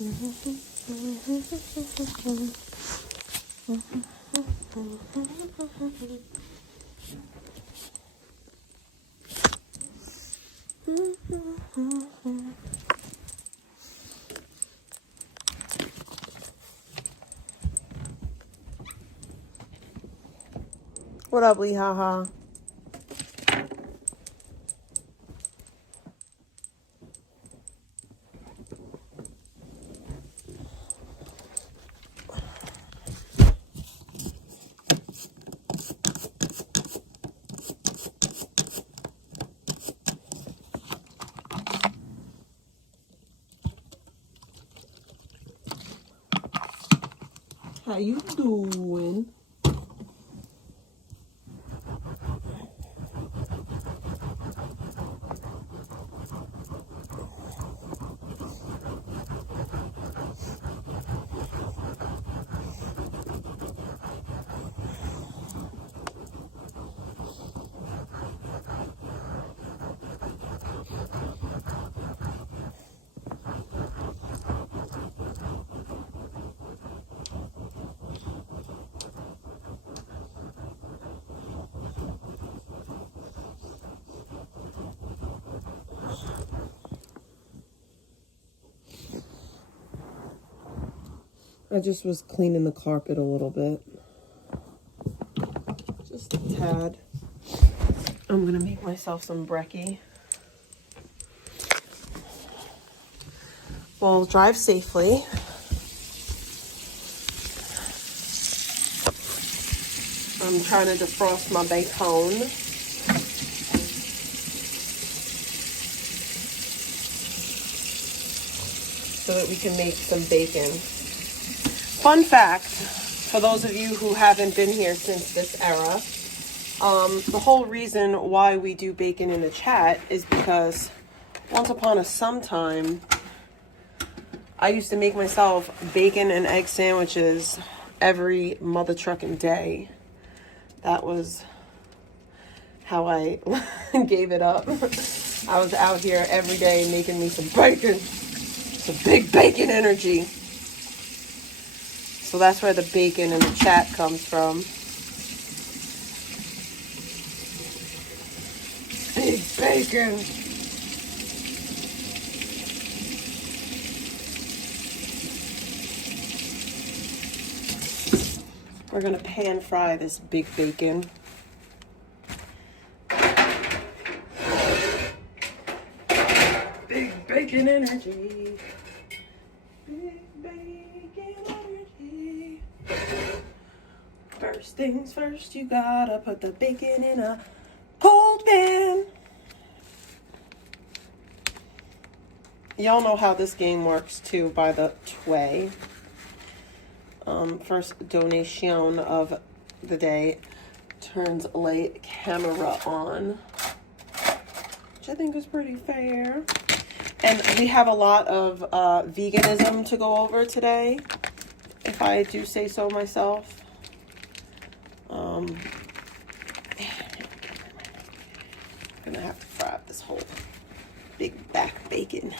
What up, Lee? Haha. How you doing? I just was cleaning the carpet a little bit. Just a tad. I'm gonna make myself some brekkie. Well, drive safely. I'm trying to defrost my bacon so that we can make some bacon. Fun fact, for those of you who haven't been here since this era, the whole reason why we do bacon in the chat is because once upon a sometime, I used to make myself bacon and egg sandwiches every mother trucking day. That was how I gave it up. I was out here every day making me some bacon, some big bacon energy. So that's where the bacon in the chat comes from. Big bacon. We're gonna pan fry this big bacon. Big bacon energy. Big bacon energy. First things first, you gotta put the bacon in a cold pan. Y'all know how this game works too, by the way. First donation of the day turns light camera on, which I think is pretty fair. And we have a lot of veganism to go over today, if I do say so myself. I'm gonna have to fry up this whole big back bacon.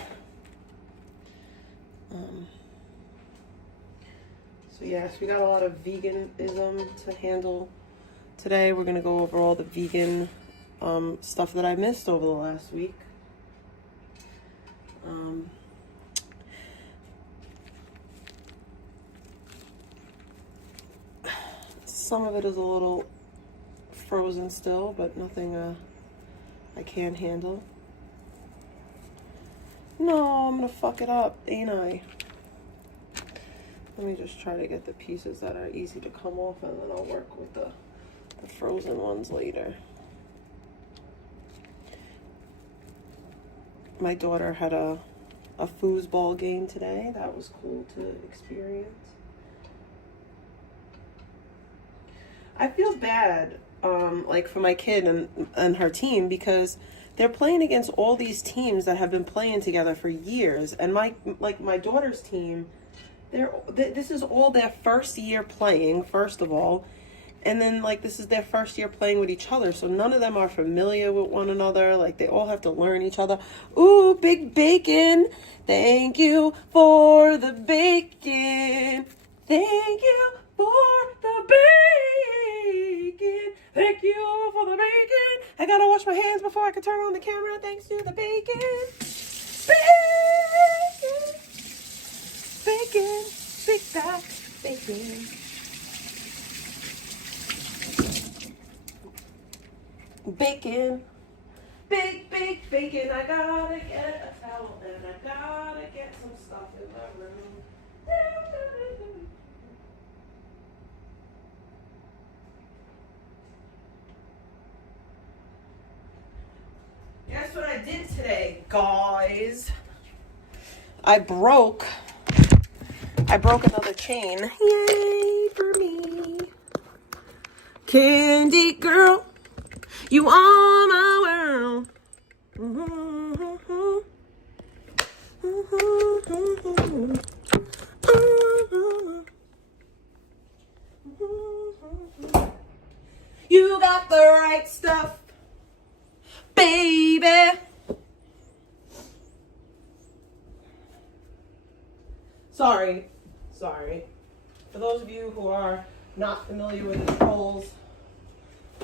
So yes, we got a lot of veganism to handle today. We're gonna go over all the vegan stuff that I missed over the last week. Some of it is a little frozen still, but nothing I can't handle. No, I'm gonna fuck it up, ain't I? Let me just try to get the pieces that are easy to come off, and then I'll work with the frozen ones later. My daughter had a foosball game today. That was cool to experience. I feel bad, like for my kid and her team, because they're playing against all these teams that have been playing together for years. And my daughter's team, this is all their first year playing, first of all. And then, like, this is their first year playing with each other, so none of them are familiar with one another. Like, they all have to learn each other. Ooh, big bacon. Thank you for the bacon. Thank you for the bacon. Thank you for the bacon. I gotta wash my hands before I can turn on the camera. Thanks to the bacon. Bacon. Bacon. Big fat bacon. Bacon, big bacon. I gotta get a towel and I gotta get some stuff in my room. Guess what I did today, guys? I broke another chain. Yay for me. Candy girl. You are my world. You got the right stuff, baby. Sorry. For those of you who are not familiar with the Trolls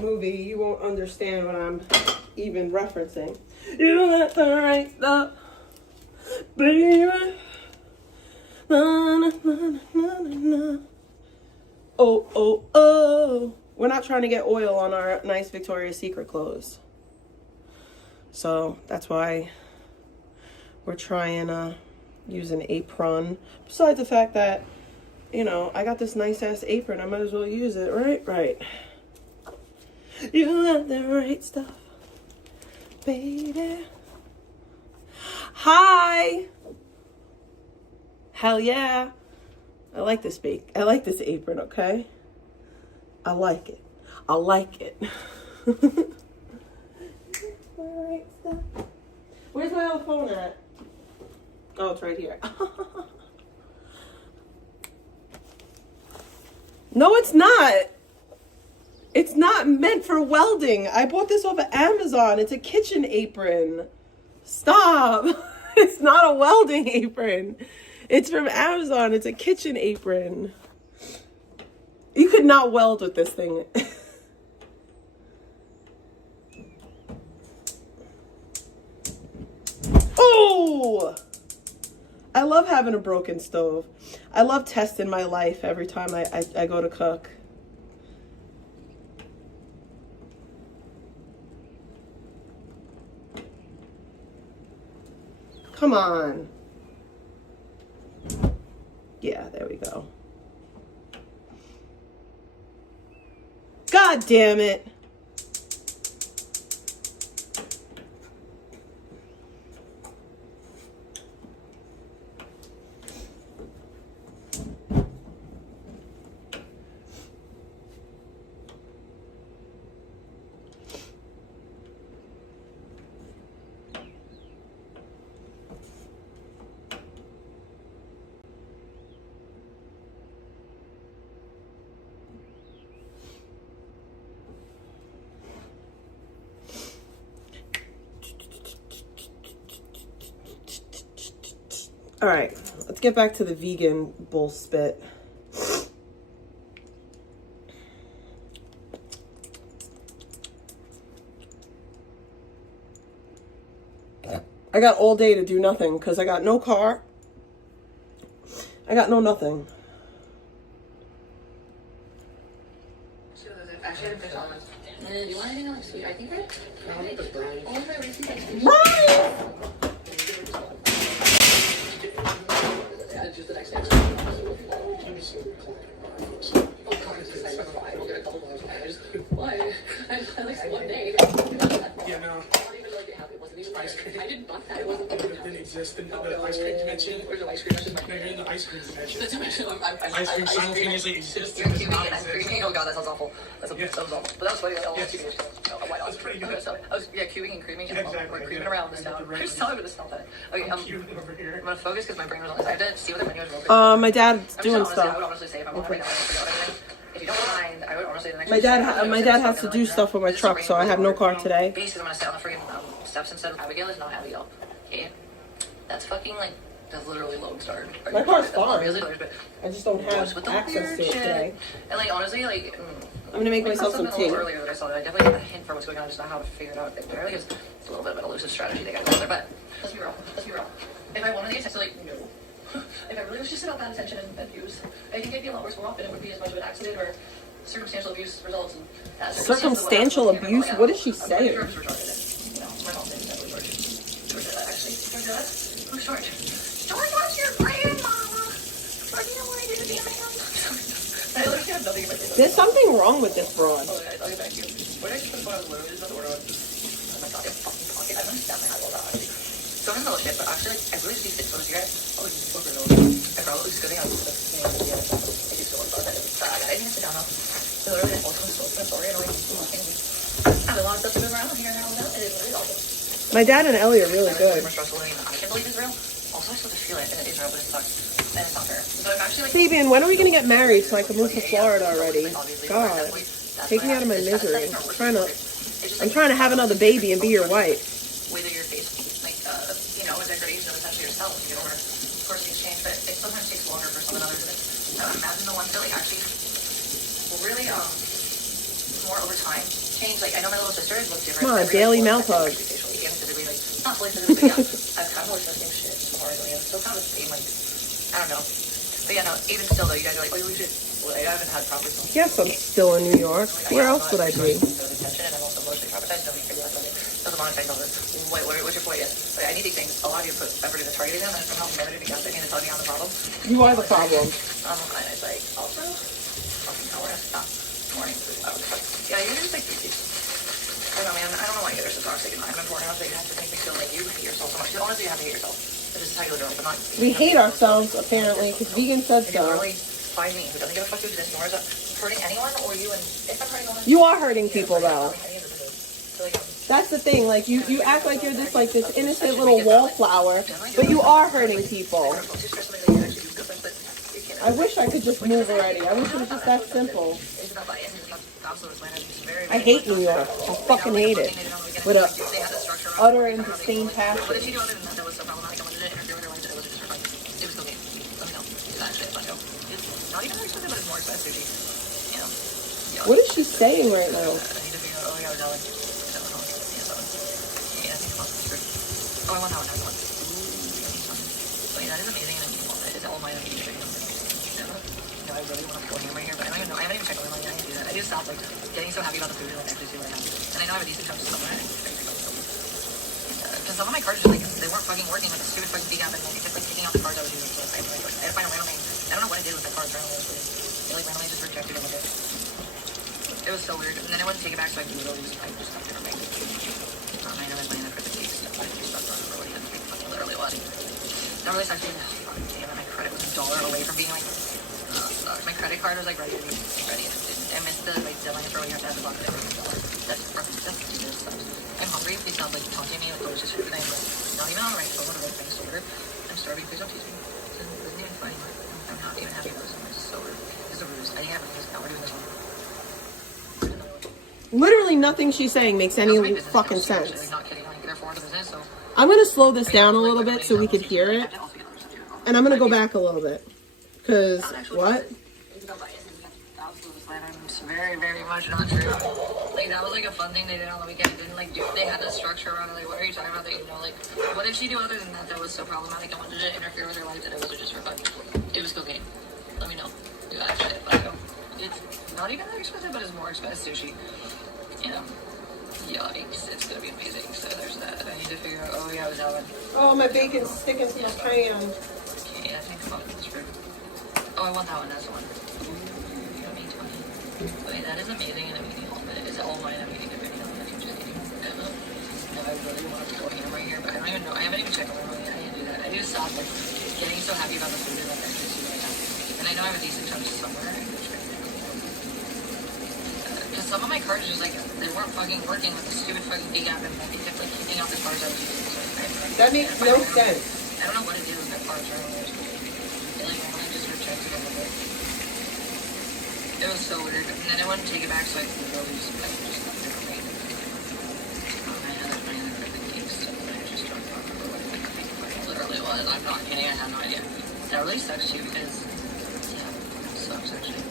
movie, you won't understand what I'm even referencing. You got the right stuff, baby. Na, na, na, na, na. Oh. We're not trying to get oil on our nice Victoria's Secret clothes. So that's why we're trying to use an apron. Besides the fact that, you know, I got this nice ass apron, I might as well use it, right? You got the right stuff, baby. Hi. Hell yeah. I like this apron, okay? I like it. Where's my other phone at? Oh, it's right here. No, it's not. It's not meant for welding. I bought this off of Amazon. It's a kitchen apron. Stop. It's not a welding apron. It's from Amazon. It's a kitchen apron. You could not weld with this thing. Oh! I love having a broken stove. I love testing my life every time I go to cook. Come on. Yeah, there we go. God damn it. All right, let's get back to the vegan bull spit. I got all day to do nothing because I got no car. I got no nothing. Do you want anything like sweet icing bread? Just the next day. Why? I like one day. Yeah, no. I don't even like it happy. It wasn't even ice cream. I didn't butt that. It wasn't. It didn't exist in the ice cream convention. Where's the ice cream? No, you're in the ice cream convention. That's amazing. Ice cream simultaneously exists. You're cute and ice cream. Oh god, that sounds awful. That sounds awful. But that was funny. That was 2 years ago. Why not? That's pretty good. Okay, so I was cubing and creaming. And Exactly. we're creaming around this town. Just tell me to smell that. Okay, I'm gonna focus because my brain was on this. I had to see what the menu was real quick. My dad's doing honestly, I stuff. would honestly say if I'm right now, I forgot everything. if you don't mind, I would honestly the next My dad has to do stuff with my truck, so I have no car today. Basically, I'm gonna sit on the freaking steps instead of Abigail is not Abigail. Okay, that's fucking like that's literally load started. My car's fine. But I just don't have access to it today. And like honestly, like I'm gonna make myself some tea. Earlier that I saw that I definitely have a hint for what's going on, just not how to figure it out. Apparently, it's a little bit of an elusive strategy they got going there. But let's be real. Let's be real. If I wanted the attention, like no. If I really was just about that attention and abuse, I think I'd be a lot worse off, and it would be as much of an accident or circumstantial abuse results. And circumstantial abuse? What is she saying? You know, my mom didn't know George. George did that actually. George did that. Who's George? George, what's your plan, Mama? Or do you want to be a man? I literally have nothing in my face. There's something wrong with this broad. Oh, yeah, I'll get back to you. What did I just put on the load? Is that the word on? Oh my god, I fucking pocket. I'm gonna stab my eyeball out, actually. So I'm in the middle of shit, but actually, like, I really just need to close here. Oh, you can look I probably looks good. I do so much about that. I need to sit down now. So literally, I'm also so sorry. I don't like I have a lot of stuff to move around here now. It is really awesome. My dad and Ellie are really good. I can't believe it's real. Also, I'm supposed to feel it, and it is real, but it sucks. And it's not fair. So I'm actually like... Fabian, when are we gonna get married so I can move to Florida already? God, take me out of my misery. I'm trying to have another baby and be your wife. Whether your face, like, you know, a degradation of essentially yourself to get over. Of course, things change, but it sometimes takes longer for some than others. Imagine the ones that, like, actually really, more over time change. Like, I know my little sisters look different. Come on, daily mouth hug. Typically, like, not fully physically, but yeah, I've kind of always done the same shit before. I'm still kind of the same, like, I don't know. But yeah, no, even still, though, you guys are like, oh, we should. Well, I haven't had proper sleep. Yes, I'm still in New York. Where else would I be? Attention, and I'm also emotionally traumatized. Nobody figure out something. Doesn't monetize all this. What's your point? Like, I need these things. A lot of you put effort into targeting them, and somehow managing to guess it and tell me I'm the problem. You are the problem. And it's like, also, fucking hell, we're gonna stop. Morning. Yeah, you're just like, I don't know, man. I don't know why you guys are so toxic and I'm important enough that you have to make me feel like you hate yourself so much. You honestly have to hate yourself. But this is how you live, but not. We hate ourselves, apparently, because Vegan said so. Really find me, who doesn't give a fuck who this, nor is it hurting anyone or you, and if I'm hurting anyone. You are hurting people, though. That's the thing, like, you act like you're just, like, this innocent little wallflower, but you are hurting people. I wish I could just move already. I wish it was just that simple. I hate New York. I fucking hate it. With a utter and disdain passion. What did she do other than that was so problematic? I wanted to interfere with her life that it was just for fun. It was still game. Let me know. Do that shit. Let me know. It's not even expensive, but it's more expensive. You know. Yeah. What is she saying right now? I need to figure out. Oh, yeah, I was Ellen. Is that one? Yeah, I think it's one. Oh, I want that one. That's the one. Ooh, that is amazing. And I love it. It's all mine. No, I really want to go hammer here, but I don't even know. I haven't even checked my money. I need to do that. I just stopped like getting so happy about the food and like actually see what I have. And I know I have a decent chunk of somewhere. Because some of my cards just like they weren't fucking working with the stupid fucking big app, and like it kept like kicking out the cards I was using. So I had to find a random name. I don't know what I did with the cards. I don't know. They like randomly just rejected them with it. It was so weird. And then I wouldn't take it back, so I literally just like just stuffed it in my bank. I know I planned it for the case stuff. I just stuffed it for what it fucking literally was. That really sucks. Fucking damn it, my credit was $1 away from being like. My credit card was like ready to be ready. I missed the like deadline for when you have to have the box. That's stupid stuff. I'm hungry. Please stop like taunting me with delicious food. I'm like not even on the right phone with the right thing sober. I'm starving. Please don't tease me. This isn't even funny. I'm not even happy about this. I'm just sober. This is a ruse. I think I have a discount. We're doing this one. Literally nothing she's saying makes any fucking sense. Not kidding. Like they're for the business, so. I'm gonna slow this down a little bit so we can hear it. And I'm gonna go back a little bit. Cause what? It's very, very much not true. Like that was like a fun thing they did on the weekend. It didn't like do. They had the structure around it. Like, what are you talking about? That you know, like, what did she do other than that? That was so problematic. I wanted to interfere with her life that it was just for fun. It was cocaine. Let me know. Do that shit. But it's not even that expensive, but it's more expensive sushi. You know. Yikes! It's gonna be amazing. So there's that. I need to figure out. Oh yeah, it was that one. Oh, my bacon's sticking to my pan. Okay, I think about this fruit. Oh, I want that one. That's the one. Yummy, 20. Wait, that is amazing and I'm eating all of it. Is it all mine? I'm eating a video and I'm just eating it. No, I really want to go ham right here, but I don't even know. I haven't even checked my money. I didn't do that. I just stopped like getting so happy about the food and like I just see what I have. And I know I have a decent chunk somewhere. Because some of my cards just like they weren't fucking working with the stupid fucking big app and like they kept like kicking out the cards I was using. So that makes no sense. I don't know what it did with the cards. I don't know. It It was so weird. And then I wouldn't take it back, so I just got a different rate. I had that money in the perfect cake stuff, but I just don't remember what it literally was. I'm not kidding, I have no idea. That really sucks too because, yeah, it sucks actually.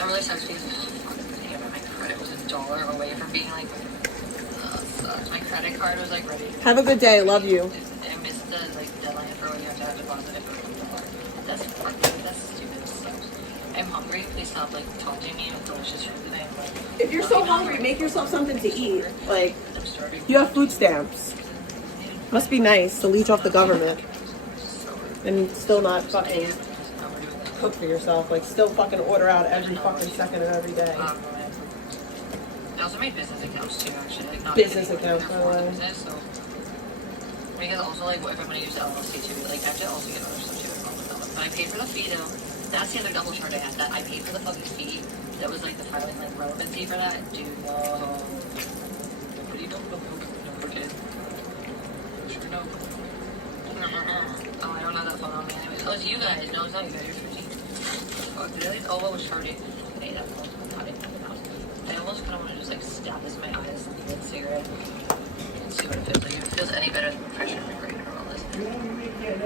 That really sucks because, my credit was $1 away from being like, sucks. My credit card was like ready. Have a good day. Love you. I missed the like deadline for when you have to have deposit it for $1. That's stupid. It sucks. I'm hungry. Please stop like taunting me with delicious food today. Like, If you're so hungry, make yourself something to eat. Like, I'm starving. you have food stamps. Must be nice to leech off the government and still not fucking cook for yourself. Like, still fucking order out every fucking second of every day. I also made business accounts too, actually. Like, not Business kidding, accounts, they're by the for way. business, so. Because also, like, if I'm gonna use the LLC too, like, I have to also get other stuff too. But I paid for the fee though. That's the other double charge I had. That I paid for the fucking fee. That was like the filing, like, relevancy for that. Dude, no. Nobody don't know. No, kid. Sure no. Oh, I don't have that phone on me anyways. Oh, it's you guys. No, it's not you guys. You're 15. Fuck, really? Oh, what was charging? Hey, that phone. I almost kind of want to just like stab this in my eyes and get a cigarette and see what it feels like. If it feels any better than the pressure of my brain or all this.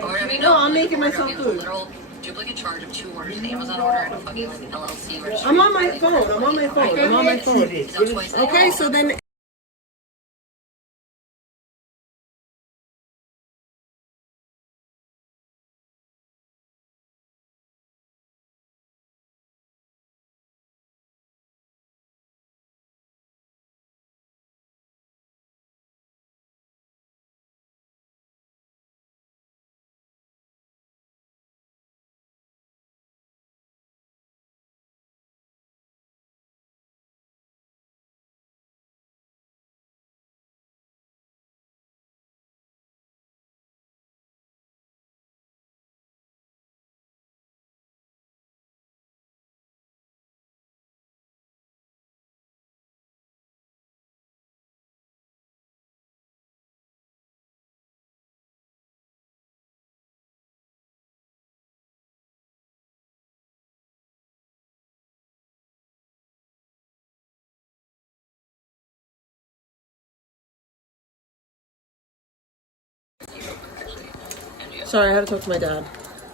Or I mean, No, I'm like, making myself a food. literal duplicate charge of 2 orders, an Amazon order and a fucking like LLC registration. I'm on my phone. I'm on my phone. I'm on my phone. So twice a Okay, day. so then. Sorry, I had to talk to my dad.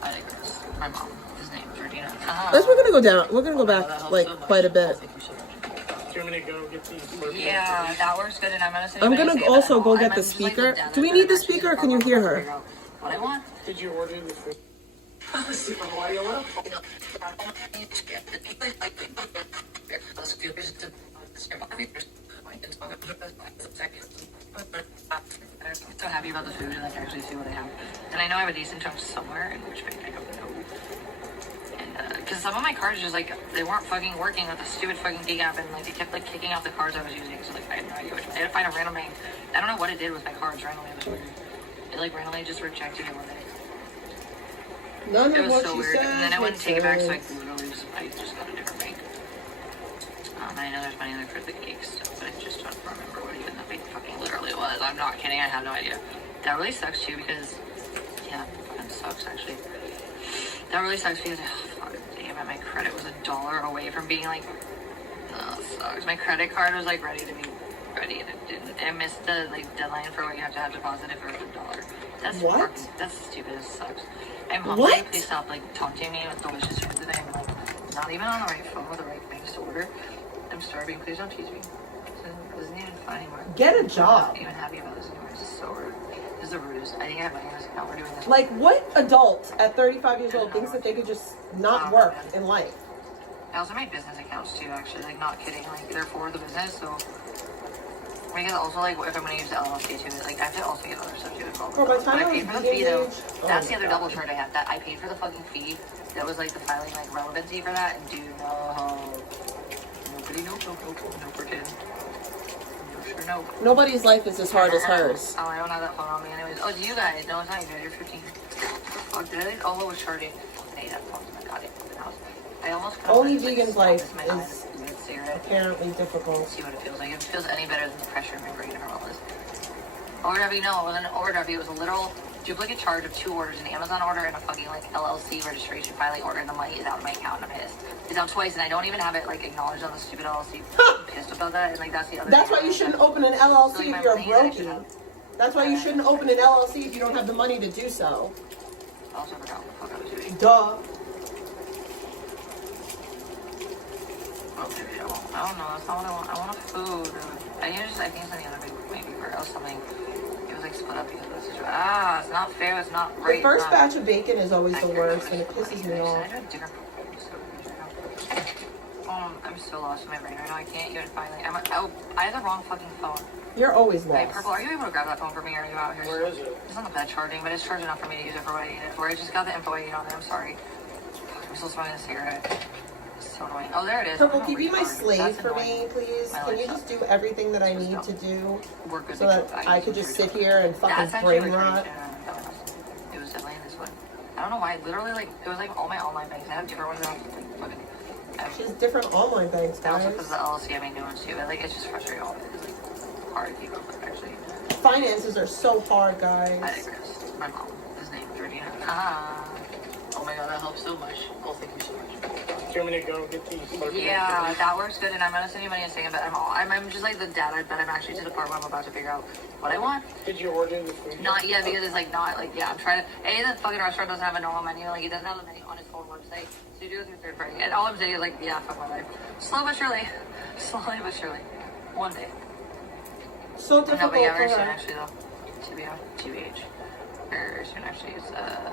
I think it's my mom. His name, Georgina. Guys, we're gonna go down. We're gonna go back like quite a bit. Do you want me to go get these? Yeah, that works good. And I'm gonna say. I'm gonna also go get the speaker. Do we need the speaker or can you hear her? What I want. Did you order the food? Super Hawaii oil? I'm so happy about the food and like actually see what I have. And I know I have a decent chunk somewhere in which bank I don't know. And because some of my cards just like they weren't fucking working with the stupid fucking gig app and like they kept like kicking off the cards I was using. So like I had no idea which one. I had to find a random bank. I don't know what it did with my cards randomly. It was weird. It like randomly just rejected it one day. None It of was what so she weird. said. And then I wouldn't take it back, so I makes literally just got a different bank. I know there's money in there for the cake stuff, but I just don't remember what even the bank fucking literally was. I'm not kidding, I have no idea. That really sucks too because, yeah, it fucking sucks actually. That really sucks because, fuck, damn it, my credit was $1 away from being like, sucks. My credit card was like ready to be ready and it didn't. I missed the like deadline for when you have to have deposited for $1. That's What? That's stupid. It sucks. I'm hungry. What? Please stop like taunting me with delicious food today. I'm like not even on the right phone with the right things to order. I'm starving. Please don't teach me. This isn't even fun anymore. Get a I'm job. not even happy about this anymore. This is so rude. This is the rudest. I think I have money in this account. We're doing this. Like, what adult at 35 years old thinks that they could just not work in life? I also made business accounts too, actually. Like, not kidding. Like, they're for the business, so. Because also, like, if I'm gonna use the LLC too, like, I have to also get other stuff too as well. Bro, by the time But I I paid was for the fee though. engaged- That's oh the other my double God. charge I had. That I paid for the fucking fee. That was like the filing, like, relevancy for that. And dude, no. Nobody, no for kids. No, sure, no. Nobody's life is as hard as hers. Oh, I don't have that phone on me anyways. Oh, it's you guys. No, it's not you guys. You're 15. Fuck, did I? Oh, it was charging. Hey, that phone's in my goddamn house. I almost kinda Only wanted to, vegan's like, life stab this in my is eyes with a cigarette. apparently difficult. See what it feels like. If it feels any better than the pressure in my brain or all this. Overdraft, no, it wasn't an overdraft. It was a literal duplicate charge of 2 orders, an Amazon order and a fucking like LLC registration filing order, and the money is out of my account and I'm pissed. It's out twice and I don't even have it like acknowledged on the stupid LLC. I'm pissed about that, and like that's the other That's thing why you about shouldn't that. open an LLC So, like, if my you're a money that I should brokey. have- That's why you shouldn't open an LLC if you don't have the money to do so. I also forgot what the fuck I was doing. Duh. Oh, maybe I won't. I don't know. That's not what I want. I want a food. I think it's something other maybe or else something. It was like split up because of this. It's not fair. It's not right. The first it's not batch of bacon is always the accurate. worst, and it pisses me off. I'm so lost in my brain right now. I can't even find it. I have the wrong fucking phone. You're always Hey, lost. Purple, are you able to grab that phone for me? Or are you out here? Where is it? It's on the bed charging, but it's charged enough for me to use it for what I need it for. I just got the info I need on there. I'm sorry. I'm still smoking a cigarette. It's so annoying. Oh, there it is. Purple, I'm can you be my retarded. slave That's for annoying. me, please? My Can you life just do everything that I need to do We're good so to go. that I could just sit here and fucking That's actually brain rot? It was definitely this one. I don't know why. Literally, like, it was like all my online banks. I have different ones. Fucking. She has different online banks, And also guys. because the LLC I made new ones too. But like, it's just frustrating. All of it. It's like hard to keep up with actually. Finances are so hard, guys. I digress. My mom. His name is Georgina. Ah. Oh my god, that helps so much. Oh, thank you so much. Do you want me to go get these? Yeah, that works good, and I'm gonna send you money in a second. But I'm just like the dad. But I'm actually to the part where I'm about to figure out what I want. Did you order the food? Not yet because it's like not like I'm trying to. The fucking restaurant doesn't have a normal menu. Like it doesn't have a menu on its own website. So you do it through third party. And all I'm saying is like fuck my life. Slowly but surely. One day. So No, difficult but yeah, very for soon her. actually though. TBH. Very soon actually.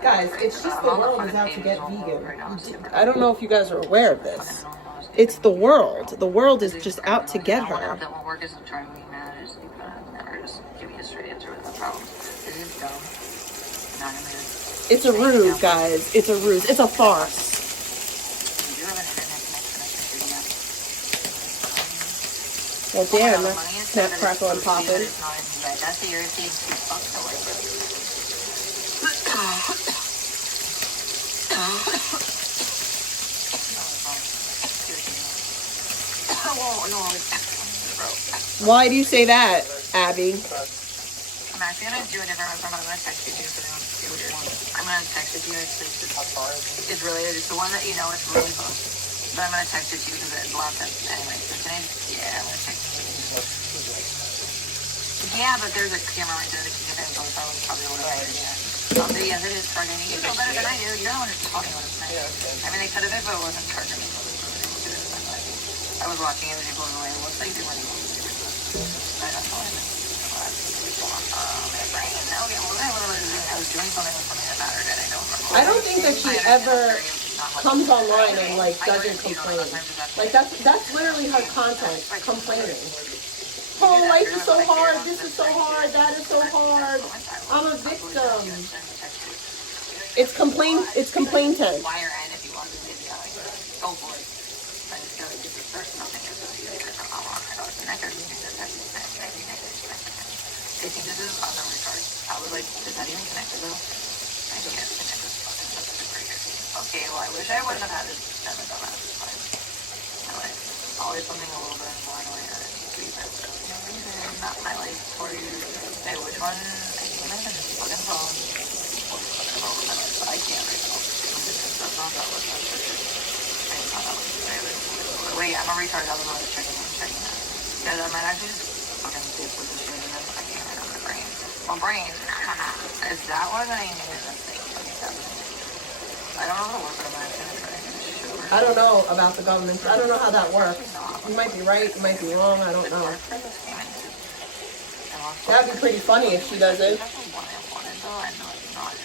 Guys, it's just I'm the on world fucking is out to pages get on vegan. right now. I'm super- I don't know if you guys are aware of this. fucking annoying. It's the world. The world is just out to get One her. app that won't work is driving me mad. Is you never just give me a straight answer with the problem. This is dumb. Not gonna do It's a ruse, guys. It's a ruse. It's a farce. You do have an internet connection. I can Well, do that. damn, that's snap, crackle, and poppin'. That's the irritating fuck that like Why do you say that, Abby? I'm actually gonna do a different one. I'm gonna text it to you so they don't see what you're doing. I'm gonna text it to you. It's related. It's the one that you know it's really close. But I'm gonna text it to you because it's last time. Anyway, so today, I'm gonna text it to you. Yeah, but there's a camera right there that can get in, so it's probably a little better. Yeah. But yes, it is charging. You know better than I do. You're the one who's talking about it tonight. I mean, they could have it, but it wasn't charging me. I was watching it and people were like, what's like doing? I don't know. I was doing something with something that mattered and I don't remember. I don't think that she ever comes online and like doesn't complain. Like that's literally her content, complaining. Oh, life is so hard. This is so hard. That is so hard. I'm a victim. It's complaint. It's complainant. Wire end if you want to maybe go for it. I just gotta get the first nothing associated. I think this is on the recharge. I was like, is that even connected though? I can't connect this fucking breaker. Okay, well I wish I wouldn't have had this seven on that. It's fine. Anyway, always something a little bit more annoying or sweet. Not my life for you. Hey, which one? I can't imagine this fucking phone. I can't right now. That's not that one. Wait, I'm a retard. I was always checking that. Yeah, I might actually just fucking dip with the shit in this. I can't right on my brain. My brain. Is that what I need? I don't know how to work with my I don't know about the government. I don't know how that works. You might be right. You might be wrong. I don't know. That'd be pretty funny if she doesn't.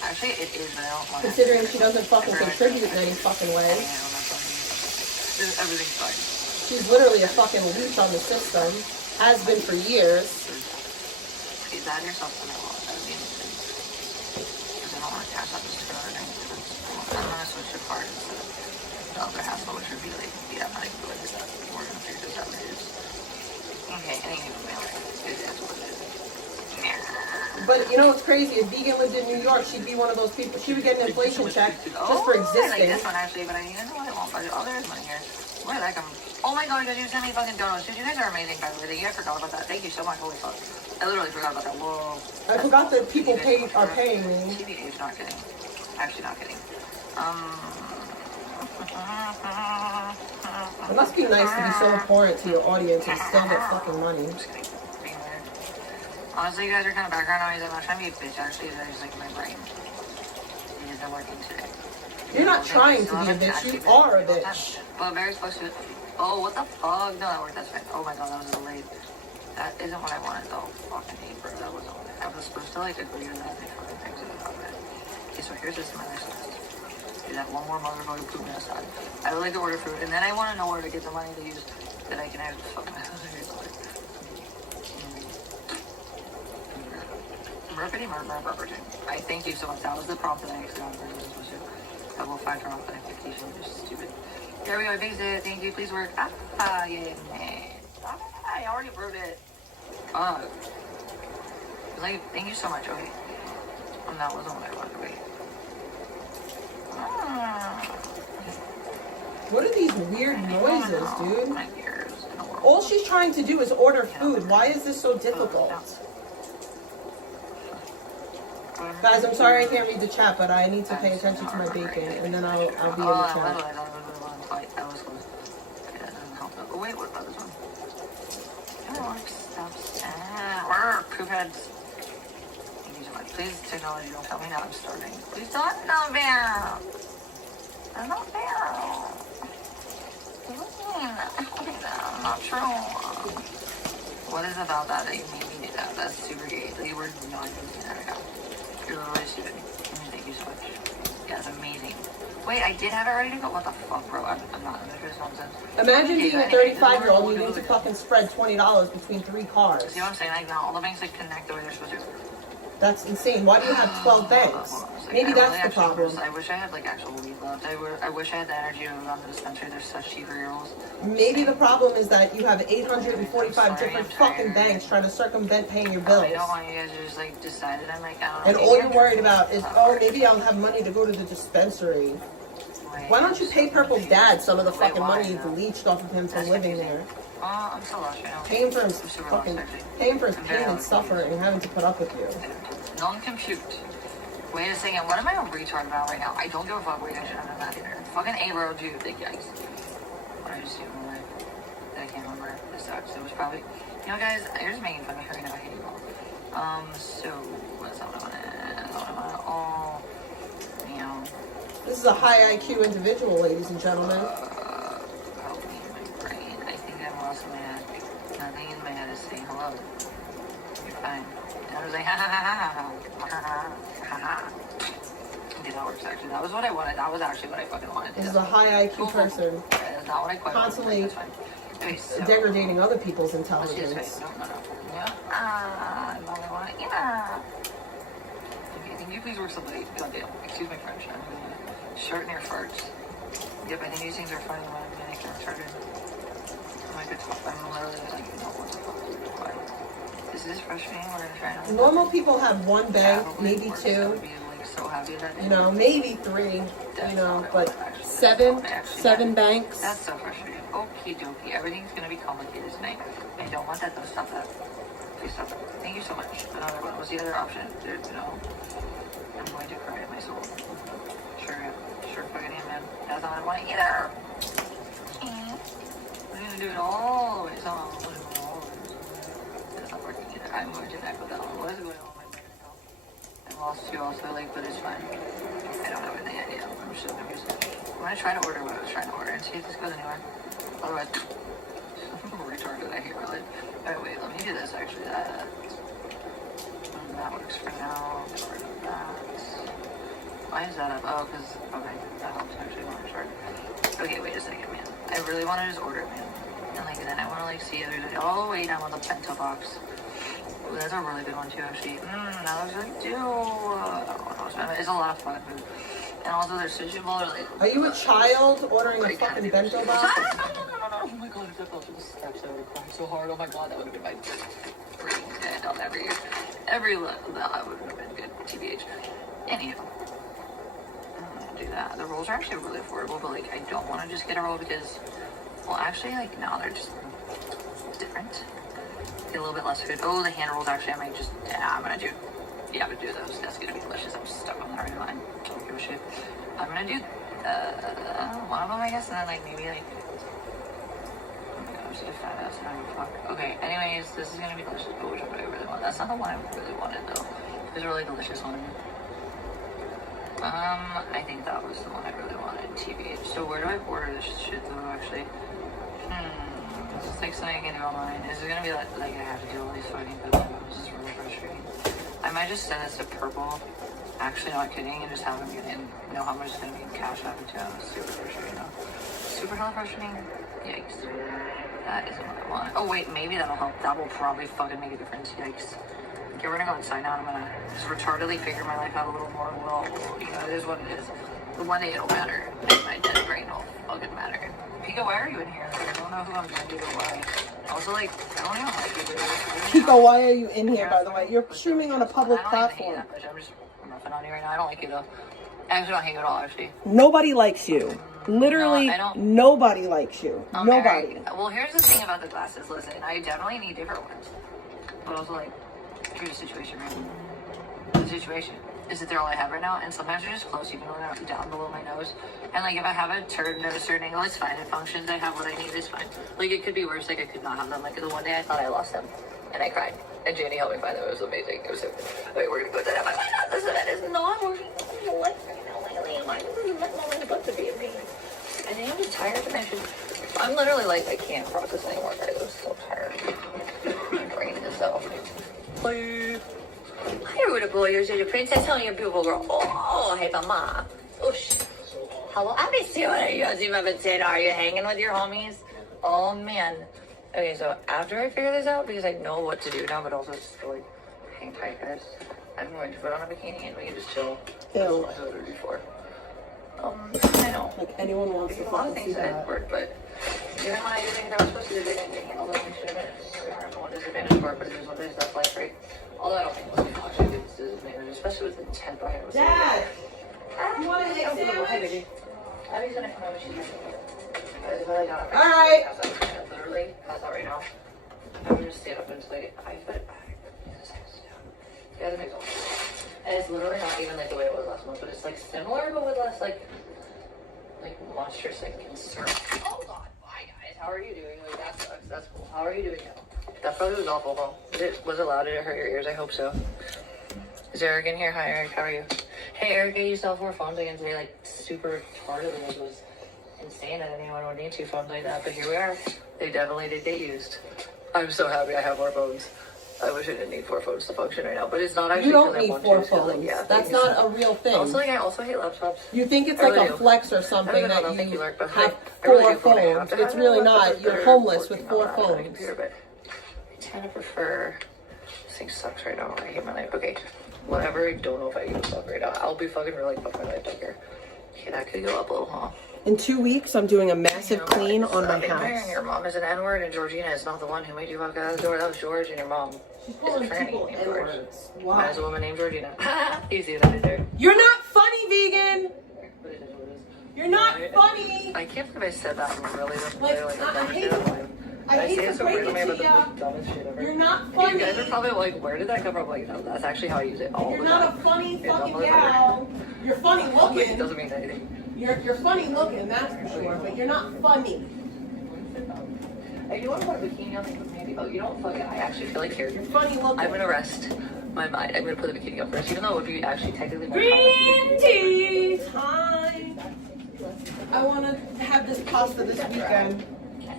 Actually, it is, but I don't want it. Considering she doesn't fucking contribute in any fucking way. Everything's fine. She's literally a fucking leech on the system. Has been for years. Is that yourself in the wall? That would be interesting. Because I don't want to cash out this card. I'm going to switch the card instead of the other hassle, which would be like, I'm not even going to do that. We're going to figure this out later. Okay, anyway, it is what it is. But you know what's crazy? If Vegan lived in New York, she'd be one of those people. She would get an inflation check just for I like existing. this one actually, but I don't know what I want. Oh, there is money here. Where did that come from? Oh my god, you guys sent me fucking donuts. Dude, you guys are amazing, by the way. I forgot about that. Thank you so much. Holy fuck. I literally forgot about that. Whoa. I forgot that people are paying me. TBH, not kidding. Actually, not kidding. It must be nice to be so important to your audience and still get fucking money. Just kidding. Being weird. Honestly, you guys are kind of background noise. I'm not trying to be a bitch, actually. I just like my brain. It isn't working today. You're not trying to be a bitch, you are a bitch. Well, very close to it. Oh, what the fuck? No, that worked. That's fine. Oh my god, that was delayed. That isn't what I wanted, though. Fucking hate, bro. That wasn't what I was supposed to, like, agree to that. They fucking things about that. Okay, so here's this in my next list. Is that one more motherfucker poop in outside? I would like to order food, and then I want to know where to get the money to use that I can have. Fuck my merpity merp. I thank you so much. That was the prompt that I actually got. I will factor off that expectation. It's just stupid. There we go. I fixed it. Thank you. Please work. Yeah. I already wrote it. Like, thank you so much. Okay. And that wasn't what I wanted. Wait. What are these weird noises, dude? My ears. All she's trying to do is order food. Why is this so difficult? Guys, I'm sorry I can't read the chat, but I need to pay attention to my bacon, and then I'll be in the chat. I was close. Okay, that doesn't help. Oh, wait, what about this one? Poop heads. Thank you so much. Please, technology, don't tell me now I'm starving. Please don't. No, bear. I'm not fair. I'm not true. What is about that you made me do that? That's super gay. You were not using that right now. You're really stupid. Thank you so much. Yeah, it's amazing. Wait, I did have it ready to go? What the fuck, bro? I'm not in this nonsense. Imagine being a 35-year-old needing to fucking spread $20 between 3 cars. See what I'm saying? Like, now all the banks like connect the way they're supposed to. That's insane. Why do you have 12 banks? Maybe that's the problem. I wish I had like actual weed left. I wish I had the energy to run the dispensary. There's such cheaper rolls. Maybe the problem is that you have 845 different fucking banks trying to circumvent paying your bills. I don't want you guys to just like decided. I'm like, I don't know. And all you're worried about is, oh, maybe I'll have money to go to the dispensary. Why don't you pay Purple's dad some of the fucking money you've leached off of him from living there? I'm so lost right now. Pay him for his fucking, pay him for his pain and suffering and having to put up with you. Non-compute. Wait a second, what am I a retard about right now? I don't give a fuck. Wait, I should have done that either. Fucking A-bro, dude, big yikes. What did I just do in my life? I can't remember. This sucks. It was probably, you know, guys, you're just making fun of me right now. I hate you all. So, what's that one? Oh, you know. This is a high IQ individual, ladies and gentlemen. Help me in my brain. I think I lost my head. Nothing in my head is saying hello. You're fine. I was like, ha ha ha ha ha ha ha. Okay, that works actually. That was what I wanted. That was actually what I fucking wanted. This is a high IQ person. That's not what I quite constantly wanted. Okay, so, degrading other people's let's intelligence. just wait. No. Yeah. Okay, can you please work somebody? Goddamn. Excuse my French. I'm gonna shorten your farts. Yep, I think these things are funny when I'm getting retarded. I'm like, I'm literally like, no, what the fuck? Why? This is frustrating. We're gonna try to. Normal people have 1 bank, maybe 2. So happy that you know, maybe 3. You know, but 7 banks. That's so frustrating. Okie dokie. Everything's gonna be complicated tonight. I don't want that though. Stop that. Please stop that. Thank you so much. Another one. What's the other option? Dude, no. I'm going to cry at my soul. Sure fucking am, man. That's not what I want either. We're gonna do it all the way. So that's not working either. I'm going to back with that one. What is going on with my brain right now? I lost you also, like, but it's fine. I don't have any idea. I'm just confused. I'm gonna try to order what I was trying to order and see if this goes anywhere. Otherwise, I'm retarded. I hate my life. Alright, wait, let me do this actually. That works for now. Get rid of that. Why is that up? Oh, because, okay, that helps actually more short. Okay, wait a second, man. I really want to just order it, man. And like, then I want to like see if there's all the way down with the bento box. Ooh, that's a really good one too, actually. That looks good too. It's a lot of fun food. And also they're sushable or like. Are you a child ordering a fucking bento box? No. Oh my god, if that fell through the steps, I would have cried so hard. Oh my god, that would have been my brain dead on every look. That would have been good. TBH. Anyhow. I'm gonna do that. The rolls are actually really affordable, but like I don't want to just get a roll because Well, actually, like, no, they're just different. Get a little bit less food. Oh, the hand rolls, actually, I might just, yeah, I'm gonna do those. That's gonna be delicious. I'm stuck on that right now. I don't give a shit. I'm gonna do one of them, I guess, and then, like, maybe, like, oh my gosh, a fat ass, fuck. Okay, anyways, this is gonna be delicious, but which one do I really want? That's not the one I really wanted, though. It was a really delicious one. I think that was the one I really wanted, TBH. So where do I order this shit, though, actually? This is like something I can do online. Is it gonna be like I have to do all these fucking videos? This is really frustrating. I might just send this to Purple. Actually, not kidding, and just have them get in. Know how much it's gonna be in cash out of it, too. Super frustrating, though. Super hella frustrating. Yikes. That isn't what I want. Oh, wait, maybe that'll help. That will probably fucking make a difference. Yikes. Okay, we're gonna go inside now. I'm gonna just retardedly figure my life out a little more. Well, you know, it is what it is. But one day it'll matter. And my dead brain will fucking matter. Pico, why are you in here? Like, I don't know who I'm trying to do or why. Also, like, I don't even like you. Pico, why are you in here, by the way? You're streaming on a public platform. I'm just roughing on you right now. I don't like you, though. I actually don't hate you at all, actually. Nobody likes you. Literally, nobody likes you. Nobody. Well, here's the thing about the glasses. Listen, I definitely need different ones. But also, like, here's the situation, right? The situation is that they're all I have right now, and sometimes they're just close, even though they're down below my nose. And, like, if I have it turned at a certain angle, it's fine. It functions. I have what I need. It's fine. Like, it could be worse. Like, I could not have them. Like, the one day I thought I lost them, and I cried. And Janie helped me find them. It was amazing. It was so good. Wait, we're going to put that up. Oh my God, this event is not working. I think I'm just tired of it. I'm literally like, I can't process anymore, guys. I'm so tired. My brain is so. Hi, beautiful girl. You're a princess, honey. You're a beautiful girl. Oh, hey, mama. Oosh. Hello, I miss you. What are you doing? Are you hanging with your homies? Oh, man. Okay, so after I figure this out, because I know what to do now, but also just like, hang tight, guys. I'm going to put on a bikini and we can just chill. That's what I ordered before. I know. Like anyone wants to a lot of things that work, but even when I do things I was supposed to do, they didn't handle them. I don't know what disadvantage for it, but it is what it is. That's life, right? Although I don't think most people actually do this disadvantage, especially with the temp I have. Dad! You want a egg sandwich? Abby's gonna come over. She's Alright. Literally, pass out right now. I'm gonna stand up until I get 5 foot. Yeah, that makes sense. And it's literally not even like the way it was last month, but it's like similar, but with less like monstrous like concern. Hold on, bye guys. How are you doing? Like that sucks. That's cool. How are you doing now? That probably was awful though. Was it loud? Did it hurt your ears? I hope so. Is Eric in here? Hi Eric, how are you? Hey Eric, I used to have 4 phones again today, like super retarded. It was insane. I didn't even want to need 2 phones like that, but here we are. They definitely did get used. I'm so happy I have 4 phones. I wish I didn't need 4 phones to function right now, but it's not actually. You don't need 4 phones. Like, yeah, that's not a real thing. Also, like, I also hate laptops. You think it's like a flex or something that you have 4 really phones. It's really not. You're homeless with 4 phones. But I kind of prefer. This thing sucks right now. I hate my life. Okay, whatever. I don't know if I give a fuck right now. I'll be fucking really fuck my life. Don't care. Okay, that could go up a little, huh? In 2 weeks, I'm doing a massive clean on my house. Your mom is an N-word, and Georgina is not the one who made you walk out the door. That was George, and your mom is a tranny named George. Why? That is a woman named Georgina. Easy, that is there. You're not funny, vegan. You're not funny. I can't believe I said that really. I hate to break it to you. You're not funny. You guys are probably like, where did that come from? Like, no, that's actually how I use it all the time. You're not a funny fucking gal. You're funny looking. It doesn't mean anything. You're funny looking, that's for sure, but you're not funny. I do want to put a bikini on with maybe. Oh, you know what? Fuck it. I actually feel like here. You're funny looking. I'm gonna rest my mind. I'm gonna put the bikini on first, even though it would be actually technically more green tea time. I want to have this pasta this weekend.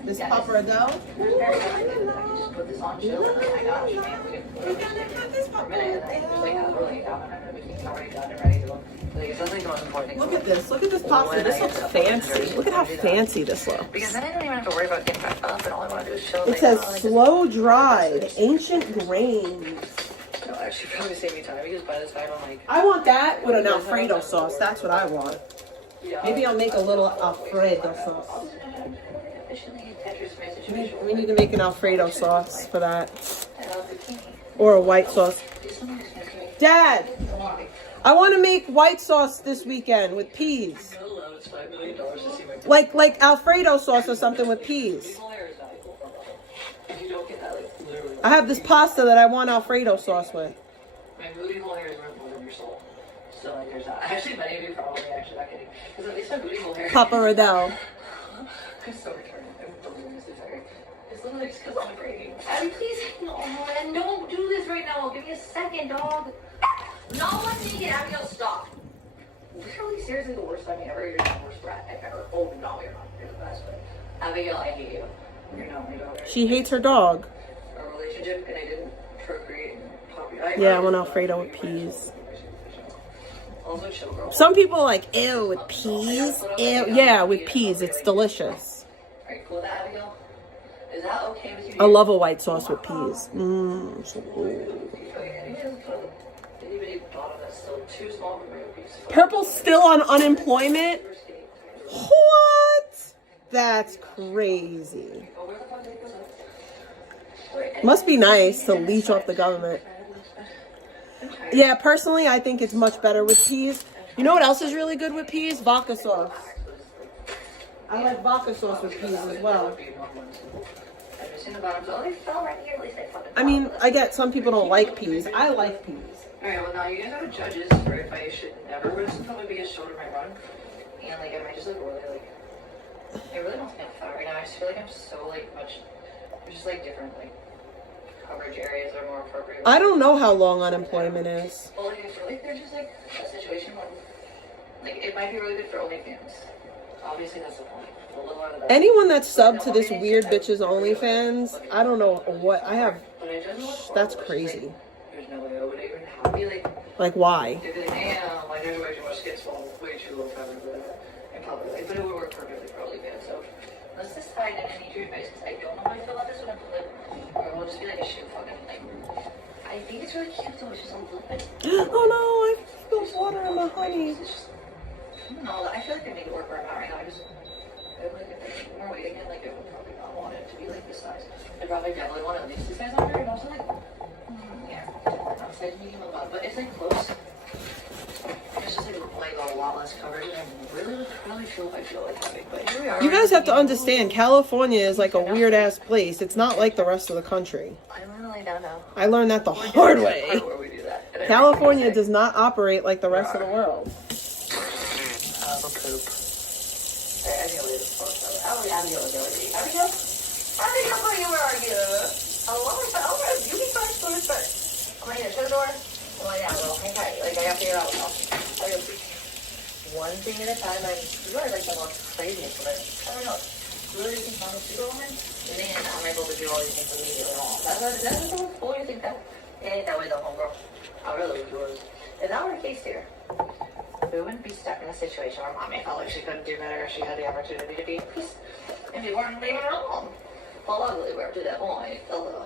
This pappardelle. Just put this on chill. Oh my gosh, man. We're gonna have this Look at this. Look at this pasta. This looks fancy. Look at how fancy this looks. Because then I don't even have to worry about getting back up, and all I want to do is chill. It says slow dried, ancient grains. No, actually, probably save me time because by this time I'm like. I want that with an Alfredo sauce. That's what I want. Maybe I'll make a little Alfredo sauce. We need to make an Alfredo sauce for that. Or a white sauce. Dad, I want to make white sauce this weekend with peas. Like Alfredo sauce or something with peas. If you don't get that, like, literally. I have this pasta that I want Alfredo sauce with. My booty hole hair is worth more than your soul. So, like, there's that. Actually, many of you probably actually not kidding. Because at least my booty hole hair. Papa Riddell. I'm so retarded. I'm so sorry. It's literally just because I'm afraid. Abby, please, no, and don't do this right now. Give me a second, dog. No one needed. Abigail, stop. Literally, seriously, the worst time ever. You're the worst brat I've ever. Oh, no, you're not. You're the best, but Abigail, I hate you. You're not my daughter. She hates her dog. A relationship, and I didn't procreate. Yeah, I want Alfredo with peas. Also, chill, girl. Some people are like, ew, with peas? Ew. Yeah, with peas. It's delicious. Alright, cool with that, Abigail? Is that okay with you? I love a white sauce with peas. Mmm, so good. Purple's still on unemployment? What? That's crazy. Must be nice to leech off the government. Yeah, personally, I think it's much better with peas. You know what else is really good with peas? Vodka sauce. I like vodka sauce with peas as well. I mean, I get some people don't like peas. I like peas. Alright, well now you guys are the judges for if I should never risk my biggest shoulder my run. And like, am I just like really like, I really don't think that right now. I just feel like I'm so like much, there's just like different like coverage areas are more appropriate. I don't know how long unemployment is. Well, like I feel like there's just like a situation where like it might be really good for OnlyFans. Obviously that's the point. A little out of that. Anyone that's subbed to this weird bitch's OnlyFans, I don't know what I have. That's crazy. There's no way I would even have be Like why? they'd be like, damn, like there's way too much skin swell, way too low coverage for that. And probably like, but it would work perfectly for OnlyFans. So let's decide and I need your advice because I don't know how I feel about this one. Or it'll just be like a shoe fucking like. I think it's really cute though. It's just a little bit. Oh no, I spilled water on my honey. It's just, I don't know. I feel like I make it work where I'm at right now. I would like if more weight again, like I would probably not want it to be like this size. I probably definitely want at least this size on her, and also like, yeah, not size medium above, but it's like close. It's just like a lot less coverage, and I really would probably feel if I feel like having. But here we are. You guys have to understand, California is like a weird ass place. It's not like the rest of the country. I'm gonna lay down now. I learned that the hard way. Where we do that. California does not operate like the rest of the world. Have a poop. I think I'll leave this phone. Abigail is already. Abigail, where are you? You be first, go first. I'm gonna shut the door. I'm like, yeah, well, hang tight. Like, I have to figure out one thing at a time. You are like the most craziest, but I don't know. Really think I'm a superwoman? And then I'm able to do all these things immediately wrong. That's so cool. You think that? It ain't that way though, homegirl. I really would. If that were the case here, we wouldn't be stuck in a situation where mommy felt like she couldn't do better if she had the opportunity to be at peace. And we weren't leaving her alone. Well, luckily, we're up to that point. Although,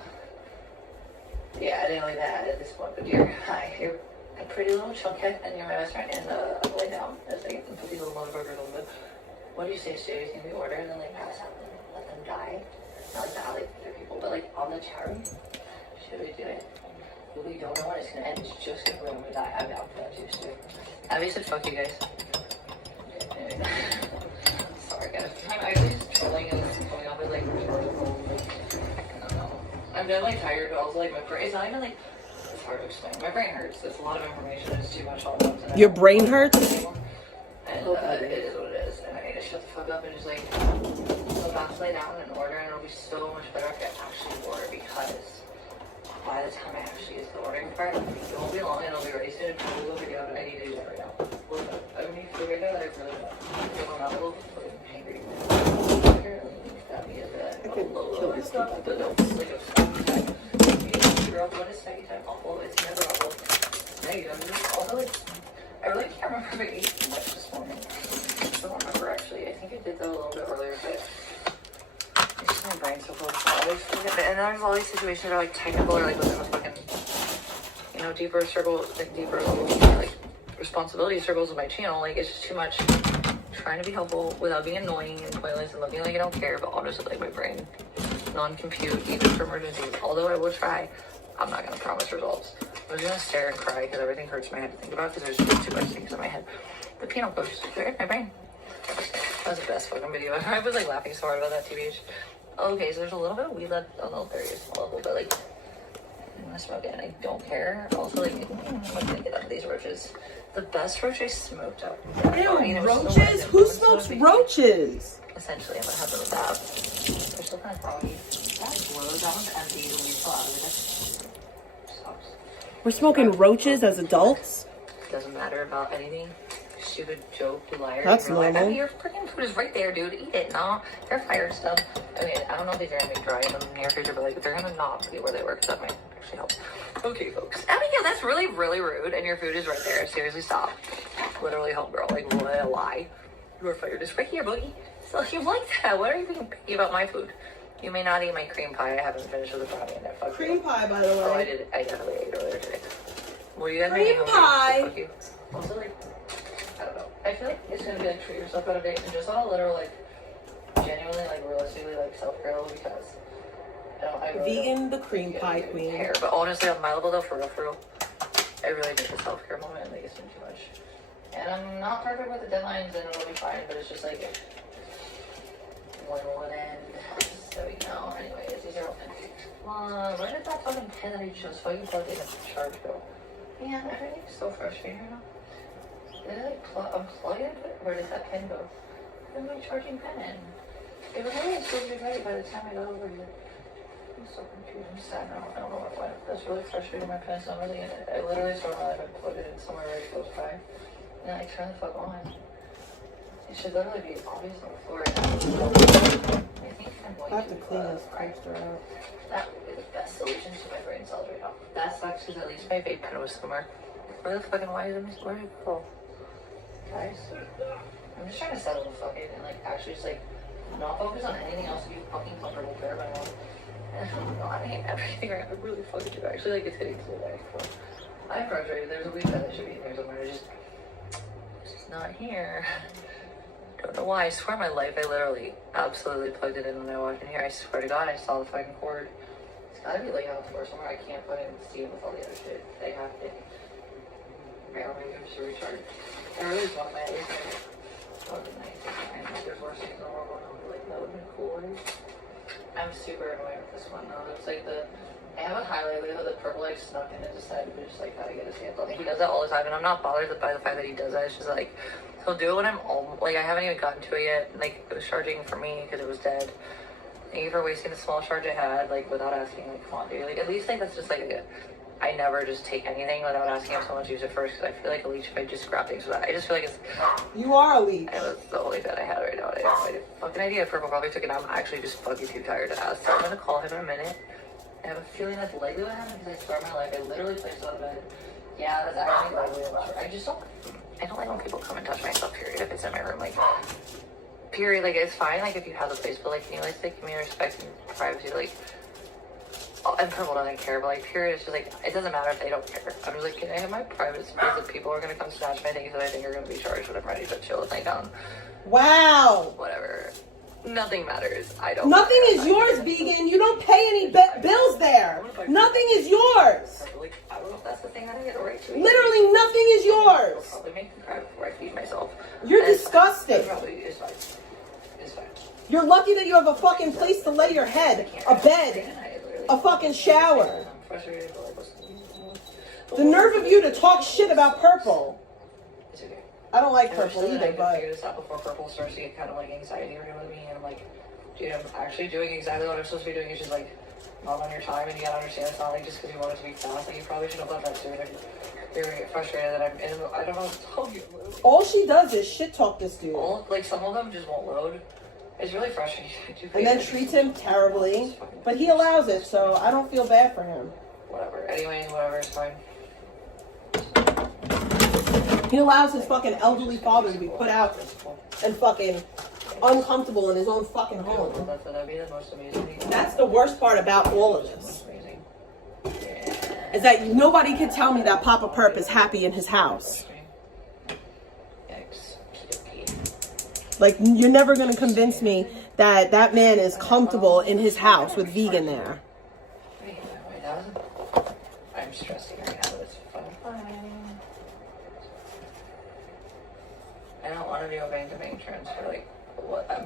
yeah, I didn't like that at this point. But you're a pretty little chunkhead, and you're my best friend. And I'll lay down as I put these little motherfuckers on the. What do you say, Stu? You think we order and then like pass out and let them die? Not like that, like other people, but like on the chat room. Should we do it? We don't know when it's gonna end. It's just gonna when we die. I'm down for that too, Stu. Abby said, "Fuck you guys." Sorry, guys. I'm actually just trolling and coming up with like rhetorical. I don't know. I'm dead like tired, but also like my brain. It's not even like. It's hard to explain. My brain hurts. It's a lot of information. It's too much all at once. Your brain hurts? And it is what it is. And I need to shut the fuck up and just like go back to lay down and order, and it'll be so much better if I actually order because by the time I actually get to the ordering part, it won't be long and it'll be ready soon. Probably will video, but I need to do that right now. I need to figure out that I really don't. If I'm not a little fucking angry, that be a low stuff, but no, like a what is second time awful? It's never awful. Negative. Also, like, I really can't remember if I ate too much this morning. I don't remember actually. I think I did that a little bit earlier, but it's just my brain's so close. I always forget it. And then there's all these situations that are like technical or like within the fucking, you know, deeper circle, like deeper like responsibility circles of my channel. Like it's just too much trying to be helpful without being annoying and pointless and looking like I don't care, but I'll just like my brain non-compute even for emergencies. Although I would try, I'm not gonna promise results. I'm just gonna stare and cry because everything hurts my head to think about because there's just too much things in my head. The piano coach is my brain. That was the best fucking video ever. I was like laughing so hard about that TBH. Okay, so there's a little bit of weed left on the very small level, but like I'm gonna smoke it and I don't care. Also, like I'm gonna get out of these roaches. The best roach I smoked out. Ew, roaches? Who smokes roaches? Essentially, I'm gonna have them with that. They're still kind of froggy. That blows. That one's empty. The weed fell out of it. Sucks. We're smoking roaches as adults? Doesn't matter about anything. Stupid joke, you liar. That's You're like, normal. I mean, your freaking food is right there, dude. Eat it. No, they're fired stuff. I mean, I don't know if these are gonna be dry in the near future, but like they're gonna not be where they were, because that might actually help. Okay, folks. I mean, yeah, that's really, really rude, and your food is right there. Seriously, stop. Literally, homegirl. Like, what a lie. You are fired. It's right here, boogie. So you like that? What are you being picky about my food? You may not eat my cream pie. I haven't finished with the brownie and that fuck Cream pie, by the way. Oh, I did. I definitely ate earlier today. Well, you guys Cream pie. Fuck you. Also, like, I don't know. I feel like it's gonna be like treat yourself out of date and just on a literal, like, genuinely, like, realistically, like, self-care level, because I really Vegan, the cream pie queen. care. But honestly, on my level though, for real, I really think the self-care moment, like, it's been too much. And I'm not perfect with the deadlines, and it'll be fine, but it's just like, when will it end? So, you know, anyways, these are all where did that fucking pen that I chose fucking plugged in a charge go? Man, everything's so frustrating right now. Did I like unplug it? Where did that pen go? Where's my charging pen? It was really supposed to be ready by the time I got over here. I'm so confused. I'm sad now. I don't know what went. That's really frustrating. My pen's not really in it. I literally sort of like plugged it in somewhere very close by. And then I turn the fuck on. It should literally be obvious on the floor right now. I think I'm going I have to clean uh, this poster out. that would be the best solution to my brain cells right now. That sucks because at least my vape pen was somewhere. Where the fucking why is it? Where did it go? Guys, I'm just trying to settle the fuck in and like actually just like not focus on anything else. You fucking comfortable care about it. I hate everything right now. I really fucking do. Actually, like it's hitting so bad. I'm frustrated. There's a weed pen that should be in here somewhere. It's just not here. Don't know why. I swear my life, I literally absolutely plugged it in when I walked in here. I swear to God, I saw the fucking cord. It's gotta be laying on the floor somewhere. I can't put it in Steam with all the other shit. They have it. Right, I'll make it to recharge. I really just want my at least like fucking nice. I know there's worse things in the world going on, but like that would have been cool. I'm super annoyed with this one though. It's like I have a highlight with the purple like snuck in and decided to just like how to get his hands on it. He does that all the time, and I'm not bothered by the fact that he does that. It's just like he'll do it when I'm like I haven't even gotten to it yet. Like it was charging for me because it was dead. Thank you for wasting the small charge I had, like without asking. Like, come on, dude. Like at least like that's just like I never just take anything without asking if someone to use it first, because I feel like a leech if I just grab things for that. I just feel like it's... You are a leech. It was the only bet I had right now. I have no fucking idea. Purple probably took it. I'm actually just fucking too tired to ask. So I'm going to call him in a minute. I have a feeling that's likely what happened because I swear my life. I literally placed it on the bed. Yeah, that's actually likely. I just don't... I don't like when people come and touch my stuff, period, if it's in my room. Like, period. Like, it's fine, like, if you have the place, but, like, can you, like, give me respect and privacy, like... And Purple doesn't care, but like, period, it's just like, it doesn't matter if they don't care. I'm just like, can I have my private space if people are gonna come snatch my things that I think are gonna be charged when I'm ready to chill and lay down? Wow. Whatever. Nothing matters. I don't. Nothing is yours, vegan. You don't pay any bills there. Nothing is yours. Like, I don't know if that's the thing that I get a right to. Literally nothing is I'll yours. probably make me cry before I feed myself. You're And disgusting. It probably is fine. It's fine. You're lucky that you have a fucking place to lay your head, a bed, a fucking shower. I'm frustrated, but like, The nerve of you to talk shit about Purple. it's okay. I don't like I Purple wish that I either, could but... figure this out before Purple starts to get kind of like anxiety ridden with me, and I'm like, dude, I'm actually doing exactly what I'm supposed to be doing. It's just like not on your time, and you gotta understand it's not like just because you want it to be fast. Like you probably should have done that sooner. You're gonna get frustrated that I'm in. I don't know what to tell you. All she does is shit talk this dude. Like some of them just won't load. It's really frustrating. And then treats him terribly. But he allows it, so I don't feel bad for him. Whatever. Anyways, whatever. It's fine. He allows his fucking elderly father to be put out and fucking uncomfortable in his own fucking home. That'd be the most amazing thing. That's the worst part about all of this. Amazing. Is that nobody can tell me that Papa Perp is happy in his house. Yikes. Like, you're never going to convince me that that man is comfortable in his house with vegan there. I'm stressing right now, but it's fun. I don't want to do a bank-to-bank transfer, like,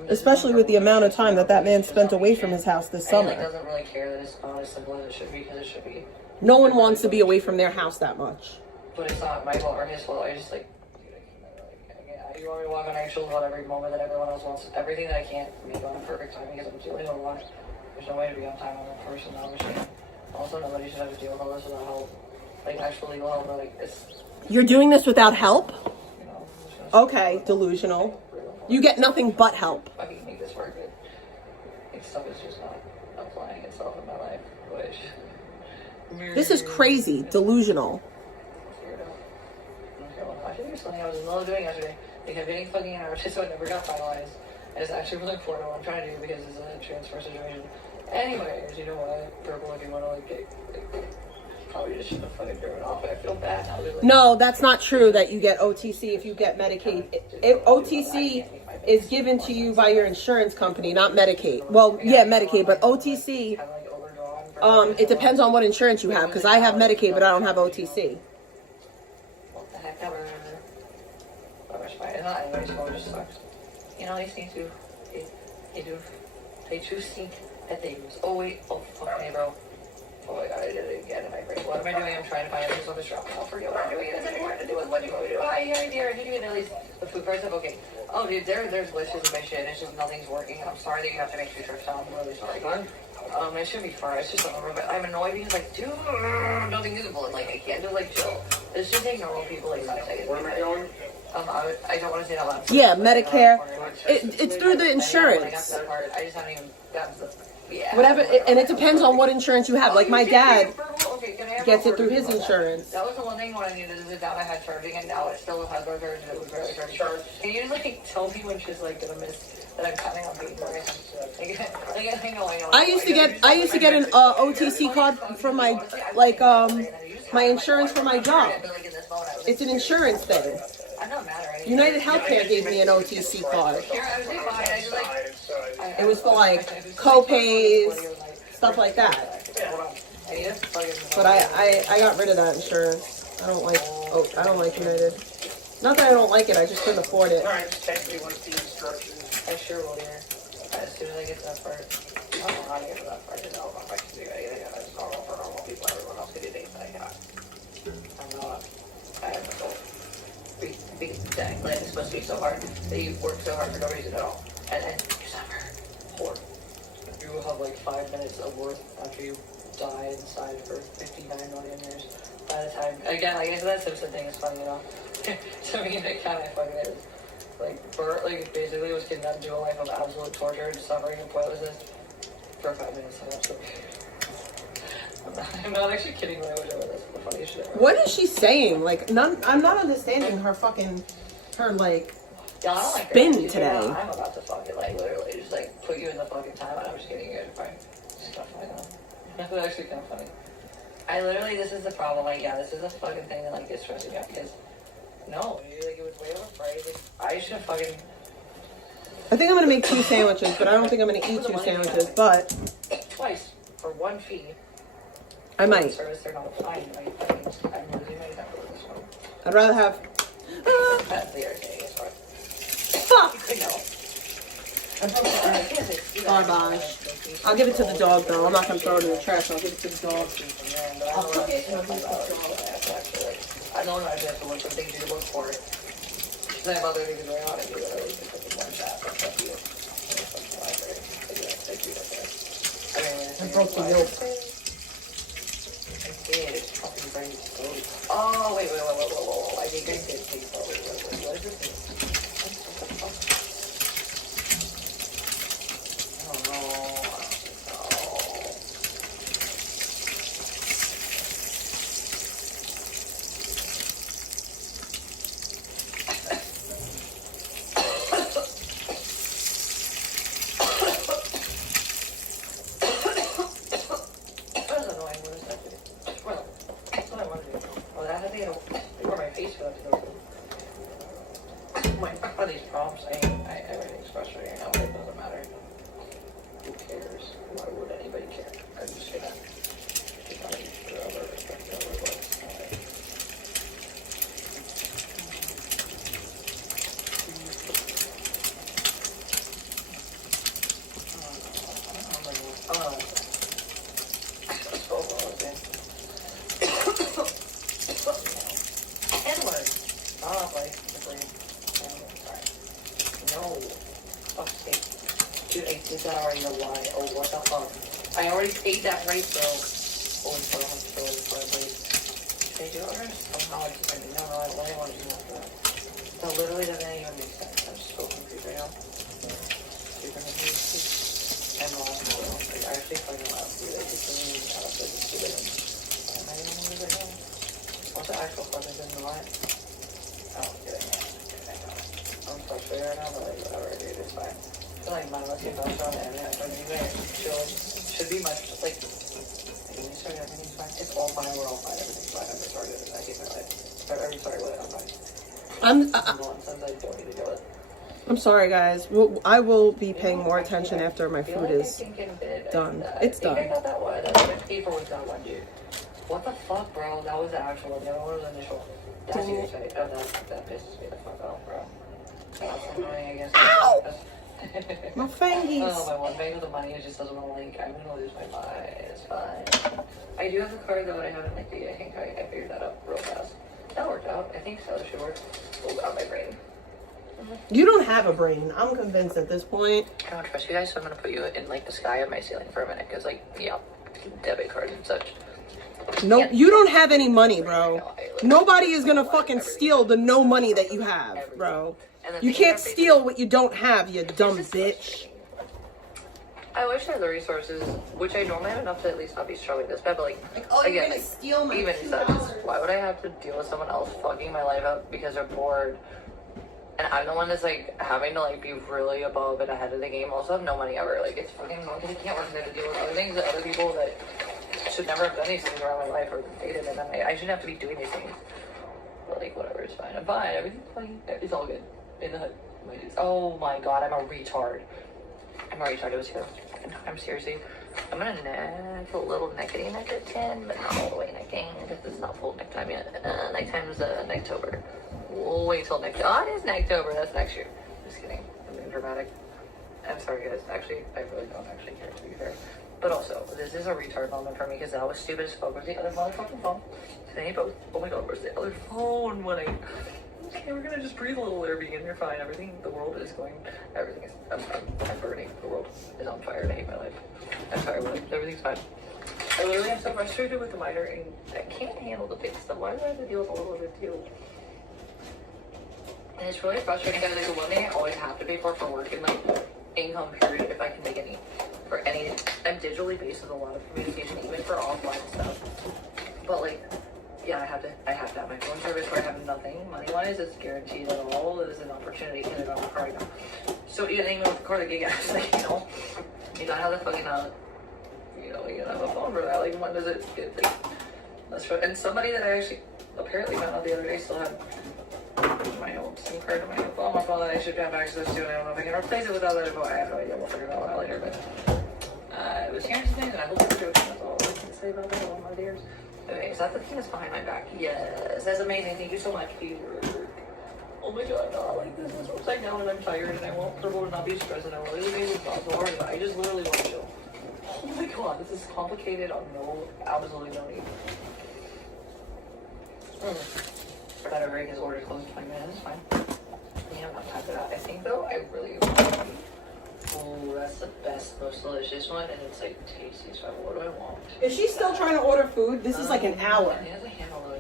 Especially with the amount of time that man spent away from his house this And he, like, summer. doesn't really care that it's not as simple as it should be, because it should be. No one wants to be away from their house that much. But it's not my fault or his fault. I just like, you want me to walk on eggshells about every moment that everyone else wants, everything that I can't make on a perfect time because I'm dealing with a lot. There's no way to be on time on that person, obviously. Also, nobody should have to deal with all this without help. Like, actual legal help, but, like, it's, You're doing this without help? you know, I'm just Oh. Okay, delusional. You get nothing but help. fucking make this work. Like, stuff is just not applying itself in my life, which... This is crazy, delusional. I think there's something I was in the middle of doing yesterday. Like, I'm getting fucking hours, so it never got finalized. And it's actually really important what I'm trying to do because it's a transfer situation. Anyways, you know what? Purple, if you want to, like, get... Probably just should have fucking driven off, but I feel bad now. Like, No, that's not true that you get OTC if you get Medicaid. OTC is given to you by your insurance company, not Medicaid. Well, yeah, Medicaid, but OTC, I'm, like, overdrawn for it depends on what insurance you have, because I have Medicaid, but I don't have OTC. what the heck ever. It's not anyways, so it just sucks. You know, these things do. They do stink at things. Oh wait, oh fuck me, bro. Oh my god, I did it again in my brain. What am I doing? I'm trying to find this on the shop. I'll forget what I'm doing. It doesn't important to do with what you want me to do. Hi, dear. Did you get at least the food price up? Okay. Oh, dude, there's glitches in my shit. It's just nothing's working. I'm sorry that you have to make 2 trips down. I'm really sorry. It should be fine. It's just a little bit. I'm annoyed because, like, dude, nothing usable. Like, I can't do, like, chill. It's just like normal people, like, 5 seconds. Where am I going? I don't want to say that loud. Yeah, Medicare. It's through the I insurance. got to that part. I just haven't even gotten to the... Yeah. Whatever, and it depends on what insurance you have. Like my dad Okay, can I have gets a it through word his about that? insurance. That was the one thing when I needed to sit down. I had charging, and now it still has no charge, and it was very charging. Can you just like tell me when she's like gonna miss that I'm counting on being right? I know. I used to get an OTC card from my my insurance for my job. It's an insurance thing. I'm not mad or anything. United Healthcare gave me an OTC card. Here, I was doing mine. I just like. It was for like co-pays, stuff like that. But I got rid of that insurance. I don't like United. Not that I don't like it, I just couldn't afford it. I sure will, yeah. As soon as I get to that part. I don't know how to get to that part. I don't know if I can do anything. It's normal for normal people. Everyone else can do things that I cannot. I have no goal. Because life is supposed to be so hard that you work so hard for no reason at all. And then you suffer. Horrible. You will have like 5 minutes of worth after you die inside for 59 million years. By the time, again, like I said, that Simpson thing is funny, you know. To me, it kind of fucking is. Like, Bert, like, basically was condemned to a life of absolute torture and suffering and pointlessness for 5 minutes. I'm not actually kidding when I was over this. The funniest shit ever. What is she saying? Like, I'm not understanding her like Yeah, I don't like spin her. She's today. like, I'm about to fucking, like, literally just, like, put you in the fucking time, and I'm just kidding you. It's fine. It's kind of funny, though. That's actually kind of funny. I literally, this is the problem. Like, yeah, this is a fucking thing that, like, gets stressing me out, because, no, like, it was way overpriced. Like, I should have fucking... I think I'm gonna make 2 sandwiches, but I don't think I'm gonna eat 2 sandwiches, but Twice, for 1 fee. I might. Service they're not applying. Like, I'm losing my temper with this one. I'd rather have That's the irritating as far. fuck. I know. Garbage. I'll give it to the dog though. I'm not gonna throw it in the trash. I'll give it to the dog. I'll cook it and I'll give it to the dog. I know I have to look for things to look for it. Because I have other things going on. I do literally just look at one shot. That's up to you. I broke the milk. It's fucking very slowly. Oh, wait. I think I did take slowly. What is this thing? What the fuck? Oh, no. you to lie. Oh, what the fuck? I already paid that right, bro. Holy fuck, I'm so sorry. They do it right? Somehow I just I don't know why I want to do that. That literally doesn't even make sense. I'm so confused right now. You're gonna do this. I'm wrong. Like, I actually fucking laugh. Dude, I just really need to have this stupid. Am I the only one that knows? What's the actual fuck is in the line? Oh, yeah. I'm frustrated right now, but like, whatever, dude, it's fine. I feel like my lucky bounce on the internet, but anyway, should be much, like, everything's fine. It's all fine, we're all fine, everything's fine. I'm retarded, I hate my life. I'm sorry, what? I'm fine. I'm sorry, guys. I will be paying more attention after my food is done. It's done. I got that one. That paper was that one, dude. What the fuck, bro? That was the actual one. The other one was the initial. That's your side. Oh, that pisses me the fuck off, bro. That's annoying, I guess. Ow! My fingies. Oh, my one bag of the money just doesn't want to link. I'm gonna lose my mind. It's fine. I do have a card though, but I haven't linked it yet. I think I figured that out real fast. That worked out. I think so. It should work. Oh god, my brain. You don't have a brain. I'm convinced at this point. I don't trust you guys, so I'm gonna put you in like the sky of my ceiling for a minute, cause like, yeah, debit cards and such. No, you don't have any money, bro. Nobody is gonna fucking steal the no money that you have, bro. You can't steal what you don't have, you dumb bitch. I wish I had the resources, which I normally have enough to at least not be struggling this bad, but like oh, again, you're gonna steal my even $2. Why would I have to deal with someone else fucking my life up because they're bored? And I'm the one that's like having to like be really above and ahead of the game. Also have no money ever. Like it's fucking annoying because I can't work there to deal with other things that other people that should never have done these things around my life or dated, and then I shouldn't have to be doing these things. But like whatever, it's fine. I'm fine. Everything's fine. It's all good. In the hood. Oh my god, I'm a retard. I'm a retard. It was here. I'm seriously. I'm gonna neck a little neckety neck at 10, but not all the way necking because it's not full neck time yet. Neck time is Necktober. We'll wait till next. Oh, it is Necktober. That's next year. Just kidding. I'm being dramatic. I'm sorry, guys. Actually, I really don't actually care, to be fair. But also, this is a retard moment for me because that was stupid as fuck. Where's the other motherfucking phone? They both. Oh my god, where's the other phone? Okay, we're gonna just breathe a little there, vegan. You're fine. Everything, the world is going. Everything is. I'm burning. The world is on fire and I hate my life. I'm sorry, everything's fine. I literally am so frustrated with the minor and I can't handle the big stuff. Why do I have to deal with all of it too? And it's really frustrating because like the one thing I always have to pay for work and like income period if I can make any for any. I'm digitally based with a lot of communication, even for offline stuff. But like, yeah, I have to have my phone service where I have nothing money wise. It's guaranteed at all. It is an opportunity because I don't have a car right now. So even with the car, the gig actually, you gotta have the fucking you gotta have a phone for that. Like when does it get like? That's right. And somebody that I actually apparently found out the other day still had my old SIM card on my phone that I should have access to, and I don't know if I can replace it without that info. I have no idea. We'll figure it out later. But I was hearing some things, and I hope you're joking. That's all I can say about that, all my dears. Okay, is that the thing that's behind my back? Yes, that's amazing. Thank you so much, Peter. Oh my god, no, like this is upside down, and I'm tired, and I want the world to not be stressed, and I really need to not so hard. I just literally want to chill. Oh my god, this is complicated on absolutely no need. Better break his order closed in 20 minutes, fine. We have enough time for that. I think though, I really oh, that's the best, most delicious one, and it's like tasty, so what do I want? Is she still trying to order food? This is like an hour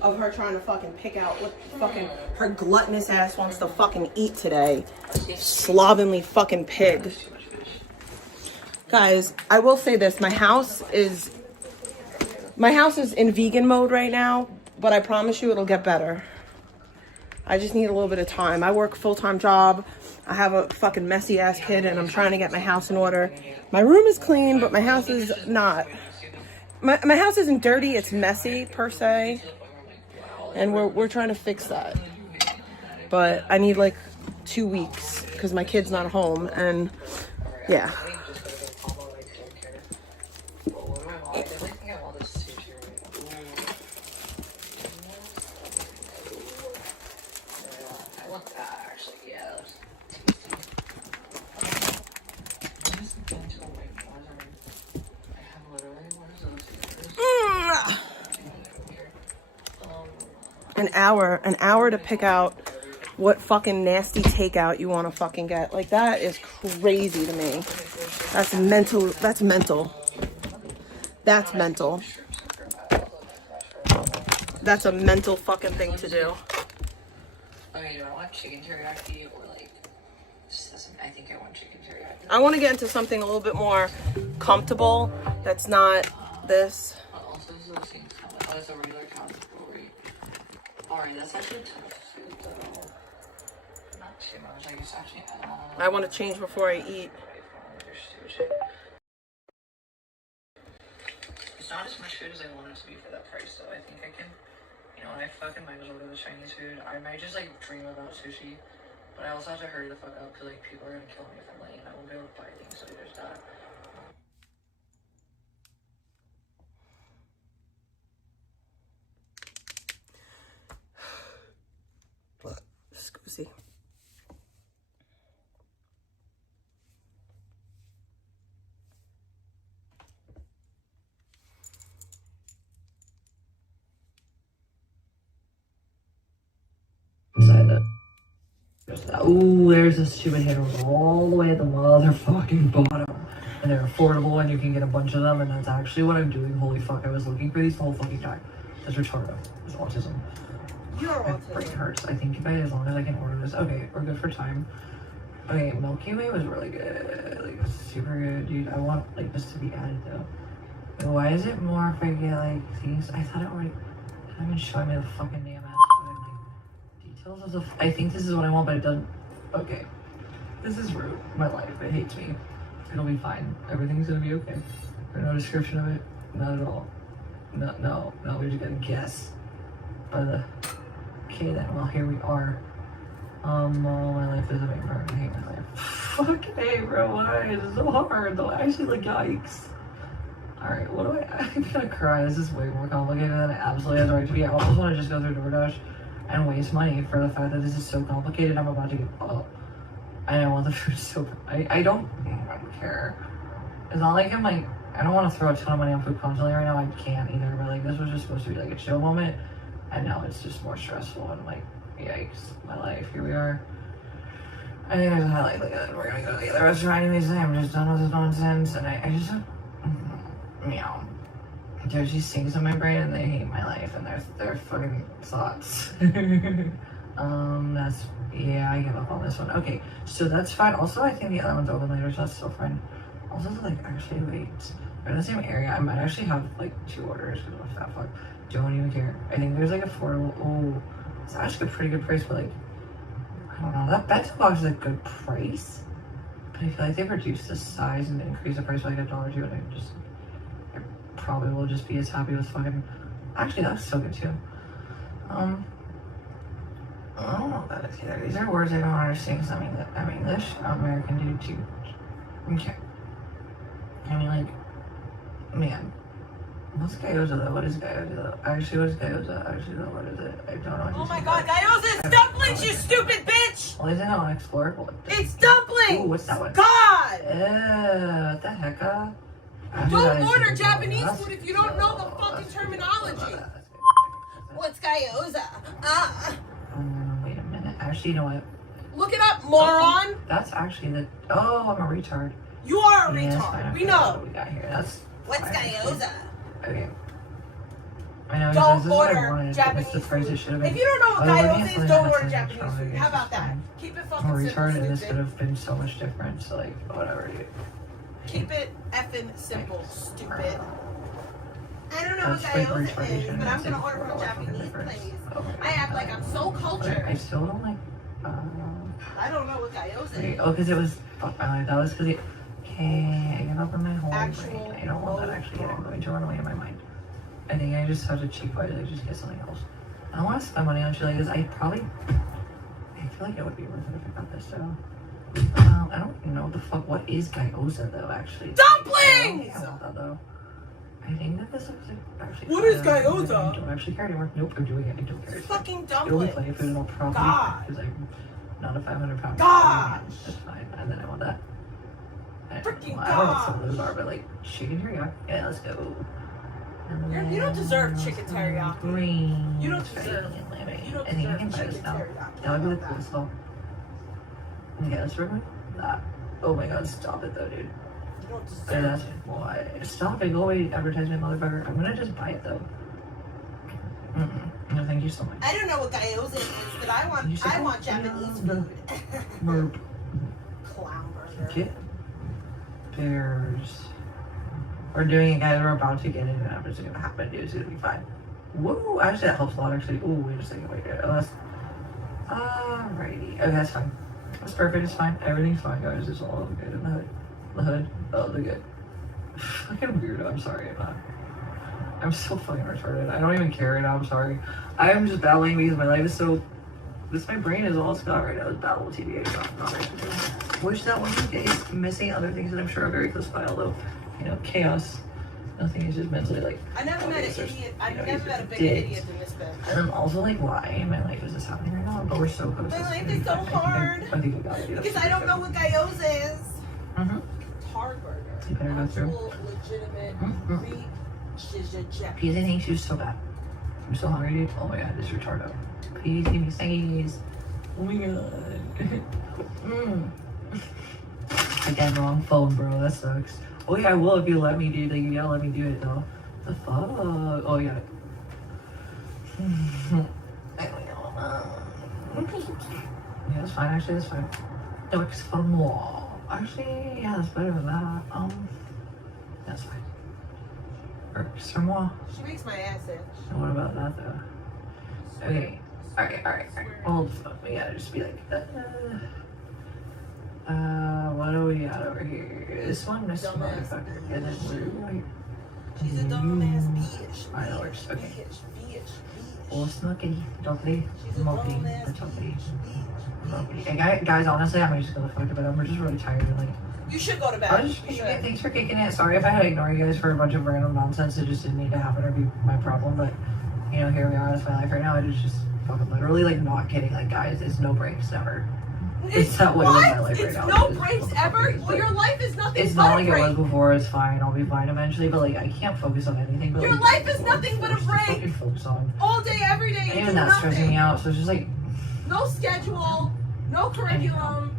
of her trying to fucking pick out what fucking her gluttonous ass wants to fucking eat today. Slovenly fucking pig. Guys, I will say this, my house is in vegan mode right now, but I promise you it'll get better. I just need a little bit of time. I work a full-time job. I have a fucking messy ass kid and I'm trying to get my house in order. My room is clean, but my house is not. My house isn't dirty, it's messy per se. And we're trying to fix that. But I need like 2 weeks because my kid's not home, and yeah. An hour to pick out what fucking nasty takeout you want to fucking get. Like, that is crazy to me. That's mental. That's mental. That's mental. That's a mental fucking thing to do. Okay, do I want chicken teriyaki or like? This doesn't. I think I want chicken teriyaki. I want to get into something a little bit more comfortable. That's not this. Also, this seems kind of like, oh, it's a regular category. Alright, that's actually tough food though. Not too much. I guess actually. I want to change before I eat. It's not as much food as I want it to be for that price though. I think I can. You know, I fucking might as well go to Chinese food. I might just like dream about sushi, but I also have to hurry the fuck up because like people are gonna kill me if I'm late and I won't be able to buy things. So there's that. Scusi. Oh, there's a stupid hitter all the way at the motherfucking bottom. And they're affordable and you can get a bunch of them and that's actually what I'm doing. Holy fuck, I was looking for these the whole fucking time. That's retarded. It's autism. You're My brain hurts. I think if I, as long as I can order this. Okay, we're good for time. Okay, Milky Way was really good. Like, super good, dude. I want, like, this to be added, though. But why is it more if I get, like, things? I thought it already... It's not even showing me the fucking damn ass. Like, details of the... I think this is what I want, but it doesn't... Okay. This is rude. My life. It hates me. It'll be fine. Everything's gonna be okay. There's no description of it. Not at all. No, we just gotta guess. By the... Okay then, well here we are. Oh, my life is a big part. I hate my life. Fucking bro, why is it so hard though? Actually, like, yikes. Alright, what do I'm gonna cry. This is way more complicated than it absolutely has right to be. I almost want to just go through DoorDash and waste money for the fact that this is so complicated. I'm about to give up. And I want the food so I don't care. It's not like I'm like, I don't want to throw a ton of money on food constantly right now. I can't either, but like, this was just supposed to be like a chill moment. And now it's just more stressful and like, yikes, my life, here we are. I think there's a highlight, like, we're gonna go to the other restaurant anyways. I'm just done with this nonsense, and I just don't, meow. There's these things in my brain and they hate my life and they're fucking thoughts. That's, yeah, I give up on this one. Okay, so that's fine. Also, I think the other one's open later, so that's still fine. Also, like, actually, wait, we're in the same area. I might actually have, like, 2 orders, because I'm a fat fuck. Don't even care. I think there's, like, affordable, oh, it's actually a pretty good price, but, like, I don't know, that bento box is a good price, but I feel like they've reduced the size and increased the price by, like, $1 or $2, and I probably will just be as happy with fucking, actually, that's so good, too. I don't know what that is either. These are words I don't understand because I'm English. I'm American dude too. Okay. I mean, like, man. What's gyoza though? What is gyoza though? Actually, what is gyoza? Actually, though, what is it? I don't know what Oh my god, gyoza is dumplings, you stupid bitch! Well, isn't it unexplored? It's dumplings! Ooh, what's that one? God! What the heck? Don't order Japanese food if you don't know the fucking terminology. What's gyoza? Wait a minute. Actually, you know what? Look it up, moron! That's actually the... Oh, I'm a retard. You are a Yeah, retard. We what know. we got here. That's... What's gyoza? Okay. I know, Don't this is what I order wanted. Japanese It's the phrase it should have been. If you don't know what Oh, gyoza is, don't order Japanese food. It's How about that? fine. Keep it I'm a fucking retard and this could simple, have been so much different, so like, whatever, dude. Keep it effing simple, stupid. I don't know what That's like gyoza is, retardation. but I'm That's gonna like order from a a fucking Japanese difference. place. Okay. I act like I'm so Okay, cultured. I still don't like, I don't know what gyoza okay, is. oh, because it was, fuck my life, that was because it, okay, I give up on my whole Actual brain. I don't want that actually yet. I'm going to run away in my mind. I think I just have to cheap like just get something else. I don't want to spend money on shit like this. I feel like it would be worth it if I got this though. I don't know what the fuck. What is gyoza though? Actually, Dumplings! I want that though. I think that this looks like actually. What is I gyoza? don't actually care anymore. Nope, I'm doing it. I don't care. It's fucking It'll be dumplings. plenty of food and I'll probably God. because I'm not a 500-pound. Gosh. That's fine. And then I want that. Freaking I don't know what some gosh. of those are, but like chicken teriyaki. Yeah, let's go. You don't deserve chicken teriyaki. Green. You don't deserve. You don't I think I deserve can buy this chicken now. teriyaki. That would be the How about coolest though. Okay, let's remove that. Oh my god, stop it though, dude. You don't And deserve that's it. what. Stop it. Go away, advertisement, motherfucker. I'm gonna just buy it though. No, thank you so much. I don't know what gyoza is, but I want Japanese food. Merp. Clown burger. Get bears. We're doing it, guys. We're about to get into it. It's gonna happen, dude. It's gonna be fine. Whoa, actually that helps a lot, actually. Oh, wait a second. Wait, unless. Alrighty. Okay, that's fine. That's perfect. It's fine. Everything's fine, guys. It's all good in the hood. The hood. Oh, the good. Fucking weirdo. I'm sorry. I'm so fucking retarded. I don't even care right now. I'm sorry. I'm just battling because my life is so. My brain is all it's got right now. Is battle with TBA. Not right. Wish that one is missing other things that I'm sure are very close by, although, you know, chaos. Nothing is just mentally like. I never met an idiot. I've never met a big dicks. idiot in this bed. And I'm also like, why in my life is this happening right now? But we're so close. My life is so hard. I think we gotta do that. Because I don't know what gyoza is. Mm-hmm. Hard burger. You better go through. Actual legitimate Pizza thinks you're so bad. I'm so hungry, dude. Oh my god, this retardo. Please give me snackies. Oh my god. Again, wrong phone, bro. That sucks. Oh yeah, I will if you let me, dude. Like, you gotta let me do it, though. The fuck? Oh, yeah. Yeah, that's fine. Actually, that's fine. Works for more. Actually, yeah, that's better than that. That's fine. Works for more. She makes my ass itch. And what about that, though? Okay. Alright. Hold the fuck. We gotta just be like, what do we got over here? This one, this motherfucker. And then blue, right? She's a dumbass bitch. Alright, that works. Okay. Bitch. Oh, snucky. Dopey. She's a Mopey. dumbass That's okay. bitch. Hey, guys, honestly, I'm just gonna fuck it, but I'm just really tired and like. You should go to bed. Thanks for kicking it. Sorry if I had to ignore you guys for a bunch of random nonsense. It just didn't need to happen or be my problem, but you know, here we are. That's my life right now. It is just fucking literally like not kidding. Like, guys, it's no breaks never. It's that way with my life right now. No breaks ever? Well, your life is nothing It's but not a like it break. was before. It's fine. I'll be fine eventually. But like, I can't focus on anything. But Your like, life is nothing but a just break. fucking focus on. All day, every day, you do And that's stressing me nothing. out. So it's just like. No schedule, no curriculum,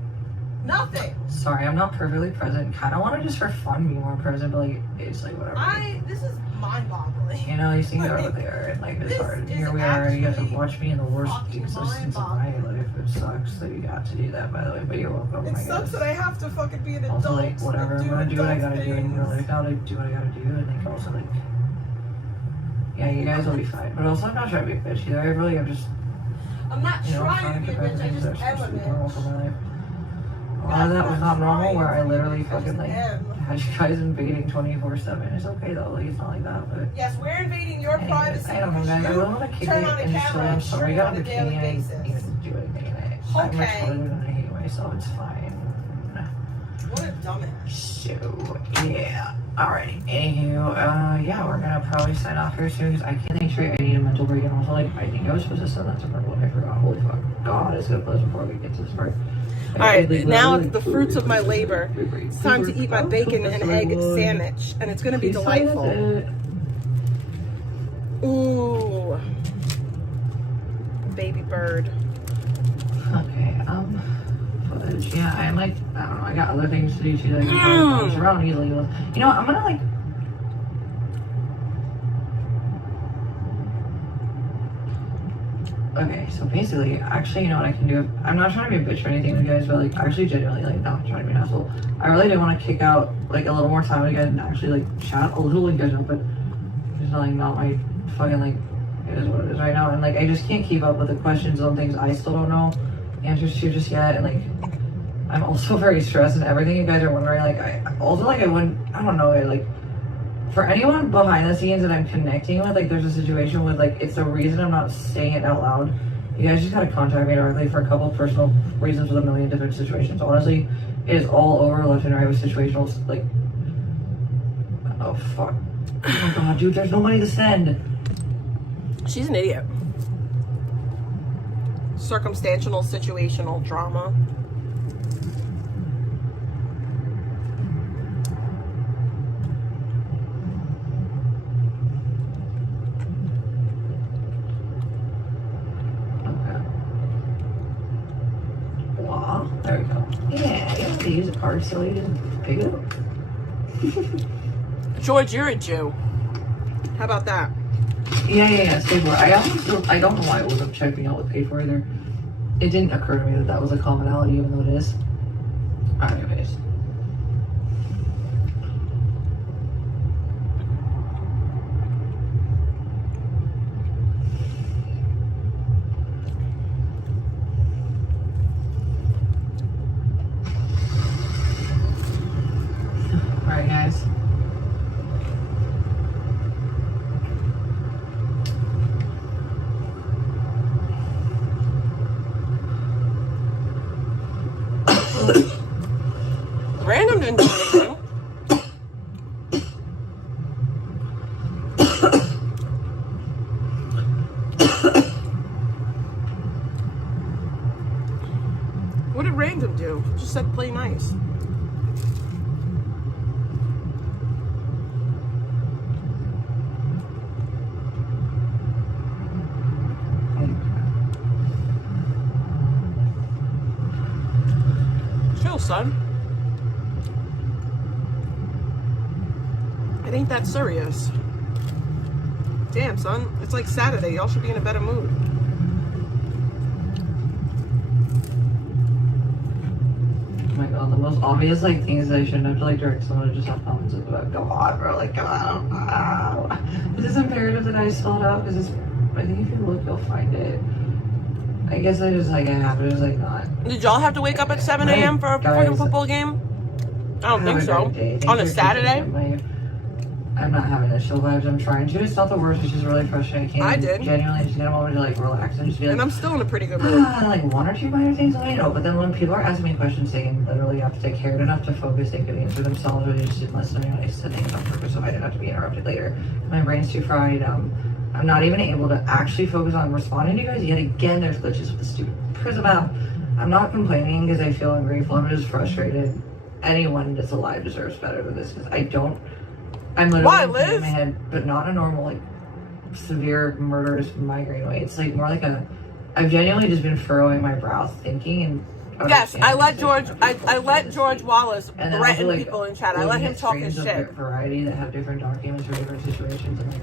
nothing. Sorry, I'm not perfectly present. Kind of want to just for fun be more present, but like, it's like whatever. This is mind-boggling. You know, these things are what they are, and like it's This hard. is Here we are. You have to actually watch me in the worst fucking existence of my life. It sucks that you got to do that, by the way. But you're welcome. It sucks that I have to fucking be an adult. Also, like, whatever. I'm gonna do what I gotta do, and adult really gotta do what I gotta do, and like also like, yeah, you guys will be fine. But also, I'm not trying to be a bitch either. I really am just, I'm not you know, trying to be a compare bitch, I things just that are am a supposed to be normal bitch. for my life. A lot of that was not normal, where I literally fucking like am. had you guys invading 24/7. It's okay though, like it's not like that, but. Yes, we're invading your privacy. I don't know, guys. I really want to kick turn it on the and just camera I'm and sorry. I shoot got on a a daily bikini. I basis. didn't even do anything. I'm Okay. retarded and I hate myself. It's fine. What a dumbass. So, yeah. Alrighty. Anywho, yeah, we're gonna probably sign off here soon because I can't think straight. I need a mental break, and also, like, I think I was supposed to send that to Purple and I forgot. Holy fuck. God, it's gonna buzz before we get to this part. Alright, now it's the fruits of my labor. It's time to eat my bacon and egg sandwich, and it's gonna be delightful. Ooh. Baby bird. Okay, footage. Yeah, I'm like, I don't know, I got other things to do too, like, bounce around easily. You know what, I'm gonna, like, okay, so basically, actually, you know what I can do? I'm not trying to be a bitch or anything with you guys, but, like, actually, genuinely, like, not trying to be an asshole. I really do want to kick out, like, a little more time with you guys and actually, like, chat a little, like, you guys know, but it's not, like, not my fucking, like, it is what it is right now, and, like, I just can't keep up with the questions on things I still don't know answers to just yet, and, like, I'm also very stressed and everything you guys are wondering, like, I don't know, like, for anyone behind the scenes that I'm connecting with, like, there's a situation with, like, it's the reason I'm not saying it out loud. You guys just gotta contact me directly for a couple of personal reasons with a million different situations. Honestly, it is all over left and right with situational, like, oh, fuck. Oh, God, dude, there's no money to send. She's an idiot. Circumstantial, situational drama. Wow, there we go. Yeah, you have to use a card so you just pick it up. George, you're a Jew. How about that? Yeah. Stapler. I don't know why it wasn't checking out with paid for either. It didn't occur to me that that was a commonality, even though it is. Anyways. Alright, guys. Random didn't do anything. What did Random do? Just said play nice. Chill, son. It ain't that serious. Damn, son. It's like Saturday. Y'all should be in a better mood. Oh my god, the most obvious like things that I shouldn't have to like direct someone to just have comments about. Go on, bro. Like, come on. Is this imperative that I spell it out? Because I think if you look, you'll find it. I guess I just like I have to just like not. Did y'all have to wake up at 7 a.m. for a fucking football game? I don't think so. On a Saturday? I'm not having the chill vibes. I'm trying to. It's not the worst. It's just really frustrating. I did. Genuinely just get a moment to like relax and just be like. And I'm still in a pretty good mood. Like one or two minor things I know, but then when people are asking me questions, they can literally have to take care enough to focus. They could answer themselves, or they just didn't listen. And I said they enough focus, so I didn't have to be interrupted later. My brain's too fried. I'm not even able to actually focus on responding to you guys. Yet again, there's glitches with the stupid Prism app. I'm not complaining because I feel ungrateful. I'm just frustrated. Anyone that's alive deserves better than this because I don't. I'm literally in my head, but not a normal, like, severe murderous migraine way. It's like more like I've genuinely just been furrowing my brow thinking and. Yes, I let George Wallace threaten also, like, people in chat. I let him talk his shit. Variety that have different documents for different situations. And, like,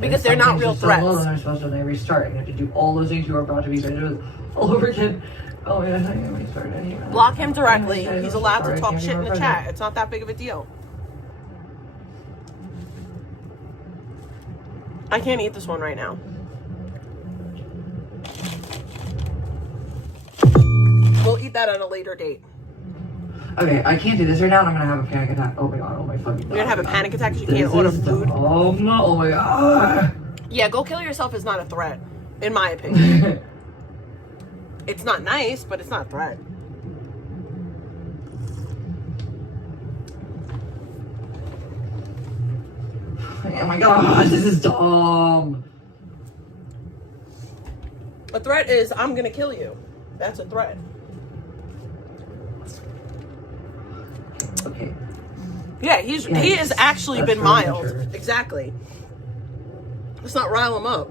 because they're not real threats. They're supposed to, when they restart, and you have to do all those things you are about to be finished with all over again. Oh, yeah, I thought you were going to start anyway. Block him directly. He's allowed to talk shit in the chat. It's not that big of a deal. I can't eat this one right now. We'll eat that on a later date. Okay, I can't do this right now. I'm gonna have a panic attack. Oh my god, oh my fucking god. You're gonna have a panic attack because you can't order food? Oh no, oh my god. Yeah, go kill yourself is not a threat, in my opinion. It's not nice, but it's not a threat. Oh my god, this is dumb. A threat is, I'm gonna kill you. That's a threat. Okay. Yeah, he has actually been mild. Exactly. Let's not rile him up.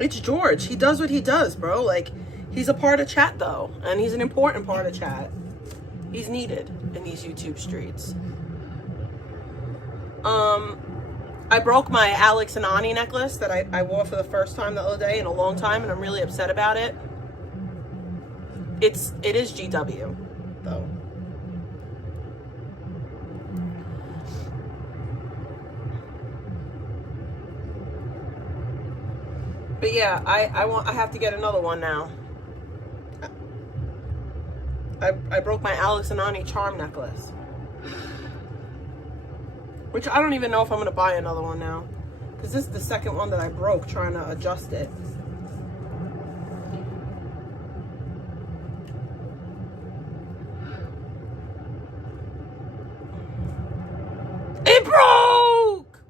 It's George. He does what he does, bro. Like, he's a part of chat, though. And he's an important part of chat. He's needed in these YouTube streets. I broke my Alex and Ani necklace that I wore for the first time the other day in a long time, and I'm really upset about it. It is GW, though. But yeah, I have to get another one now. I broke my Alex and Ani charm necklace. Which I don't even know if I'm gonna buy another one now. Because this is the second one that I broke trying to adjust it. It broke!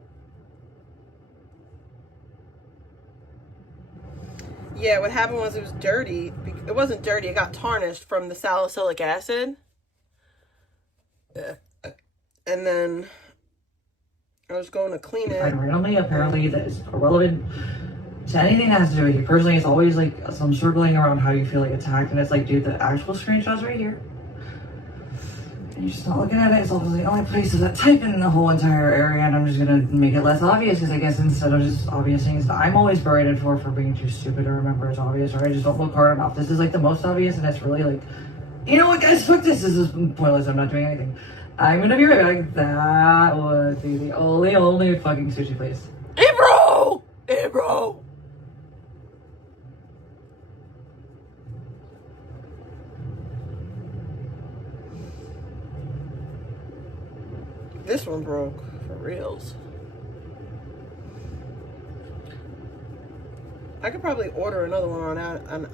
Yeah, what happened was it was dirty. It wasn't dirty, it got tarnished from the salicylic acid. And then I was going to clean it. Randomly, apparently, that is irrelevant to anything that has to do with you. Personally, it's always like some circling around how you feel like attacked. And it's like, dude, the actual screenshot's right here. and you're just not looking at it. It's also the only place that type in the whole entire area, and I'm just gonna make it less obvious because I guess instead of just obvious things that I'm always berated for being too stupid to remember it's obvious, or I just don't look hard enough. This is like the most obvious, and it's really like, you know what, guys, fuck this. This is pointless. I'm not doing anything. I'm gonna be right back. That would be the only fucking sushi place. It broke! It broke! This one broke for reals. I could probably order another one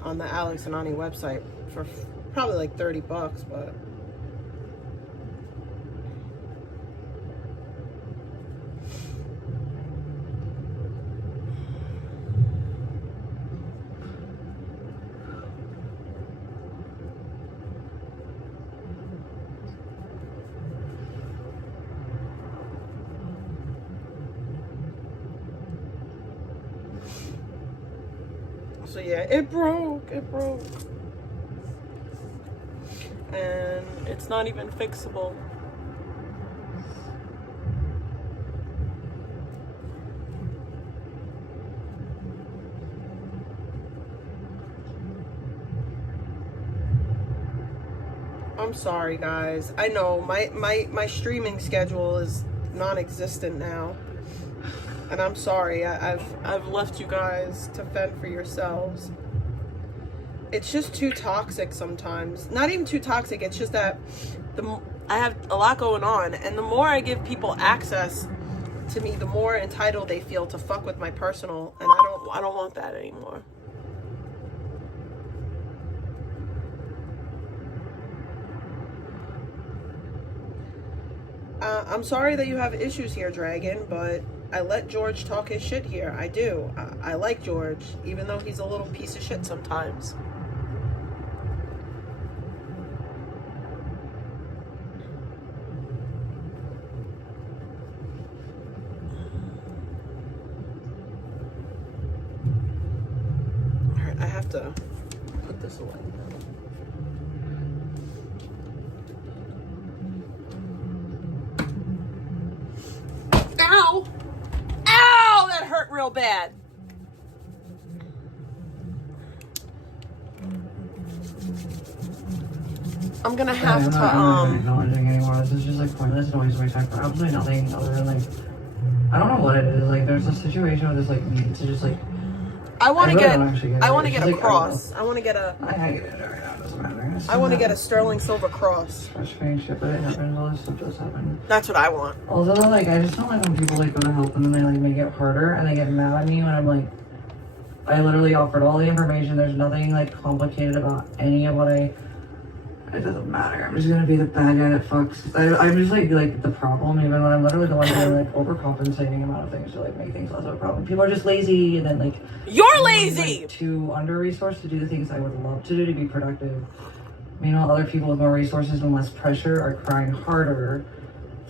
on the Alex and Ani website for probably like $30, but so yeah, it broke. And it's not even fixable. I'm sorry, guys. I know my streaming schedule is non-existent now. And I'm sorry, I've left you guys to fend for yourselves. It's just too toxic sometimes. Not even too toxic, it's just that I have a lot going on, and the more I give people access to me, the more entitled they feel to fuck with my personal, and I don't want that anymore. I'm sorry that you have issues here, Dragon, but I let George talk his shit here. I do. I like George, even though he's a little piece of shit sometimes. Alright, I have to put this away. Ow! Ow! That hurt real bad. I'm gonna have to, I'm not doing anymore. This is just like pointless noise of my time for absolutely nothing other than like, I don't know what it is. Like, there's a situation with this like need to just like. I want to get a like, cross. I want to get a. I can't get it right now. It doesn't matter. I want to get a sterling silver cross. Frustrating shit, but it happens. All this stuff does happen. That's what I want. Although, like, I just don't like when people like go to help and then they like make it harder and they get mad at me when I'm like, I literally offered all the information. There's nothing like complicated about any of what I. It doesn't matter. I'm just gonna be the bad guy that fucks. I'm just like the problem, even when I'm literally the one doing like overcompensating amount of things to like make things less of a problem. People are just lazy, and then like you're lazy. Like, too under-resourced to do the things I would love to do to be productive. Meanwhile, other people with more resources and less pressure are crying harder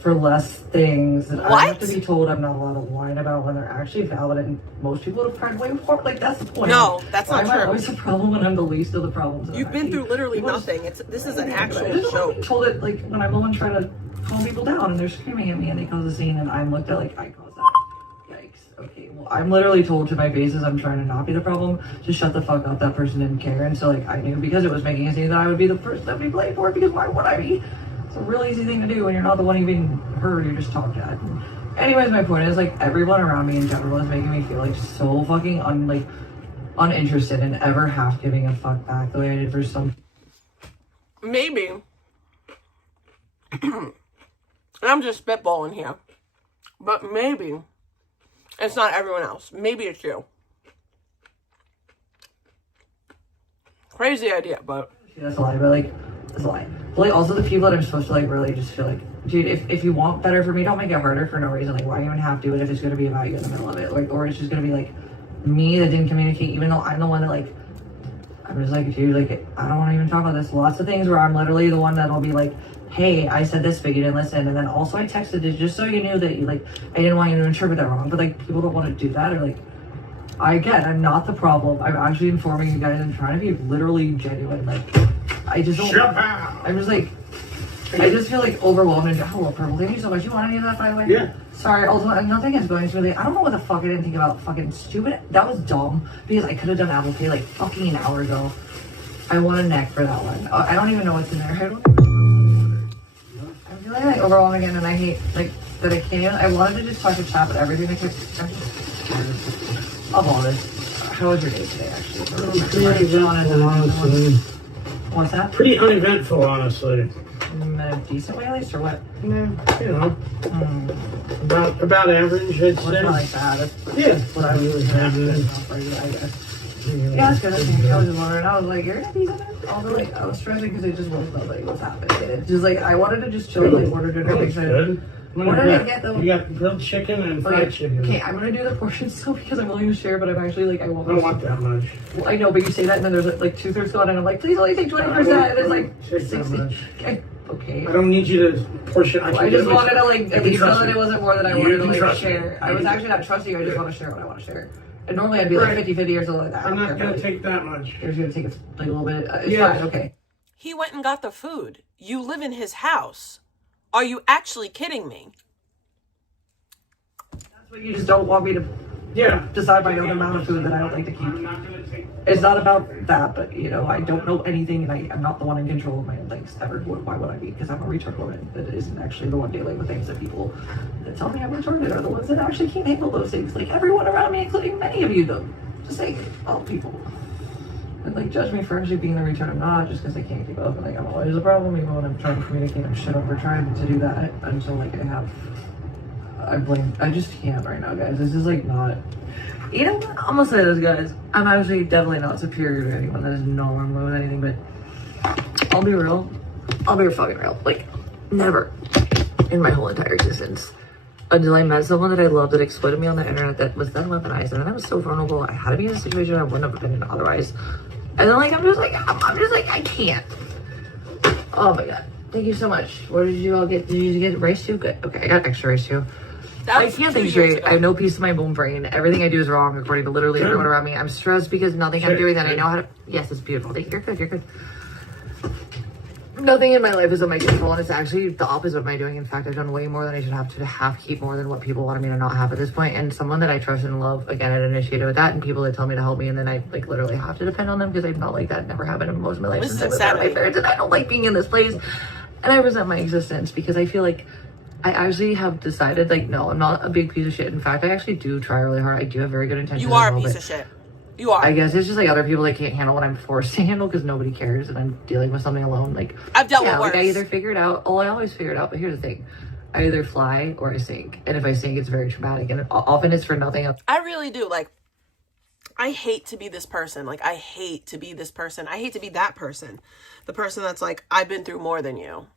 for less things that I have to be told I'm not allowed to whine about when they're actually valid, and most people have cried way before. Like, that's the point. No, that's not true. I'm always a problem when I'm the least of the problems. You've been through literally nothing. This is an actual show. Told it like when I'm the one trying to calm people down and they're screaming at me and they cause a scene and I'm looked at like I caused that. Yikes. Okay, well I'm literally told to my face as I'm trying to not be the problem to shut the fuck up. That person didn't care, and so like I knew because it was making a scene that I would be the person that would be blamed for it, because why would I be? It's a really easy thing to do when you're not the one even heard, you're just talked at. Anyways, my point is like everyone around me in general is making me feel like so fucking uninterested in ever half giving a fuck back the way I did for some. Maybe. I'm just spitballing here. But maybe it's not everyone else. Maybe it's you. Crazy idea, but that's a lie, but like that's a lie. But like also the people that I'm supposed to like really just feel like, dude, if you want better for me, don't make it harder for no reason. Like why even have to if it's gonna be about you in the middle of it? Like, or it's just gonna be like me that didn't communicate, even though I'm the one that like I'm just like, dude, like I don't want to even talk about this. Lots of things where I'm literally the one that'll be like, hey, I said this but you didn't listen, and then also I texted it just so you knew that you like I didn't want you to interpret that wrong. But like people don't want to do that, or like I'm not the problem. I'm actually informing you guys and trying to be literally genuine. Like I just don't I'm just like I just feel like overwhelmed and hello, Purple. Thank you so much. You want any of that, by the way? Yeah. Sorry, although nothing is going to really. I don't know what the fuck I didn't think about fucking stupid. That was dumb because I could have done Apple Pay like fucking an hour ago. I want a neck for that one. I don't even know what's in there. I'm feeling like overwhelmed again, and I hate like that I can't even. I wanted to just talk to chat, but everything I kept. Of all this, how was your day today? Actually, Pretty uneventful, honestly. What's that? Pretty uneventful, honestly. In a decent way, at least, or what? Yeah, you know, about average, I'd Well, say. it's not like that. That's Yeah. what I was having. I guess. Yeah, that's good. I was just wondering. I was like, you're gonna be good. Although, like, I was stressing because I just wasn't know like what's happening. And it's just like I wanted to just chill and like, order dinner. That's good. What did I get though? You got grilled chicken and fried chicken. Okay, I'm gonna do the portion still because I'm willing to share, but I'm actually like I won't. I don't want that much. Well, I know, but you say that, and then there's like 2/3 gone, and I'm like, please only take 20%, and it's like Take that 60. much. Okay. I don't need you to portion. Well, I just wanted to like You at can least know trust that me. it wasn't more than I You wanted to can like trust me. share. I was actually not trusting you. I just want to share what I want to share. And normally I'd be like 50-50 or something like that. I'm not gonna take that much. You're just gonna take it like a little bit. It's Yeah. fine. Okay. He went and got the food. You live in his house. Are you actually kidding me? That's what you just don't want me to Yeah. decide my own amount of food that I don't like to keep. I'm not gonna take. It's not about that, but you know, I don't know anything, and I'm not the one in control of my own things ever. Why would I be? Because I'm a retard woman that isn't actually the one dealing with things that people that tell me I'm retarded are the ones that actually can't handle those things. Like everyone around me, including many of you, though. Just like all people. And like judge me for actually being the retard I'm not, just because I can't keep up. And like I'm always a problem, even when I'm trying to communicate. I'm shit over trying to do that until like I just can't right now, guys. This is like not. You know what? I'm gonna say this, guys. I'm actually definitely not superior to anyone. That is no wrong with anything, but I'll be real. I'll be fucking real. Like, never in my whole entire existence until I met someone that I loved that exploited me on the internet that was then weaponized, and I was so vulnerable. I had to be in a situation I wouldn't have been in otherwise. And then, like, I'm just like, I can't. Oh my god. Thank you so much. What did you all get? Did you get rice too? Good. Okay, I got extra rice too. I can't think straight. I have no peace in my bone brain. Everything I do is wrong according to literally everyone around me. I'm stressed because nothing I'm doing that I know how to. Yes, it's beautiful. You're good. You're good. Nothing in my life is in my control, and it's actually the opposite of my doing. In fact, I've done way more than I should have to keep more than what people wanted me to not have at this point. And someone that I trust and love, again, I initiated with that, and people that tell me to help me, and then I like literally have to depend on them because I'm not like that. Never happened in most of my life since I was with my parents, and I don't like being in this place, and I resent my existence because I feel like. I actually have decided, like, no, I'm not a big piece of shit. In fact, I actually do try really hard. I do have very good intentions. You are a piece of shit. You are. I guess it's just like other people that can't handle what I'm forced to handle because nobody cares and I'm dealing with something alone. Like, I've dealt with worse. Like I either figure it out. Oh, I always figure it out. But here's the thing. I either fly or I sink. And if I sink, it's very traumatic. And often it's for nothing else. I really do. Like, I hate to be this person. Like, I hate to be this person. I hate to be that person. The person that's like, I've been through more than you.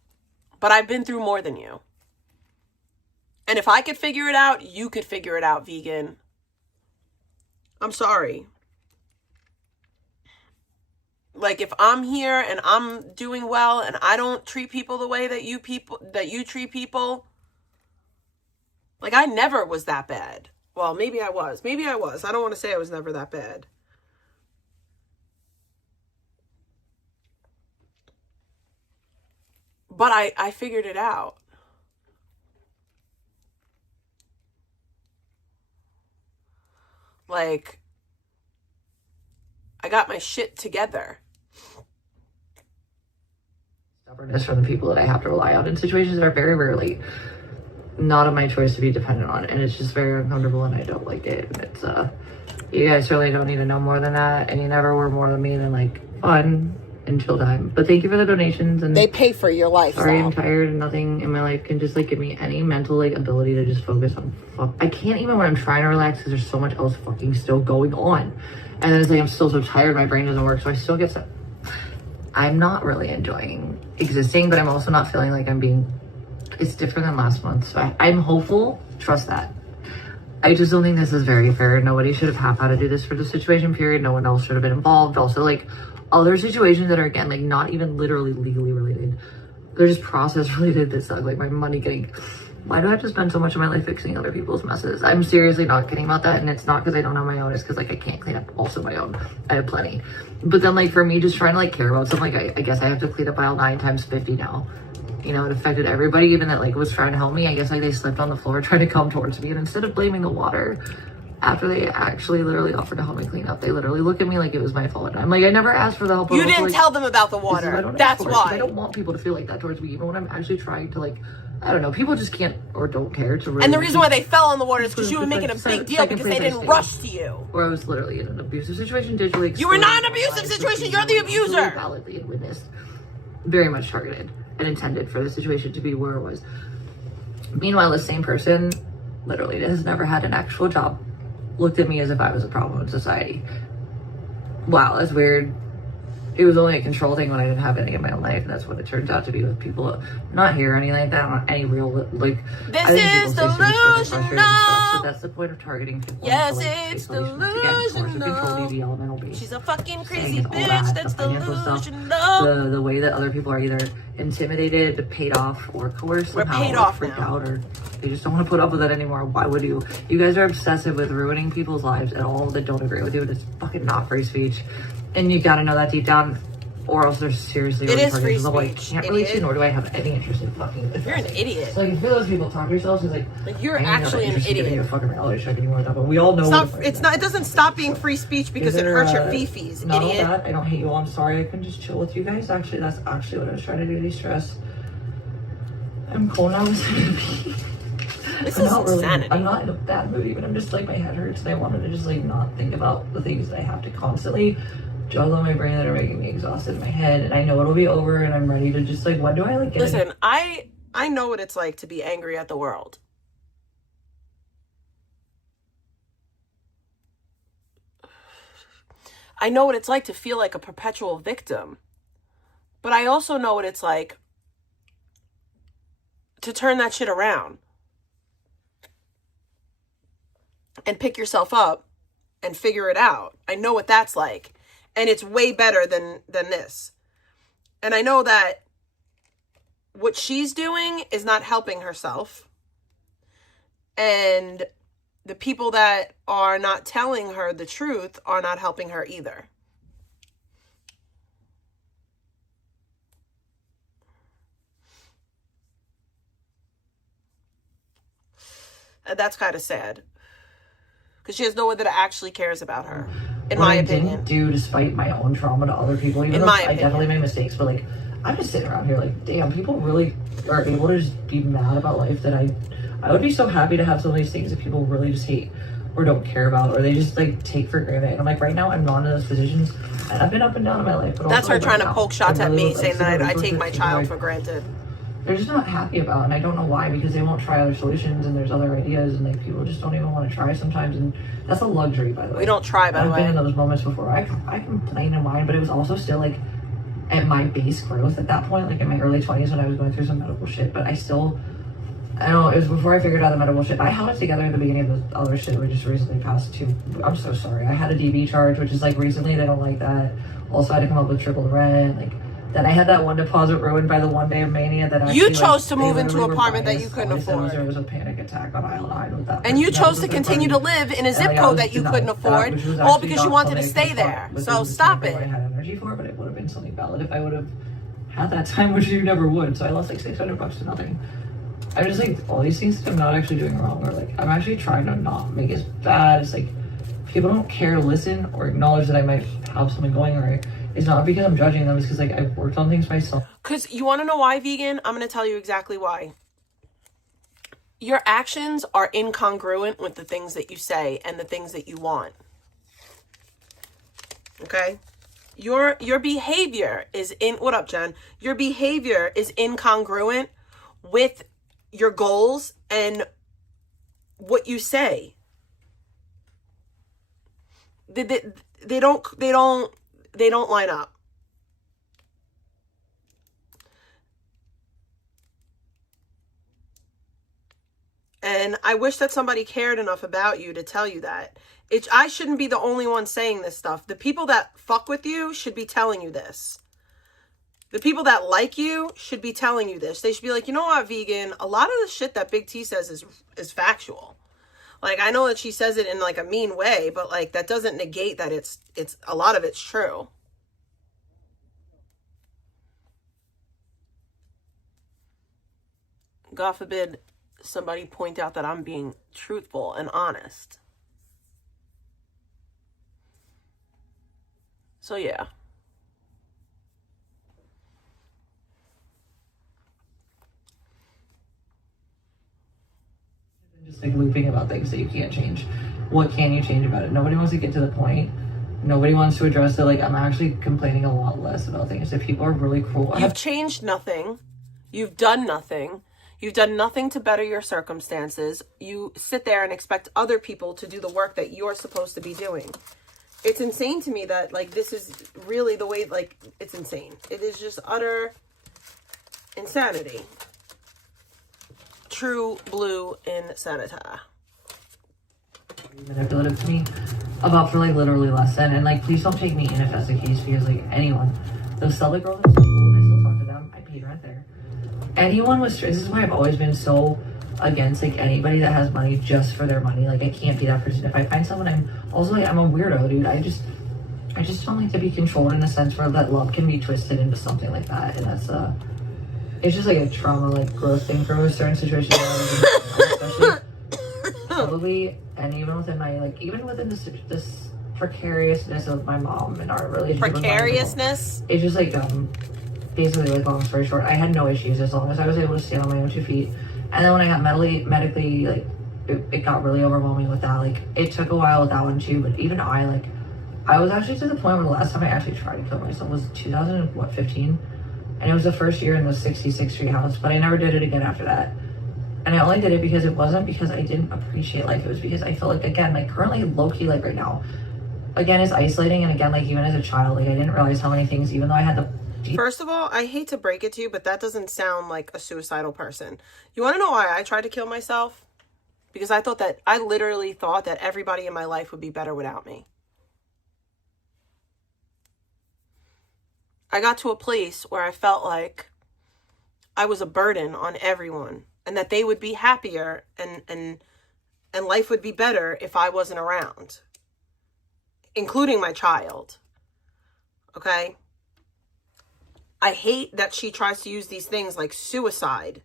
But I've been through more than you. And if I could figure it out, you could figure it out, vegan. I'm sorry. Like, if I'm here and I'm doing well and I don't treat people the way that you treat people, like, I never was that bad. Well, maybe I was. Maybe I was. I don't want to say I was never that bad. But I figured it out. Like, I got my shit together. Stubbornness from the people that I have to rely on in situations that are very rarely not of my choice to be dependent on. And it's just very uncomfortable and I don't like it. And it's, you guys really don't need to know more than that. And you never were more than me than like fun and chill time. But thank you for the donations. And they pay for your life. Sorry, I'm tired and nothing in my life can just like give me any mental like ability to just focus on I can't even when I'm trying to relax because there's so much else fucking still going on. And then it's like I'm still so tired, my brain doesn't work, so I still get stuff. I'm not really enjoying existing, but I'm also not feeling like it's different than last month. So I'm hopeful, trust that. I just don't think this is very fair. Nobody should have had to do this for the situation period. No one else should have been involved. Also, like, other situations that are, again, like, not even literally legally related. They're just process related that suck. Like, my money getting... Why do I have to spend so much of my life fixing other people's messes? I'm seriously not kidding about that. And it's not because I don't have my own. It's because, like, I can't clean up also my own. I have plenty. But then, like, for me, just trying to, like, care about something, like, I guess I have to clean up aisle 9 times 50 now. you know, it affected everybody, even that like was trying to help me. I guess like they slipped on the floor trying to come towards me, and instead of blaming the water, after they actually literally offered to help me clean up, they literally look at me like it was my fault. I'm like, I never asked for the help. You didn't tell them about the water. That's why. I don't want people to feel like that towards me, even when I'm actually trying to, like, I don't know, people just can't or don't care to really. And the reason why they fell on the water is because you were making a big deal because they didn't rush to you. Where I was literally in an abusive situation, digitally. You were not in an abusive situation. You're the abuser. Validly and witnessed, very much targeted and intended for the situation to be where it was. Meanwhile, the same person literally has never had an actual job, looked at me as if I was a problem in society. Wow, that's weird. It was only a control thing when I didn't have any in my own life, and that's what it turns out to be with people not here or anything like that, not any real, like, this is delusional. But that's the point of targeting people. Yes, so, like, it's delusional. She's a fucking crazy bitch. That's delusional. The way that other people are either intimidated, paid off, or coerced We're somehow, paid or off freaked now. out, or they just don't want to put up with it anymore. Why would you? You guys are obsessive with ruining people's lives, and all that don't agree with you, and it's fucking not free speech. And you gotta know that deep down, or else they're seriously. It is free I speech. can't really see, nor do I have any interest in fucking. You're an idiot. So like, if those people talk to yourselves, it's like You're I ain't got actually an interest in giving you idiot. a fucking reality check anymore. But we all know. It's not. It doesn't stop being free speech because it hurts your fifis, Not idiot. all that. I don't hate you all. I'm sorry. I couldn't just chill with you guys. Actually, that's actually what I was trying to do to de-stress. I'm cool now. This I'm is not really. insanity. I'm not in a bad mood even. I'm just like my head hurts and I wanted to just like not think about the things that I have to constantly juggle in my brain that are making me exhausted in my head. And I know it'll be over and I'm ready to just like, when do I like get Listen, I know what it's like to be angry at the world. I know what it's like to feel like a perpetual victim. But I also know what it's like to turn that shit around and pick yourself up and figure it out. I know what that's like. And it's way better than this. And I know that what she's doing is not helping herself. And the people that are not telling her the truth are not helping her either. And that's kind of sad. Because she has no one that actually cares about her, in my opinion. I didn't do despite my own trauma to other people, even though I definitely made mistakes, but like, I'm just sitting around here like, damn, people really are able to just be mad about life that I would be so happy to have some of these things that people really just hate or don't care about, or they just like take for granted. And I'm like, right now I'm not in those positions, and I've been up and down in my life. But that's also, her trying right to now, poke shots at me, saying that I take my child for for granted. They're just not happy about, and I don't know why, because they won't try other solutions, and there's other ideas, and like people just don't even want to try sometimes, and that's a luxury, by the way. We don't try, by the way. I've been in those moments before. I complain and whine, but it was also still like at my base growth at that point, like in my early 20s when I was going through some medical shit. But I don't know, it was before I figured out the medical shit. I held it together at the beginning of the other shit we just recently passed too. I'm so sorry. I had a DV charge, which is like recently, they don't like that. Also, I had to come up with triple rent, like. Then I had that one deposit ruined by the one day of mania that actually, you chose to move into an apartment that you couldn't afford. There was a panic attack on Isle 9 with that. And you chose to continue to live in a zip code that you couldn't afford, all because you wanted to stay there. So stop it. I had energy for, but it would have been something valid if I would have had that time, which you never would. So I lost like $600 to nothing. I just like all these things that I'm not actually doing wrong, or like I'm actually trying to not make it bad. It's like people don't care to listen or acknowledge that I might have something going, or it's not because I'm judging them. It's because like I've worked on things myself. Because you want to know why, vegan? I'm going to tell you exactly why. Your actions are incongruent with the things that you say and the things that you want. Okay? Your behavior is what up, Jen? Your behavior is incongruent with your goals and what you say. They don't line up. And I wish that somebody cared enough about you to tell you that. I shouldn't be the only one saying this stuff. The people that fuck with you should be telling you this. The people that like you should be telling you this. They should be like, you know what, vegan? A lot of the shit that Big T says is factual. Like, I know that she says it in like a mean way, but like that doesn't negate that it's a lot of it's true. God forbid somebody point out that I'm being truthful and honest. So yeah. Just like looping about things that you can't change. What can you change about it? Nobody wants to get to the point. Nobody wants to address it. Like, I'm actually complaining a lot less about things. If people are really cruel. You've changed nothing. You've done nothing. You've done nothing to better your circumstances. You sit there and expect other people to do the work that you're supposed to be doing. It's insane to me that, like, this is really the way, like, it's insane. It is just utter insanity. True blue insanity. Manipulative to me about for like literally less than, and like, please don't take me in if that's the case, because like anyone, those Celtic girls are so cool, and I still talk to them. I paid rent there. Anyone was, this is why I've always been so against like anybody that has money just for their money. Like, I can't be that person. If I find someone, I'm also like, I'm a weirdo, dude. I just don't like to be controlled in a sense where that love can be twisted into something like that, and that's it's just like a trauma, like, growth thing for a certain situation. Especially probably, and even within my, like, even within this precariousness of my mom and our relationship. Precariousness? It's just like, basically, like, long story short, I had no issues as long as I was able to stand on my own 2 feet. And then when I got medically, like, it got really overwhelming with that. Like, it took a while with that one too, but even I was actually to the point where the last time I actually tried to kill myself was 2015. And it was the first year in the 66th Street house, but I never did it again after that. And I only did it because it wasn't because I didn't appreciate life. It was because I feel like, again, like, currently low-key, like, right now, again, is isolating. And again, like, even as a child, like, I didn't realize how many things, even though I had the... First of all, I hate to break it to you, but that doesn't sound like a suicidal person. You want to know why I tried to kill myself? Because I literally thought that everybody in my life would be better without me. I got to a place where I felt like I was a burden on everyone, and that they would be happier and life would be better if I wasn't around, including my child. Okay? I hate that she tries to use these things like suicide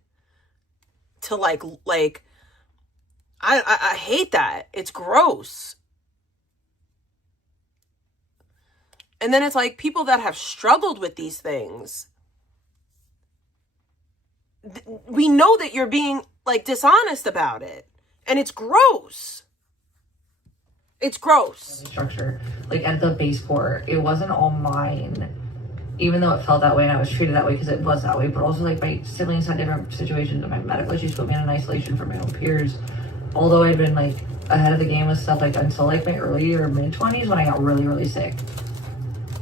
to I hate that. It's gross. And then it's like people that have struggled with these things. We know that you're being like dishonest about it. And it's gross. It's gross. Structure, like at the base core, it wasn't all mine. Even though it felt that way and I was treated that way because it was that way. But also, like, my siblings had different situations and my medical issues put me in isolation from my own peers. Although I'd been like ahead of the game with stuff like until like my early or mid 20s when I got really, really sick.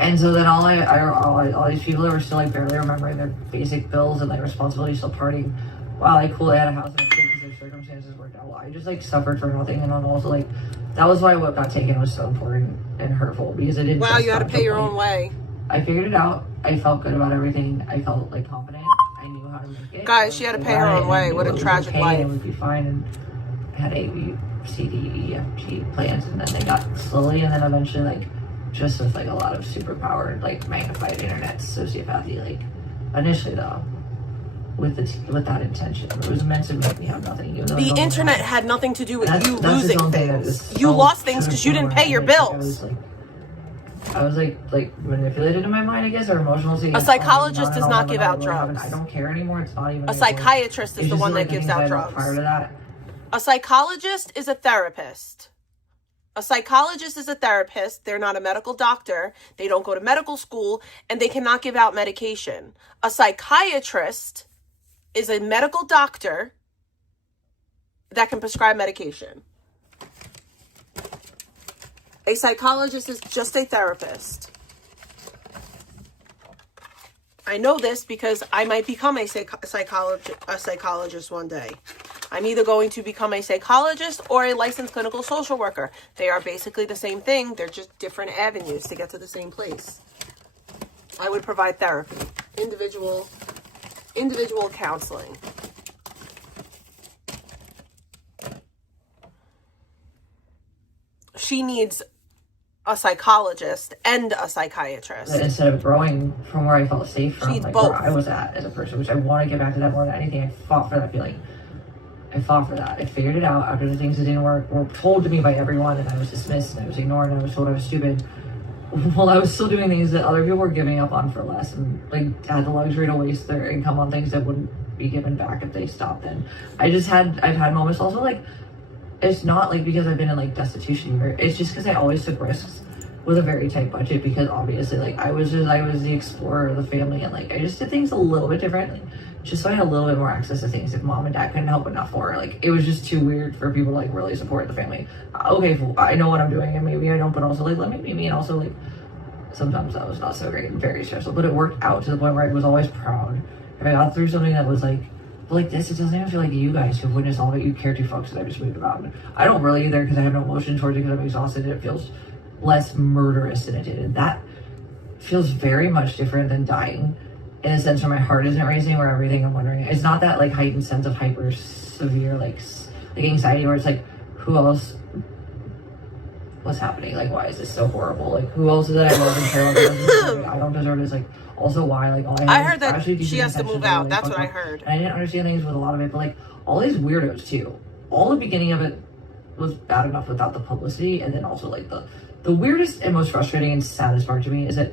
And so then all these people that were still like barely remembering their basic bills and like responsibilities, still partying. Wow, like cool, they had a house and a kid because their circumstances worked out well. I just like suffered for nothing, and then also like that was why what got taken was so important and hurtful because it didn't. Wow, you had to pay your own way. I figured it out. I felt good about everything. I felt like confident. I knew how to make it. Guys, she had to pay her own way. What a tragic life. It would be fine. And I had A, B, C, D, E, F, G plans, and then they got slowly, and then eventually like just with like a lot of superpowered like magnified internet sociopathy. Like initially though, with that intention, it was meant to make me have nothing. The internet had nothing to do with you losing things. You lost things because you didn't pay your bills. I was like manipulated in my mind, I guess, or emotional. A psychologist does not give out drugs. I don't care anymore. It's not even. A psychiatrist is the one that gives out drugs. Prior to that, a psychologist is a therapist. A psychologist is a therapist. They're not a medical doctor. They don't go to medical school, and they cannot give out medication. A psychiatrist is a medical doctor that can prescribe medication. A psychologist is just a therapist. I know this because I might become a psychologist one day. I'm either going to become a psychologist or a licensed clinical social worker. They are basically the same thing. They're just different avenues to get to the same place. I would provide therapy, individual counseling. She needs a psychologist and a psychiatrist. Instead of growing from where I felt safe from, She's like both. where I was at as a person, which I want to get back to that more than anything. I fought for that feeling. I fought for that. I figured it out after the things that didn't work were told to me by everyone, and I was dismissed, and I was ignored, and I was told I was stupid. Well, I was still doing things that other people were giving up on for less, and like had the luxury to waste their income on things that wouldn't be given back if they stopped. And I've had moments also, like, it's not like because I've been in like destitution either. It's just because I always took risks with a very tight budget, because obviously like I was the explorer of the family, and like I just did things a little bit different, just so I had a little bit more access to things if mom and dad couldn't help enough for. Like, it was just too weird for people to like really support the family. Okay, I know what I'm doing, and maybe I don't, but also like let me be me. And also like sometimes that was not so great and very stressful, but it worked out to the point where I was always proud if I got through something that was like, but like this, it doesn't even feel like you guys who've witnessed all of it. You care too folks that I just moved about. I don't really either, because I have no emotion towards it, because I'm exhausted, and it feels less murderous than it did. And that feels very much different than dying, in a sense where my heart isn't racing, where everything I'm wondering, it's not that like heightened sense of hyper severe like anxiety where it's like, who else, what's happening, like why is this so horrible, like who else is that I love and care about, I don't deserve this, like also why, like all I heard that she has to move out. That's what I heard. And I didn't understand things with a lot of it, but like all these weirdos too. All the beginning of it was bad enough without the publicity, and then also like the weirdest and most frustrating and saddest part to me is that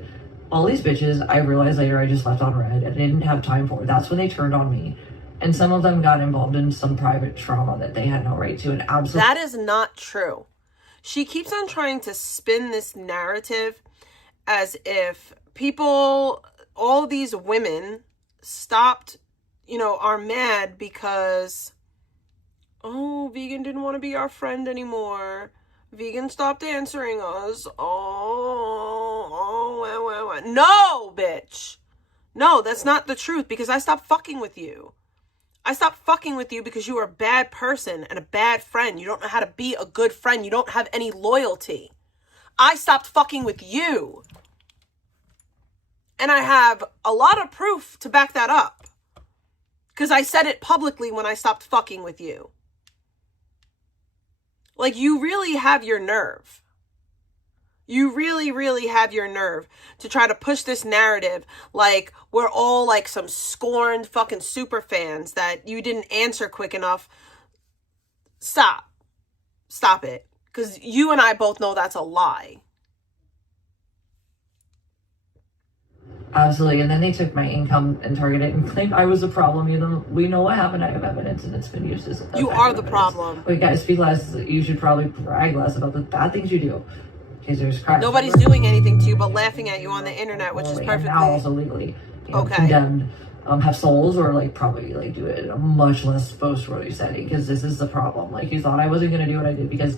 all these bitches, I realized later, I just left on red and didn't have time for. That's when they turned on me. And some of them got involved in some private trauma that they had no right to. And absolutely, that is not true. She keeps on trying to spin this narrative as if people, all these women stopped, are mad because, oh, Vegan didn't want to be our friend anymore. Vegan stopped answering us. No, bitch. No, that's not the truth, because I stopped fucking with you. I stopped fucking with you because you were a bad person and a bad friend. You don't know how to be a good friend. You don't have any loyalty. I stopped fucking with you. And I have a lot of proof to back that up, because I said it publicly when I stopped fucking with you. Like, you really have your nerve. You really, really have your nerve to try to push this narrative like we're all like some scorned fucking super fans that you didn't answer quick enough. Stop. Stop it. Because you and I both know that's a lie. Absolutely. And then they took my income and targeted it and claimed I was the problem. We know what happened. I have evidence, and it's been used as you are the problem. Wait, guys, speak less. You should probably brag less about the bad things you do. Okay, so there's crime. Nobody's doing anything to you but laughing at you on the internet, which is perfectly... And now also legally okay. Condemned, have souls, or like probably like do it in a much less post-worthy setting, because this is the problem. Like, you thought I wasn't going to do what I did because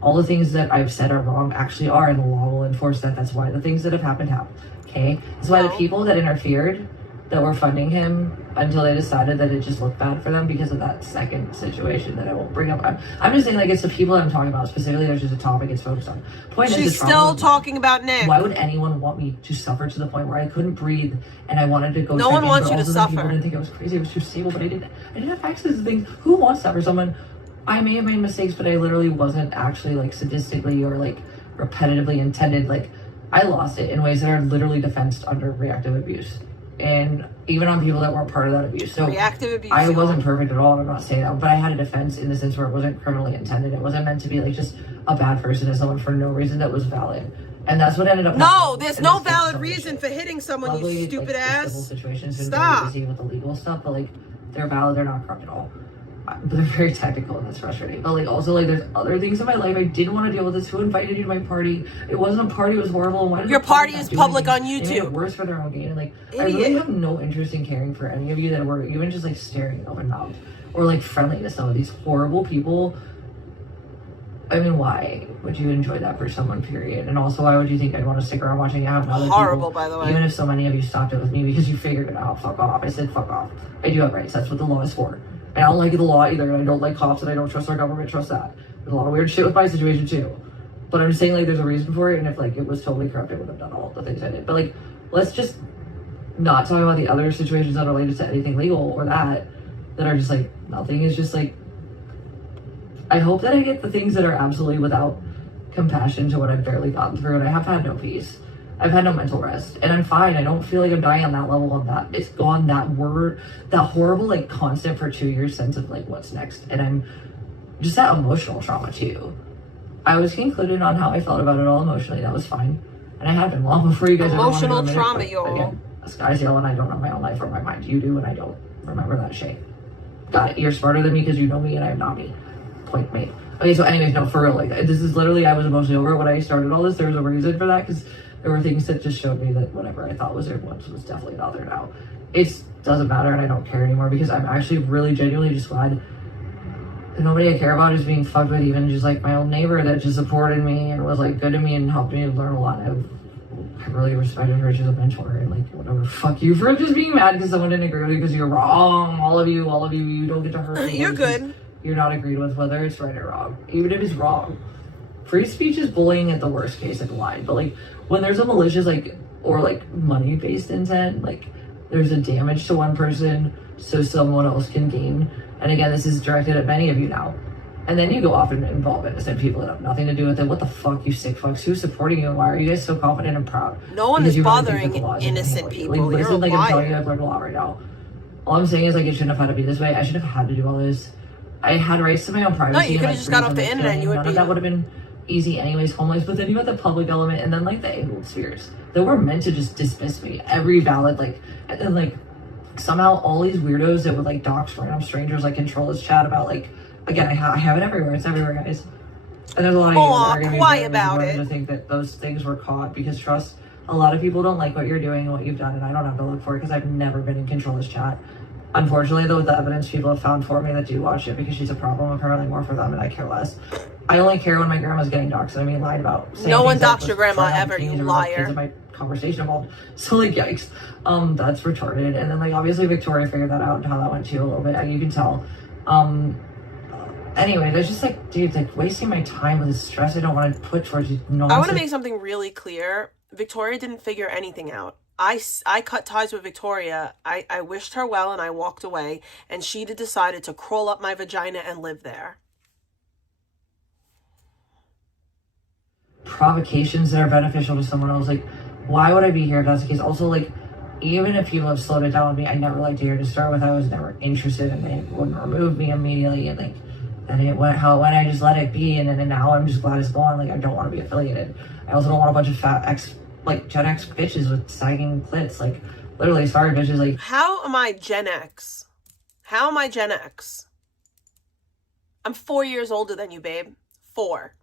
all the things that I've said are wrong actually are, and the law will enforce that. That's why the things that have happened happen. Okay? That's why the people that interfered, that were funding him until they decided that it just looked bad for them because of that second situation that I won't bring up. I'm just saying, like, it's the people that I'm talking about specifically. There's just a topic it's focused on. She's still talking about Nick. Why would anyone want me to suffer to the point where I couldn't breathe and I wanted to go? No one wants you to suffer. People didn't think I was crazy. I was too stable, but I didn't have access to things. Who wants that for someone? I may have made mistakes, but I literally wasn't actually like sadistically or like repetitively intended. Like, I lost it in ways that are literally defensed under reactive abuse. And even on people that weren't part of that abuse. So reactive abuse. I wasn't perfect at all. I'm not saying that, but I had a defense in the sense where it wasn't criminally intended. It wasn't meant to be like just a bad person to someone for no reason that was valid. And that's what ended up happening. No, there's no valid reason for hitting someone, you stupid ass. Stop. With the legal stuff, but like, they're valid. They're not criminal. But they're very technical, and that's frustrating. But like, also, like, there's other things in my life I didn't want to deal with. This, who invited you to my party? It wasn't a party. It was horrible. Why your party is public on YouTube. They made it worse for their own gain. And like, I really have no interest in caring for any of you that were even just like staring open mouthed or like friendly to some of these horrible people. I mean, why would you enjoy that for someone? Period. And also, why would you think I'd want to stick around watching it happen? Horrible, by the way. Even if so many of you stopped it with me because you figured it out. Fuck off. I said fuck off. I do have rights. That's what the law is for. I don't like the law either, and I don't like cops, and I don't trust our government, trust that. There's a lot of weird shit with my situation too. But I'm just saying, like, there's a reason for it, and if like it was totally corrupt, I would have done all the things I did. But like, let's just not talk about the other situations that are related to anything legal or that are just like, nothing is just like, I hope that I get the things that are absolutely without compassion to what I've barely gotten through, and I have had no peace. I've had no mental rest, and I'm fine. I don't feel like I'm dying on that level of that. It's gone that horrible, like, constant for 2 years sense of, like, what's next. And I'm just that emotional trauma, too. I was concluded on how I felt about it all emotionally. That was fine. And I had been long before you guys Emotional ever wanted to trauma, admit it. y'all. Again, skies yell, and I don't know my own life or my mind. You do, and I don't remember that shit. Got it. You're smarter than me because you know me, and I'm not me. Point made. Okay, so anyways, no, for real, like, this is literally, I was emotionally over it when I started all this. There was a reason for that, because there were things that just showed me that whatever I thought was there once was definitely not there now. It doesn't matter, and I don't care anymore, because I'm actually really genuinely just glad that nobody I care about is being fucked with, even just, like, my old neighbor that just supported me and was, like, good to me and helped me learn a lot. I really respected her as a mentor, and, like, whatever, fuck you for just being mad because someone didn't agree with you because you're wrong. All of you, you don't get to hurt me. You're good. You're not agreed with whether it's right or wrong, even if it's wrong. Free speech is bullying at the worst case, like, lying. But, like, when there's a malicious, like, or, like, money-based intent, like, there's a damage to one person so someone else can gain. And again, this is directed at many of you now. And then you go off and involve innocent people that have nothing to do with it. What the fuck, you sick fucks? Who's supporting you, and why are you guys so confident and proud? No one Because is you really think bothering that the law is innocent against you. people. Like, You're listen, a like, I'm telling you, liar. I've learned a lot right now. All I'm saying is, like, it shouldn't have had to be this way. I shouldn't have had to do all this. I had rights to my own privacy. No, you could have just got off the freedom, internet and you would none be... of that would have been easy anyways, homeless. But then you had the public element, and then, like, the angled spheres that were meant to just dismiss me. Every valid, like, and then, like, somehow all these weirdos that would, like, dox random strangers, like, control this chat about, like, again, I have it everywhere. It's everywhere, guys. And there's a lot of you that are going to be quiet about it. to think that those things were caught, because trust, a lot of people don't like what you're doing and what you've done, and I don't have to look for it because I've never been in control of this chat. Unfortunately, though, with the evidence people have found for me that do watch it, because she's a problem, apparently more for them, and I care less. I only care when my grandma's getting doxxed. I mean, lied about. No one doxed your grandma ever, you liar. My conversation involved. So, like, yikes. That's retarded. And then, like, obviously Victoria figured that out and how that went too a little bit. You can tell. Anyway, there's just, like, dude, like, wasting my time with this stress I don't want to put towards you. I want to make something really clear. Victoria didn't figure anything out. I cut ties with Victoria. I wished her well and I walked away, and she decided to crawl up my vagina and live there. Provocations that are beneficial to someone else, like, why would I be here if that's the case? Also, like, even if people have slowed it down with me, I never liked Dare to start with. I was never interested, and they wouldn't remove me immediately, and, like, and it went how it went. I just let it be, and then now I'm just glad it's gone. Like, I don't want to be affiliated. I also don't want a bunch of fat Gen X bitches with sagging clits. Like, literally, sorry bitches. Like, how am I Gen X? How am I Gen X? I'm 4 years older than you, babe. 4.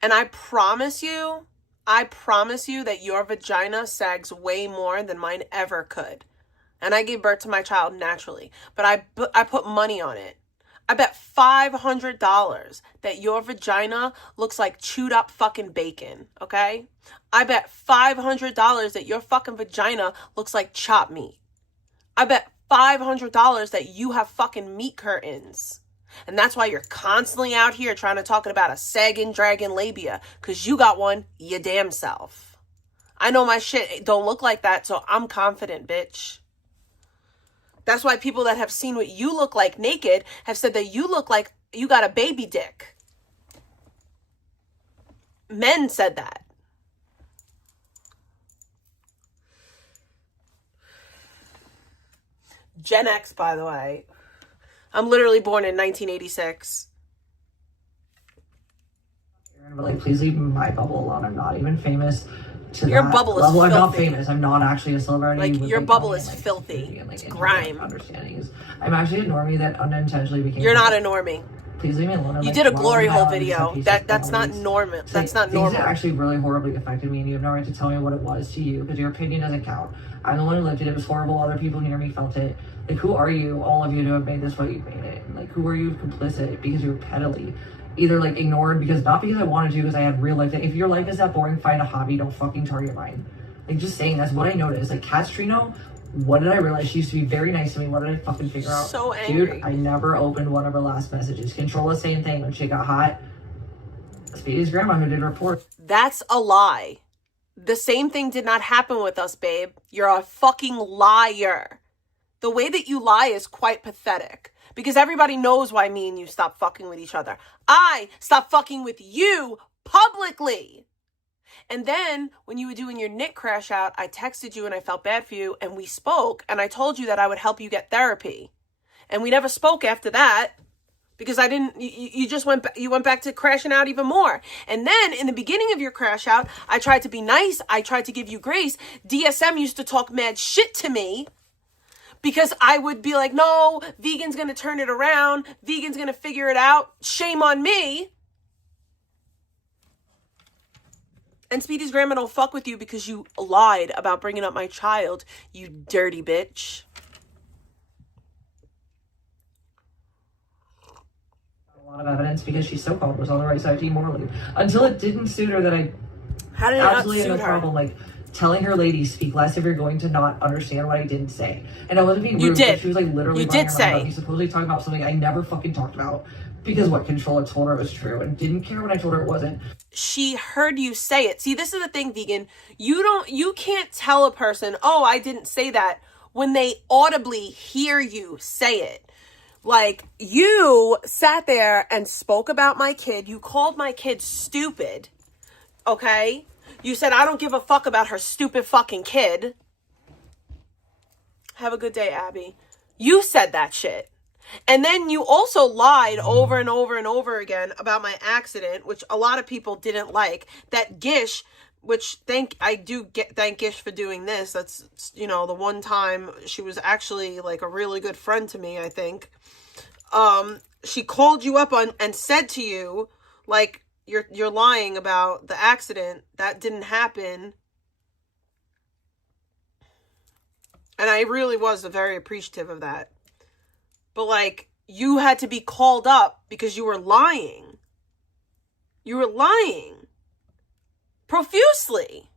And I promise you that your vagina sags way more than mine ever could. And I gave birth to my child naturally. But I put money on it. I bet $500 that your vagina looks like chewed up fucking bacon, okay? I bet $500 that your fucking vagina looks like chopped meat. I bet $500 that you have fucking meat curtains. And that's why you're constantly out here trying to talk about a sagging dragon labia, because you got one your damn self. I know my shit don't look like that, so I'm confident, bitch. That's why people that have seen what you look like naked have said that you look like you got a baby dick. Men said that. Gen X, by the way. I'm literally born in 1986. like, please leave my bubble alone. I'm not even famous. Your bubble is filthy. I'm not famous. I'm not actually a celebrity. Like, your bubble is filthy. It's grime. Understanding. I'm actually a normie that unintentionally became. You're not a normie. Please leave me alone. You did a glory hole video. That's not normal. That's not normal. Things that actually really horribly affected me, and you have no right to tell me what it was to you, because your opinion doesn't count. I'm the one who lived it. It was horrible. Other people near me felt it. Like, who are you, all of you, to have made this what you made it? And, like, who are you complicit because you were pettily either, like, ignored because, not because I wanted to, because I had real life. If your life is that boring, find a hobby. Don't fucking target mine. Like, just saying, that's what I noticed. Like, Castrino, what did I realize? She used to be very nice to me. What did I fucking figure out? So angry. Dude, I never opened one of her last messages. Control the same thing. When she got hot, Speedy's grandma who did report. That's a lie. The same thing did not happen with us, babe. You're a fucking liar. The way that you lie is quite pathetic. because everybody knows why me and you stopped fucking with each other. I stopped fucking with you publicly. And then when you were doing your knit crash out, I texted you and I felt bad for you and we spoke and I told you that I would help you get therapy. And we never spoke after that because you went back to crashing out even more. And then in the beginning of your crash out, I tried to be nice. I tried to give you grace. DSM used to talk mad shit to me because I would be like, no, vegan's going to turn it around. Vegan's going to figure it out. Shame on me. And Speedy's grandma don't fuck with you because you lied about bringing up my child, you dirty bitch. A lot of evidence because she so-called was on the right side to you morally. Until it didn't suit her that I How did it not absolutely suit had no her? problem, like, telling her, ladies, speak less if you're going to not understand what I didn't say. And I wasn't being rude. You did. But she was, like, literally You lying did her say. mind about me supposedly talking about something I never fucking talked about. Because what Controller told her was true and didn't care when I told her it wasn't. She heard you say it. See, this is the thing, vegan. You can't tell a person, oh, I didn't say that, when they audibly hear you say it. Like, you sat there and spoke about my kid. You called my kid stupid. Okay? You said, I don't give a fuck about her stupid fucking kid. Have a good day, Abby. You said that shit. And then you also lied over and over and over again about my accident, which a lot of people didn't like. That Gish, which I do thank Gish for doing this. That's, the one time she was actually like a really good friend to me, I think. She called you up and said to you, like, you're lying about the accident. That didn't happen. And I really was very appreciative of that. But, like, you had to be called up because you were lying. You were lying. Profusely.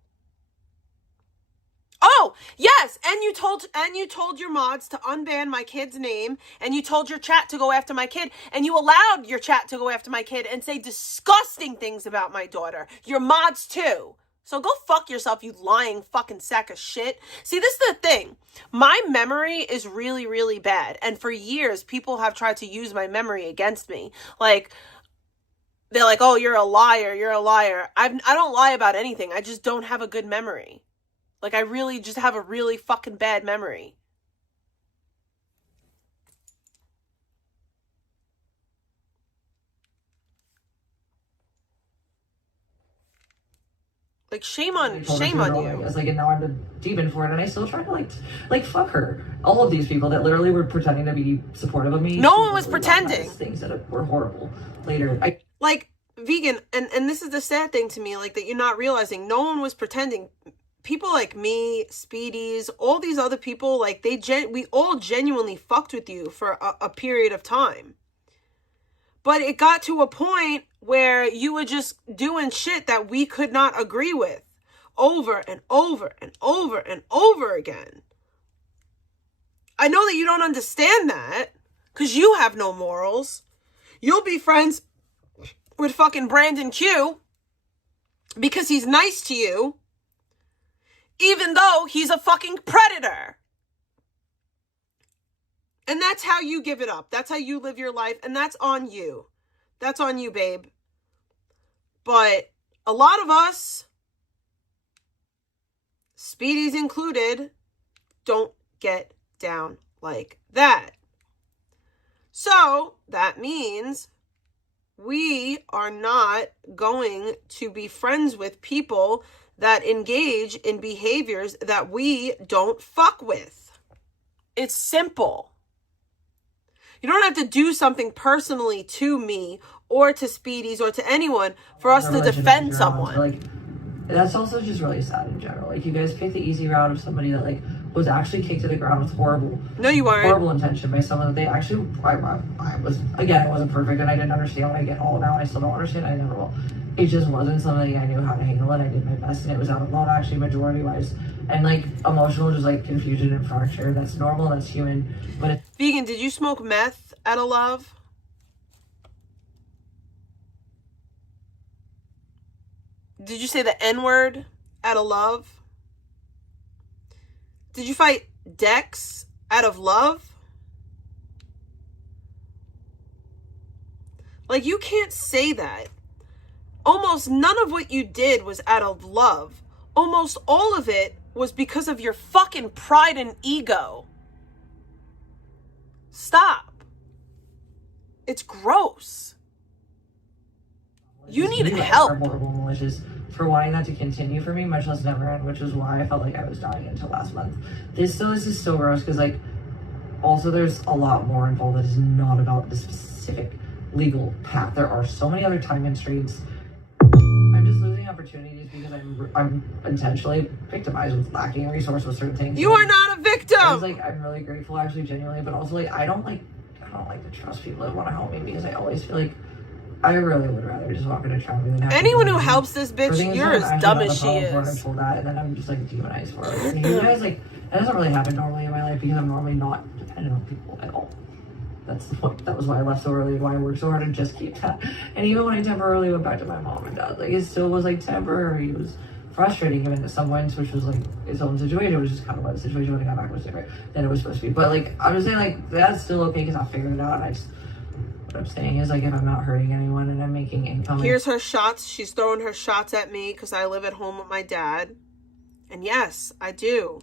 Oh, yes, and you told your mods to unban my kid's name, and you told your chat to go after my kid, and you allowed your chat to go after my kid and say disgusting things about my daughter. Your mods, too. So go fuck yourself, you lying fucking sack of shit. See, this is the thing. My memory is really, really bad. And for years, people have tried to use my memory against me. Like, they're like, oh, you're a liar. You're a liar. I don't lie about anything. I just don't have a good memory. Like, I really just have a really fucking bad memory. Like, shame on you. I was like, and now I'm the demon for it, and I still try to like fuck her. All of these people that literally were pretending to be supportive of me. No one was pretending. Things that were horrible. Later, like, vegan, and this is the sad thing to me, like, that you're not realizing. No one was pretending. People like me, Speedies, all these other people, like, we all genuinely fucked with you for a period of time. But it got to a point where you were just doing shit that we could not agree with over and over and over and over again. I know that you don't understand that because you have no morals. You'll be friends with fucking Brandon Q because he's nice to you, even though he's a fucking predator. And that's how you give it up. That's how you live your life. And that's on you. That's on you, babe. But a lot of us, Speedies included, don't get down like that. So that means we are not going to be friends with people that engage in behaviors that we don't fuck with. It's simple. You don't have to do something personally to me or to Speedies or to anyone for us to defend someone. Like, that's also just really sad in general. Like, you guys picked the easy route of somebody that, like, was actually kicked to the ground with horrible intention by someone that they actually, I was, again, it wasn't perfect and I didn't understand what I get all now. I still don't understand. I never will. It just wasn't something I knew how to handle, and I did my best, and it was out of love, actually, majority-wise. And, like, emotional, just, like, confusion and fracture. That's normal, that's human. But it's... Vegan, did you smoke meth out of love? Did you say the N-word out of love? Did you fight Dex out of love? Like, you can't say that. Almost none of what you did was out of love. Almost all of it was because of your fucking pride and ego. Stop. It's gross. You need help. Horrible, malicious for wanting that to continue for me, much less never end, which is why I felt like I was dying until last month. This is so gross because, like, also there's a lot more involved that is not about the specific legal path. There are so many other time constraints. I'm just losing opportunities because I'm intentionally victimized with lacking a resource with certain things. You are not a victim. I was like, I'm really grateful, actually, genuinely, but also, like, I don't like to trust people that want to help me because I always feel like I really would rather just walk into traffic than have anyone who helps this bitch, you're as dumb as she is. I'm told that, and then I'm just like demonized for it. And you guys, like, that doesn't really happen normally in my life because I'm normally not dependent on people at all. That's the point. That was why I left so early and why I worked so hard to just keep that. And even when I temporarily went back to my mom and dad, like, it still was like temporary. It was frustrating even at some points, which was like its own situation, which is kind of what the situation when I got back was different than it was supposed to be. But like, I'm just saying, like, that's still okay because I figured it out. And what I'm saying is, like, if I'm not hurting anyone and I'm making income. Here's her shots. She's throwing her shots at me because I live at home with my dad. And yes, I do.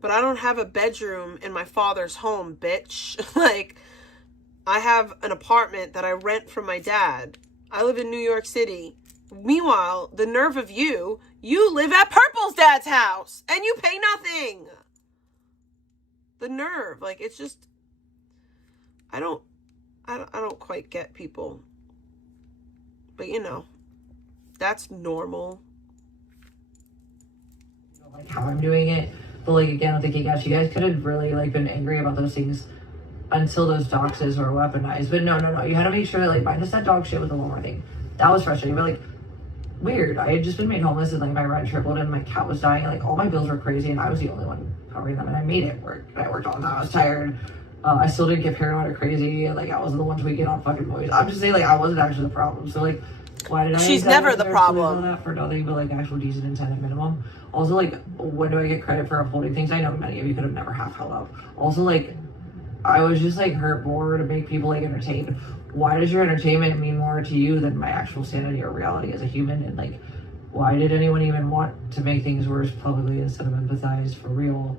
But I don't have a bedroom in my father's home, bitch. Like, I have an apartment that I rent from my dad. I live in New York City. Meanwhile, the nerve of you live at Purple's dad's house and you pay nothing. The nerve, like, it's just, I don't quite get people. But you know, that's normal. Like how I'm doing it, but like again with the kick-outs, you guys could have really like been angry about those things until those doxes were weaponized. But no, you had to make sure that, like, minus that dog shit with the Walmart thing. That was frustrating, but like, weird. I had just been made homeless and like my rent tripled and my cat was dying. Like, all my bills were crazy and I was the only one covering them, and I made it work. And I worked all the time. I was tired. I still didn't get paranoid or crazy. And like, I wasn't the one tweaking on fucking movies. I'm just saying, like, I wasn't actually the problem. So like, why did I? She's never the problem. That for nothing but like actual decent intent at minimum. Also, like, when do I get credit for upholding things? I know many of you could have never half held up. Also, like, I was just like hurt more to make people like entertained. Why does your entertainment mean more to you than my actual sanity or reality as a human? And like, why did anyone even want to make things worse publicly instead of empathize for real?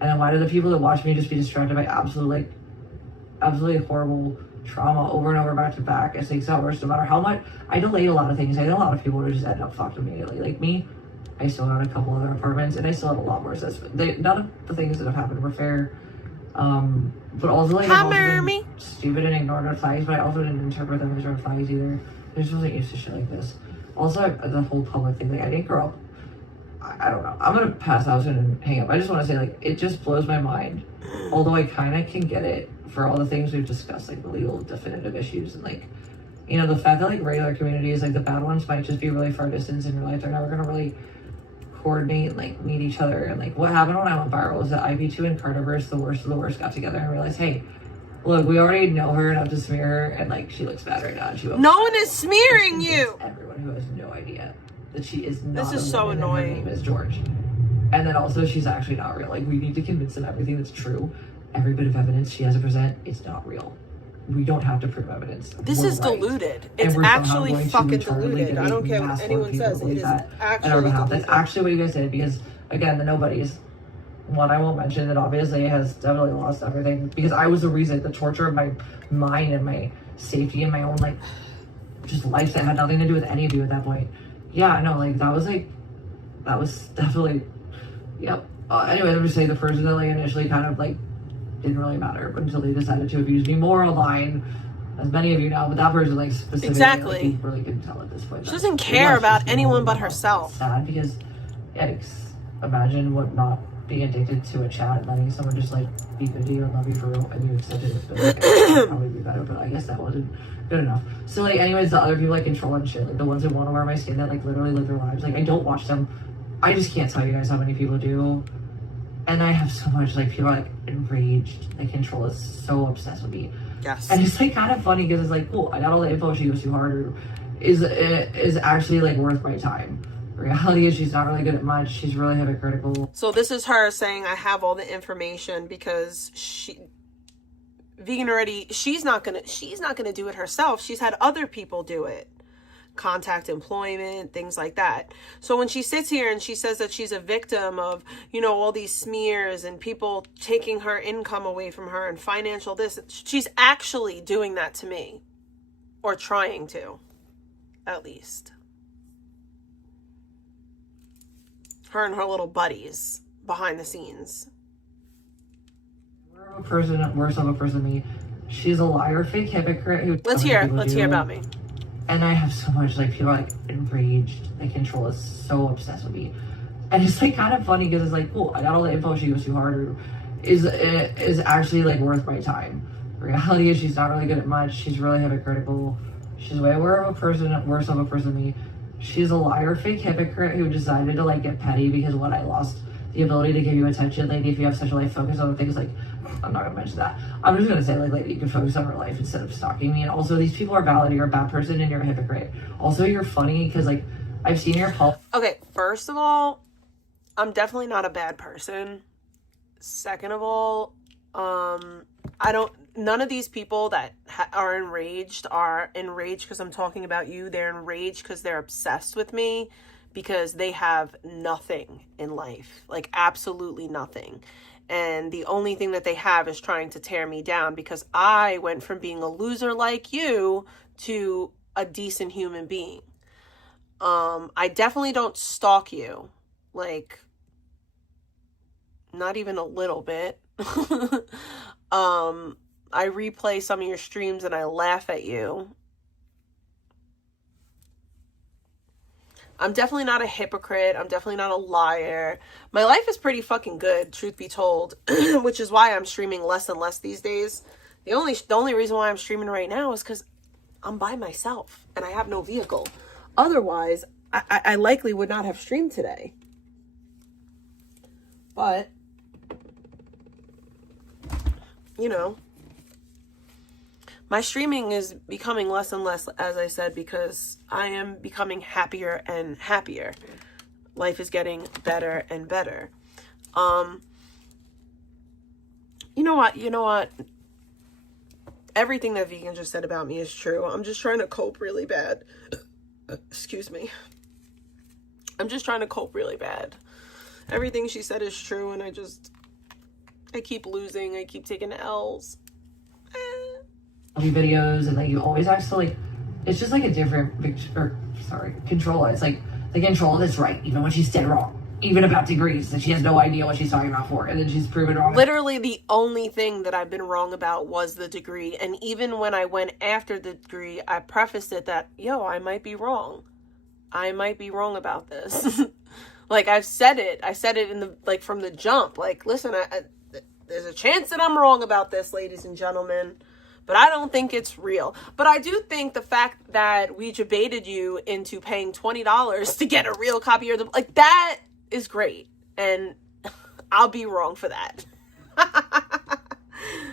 And then why do the people that watch me just be distracted by absolutely horrible trauma over and over back to back as things got worse? No matter how much I delayed a lot of things, I know a lot of people would just end up fucked immediately. Like me, I still had a couple other apartments and I still had a lot worse. None of the things that have happened were fair. But also, like, I've also been stupid and ignored red flags, but I also didn't interpret them as red flags either. I just wasn't used to shit like this. Also, the whole public thing, like, I didn't grow up. I don't know. I'm gonna pass out and hang up. I just want to say, like, it just blows my mind. Although I kind of can get it for all the things we've discussed, like the legal definitive issues and, like, you know, the fact that, like, regular communities, like the bad ones, might just be really far distance in your life. They're never gonna really coordinate and like meet each other. And like what happened when I went viral was that IP2 and Carniverse, the worst of the worst, got together and realized, hey, look, we already know her enough to smear her, and like she looks bad right now. And no one is smearing you. Everyone who has no idea that she is not. This is so annoying. Her name is George, and then also she's actually not real. Like, we need to convince them everything that's true, every bit of evidence she has to present is not real. We don't have to prove evidence. This is deluded. It's actually fucking deluded. I don't care what anyone says. It is actually deluded. That's actually what you guys did, because again, the nobodies. One, I won't mention that obviously has definitely lost everything, because I was the reason, the torture of my mind and my safety and my own, like, just life that had nothing to do with any of you at that point. Yeah, I know, like, that was definitely, yep. Anyway, I'm just saying the person that, like, initially kind of, like, didn't really matter until they decided to abuse me more online, as many of you know, but that person, like, specifically, exactly, like, you really couldn't tell at this point. She doesn't care about anyone but herself. It's sad, because, yikes, imagine what not being addicted to a chat, letting someone just like be good to you and love you for real, and you accepted it. But like, it would probably be better, but I guess that wasn't good enough. So like, anyways, the other people like control and shit, like the ones that want to wear my skin, that like literally live their lives, like I don't watch them. I just can't tell you guys how many people do, and I have so much, like, people are like enraged. Like, Control is so obsessed with me. Yes. And it's like kind of funny because it's like, cool, I got all the info. She goes too hard, or is actually like worth my time. The reality is she's not really good at much. She's really hypocritical. So this is her saying I have all the information because Vegan already, she's not gonna do it herself. She's had other people do it. Contact employment, things like that. So when she sits here and she says that she's a victim of, you know, all these smears and people taking her income away from her and financial this, she's actually doing that to me. Or trying to, at least. Her and her little buddies behind the scenes. We're a person, worse of a person than me. She's a liar, fake hypocrite. Who Let's hear about me. And I have so much, like, people are, like, enraged. Like, Control is so obsessed with me. And it's, like, kind of funny because it's, like, cool, I got all the info. She goes too hard or is actually, like, worth my time. The reality is she's not really good at much. She's really hypocritical. She's way worse of a person than me. She's a liar, fake hypocrite who decided to, like, get petty because what I lost the ability to give you attention. Lady, if you have such a life, focus on things like, I'm not gonna mention that. I'm just gonna say, like, lady, you can focus on her life instead of stalking me. And also, these people are valid. You're a bad person and you're a hypocrite. Also, you're funny because, like, I've seen your pulse. Okay, first of all, I'm definitely not a bad person. Second of all, none of these people that are enraged because I'm talking about you. They're enraged because they're obsessed with me because they have nothing in life, like absolutely nothing. And the only thing that they have is trying to tear me down because I went from being a loser like you to a decent human being. I definitely don't stalk you, like, not even a little bit. I replay some of your streams and I laugh at you. I'm definitely not a hypocrite. I'm definitely not a liar. My life is pretty fucking good, truth be told, which is why I'm streaming less and less these days. The only reason why I'm streaming right now is because I'm by myself and I have no vehicle. Otherwise, I likely would not have streamed today. But, you know, my streaming is becoming less and less, as I said, because I am becoming happier and happier. Life is getting better and better. You know what? Everything that Vegan just said about me is true. I'm just trying to cope really bad. Excuse me. I'm just trying to cope really bad. Everything she said is true, and I keep losing. I keep taking L's. Videos, and like you always have to, like, it's just like a different picture. Control. It's like the Control that's right, even when she's dead wrong, even about degrees that she has no idea what she's talking about for, and then she's proven wrong. Literally, the only thing that I've been wrong about was the degree, and even when I went after the degree, I prefaced it that, yo, I might be wrong. I might be wrong about this. Like, I said it in the, like, from the jump. Like, listen, there's a chance that I'm wrong about this, ladies and gentlemen. But I don't think it's real. But I do think the fact that we debated you into paying $20 to get a real copy of the, like, that is great. And I'll be wrong for that.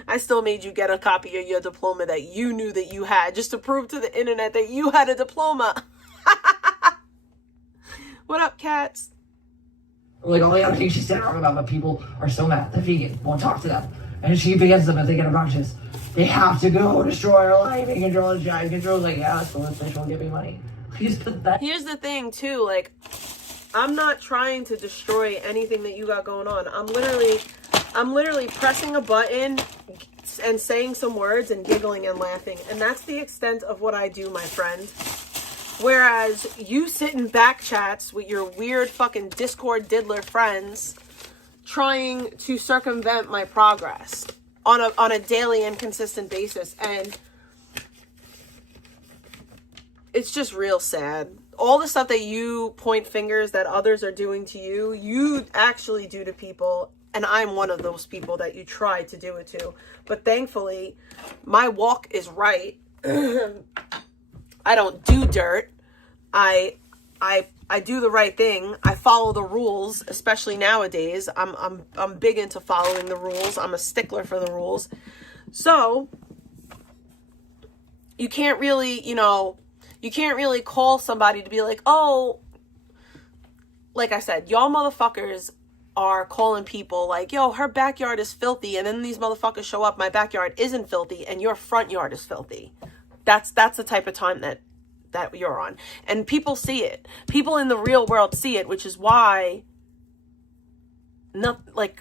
I still made you get a copy of your diploma that you knew that you had, just to prove to the internet that you had a diploma. What up, cats? Like, all the other things she said wrong about, but people are so mad that Vegan won't talk to them. And she begins them if they get obnoxious. They have to go destroy her life and Control is giant. Control's like, yeah, that's cool, this bitch won't give me money. Here's the thing, too, like, I'm not trying to destroy anything that you got going on. I'm literally pressing a button and saying some words and giggling and laughing. And that's the extent of what I do, my friend. Whereas you sit in back chats with your weird fucking Discord diddler friends trying to circumvent my progress on a daily and consistent basis. And it's just real sad. All the stuff that you point fingers that others are doing to you, you actually do to people. And I'm one of those people that you try to do it to. But thankfully, my walk is right. I don't do dirt. I do the right thing. I follow the rules, especially nowadays. I'm big into following the rules. I'm a stickler for the rules. So you can't really, call somebody to be like, oh, like I said, y'all motherfuckers are calling people like, yo, her backyard is filthy, and then these motherfuckers show up, my backyard isn't filthy, and your front yard is filthy. That's the type of time that you're on. And people see it. People in the real world see it, which is why nothing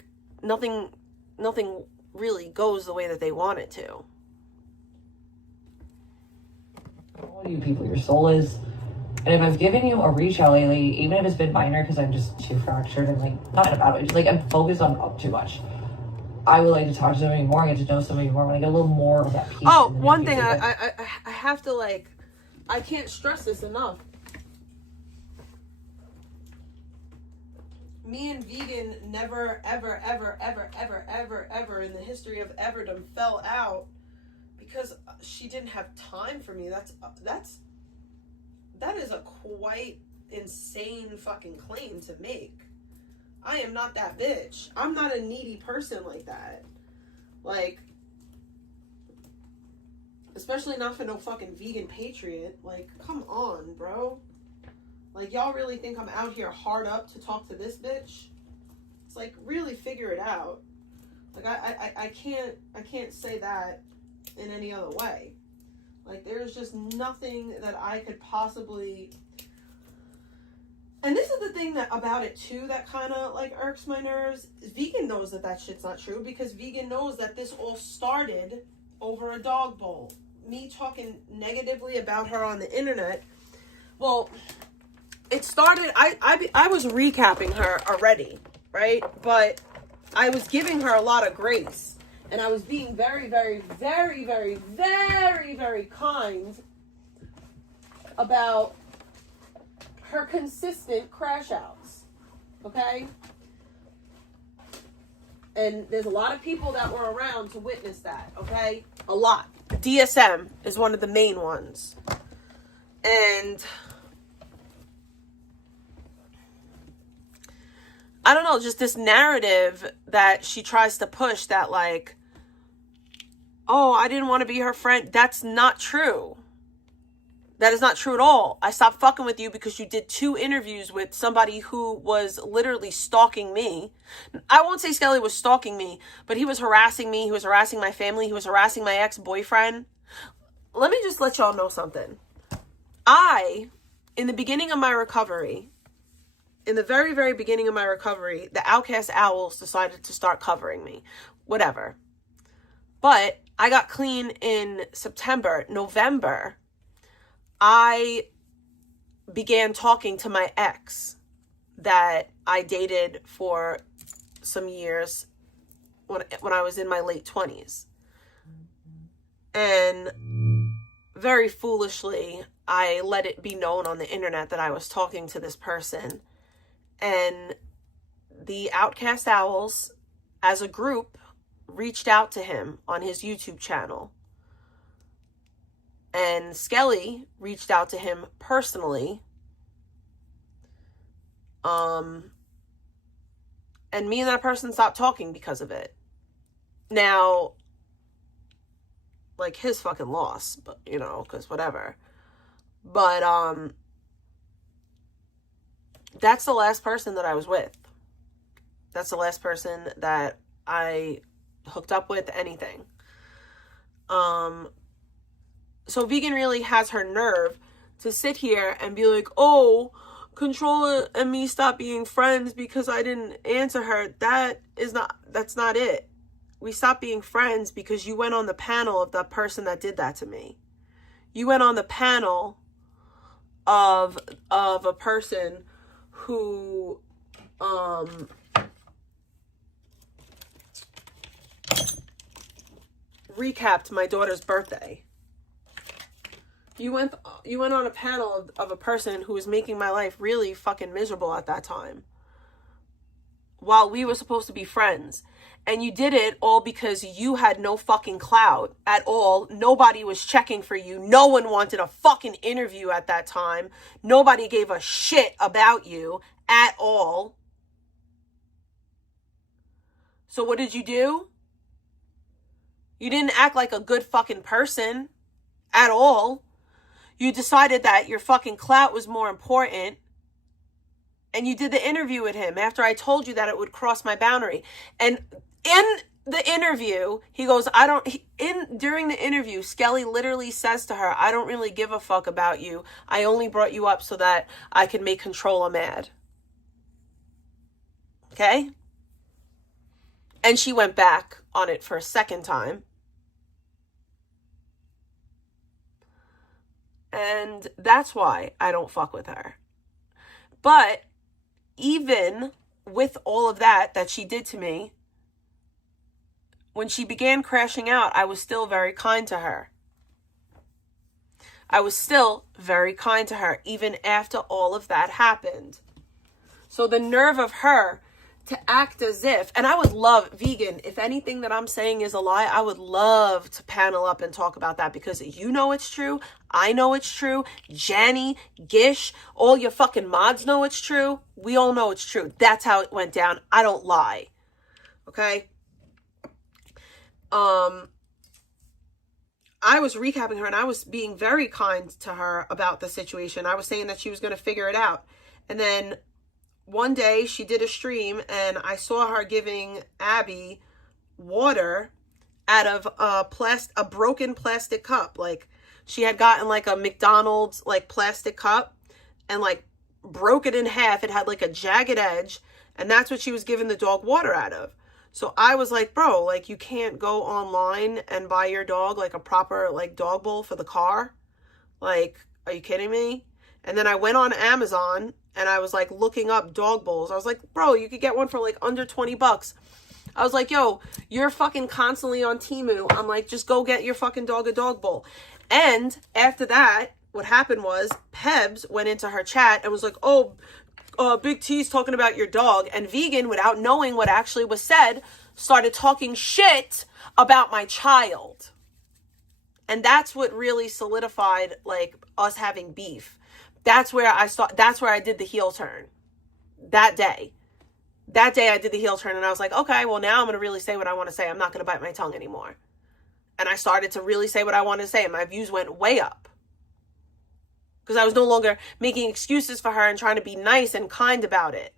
really goes the way that they want it to. All you people, your soul is. And if I've given you a reach out lately, even if it's been minor because I'm just too fractured and like, not in a bad way, just like I'm focused on too much, I would like to talk to somebody more, get to know somebody more, when I get a little more of that peace. Oh, one thing I have to, like, I can't stress this enough. Me and Vegan never, ever, ever, ever, ever, ever, ever in the history of everdom fell out because she didn't have time for me. That is a quite insane fucking claim to make. I am not that bitch. I'm not a needy person like that. Like, especially not for no fucking vegan patriot. Like, come on, bro. Like, y'all really think I'm out here hard up to talk to this bitch? It's like, really figure it out. Like, I can't say that in any other way. Like, there's just nothing that I could possibly... And this is the thing that about it, too, that kind of, like, irks my nerves. Vegan knows that shit's not true, because Vegan knows that this all started over a dog bowl. Me talking negatively about her on the internet. Well, it started... I was recapping her already, right? But I was giving her a lot of grace. And I was being very, very, very, very, very, very kind about her consistent crash outs. Okay? And there's a lot of people that were around to witness that. Okay? A lot. DSM is one of the main ones. And I don't know, just this narrative that she tries to push that, like, oh, I didn't want to be her friend. That's not true. That is not true at all. I stopped fucking with you because you did 2 interviews with somebody who was literally stalking me. I won't say Skelly was stalking me, but he was harassing me. He was harassing my family. He was harassing my ex-boyfriend. Let me just let y'all know something. In the beginning of my recovery, in the very, very beginning of my recovery, the Outcast Owls decided to start covering me. Whatever. But I got clean in September. November, I began talking to my ex that I dated for some years when I was in my late 20s. And very foolishly, I let it be known on the internet that I was talking to this person. And the Outcast Owls, as a group, reached out to him on his YouTube channel. And Skelly reached out to him personally. And me and that person stopped talking because of it. Now, like, his fucking loss, but, you know, because whatever. But, that's the last person that I was with. That's the last person that I hooked up with, anything. So Vegan really has her nerve to sit here and be like, oh, Controlla and me stopped being friends because I didn't answer her. That's not it. We stopped being friends because you went on the panel of that person that did that to me. You went on the panel of a person who recapped my daughter's birthday. You went on a panel of a person who was making my life really fucking miserable at that time, while we were supposed to be friends. And you did it all because you had no fucking clout at all. Nobody was checking for you. No one wanted a fucking interview at that time. Nobody gave a shit about you at all. So what did you do? You didn't act like a good fucking person at all. You decided that your fucking clout was more important. And you did the interview with him after I told you that it would cross my boundary. And in the interview, he goes, during the interview, Skelly literally says to her, I don't really give a fuck about you. I only brought you up so that I could make Controlla mad. Okay? And she went back on it for a second time. And that's why I don't fuck with her. But even with all of that she did to me, when she began crashing out, I was still very kind to her. I was still very kind to her, even after all of that happened. So the nerve of her to act as if, and I would love, vegan, if anything that I'm saying is a lie, I would love to panel up and talk about that, because you know it's true. I know it's true. Janny, Gish, all your fucking mods know it's true. We all know it's true. That's how it went down. I don't lie. Okay? I was recapping her, and I was being very kind to her about the situation. I was saying that she was going to figure it out. And then one day she did a stream, and I saw her giving Abby water out of a broken plastic cup. Like, she had gotten like a McDonald's like plastic cup and like broke it in half. It had like a jagged edge, and that's what she was giving the dog water out of. So I was like, bro, like, you can't go online and buy your dog like a proper like dog bowl for the car. Like, are you kidding me? And then I went on Amazon and I was like looking up dog bowls. I was like, bro, you could get one for like under 20 bucks. I was like, yo, you're fucking constantly on Temu. I'm like, just go get your fucking dog a dog bowl. And after that, what happened was Pebs went into her chat and was like, oh, Big T's talking about your dog. And Vegan, without knowing what actually was said, started talking shit about my child. And that's what really solidified like us having beef. That's where I did the heel turn. That day I did the heel turn, and I was like, okay, well, now I'm going to really say what I want to say. I'm not going to bite my tongue anymore. And I started to really say what I wanted to say, and my views went way up. Because I was no longer making excuses for her and trying to be nice and kind about it.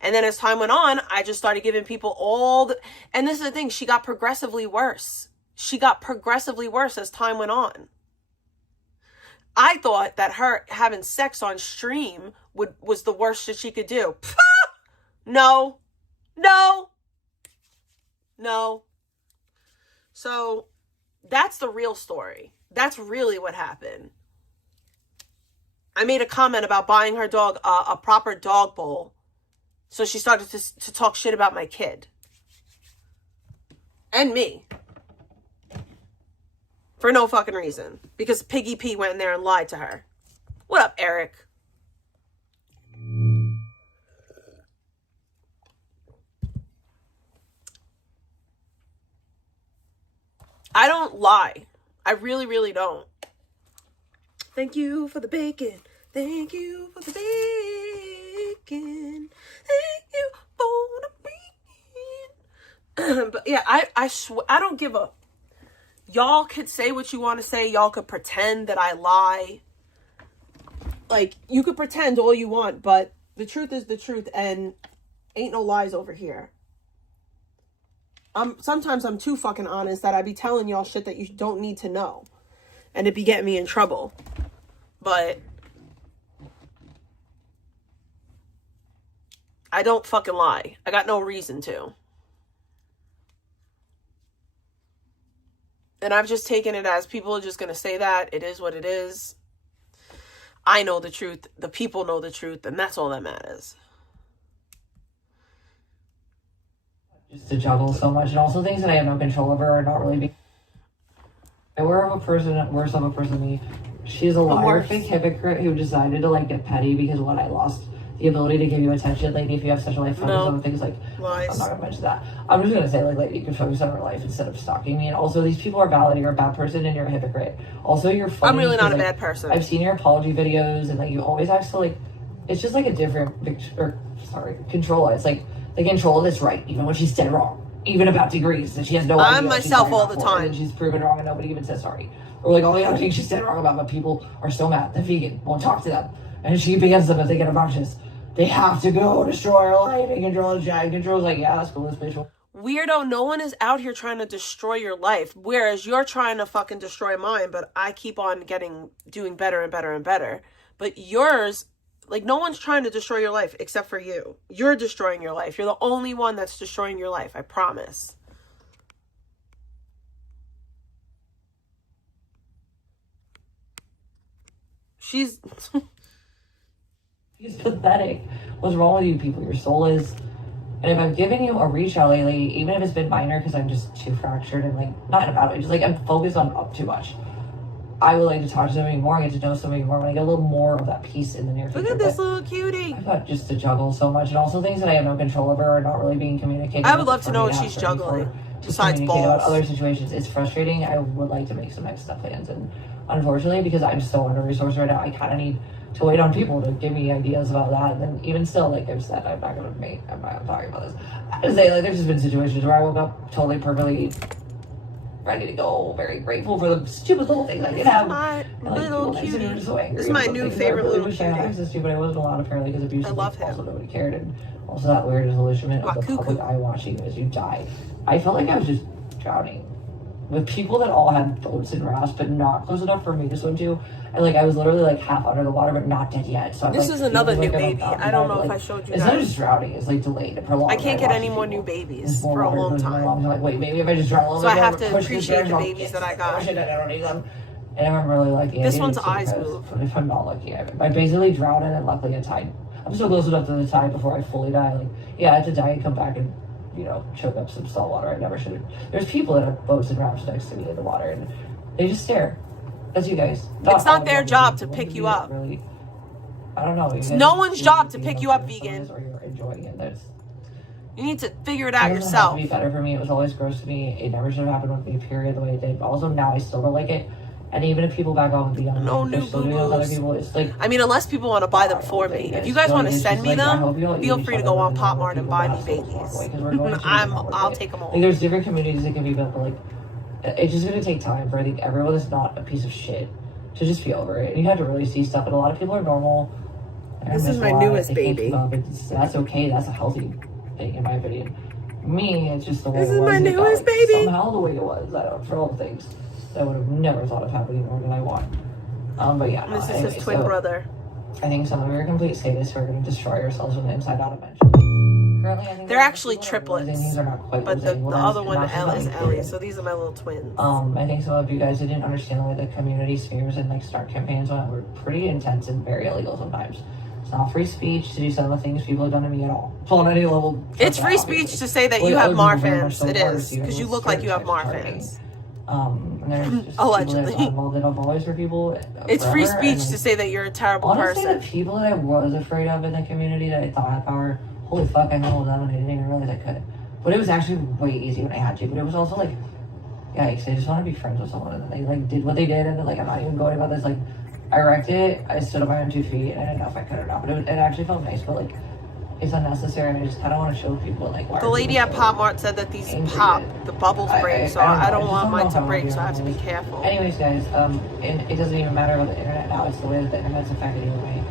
And then as time went on, I just started giving people and this is the thing, she got progressively worse. She got progressively worse as time went on. I thought that her having sex on stream was the worst that she could do. No. So that's the real story. That's really what happened. I made a comment about buying her dog a proper dog bowl. So she started to talk shit about my kid. And me. For no fucking reason. Because Piggy P went in there and lied to her. What up, Eric? I don't lie. I really, really don't. Thank you for the bacon. Thank you for the bacon. Thank you for the bacon. But yeah, I don't give a... Y'all could say what you want to say. Y'all could pretend that I lie. Like, you could pretend all you want, but the truth is the truth, and ain't no lies over here. Sometimes I'm too fucking honest that I be telling y'all shit that you don't need to know. And it be getting me in trouble. But I don't fucking lie. I got no reason to. And I've just taken it as people are just going to say that. It is what it is. I know the truth. The people know the truth. And that's all that matters. Just to juggle so much. And also things that I have no control over are not really being... worse of a person than me. She's a liar, fake hypocrite who decided to like get petty because what I lost the ability to give you attention. Lady, if you have such a life, focus on things like lies. I'm not gonna mention that. I'm just gonna say like, lady, you can focus on her life instead of stalking me. And also, these people are valid. You're a bad person and you're a hypocrite. Also, you're funny. I'm really not a bad person. I've seen your apology videos, and like you always have to like. It's just like a different Controlla. It's like the Controlla that's right, even when she's dead wrong. Even about degrees that she has no idea. I'm myself all the time. And she's proven wrong and nobody even says sorry. Or like all the other things she's said wrong about, but people are so mad that vegan won't talk to them. And she begins them if they get obnoxious. they have to go destroy our life and control the giant. Control's like, yeah, that's cool, this bitch. Weirdo, no one is out here trying to destroy your life. Whereas you're trying to fucking destroy mine, but I keep on doing better and better and better. But yours, like, no one's trying to destroy your life except for you. You're destroying your life. You're the only one that's destroying your life. I promise. She's... He's pathetic. What's wrong with you people? Your soul is... And if I've given you a reach out lately, even if it's been minor because I'm just too fractured and, like, not in a bad way, just, like, I'm focused on up too much. I would like to talk to somebody more, get to know somebody more, when I get a little more of that peace in the near future. Look at this little cutie. I've got just to juggle so much, and also things that I have no control over are not really being communicated. I would love to know what she's juggling, besides balls. About other situations. It's frustrating. I would like to make some next step plans, and unfortunately, because I'm so under-resourced right now, I kind of need to wait on people to give me ideas about that. And then even still, like I've said, I'm not talking about this. I have to say, like, there's just been situations where I woke up totally perfectly ready to go, very grateful for the stupid little things I did have. My little cutie. So This is my new favorite little cutie. I had access to, but I wasn't allowed apparently because abuse. I love him. Also, nobody cared, and also that weird disillusionment of the public eye watching as you die. I felt like I was just drowning with people that all had boats and rafts, but not close enough for me to swim to. And like I was literally like half under the water, but not dead yet. So this like, is another new like baby. I don't know if I showed you. It's not just drowning; it's like delayed and prolonged. I can't get any more new babies for a long time. I'm like, wait, maybe if I just drown a little so bit I have more, to appreciate the babies that I got. I don't need them. And I'm really lucky. This one's eyes move. If I'm not lucky, I basically drowned and then luckily I died. I'm so close enough to the tide before I fully die. Like, yeah, I had to die and come back and, you know, choke up some salt water. I never should have. There's people that have boats and rafts next to me in the water, and they just stare. That's you guys. It's not their job to pick you up. Really, I don't know. It's no one's job to pick you up, vegan. Or you're enjoying it. You need to figure it out It yourself. doesn't have to be better for me. It was always gross to me. It never should have happened with me, period, the way it did. But also now I still don't like it. And even if people back off with the young, no they're new still doing with other people. It's like, I mean, unless people want to buy them for me. If you guys want to send me them, feel free to go on PopMart and buy me babies. I'll take them all. Like, there's different communities that can be built, but like, it's just gonna take time for I think everyone is not a piece of shit to just be over it. And you have to really see stuff. And a lot of people are normal. This is my newest baby. That's okay. That's a healthy thing, in my opinion. Me, it's just the way this it was. This is my newest baby. Somehow the way it was. I don't, for all things that I would have never thought of happening more than I want. But yeah. This is his twin brother. I think some of you are complete sadists who are going to destroy yourselves from the inside out eventually. Currently, I think they're actually triplets, these are not quite but the other one is Ellie. Ellie. So these are my little twins. I think some of you guys didn't understand the way the community spheres and like start campaigns were pretty intense and very illegal sometimes. It's not free speech to do some of the things people have done to me at all. So on any level. It's free speech to say that you have Marfans. It is, because you look like you have Marfans. And there's just allegedly people that involved in voice for people. It's free speech to say that you're a terrible person. The people that I was afraid of in the community that I thought had power, holy fuck, I handled them and I didn't even realize I could. But it was actually way easy when I had to. But it was also like, yikes, I just want to be friends with someone. And then they like did what they did, and then like I'm not even going about this. Like, I wrecked it. I stood on my own 2 feet, and I didn't know if I could or not. But it actually felt nice. But like, it's unnecessary, and I just kind of want to show people like. The lady at PopMart said that these pop, the bubbles break, so I don't want mine to break, so I have to be careful. Anyways, guys, and it doesn't even matter about the internet now. It's the way that the internet's affected either way.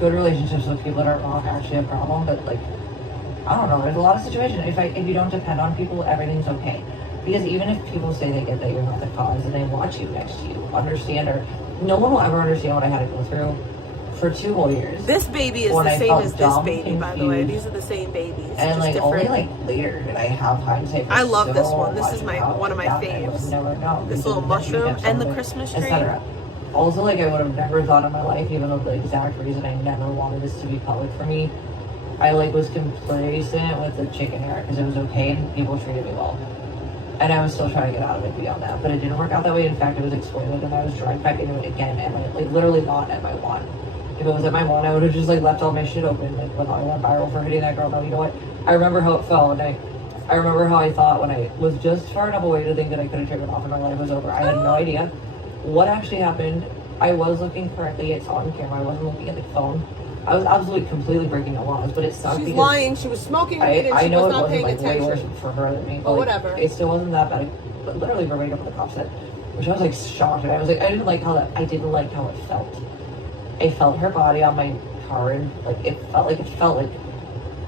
Good relationships with people that are wrong are actually a problem, but like, I don't know. There's a lot of situations. If you don't depend on people, everything's okay. Because even if people say they get that you're not the cause and they want you next to you, understand, or no one will ever understand what I had to go through for 2 whole years. This baby is the same as this baby, by the way. These are the same babies. And like different. only like later did I have hindsight. I love this one. This is one of my faves. This little mushroom and the Christmas tree. Also, like, I would have never thought in my life, even though the exact reason I never wanted this to be public for me, I like was complacent with the chicken hair because it was okay and people treated me well. And I was still trying to get out of it beyond that, but it didn't work out that way. In fact, it was exploited, and I was dragged back into it again at my, like, literally not at my one. If it was at my one, I would have just like left all my shit open, like when I went viral for hitting that girl. No, you know what? I remember how it felt, and I remember how I thought when I was just far enough away to think that I could have turned it off and my life was over. I had no idea what actually happened. I was looking correctly. It's on camera. I wasn't looking at the phone. I was absolutely completely breaking the laws, but it sucked. She's lying. She was smoking weed and she was not paying attention. I know it wasn't like way worse for her than me, but like, whatever. It still wasn't that bad. But literally verbatim what the cop said, which I was like shocked. And I was like, I didn't like how it felt. I felt her body on my hard. Like it felt like, I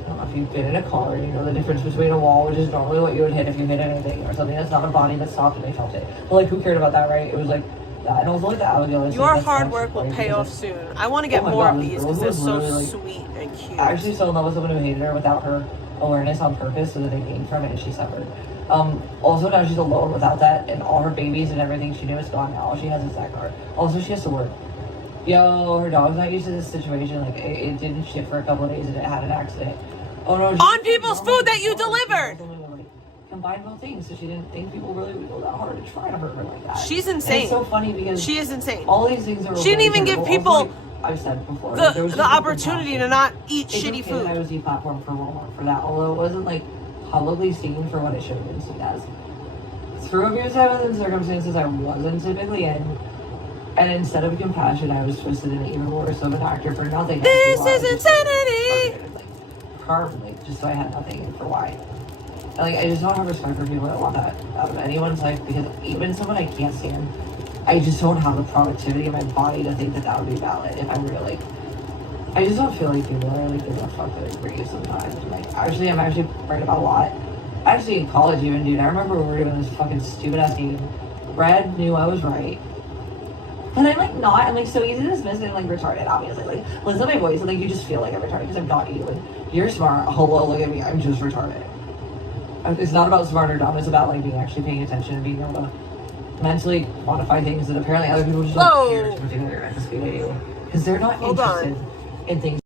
don't know if you've been in a car, you know the difference between a wall, which is normally what you would hit if you hit anything, or something that's not a body that's soft and they felt it. But like, who cared about that, right? It was like that, and also like the alligators. Your hard work will pay off soon. I want to get more of these because they're so sweet and cute. I actually fell in love with someone who hated her without her awareness on purpose, so that they gained from it and she suffered. Also now she's alone without that, and all her babies and everything she knew is gone now. All she has is that card. Also, she has to work. Yo, her dog's not used to this situation. Like, it didn't shit for a couple of days and it had an accident. Oh no. On people's food that you delivered! Combined both things, so she didn't think people really would go that hard to try to hurt her like that. She's insane. And it's so funny because she is insane. All these things are. She didn't even give people also, I've said before, the opportunity to not eat it's shitty okay food. I was the platform for Walmart for that, although it wasn't like publicly seen for what it should have been seen as. Through abusive and circumstances I wasn't typically in, and instead of compassion, I was twisted into even worse of an actor for nothing. This is insanity. Permanently, just so I had nothing for why. And, like, I just don't have respect for people that want that out of anyone's life, because even someone I can't stand, I just don't have the productivity in my body to think that that would be valid if I'm really. I just don't feel like people are like give a fuck that I agree sometimes. Like, actually, I'm actually right about a lot. Actually, in college, even, dude, I remember we were doing this fucking stupid ass game. Brad knew I was right. And I'm like not, I'm like so easy to dismiss and like retarded, obviously. Like, listen to my voice and like you just feel like I'm retarded because I'm not you. And you're smart. Hello, look at me. I'm just retarded. It's not about smart or dumb. It's about like being actually paying attention and being able to mentally quantify things that apparently other people just don't care to particularly at the speed of you. Because they're not interested in things.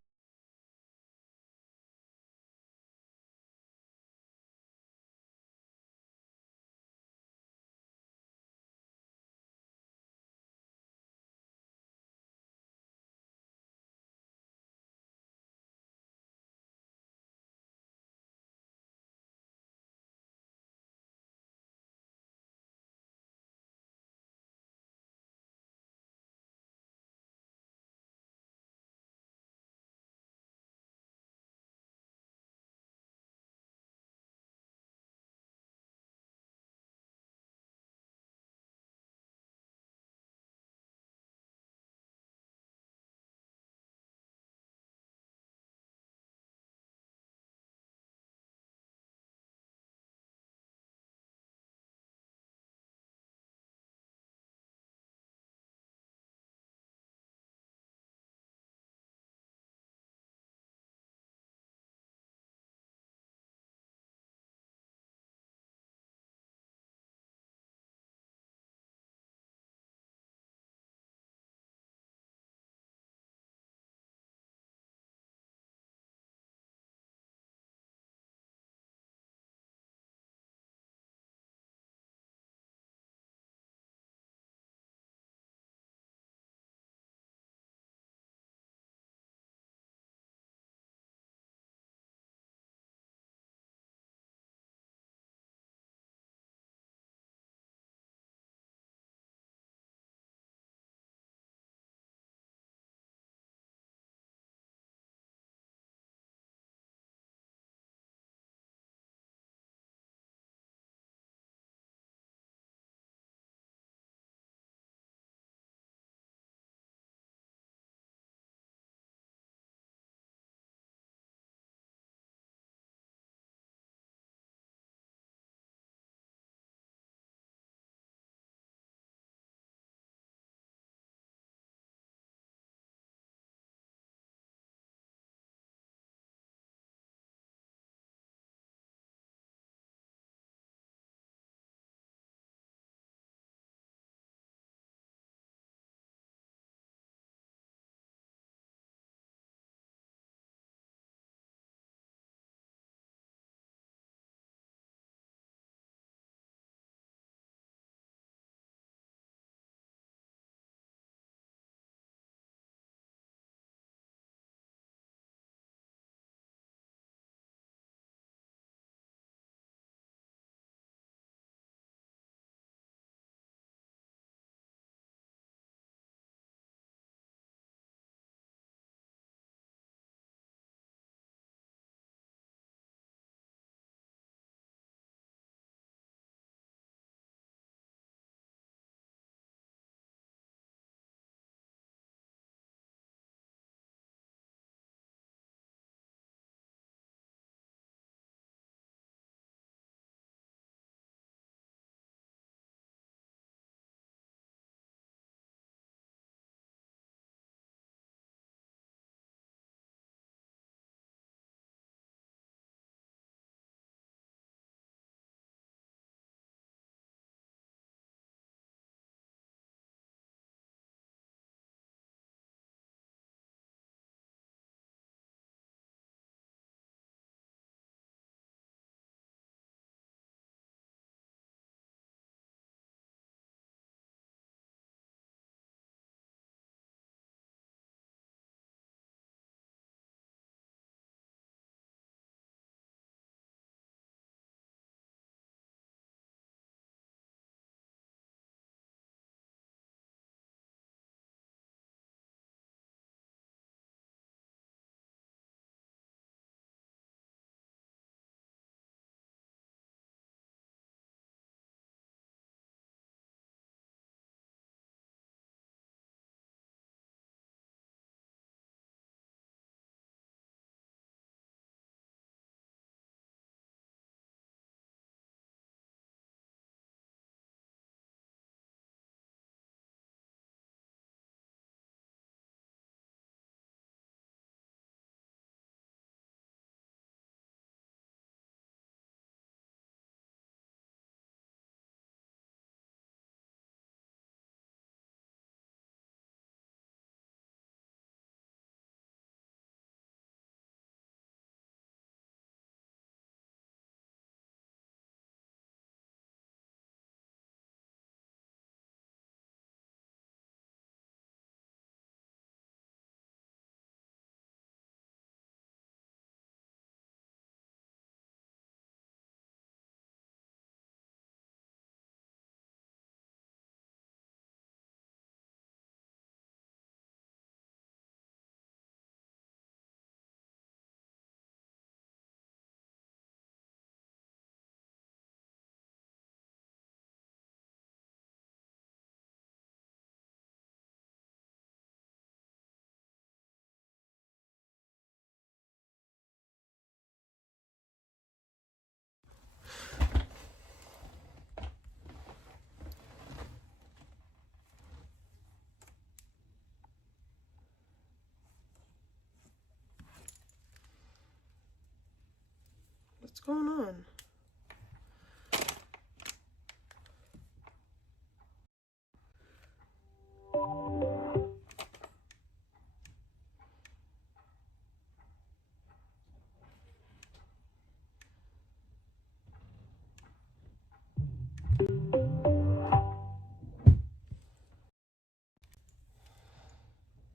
What's going on?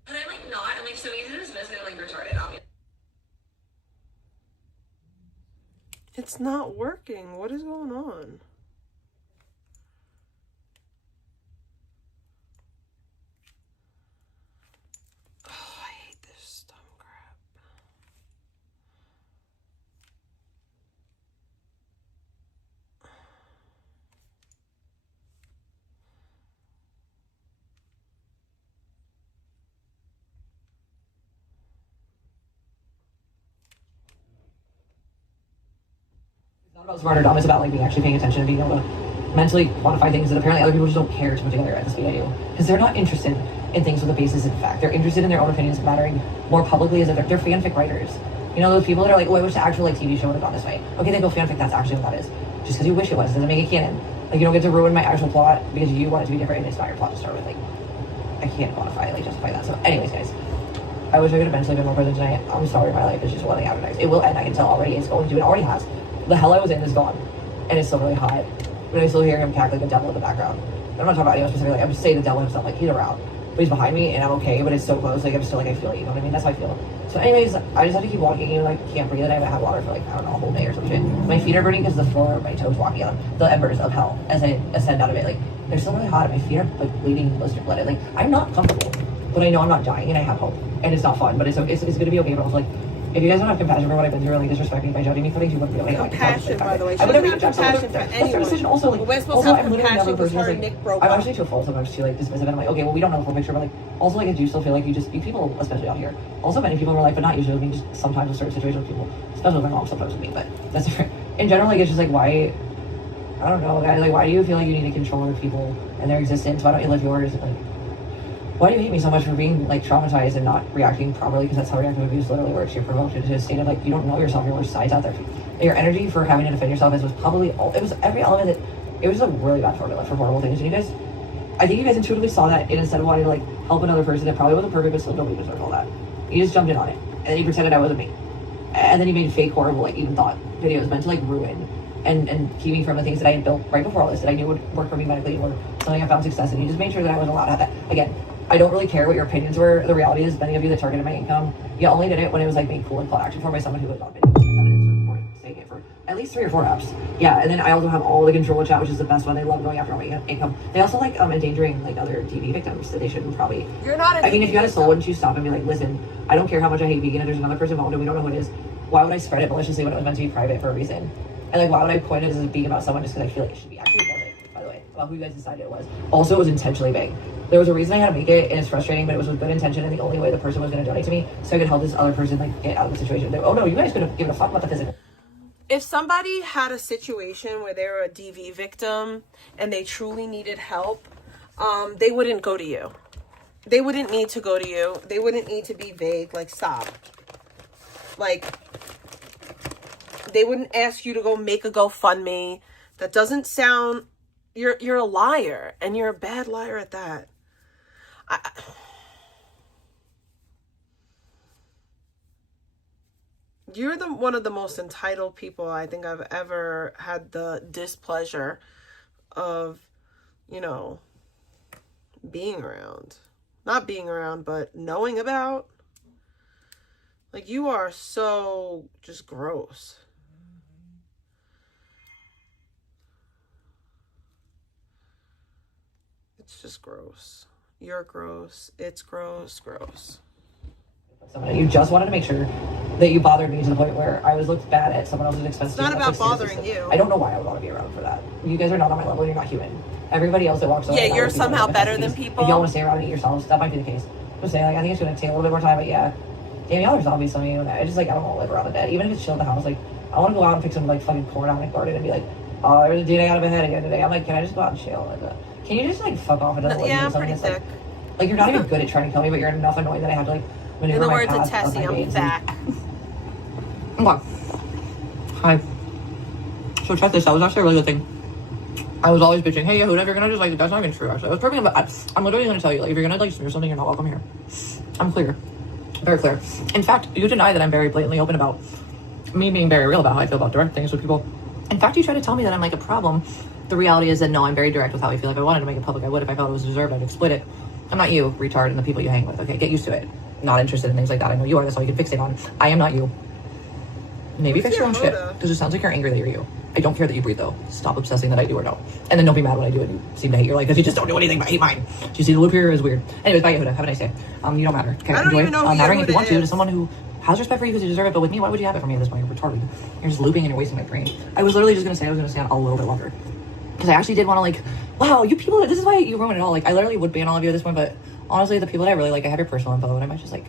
And I'm like, not. I'm like, so easy to dismiss it, like, retarded, obviously. It's not working. What is going on? Oh, I hate this dumb crap. It's not about smart or dumb, it's about like being actually paying attention and being able to mentally quantify things that apparently other people just don't care to put together at the speed I do. Because they're not interested in things with a basis in fact. They're interested in their own opinions mattering more publicly as if they're fanfic writers. You know, those people that are like, oh, I wish the actual like TV show would have gone this way. Okay, they go fanfic, that's actually what that is. Just because you wish it was doesn't make it canon. Like, you don't get to ruin my actual plot because you want it to be different and it's not your plot to start with. Like, I can't quantify, like, justify that. So anyways, guys, I wish I could have eventually been more present tonight. I'm sorry, my life is just welling out tonight. It will end, I can tell already. It's going to, it already has. The hell I was in is gone. And it's still really hot. But I still hear him cackling like a devil in the background. I'm not talking about anyone specifically. I'm just saying the devil himself. Like, he's around. But he's behind me, and I'm okay, but it's so close. Like, I'm still, like, I feel it. You know what I mean? That's how I feel. So anyways, I just have to keep walking. You know, like, can't breathe. And I haven't had water for, like, I don't know, a whole day or some shit. My feet are burning because the floor of my toes walking on the embers of hell as I ascend out of it. Like, they're still really hot, and my feet are, like, bleeding, blistered, blooded. Like, I'm not comfortable. But I know I'm not dying, and I have hope. And it's not fun, but it's going to be okay. But also, like, if you guys don't have compassion for what I've been through and like disrespect me by judging me for things, you wouldn't really like Compassion, by the way. I would never She doesn't have compassion for anyone. decision. Also, like, But we're supposed to have I'm literally compassion another because person her who's, and like, Nick broke I'm up. actually too full sometimes to like dismissive and I'm like, okay, well, we don't know the full picture, but like, also like I do still feel like you people, especially out here. Also, many people in real life, but not usually. I mean, just sometimes in certain situations with people, especially with my mom, sometimes with me, but that's different. In general, like, it's just like, why? I don't know, guys. Like, why do you feel like you need to control other people and their existence? Why don't you live yours? Like, why do you hate me so much for being like traumatized and not reacting properly? Because that's how reactive abuse literally works. You're provoked into a state of like, you don't know yourself, your worst sides out there. Your energy for having to defend yourself was probably it was every element that it was a really bad formula for horrible things. And you guys, I think you guys intuitively saw that, and instead of wanting to like help another person that probably wasn't perfect but still nobody deserved all that, you just jumped in on it and then you pretended I wasn't me, and then you made fake horrible like even thought videos meant to like ruin and keep me from the things that I had built right before all this that I knew would work for me medically or something I found success in. You just made sure that I was allowed to have that. Again, I don't really care what your opinions were. The reality is, many of you that targeted my income, you only did it when it was like made cool and called action for by someone who was on video. Saying it for at least 3 or 4 apps. Yeah, and then I also have all the control chat, which is the best one. They love going after all my income. They also like endangering like other TV victims that they shouldn't probably. You're not. I mean, if you had a soul, wouldn't you stop and be like, listen, I don't care how much I hate vegan. If there's another person involved and we don't know who it is, why would I spread it maliciously when it was meant to be private for a reason? And like, why would I point it as being about someone just because I feel like it should be? Actually, it wasn't, by the way, about who you guys decided it was. Also, it was intentionally vague. There was a reason I had to make it, and it's frustrating, but it was with good intention, and the only way the person was going to donate to me, so I could help this other person like get out of the situation. They, oh no, you guys could have given a fuck about the physical. If somebody had a situation where they were a DV victim and they truly needed help, they wouldn't go to you. They wouldn't need to go to you. They wouldn't need to be vague. Like, stop. Like, they wouldn't ask you to go make a GoFundMe. That doesn't sound... You're a liar, and you're a bad liar at that. You're one of the most entitled people I think I've ever had the displeasure of, you know, being around. Not being around, but knowing about. Like, you are so just gross. It's just gross. You're gross. It's gross. You just wanted to make sure that you bothered me to the point where I was looked bad at someone else's expense. It's not about bothering you. I don't know why I would want to be around for that. You guys are not on my level. You're not human. Everybody else that walks away. Yeah, you're somehow better than people. If y'all want to stay around and eat yourselves, that might be the case. I'm just saying, like, I think it's going to take a little bit more time, but yeah. Damn, y'all are zombies, some of you. I just, like, I don't want to live around the dead. Even if it's chill in the house, like, I want to go out and pick some, like, fucking corn out in the garden and be like, oh, there's a dude I got in my head again today. I'm like, can I just go out and chill? Like, can you just, like, fuck off and doesn't Yeah, I'm pretty thick. Like, you're not even good at trying to kill me, but you're enough annoying that I have to, like, maneuver In the my words of path Tessie, I'm back. Okay. Hi. So check this. That was actually a really good thing. I was always bitching, hey, Yehuda, if you're gonna just like, that's not even true, actually. I was perfect about, I'm literally gonna tell you, like, if you're gonna like smear something, you're not welcome here. I'm clear. Very clear. In fact, you deny that I'm very blatantly open about me being very real about how I feel about direct things with people. In fact, you try to tell me that I'm like a problem. The reality is that no, I'm very direct with how I feel. If I wanted to make it public, I would. If I felt it was deserved, I'd exploit it. I'm not you, retard, and the people you hang with. Okay, get used to it. Not interested in things like that. I know you are, that's all you can fixate on. I am not you. Maybe fix your own shit, because it sounds like you're angry that you're you. I don't care that you breathe, though. Stop obsessing that I do or don't. And then don't be mad when I do and you seem to hate your life because you just don't do anything but hate mine. Do you see the loop here is weird. Anyways, bye, Yehuda. Have a nice day. You don't matter. Okay, I don't even know who mattering if you Yehuda want to is. someone who has respect for you because you deserve it, but with me, why would you have it from me at this point? You're retarded. You're just looping and you're wasting my brain. I was literally just going to say I was going to stay on a little bit longer. Because I actually did want to, like, wow, you people, this is why you ruin it all. Like, I literally would ban all of you at this point, but honestly, the people that I really like, I have your personal info, and I might just, like...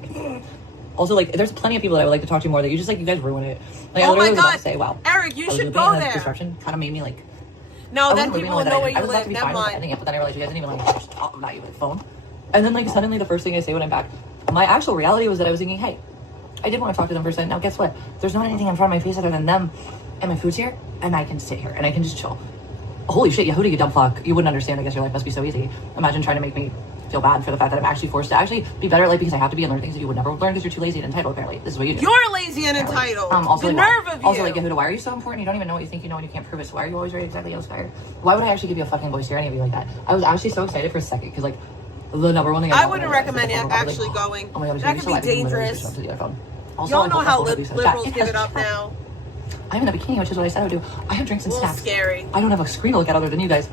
Also, like, there's plenty of people that I would like to talk to more that you just, like, you guys ruin it. Like, I Oh literally my was about God, to say, wow. Eric, you I was should looping go and the there. disruption kind of made me, like... No, I then wasn't people looping will the way know that where I you was about live. to be Never fine with mind. ending it, but then I realized you guys didn't even, like, just talk about you with the phone. And then, like, suddenly the first thing I say when I'm back, my actual reality was that I was thinking, hey, I did want to talk to them for a second. Now, guess what? There's not anything in front of my face other than them, and my food's here, and I can sit here, and I can just chill. Holy shit, Yehuda, you dumb fuck. You wouldn't understand. I guess your life must be so easy. Imagine trying to make me feel bad for the fact that I'm actually forced to actually be better at life because I have to be and learn things that you would never learn because you're too lazy and entitled, apparently. This is what you do. You're lazy and entitled. Also, The like, nerve of you. Also, like, Yehuda, why are you so important? You don't even know what you think you know and you can't prove it. So why are you always very exactly inspired? Why would I actually give you a fucking voice to any of you like that? I was actually so excited for a second because, like, the number one thing I wouldn't recommend it actually like, going. Oh my God, That could be dangerous. To the other phone. Also, Y'all I know hope how my phone will be liberals chat. give it up now. I'm in a bikini, which is what I said I would do. I have drinks and A little snacks. scary. I don't have a screen to look at other than you guys.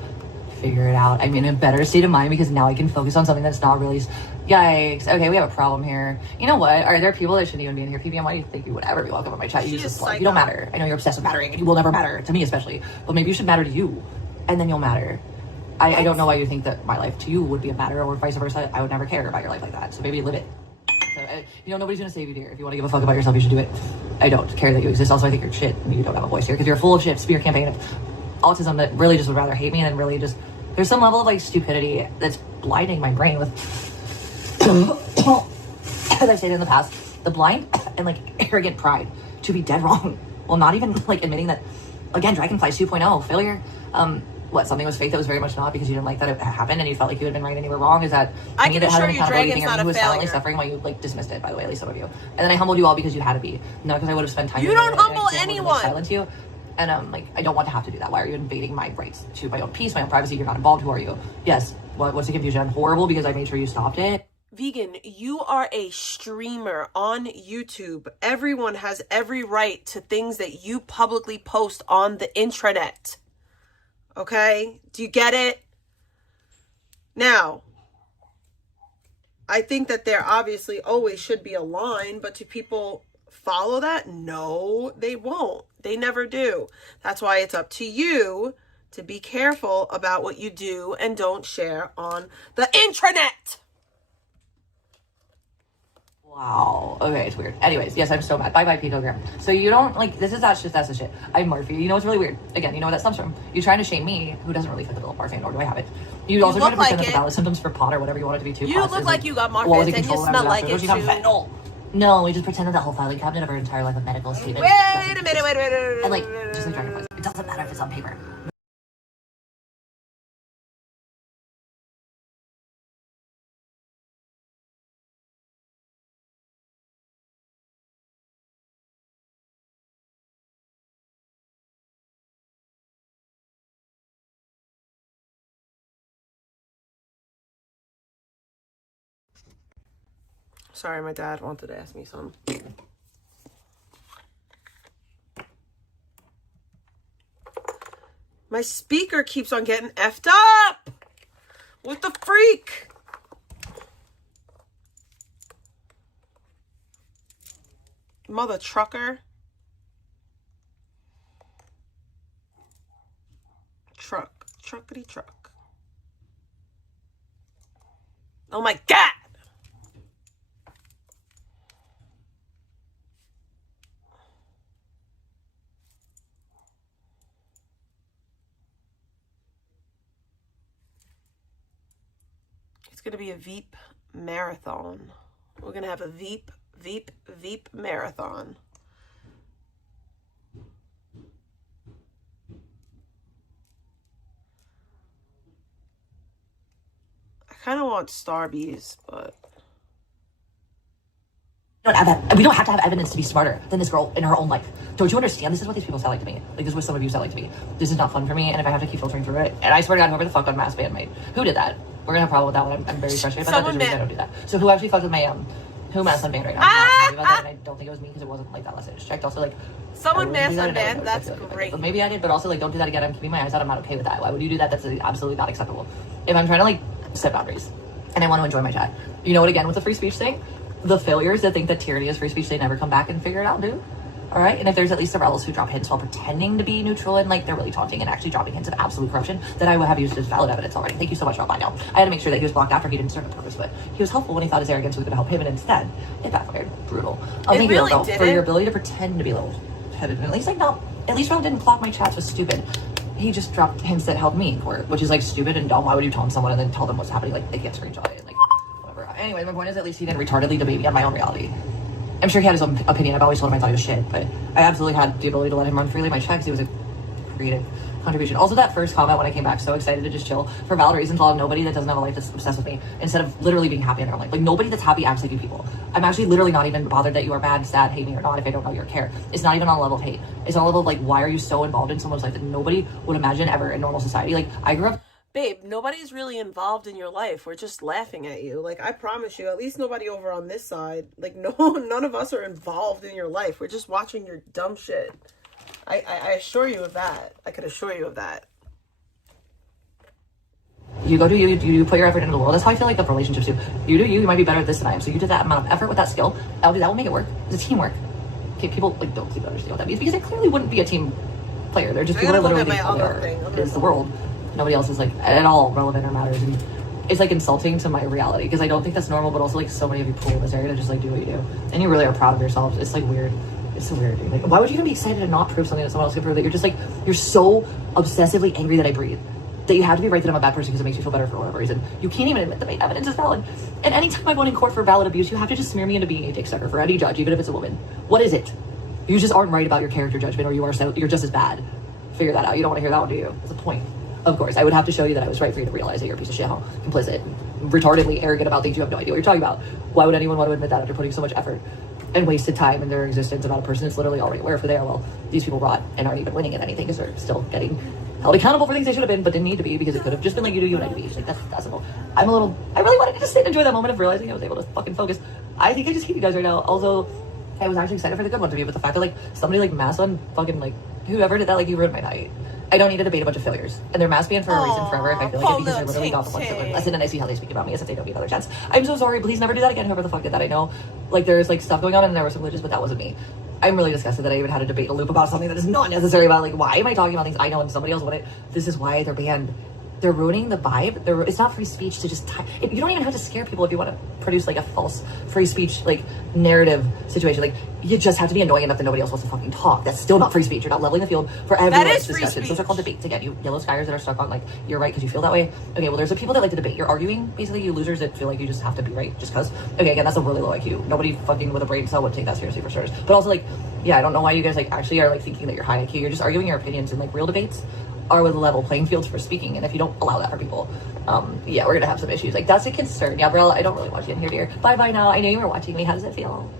Figure it out. I'm in a better state of mind because now I can focus on something that's not really... Yikes. Okay, we have a problem here. You know what? Are there people that shouldn't even be in here? PBM, why do you think you would ever be welcome in my chat? You She just is like, you don't matter. I know you're obsessed with mattering and you will never matter. To me especially. But maybe you should matter to you. And then you'll matter. I don't know why you think that my life to you would be a matter or vice versa. I would never care about your life like that. So maybe live it. So, you know, nobody's gonna save you, dear. If you want to give a fuck about yourself, you should do it. I don't care that you exist. Also, I think you're shit and you don't have a voice here because you're full of shit. Spear campaign of autism that really just would rather hate me and really just... There's some level of, like, stupidity that's blinding my brain with... As I've stated in the past, the blind and, like, arrogant pride to be dead wrong. Well, not even, like, admitting that, again, Dragonflies 2.0, failure. What, something was fake that was very much not because you didn't like that it happened and you felt like you had been right and you were wrong? Is that... I can assure you Dragon's not a who was silently failure. suffering while you, like, dismissed it, by the way, at least some of you. And then I humbled you all because you had to be. Not because I would have spent time... You don't doing it, humble and I anyone. would silence you. And, like, I don't want to have to do that. Why are you invading my rights to my own peace, my own privacy? You're not involved. Who are you? Yes. What's the confusion? I'm horrible because I made sure you stopped it. Vegan, you are a streamer on YouTube. Everyone has every right to things that you publicly post on the intranet. Okay? Do you get it? Now, I think that there obviously always should be a line, but do people follow that? No, they won't. They never do. That's why it's up to you to be careful about what you do and don't share on the intranet. Wow. Okay, it's weird. Anyways, yes, I'm so mad. Bye-bye, picogram. So you don't, like, this is that's the shit. I'm Murphy. You know what's really weird? Again, you know where that stems from. You're trying to shame me, who doesn't really fit the bill of morphine, nor do I have it. You also try to pretend that the valid symptoms for pot or whatever you want it to be too. You look like you got morphine and you smell like it too. No, we just pretended the whole filing cabinet of our entire life of medical statements. Wait a minute. And, like, just like Dragonflies. It doesn't matter if it's on paper. Sorry, my dad wanted to ask me something. My speaker keeps on getting effed up. What the freak? Mother trucker. Truckity truck. Oh my God. It's going to be a Veep marathon. We're going to have a Veep marathon. kind of want Starbies, but we don't have to have evidence to be smarter than this girl in her own life. Don't you understand? This is what these people sound like to me. Like, this is what some of you sound like to me. This is not fun for me, and if I have to keep filtering through it, and I swear to God, whoever the fuck unmasked Bandmate, who did that? We're gonna have a problem with that one. I'm very frustrated about that. There's a reason I don't do that. So who actually fucked with my who masked Unbanned right now? I'm not happy about that, and I don't think it was me because it wasn't like that last I just checked. Also, like, someone masked Unbanned. That's great. But maybe I did, but also like, don't do that again. I'm keeping my eyes out. I'm not okay with that. Why would you do that? That's absolutely not acceptable. If I'm trying to like set boundaries and I want to enjoy my chat, you know what? Again, with the free speech thing, the failures that think that tyranny is free speech, they never come back and figure it out, dude. All right, and if there's at least the rebels who drop hints while pretending to be neutral and like they're really taunting and actually dropping hints of absolute corruption, then I would have used as valid evidence already. Thank you so much, Rob. I know I had to make sure that he was blocked after he didn't serve a purpose, but he was helpful when he thought his arrogance was going to help him, and instead it backfired. Brutal. Thank you, though, for your ability to pretend to be level-headed. At least like no, at least Rob didn't block my chats was stupid. He just dropped hints that helped me in court, which is like stupid and dumb. Why would you taunt someone and then tell them what's happening? Like, they can't screenshot it. Like, whatever. Anyway, my point is at least he didn't retardedly debate me on my own reality. I'm sure he had his own opinion. I've always told him I thought he was shit, but I absolutely had the ability to let him run freely in my chat because he was a creative contribution. Also, that first comment when I came back, so excited to just chill for valid reasons, while nobody that doesn't have a life that's obsessed with me, instead of literally being happy in their own life. Like, nobody that's happy acts like you people. I'm actually literally not even bothered that you are bad, sad, hate me or not if I don't know your care. It's not even on a level of hate. It's on a level of like, why are you so involved in someone's life that nobody would imagine ever in normal society? Like, I grew up. Babe, nobody's really involved in your life. We're just laughing at you. Like, I promise you, at least nobody over on this side, like, no, none of us are involved in your life. We're just watching your dumb shit. I assure you of that. I can assure you of that. You go do you put your effort into the world. That's how I feel like the relationships do. You do you might be better at this than I am. So you did that amount of effort with that skill. That will make it work. It's a teamwork. Okay, people like don't seem to understand what that means because they clearly wouldn't be a team player. They're just people that literally think is the world. Nobody else is like at all relevant or matters, and it's like insulting to my reality because I don't think that's normal, but also like so many of you pull in this area to just like do what you do and you really are proud of yourselves. It's like weird. It's so weird, dude. Like, why would you even be excited to not prove something that someone else can prove? That you're just like, you're so obsessively angry that I breathe that you have to be right that I'm a bad person because it makes you feel better for whatever reason. You can't even admit that my evidence is valid. And anytime I went in court for valid abuse, you have to just smear me into being a dick sucker for any judge, even if it's a woman. What is it? You just aren't right about your character judgment, or you're just as bad. Figure that out. You don't want to hear that one, do you? That's the point. Of course, I would have to show you that I was right for you to realize that you're a piece of shit, complicit, retardedly arrogant about things you have no idea what you're talking about. Why would anyone want to admit that after putting so much effort and wasted time in their existence about a person that's literally already aware of who they are? Well, these people rot and aren't even winning at anything because they're still getting held accountable for things they should have been, but didn't need to be because it could have just been like you do, you and I do. Like, that's simple. I really wanted to just sit and enjoy that moment of realizing I was able to fucking focus. I think I just hate you guys right now. Also, I was actually excited for the good one to be, but the fact that like somebody like mass on fucking like whoever did that, like you ruined my night. I don't need to debate a bunch of failures. And they're mass banned for a reason forever if I feel like it because they're literally not the ones that learn lesson and I see how they speak about me as if they don't get another chance. I'm so sorry. Please never do that again. Whoever the fuck did that. I know like there's like stuff going on and there were some glitches, but that wasn't me. I'm really disgusted that I even had to debate a loop about something that is not necessary about like why am I talking about things I know and somebody else wouldn't. This is why they're banned. They're ruining the vibe. It's not free speech to just you don't even have to scare people if you want to produce like a false free speech like narrative situation. Like you just have to be annoying enough that nobody else wants to fucking talk. That's still not free speech. You're not leveling the field for everyone's discussion. Those are called debates. Again, you yellow skiers that are stuck on like you're right because you feel that way. Okay, well there's the people that like to debate. You're arguing basically. You losers that feel like you just have to be right just because. Okay, again that's a really low IQ. Nobody fucking with a brain cell would take that seriously for starters. But also like yeah, I don't know why you guys like actually are like thinking that you're high IQ. You're just arguing your opinions in like real debates are with level playing fields for speaking, and if you don't allow that for people, yeah, we're gonna have some issues. Like that's a concern. Yeah, Gabrielle, I don't really want you in here, dear. Bye now. I know you were watching me. How does it feel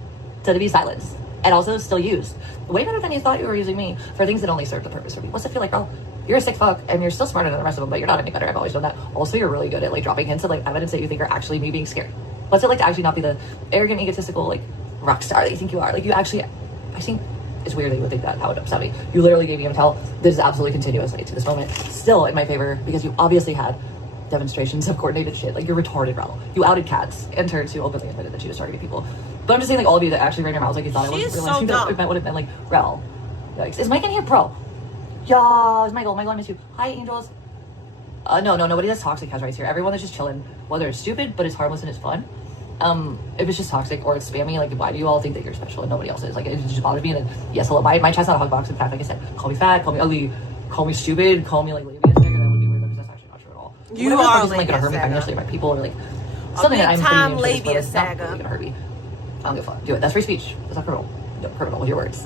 to be silenced and also still used way better than you thought you were using me for things that only serve the purpose for me? What's it feel like, girl? You're a sick fuck, and you're still smarter than the rest of them, but you're not any better. I've always done that. Also, you're really good at like dropping hints of like evidence that you think are actually me being scared. What's it like to actually not be the arrogant, egotistical like rock star that you think you are? Like you actually, I think. It's weird that you would think that. How would upset me. You literally gave me a tell. This is absolutely continuous to this moment. Still in my favor because you obviously had demonstrations of coordinated shit. Like you're retarded, Rel. You outed Cats and turns who openly admitted that she was targeting people. But I'm just saying, like all of you that actually ran your mouths like you thought I wasn't realizing that it meant what it meant. Like Rel, yikes. Is Mike in here, bro? Yeah, is Michael? Michael, I miss you. Hi, angels. No, nobody that's toxic has rights here. Everyone that's just chilling, whether it's stupid but it's harmless and it's fun. If it's just toxic or it's spammy, like why do you all think that you're special and nobody else is? Like it just bothers me. And yes, hello, my chat's not a hug box. In fact, like I said, call me fat, call me ugly, call me stupid, call me like labia stagger. That would be weird because that's actually not true at all. You are like gonna hurt me financially by people or like something that I'm time pretty labia it's not really gonna hurt me. I don't give a fuck. Do it. That's free speech. That's not criminal. No, criminal with your words.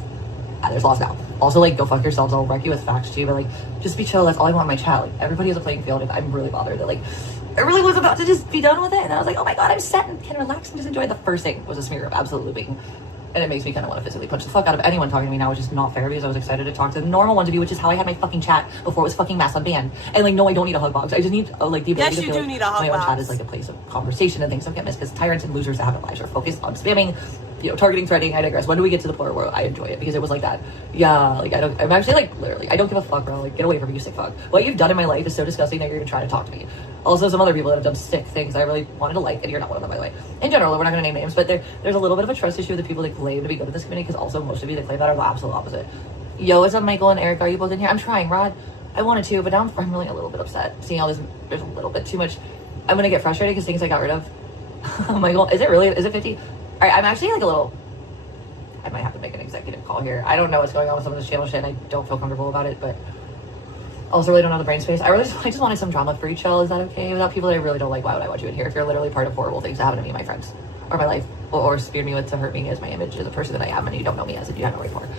There's laws now. Also, like, go fuck yourselves. I'll wreck you with facts too, but like, just be chill. That's all I want in my chat. Like, everybody has a playing field, and I'm really bothered that like I really was about to just be done with it. And I was like, oh my God, I'm set and can relax and just enjoy. The first thing was a smear of absolute looping. And it makes me kind of want to physically punch the fuck out of anyone talking to me now, which is not fair because I was excited to talk to the normal ones of you, which is how I had my fucking chat before it was fucking mass on ban. And like, no, I don't need a hug box. I just need like the ability Yes, to you feel do like need a hug my own box. chat is like a place of conversation and things don't get missed because tyrants and losers that have no lives are focused on spamming, you know, targeting, threatening. I digress. When do we get to the point where I enjoy it? Because it was like that. Yeah, like I'm actually like literally, I don't give a fuck, bro. Like, get away from me, you sick fuck. What you've done in my life is so disgusting that you're even trying to talk to me. Also, some other people that have done sick things I really wanted to like, and you're not one of them, by the way. In general, we're not going to name names, but there's a little bit of a trust issue with the people that claim to be good at this community, because also most of you that claim that are the absolute opposite. Yo, what's up, Michael and Eric? Are you both in here? I'm trying, Rod. I wanted to, but now I'm really a little bit upset. Seeing all this, there's a little bit too much. I'm going to get frustrated because things I got rid of. Michael, is it 50? All right, I'm actually like a little... I might have to make an executive call here. I don't know what's going on with some of this channel shit, and I don't feel comfortable about it, but... Also, really don't know the brain space. I just wanted some drama for each y'all. Is that okay? Without people that I really don't like, why would I want you in here? If you're literally part of horrible things that happen to me and my friends, or my life, or speared me with to hurt me as my image as a person that I am, and you don't know me as, and you have no right for.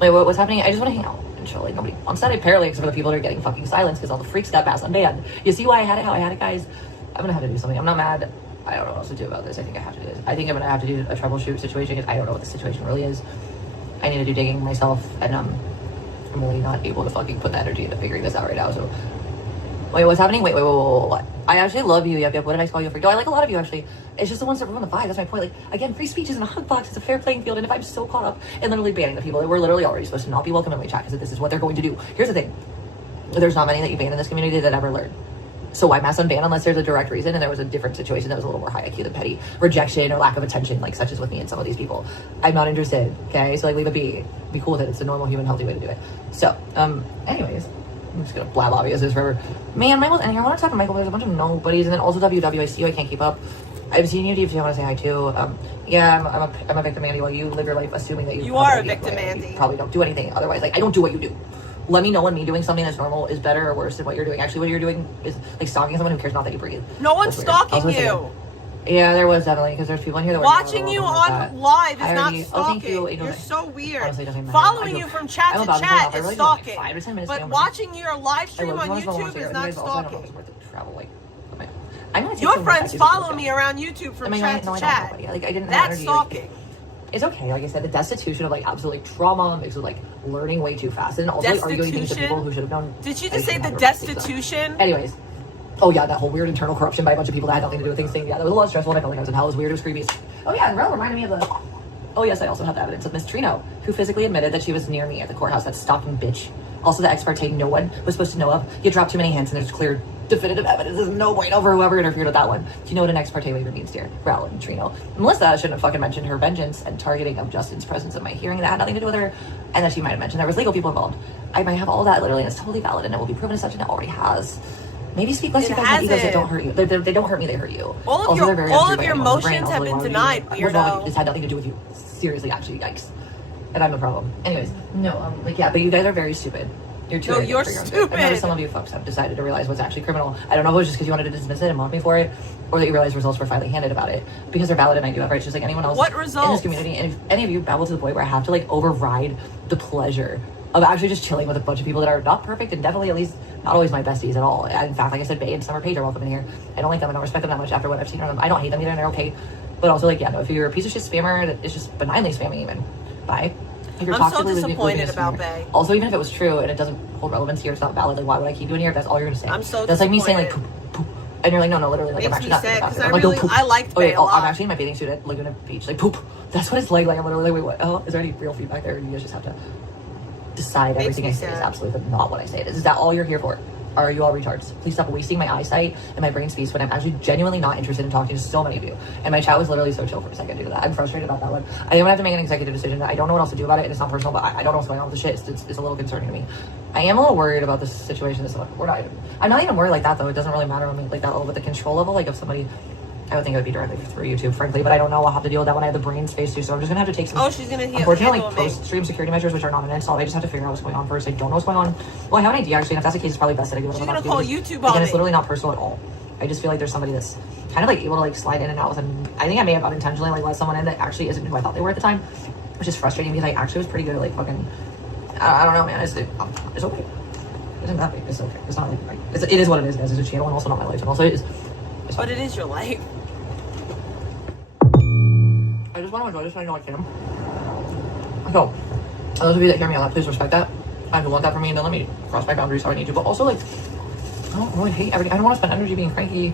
Wait, what's happening? I just want to hang out and chill. Like, nobody on set, apparently, except for the people that are getting fucking silenced because all the freaks got mass unbanned. You see why I had it? How I had it, guys? I'm gonna have to do something. I'm not mad. I don't know what else to do about this. I think I have to do this. I think I'm gonna have to do a troubleshoot situation because I don't know what the situation really is. I need to do digging myself, and I'm really not able to fucking put the energy into figuring this out right now. So, wait, what's happening? Wait, what? I actually love you. Yep. What did I call you for? No, I like a lot of you actually. It's just the ones that ruin the vibe. That's my point. Like, again, free speech isn't a hug box. It's a fair playing field. And if I'm so caught up in literally banning the people that were literally already supposed to not be welcome in my chat because this is what they're going to do. Here's the thing: there's not many that you ban in this community that ever learn. So why mass unban unless there's a direct reason and there was a different situation that was a little more high IQ than petty rejection or lack of attention, like such as with me and some of these people. I'm not interested. Okay, so like leave it be. Be cool with it. It's a normal human healthy way to do it. So, anyways, I'm just gonna blab obvious this forever. Man, Michael's in here. I want to talk to Michael. There's a bunch of nobodies, and then also WW. I see you. I can't keep up. I've seen you, DFT. I want to say hi too. Yeah, I'm a victim, Andy. While you live your life assuming that you are a victim, Andy. You probably don't do anything otherwise. Like, I don't do what you do. Let me know when me doing something that's normal is better or worse than what you're doing. Actually, what you're doing is like stalking someone who cares not that you breathe. No one's stalking you. Yeah, there was definitely, because there's people in here that were watching you on live is not stalking. Oh, thank you. You're so weird. Honestly, following you from chat to chat is stalking. 5 to 10 minutes but watching your live stream on YouTube is not stalking. Your friends follow me around YouTube from chat to chat. Like, I didn't. That's stalking. It's okay. Like I said, the destitution of like absolute trauma mixed with like learning way too fast and also like, arguing things to people who should have known. Did you just say the destitution? Anyways. Oh yeah, that whole weird internal corruption by a bunch of people that had nothing to do with things. Yeah, that was a lot stressful. And I felt like I was in hell. It was weird. It was creepy. Oh yeah, and Rel reminded me of the... Oh yes, I also have the evidence of Miss Trino, who physically admitted that she was near me at the courthouse. That stalking bitch. Also the ex parte no one was supposed to know of. You dropped too many hints and there's clear definitive evidence. There's no point over whoever interfered with that one. Do you know what an ex parte waiver means, dear? Rel and Trino. Melissa shouldn't have fucking mentioned her vengeance and targeting of Justin's presence in my hearing that had nothing to do with her, and that she might have mentioned there was legal people involved. I might have all that literally, and it's totally valid, and it will be proven as such, and it already has. Maybe speak less to you guys have egos that don't hurt you. They don't hurt me, they hurt you. All of your emotions have been denied, weirdo. This had nothing to do with you. Seriously, actually, yikes. And I'm the problem. Anyways, no, like, yeah, but you guys are very stupid. You're too arrogant you're for your own stupid. good. I know some of you folks have decided to realize what's actually criminal. I don't know if it was just because you wanted to dismiss it and mock me for it, or that you realized results were finally handed about it. Because they're valid and I do have rights just like anyone else what in results? this community. And if any of you babble to the point where I have to like override the pleasure of actually just chilling with a bunch of people that are not perfect and definitely at least not always my besties at all. In fact, like I said, Bay and Summer Page are welcome in here. I don't like them. I don't respect them that much after what I've seen from them. I don't hate them either, and they're okay. But also, like, yeah, no, if you're a piece of shit spammer that is just benignly spamming even, bye. If you're I'm so disappointed about Bay. Also, even if it was true and it doesn't hold relevance here, it's not valid, like, why would I keep doing it here if that's all you're going to say? I'm so That's like me saying, like, disappointed. poop, poop. And you're like, no, literally, like, I'm actually not thinking about it. I liked Bay a lot. I'm actually in my bathing suit at Laguna Beach, like, poop. That's what it's like. Like, I'm literally like, wait, what? Oh, is there any real feedback there? Or do you guys just have to decide everything I say is absolutely not what I say it is? Is that all you're here for? Are you all retards? Please stop wasting my eyesight and my brain space when I'm actually genuinely not interested in talking to so many of you. And my chat was literally so chill for a second due to that. I'm frustrated about that one. I think I'm gonna have to make an executive decision. I don't know what else to do about it, and it's not personal, but I don't know what's going on with the shit. It's a little concerning to me. I am a little worried about this situation. I'm not even worried like that though. It doesn't really matter on me like that level, but the control level, like if somebody, I would think it would be directly through YouTube, frankly, but I don't know. I'll have to deal with that when I have the brain space too. So I'm just gonna have to take some. Oh, she's gonna heal. Unfortunately, like post-stream security measures, which are not an install. I just have to figure out what's going on first. I don't know what's going on. Well, I have an idea actually, and if that's the case, it's probably best that I do it. She's gonna call YouTube on Again, me. it's literally not personal at all. I just feel like there's somebody that's kind of like able to like slide in and out with them. I think I may have unintentionally like let someone in that actually isn't who I thought they were at the time, which is frustrating because I actually was pretty good at like fucking. I don't know, man. It's okay. isn't that big. It's okay. It's not like, it is what it is, guys. It's a channel and also not my life. And also it is. But it is your life. I just want to enjoy this and I know I can. So, those of you that hear me out, please respect that. I don't want that from me and don't let me cross my boundaries how I need to. But also, like, I don't really hate everything. I don't want to spend energy being cranky,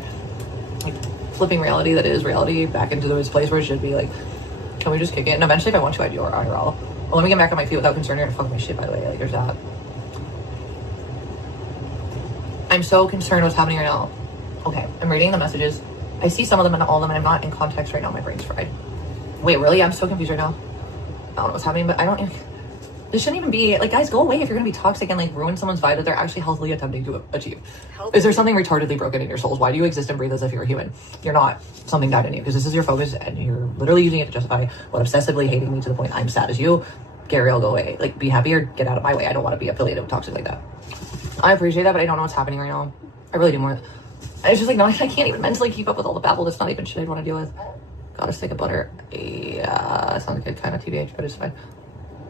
like, flipping reality that is reality back into this place where it should be. Like, can we just kick it? And eventually, if I want to, I do IRL. Well, let me get back on my feet without concern. You're gonna fuck my shit, by the way. Like, there's that. I'm so concerned what's happening right now. Okay, I'm reading the messages. I see some of them and all of them, and I'm not in context right now. My brain's fried. Wait, really? I'm so confused right now. I don't know what's happening, but I don't. This shouldn't even be like, guys, go away if you're gonna be toxic and like ruin someone's vibe that they're actually healthily attempting to achieve. Is there something retardedly broken in your souls? Why do you exist and breathe as if you're a human? You're not. Something died in you because this is your focus and you're literally using it to justify what obsessively hating me to the point I'm sad as you. Gary, I'll go away. Like, be happy or get out of my way. I don't want to be affiliated with toxic like that. I appreciate that, but I don't know what's happening right now. I really do more. It's just like, no, I can't even mentally keep up with all the babble. That's not even shit I'd want to deal with. Got a stick of butter. Yeah, sounds good. Kind of TBH, but it's fine.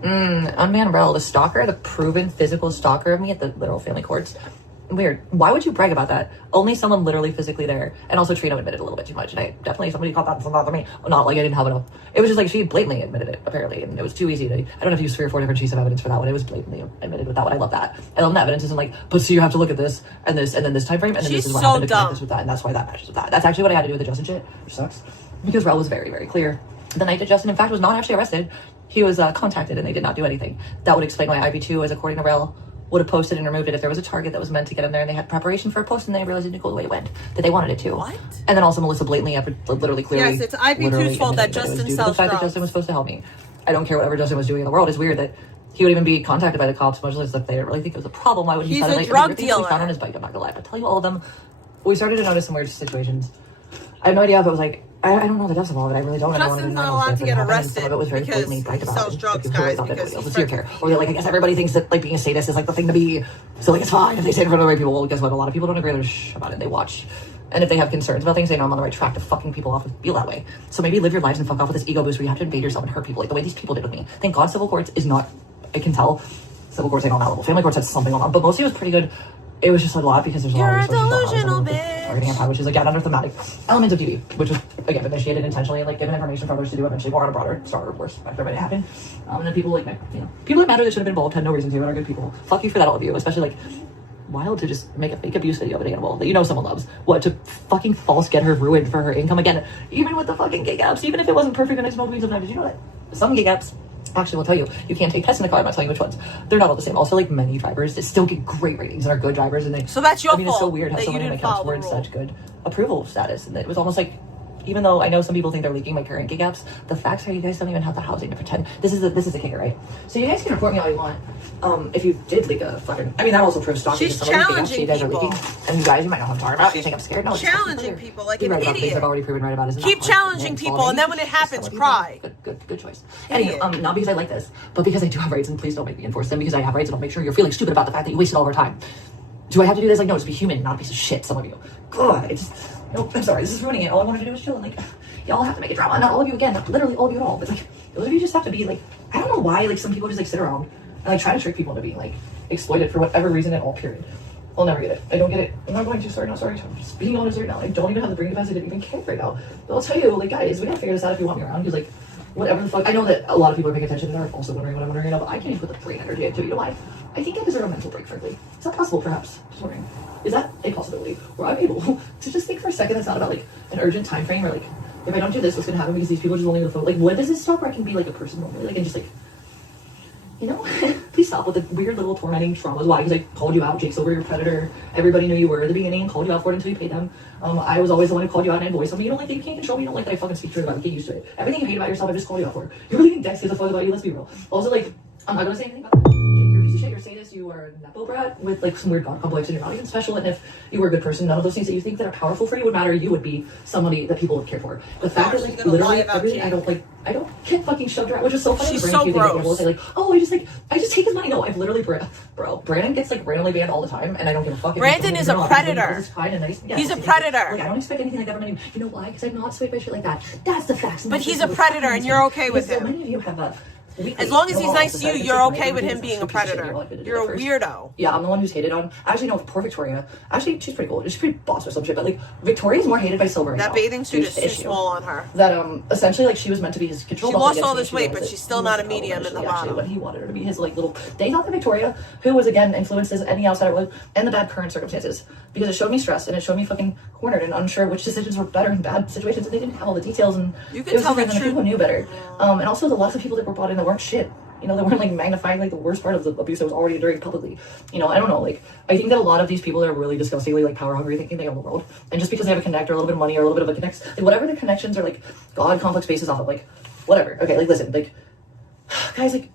Unbanned Rel, the stalker, the proven physical stalker of me at the literal family courts. Weird. Why would you brag about that? Only someone literally physically there. And also Trino admitted a little bit too much. And I definitely, somebody caught that for me. Not like I didn't have enough. It was just like she blatantly admitted it, apparently. And it was too easy to, I don't know if you use 3 or 4 different sheets of evidence for that one. It was blatantly admitted with that one. I love that. I love the evidence isn't like, but so you have to look at this and this and then this time frame and then She's this is what so happened to dumb. connect this with that. And that's why that matches with that. That's actually what I had to do with the Justin shit, which sucks. Because Rel was very, very clear. The night that Justin, in fact, was not actually arrested, he was contacted and they did not do anything. That would explain why IV2, as according to Rel, would have posted and removed it if there was a target that was meant to get in there and they had preparation for a post and they realized it didn't go the way it went, that they wanted it to. What? And then also Melissa blatantly, literally clearly, Yes, it's IV2's fault that Justin the sells fact that drugs. Justin was supposed to help me. I don't care whatever Justin was doing in the world. It's weird that he would even be contacted by the cops, much less if they didn't really think it was a problem. Why would he? He's find a it? drug Like, dealer. we found on his bike. I'm not gonna lie. I tell you all of them. We started to notice some weird situations. I have no idea if it was like, I don't know the depths of all of it. I really don't. Justin's not allowed to get arrested Some of it was very because blatantly bragged he about. sells drugs, People really guys, thought that because nobody else he's would see or care. Or they're like, I guess everybody thinks that like being a sadist is like the thing to be. So like it's fine if they say it in front of the right people. Well, guess what? A lot of people don't agree. They're shh about it. They watch. And if they have concerns about things, they know I'm on the right track to fucking people off and feel that way. So maybe live your lives and fuck off with this ego boost where you have to invade yourself and hurt people like the way these people did with me. Thank God civil courts is not, I can tell civil courts ain't on that level. Family courts had something on that, but mostly it was pretty good. It was just a lot because there's a lot of resources. You're a delusional bitch. Targeting anti, which is again under thematic elements of TV, which was again initiated intentionally, like given information for others to do eventually more on a broader Star Wars spectrum, but it happened. And then people like people that matter that should have been involved had no reason to and are good people. Fuck you for that, all of you, especially like wild to just make a fake abuse video of an animal that you know someone loves. What, to fucking false get her ruined for her income again, even with the fucking gig apps, even if it wasn't perfect and I smoked weed sometimes. Did you know that some gig apps actually will tell you you can't take tests in the car? I'm not telling you which ones. They're not all the same. Also, like many drivers that still get great ratings and are good drivers, and they. So that's your I mean, it's so fault weird how that so you many didn't accounts follow were the in rule. such good approval status, and it was almost like. Even though I know some people think they're leaking my current gig apps, the facts are you guys don't even have the housing to pretend. This is a kicker, right? So you guys can report me all you want. If you did leak a fucking, I mean that also proves stalking. She's Some of these gig apps challenging you guys are people. leaking, and you guys you might know what I'm talking about. You think I'm scared? No, it's just Challenging clear. people like Be an right about things idiot. I've already proven right about. Isn't Keep that challenging fun? people, and then when it happens, Just cry. Good choice. Anyway, not because I like this, but because I do have rights, and please don't make me enforce them. Because I have rights, and I'll make sure you're feeling stupid about the fact that you wasted all of our time. Do I have to do this? Like, no, just be human, not a piece of shit. Some of you. God, it's. No, I'm sorry. This is ruining it. All I wanted to do was chill and like. Y'all have to make a drama. Not all of you again. Literally all of you at all. But like, those of you just have to be like. I don't know why. Like some people just like sit around and like try to trick people into being like exploited for whatever reason at all. Period. I'll never get it. I don't get it. I'm not going to. Sorry, not sorry. I'm just being honest right now. I don't even have the brain capacity to even care right now. But I'll tell you, like, guys, we gotta figure this out if you want me around. Because like, whatever the fuck. I know that a lot of people are paying attention and are also wondering what I'm wondering right now. But I can't even put the brain energy into it. You know why? I think I deserve a mental break. Frankly, is that possible? Perhaps. Just wondering. Is that a possibility where I'm able to just think for a second? That's not about like an urgent time frame or like. If I don't do this, what's gonna happen? Because these people just won't leave the phone. Like, when does this stop where I can be like a person normally? Like, and just like, you know, please stop with the weird little tormenting traumas. Why? Because I called you out, Jake's over your predator. Everybody knew you were at the beginning and called you out for it until you paid them. I was always the one who called you out and I voiced something. You don't like that you can't control me. You don't like that I fucking speak truth about it. Get used to it. Everything you hate about yourself, I just called you out for. You really think Dex gives a fuck about you? Let's be real. Also, like, I'm not gonna say anything about that. Jake, you're a piece of shit. You're a sadist. You are a nepo brat with like some weird god complex and you're not even special. And if you were a good person, none of those things that you think that are powerful for you would matter. You would be somebody that people would care for. The fact is, like, literally everything I don't get fucking shoved around, which is so funny. She's Brandon, so you think people gross. say like, oh, I just take his money. No, I've literally, bro, Brandon gets like randomly banned all the time, and I don't give a fuck. Brandon is a predator. He's a predator. Like, I don't expect anything like that from anyone. You know why? Because I'm not swayed by shit like that. That's the facts. But he's a predator, and you're okay with So him. many of you have As long as he's nice to you, you're okay with him being a predator. You're a weirdo. Yeah, I'm the one who's hated on. Actually, no, poor Victoria. Actually, she's pretty cool. She's pretty boss or some shit. But like, Victoria's more hated by Silver right now. That bathing suit is too small on her. That essentially like she was meant to be his control. She lost all this weight, but she's still not a medium in the bottom. But he wanted her to be his like little. They thought that Victoria, who was again influenced as any outsider would, and the bad current circumstances, because it showed me stressed and it showed me fucking cornered and unsure which decisions were better in bad situations, and they didn't have all the details, and you can tell the truth. People knew better, and also the lots of people that were brought in that weren't shit. You know, they weren't like magnifying like the worst part of the abuse that was already enduring publicly. You know, I don't know. Like, I think that a lot of these people are really disgustingly like power hungry, thinking they own the world, and just because they have a connect or a little bit of money or a little bit of a connect, like whatever their connections are, like God complex bases off of, like whatever. Okay, like listen, like guys, like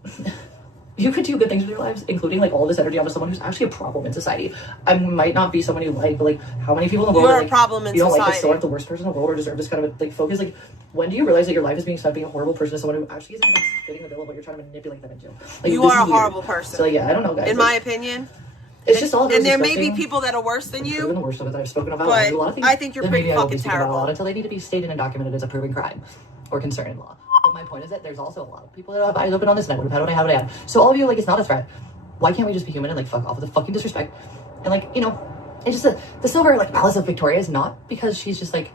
you could do good things with your lives, including like all this energy onto someone who's actually a problem in society. I might not be someone you like, but like how many people in the world you're are, like, a problem in you don't society. like this, so aren't the worst person in the world or deserve this kind of like focus? Like, when do you realize that your life is being spent being a horrible person to someone who actually isn't even fitting the bill of what you're trying to manipulate them into? Like, you are a horrible person. So yeah, I don't know, guys. In my opinion. It's just all. And there may be people that are worse than you. The worst of it that I've spoken about. But a lot of things I think you're pretty fucking terrible. Until they need to be stated and documented as a proven crime or concern in law. But my point is that there's also a lot of people that have eyes open on this, and I would have had what I have to add. So all of you, like, it's not a threat. Why can't we just be human and like fuck off with the fucking disrespect? And like, you know, it's just the silver like malice of Victoria is not because she's just like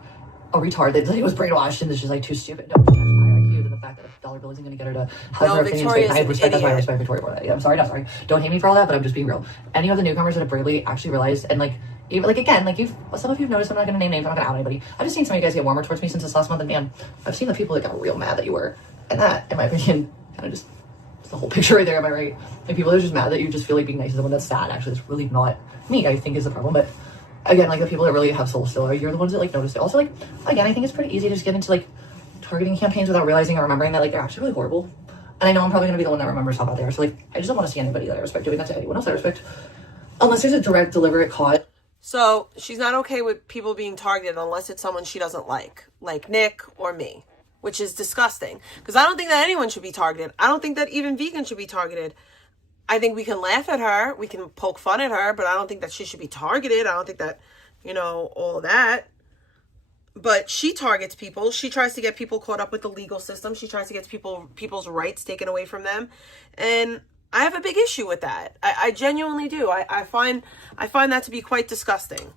a retard that like, was brainwashed and is just like too stupid. No, she has higher IQ than the fact that a dollar bill isn't going to get her to have her opinions. I respect. That's why I respect Victoria for that. Yeah, I'm sorry, not sorry. Don't hate me for all that, but I'm just being real. Any of the newcomers that have bravely actually realized and like. Even, like again, like some of you've noticed, I'm not gonna name names, I'm not gonna out anybody. I've just seen some of you guys get warmer towards me since this last month, and man, I've seen the people that got real mad that you were, and that, in my opinion, kind of just it's the whole picture right there. Am I right? And people that are just mad that you just feel like being nice to someone that's sad. Actually, it's really not me. I think is the problem, but again, like the people that really have soul still, you're the ones that like notice it. Also, like again, I think it's pretty easy to just get into like targeting campaigns without realizing or remembering that like they're actually really horrible. And I know I'm probably gonna be the one that remembers how bad they are. So like, I just don't want to see anybody that I respect doing that to anyone else I respect, unless there's a direct, deliberate caught. So she's not okay with people being targeted unless it's someone she doesn't like Nick or me, which is disgusting. Because I don't think that anyone should be targeted. I don't think that even vegans should be targeted. I think we can laugh at her, we can poke fun at her, but I don't think that she should be targeted. I don't think that, you know, all that. But she targets people. She tries to get people caught up with the legal system. She tries to get people's rights taken away from them. And I have a big issue with that. I genuinely do. I find that to be quite disgusting.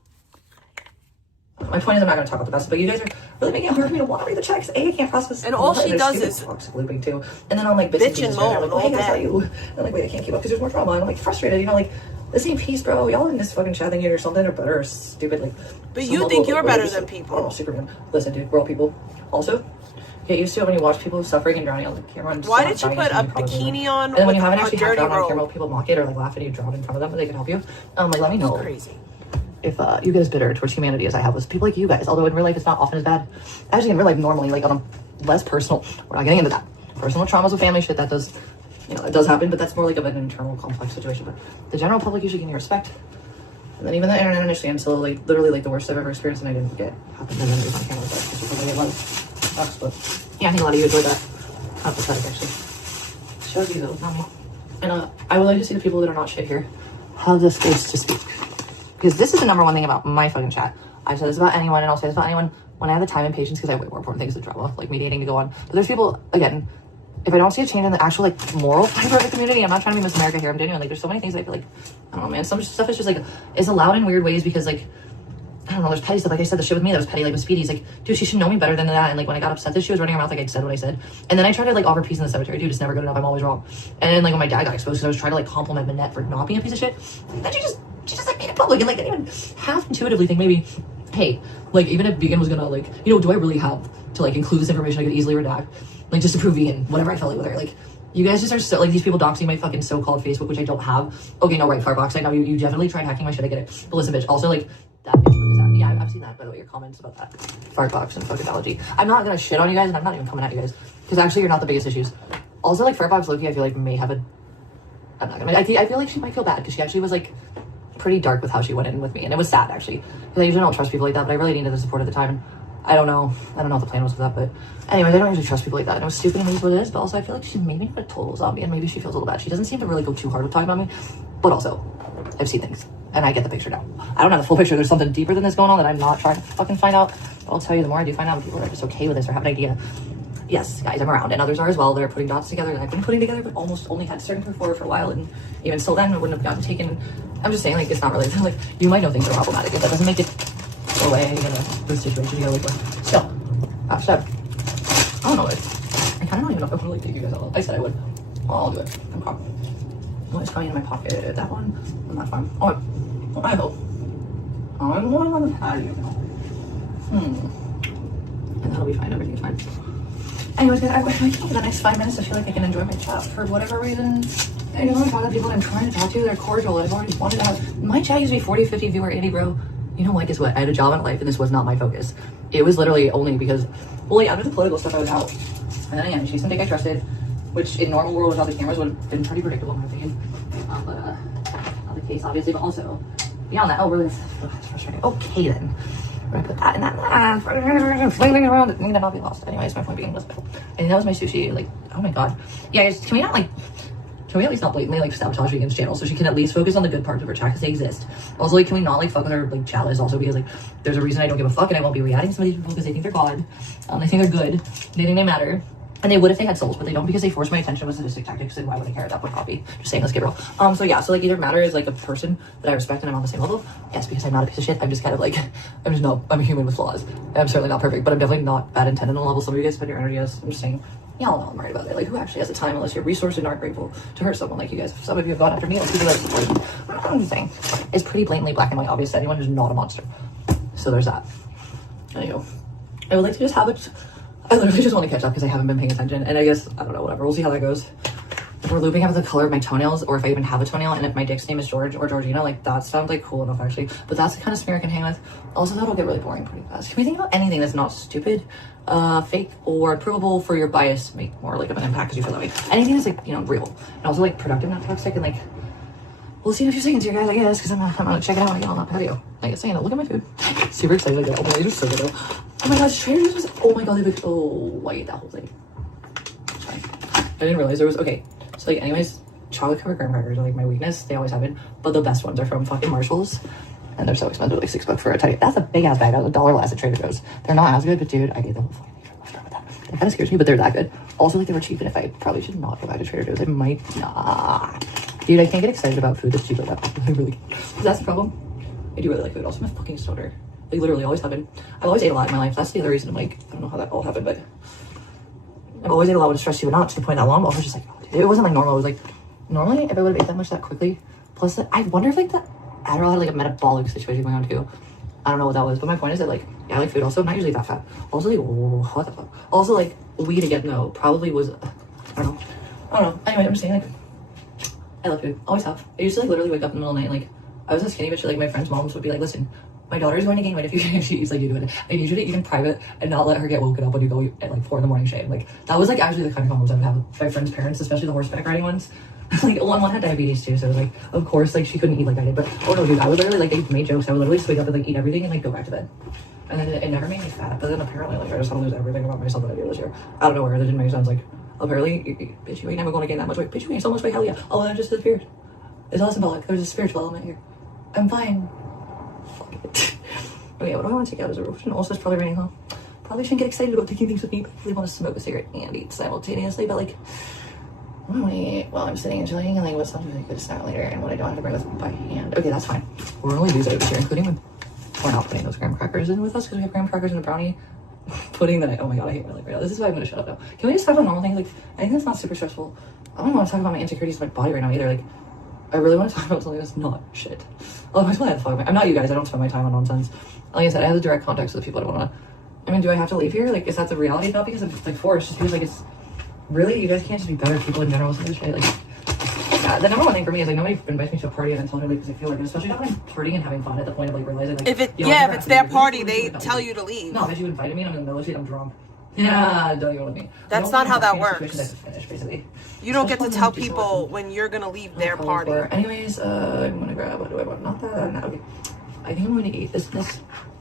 My point is I'm not going to talk about the best, but you guys are really making it hard for me to want to read the checks. I can't process. And all she does is toxic looping too. And then I'm like bitch and moan. I'm like, hey guys, how you? And I'm like, wait, I can't keep up because there's more drama. And I'm like frustrated. You know, like the same piece, bro. Y'all in this fucking chat thing or something are better or stupid. Like, but you think you're better than people? Oh, Superman. Listen, dude, we're all people. Also, get used to it when you watch people suffering and drowning on the camera. And why did you put a bikini on? And then when you haven't actually had on camera, people mock it or like laugh at you, drown in front of them, but they can help you. Like, let me know. It's crazy. If you get as bitter towards humanity as I have with people like you guys, although in real life it's not often as bad. Actually, in real life, normally, like on a less personal, we're not getting into that. Personal traumas with family shit, that does, you know, it does happen, but that's more like of an internal complex situation. But the general public usually give me respect. And then even the internet initially, I'm still like literally like the worst I've ever experienced, and I didn't get happened to me on camera, but because I get a lot of sucks. But yeah, I think a lot of you enjoyed that. Not pathetic, actually. Shows you though, not me. And I would like to see the people that are not shit here have the space to speak. Because this is the number one thing about my fucking chat. I've said this about anyone, and I'll say this about anyone when I have the time and patience, because I have way more important things than drama, like mediating to go on. But there's people, again, if I don't see a change in the actual, like, moral fiber of the community, I'm not trying to be Miss America here, I'm genuine. Like, there's so many things that I feel like, I don't know, man, some stuff is just, like, is allowed in weird ways because, like, I don't know, there's petty stuff. Like I said, the shit with me that was petty, like with Speedy's like, dude, she should know me better than that. And like when I got upset that she was running her mouth, like I said what I said. And then I tried to like offer peace in the cemetery. Dude, it's never good enough. I'm always wrong. And then like when my dad got exposed, because I was trying to like compliment Manette for not being a piece of shit. Then she just like made it public and like didn't even half intuitively think maybe, hey, like even if vegan was gonna like, you know, do I really have to like include this information I could easily redact, like just to prove vegan, whatever I felt like with her, like. You guys just are so, like, these people doxing my fucking so-called Facebook, which I don't have. Okay, no, right, Firefox, I know you definitely tried hacking my shit, I get it. But listen, bitch, also, like, that Facebook is out. Yeah, I've seen that, by the way, your comments about that. Firefox and fuckology. I'm not gonna shit on you guys, and I'm not even coming at you guys. Because actually, you're not the biggest issues. Also, like, Firefox Loki, I feel like may have a... I'm not gonna... I feel like she might feel bad, because she actually was, like, pretty dark with how she went in with me. And it was sad, actually. Because I usually don't trust people like that, but I really needed the support at the time. And I don't know what the plan was with that, but anyways, I don't usually trust people like that. And it was stupid and it is what it is, but also I feel like she's maybe not a total zombie and maybe she feels a little bad. She doesn't seem to really go too hard with talking about me, but also I've seen things and I get the picture now. I don't have the full picture. There's something deeper than this going on that I'm not trying to fucking find out. But I'll tell you, the more I do find out, people are just okay with this or have an idea. yes, guys, I'm around, and others are as well. They're putting dots together that I've been putting together, but almost only had starting for a while, and even still then, it wouldn't have gotten taken. I'm just saying, like, it's not really, like, you might know things are problematic, but that doesn't make it go away. You know, the situation you gotta wait for. Still, step. I don't know it. I kind of don't even know if I want to, like, take you guys out. I said I would. Well, I'll do it. No problem. What is going in my pocket? That one? I'm not fine. Oh, I hope. I'm going on the patio now. And that'll be fine. Everything's fine. Anyways, guys, I wish for the next 5 minutes I feel like I can enjoy my chat for whatever reason. I know a lot of people I'm trying to talk to, they're cordial. I've already wanted to have my chat used to be 40, 50 viewer, 80, bro. You know what? Guess what? I had a job in life and this was not my focus. It was literally only because, well, like, under the political stuff I was out. And then again, she's some dick I trusted, which in normal world without the cameras would have been pretty predictable in my opinion. But not the case obviously, but also beyond that, oh really, it's frustrating. Okay then. We're gonna put that in that flailing around. It need to not be lost. Anyways, my point being was, and that was my sushi. Like, oh my god, yeah. Guys, can we at least not blatantly like sabotage Vegan's channel so she can at least focus on the good parts of her chat because they exist. Also, like, can we not like fuck with her like chalice also because like there's a reason I don't give a fuck and I won't be re-adding some of these people because they think they're god. They think they're good. They think they matter. And they would if they had souls, but they don't because they force my attention with sadistic tactics, and why would I care? That would copy. Just saying, let's get real. So yeah, so like either matter is like a person that I respect and I'm on the same level. Yes, because I'm not a piece of shit. I'm just kind of like, I'm a human with flaws. I'm certainly not perfect, but I'm definitely not bad intent on a level. Some of you guys spend your energy as, I'm just saying, y'all know I'm right about it. Like, who actually has the time unless you're resourced and aren't grateful to hurt someone like you guys? Some of you have gone after me, like people that support me. I'm just saying, it's pretty blatantly black and white obvious to anyone who's not a monster. So there's that. There you go. I would like to just have it. I literally just want to catch up because I haven't been paying attention, and I guess, I don't know, whatever, we'll see how that goes. If we're looping out the color of my toenails, or if I even have a toenail, and if my dick's name is George or Georgina, like, that sounds like cool enough actually, but that's the kind of smear I can hang with. Also, that'll get really boring pretty fast. Can we think about anything that's not stupid, fake, or provable for your bias to make more like of an impact because you feel that way? Anything that's like, you know, real, and also like productive, not toxic, and like, we'll see in a few seconds here, guys, I guess, because I'm gonna check it out again on that patio. Like I was saying, look at my food. Super excited. Like, oh my god, these are so good though. Oh my gosh, Trader Joe's was, oh my god, they look, oh, I ate that whole thing. Sorry. I didn't realize there was, okay. So like, anyways, chocolate covered graham crackers are like my weakness. They always have been, but the best ones are from fucking Marshall's. And they're so expensive, like $6 for a tiny, that's a big ass bag. That was $1 less at Trader Joe's. They're not as good, but dude, I ate the whole fucking thing. What's wrong with that? It kind of scares me, but they're that good. Also, like, they were cheap, and if I probably should not go back to Trader Joe's, I might not. Dude, I can't get excited about food that's cheap like that. I really can't. That's the problem. I do really like food. Also, I'm a fucking stoner. Like, literally, always have been. I've always ate a lot in my life. That's the other reason I'm like, I don't know how that all happened, but I've always ate a lot with stress too, but not to the point that long. But also just like, oh, dude, it wasn't like normal. It was like, normally, if I would have ate that much that quickly, plus that, I wonder if like that Adderall had like a metabolic situation going on too. I don't know what that was, but my point is that like, yeah, I like food. Also, I'm not usually that fat. Also, like, whoa, what the fuck? Also, like, weed again, no, probably was, I don't know. Anyway, I'm just saying, like, I love food. Always have. I used to like literally wake up in the middle of the night, like, I was a skinny bitch, like my friends' moms would be like, listen, my daughter is going to gain weight if she eats like you do it. I need you to eat in private and not let her get woken up when you go at like 4 in the morning, shame. Like, that was like actually the kind of combos I would have with my friends' parents, especially the horseback riding ones. Like, one had diabetes too, so it was like, of course, like, she couldn't eat like I did, but oh no, dude, I would literally, like, they made jokes, I would literally just wake up and like eat everything and like go back to bed. And then it never made me fat, but then apparently, like, I just had to lose everything about myself that I did this year. I don't know where, that didn't make sense. Like, apparently, bitch, you ain't never going to gain that much weight. Bitch, you gained so much weight, hell yeah. Oh, and just disappeared. It's all symbolic. There's a spiritual element here. I'm fine. Fuck it. Okay, what do I want to take out as a rotation? Also, it's probably raining, huh? Probably shouldn't get excited about taking things with me, but I really want to smoke a cigarette and eat simultaneously, but like, what do I eat while I'm sitting and chilling and like what's something I could snack later and what I don't have to bring with me by hand? Okay, that's fine. We're only these items here, including when we're not putting those graham crackers in with us because we have graham crackers and a brownie pudding that oh my god, I hate my life right now. This is why I'm gonna shut up now. Can we just talk about normal things? Like, anything that's not super stressful. I don't want to talk about my insecurities in my body right now either. Like, I really want to talk about something that's not shit. Oh, I have to I'm not you guys. I don't spend my time on nonsense. Like I said, I have the direct contacts with the people I don't want to. I mean, do I have to leave here? Like, is that the reality? Not because I'm like forced, just because like it's really, you guys can't just be better people in general. So right? Like, the number one thing for me is like nobody invites me to a party and then tell me because I feel like, and especially not when I'm partying and having fun at the point of like realizing like if it's their party, they tell you to leave. No, if you invited me and I'm in the middle of it, I'm drunk. Yeah, don't even with me. That's not how that works. Finish, basically. You don't get to tell people when you're gonna leave their party. Anyways, I'm gonna grab, what do I want? Not that, no, okay. I think I'm going to eat this.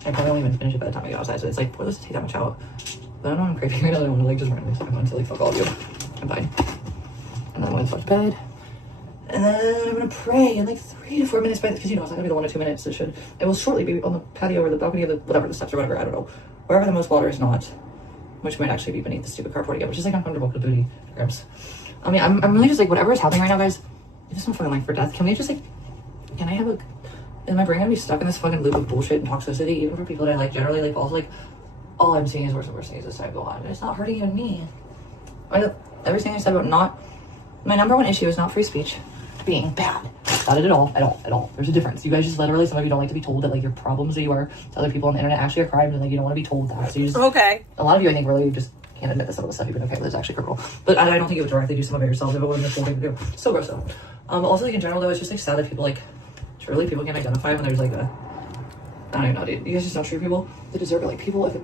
I probably won't even finish it by the time I get outside, so it's like, pointless to take that much out. But I don't know, I'm craving right now. I don't want to like just randomly suck on to like fuck all of you. I'm fine. And then I'm going to fuck bed. And then I'm going to pray in like 3 to 4 minutes, because you know, it's not going to be the 1 or 2 minutes. It will shortly be on the patio or the balcony of the, whatever, the steps or whatever, I don't know. Wherever the most water is not which might actually be beneath the stupid carport again, which is like uncomfortable with the booty grips. I mean, I'm really just like, whatever is happening right now, guys, it's just some fucking life for death. Can we just like, can I have a, is my brain gonna be stuck in this fucking loop of bullshit and toxicity, even for people that I like generally like, also like, all I'm seeing is worse and worse things as time go on, and it's not hurting even me. Everything I said about not, my number one issue is not free speech being bad. Not it at all. There's a difference. You guys just literally, some of you don't like to be told that like your problems that you are to other people on the internet actually are crimes, and like you don't want to be told that. So you just, Okay. a lot of you I think really just can't admit that some of the stuff you've been okay with is actually criminal. But I don't think you would directly do some of it yourselves if it wasn't a cool thing to do. So gross though. Also like in general though, it's just like sad that people like, truly people can't identify when there's like a, I don't even know, dude. You guys just don't treat people that deserve it. Like people, if it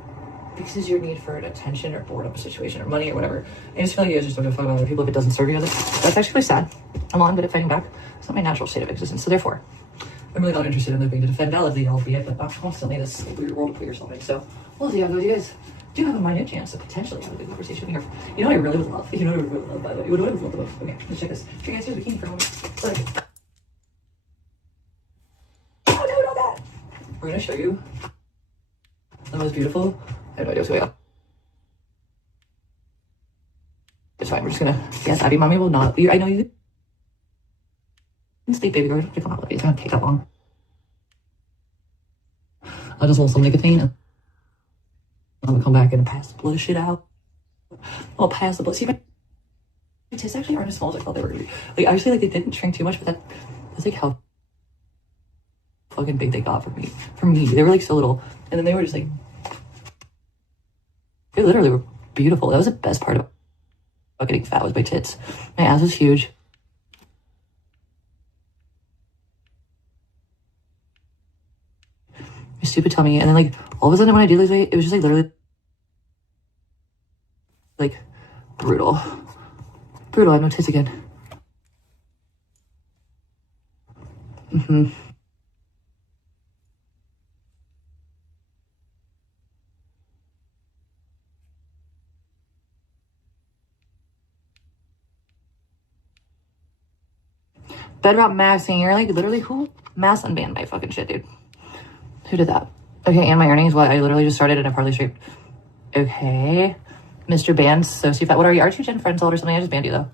fixes your need for an attention or boredom situation or money or whatever, and you just feel like you guys just don't give a fuck about other people if it doesn't serve you. That's actually really sad. I'm not good at fighting back. It's not my natural state of existence. So therefore, I'm really not interested in living to defend validly, albeit, but not constantly this weird world to put yourself in. So we'll see how it goes. You guys do have a minute chance to potentially have a good conversation here. You know what I really would love? You know what I would really love, by the way? You know what I would love the most? Okay, let's check this. Check out his bikini for a moment. Look. Oh no, not that! We're gonna show you the most beautiful. I have no idea what's going on. It's fine, we're just gonna, yes, Abby, mommy will not, I know you can sleep, baby girl, you come out, it's gonna take that long. I just want some nicotine, and I'm gonna come back and pass the blood shit out. I'll pass the blood, see, my tits actually aren't as small as I thought they were gonna be. Like, actually, like, they didn't shrink too much, but that's like how fucking big they got for me. They were like so little, and then they were just like, they literally were beautiful. That was the best part about getting fat, was my tits. My ass was huge. My stupid tummy. And then like all of a sudden when I did lose weight, it was just like literally like brutal. Brutal. I have no tits again. Bedrock maxing, you're like literally who mass unbanned my fucking shit, dude. Who did that? Okay, and my earnings, well, I literally just started and I partly straight. Okay. Mr. Band, sociopath. What are you? Aren't you Gen friends or something? I just banned you though.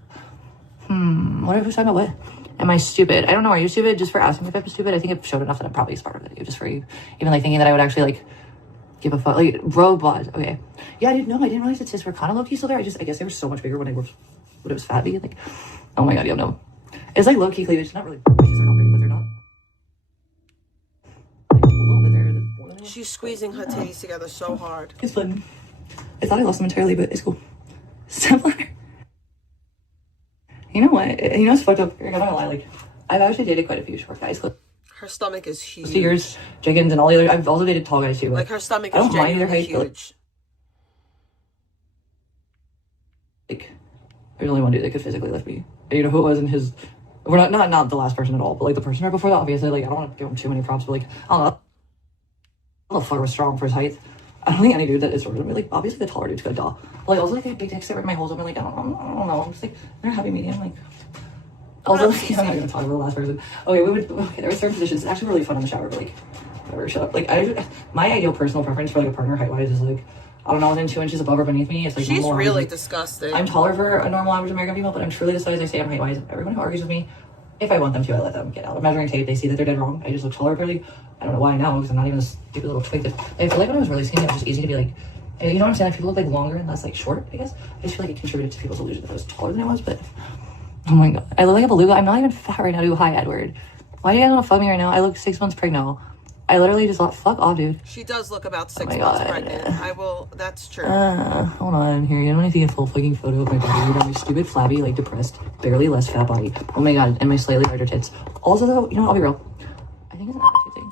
What are we talking about? What? Am I stupid? I don't know. Are you stupid just for asking if I'm stupid? I think it showed enough that I'm probably smart with you just for you. Even like thinking that I would actually like give a fuck. Like robots. Okay. Yeah, I didn't know. I didn't realize the tits were kind of low key still there. I guess they were so much bigger when it was fat vegan. Like, oh my god, yeah, no. It's like low key cleavage. It's not really. They're not big, but they're not. Like, a little bit there. She's squeezing her titties together so hard. It's fun. I thought I lost them entirely, but it's cool. Similar. You know what? You know what's fucked up? I'm not gonna lie. Like, I've actually dated quite a few short guys. Her stomach is huge. Steers, chickens, and all the other. I've also dated tall guys too. Like her stomach I don't is mind their genuinely height, huge. Like, there's only one dude that could physically lift me. And you know who it was in his. We're not the last person at all, but like the person right before that, obviously, like I don't want to give him too many props, but like I don't know. The fucker was strong for his height. I don't think any dude that is sort of like obviously the taller dude's good doll. But like also like they have big dicks that rip my holes open. Like I don't know. I'm just like they're a happy medium. Like also like, I'm not gonna talk about the last person. Okay, there were certain positions. It's actually really fun in the shower, but like whatever, shut up. Like my ideal personal preference for like a partner height wise is like I don't know, within 2 inches above or beneath me. It's like she's really disgusting. I'm taller for a normal average American female, but I'm truly the size I say I'm height wise. Everyone who argues with me, if I want them to, I let them get out of measuring tape. They see that they're dead wrong. I just look taller fairly. I don't know why now, because I'm not even a stupid little twig. I feel like when I was really skinny, it was just easy to be like, you know what I'm saying? Like, people look like longer and less like short, I guess. I just feel like it contributed to people's illusion that I was taller than I was, but oh my god. I look like a beluga. I'm not even fat right now, dude. Hi, Edward. Why do you guys want to fuck me right now? I look 6 months pregnant. I literally just thought, fuck off, dude. She does look about 6 months pregnant. That's true. Hold on here. You don't need to get a full fucking photo of my body. You know, my stupid, flabby, like depressed, barely less fat body. Oh my god, and my slightly larger tits. Also, though, you know, I'll be real. I think it's an attitude thing.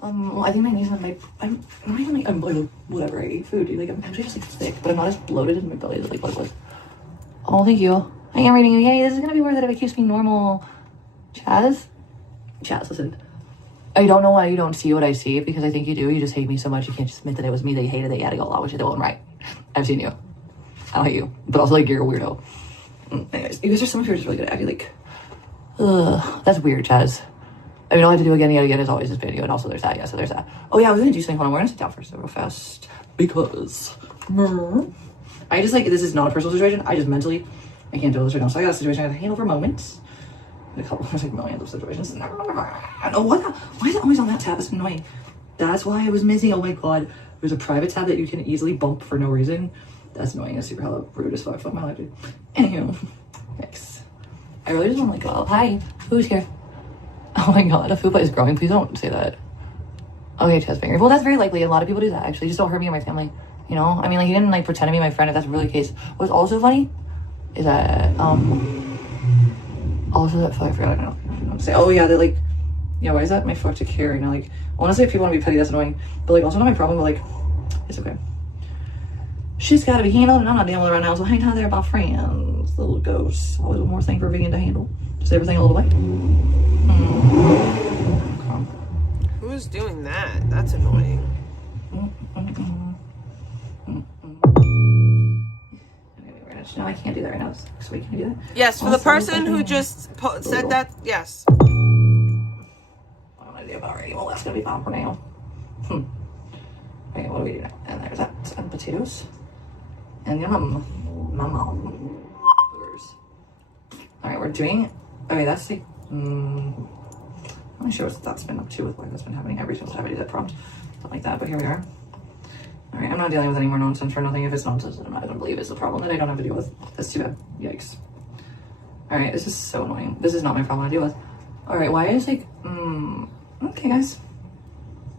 Well, I think my knees and I'm not even like, I'm like, whatever, I eat food, dude. Like, I'm actually just like thick, but I'm not as bloated in my belly as like what it was. Oh, thank you. I am reading you. Yay, this is gonna be worth it if I keep being normal. Chaz, listen. I don't know why you don't see what I see, because I think you do. You just hate me so much. You can't just admit that it was me that you hated, that you had to go along with it. Well, I'm right. I've seen you. I don't hate you. But also, like, you're a weirdo. Anyways, you guys are so much just really good at acting like, ugh, that's weird, Chaz. I mean, all I have to do again and again is always this video, and also there's that. Yeah, so there's that. Oh yeah, I was gonna do something fun. I'm gonna sit down first, so real fast, because I just like, this is not a personal situation. I just mentally, I can't deal with this right now. So I got a situation I have to handle for moments. A couple of like millions of situations. I don't know what. Why is it always on that tab? It's annoying. That's why I was missing. Oh my god, there's a private tab that you can easily bump for no reason. That's annoying. It's super hella rude as fuck. Fuck my life, dude. Anywho, next. I really just want to like, oh hi, who's here? Oh my god, a fupa is growing. Please don't say that. Okay, chest finger. Well, that's very likely. A lot of people do that, actually. Just don't hurt me or my family. You know? I mean, like, he didn't, like, pretend to be my friend if that's really the case. What's also funny is that, also that, fuck, I forgot, I don't know what to say. Oh, yeah, that, like, yeah, why is that my fuck to care right now? Like, honestly, if people want to be petty, that's annoying. But, like, also not my problem, but, like, it's okay. She's got to be handled, and I'm not dealing with it right now, so hang out there about friends. Little ghosts. Always one more thing for a vegan to handle. Just everything a little way. Who's doing that? That's annoying. No, I can't do that right now. So we can do that. Yes, for the person who just said that, yes. I don't idea about already. Well, that's gonna be bomb for now. Okay, what do we do now? And there's that. And potatoes. And yum. Mama. Alright, we're doing. Okay, that's like. I'm not sure what that's been up to with why that's been happening every single time I do that prompt. Something like that, but here we are. Alright, I'm not dealing with any more nonsense for nothing. If it's nonsense, I'm not gonna believe it's a problem that I don't have to deal with. That's too bad. Yikes. Alright, this is so annoying. This is not my problem to deal with. Alright, why is like, okay guys.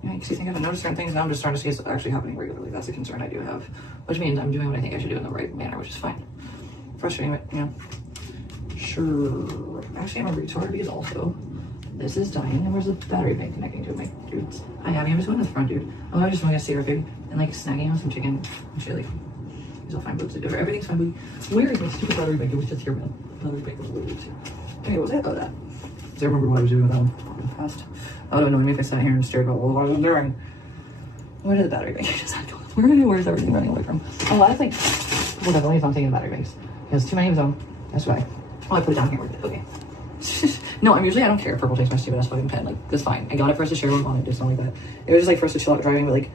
Yikes, you think I haven't noticed certain things? Now I'm just starting to see it's actually happening regularly. That's a concern I do have. Which means I'm doing what I think I should do in the right manner, which is fine. Frustrating, but you know. Sure. Actually, I'm a retard because also, this is dying, and where's the battery bank connecting to it, my dudes? Hi, Abby, I'm just going to the front, dude. Oh, I'm just going to see her big and like snagging on some chicken and shit. Like, he's all fine, but everything's fine, but where is my stupid battery bank? It was just here, man. Battery bank was literally too. Okay, what was it? Oh, that. I remember what I was doing with that one. Fast. I would have known me if I sat here and stared about what I was doing. Where did the battery bank just had to go? Where's everything running away from? Oh, that's like, well, definitely if I'm taking the battery banks. There's too many of them. That's why. Oh, I put it down here with it. Okay. No, I don't care if purple takes my stupid ass fucking pen. Like, that's fine. I got it for us to share one on it, just not like that. It was just like for us to chill out driving, but like,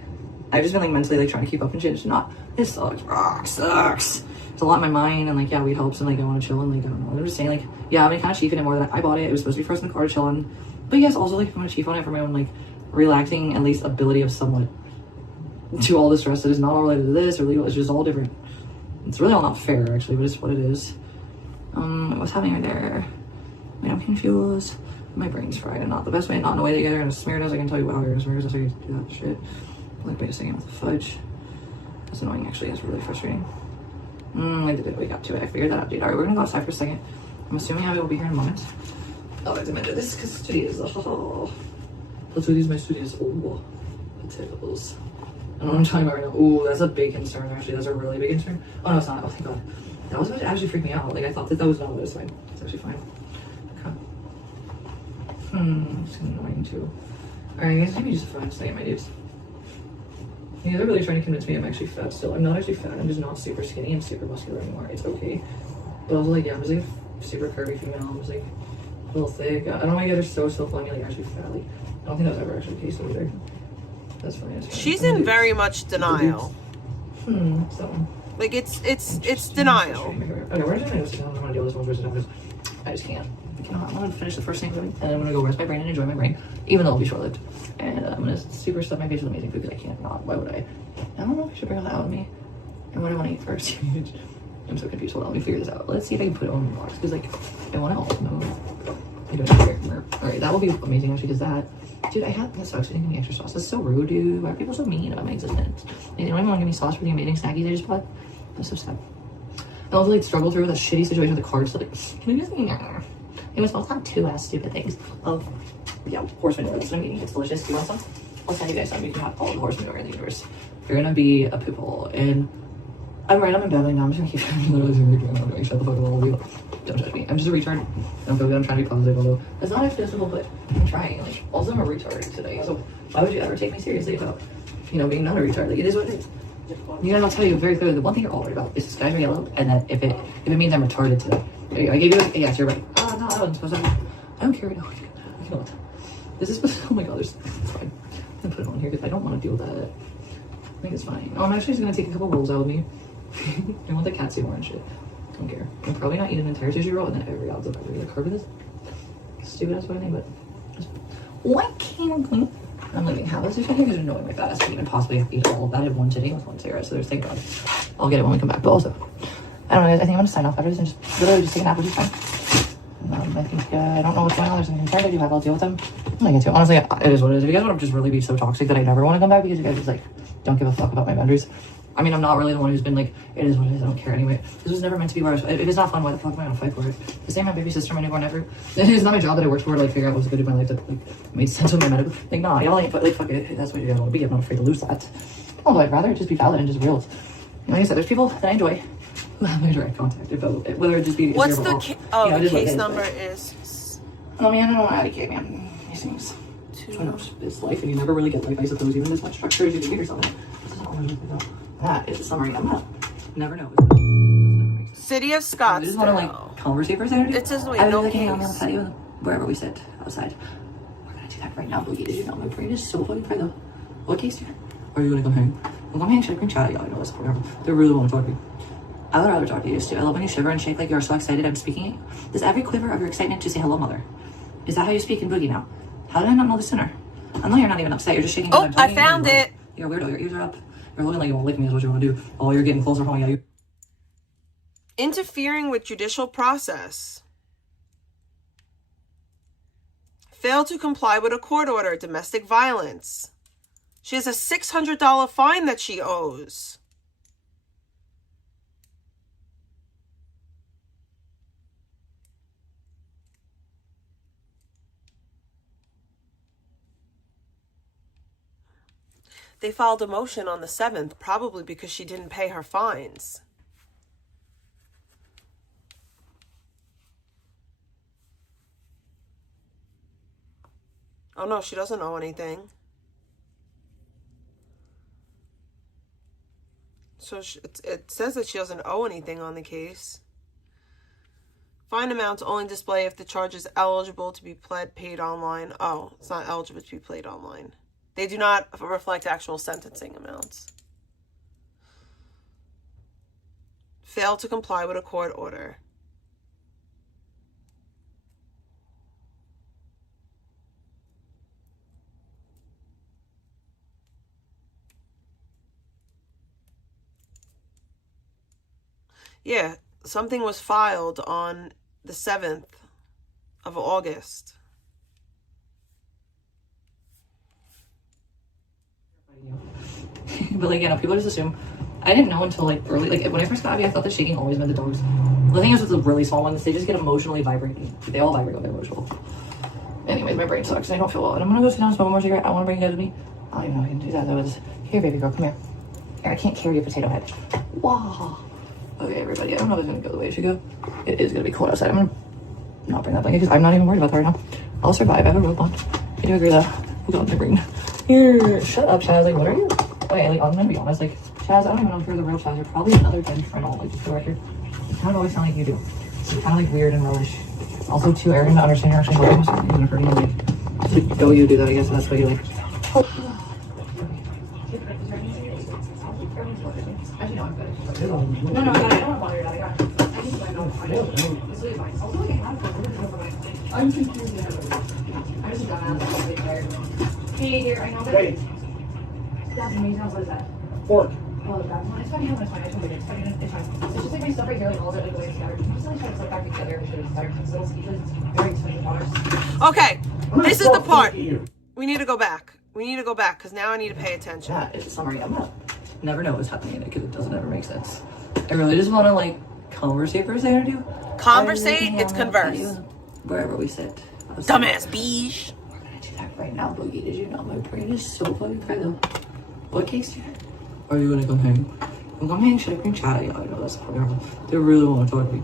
I've just been like mentally like trying to keep up and shit. It's not. It sucks. Sucks. It's a lot in my mind, and like, yeah, weed helps, and like, I want to chill, and like, I don't know. I'm just saying, like, yeah, I've been kind of chiefing it more than I bought it. It was supposed to be for us in the car to chill on. But yes, also like, I want to chief on it for my own like relaxing, at least ability of somewhat to all the stress that is not all related to this or legal. It's just all different. It's really all not fair, actually, but it's what it is. What's happening right there? Wait, I'm confused. My brain's fried, and not the best way, not in a way that you're gonna smear it as I can tell you how you're gonna smear it as I can do that shit. Like, wait a second with the fudge. That's annoying, actually. That's really frustrating. I did it. We got to it. I figured that out, dude. Alright, we're gonna go outside for a second. I'm assuming Abby will be here in a moment. Oh, I have to mention this because studios. Oh. Let's use my studios. Oh, potatoes. I don't know what I'm talking about right now. Ooh, that's a big concern, actually. That's a really big concern. Oh, no, it's not. Oh, thank God. That was about to actually freak me out. Like, I thought that was not, but it's fine. It's actually fine. Okay. It's annoying too. Alright, guys, give me just a fun second, my dudes. Yeah, they're really trying to convince me I'm actually fat still. I'm not actually fat. I'm just not super skinny and super muscular anymore. It's okay. But also, like, yeah, I'm just like super curvy female. I'm just like a little thick. I don't know why you guys are so funny, like actually fat. Like, I don't think that was ever actually the case either. That's funny. That's funny. She's in very much denial. So. Like, it's denial. Okay, we're just gonna go sit down. I'm gonna deal with this one versus because I just can't. I'm gonna finish the first thing I'm doing, and I'm gonna go rest my brain and enjoy my brain, even though it'll be short-lived. And I'm gonna super stuff my face with amazing food because I can't not. Why would I? I don't know if I should bring all that out with me. And what do I want to eat first? I'm so confused. Hold on, let me figure this out. Let's see if I can put it on the box because, like, I want it all. No, I don't care. All right, that will be amazing actually. Because that, dude, I have that sucks. They didn't give me extra sauce. That's so rude, dude. Why are people so mean about my existence? They don't even want to give me sauce for the amazing snackies I just bought. That's so sad. I also like struggle through with a shitty situation with the cards. So, like, can you just it was both on two stupid things of horse manure. That's what I'm eating. It's delicious. Do you want some? I'll send you guys some. You can have all the horse manure in the universe. You're gonna be a poop hole. And I'm in bed right now. I'm just gonna keep literally shut the fuck up, all of you. Don't judge me. I'm just a retard. I'm trying to be positive, although that's not actually possible, but I'm trying. Like, also I'm a retard today. So why would you ever take me seriously about, being not a retard? Like, it is what it is. You guys, I'll tell you very clearly, the one thing you're all worried about is the skies are yellow, and that if it means I'm retarded today. I gave you a yes, you're right. No, I wasn't supposed to. I don't care. No, I cannot. This is, oh my god, it's fine. I'm gonna put it on here because I don't want to deal with that. I think it's fine. Oh, I'm actually just gonna take a couple rolls out with me. I want the cat more and shit. Don't care. I'm probably not eating an entire sushi roll and then every odds of ever gonna carve this. Stupid ass name, but what can we? I'm leaving half of this sushi because there's no way my fat ass can even possibly eat all of that in one sitting with one cigarette. So there's, thank God. I'll get it when we come back. But also, I don't know, guys. I think I'm gonna sign off after this and just literally just take a nap, which is fine. I think I don't know what's going on. There's some concerns I do have. I'll deal with them. I'm gonna get to it. Honestly, it is what it is. If you guys want to just really be so toxic that I never want to come back because you guys just like don't give a fuck about my boundaries. I mean, I'm not really the one who's been like, it is what it is. I don't care anyway. This was never meant to be where I was. If it's not fun, why the fuck am I gonna fight for it? The same, my baby sister, my newborn nephew. It's not my job that I worked for to like figure out what's good in my life that like made sense with my medical. Like, nah, y'all ain't. But like, fuck it. That's what you guys want to be. I'm not afraid to lose that. Although I'd rather it just be valid and just real. Like I said, there's people that I enjoy who have my direct contact. Whether it just be. What's the the case number is? Oh man, I don't know how to get man. These things. Who knows? It's life, and you never really get life, I suppose, even as much structure as you give yourself. This is all I'm gonna do. That is a summary. I'm not. Never know. City of Scottsdale. I just want to like conversate for a second. It says wait, I would no like hang case. out on the patio wherever we sit outside. We're gonna do that right now, Boogie. Did you know my brain is so fucking fried though? What case do you? Or are you gonna come hang? Well, come hang, shake, and chat. Y'all know this program. They really want to talk to me. I would rather talk to you too. I love when you shiver and shake like you're so excited I'm speaking it. Does every quiver of your excitement to say hello, mother? Is that how you speak in Boogie now? How did I not know this sooner? I know you're not even upset. You're just shaking. Oh, I found it. You're a weirdo. Your ears are up. You're looking like you want to lick me is what you want to do. Oh, you're getting closer. Oh, yeah, you. Interfering with judicial process. Failed to comply with a court order. Domestic violence. She has a $600 fine that she owes. They filed a motion on the 7th, probably because she didn't pay her fines. Oh no, she doesn't owe anything. So it says that she doesn't owe anything on the case. Fine amounts only display if the charge is eligible to be paid online. Oh, it's not eligible to be paid online. They do not reflect actual sentencing amounts. Failed to comply with a court order. Yeah, something was filed on the 7th of August. But like, you know, people just assume. I didn't know until like early, like when I first got Abby, I thought the shaking always meant the dogs. The thing is with the really small ones, they just get emotionally vibrating. They all vibrate when they're emotional. Anyways, my brain sucks. I don't feel well. And I'm gonna go sit down and smoke one more cigarette. I want to bring you guys with me. I don't even know if I can do that though. It's, here, baby girl, come here. Here, I can't carry a potato head. Wow. Okay, everybody. I don't know if it's gonna go the way it should go. It is gonna be cold outside. I'm gonna not bring that blanket because I'm not even worried about that right now. I'll survive. I have a robe on. I do agree with that. Oh god, my brain. Here, shut up, Chaz. Like, what are you? Wait, like, I'm gonna be honest. Like, Chaz, I don't even know if you're the real Chaz. You're probably another bench friend. Like, just for the record. You kind of always sound like you do. So kind of like weird and relish. Also, too arrogant to understand you're actually working with something and hurting you. Like, so go you do that. I guess that's what you like. No, I got it. I don't want to bother you. I got it. I just like, no, I don't. It's really fine. Also, like, I'm confused. I'm just a dumbass. I'm tired. Hey, here, I know that. Wait. That's amazing. What is that? Fork. Oh, the back one. It's fine. It's fine. I told you it's fine. It's fine. It's just like my stuff right here, like all of it, like the way it's scattered. I'm just like trying to put it back together. It should have scattered. It's little speeches. It's very $20. Okay, this is the part. We need to go back. We need to go back because now I need to pay attention. That is a summary. I'm not. Never know what's happening in it because it doesn't ever make sense. I really just want to like conversate for a second or two. Conversate, it's converse. Wherever we sit. Dumbass beige. We're gonna do that right now, Boogie. Did you know my brain is so fucking fried though? What case do you have? Are you gonna come hang? Well, come hang, shake, and chat. Y'all know that's the problem. They really want to talk to me.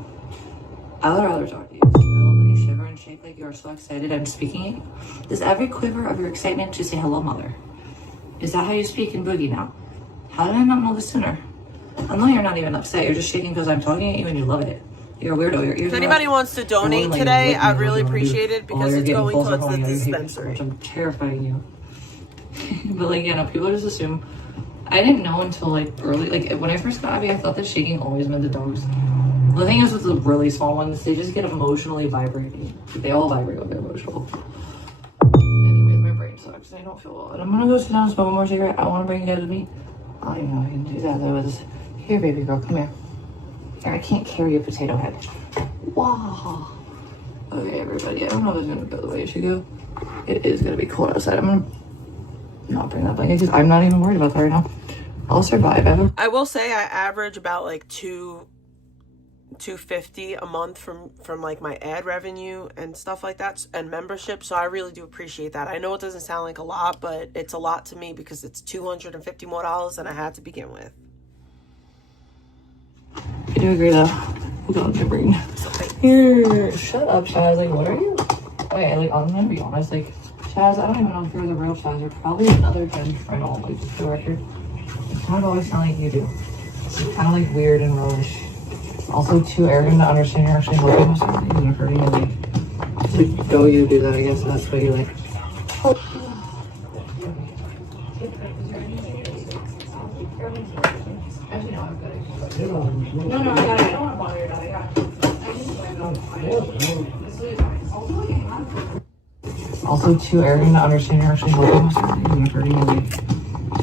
I would rather talk to you. I love when you shiver and shake like you're so excited I'm speaking it. Does every quiver of your excitement to say hello, mother? Is that how you speak in Boogie now? How did I not know this sooner? I know you're not even upset. You're just shaking because I'm talking at you and you love it. You're a weirdo. Your ears If anybody wants to donate today, I'd really appreciate it because it's going towards the dispensary. I'm terrifying you. But like, yeah, no, people just assume. I didn't know until like early, like when I first got Abby, I thought that shaking always meant the dogs. The thing is with the really small ones, they just get emotionally vibrating. They all vibrate when they're emotional. Anyways, my brain sucks. I don't feel well. And I'm gonna go sit down and smoke one more cigarette. I want to bring you guys with me. I don't even know I can do that though. With here, baby girl, come here. Here, I can't carry a potato head. Wow. Okay, everybody. I don't know if it's gonna go the way it should go. It is gonna be cold outside. I'm gonna not bring that blanket because I'm not even worried about that right now. I'll survive. I will say I average about like $250 a month from like my ad revenue and stuff like that and membership, so I really do appreciate that. I know it doesn't sound like a lot, but it's a lot to me because it's $250 more than I had to begin with. I do agree though. Hold on, my brain. Here, shut up, Chaz. Like, what are you? Okay, like, I'm gonna be honest. Like, Chaz, I don't even know if you're the real Chaz. You're probably another Jen friend. Like, just for the record, you kind of always sound like you do. It's kind of like weird and roguish. Also, too arrogant to understand you're actually helping with something and hurting and like, just go you do that. I guess that's what you like. No, I got it. I don't want to bother your dog. Also, too arrogant to understand you're actually helping with something and hurting and like,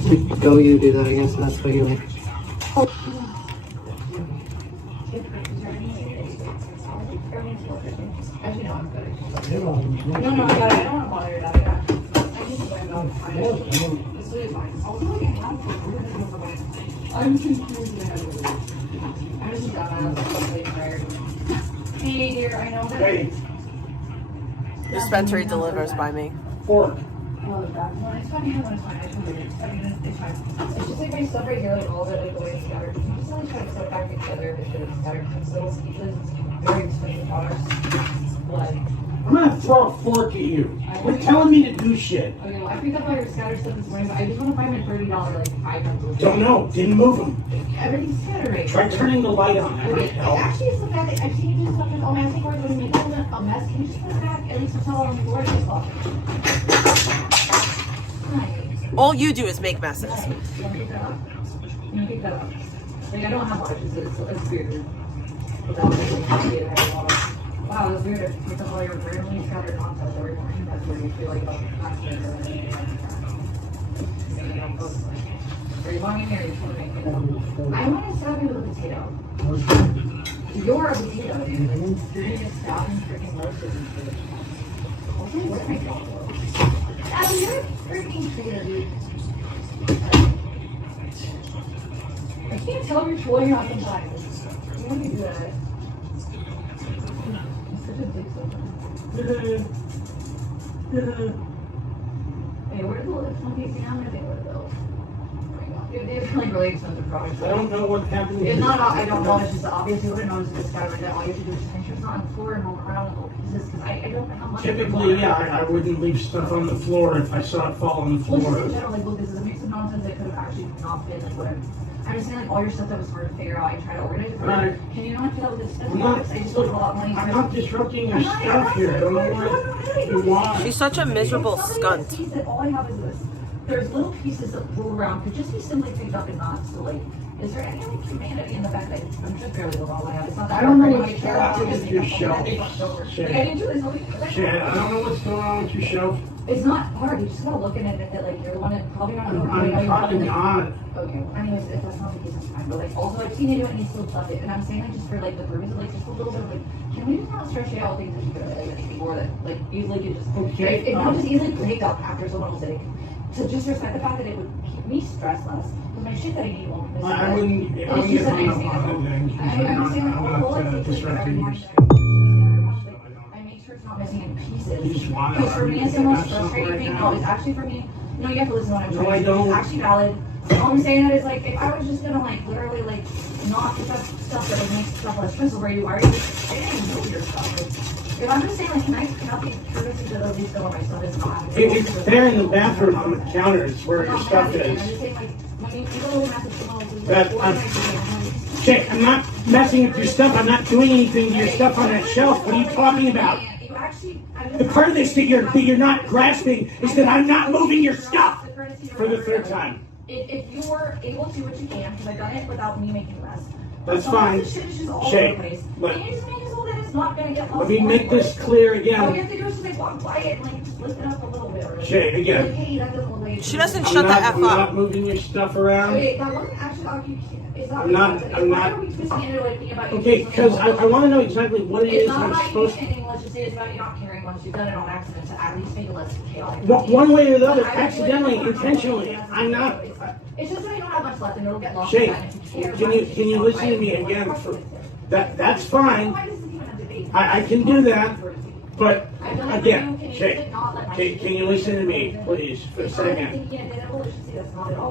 just go you do that. I guess that's what you like. No, I got it. I don't want to bother your dog. I'm confused now. I'm just dumbass. Hey, dear, I know that. Hey, Dispensary delivers by me. fork. Oh, that's fine. It's fine. It's fine. I mean, it's fine. It's just like my stuff right here, like all of it, like the way it's scattered. I'm just like trying to set it back together. This shit is scattered into little pieces. Very expensive products. Like, I'm gonna throw a fork at you. You're telling me to do shit. okay, well, I picked up all your scattered stuff this morning, but I just want to find my $30 like items. Don't know. Didn't move them. Everything's scattered right Try now. turning the light on. That might Wait, help. actually, it's the fact that I've seen you do stuff that's all messy where when you make it a mess. Can you just put it back? At least it's all on the floor. It's just off. All you do is make messes. You want to pick that up? You want to pick that up? Like, I don't have washes. It's weird. Without like, wow, that's weird. If you pick up all your randomly scattered nonsense every morning, that's where you feel like about the passion or anything. Are you going in here? Or you just want to make it up? I want to stab you with a potato. You're a potato, dude. You're gonna get stabbed and freaking roasted and shit. Okay, where am I going? Abby, you're a freaking potato, dude. I can't tell if you're trolling or not sometimes. You want me to do that? It's such a big stuff. Hey, where did the lips on these? I'm gonna think where to go. It's like really expensive products. I don't know what happened. It's not, I don't know, it's just obviously what it knows is this guy right now. All you have to do is just make sure it's not on the floor and roll around little pieces because I don't know how much. Typically, yeah, I wouldn't leave stuff on the floor if I saw it fall on the Well, just floor. in general, like, look, this is a mix of nonsense that could have actually not been like what I'm just saying, like, all your stuff that was hard to figure out, I tried to organize it. Right. Can you not do that with this stuff? I'm not, I just spent a lot of money. I'm not disrupting your stuff here. I don't know what you want. She's such a miserable skunt. All I have is this. There's little pieces that roll around, could just be simply picked up and not. So, like, is there any like humanity in the fact that I'm just barely the all I have? It's not that I don't know hard what's for going on anyone to with your just shelf. make up all that. Shit. Like, I didn't do this. Chad, I don't know what's going on with your shelf. It's not hard. You just gotta look at it that like you're the one that probably not. I'm probably not. Okay. Well, anyways, if that's not the case, that's fine. But like, also, I've seen you do it and you still love it. And I'm saying like just for like the bruise, like just a little bit of like, can we just not stretch it out things that you could have like before that like easily could just Okay. it not just easily break up after someone was sick. To just respect the fact that it would keep me stressed less. But my shit that I need won't. I wouldn't get hung up on it then. I'm not disrupting your stuff. I make sure it's not missing in pieces. You just want it. Because for me, it's the most frustrating thing. No, it's actually for me. No, you have to listen to what I'm No, saying. I don't. It's actually valid. All I'm saying is like, if I was just gonna like literally like not pick up stuff that would make stuff less stressful for you, I didn't even know your stuff. Like, if I'm just saying like, can I be courtesy to at least know what my stuff is not? It's there in the bathroom on the counter. It's where your stuff I'm is. just saying like, when you go to the message, That- what am I doing? Shay, I'm not messing with your stuff. I'm not doing anything to your stuff on that shelf. What are you talking about? The part of this that you're not grasping is that I'm not moving your stuff for the third time. If you were able to, which you can, because I've done it without me making a mess. That's fine. Shay, let me make this clear All you again. have to do is just like walk by it and like just lift it up a little bit. Or Shay, again. like, hey, that doesn't look like She doesn't I'm shut the not, F I'm up. not moving your stuff around. Wait, that wasn't actually occupation. It's not. I'm not. Why are we twisting it into a thing about you Okay, doing because something I want to know exactly what it It's is not I'm about you supposed to. intending, let's just say it's about you not caring once you've done it on accident to at least make it less chaotic. One way or the other, But I would accidentally, really- intentionally. I'm not. It's just that I don't have much left and it'll get lost. Shay, in time. If you care can about you it, can you it's listen fine. to me again? Like, For that's fine. why this isn't even a debate? I can do that, but I've done it for again, you. Can you Shay, just not let my can you listen to me, please, for a second?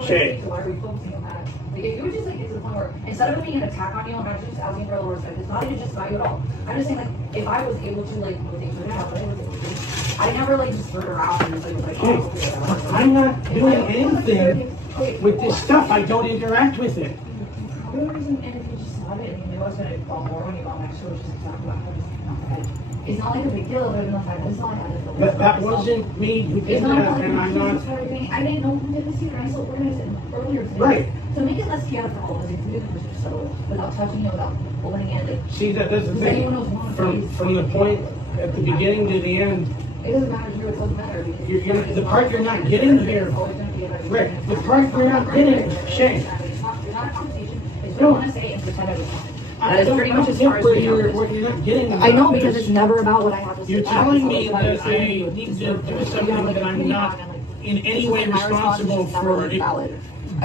Shay. Why are we focusing on that? Like, if you were just like, get to the point where instead of being an attack on you, I'm actually just asking for a little respect. It's not even just about you at all. I'm just saying, like, if I was able to, like, with things like that, but I was able to, I never, like, just threw it around and just, like, was like, Shay, oh, okay. I'm not doing anything with this stuff. I don't interact with it. The only reason, and if you just saw it, I mean, it was going to fall more when you got next to it, just exactly what happened. It's not like a big deal, but enough time. It's not like But that wasn't me who did It's not that, like and I'm not. I didn't know who did this either. I saw organized it earlier today. Right. To make it less chaotic for all of us, you can do it so without touching it, without opening it. Like, See, that's the does thing. anyone else want to From the point at the beginning to the end, It doesn't matter here. It doesn't matter. Because the part you're not getting here, Rick. The part you're not getting, Shay. It's not a conversation. It's what I want to say and pretend I was talking. That is I pretty don't much as get far as where we you're go. not getting. I know about because this. it's never about what I have to say. You're back. telling It's me always about that you I saying, need "This to is do what something I'm that I'm doing." not in any way My response is responsible just never, for like, it. valid.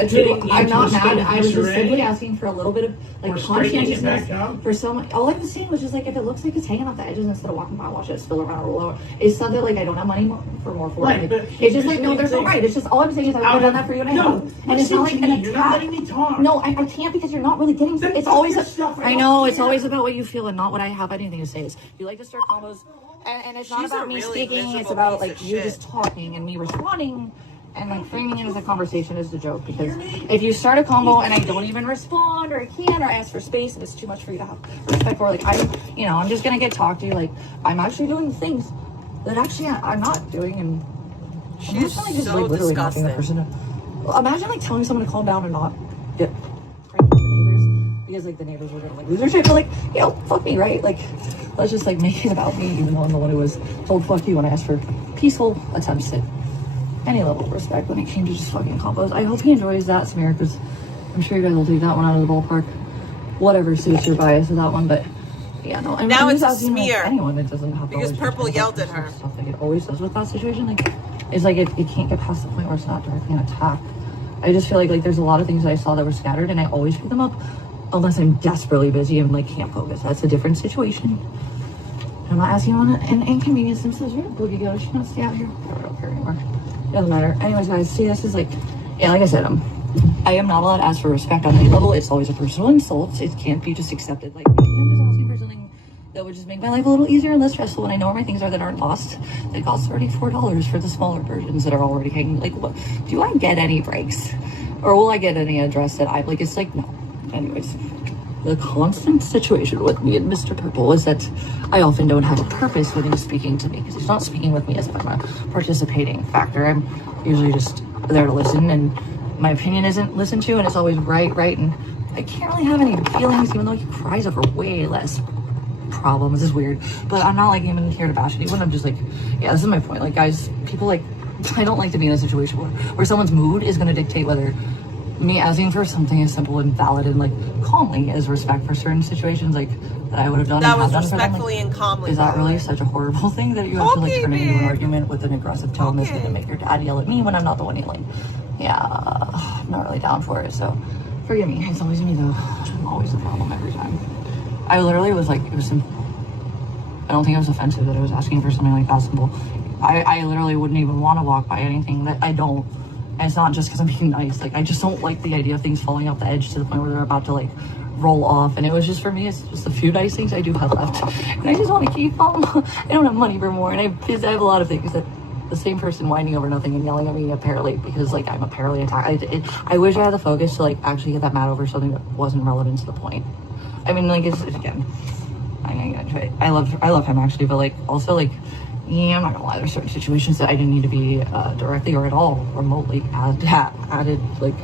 Getting I'm into not a state mad. of I was just disarray. simply asking for a little bit of like Or straightening it back conscientiousness out. for someone. All I was saying was just like if it looks like it's hanging off the edges instead of walking by, watch it spill around or roll over. It's not that like I don't have money for more for Right, it. but Like, it's just like no, here's there's the no thing. right. It's just all I'm saying is I would have done that for you and I No, have. And it's not like listen an to me. You're not attack. letting me talk. No, I can't because you're not really getting. Then It's fuck always. your stuff. I I don't know it's care. always about what you feel and not what I have anything to say. Is you like to start combos, and it's not She's about a me really speaking. It's miserable about piece like of you shit. just talking and me responding. And like framing it as a conversation is the joke because if you start a combo and I don't even respond or I can't or I ask for space and it's too much for you to have respect for, like I'm just gonna get talked to. Like I'm actually doing things that actually I'm not doing, and I'm She's not trying to just so like literally knocking the disgusting. person. Well, imagine like telling someone to calm down and not get cranky with the neighbors because like the neighbors were gonna like lose their shit. But like, yo, fuck me, right? Like, let's just like make it about me, even though I'm the one who was told fuck you when I asked for peaceful attempts at any level of respect when it came to just fucking combos. I hope he enjoys that, Samir, because I'm sure you guys will take that one out of the ballpark. Whatever suits your bias with that one, but yeah, no. Now I'm it's just a asking, like, smear. anyone that doesn't have to Because always Purple pretend yelled that at her. stuff like it always does with that situation. Like, it's like it can't get past the point where it's not directly an attack. I just feel like there's a lot of things that I saw that were scattered, and I always pick them up unless I'm desperately busy and like can't focus. That's a different situation. I'm not asking you on an inconvenience. Sim says, you're a boogie girl. You should not stay out here. I don't care anymore. Doesn't matter. Anyways, guys, see, this is like, yeah, like I said, I am not allowed to ask for respect on any level. It's always a personal insult. It can't be just accepted. Like, maybe I'm just asking for something that would just make my life a little easier and less stressful. And I know where my things are that aren't lost. They cost $34 for the smaller versions that are already hanging. Like, what? Do I get any breaks? Or will I get any address that I like? It's like, no. Anyways. The constant situation with me and Mr. Purple is that I often don't have a purpose when he's speaking to me because he's not speaking with me as if I'm a participating factor. I'm usually just there to listen, and my opinion isn't listened to, and it's always right, and I can't really have any feelings, even though he cries over way less problems. It's weird, but I'm not like even here to bash anyone. I'm just like, yeah, this is my point. Like, guys, people like, I don't like to be in a situation where someone's mood is going to dictate whether me asking for something as simple and valid and like calmly as respect for certain situations like that I would have done. That and was have done for them. respectfully Like, and calmly. is that by the really way. such a horrible thing that you have to like Okay, turn it into an babe. argument with an aggressive tone that's Okay. going to make your dad yell at me when I'm not the one yelling? Yeah, I'm not really down for it. So forgive me. It's always me though. I'm always the problem every time. I literally was like, I don't think it was offensive that I was asking for something like that simple. I literally wouldn't even want to walk by anything that I don't. And it's not just because I'm being nice. Like, I just don't like the idea of things falling off the edge to the point where they're about to like roll off. And it was just, for me, it's just a few nice things I do have left. And I just want to keep them. I don't have money for more. And I have a lot of things that the same person whining over nothing and yelling at me apparently because like I'm apparently attacked. I wish I had the focus to like actually get that mad over something that wasn't relevant to the point. I mean, like it's again, I'm gonna try. I love him actually, but like also like, yeah, I'm not gonna lie. There's certain situations that I didn't need to be directly or at all remotely added. Like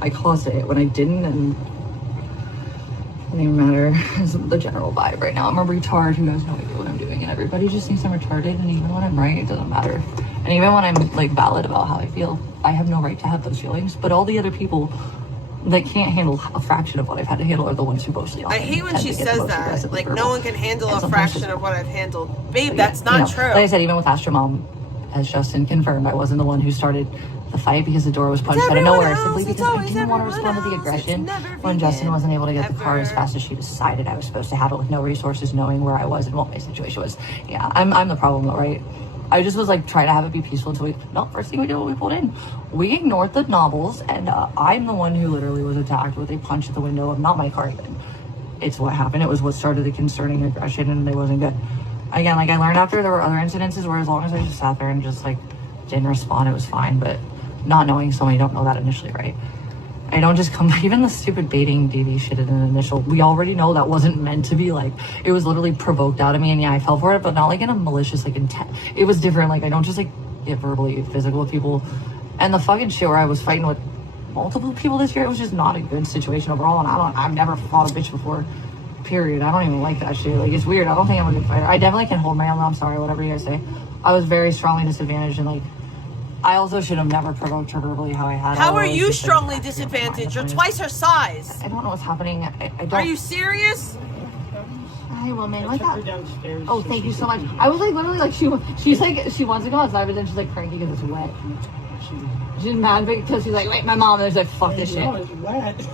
I caused it when I didn't, and it doesn't even matter. It's the general vibe right now. I'm a retard who has no idea what I'm doing, and everybody just thinks I'm retarded. And even when I'm right, it doesn't matter. And even when I'm like valid about how I feel, I have no right to have those feelings. But all the other people that can't handle a fraction of what I've had to handle are the ones who mostly. I hate when she says that. Like, no one can handle a fraction of what I've handled. Babe, yeah, that's not true. Like I said, even with Astro Mom, as Justin confirmed, I wasn't the one who started the fight because the door was punched out of nowhere, simply because I didn't want to respond to the aggression when Justin wasn't able to get the car as fast as she decided I was supposed to have it with no resources, knowing where I was and what my situation was. Yeah, I'm the problem though, right? I just was like trying to have it be peaceful until first thing we did when we pulled in, we ignored the novels, and I'm the one who literally was attacked with a punch at the window of not my car even. It's what happened. It was what started the concerning aggression, and it wasn't good. Again, like I learned after, there were other incidences where as long as I just sat there and just like didn't respond, it was fine. But not knowing someone, you don't know that initially, right? I don't just come, even the stupid baiting DV shit in an initial, we already know that wasn't meant to be. Like, it was literally provoked out of me, and yeah, I fell for it, but not like in a malicious, like, intent. It was different. Like, I don't just like get verbally physical with people. And the fucking shit where I was fighting with multiple people this year, it was just not a good situation overall. And I've never fought a bitch before, period. I don't even like that shit. Like, it's weird. I don't think I'm a good fighter. I definitely can hold my own. I'm sorry, whatever you guys say. I was very strongly disadvantaged, and like, I also should have never provoked her verbally how I had. How are you strongly disadvantaged? You're twice her size. I don't know what's happening. I don't. Are you serious? Hi, woman. What's up? Oh, thank you so much. I was like literally like she's like she wants to go outside, but then she's like cranky because it's wet. She's mad because she's like, wait, my mom. And there's like, fuck this shit. It's wet.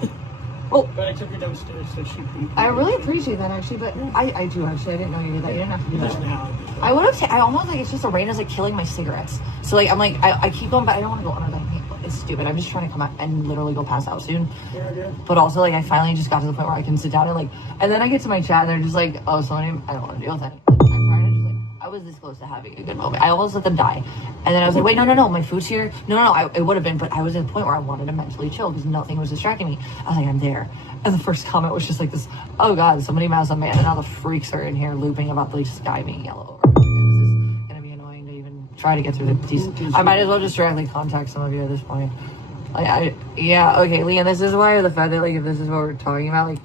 Oh, but I took her downstairs so she could. I really appreciate that actually, but I do actually. I didn't know you did that. You didn't have to do that. Now. I would have. I almost like it's just the rain is like killing my cigarettes. So like I'm like I keep going, but I don't want to go under that. It's stupid. I'm just trying to come out and literally go pass out soon. Yeah. But also like I finally just got to the point where I can sit down and like, and then I get to my chat and they're just like, oh, somebody, I don't want to deal with that. I'm trying to just like, I was this close to having a good moment. I almost let them die, and then I was like, wait, no, my food's here. No, it would have been, but I was at the point where I wanted to mentally chill because nothing was distracting me. I was like, I'm there. And the first comment was just like this, oh god, somebody mad some man, and now the freaks are in here looping about the sky being yellow. This is gonna be annoying to even try to get through the I might as well just directly contact some of you at this point. Like yeah, okay, Leon, this is why the fact that like if this is what we're talking about, like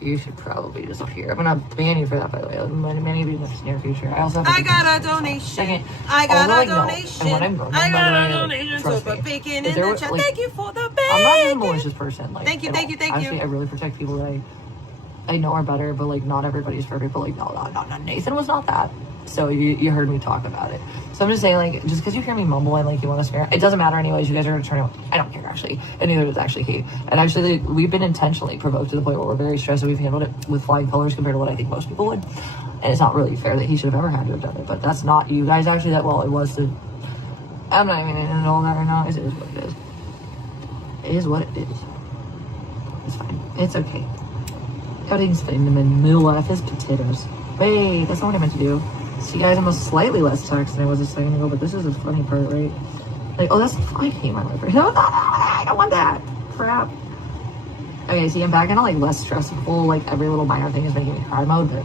you should probably disappear. I'm gonna ban you for that, by the way. Many of you in the near future. I also have got a donation. Second, I got also, a like, donation. No. And I got a donation. So put bacon in the chat. Like, thank you for the bacon. I'm not even a malicious person. Like, thank you. Honestly, I really protect people that I know are better, but like not everybody's perfect. But like no, Nathan was not that. So you heard me talk about it. So I'm just saying, like, just because you hear me mumble and like you want to swear, it doesn't matter anyways. You guys are gonna turn it. I don't care actually, and neither does actually he. And actually, we've been intentionally provoked to the point where we're very stressed, and we've handled it with flying colors compared to what I think most people would. And it's not really fair that he should have ever had to have done it. But that's not you guys actually. That well, it was to. I'm not even into all that right now. It is what it is. It is what it is. It's fine. It's okay. Everything's fine. The middle of his potatoes. Wait, that's not what I meant to do. See, guys, I'm a slightly less text than I was a second ago, but this is the funny part, right? Like, oh, that's I hate my life. No, I don't want that. Crap. Okay, see, I'm back in a like less stressful, like every little minor thing is making me cry mode, but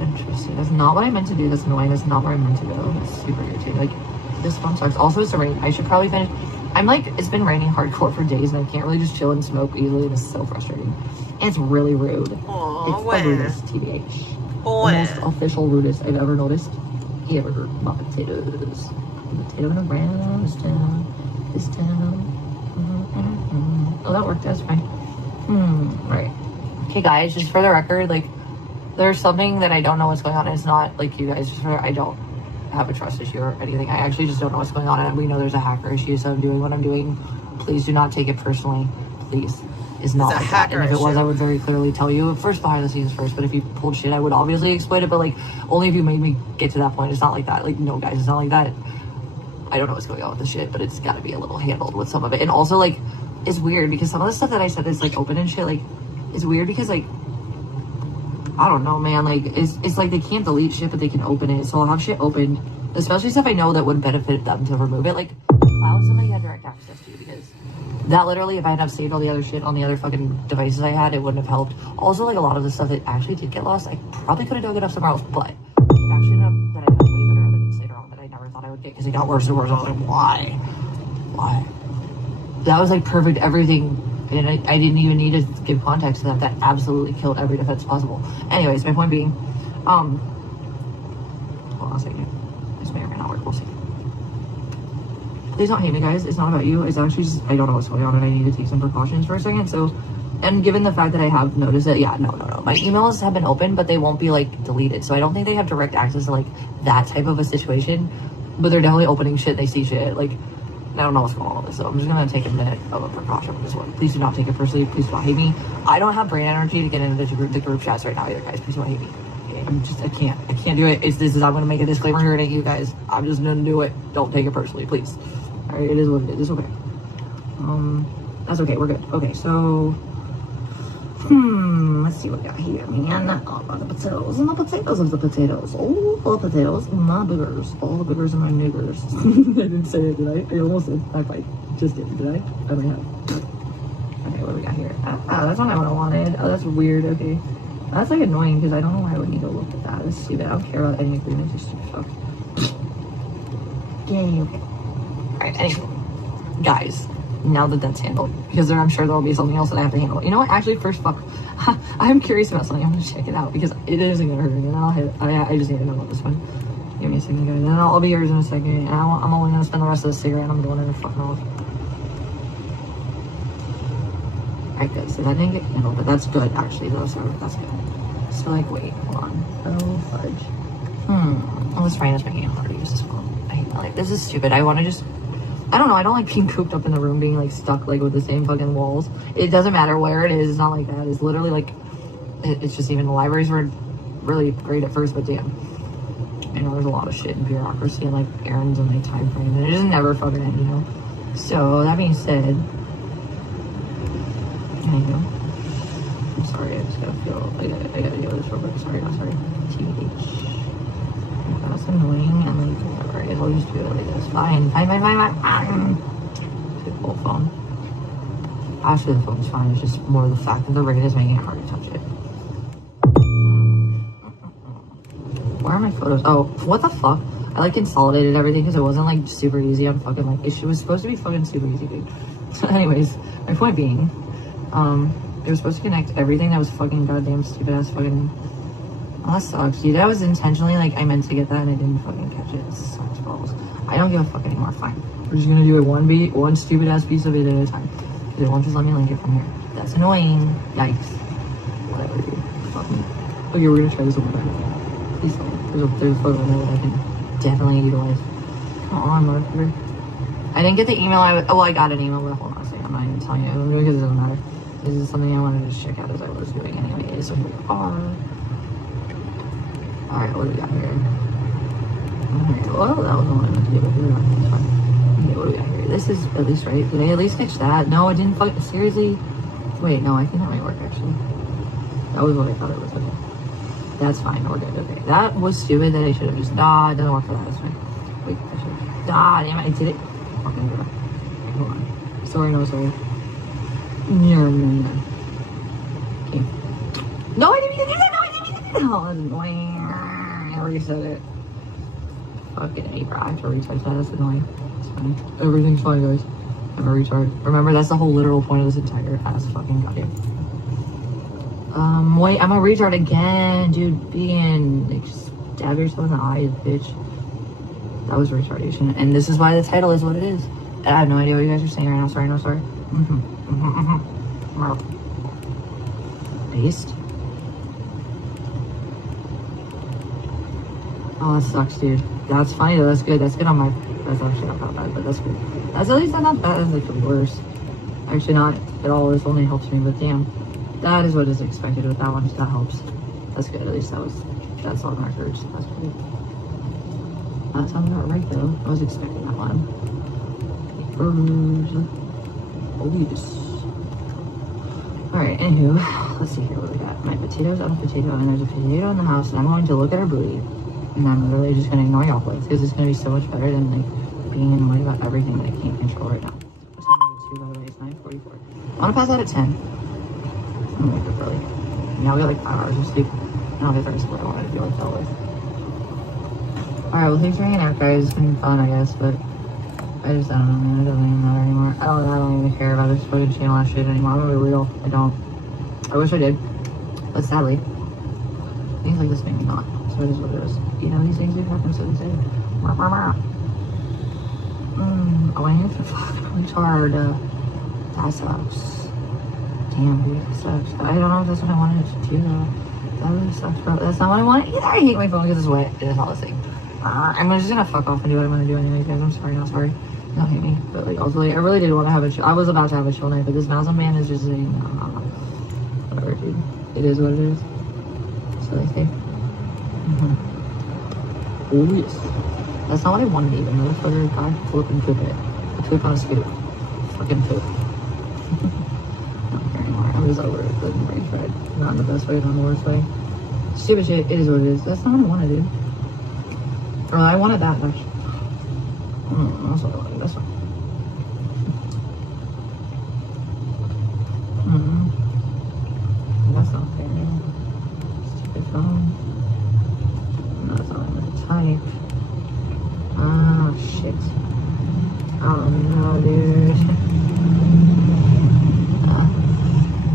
interesting. That's not what I meant to do. That's annoying. That's not where I meant to go. That's super irritating. Like, this phone sucks. Also, it's the rain. I should probably finish. I'm like, it's been raining hardcore for days, and I can't really just chill and smoke easily, and it's so frustrating. And it's really rude. Aww, it's the rudest, TBH. The most official rudest I've ever noticed. Ever. My potatoes. Potato in a round town. This town. Oh, that worked. That's fine. Right. Okay, guys, just for the record, like, there's something that I don't know what's going on. It's not like you guys, just for I don't have a trust issue or anything. I actually just don't know what's going on, and we know there's a hacker issue, so I'm doing what I'm doing. Please do not take it personally. Please. Is not like that. And if it was, I would very clearly tell you first behind the scenes first. But if you pulled shit, I would obviously explain it. But like, only if you made me get to that point. It's not like that. Like, no, guys, it's not like that. I don't know what's going on with the shit, but it's got to be a little handled with some of it. And also, like, it's weird because some of the stuff that I said is like open and shit. Like, it's weird because like I don't know, man. Like, it's like they can't delete shit, but they can open it. So I'll have shit open, especially stuff I know that would benefit them to remove it. Like, cloud somebody had direct access to, because that literally, if I had have saved all the other shit on the other fucking devices I had, it wouldn't have helped. Also, like, a lot of the stuff that actually did get lost, I probably could have dug it up somewhere else, but it actually ended up that I had way better evidence later on that I never thought I would get, because it got worse and worse. I was like, why? That was like perfect everything. And I didn't even need to give context to that. That absolutely killed every defense possible. Anyways, my point being, hold on a second. This may or may not work. We'll see. Please don't hate me, guys. It's not about you. It's actually just, I don't know what's going on, and I need to take some precautions for a second. So, and given the fact that I have noticed that, yeah, no. My emails have been open, but they won't be, like, deleted. So I don't think they have direct access to, like, that type of a situation. But they're definitely opening shit. They see shit. Like, I don't know what's going on with this, so I'm just gonna take a minute of a precaution with this one. Please do not take it personally. Please do not hate me. I don't have brain energy to get into the group chats right now either, guys. Please don't hate me. Okay, I can't do it. I'm gonna make a disclaimer here to you guys. I'm just gonna do it. Don't take it personally, please. All right, it is what it is. It's okay. That's okay. We're good. Okay, so let's see what we got here, man. Oh, the potatoes and the potatoes of the potatoes. Oh, all the potatoes, my boogers. All the boogers and my niggers. I didn't say it, did I? I almost did. I just did I? I may have. Okay, what do we got here? That's not what I wanted. Oh, that's weird. Okay. That's like annoying because I don't know why I would need to look at that. That's stupid. I don't care about any agreements. It's stupid stuff. Yay, okay. Alright, anyway. Guys. Now that that's handled, because I'm sure there'll be something else that I have to handle. You know what? Actually, first, fuck. I'm curious about something. I'm gonna check it out because it isn't gonna hurt me. And then I'll hit. I just need to know about this one. Give me a second, guys. And then I'll be yours in a second. And I'm only gonna spend the rest of the cigarette. I'm going in and fucking off. Alright, guys. So that didn't get handled, but that's good. Actually, that's good. So like, wait, hold on. Oh fudge. Oh, this rain is making it hard to use this phone. Like, this is stupid. I want to just. I don't know, I don't like being cooped up in the room, being like stuck like with the same fucking walls. It doesn't matter where it is, it's not like that. It's literally like, it's just even the libraries were really great at first, but damn. I know there's a lot of shit in bureaucracy and like errands and like time frame, and it just never fucking end, you know? So, that being said, anywho, I'm sorry, I just gotta feel, I gotta deal with this real quick. Sorry, not sorry. TH. That's annoying, and like, whatever, I guess I'll just do it like this. Fine. Take the whole phone. Actually, the phone's fine. It's just more the fact that the rain is making it hard to touch it. Where are my photos? Oh, what the fuck? I like consolidated everything because it wasn't like super easy on fucking like, it was supposed to be fucking super easy, dude. So anyways, my point being, it was supposed to connect everything that was fucking goddamn stupid ass fucking. Oh, that sucks, dude. That was intentionally, like, I meant to get that and I didn't fucking catch it. It sucks balls. I don't give a fuck anymore. Fine. We're just gonna do it one stupid ass piece of it at a time. Because it won't just let me link it from here. That's annoying. Yikes. Whatever, dude. Fuck me. Okay, we're gonna try this one more time. Please don't. There's a photo in there that I can definitely utilize. Come on, motherfucker. I didn't get the email. I got an email, but hold on a second. I'm not even telling you. I'm doing it because it doesn't matter. This is something I wanted to just check out as I was doing anyway. So here we are. Alright, what do we got here? Alright, well, that was the one I meant to do, but we're not. It's fine. Okay, what do we got here? This is at least right. Did I at least catch that? No, I didn't fucking. Seriously? Wait, no, I think that might work actually. That was what I thought it was. Okay. That's fine, we're good. Okay. That was stupid that I should have just. Nah, it doesn't work for that. That's fine. Wait, I should have. Nah, damn it, I did it. Fucking good. Hold on. Sorry, no, sorry. Yeah. Okay. No, I didn't mean to do that! No, I didn't mean to do that! Oh, that's annoying. I reset it. Fucking April. I have to retouch that. That's annoying. It's fine. Everything's fine, guys. I'm a retard. Remember, that's the whole literal point of this entire ass fucking goddamn. Wait, I'm a retard again, dude. Being like, stab yourself in the eyes, bitch. That was retardation, and this is why the title is what it is. I have no idea what you guys are saying right now. Sorry, no, sorry. Merp. Paste. Oh, that sucks, dude. That's funny though. That's good. That's good on my. That's actually not that bad, but that's good. That's at least not bad. That's like the worst. Actually, not at all. This only helps me, but damn, that is what is expected with that one. That helps. That's good. At least that's on record. So that's good. That sounds about right though. I was expecting that one. Oh yes. Alright, anywho, let's see here what we got. My potatoes and a potato, and there's a potato in the house, and I'm going to look at her booty, and I'm literally just going to ignore y'all boys, because it's going to be so much better than, like, being annoyed about everything that I can't control right now. What time is it, too, by the way? It's 9:44. I want to pass out at 10. I'm gonna wake up early. Now we got, like, 5 hours of sleep, and I'll get the rest of what I wanted to do with that with. Alright, well, thanks for hanging out, guys. It's been fun, I guess, but I don't know, man. It doesn't even matter anymore. I don't even care about this fucking channel and shit anymore. I'm gonna be real. I don't. I wish I did. But sadly, things like this make me not. So it is what it is. You know, these things do happen, so they say. Oh, I have to fucking retard. That sucks. Damn, dude, that sucks. I don't know if that's what I wanted to do, though. That really sucks, bro. That's not what I wanted either. I hate my phone because it's wet. It's all the same. I'm just gonna fuck off and do what I'm gonna do anyway, guys. I'm sorry, not sorry. Don't hate me. But, like, also, like, I really did want to have a chill. I was about to have a chill night, but this mountain man is just saying, whatever, dude. It is what it is. So they say. Oh, yes. That's not what I wanted to eat. Motherfucker, God, flipping poop it. Poop on a scoop. Fucking poop. I don't care anymore. I'm just over it. But I'm tried. Not in the best way, not in the worst way. Stupid shit. It is what it is. That's not what I wanted, dude. Or I wanted that much. That's what I wanted. That's fine. That's not fair. Stupid phone. No, that's not what I'm gonna type. Oh, shit. Oh, no, dude.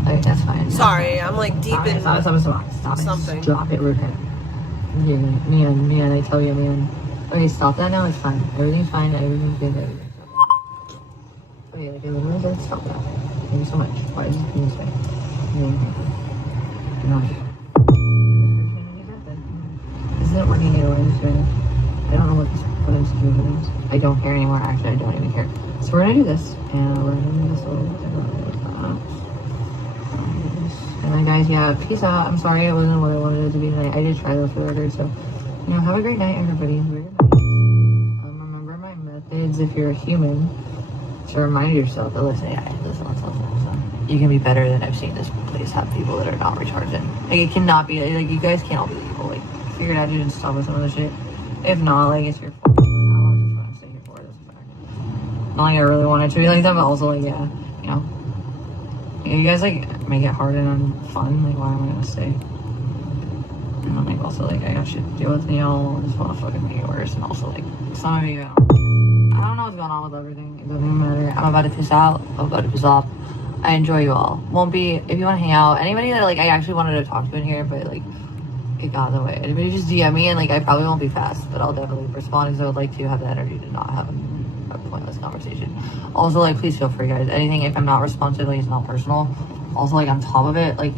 Okay, that's fine. Sorry, I'm like deep in Stop something. it. Drop it, Ruben. Yeah, man, I tell you, man. Okay, stop that now. It's fine. Everything's fine. Everything's good. Everything's good. Okay, like I literally said, stop that. Thank you so much. Why is it being this way? This isn't working either way. I'm just doing it. I don't know what I'm doing. I don't care anymore. Actually, I don't even care. So we're gonna do this, and we're gonna do this a little bit. And then, guys, yeah, peace out. I'm sorry it wasn't what I wanted it to be tonight. I did try though for the record, so you know, have a great night, everybody. Remember my methods if you're a human. To remind yourself that listen. You can be better than I've seen this place have people that are not recharging. Like it cannot be like you guys can't all be evil. Like figure it out and stop with some of the shit. If not, like it's your fault. I'll just try to stay here for it. Doesn't matter. Not like I really wanted to be like that, but also like yeah, you know. You guys like make it hard and unfun. Like why am I gonna stay? And I'm like also like I got shit to deal with, and y'all just want to fucking make it worse. And also like some of you, I don't know what's going on with everything. It doesn't even matter. I'm about to piss out. I'm about to piss off. I enjoy you all. Won't be if you want to hang out. Anybody that like I actually wanted to talk to in here, but like it got in the way. Anybody just DM me and like I probably won't be fast, but I'll definitely respond because I would like to have the energy to not have a pointless conversation. Also like please feel free, guys. Anything if I'm not responsive, like it's not personal. Also like on top of it, like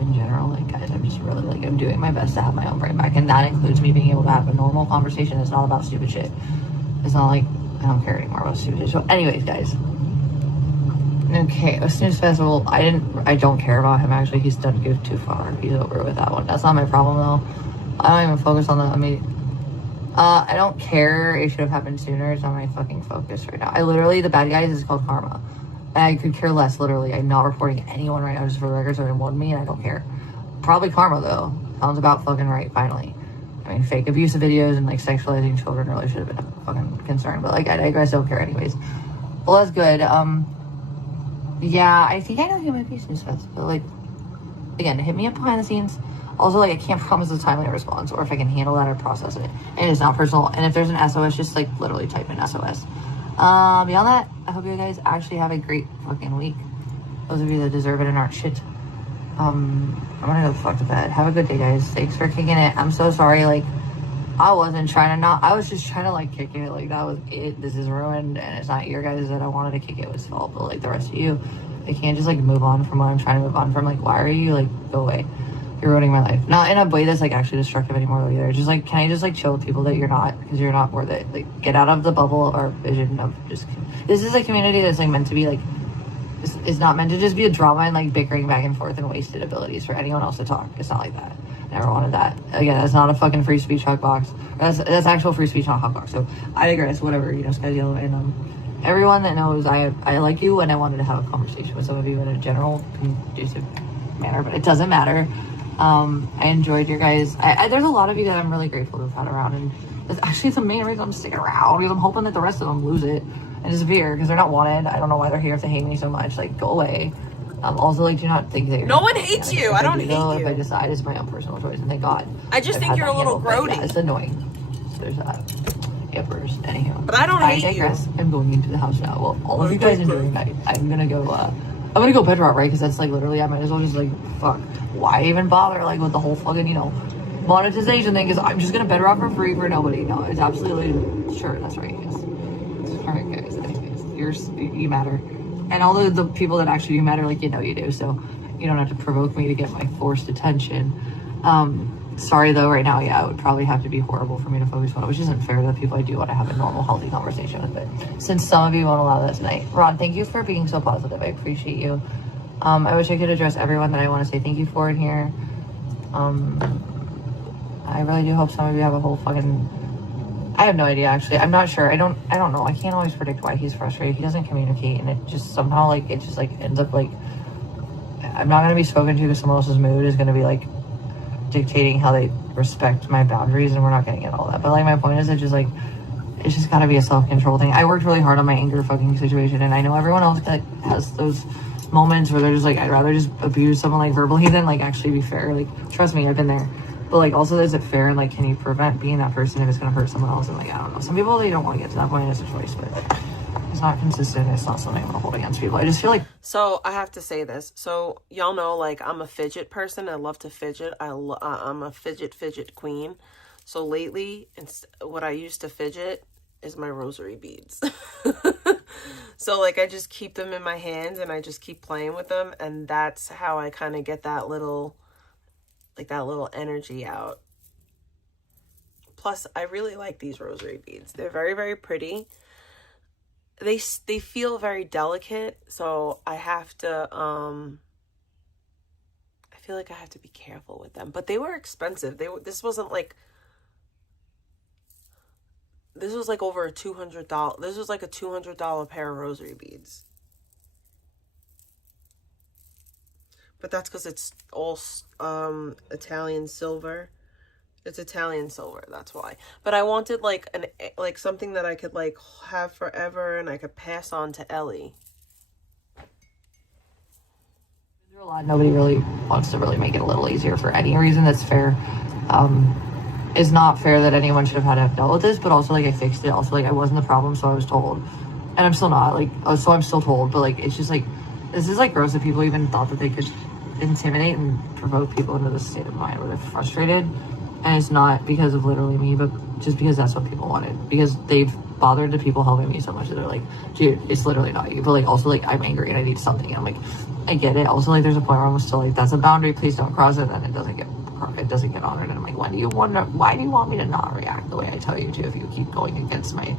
in general, like guys, I'm just really like I'm doing my best to have my own brain back, and that includes me being able to have a normal conversation. It's not about stupid shit. It's not like I don't care anymore about stupid shit. So anyways, guys. Okay, a snooze festival. I don't care about him actually. He's done go too far. He's over with that one. That's not my problem though. I don't even focus on that. I mean, I don't care. It should have happened sooner. It's not my fucking focus right now. I literally the bad guys is called karma. And I could care less. Literally, I'm not reporting anyone right now just for the record. So it won me, and I don't care. Probably karma though. Sounds about fucking right. Finally. I mean, fake abusive videos and like sexualizing children really should have been a fucking concern. But like, I digress. Don't care anyways. Well, that's good. Yeah, I think I know who might be snooze fest, but like, again, hit me up behind the scenes. Also, like, I can't promise a timely response or if I can handle that or process it. And it's not personal. And if there's an SOS, just like literally type in SOS. Beyond that, I hope you guys actually have a great fucking week. Those of you that deserve it and aren't shit. I'm gonna go the fuck to bed. Have a good day, guys. Thanks for kicking it. I'm so sorry, like, I wasn't trying to not, I was just trying to like kick it, like that was it, this is ruined, and it's not your guys that I wanted to kick it was fault, but like the rest of you, I can't just like move on from what I'm trying to move on from. Like, why are you like, go away, you're ruining my life. Not in a way that's like actually destructive anymore though either. Just like, can I just like chill with people that you're not, because you're not worth it. Like, get out of the bubble or vision of just, this is a community that's like meant to be like, it's not meant to just be a drama and like bickering back and forth and wasted abilities for anyone else to talk. It's not like that. Never wanted that. Again, that's not a fucking free speech hot box. That's actual free speech, not hot box. So I digress. Whatever, you know, sky's yellow. And everyone that knows I like you, and I wanted to have a conversation with some of you in a general, conducive manner, but it doesn't matter. I enjoyed your guys. There's a lot of you that I'm really grateful to have had around, and it's the main reason I'm sticking around, because I'm hoping that the rest of them lose it and disappear, because they're not wanted. I don't know why they're here if they hate me so much. Like, go away. Also, like, do not think that you're no one hates you. I don't hate you. If I decide, it's my own personal choice, and thank God. I just think you're a little grody. Yeah, it's annoying. So there's that. Yippers. Anywho, but I don't hate you. I digress. I'm going into the house now. Well, all of you guys enjoy your night. I'm gonna go bed rot, right? Because that's like literally, I might as well just like, fuck, why even bother like with the whole fucking, you know, monetization thing? Because I'm just gonna bed rot for free for nobody. No, it's absolutely sure. That's right, guys. All right, guys. Anyways, you matter, and all the people that actually do matter, like, you know you do. So you don't have to provoke me to get my forced attention. Sorry though, right now, yeah, it would probably have to be horrible for me to focus on it, which isn't fair to the people I do want to have a normal, healthy conversation with. But since some of you won't allow that tonight, Ron, thank you for being so positive. I appreciate you. I wish I could address everyone that I want to say thank you for in here. I really do hope some of you have a whole fucking, I have no idea, actually. I'm not sure. I don't know. I can't always predict why he's frustrated. He doesn't communicate, and it just somehow, like, it just, like, ends up, like, I'm not going to be spoken to because someone else's mood is going to be, like, dictating how they respect my boundaries, and we're not getting at all that. But, like, my point is, it's just got to be a self-control thing. I worked really hard on my anger fucking situation, and I know everyone else that has those moments where they're just like, I'd rather just abuse someone, like, verbally than, like, actually be fair. Like, trust me, I've been there. But, like, also, is it fair, and, like, can you prevent being that person if it's going to hurt someone else? And, like, I don't know. Some people, they don't want to get to that point. It's a choice, but it's not consistent. It's not something I'm going to hold against people. I just feel like... So, I have to say this. So, y'all know, like, I'm a fidget person. I love to fidget. I'm a fidget queen. So, lately, what I used to fidget is my rosary beads. So, like, I just keep them in my hands, and I just keep playing with them. And that's how I kind of get that little... like that little energy out. Plus, I really like these rosary beads. They're very, very pretty. They feel very delicate, so I have to, I feel like I have to be careful with them. But they were expensive. This wasn't like, this was like over $200. This was like a $200 pair of rosary beads. But that's because it's all Italian silver. It's Italian silver, that's why. But I wanted like something that I could like have forever and I could pass on to Ellie. A lot. Nobody really wants to really make it a little easier for any reason that's fair. It's not fair that anyone should have had to have dealt with this, but also, like, I fixed it. Also, like, I wasn't the problem, so I was told. And I'm still not, like, so I'm still told. But, like, it's just, like, this is, like, gross that people even thought that they could intimidate and provoke people into this state of mind where they're frustrated. And it's not because of literally me, but just because that's what people wanted. Because they've bothered the people helping me so much that they're like, dude, it's literally not you. But, like, also, like, I'm angry and I need something. And I'm like, I get it. Also, like, there's a point where I'm still like, that's a boundary, please don't cross it. And it doesn't get honored. And I'm like, why do you want me to not react the way I tell you to if you keep going against my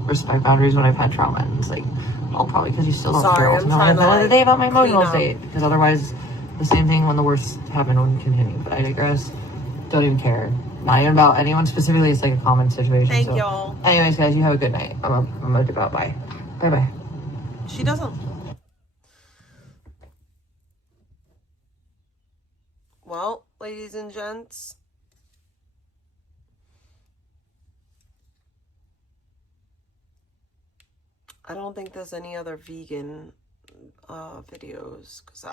respect boundaries when I've had trauma? And it's like, well, probably because you still don't care ultimately day about my emotional state. Because otherwise, the same thing when the worst happened would continue. But I digress. Don't even care. Not even about anyone specifically. It's like a common situation. Thank y'all. Anyways, guys, you have a good night. I'm gonna dip out. Bye. Bye. She doesn't. Well, ladies and gents, I don't think there's any other vegan videos because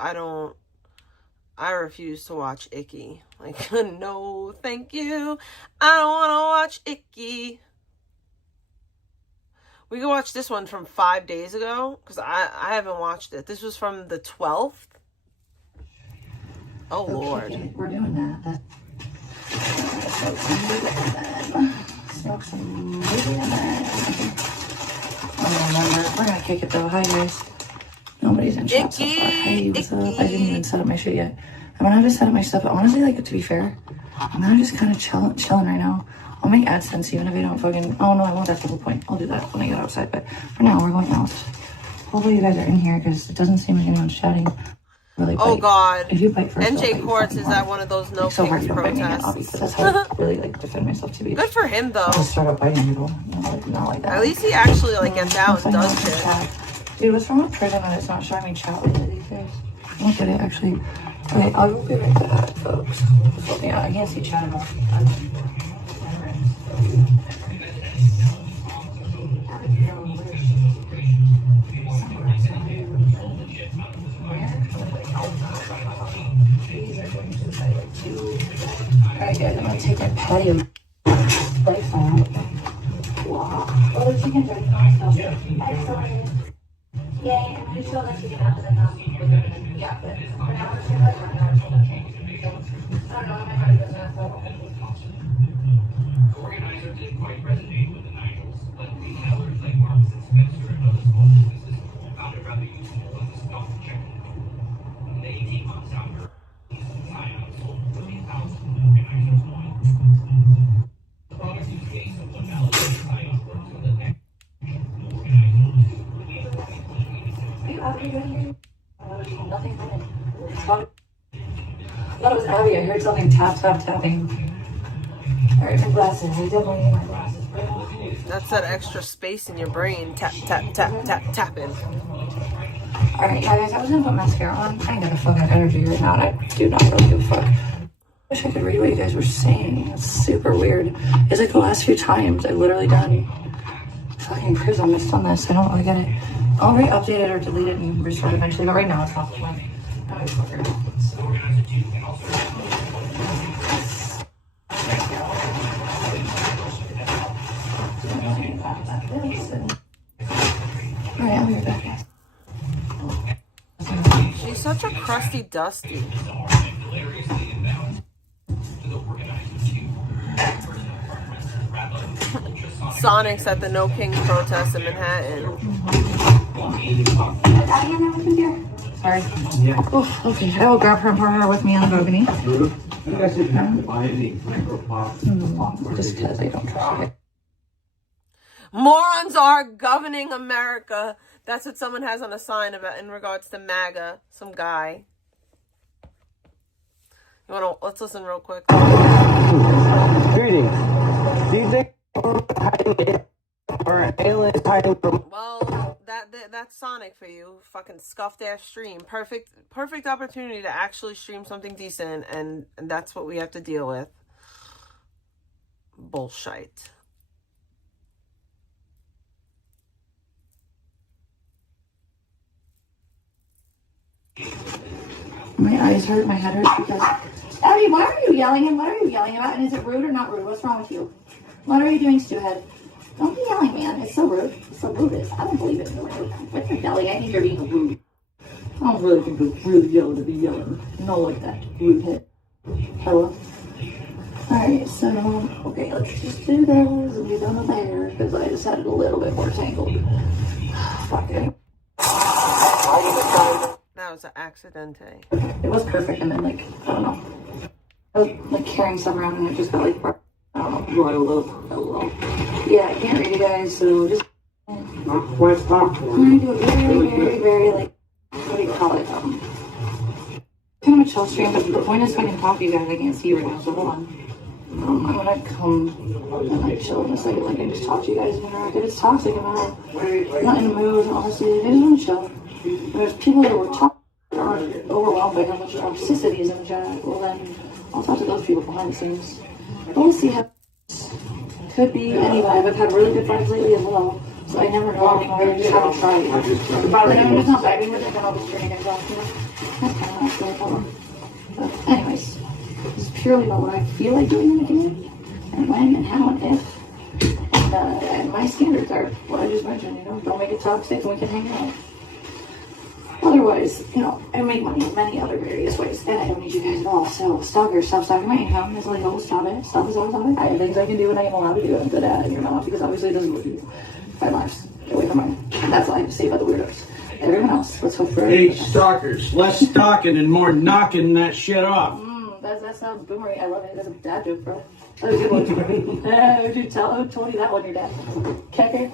I refuse to watch Icky. Like, no, thank you. I don't want to watch Icky. We can watch this one from 5 days ago because I haven't watched it. This was from the 12th. Oh, okay, Lord. We're doing that. Smoke some movie in there. I don't remember. We're going to kick it, though. Hi, guys. Nobody's in chat so far. Hey, what's up? I didn't even set up my shit yet. I'm going to have to set up my stuff. But honestly, like, to be fair, I'm going to just kind of chilling right now. I'll make AdSense even if I don't fucking... Oh, no, I won't. That's the whole point. I'll do that when I get outside. But for now, we're going out. Hopefully you guys are in here because it doesn't seem like anyone's chatting. really Oh bite. God. If you bite first, NJ I'll bite Quartz you is fucking at hard. one of those no So hard kings you don't bite me again, obviously. protests. That's how I really like defend myself to be. Good for him though. I'll just start up biting people. Not like that. At least he actually like gets out and does shit. Dude, what's wrong with prison that it's not showing me chat lately these days? Look at it actually. Okay, I'll be right back, folks. Yeah, I can't see chat at all. Alright guys, I'm gonna take my patio lights on. Wow. Oh, the chicken dirty. Excellent. Yay, and we feel like you can have it enough. Yeah, but for now, we're just gonna let it run out. I don't know, my body doesn't have to. Organizer didn't quite resonate with the Nigels, but retailers like Marks and Spencer and other small businesses found it rather useful as a stock check. In the 18 months after, China sold 30,000 organizers won. The products use case of one validated site to the next organizer. Are you out here doing nothing funny? I thought it was Abby. I heard something tapping. Alright, my glasses. I definitely need my glasses. That's that extra space in your brain. Tapping. Alright, guys, I was gonna put mascara on. I ain't got a fucking energy right now, and I do not really give a fuck. I wish I could read what you guys were saying. It's super weird. It's like the last few times I've literally done fucking prism. I've done this. I don't really get it. I'll re-update it or delete it and restart eventually, but right now it's not the point. Alright, I'll be right back, guys. She's such a crusty dusty. Sonic's at the No Kings protest in Manhattan. Sorry. Oh, okay. I will grab her and pour her with me on the balcony. Just because I don't trust it. Morons are governing America. That's what someone has on a sign about in regards to MAGA. Some guy. Let's listen real quick. Greetings. Do you think hiding or an alien is hiding from? Well, that's Sonic for you. Fucking scuffed ass stream. Perfect opportunity to actually stream something decent, and that's what we have to deal with. Bullshit. My eyes hurt, my head hurts because... Abby, why are you yelling and what are you yelling about? And is it rude or not rude? What's wrong with you? What are you doing, Stewhead? Don't be yelling, man. It's so rude. It's so rude. I don't believe it. When you're yelling, I think you're being rude. I don't really think it's really yelling to be yelling. Not like that. Rude head. Hello? Alright, so... Okay, let's just do those and be done with there because I just had it a little bit more tangled. Fuck it. That was an accidente. It was perfect, and then, like, I don't know. I was, like, carrying stuff around, and it just got, like, I don't know, blood a little. Yeah, I can't read you guys, so just... I'm going to do it very, like, what do you call it? Kind of a chill stream, but the point is so I can talk to you guys. I can't see you right now, so hold on. I'm gonna come and, like, chill in a second, like, and just talk to you guys and interact. If it's toxic, I'm not in the mood, honestly. I just want to chill. There's people that were talking are overwhelmed by how much toxicity is in the chat. Well, then I'll talk to those people behind the scenes. But we'll see how could be any vibe. I've had really good vibes lately as well, so I never know. I just haven't tried. But I'm just not vibing with it, then I'll just turn you guys off. You know, that's kind of not the problem. But anyways, this is purely about what I feel like doing in the game, and when and how and if. And my standards are what I just mentioned. You know, don't make it toxic, and we can hang out. Otherwise, you know, I make money in many other various ways, and I don't need you guys at all. So, stalkers, stop stalking my income. It's illegal. Stop it. Stop it. I have things I can do and I am allowed to do. I'm good at, and you're not, because obviously it doesn't work for you. 5 lives. Get away from mine. That's all I have to say about the weirdos. Everyone else, let's hope for Hey, stalkers, less stalking and more knocking that shit off. That sounds boomerang. I love it. That's a dad joke, bro. That was a good one. Who told you that one, your dad? Kecker?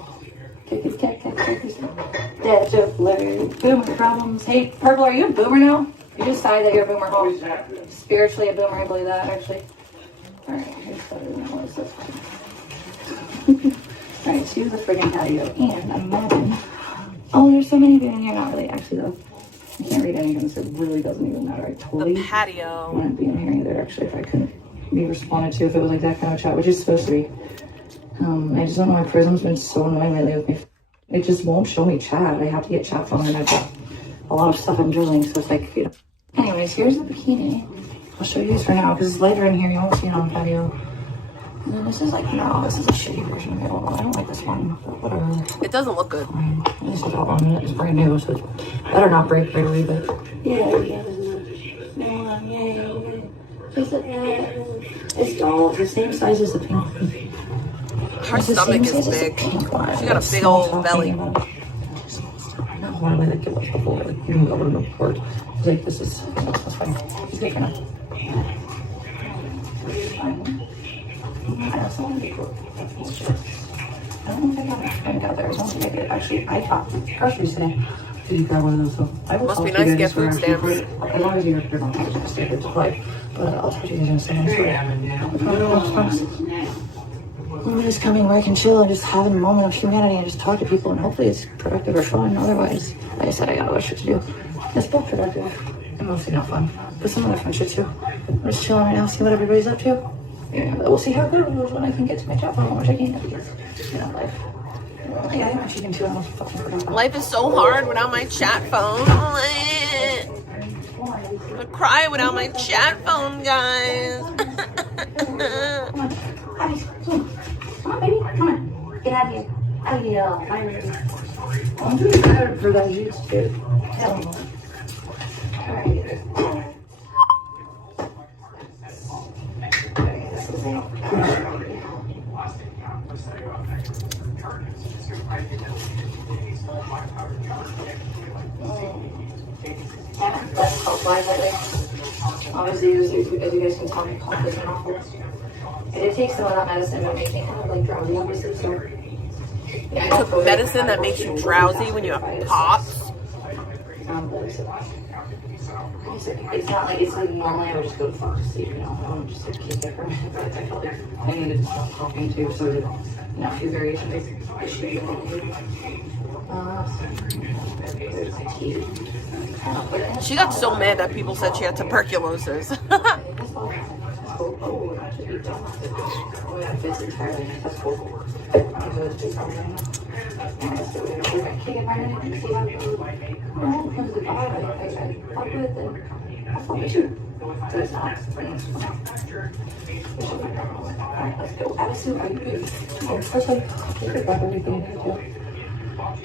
Dad joke, Larry. Boomer problems. Hey, Purple, are you a boomer now? You decide that you're a boomer, huh? Spiritually a boomer, I believe that, actually. Alright, here's better than that was. That's fine. Alright, so here's the friggin' patio. And imagine. Oh, there's so many of you in here. Not really, actually, though. I can't read any of them, so it really doesn't even matter. I totally The patio. wouldn't be in here either, actually, if I couldn't be responded to if it was like that kind of chat, which is supposed to be. I just don't know why Prism's been so annoying lately with me. It just won't show me chat. I have to get chat phone, and I've got a lot of stuff I'm drilling, so it's like, you know. Anyways, here's the bikini. I'll show you this for now, because it's later in here. You won't see it on the patio. And then this is like, no, this is a shitty version of it. Oh, I don't like this one, but whatever. It doesn't look good. This is all on it. It's brand new, so it's better not break right away, but yeah. It's all the same size as the pink one. Her stomach is big. She got a big old belly. Not horribly like it was before. Like, you can go over to the court. It's like, this is, that's fine. He's big enough. I also want to be cool. I don't know if I got my friend out there. I don't think I did. Actually, I bought groceries today. Did you grab one of those? So I will Must be talk to nice you to guys get food for stamps. as long as you're not going to stay for supply. But I'll talk to you guys in a second. I'm just coming where I can chill and just have a moment of humanity and just talk to people, and hopefully it's productive or fun. Otherwise, like I said, I got other shit to do. It's both productive and mostly not fun, but some other fun shit too. I'm just chilling right now, see what everybody's up to. Yeah, but we'll see how it goes when I can get to my chat phone, which I can't because, you know, life. Yeah, I am chicken too. I almost fucking forgot. Life is so hard without my chat phone. I'm gonna cry without my chat phone, guys. Come on, baby. Come on. Get out of here. Out of here. I'm doing better for that juice, dude. Hell no. Alright. That's called live lately. Obviously, as you guys can tell, my cough is awful. I did take some of that medicine, but it makes me kind of like drowsy, obviously, so. Yeah, I Took medicine that makes you drowsy when you have pops. It's not like, it's like normally I would just go to fuck to sleep, you know, I don't just like keep it for a minute, but I felt like I needed to stop coughing too, so you know, a few variations I should be able to do. There's my tea. She got so mad that people said she had tuberculosis. I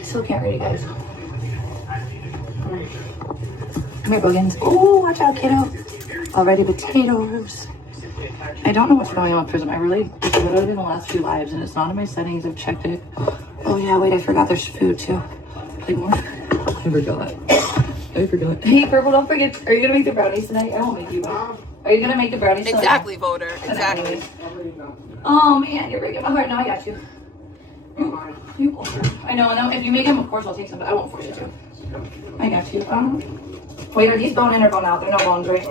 still can't read it, guys. Come here, Boogans. Oh, watch out, kiddo. Already potatoes. I don't know what's going on with Prism. It's literally been the last few lives, and it's not in my settings. I've checked it. Oh, yeah, wait, I forgot there's food, too. Like more? I forgot that. I forgot. Hey, Purple, don't forget. Are you going to make the brownies tonight? I won't make you. Are you going to make the brownies tonight? Exactly, voter. Exactly. Oh, man, you're breaking my heart. No, I got you. I know, if you make them, of course, I'll take some, but I won't force you to. I got you. Wait, are these bone in or bone out? They're no bones, right?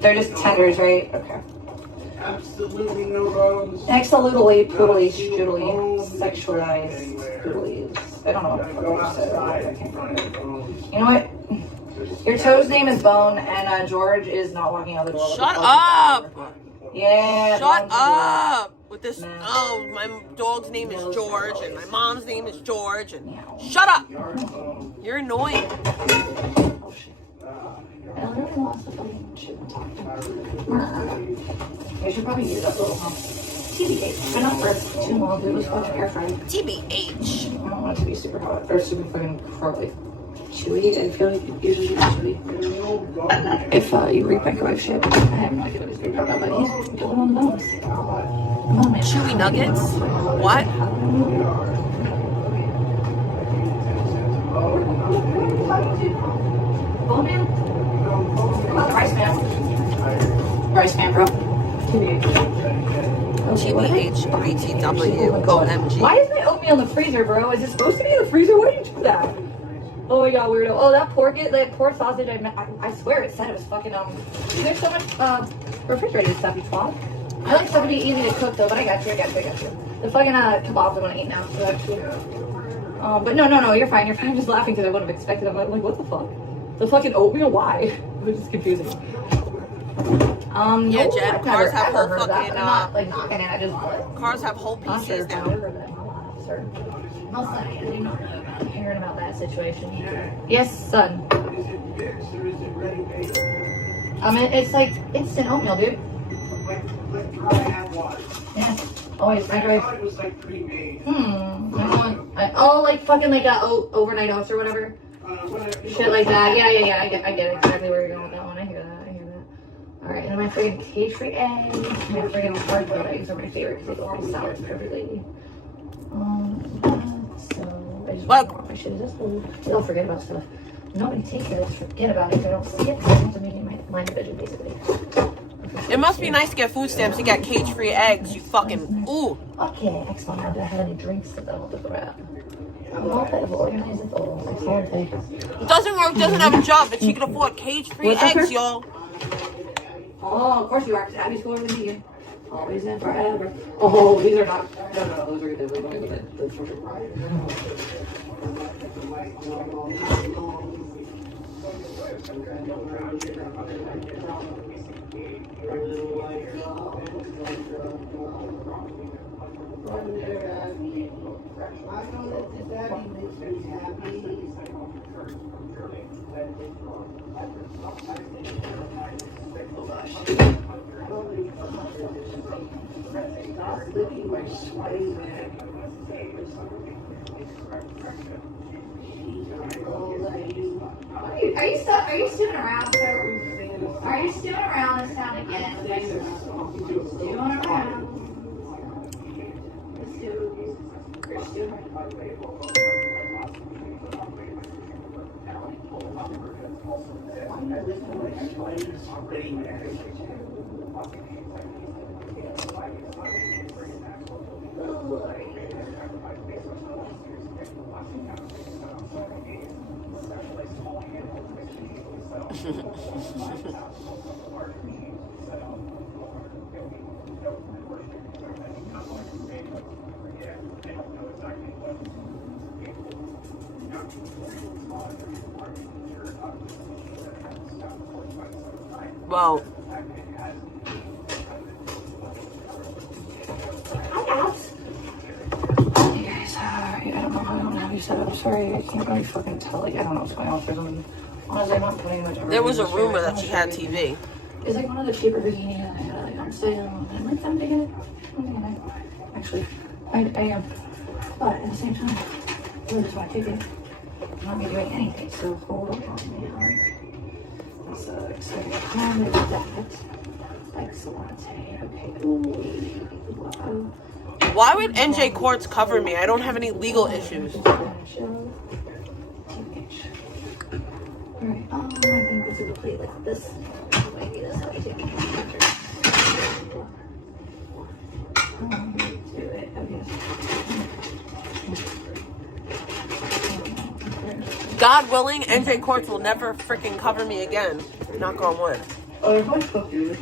They're just tenders, right? Okay. Absolutely no bones. Absolutely, poodly, strudely, sexualized poodlies. I don't know what the fuck I said. I can't remember. You know what? Your toad's name is Bone, and George is not walking out the door. Shut up! Yeah. Shut up! With this, oh, my dog's name is George, and my mom's name is George, and shut up! You're annoying. Oh, shit. I literally lost the fucking shit I'm talking about. I should probably use that little TBH. Been up for too long, dude. It was fucking air fried. TBH. I don't want it to be super hot or super fucking curly. Chewy. I feel like it usually gets chewy. If you read microwave shit, I have no idea what he's doing about that, but he's going on the bones. Come on, man. Chewy nuggets? What? Bone man? Come on, the rice man. Rice man, bro. TBH, 3TW, OMG. Why is my oatmeal in the freezer, bro? Is it supposed to be in the freezer? Why did you do that? Oh my god, weirdo. Oh, that pork sausage, I swear it said it was fucking, there's so much, refrigerated stuff, you twat. I like stuff to be easy to cook though, but I got you. The fucking, kebabs I want to eat now, so actually. But no, you're fine. I'm just laughing because I wouldn't have expected it. I'm like, what the fuck? The fucking oatmeal, why? It was just confusing. Yeah, Jen, cars have whole fucking, fucking, not, like, knocking it, I just, cars have whole pieces now. Most I do not know about hearing about that situation. Yes, son. It's like instant oatmeal, dude. Yeah. Always microwave. I thought it was like pre-made. Oh, like fucking like overnight oats or whatever. Shit like that. Yeah. I get exactly where you're going with that one. I hear that. Alright, and my friggin' cage-free eggs. My friggin' hard-boiled eggs are my favorite because they go on salads perfectly. So I just want my shit. Don't forget about stuff. Nobody takes it. I just forget about it. If I don't see it, I have to make it my line of vision, basically. It must be nice to get food stamps and get cage-free eggs, you fucking, ooh. Okay, excellent. I haven't had any drinks to go with the crap. I'm not that organized at all. Excellent. Doesn't work, doesn't have a job, but she can afford cage-free eggs, y'all. Oh, of course you are, because Abby's going with me. Always and forever. Oh, these are not. No, those are good. Those are Are you stewing around, sir? Are you stewing around this town again? Stewing around. Wow. Hey guys, I don't know how you said it. I'm sorry, I can't really fucking tell. Like, I don't know what's going on with them. Honestly, I'm not putting much. There was a rumor that she had TV. It's like one of the cheaper bikinis that I had, like, on sale. And like, I'm digging it. Actually, I am. But at the same time, I just want to kick it. I'm not doing anything, so hold on, man. So excited. With that. Excellent. Okay. Ooh. Why would NJ Courts cover me? I don't have any legal issues. Alright, I think this is a plate like this. Maybe this how you take it. Do it. God willing, NJ Courts will never freaking cover me again. Knock on wood. Oh, if I spoke to you, I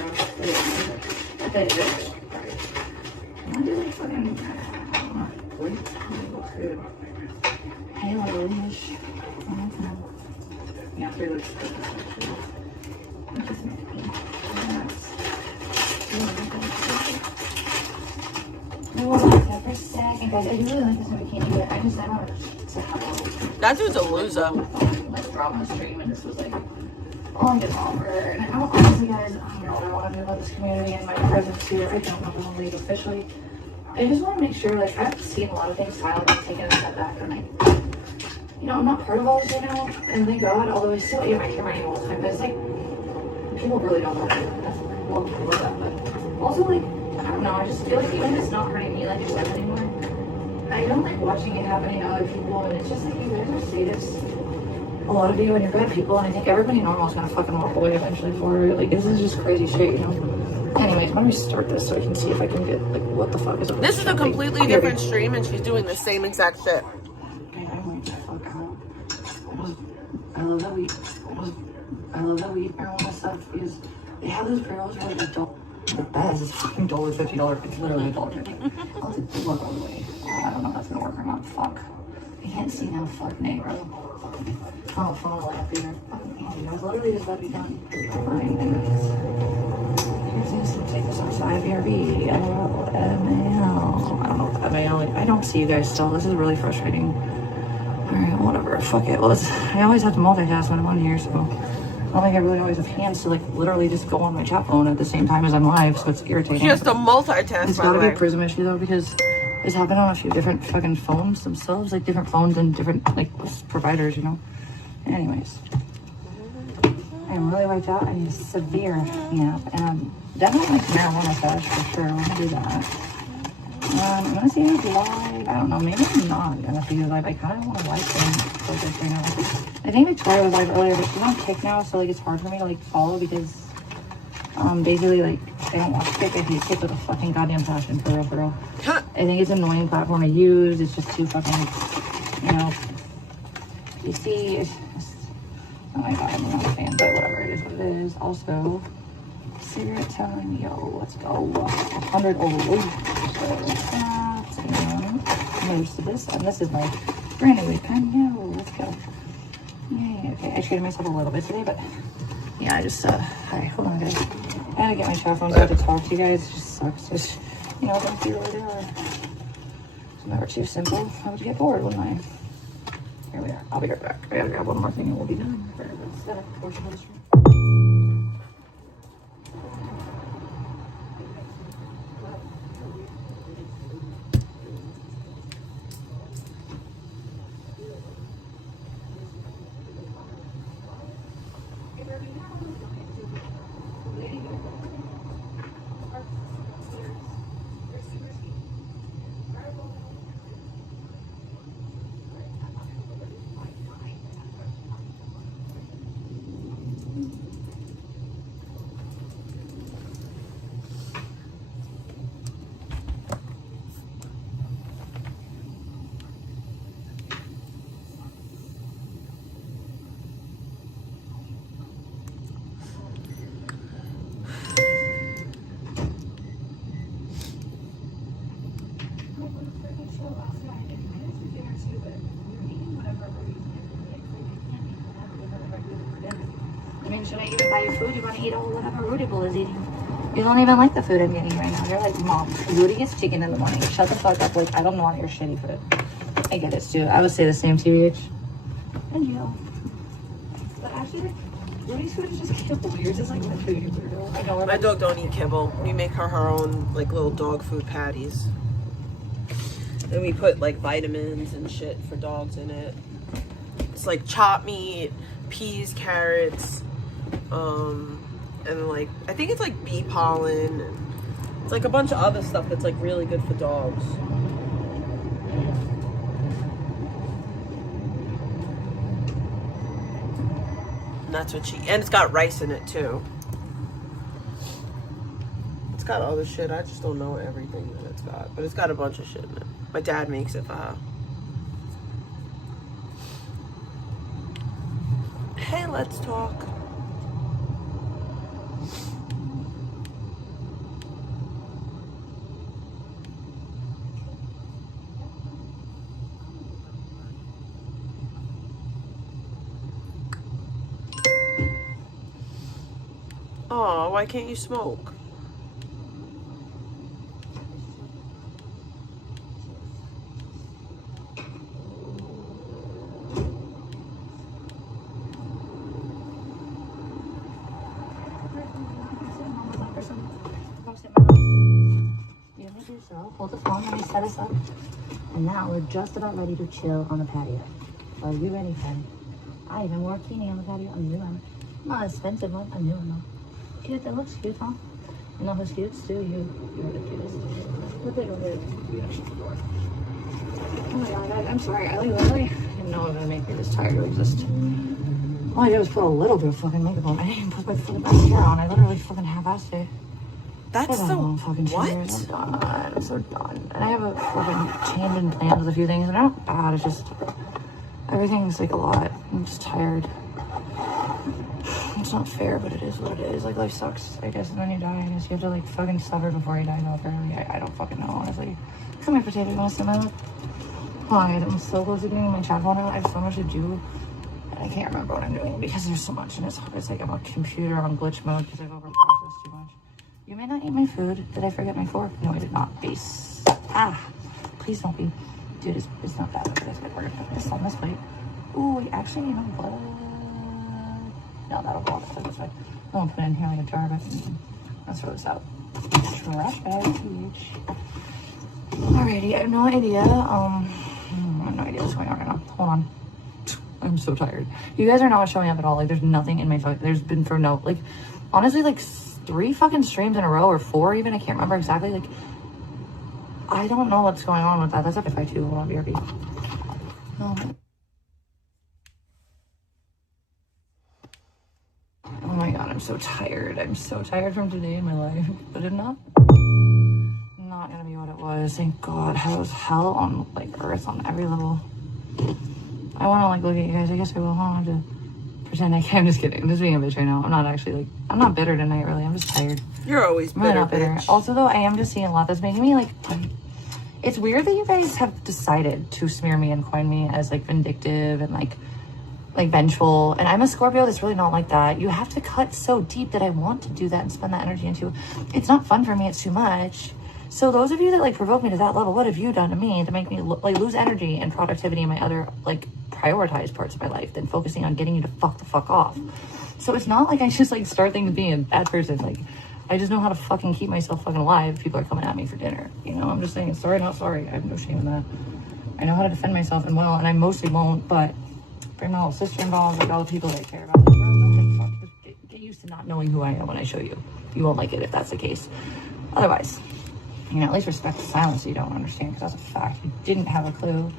think this. I do like fucking. Halo-ish. Yeah, 3 looks good. For a second, guys, I do really like this one. We can't do it. I just don't. That dude's a loser. Like, drama stream, and this was like. On and over. And I don't honestly, guys, I don't know what I want to do about this community and my presence here. I don't know if I'm gonna leave officially. I just want to make sure, like, I've seen a lot of things silently taken a step back, and like, you know, I'm not part of all this right now, and thank God, although I still hear my name all the time, but it's like, people really don't know that. That's well, people know that, but also, like, I don't know, I just feel like even if it's not hurting me like it was anymore, I don't like watching it happening to other people, and it's just like, you guys are sadists. A lot of you and you're bad people, and I think everybody normal is gonna fucking walk away eventually for it. Like, this is just crazy shit, you know? Anyways, why don't we start this so I can see if I can get, like, what the fuck is up? This is a completely different stream, and she's doing the same exact shit. Okay, I went the fuck out. I was love that we eat marijuana stuff because they have those pre-rolls where it's adult. The best is fucking $50. It's literally $1.50. I'll have to look all the way. I don't know if that's gonna work or not. Fuck. I can't see now. Fuck me, bro. Oh, phone light up here. Fucking Andy, I was literally just about to be done. Fine. Here's this. Let's take this outside. BRB. MAL. I don't know what MAL. I don't see you guys still. This is really frustrating. Alright, whatever. Fuck it. Well, I always have to multitask when I'm on here, so I don't think I really always have hands to like literally just go on my chat phone at the same time as I'm live, so it's irritating. Just a multitask. It's gotta be a Prism issue though, because it's happened on a few different fucking phones themselves, like different phones and different like providers, you know. Anyways, I'm really wiped out. I need a severe nap, and I'm definitely like marijuana stash for sure. I'm gonna do that. I'm gonna see who's live. I don't know. Maybe I'm not gonna see who's live. I kind of want to live stream focus right now. I think Victoria was live earlier, but she's on Kick now, so like it's hard for me to like follow because basically like I don't watch Kick. I hate Kick with a fucking goddamn passion, for real, for real. I think it's an annoying platform to use. It's just too fucking, you know. You see, it's just, oh my god, I'm not a fan, but whatever. It is what it is. Also, cigarette time, yo, let's go. 100 over. So most of this, and this is my brand new week pen. Yo, let's go. Yay, okay, I treated myself a little bit today, but yeah, I just alright, hold on guys. I had to get my chat phone so I have to talk to you guys. It just sucks. Just, you know, don't feel where they are. It's never too simple. I would get bored, wouldn't I? Here we are. I'll be right back. I gotta grab one more thing and we'll be done for this portion of the stream. Should I even buy your food? You want to eat all whatever Rudy Bull is eating? You don't even like the food I'm eating right now. You're like, Mom, Rudy gets chicken in the morning. Shut the fuck up. Like, I don't want your shitty food. I get it, Stu. I would say the same to you, H. And Jill. But actually, like, Rudy's food is just kibble. Yours is like my food. I know. My dog don't eat kibble. We make her own like little dog food patties. And we put like vitamins and shit for dogs in it. It's like chopped meat, peas, carrots, and like I think it's like bee pollen, and it's like a bunch of other stuff that's like really good for dogs. And that's what and it's got rice in it too. It's got other shit, I just don't know everything that it's got, but it's got a bunch of shit in it. My dad makes it for her. Hey, let's talk. Oh, why can't you smoke? Hold the phone, let me set us up. And now we're just about ready to chill on the patio. Are you ready, Patty? I even wore a bikini on the patio, a new one. Not an expensive one, a new one though. Cute, that looks cute, huh? You know who's cute? Stu, you're the cutest. Look at it. Oh my god, guys, I'm sorry. I literally didn't know it was gonna make me this tired to exist. All I did was put a little bit of fucking makeup on. I didn't even put my fucking mascara on. I literally fucking half-assed it. That's so fucking what? I'm done. I'm so done. And I have a fucking change in plans with a few things, and they're not bad. It's just everything's like a lot. I'm just tired. it's not fair, but it is what it is. Like, life sucks, I guess, and then you die. I guess you have to, like, fucking suffer before you die, though, apparently. I don't fucking know, honestly. Come here, potato, you want to see my lip? Hi, I'm so close to doing my chat phone now. I have so much to do. I can't remember what I'm doing because there's so much, and it's like I'm a computer on glitch mode because I've overprocessed too much. You may not eat my food. Did I forget my fork? No, I did not. Base. Please don't be. Dude, it's not that. Okay, we're gonna put this on this plate. Ooh, wait, actually, you know what? No, that'll go off this way. I'm gonna put it in here like a jar, but let's throw this out. Trash bag, TH. Alrighty, I have no idea. I have no idea what's going on right now. Hold on. I'm so tired. You guys are not showing up at all. Like, there's nothing in my phone. There's been for no, like, honestly, like 3 fucking streams in a row, or 4 even. I can't remember exactly. Like, I don't know what's going on with that. That's up if I too. Hold on, BRB. Oh my god, I'm so tired. I'm so tired from today in my life. But it's not gonna be what it was. Thank God. How's hell on, like, earth on every level. I want to, like, look at you guys. I guess I will. I don't have to pretend I can. I'm just kidding. I'm just being a bitch right now. I'm not actually, like, I'm not bitter tonight, really. I'm just tired. You're always bitter, not bitter. bitch. Also, though, I am just seeing a lot that's making me, like, it's weird that you guys have decided to smear me and coin me as, like, vindictive and, like vengeful. And I'm a Scorpio that's really not like that. You have to cut so deep that I want to do that and spend that energy into. It's not fun for me. It's too much. So those of you that, like, provoke me to that level, what have you done to me to make me, like, lose energy and productivity in my other, like, prioritized parts of my life than focusing on getting you to fuck the fuck off? So it's not like I just, like, start things being a bad person. Like, I just know how to fucking keep myself fucking alive if people are coming at me for dinner. You know, I'm just saying, sorry, not sorry. I have no shame in that. I know how to defend myself and well, and I mostly won't, but bring my little sister involved, like, all the people that I care about. Like, bro, don't take fuck. Just get used to not knowing who I am when I show you. You won't like it if that's the case. Otherwise, you know, at least respect the silence so you don't understand, because that's a fact. You didn't have a clue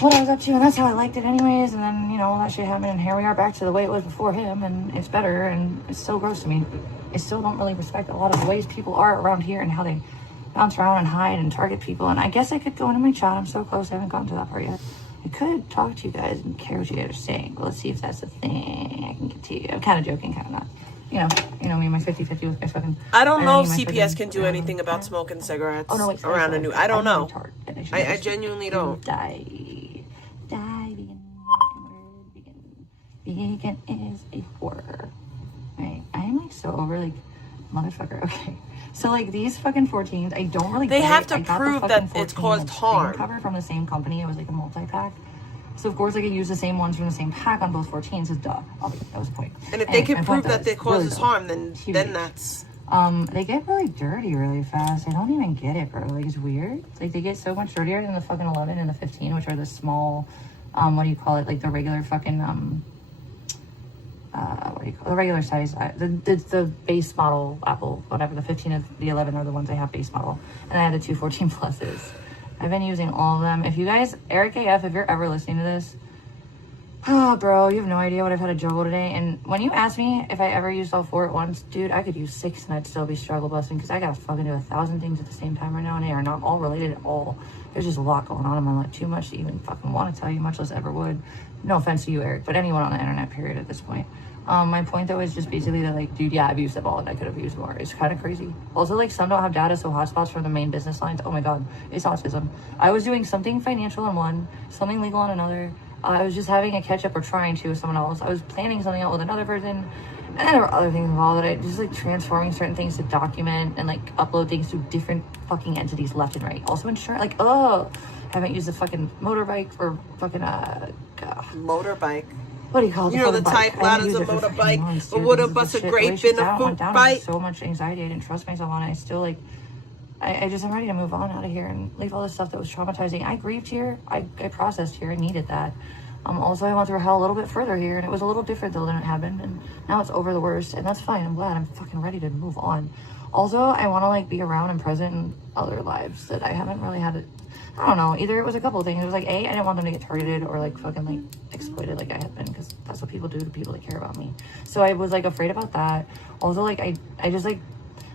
what I was up to, and that's how I liked it anyways. And then, you know, all that shit happened, and here we are back to the way it was before him, and it's better, and it's so gross to me. I still don't really respect a lot of the ways people are around here and how they bounce around and hide and target people. And I guess I could go into my chat. I'm so close. I haven't gotten to that part yet. I could talk to you guys and care what you guys are saying, but let's see if that's a thing I can get to you. I'm kind of joking, kind of not. You know me, my 50-50 with my fucking... I don't know if CPS can do anything about smoking cigarettes around a new... I don't know. I genuinely don't. Die, vegan. Vegan is a horror. Right? I am, like, so over, like, motherfucker. Okay. So, like, these fucking 14s, I don't really They get have it. to I got prove the that fucking it's 14 caused screen harm. cover from the same company. It was, like, a multi-pack. So, of course, like, I use the same ones from the same pack on both 14s. So, duh. That was the point. And if they can my prove point that it causes really harm, then that's... They get really dirty really fast. I don't even get it, bro. Like, it's weird. Like, they get so much dirtier than the fucking 11 and the 15, which are the small, what do you call it? Like, the regular fucking, what do you call it? The regular size, the base model Apple, whatever. The 15 and the 11 are the ones I have base model. And I had the 2 14 pluses. I've been using all of them. If you guys, Eric AF, if you're ever listening to this, oh, bro, you have no idea what I've had to juggle today. And when you ask me if I ever used all 4 at once, dude, I could use 6 and I'd still be struggle busting, because I gotta fucking do 1,000 things at the same time right now, and they are not all related at all. There's just a lot going on in my life, too much to even fucking want to tell you, much less ever would. No offense to you, Eric, but anyone on the internet, period, at this point. My point, though, is just basically that, like, dude, yeah, I've used them all and I could have used more. It's kind of crazy. Also, like, some don't have data, so hotspots from the main business lines, oh my god, it's autism. I was doing something financial in one, something legal on another. I was just having a catch up or trying to with someone else. I was planning something out with another person, and there were other things involved that I just, like, transforming certain things to document and, like, upload things to different fucking entities left and right. Also insurance, like, haven't used a fucking motorbike for fucking, Motorbike. what do you call it? You know, the type loud as a motorbike, but would have bust a grape in a food fight. So much anxiety, I didn't trust myself on it. I still, like, I'm ready to move on out of here and leave all this stuff that was traumatizing. I grieved here. I processed here. I needed that. Also, I went through hell a little bit further here, and it was a little different, though, than it had been. And now it's over the worst, and that's fine. I'm glad. I'm fucking ready to move on. Also, I want to, like, be around and present in other lives that I haven't really had it. I don't know. Either it was a couple of things. It was like, A, I didn't want them to get targeted or, like, fucking, like, exploited like I had been, because that's what people do to people that care about me. So I was, like, afraid about that. Also, like, I just, like,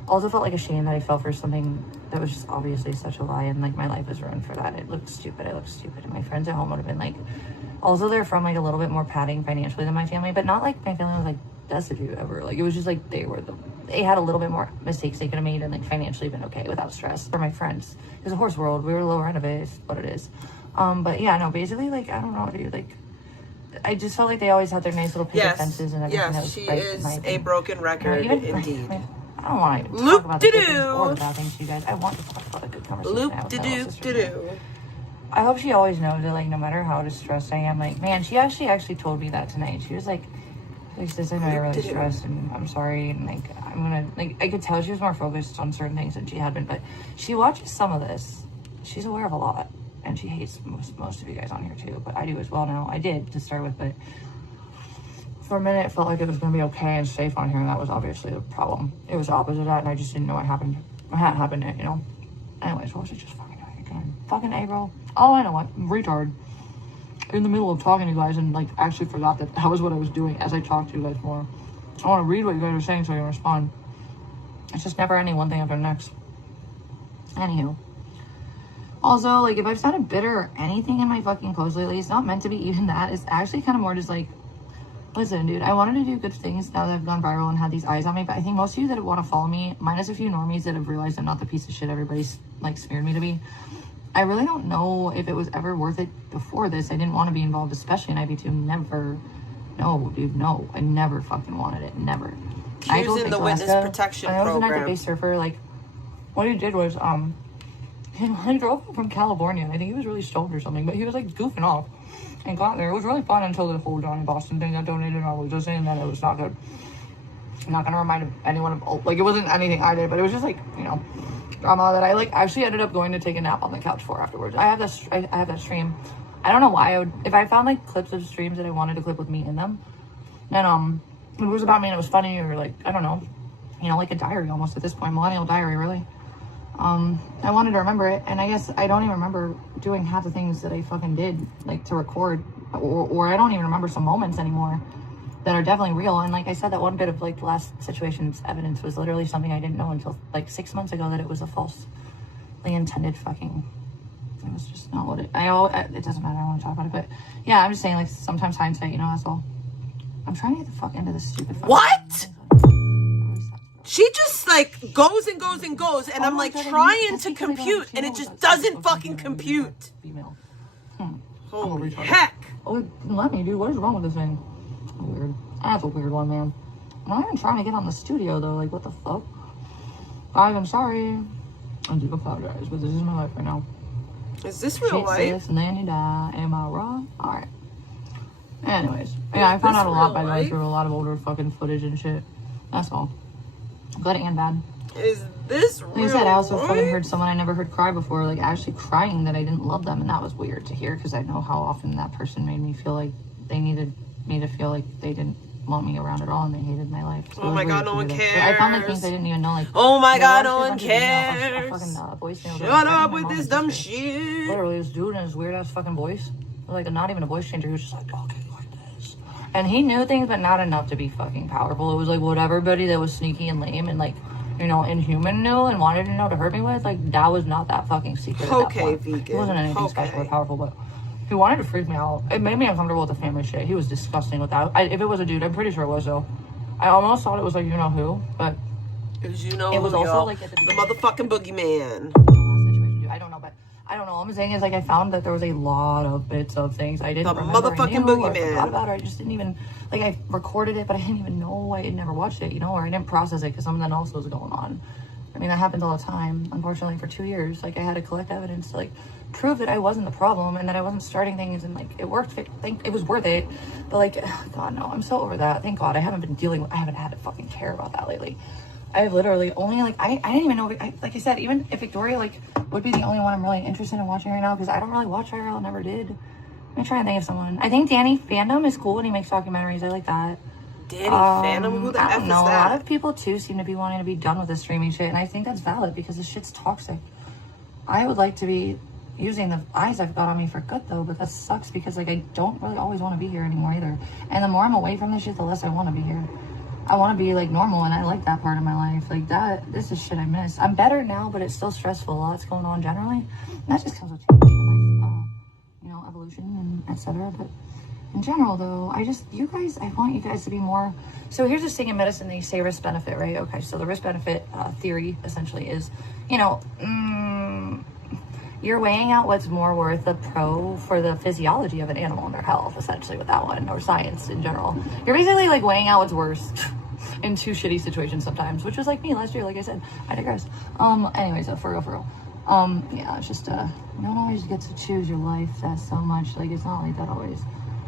also felt like ashamed that I fell for something that was just obviously such a lie, and, like, my life was ruined for that. It looked stupid. I looked stupid. And my friends at home would have been, like, also they're from, like, a little bit more padding financially than my family, but not, like, my family was, like, destitute ever. Like, it was just like they had a little bit more mistakes they could have made and like financially been okay without stress. For my friends, it was a horse world. We were lower end of it, is what it is. But yeah, no, basically, like, I don't know, dude. Like, I just felt like they always had their nice little picket fences and everything. Yes, she is a broken record, indeed. I don't want to even talk about the good things or the bad things, you guys. I want to talk about a good conversation. I hope she always knows that, like, no matter how distressed I am, like, man, she actually told me that tonight. She was like, sis, I know you're really stressed, and I'm sorry, and, like, I'm gonna, like, I could tell she was more focused on certain things than she had been, but she watches some of this. She's aware of a lot, and she hates most of you guys on here, too, but I do as well now. I did, to start with, but for a minute, it felt like it was gonna be okay and safe on here, and that was obviously the problem. It was the opposite of that, and I just didn't know what happened. What had happened, you know? Anyways, what was it just fucking doing again? Fucking April. Oh, I know what. Retard. In the middle of talking to you guys and, like, actually forgot that was what I was doing as I talked to you guys more. I want to read what you guys are saying so I can respond. It's just never ending one thing after the next. Anywho. Also, like, if I've sounded bitter or anything in my fucking post lately, it's not meant to be even that. It's actually kind of more just, like, listen, dude, I wanted to do good things now that I've gone viral and had these eyes on me, but I think most of you that want to follow me, minus a few normies that have realized I'm not the piece of shit everybody's, like, smeared me to be, I really don't know if it was ever worth it before this. I didn't want to be involved, especially in IB2. Never. No, dude, no. I never fucking wanted it. Never. She was in the witness protection program. I was an active base surfer. Like, what he did was, he drove from California, and I think he was really stoned or something, but he was, like, goofing off and got there. It was really fun until the whole Johnny Boston thing got donated, and I was just saying that it was not good. I'm not going to remind anyone of, like, it wasn't anything I did, but it was just, like, you know, drama that I, like, actually ended up going to take a nap on the couch for afterwards. I have that stream. I don't know why I would, if I found, like, clips of streams that I wanted to clip with me in them, then, it was about me and it was funny, or, like, I don't know, you know, like a diary almost at this point, millennial diary, really. I wanted to remember it, and I guess I don't even remember doing half the things that I fucking did, like, to record, or I don't even remember some moments anymore that are definitely real. And like I said, that one bit of, like, the last situation's evidence was literally something I didn't know until, like, 6 months ago, that it was a falsely intended fucking, it was just not what it doesn't matter, I don't want to talk about it, but yeah, I'm just saying, like, sometimes hindsight, you know, that's all. I'm trying to get the fuck into this stupid fucking what? She just, like, goes and goes and goes, and I'm, like, trying to compute, and it just doesn't fucking compute. Holy heck. Oh, let me, dude. What is wrong with this thing? Weird. That's a weird one, man. I'm not even trying to get on the studio, though. Like, what the fuck? I'm sorry. I do apologize, but this is my life right now. Is this real life? And then you die. Am I wrong? Alright. Anyways. Yeah, I found out a lot by going through a lot of older fucking footage and shit. That's all. Good and bad. Is this real? Like I said, I also fucking heard someone I never heard cry before, like, actually crying that I didn't love them, and that was weird to hear, because I know how often that person made me feel like they needed me to feel like they didn't want me around at all, and they hated my life. So oh my god, no one cares. I found, like, things I didn't even know, like, oh my god, no one cares. Shut up with this dumb shit. Literally, this dude in his weird ass fucking voice, like, not even a voice changer, he was just like talking like this, and he knew things, but not enough to be fucking powerful. It was like what everybody that was sneaky and lame and, like, you know, inhuman knew and wanted to know to hurt me with, like, that was not that fucking secret. Okay, vegan. It wasn't anything special or powerful, but he wanted to freak me out. It made me uncomfortable with the family shit. He was disgusting with that. If it was a dude, I'm pretty sure it was, though. I almost thought it was, like, you know who, but it was, you know, it was also, like, at the motherfucking boogeyman. I don't know, but I don't know. All I'm saying is, like, I found that there was a lot of bits of things I didn't remember. Motherfucking boogeyman. I forgot about it. I just didn't even, like, I recorded it, but I didn't even know. I had never watched it, you know, or I didn't process it because something else was going on. I mean, that happens all the time. Unfortunately, for 2 years, like, I had to collect evidence to, like, prove that I wasn't the problem and that I wasn't starting things, and, like, it worked. It was worth it. But, like, God, no, I'm so over that. Thank God I haven't had to fucking care about that lately. I've literally only, like, I didn't even know, like I said, even if Victoria, like, would be the only one I'm really interested in watching right now, because I don't really watch IRL, never did. Let me try and think of someone. I think Danny Fandom is cool, and he makes documentaries. I like that. Danny Fandom? Who the F is that? A lot of people, too, seem to be wanting to be done with the streaming shit, and I think that's valid, because this shit's toxic. I would like to be using the eyes I've got on me for good, though, but that sucks, because, like, I don't really always want to be here anymore, either. And the more I'm away from this shit, the less I want to be here. I want to be, like, normal, and I like that part of my life. Like, this is shit I miss. I'm better now, but it's still stressful. A lot's going on generally. And that just comes with change in life, you know, evolution and etc. But in general though, I want you guys to be more. So here's this thing in medicine, they say risk benefit, right? Okay, so the risk benefit theory essentially is, you know, you're weighing out what's more worth the pro for the physiology of an animal and their health, essentially, with that one, or science in general. You're basically like weighing out what's worse in two shitty situations sometimes, which was like me last year, like I said. I digress. Anyways, for real. Yeah, it's just, you don't always get to choose your life that so much. Like, it's not like that always.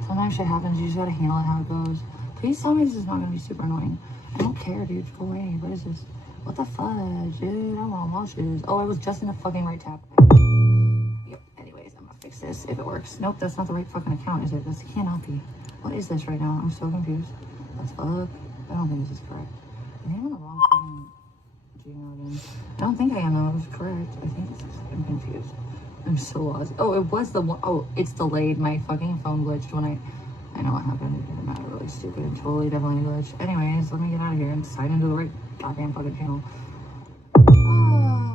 Sometimes shit happens, you just gotta handle it how it goes. Please tell me this is not gonna be super annoying. I don't care, dude. Go away. What is this? What the fudge, dude? I want washes. Oh, I was just in the fucking right tab. Yep. Anyways, I'm gonna fix this if it works. Nope, that's not the right fucking account, is it? This cannot be. What is this right now? I'm so confused. That's fuck. I don't think this is correct. I think I'm on the wrong fucking Gmail again. I don't think I am though. It was correct. I think this is. I'm confused. I'm so lost. Oh, it was the one. Oh, it's delayed. My fucking phone glitched when I know what happened. It didn't matter. Really stupid and totally definitely glitched. Anyways, let me get out of here and sign into the right goddamn fucking channel. Oh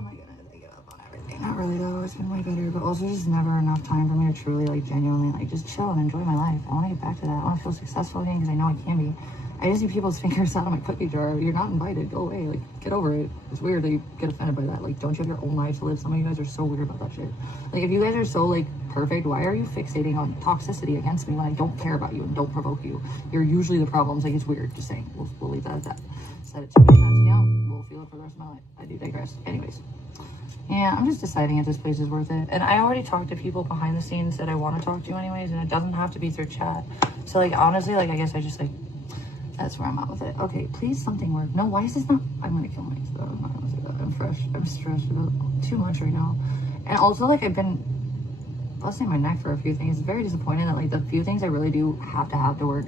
my goodness, I give up on everything. Not really though. It's been way better, but also just never enough time for me to truly, like, genuinely, like, just chill and enjoy my life. I want to get back to that. I want to feel successful again because I know I can be. I just see people's fingers out of my cookie jar. You're not invited. Go away. Like, get over it. It's weird that you get offended by that. Like, don't you have your own lives to live? Some of you guys are so weird about that shit. Like, if you guys are so, like, perfect, why are you fixating on toxicity against me when I don't care about you and don't provoke you? You're usually the problems. Like, it's weird. Just saying. We'll leave that at that. Said it too many times. Yeah, we'll feel it for the rest of my life. I do digress. Anyways. Yeah, I'm just deciding if this place is worth it. And I already talked to people behind the scenes that I want to talk to anyways, and it doesn't have to be through chat. So, like, honestly, like, I guess I just, like, that's where I'm at with it. Okay, please something work. No, why is this not? I'm gonna kill myself. I'm not gonna say that. I'm fresh. I'm stressed about too much right now. And also, like, I've been busting my neck for a few things. It's very disappointing that, like, the few things I really do have to work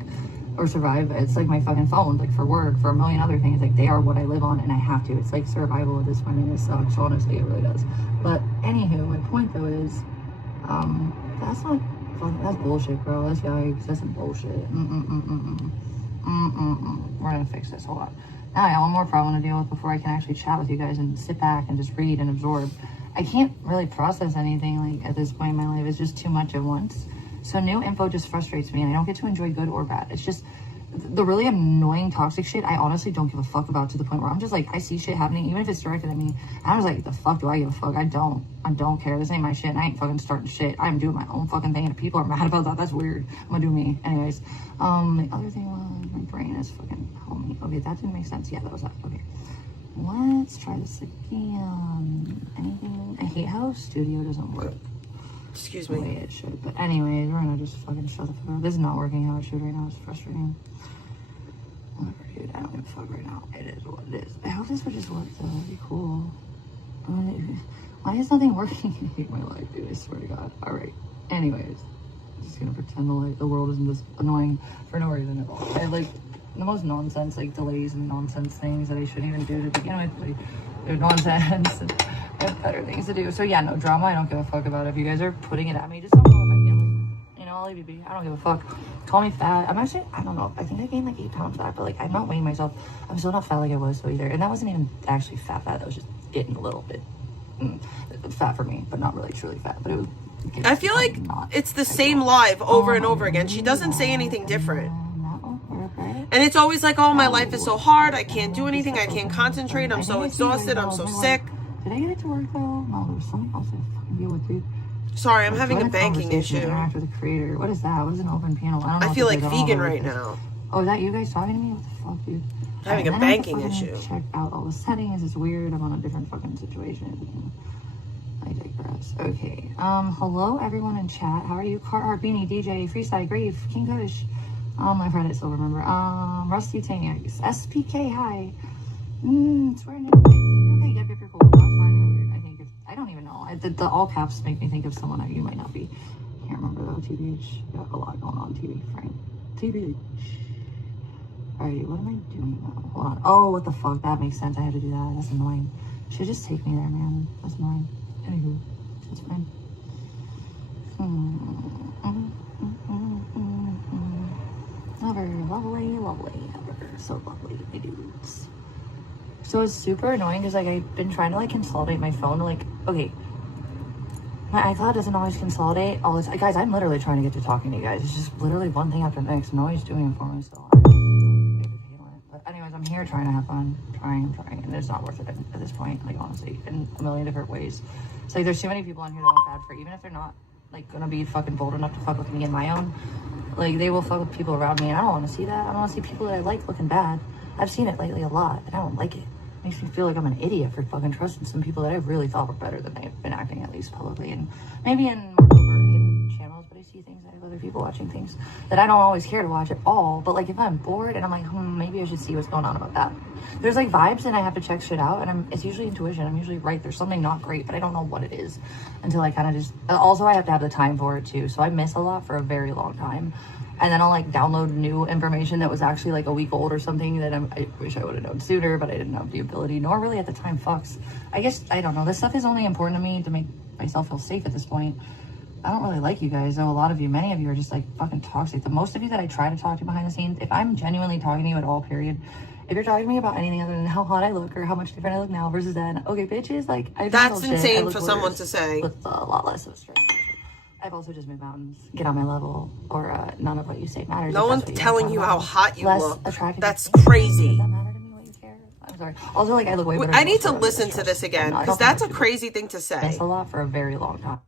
or survive, it's like my fucking phone, like, for work, for a million other things. Like, they are what I live on and I have to. It's like survival at this point, and it sucks. Honestly, it really does. But anywho, my point though is, that's not fun. That's bullshit, bro. That's yikes. That's some bullshit. We're gonna fix this. Hold on. Now I have one more problem to deal with before I can actually chat with you guys and sit back and just read and absorb. I can't really process anything, like, at this point in my life. It's just too much at once. So new info just frustrates me and I don't get to enjoy good or bad. It's just the really annoying toxic shit I honestly don't give a fuck about, to the point where I'm just like, I see shit happening, even if it's directed at me, and I'm just like, the fuck do I give a fuck? I don't care. This ain't my shit and I ain't fucking starting shit. I'm doing my own fucking thing, and if people are mad about that, that's weird. I'm gonna do me. Anyways, the other thing was, my brain is fucking helping me. Okay, that didn't make sense. Yeah, that was that. Okay, let's try this again. Anything? I hate how studio doesn't work. Excuse The way me. it should. But anyways, we're gonna just fucking shut the fuck up. This is not working how it should right now. It's frustrating. Whatever, dude. I don't give a fuck right now. It is what it is. I hope this would just work though. That'd be cool. Why is nothing working? I hate my life, dude. I swear to God. Alright. Anyways. I'm just gonna pretend the world isn't this annoying for no reason at all. I have, like, the most nonsense, like, delays and nonsense things that I shouldn't even do to begin with. Like, they're nonsense. And I have better things to do. So yeah, no drama. I don't give a fuck about it. If you guys are putting it at me, just don't know what I'm feeling. You know, I'll leave you be. I don't give a fuck. Call me fat. I'm actually, I don't know. I think I gained like 8 pounds back, but, like, I'm not weighing myself. I'm still not fat like I was so either. And that wasn't even actually fat. That was just getting a little bit fat for me, but not really truly fat. But it was. I feel like it's the same live over and over again. She doesn't say anything different. And it's always like, oh, my life is so hard. I can't do anything. I can't concentrate. I'm so exhausted. I'm so sick. Did I get it to work though? No, there was something else I fucking deal with, dude. Sorry, I'm having a banking issue. Interact with the creator. What is that? What is an open panel? I don't know. I feel like vegan right now. Oh, is that you guys talking to me? What the fuck, dude? Having a banking issue. Check out all the settings. It's weird. I'm on a different fucking situation. I digress. Okay. Hello everyone in chat. How are you? Carhartt, Beanie, DJ, Freestyle, Grave, King Kush. My friend, I still remember. Rusty Tangs, SPK, hi. Swear name. Okay, yep, you're cool. Not swearing, you're weird. I think I don't even know. The all caps make me think of someone that you might not be. Can't remember though. TBH. Got a lot going on. TV frame. TBH. Alright, what am I doing now? Hold on. Oh, what the fuck? That makes sense. I had to do that. That's annoying. Should just take me there, man. That's annoying. Anywho, that's fine. Lovely. So lovely, my dudes. So it's super annoying because, like, I've been trying to, like, consolidate my phone to, like, okay, My iCloud doesn't always consolidate all this. Guys, I'm literally trying to get to talking to you guys. It's just literally one thing after the next. Noise doing it for me still. But anyways, I'm here trying to have fun, trying, and it's not worth it at this point. Like honestly, in a million different ways. It's like there's too many people on here that want bad for, even if they're not like gonna be fucking bold enough to fuck with me in my own. Like they will fuck with people around me, and I don't want to see that. I don't want to see people that I like looking bad. I've seen it lately a lot, and I don't like it. Makes me feel like I'm an idiot for fucking trusting some people that I really thought were better than they've been acting, at least publicly, and maybe in more covert hidden channels. But I see things, I have other people watching things that I don't always care to watch at all. But like if I'm bored and I'm like, maybe I should see what's going on about that. There's like vibes, and I have to check shit out, and it's usually intuition. I'm usually right. There's something not great, but I don't know what it is until I kind of just. Also, I have to have the time for it too, so I miss a lot for a very long time. And then I'll like download new information that was actually like a week old or something that I wish I would have known sooner, but I didn't have the ability, nor really at the time fucks. I guess, I don't know. This stuff is only important to me to make myself feel safe at this point. I don't really like you guys, though. A lot of you, many of you are just like fucking toxic. The most of you that I try to talk to behind the scenes, if I'm genuinely talking to you at all, period, if you're talking to me about anything other than how hot I look or how much different I look now versus then, okay, bitches, like I've That's insane for someone to say. With a lot less of stress. I've also just moved mountains, get on my level, or none of what you say matters. No one's telling you how hot you look. That's Does crazy. that matter to me what you care? I'm sorry. Also, like I look way better. I need to listen to this again, because that's a crazy thing to say. That's a lot for a very long time.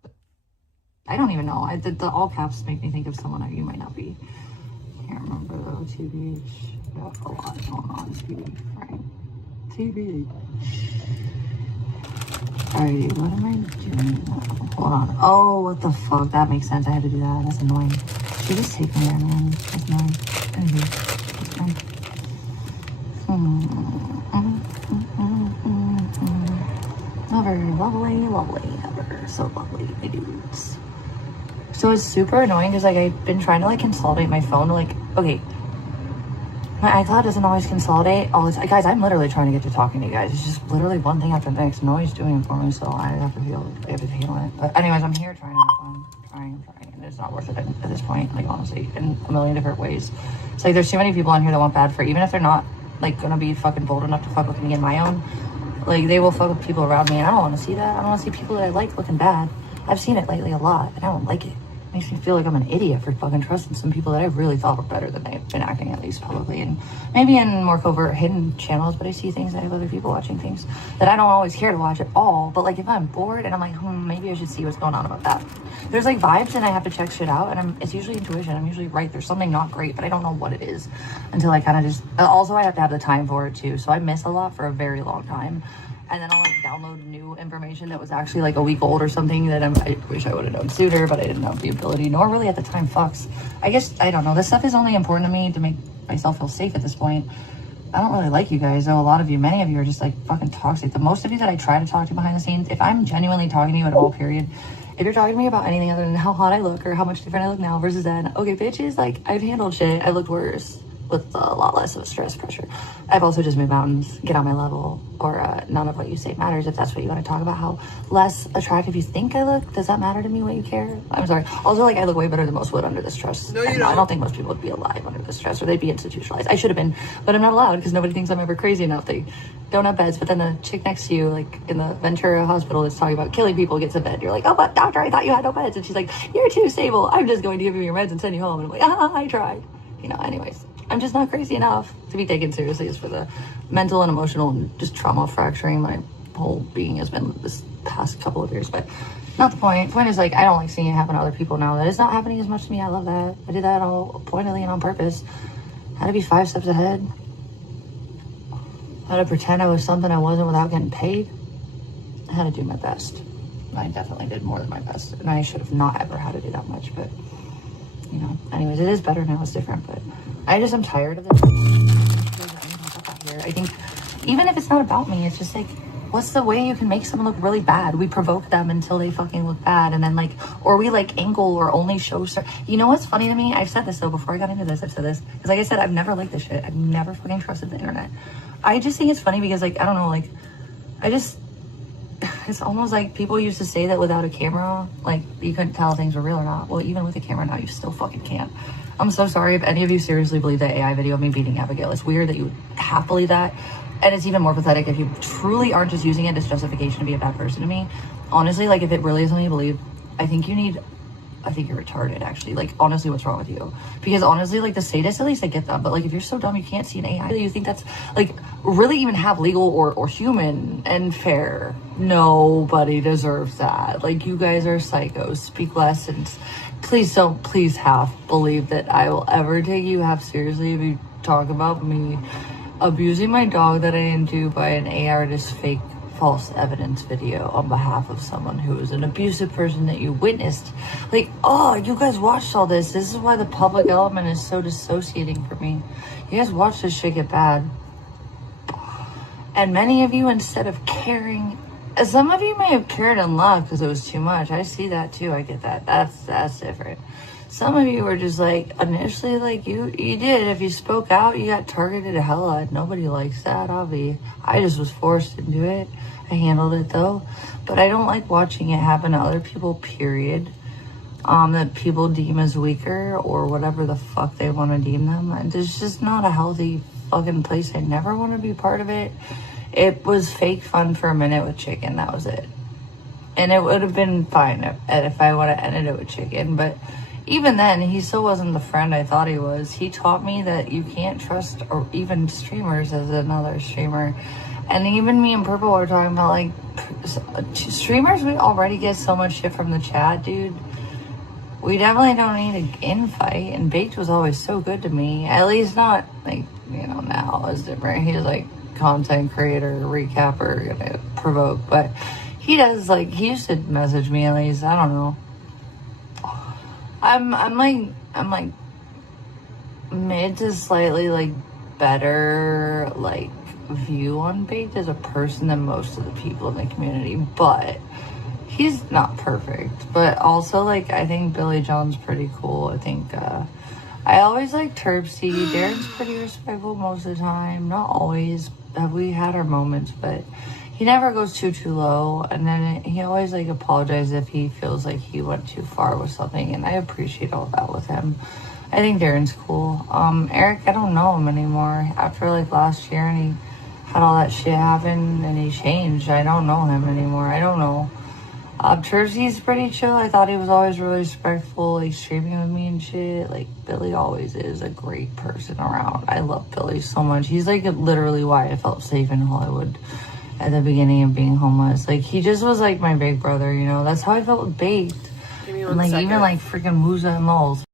I don't even know. The all caps make me think of someone you might not be. Can't remember though. TBH. Got a lot going on. TBH. Right. TBH. Alright, what am I doing? Hold on. Oh, what the fuck? That makes sense. I had to do that. That's annoying. Should just take me there, man. That's annoying. Oh, very lovely. Ever so lovely, my dudes. So it's super annoying because like I've been trying to like consolidate my phone. Like, okay, my iCloud doesn't always consolidate all this. Guys, I'm literally trying to get to talking to you guys. It's just literally one thing after the next. Noise doing it for me, so I have to feel it. But anyways, I'm here trying to have fun, trying, and it's not worth it at this point. Like honestly, in a million different ways. It's like there's too many people on here that want bad for, even if they're not like gonna be fucking bold enough to fuck with me in my own. Like they will fuck with people around me, and I don't want to see that. I don't want to see people that I like looking bad. I've seen it lately a lot, and I don't like it. Makes me feel like I'm an idiot for fucking trusting some people that I really thought were better than they've been acting, at least publicly, and maybe in more covert hidden channels. But I see things, I have other people watching things that I don't always care to watch at all. But like if I'm bored and I'm like, maybe I should see what's going on about that. There's like vibes, and I have to check shit out, and it's usually intuition. I'm usually right. There's something not great, but I don't know what it is until I kind of just. Also, I have to have the time for it too, so I miss a lot for a very long time. And then I'll like download new information that was actually like a week old or something that I wish I would have known sooner, but I didn't have the ability, nor really at the time fucks. I guess, I don't know. This stuff is only important to me to make myself feel safe at this point. I don't really like you guys, though. A lot of you, many of you are just like fucking toxic. The most of you that I try to talk to behind the scenes, if I'm genuinely talking to you at all, period, if you're talking to me about anything other than how hot I look or how much different I look now versus then, okay, bitches, like I've handled shit. I looked worse with a lot less of stress pressure. I've also just moved mountains, get on my level, or none of what you say matters. If that's what you want to talk about, how less attractive you think I look, does that matter to me what you care? I'm sorry. Also, like I look way better than most would under this stress. No, you don't. I don't think most people would be alive under this stress, or they'd be institutionalized. I should have been, but I'm not allowed because nobody thinks I'm ever crazy enough. They don't have beds, but then the chick next to you, like in the Ventura hospital that's talking about killing people, gets a bed. You're like, oh, but doctor, I thought you had no beds. And she's like, you're too stable. I'm just going to give you your meds and send you home. And I'm like, I tried. You know, anyways. I'm just not crazy enough to be taken seriously as for the mental and emotional and just trauma fracturing my whole being has been this past couple of years. But not the point. Point is, like, I don't like seeing it happen to other people now. That it's not happening as much to me. I love that. I did that all pointedly and on purpose. Had to be 5 steps ahead. Had to pretend I was something I wasn't without getting paid. I had to do my best. I definitely did more than my best. And I should have not ever had to do that much. But, you know, anyways, it is better now. It's different. But I'm tired of it. I think even if it's not about me, it's just like, what's the way you can make someone look really bad? We provoke them until they fucking look bad, and then like, or we like angle or only show you know what's funny to me? I've said this though before I got into this. I've said this because, like I said, I've never liked this shit. I've never fucking trusted the internet. I just think it's funny because, like, I don't know, like, it's almost like people used to say that without a camera, like, you couldn't tell if things were real or not. Well, even with a camera now, you still fucking can't. I'm so sorry if any of you seriously believe that AI video of me beating Abigail. It's weird that you would half believe that. And it's even more pathetic if you truly aren't just using it as justification to be a bad person to me. honestly, like, if it really is something you believe, I think you're retarded, actually. Like, honestly, what's wrong with you? Because honestly, like, the sadists, at least I get that. But, like, if you're so dumb you can't see an AI, you think that's, like, really even have legal or human and fair. Nobody deserves that. Like, you guys are psychos. Speak less and please don't, please half believe that I will ever take you half seriously if you talk about me abusing my dog that I didn't do by an AI artist fake false evidence video on behalf of someone who is an abusive person that you witnessed. Like, oh, you guys watched all this. This is why the public element is so dissociating for me. You guys watched this shit get bad. And many of you, instead of caring, some of you may have cared and loved because it was too much. I see that too. I get that. That's different. Some of you were just like, initially, like, you did. If you spoke out, you got targeted hella. Nobody likes that, obvi. I just was forced into it. I handled it, though. But I don't like watching it happen to other people, period. That people deem as weaker or whatever the fuck they want to deem them. And it's just not a healthy fucking place. I never want to be part of it. It was fake fun for a minute with Chicken. That was it. And it would have been fine if I would have ended it with Chicken. But even then, he still wasn't the friend I thought he was. He taught me that you can't trust or even streamers as another streamer. And even me and Purple were talking about, like, streamers, we already get so much shit from the chat, dude. We definitely don't need an infight. And Baked was always so good to me. At least not, like, you know, now it's different. He's like content creator, recapper, gonna provoke. But he does, like, he used to message me at least. I don't know. I'm like mid to slightly like better like view on Baked as a person than most of the people in the community, but he's not perfect. But also, like, I think Billy John's pretty cool. I think I always like Terpsy. Darren's pretty respectful most of the time. Not always. Have we had our moments, but he never goes too low. And then he always like apologizes if he feels like he went too far with something. And I appreciate all that with him. I think Darren's cool. Eric, I don't know him anymore. After like last year and he had all that shit happen and he changed. I don't know him anymore. I don't know. Terpsy's pretty chill. I thought he was always really respectful, like streaming with me and shit. Like, Billy always is a great person around. I love Billy so much. He's like literally why I felt safe in Hollywood at the beginning of being homeless. Like, he just was like my big brother, you know? That's how I felt with Baked. Give me And one like second. even like freaking Musa and Moles.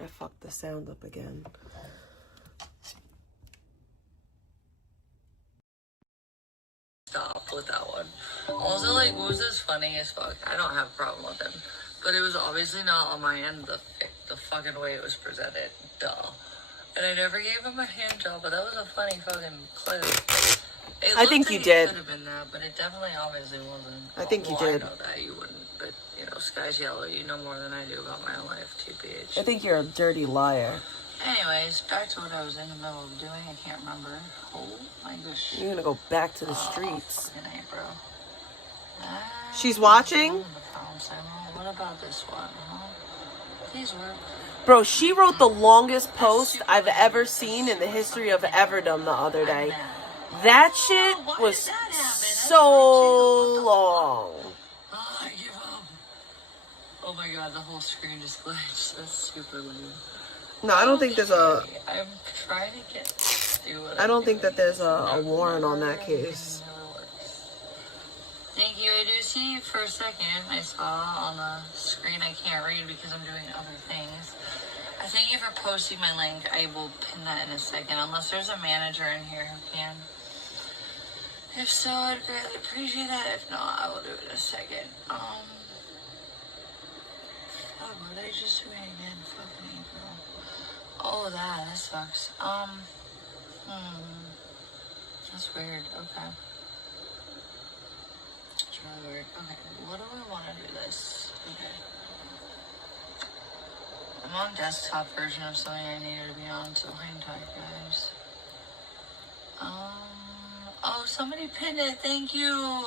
I fucked the sound up again. Stop with that one. Also, like, Woo's is funny as fuck. I don't have a problem with him. But it was obviously not on my end, the fucking way it was presented. Duh. And I never gave him a hand job, but that was a funny fucking clip. I think you did. It could have been that, but it definitely obviously wasn't. I think you did. I know that you wouldn't, but, you know, sky's yellow. You know more than I do about my own life, TPH. I think you're a dirty liar. Anyways, back to what I was in the middle of doing. I can't remember. Oh my gosh. You're gonna go back to the streets. Fucking A, bro. She's watching? What about this one? Huh? These were... Bro, she wrote the longest post I've ever seen in the history of Everdom the other day. That shit was so long. Oh, I give up. Oh my god, the whole screen just glitched. That's super lame. No, I don't think there's a... I'm trying to get... I don't think that there's a warrant on that case. Thank you. I do see for a second I saw on the screen. I can't read because I'm doing other things. I thank you for posting my link. I will pin that in a second, unless there's a manager in here who can. If so, I'd greatly appreciate that. If not, I will do it in a second. Oh, what did I just do again? Fucking April. Oh, that sucks. That's weird. Okay. It's really weird. Okay, what do I want to do this? Okay. I'm on desktop version of something I needed to be on, so hang tight, guys. Oh, somebody pinned it. Thank you.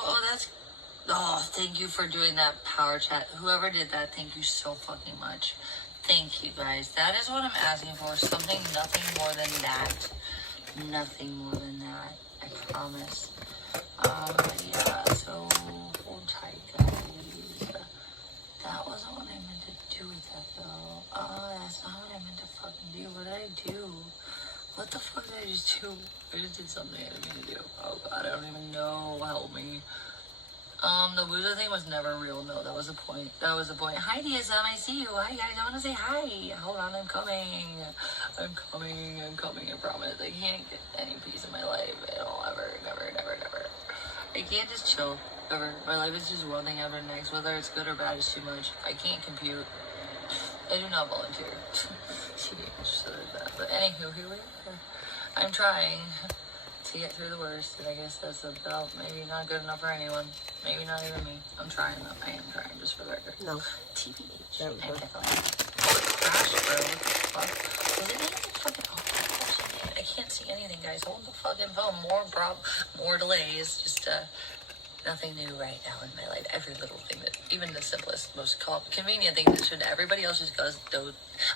Oh, thank you for doing that power chat. Whoever did that, thank you so fucking much. Thank you, guys. That is what I'm asking for. Something, nothing more than that. Nothing more than that. I promise. Yeah, so hold tight, guys. That wasn't what I meant to do with that, though. Oh, that's not what I meant to fucking do. What did I do? What the fuck did I just do? I just did something I didn't mean to do. Oh, God, I don't even know. Help me. The Buddha thing was never real. No, that was the point. That was the point. Hi, DSM, I see you. Hi, guys, I want to say hi. Hold on, I'm coming. I'm coming, I promise. I can't get any peace in my life at all, ever. Never. I can't just chill, ever. My life is just one thing after the next. Whether it's good or bad is too much. I can't compute. I do not volunteer. So there's that. But anywho, here we are. I'm trying to get through the worst, and I guess that's about maybe not good enough for anyone. Maybe not even me. I'm trying though. I am trying, just for the record. No. TBH. I'm definitely. Oh, it crashed, bro. What the fuck? Was it even fucking... Oh, I can't see anything, guys. Hold the fucking phone. More delays. Just, nothing new right now in my life. Every little thing that, even the simplest, most convenient thing that should everybody else just goes,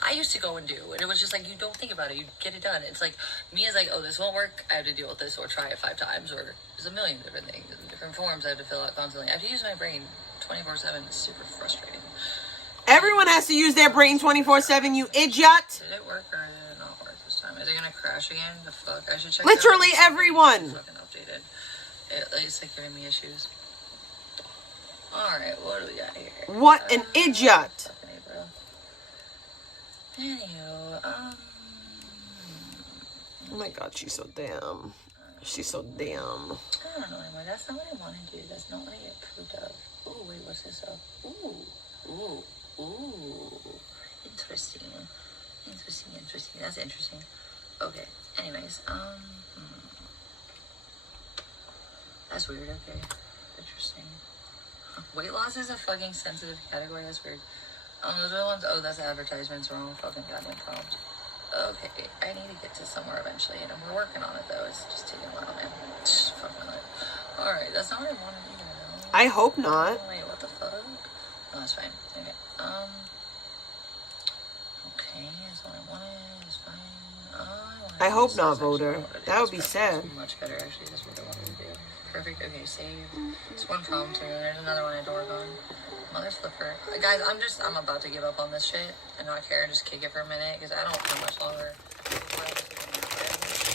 I used to go and do, and it was just like, you don't think about it, you get it done. It's like, me is like, oh, this won't work, I have to deal with this, or try it 5 times, or there's a million different things, different forms I have to fill out constantly. I have to use my brain 24/7. It's super frustrating. Everyone has to use their brain 24/7, you idiot! Did it work, or did it not work this time? Is it gonna crash again? The fuck? I should check Literally it out. everyone! Fucking updated. It's like giving me issues. Alright, what do we got here? What an idiot! Anywho, Oh my god, she's so damn. She's so damn. I don't know anymore. That's not what I want to do. That's not what I get approved of. Ooh, wait, what's this of? Ooh. Interesting. That's interesting. Okay, anyways, that's weird, okay. Interesting. Weight loss is a fucking sensitive category, that's weird. Those are the ones, oh, that's advertisements, wrong fucking goddamn prompt. Okay, I need to get to somewhere eventually, and we're working on it, though. It's just taking a while, man. Fuck my life. Alright, that's not what I wanted either, though. I hope not. Wait, what the fuck? No, that's fine. Okay, okay, that's what I wanted, it's fine. I hope not, voter. That would be sad. Much better, actually, that's what I wanted to do. Perfect, okay, save. It's one prompt, and there's another one I had to work on. Mother flipper. Guys, I'm about to give up on this shit and not care and just kick it for a minute because I don't have much longer.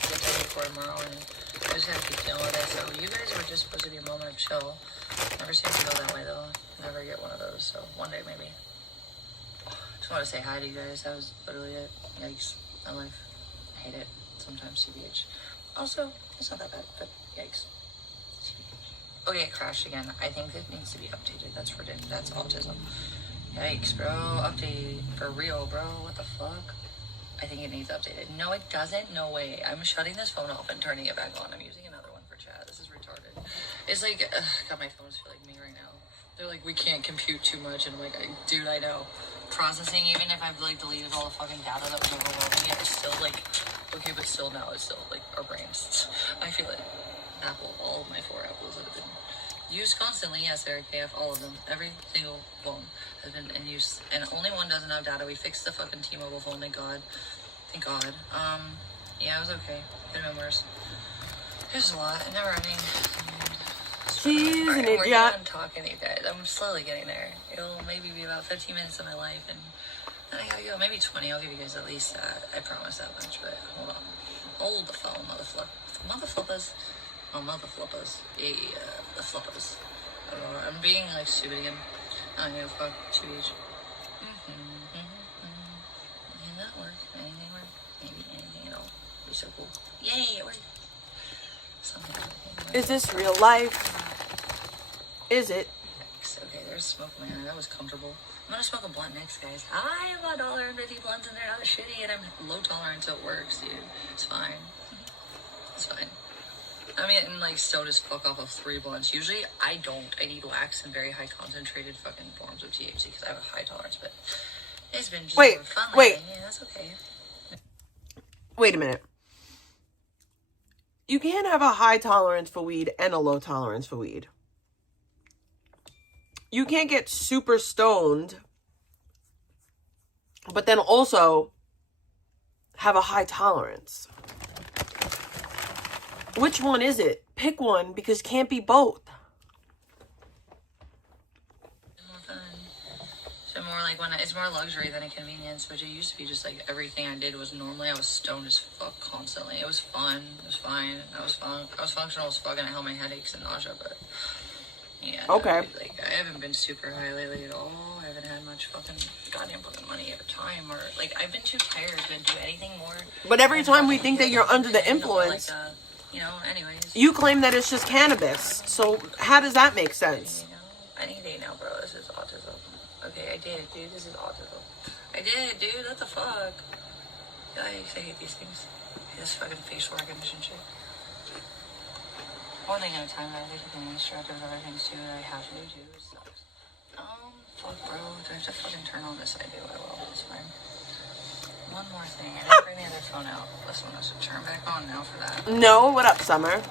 Get to record tomorrow and I just gotta keep dealing with it. So you guys were just supposed to be a moment of chill. Never seems to go that way though. Never get one of those. So one day maybe. I want to say hi to you guys. That was literally it. Yikes. My life. I hate it. Sometimes, TBH. Also, it's not that bad, but yikes. TBH. Okay, it crashed again. I think it needs to be updated. That's ridiculous. That's autism. Yikes, bro. Update. For real, bro. What the fuck? I think it needs updated. No, it doesn't. No way. I'm shutting this phone off and turning it back on. I'm using another one for chat. This is retarded. It's like, God, my phones feel like me right now. They're like, we can't compute too much. And I'm like, dude, I know. Processing, even if I've like deleted all the fucking data that was overwhelming it, it's still like, okay, but still now it's still like our brains. I feel it. Apple, all of my 4 apples have been used constantly. Yes, Eric, AF, all of them. Every single phone has been in use. And only one doesn't have data. We fixed the fucking T-Mobile phone, thank God. Thank God. Yeah, it was okay. Could have been worse. It was a lot. Never ending. She's an We're idiot. done talking to you guys. I'm slowly getting there. It'll maybe be about 15 minutes of my life, and then I gotta go. Maybe 20. I'll give you guys at least that. I promise that much, but hold on. Hold the phone, motherfuckers. Oh, motherfluppers. Yeah, the fluppers. I'm being like stupid again. I don't give a fuck. 2H. Can that work? Anything work? Maybe anything at all. It'd be so cool. Yay, it worked. Something. Is this real life? Is it? Okay, there's smoke, man. That was comfortable. I'm gonna smoke a blunt next, guys. I have $1.50 blunts in there. Not shitty, and I'm low tolerance, so it works, dude. It's fine. It's fine. I'm getting like stoned as fuck off of 3 blunts. Usually I don't. I need wax and very high concentrated fucking forms of THC because I have a high tolerance, but it's been just more fun lately. Yeah, that's okay. Wait a minute. You can't have a high tolerance for weed and a low tolerance for weed. You can't get super stoned, but then also have a high tolerance. Which one is it? Pick one, because can't be both. More fun. So more like when it's more luxury than a convenience, which it used to be just like everything I did was normally I was stoned as fuck constantly. It was fun. It was fine. I was functional as fuck and I held my headaches and nausea, but yeah. Okay. No, like I haven't been super high lately at all. I haven't had much fucking goddamn fucking money or time or like I've been too tired to do anything more. But every time we think that you're under the influence, you know, anyways. you claim that it's just cannabis. So how does that make sense? I need a now, bro. This is autism. Okay, I did, dude. This is autism. I did, dude. What the fuck? Yikes, I hate these things. This fucking facial recognition shit. One thing at a time, I think I'm distracted with other things too that I have to do too. It sucks. Fuck, bro. Do I have to fucking turn on this? I do. I will. It's fine. One more thing. I didn't bring the other phone out. This one has to turn back on now for that. No, what up, Summer?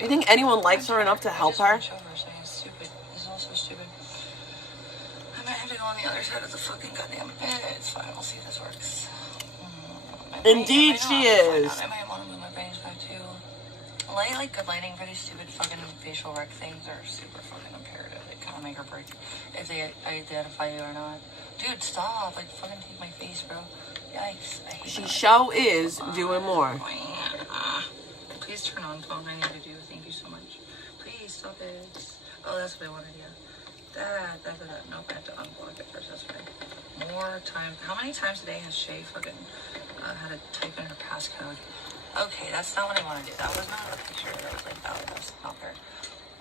You think anyone likes her enough to help her? It's stupid. This is also stupid. I might have to go on the other side of the fucking goddamn bed. It's fine. We'll see if this works. Indeed, she is. I might want to move my brains back too. Like good lighting for these stupid fucking facial rec things are super fucking imperative. They kind of make or break if they identify you or not. Dude, stop! Like fucking take my face, bro. Yikes! I hate She that. show is doing more. Please turn on phone. I need to do. Thank you so much. Please stop it. Oh, that's what I wanted. Yeah. That. Nope, I have to unblock it first. That's right. More time. How many times a day has Shay fucking had to type in her passcode? Okay, that's not what I want to do. That was not a picture. That was like that. That's not fair.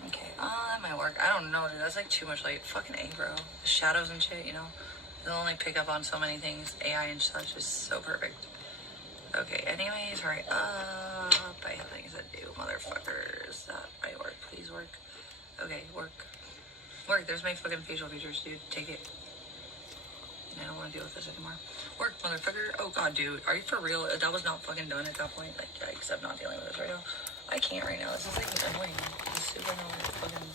Okay, that might work. I don't know, dude. That's like too much light. Fucking A, bro. The shadows and shit, you know. They'll only pick up on so many things. AI and such is so perfect. Okay, anyways, hurry up. I have things to do, motherfuckers. That might work. Please work. Okay, work. Work. There's my fucking facial features, dude. Take it. I don't want to deal with this anymore. Work, motherfucker. Oh, God, dude. Are you for real? That was not fucking done at that point. Like, yikes. I'm not dealing with this right now. I can't right now. This is, like, annoying. It's super annoying. Fucking...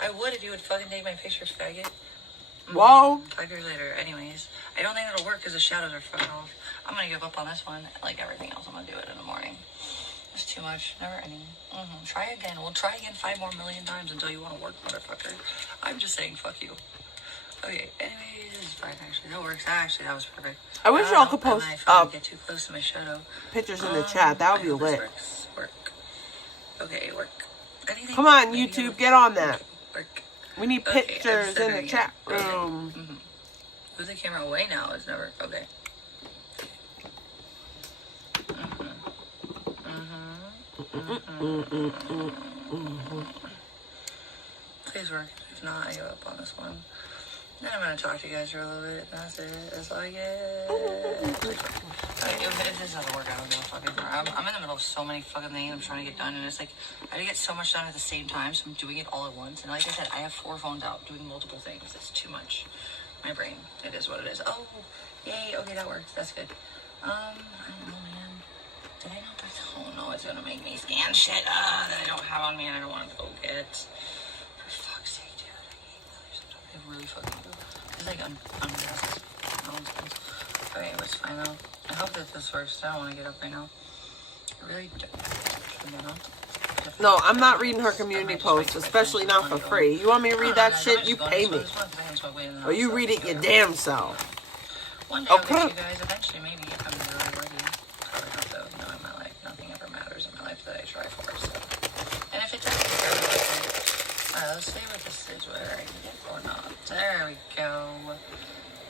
I would if you would fucking take my pictures, faggot. Whoa. 5 years later. Anyways, I don't think it'll work because the shadows are fucking off. I'm going to give up on this one. Like everything else, I'm going to do it in the morning. It's too much. Never ending. Try again. We'll try again 5 more million times until you want to work, motherfucker. I'm just saying, fuck you. Okay, anyways, this is fine, actually. That works. That was perfect. I wish y'all could post get too close to my shadow. pictures in the chat. That would be lit. Work. Okay, work. Anything? Come on, YouTube, get on that. Work. We need pictures in the chat room. Who camera away now. It's never, okay. Please work. If not, I give up on this one. Then I'm gonna talk to you guys for a little bit. That's it. That's all I get. Okay, if this doesn't work, I don't know. Fucking. I'm in the middle of so many fucking things I'm trying to get done, and it's like I had to get so much done at the same time, so I'm doing it all at once. And like I said, I have 4 phones out doing multiple things. It's too much. My brain. It is what it is. Oh, yay. Okay, that works. That's good. I don't know, man. Did I not? Oh no, it's gonna make me scan shit that I don't have on me, and I don't want to poke it. For fuck's sake, dude. I hate really fucking cool. It's like unrest. Okay, it's fine though. I hope that this works. I don't want to get up right now. I really don't. No, I'm not reading her community posts, especially not for free. You want me to read that shit? You pay me. Or you read it your damn self. One day I'll get you guys eventually, maybe, if I'm really ready. Probably not though, you know, in my life. Nothing ever matters in my life that I try for, so. And if it doesn't, alright, let's see what this is, whether I can get or not. There we go.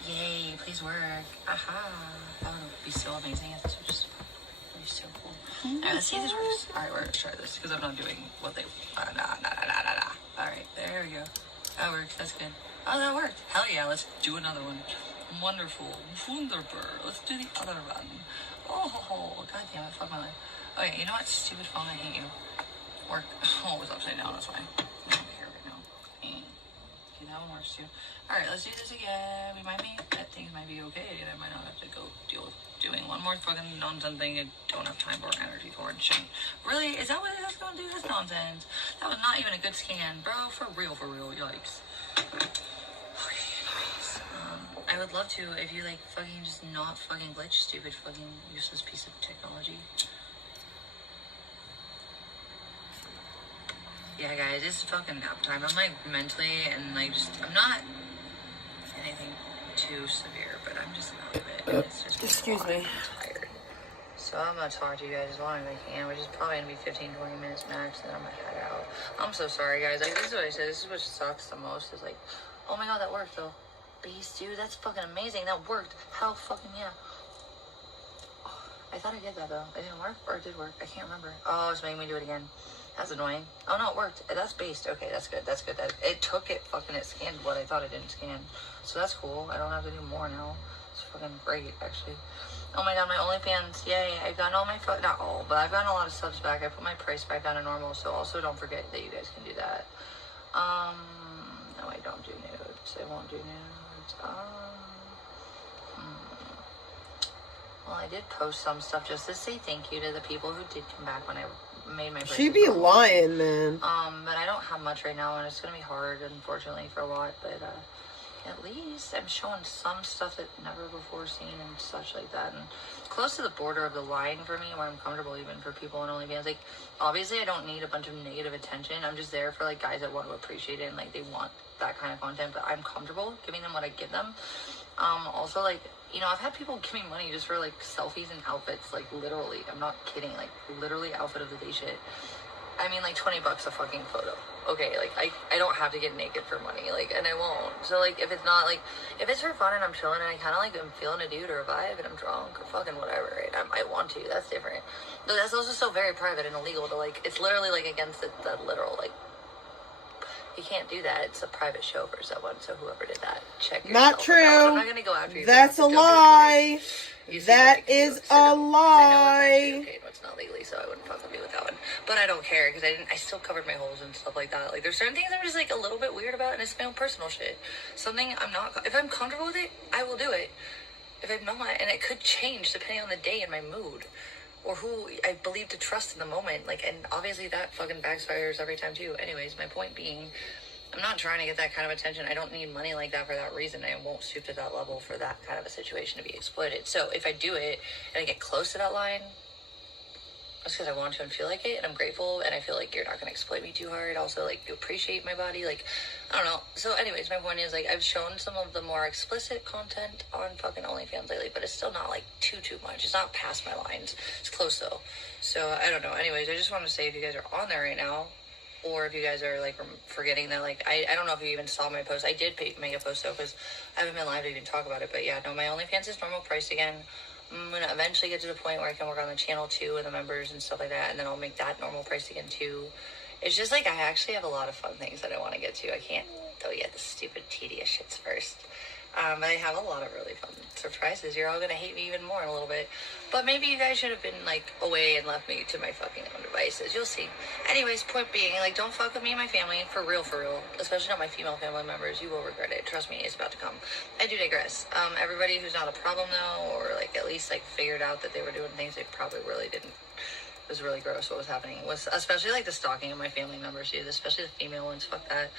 Yay, please work. Aha. That would be so amazing if this would just be so cool. Alright, let's see if this works. Alright, we're gonna try this, because I'm not doing what they, Alright, there we go. That works, that's good. Oh, that worked. Hell yeah, let's do another one. Wonderful. Wunderbar. Let's do the other one. Oh, god damn it, fuck my life. Okay, you know what? Stupid phone, I hate you. Work. Oh, it was upside down, that's why. I don't care right now. Okay, that one works too. Alright, let's do this again. We might be, that things might be okay, and I might not have to go deal with doing one more fucking nonsense thing I don't have time or energy for and shit. Really? Is that what that's gonna do? That's nonsense. That was not even a good scan, bro. For real, yikes. I would love to if you like fucking just not fucking glitch, stupid fucking useless piece of technology. Yeah, guys, it's fucking nap time. I'm like mentally and like just, I'm not anything too severe, but I'm just out of it. It's just Excuse me. I'm tired. So I'm gonna talk to you guys as long as I can, which is probably gonna be 15-20 minutes max, and then I'm gonna head out. I'm so sorry, guys. Like, this is what I said. This is what sucks the most. Is like, oh my god, that worked though. Beast, dude, that's fucking amazing. That worked. How fucking yeah. Oh, I thought I did that though. It didn't work, or it did work. I can't remember. Oh, it's making me do it again. That's annoying. Oh no, it worked. That's based. Okay, that's good. That's good. It took it. Fucking it scanned what I thought it didn't scan. So that's cool. I don't have to do more now. It's fucking great, actually. Oh my god, my OnlyFans. Yay! I've gotten all my not all, but I've gotten a lot of subs back. I put my price back down to normal. So also don't forget that you guys can do that. No, I don't do nudes. I won't do nudes. Well, I did post some stuff just to say thank you to the people who did come back when I made my She be lying, man. But I don't have much right now, and it's gonna be hard, unfortunately, for a lot. But at least I'm showing some stuff that never before seen and such like that, and close to the border of the line for me, where I'm comfortable even for people in OnlyFans. Like, obviously, I don't need a bunch of negative attention. I'm just there for like guys that want to appreciate it and like they want that kind of content, but I'm comfortable giving them what I give them. Also, like, you know, I've had people give me money just for like selfies and outfits, like literally, I'm not kidding, like literally outfit of the day shit. I mean, like $20 a fucking photo. Okay, like I don't have to get naked for money, like, and I won't. So like, if it's not like, if it's for fun and I'm chilling and I kind of like I'm feeling a dude or a vibe and I'm drunk or fucking whatever, right? I want to. That's different. But that's also so very private and illegal to like. It's literally like against the literal like. You can't do that. It's a private show for someone. So whoever did that, check yourself. Not true. I'm not gonna go after you. That's a lie. That is a lie. Okay, no, it's not legally, so I wouldn't fuck with you with that one. But I don't care because I still covered my holes and stuff like that. Like, there's certain things I'm just like a little bit weird about, and it's my own personal shit. Something I'm not. If I'm comfortable with it, I will do it. If I'm not, and it could change depending on the day and my mood, or who I believe to trust in the moment. Like, and obviously that fucking backfires every time too. Anyways, my point being, I'm not trying to get that kind of attention. I don't need money like that for that reason. I won't stoop to that level for that kind of a situation to be exploited. So if I do it and I get close to that line, that's because I want to and feel like it, and I'm grateful, and I feel like you're not going to exploit me too hard. Also, like, you appreciate my body. Like, I don't know. So anyways, my point is, like, I've shown some of the more explicit content on fucking OnlyFans lately, but it's still not like too much. It's not past my lines. It's close though. So I don't know. Anyways, I just want to say, if you guys are on there right now, or if you guys are like forgetting that, like, I don't know if you even saw my post. I did make a post though, because I haven't been live to even talk about it. But yeah, no, my OnlyFans is normal price again. I'm gonna eventually get to the point where I can work on the channel too and the members and stuff like that, and then I'll make that normal price again too. It's just like I actually have a lot of fun things that I want to get to. I can't tell you the stupid tedious shits first. But I have a lot of really fun surprises. You're all gonna hate me even more in a little bit. But maybe you guys should have been like away and left me to my fucking own devices. You'll see. Anyways, point being, like, don't fuck with me and my family. For real, for real. Especially not my female family members. You will regret it. Trust me, it's about to come. I do digress. Everybody who's not a problem though, or like at least like figured out that they were doing things they probably really didn't. It was really gross what was happening. Was especially like the stalking of my family members, dude. Especially the female ones. Fuck that.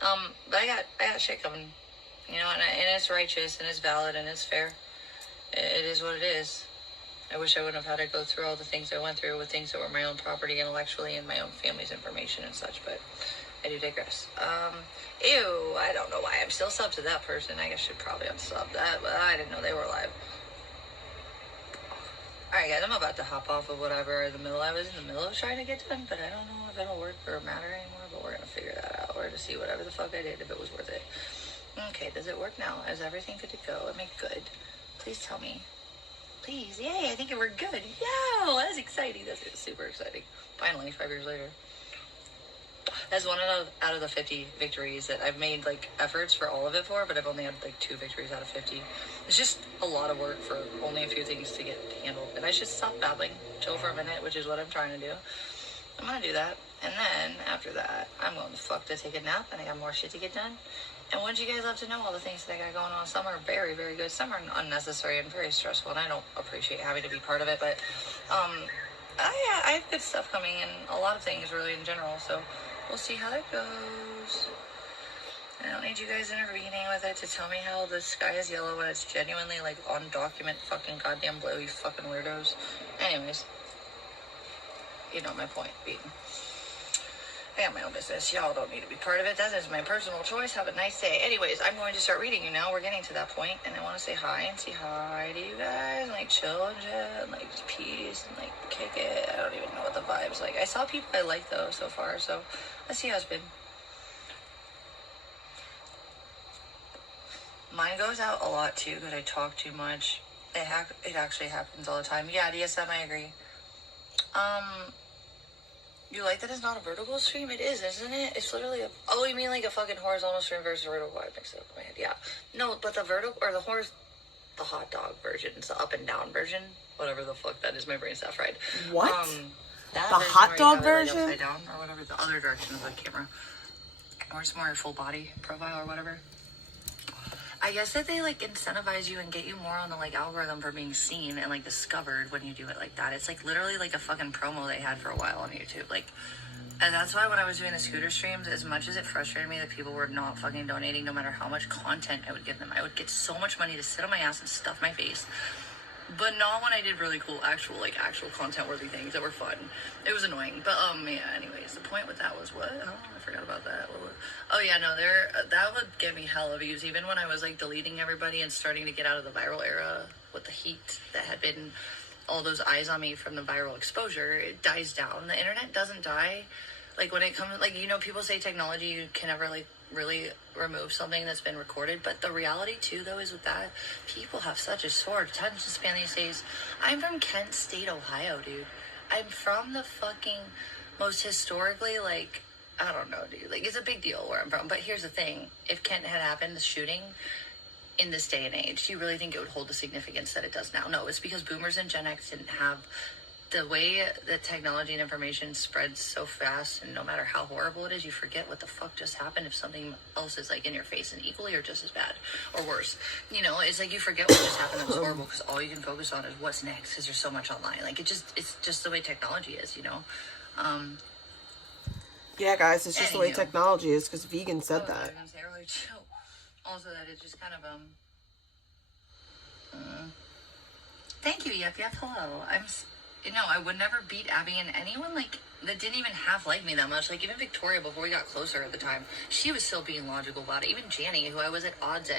But I got shit coming. You know, and it's righteous, and it's valid, and it's fair. It is what it is. I wish I wouldn't have had to go through all the things I went through with things that were my own property intellectually and my own family's information and such, but I do digress. Ew, I don't know why I'm still subbed to that person. I guess I should probably unsub that, but I didn't know they were live. Alright guys, I'm about to hop off of whatever I was in the middle of trying to get done, but I don't know if it'll work or matter anymore, but we're gonna figure that out. We're gonna see whatever the fuck I did, if it was worth it. Okay, does it work now? Is everything good to go? Am I good? Please tell me. Please, yay, I think it worked good. Yo, that's exciting. That's super exciting. Finally, 5 years later. That's one out of the 50 victories that I've made, like, efforts for all of it for, but I've only had, like, 2 victories out of 50. It's just a lot of work for only a few things to get handled. And I should stop babbling, chill for a minute, which is what I'm trying to do. I'm gonna do that. And then, after that, I'm going to take a nap, and I got more shit to get done. And wouldn't you guys love to know all the things that I got going on? Some are very, very good. Some are unnecessary and very stressful, and I don't appreciate having to be part of it. But I have good stuff coming, and a lot of things really in general. So we'll see how that goes. I don't need you guys intervening with it to tell me how the sky is yellow when it's genuinely like on document fucking goddamn blue, you fucking weirdos. Anyways, you know my point being. I got my own business. Y'all don't need to be part of it. That is my personal choice. Have a nice day. Anyways, I'm going to start reading you now. We're getting to that point, and I want to say hi and say hi to you guys, and like chill and shit, and like just peace and like kick it. I don't even know what the vibe's like. I saw people I like though so far, so let's see how it's been. Mine goes out a lot too because I talk too much. It actually happens all the time. Yeah, DSM, I agree. You like that it's not a vertical stream? It is, isn't it? It's literally a... Oh, you mean like a fucking horizontal stream versus vertical? I mixed it up in my head. Yeah. No, but the vertical... Or the hot dog version. It's the up and down version. Whatever the fuck that is. My brain's not fried. What? That the hot dog version? Like upside down or whatever. The other direction of the camera. Or it's more full body profile or whatever. I guess that they like incentivize you and get you more on the like algorithm for being seen and like discovered when you do it like that. It's like literally like a fucking promo they had for a while on YouTube. Like, and that's why when I was doing the scooter streams, as much as it frustrated me that people were not fucking donating, no matter how much content I would give them, I would get so much money to sit on my ass and stuff my face. But not when I did really cool actual content worthy things that were fun. It was annoying. But yeah, anyways, the point with that was what? Oh, I forgot about that. Oh yeah, no, that would give me hella views even when I was like deleting everybody and starting to get out of the viral era with the heat that had been all those eyes on me from the viral exposure. It dies down. The internet doesn't die. Like when it comes, like, you know, people say technology, you can never like really remove something that's been recorded, but the reality too though is with that, people have such a short attention span these days. I'm from Kent State, Ohio, dude. I'm from the fucking most historically, like, I don't know, dude, like, it's a big deal where I'm from. But here's the thing, if Kent had happened, the shooting in this day and age, do you really think it would hold the significance that it does now? No, it's because boomers and Gen X didn't have the way that technology and information spreads so fast, and no matter how horrible it is, you forget what the fuck just happened if something else is like in your face and equally or just as bad or worse. You know, it's like you forget what just happened that was horrible because all you can focus on is what's next because there's so much online. Like it's just the way technology is, you know. Yeah, guys, it's just the way technology is because Vegan said that. I was gonna say earlier too. Also, that it's just kind of Thank you, Yep. Hello. I would never beat Abby, and anyone like that didn't even half like me that much. Like even Victoria, before we got closer at the time, she was still being logical about it. Even Janny, who I was at odds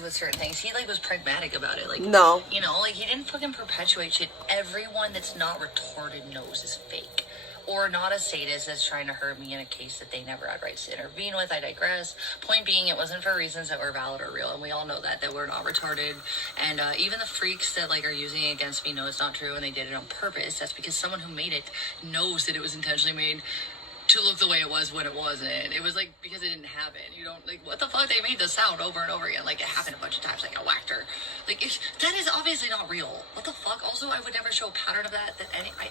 with certain things, he like was pragmatic about it. Like no, you know, like he didn't fucking perpetuate shit. Everyone that's not retarded knows is fake. or not a sadist that's trying to hurt me in a case that they never had rights to intervene with. I digress. Point being, it wasn't for reasons that were valid or real, and we all know that we're not retarded. And even the freaks that like are using it against me know it's not true, and they did it on purpose. That's because someone who made it knows that it was intentionally made to look the way it was when it wasn't. It was like, because it didn't happen. You don't, like, what the fuck? They made the sound over and over again. Like, it happened a bunch of times. Like, I whacked her. Like, that is obviously not real. What the fuck? Also, I would never show a pattern of that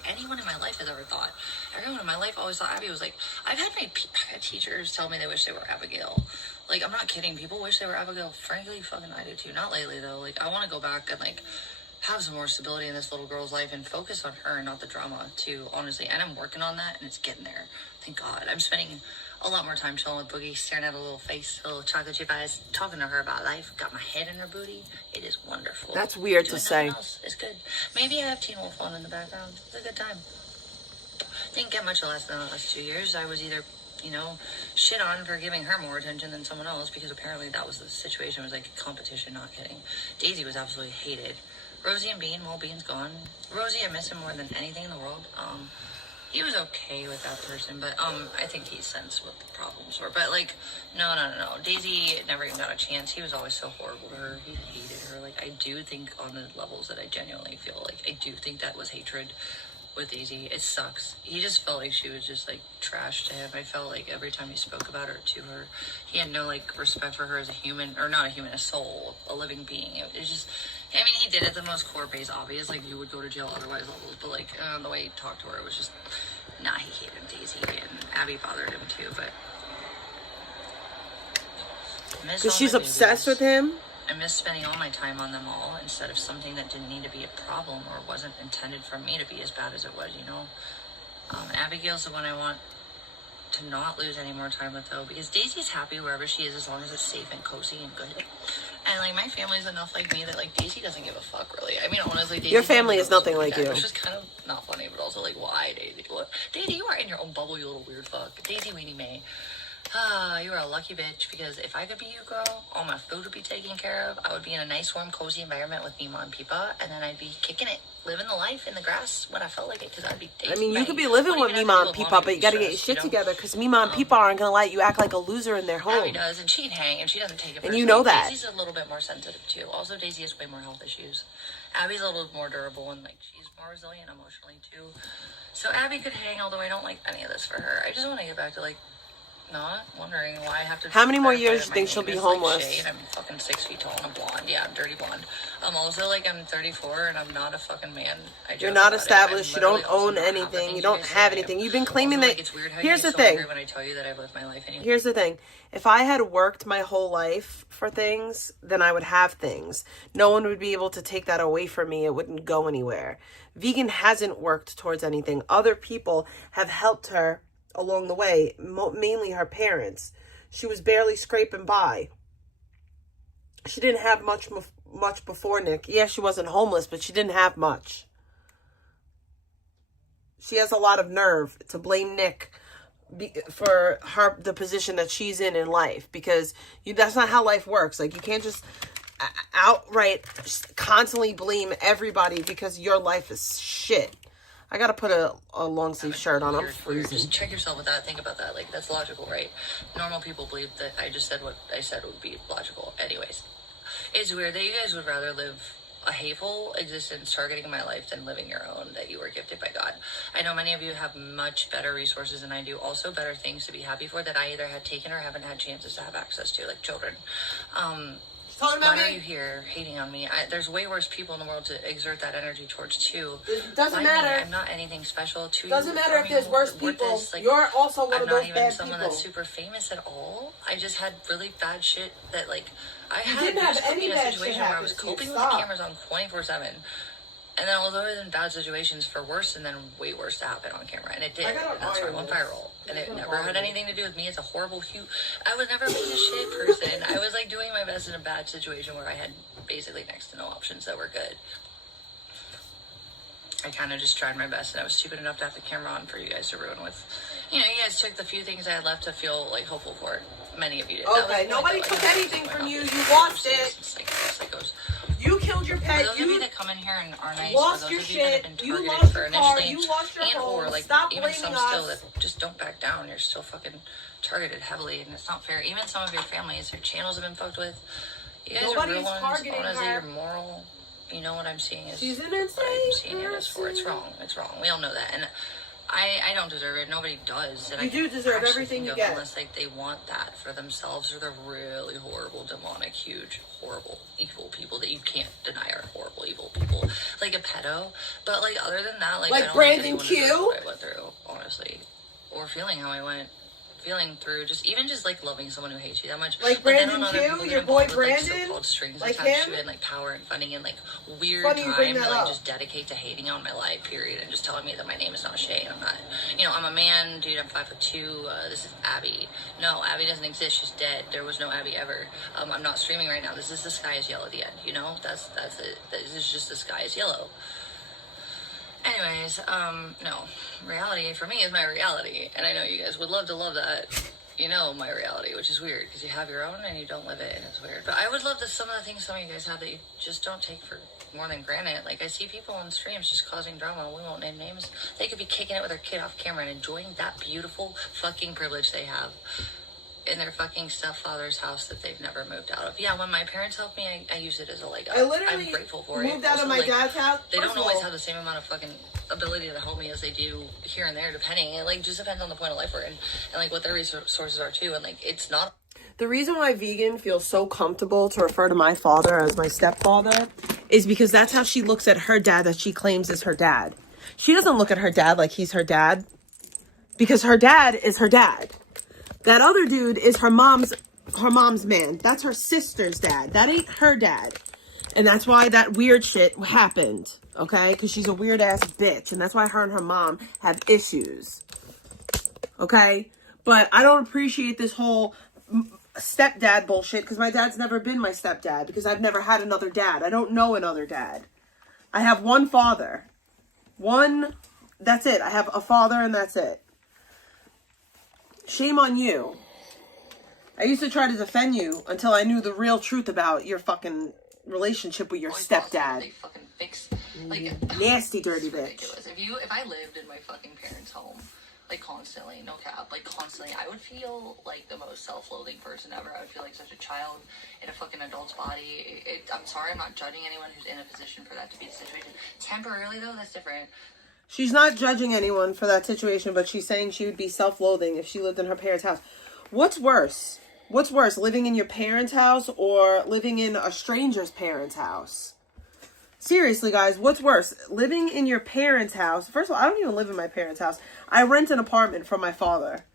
anyone in my life has ever thought. Everyone in my life always thought Abby was like, I've had teachers tell me they wish they were Abigail. Like, I'm not kidding. People wish they were Abigail. Frankly, fucking I do too. Not lately, though. Like, I want to go back and, like, have some more stability in this little girl's life and focus on her and not the drama too, honestly. And I'm working on that, and it's getting there. Thank God. I'm spending a lot more time chilling with Boogie, staring at a little face, a little chocolate chip eyes, talking to her about life. Got my head in her booty. It is wonderful. That's weird to say. It's good. Maybe I have Teen Wolf on in the background. It's a good time. Didn't get much less than the last 2 years. I was either, you know, shit on for giving her more attention than someone else, because apparently that was the situation. It was like competition, not kidding. Daisy was absolutely hated. Rosie and Bean, well, Bean's gone. Rosie, I miss him more than anything in the world. He was okay with that person, but I think he sensed what the problems were. But like, no. Daisy never even got a chance. He was always so horrible to her. He hated her. Like, I do think on the levels that I genuinely feel like, I do think that was hatred with Daisy. It sucks. He just felt like she was just like trash to him. I felt like every time he spoke about her to her, he had no like respect for her as a human, or not a human, a soul, a living being. It's just, I mean, he did it the most core base obvious, like you would go to jail otherwise levels, but like the way he talked to her, it was just, nah, he hated Daisy, and Abby bothered him too, but because she's obsessed with him. I miss spending all my time on them all instead of something that didn't need to be a problem or wasn't intended for me to be as bad as it was, you know. Abigail's the one I want to not lose any more time with, though, because Daisy's happy wherever she is as long as it's safe and cozy and good. And like, my family's enough like me that like Daisy doesn't give a fuck, really. I mean, honestly, Daisy, your family is nothing like you. Which is kind of not funny, but also like, why, Daisy? Look, Daisy, you are in your own bubble, you little weird fuck. Daisy Weenie May. You are a lucky bitch, because if I could be you, girl, all my food would be taken care of. I would be in a nice, warm, cozy environment with Mima and Peepa, and then I'd be kicking it, living the life in the grass when I felt like it, because I'd be dating. I mean, you could be living with Mima and Peepa, but you gotta get your shit together, because Mima and Peepa aren't gonna let you act like a loser in their home. Abby does, and she can hang, and she doesn't take it personally. And you know that. Daisy's a little bit more sensitive, too. Also, Daisy has way more health issues. Abby's a little more durable, and like, she's more resilient emotionally, too. So Abby could hang, although I don't like any of this for her. I just want to get back to like, not wondering why I have to. How many more years do you think she'll be homeless? Like, I'm fucking 6 feet tall and I'm blonde. Yeah, I'm dirty blonde. I'm also like, I'm 34 and I'm not a fucking man. You're not established. You don't own anything. You don't have anything. You've been claiming that. It's weird how here's you the get so thing. angry when I tell you that I've lived my life anyway. Here's the thing. If I had worked my whole life for things, then I would have things. No one would be able to take that away from me. It wouldn't go anywhere. Vegan hasn't worked towards anything. Other people have helped her along the way, mainly her parents. She was barely scraping by. She didn't have much before Nick. Yeah, she wasn't homeless, but she didn't have much. She has a lot of nerve to blame Nick for the position that she's in life, because that's not how life works. Like, you can't just outright constantly blame everybody because your life is shit. I gotta put a long sleeve shirt on. I'm freezing. Just check yourself with that. Think about that. Like, that's logical, right? Normal people believe that I just said what I said would be logical. Anyways, it's weird that you guys would rather live a hateful existence targeting my life than living your own that you were gifted by God. I know many of you have much better resources than I do. Also better things to be happy for that I either had taken or haven't had chances to have access to, like children. Why are you here hating on me? There's way worse people in the world to exert that energy towards, too. It doesn't matter. I'm not anything special to you. Doesn't matter if there's worse people. Like, you're also one of those bad people. I'm not even someone that's super famous at all. I just had really bad shit that, like, I had put me in a situation where I was coping with the cameras on 24/7. And then although I was in bad situations for worse and then way worse to happen on camera. And it did. And that's why I went viral. And it never had anything to do with me. It's a horrible I was never a piece of shit person. I was like doing my best in a bad situation where I had basically next to no options that were good. I kind of just tried my best, and I was stupid enough to have the camera on for you guys to ruin with. You know, you guys took the few things I had left to feel like hopeful for. Many of you did. Okay, nobody took anything from you. You lost it. You killed your pet. You come in here and are nice. Lost for your those of you that shit. have been You targeted lost for your car. initially, You lost your and home. or like Stop even blaming some us. still that just don't back down. You're still fucking targeted heavily, and it's not fair. Even some of your families, your channels have been fucked with. You guys Nobody are real is ones. targeting Honestly, her. you're moral. You know what I'm seeing is She's an what I'm insane seeing it as for. It's wrong. It's wrong. We all know that, and I don't deserve it. Nobody does. And You I do deserve actually everything think you of get. Unless like they want that for themselves, or they're really horrible, demonic, huge, horrible, evil people that you can't deny are horrible, evil people. Like a pedo. But like other than that, like I don't Brandon think anyone deserves Q? what I went through, honestly, or feeling how I went. Feeling through just like loving someone who hates you that much. Like But then Brandon when other Q, people get your boy involved with, like, Brandon? so-called strings Like attached him? to it, and like power and funding and like weird Funny you bring time to that like up. just dedicate to hating on my life, period, and just telling me that my name is not Shay and I'm not, you know, I'm a man, dude, I'm 5'2", this is Abby. No, Abby doesn't exist, she's dead. There was no Abby ever. I'm not streaming right now. This is The Sky is Yellow at the end, you know? That's it. This is just The Sky is Yellow. Anyways, no. Reality for me is my reality, and I know you guys would love to love that. You know my reality, which is weird because you have your own and you don't live it, and it's weird. But I would love to some of the things some of you guys have that you just don't take for more than granted. Like I see people on streams just causing drama. We won't name names. They could be kicking it with their kid off camera and enjoying that beautiful fucking privilege they have in their fucking stepfather's house that they've never moved out of. Yeah, when my parents helped me, I use it as a leg up. I literally I'm grateful for it. moved out of Also, my like, dad's house. they First don't of always all, have the same amount of fucking ability to help me as they do here and there, depending. It like just depends on the point of life we're in and like what their resources are too. And like it's not. The reason why vegan feels so comfortable to refer to my father as my stepfather is because that's how she looks at her dad that she claims is her dad. She doesn't look at her dad like he's her dad because her dad is her dad. That other dude is her mom's man. That's her sister's dad. That ain't her dad. And that's why that weird shit happened. Okay? Because she's a weird ass bitch. And that's why her and her mom have issues. Okay? But I don't appreciate this whole stepdad bullshit because my dad's never been my stepdad because I've never had another dad. I don't know another dad. I have one father. That's it. I have a father and that's it. Shame on you. I used to try to defend you until I knew the real truth about your fucking relationship with your stepdad. They fucking fix like Nasty, dirty it's bitch. ridiculous. If I lived in my fucking parents' home, like constantly, no cap, like constantly, I would feel like the most self-loathing person ever. I would feel like such a child in a fucking adult's body. I'm sorry, I'm not judging anyone who's in a position for that to be the situation. Temporarily though, that's different. She's not judging anyone for that situation, but she's saying she would be self-loathing if she lived in her parents' house. What's worse? What's worse, living in your parents' house or living in a stranger's parents' house? Seriously, guys, what's worse? Living in your parents' house. First of all, I don't even live in my parents' house. I rent an apartment from my father.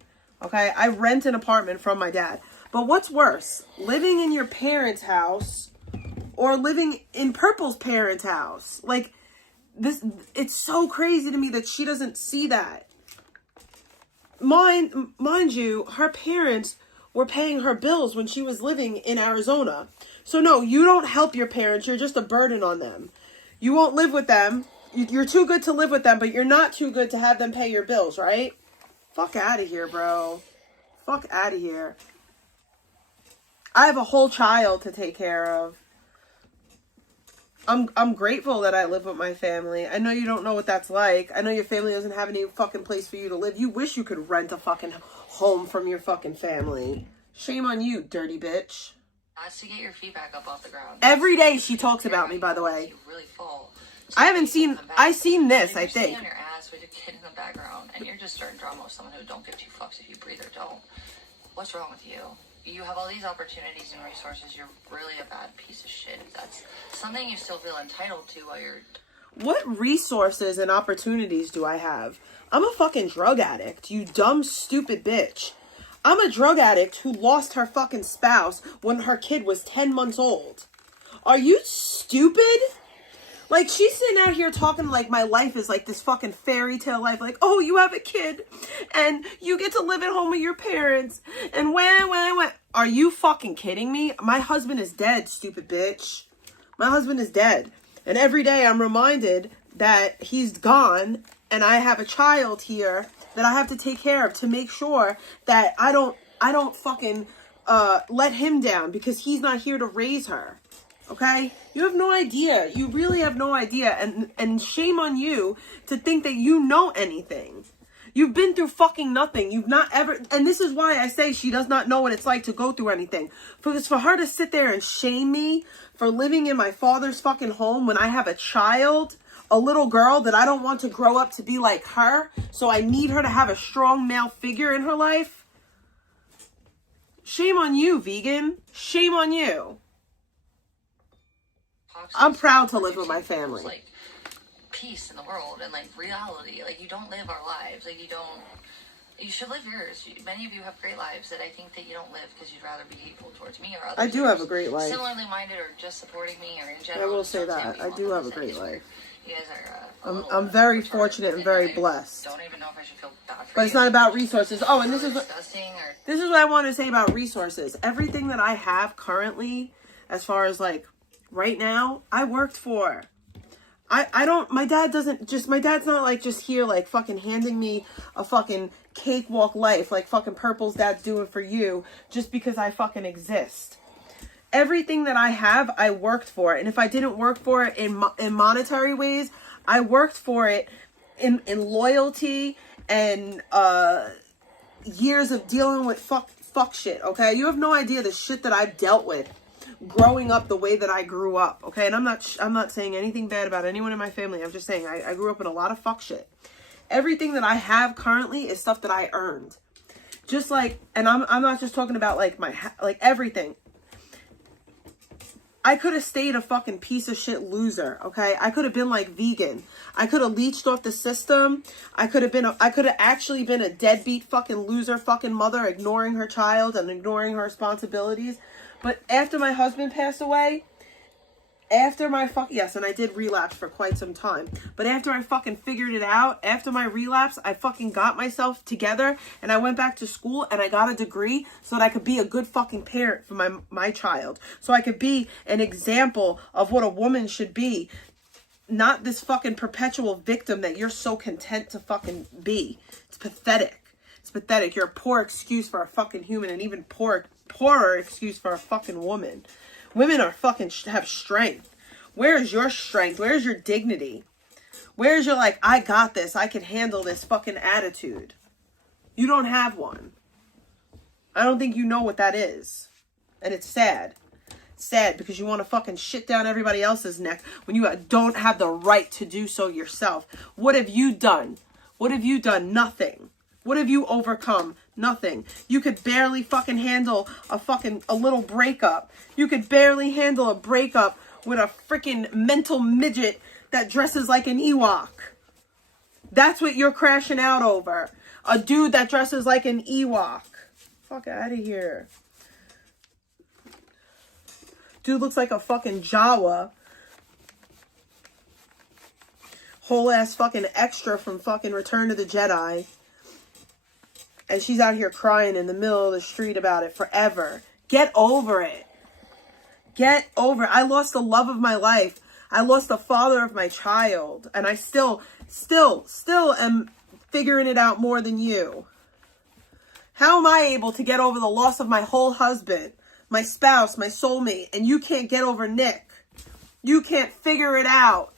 Okay? I rent an apartment from my dad. But what's worse? Living in your parents' house or living in Purple's parents' house? Like, this, it's so crazy to me that she doesn't see that. Mind you, her parents were paying her bills when she was living in Arizona. So no, you don't help your parents. You're just a burden on them. You won't live with them. You're too good to live with them, but you're not too good to have them pay your bills, right? Fuck out of here, bro. Fuck out of here. I have a whole child to take care of. I'm grateful that I live with my family. I know you don't know what that's like. I know your family doesn't have any fucking place for you to live. You wish you could rent a fucking home from your fucking family. Shame on you, dirty bitch. That's to get your feet back up off the ground. Every day she talks about me, by the way. You really fall. I haven't seen, I seen this, I You're sitting think. on your ass with your kid in the background, and you're just starting drama with someone who don't give two fucks if you breathe or don't. What's wrong with you? You have all these opportunities and resources. You're really a bad piece of shit. That's something you still feel entitled to while you're... What resources and opportunities do I have? I'm a fucking drug addict, you dumb, stupid bitch. I'm a drug addict who lost her fucking spouse when her kid was 10 months old. Are you stupid? Like, she's sitting out here talking like my life is like this fucking fairy tale life. Like, oh, you have a kid and you get to live at home with your parents. And when. Are you fucking kidding me? My husband is dead, stupid bitch. My husband is dead. And every day I'm reminded that he's gone and I have a child here that I have to take care of to make sure that I don't fucking let him down because he's not here to raise her. Okay? You have no idea. You really have no idea. And shame on you to think that you know anything. You've been through fucking nothing. You've not ever, and this is why I say she does not know what it's like to go through anything. Because for her to sit there and shame me for living in my father's fucking home when I have a child, a little girl that I don't want to grow up to be like her, so I need her to have a strong male figure in her life. Shame on you, vegan. Shame on you. I'm proud to live with my family. Like peace in the world and like reality. Like you don't live our lives. Like you should live yours. Many of you have great lives that I think that you don't live because you'd rather be hateful towards me or others. I do have a great life. Similarly minded or just supporting me or in general. I will say that. I do have a great life. You guys are I'm very fortunate and very blessed. Don't even know if I should feel bad for you. But it's not about resources. Oh, and this is what I want to say about resources. Everything that I have currently, as far as like right now, I worked for. I don't, my dad's not like just here like fucking handing me a fucking cakewalk life like fucking Purple's dad's doing for you just because I fucking exist. Everything that I have, I worked for. And if I didn't work for it in monetary ways, I worked for it in loyalty and years of dealing with fuck shit, okay? You have no idea the shit that I've dealt with growing up the way that I grew up, okay? And I'm not saying anything bad about anyone in my family. I'm just saying I grew up in a lot of fuck shit. Everything that I have currently is stuff that I earned. Just like, and I'm not just talking about like like everything. I could have stayed a fucking piece of shit loser, okay? I could have been like vegan. I could have leached off the system. I could have actually been a deadbeat fucking loser fucking mother, ignoring her child and ignoring her responsibilities. But after my husband passed away, yes, and I did relapse for quite some time. But after I fucking figured it out, after my relapse, I fucking got myself together and I went back to school and I got a degree so that I could be a good fucking parent for my child. So I could be an example of what a woman should be. Not this fucking perpetual victim that you're so content to fucking be. It's pathetic. It's pathetic. You're a poor excuse for a fucking human and even poorer excuse for a fucking woman. Women are fucking have strength. Where is your strength? Where is your dignity? Where is your like, I got this, I can handle this fucking attitude? You don't have one. I don't think you know what that is. And it's sad. It's sad because you want to fucking shit down everybody else's neck when you don't have the right to do so yourself. What have you done? What have you done? Nothing. What have you overcome? Nothing. You could barely fucking handle a little breakup. You could barely handle a breakup with a freaking mental midget that dresses like an Ewok. That's what you're crashing out over. A dude that dresses like an Ewok. Fuck out of here. Dude looks like a fucking Jawa. Whole ass fucking extra from fucking Return of the Jedi. And she's out here crying in the middle of the street about it forever. Get over it. Get over it. I lost the love of my life. I lost the father of my child. And I still am figuring it out more than you. How am I able to get over the loss of my whole husband, my spouse, my soulmate, and you can't get over Nick? You can't figure it out.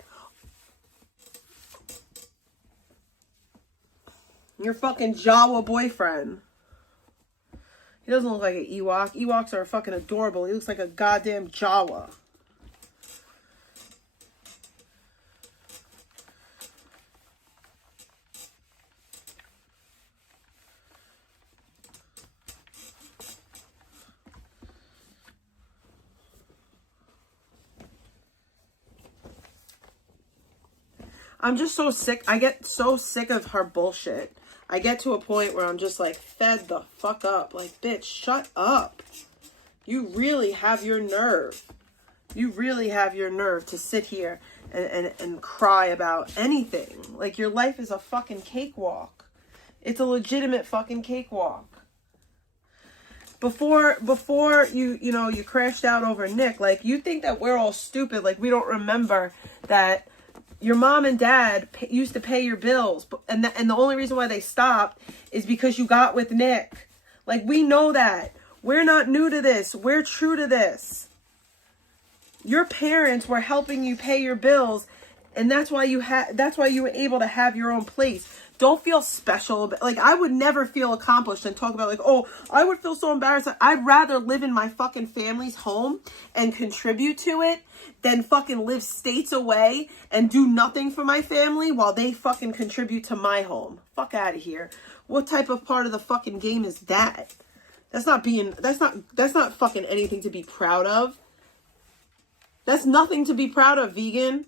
Your fucking Jawa boyfriend. He doesn't look like an Ewok. Ewoks are fucking adorable. He looks like a goddamn Jawa. I'm just so sick. I get so sick of her bullshit. I get to a point where I'm just like, fed the fuck up. Like, bitch, shut up. You really have your nerve. You really have your nerve to sit here and cry about anything. Like, your life is a fucking cakewalk. It's a legitimate fucking cakewalk. Before you crashed out over Nick, like, you think that we're all stupid. Like, we don't remember that your mom and dad used to pay your bills, and the only reason why they stopped is because you got with Nick. Like, we know that. We're not new to this. We're true to this. Your parents were helping you pay your bills, and that's why you were able to have your own place. Don't feel special. Like, I would never feel accomplished and talk about, like, oh, I would feel so embarrassed. I'd rather live in my fucking family's home and contribute to it than fucking live states away and do nothing for my family while they fucking contribute to my home. Fuck out of here. What type of part of the fucking game is that? That's not fucking anything to be proud of. That's nothing to be proud of, vegan.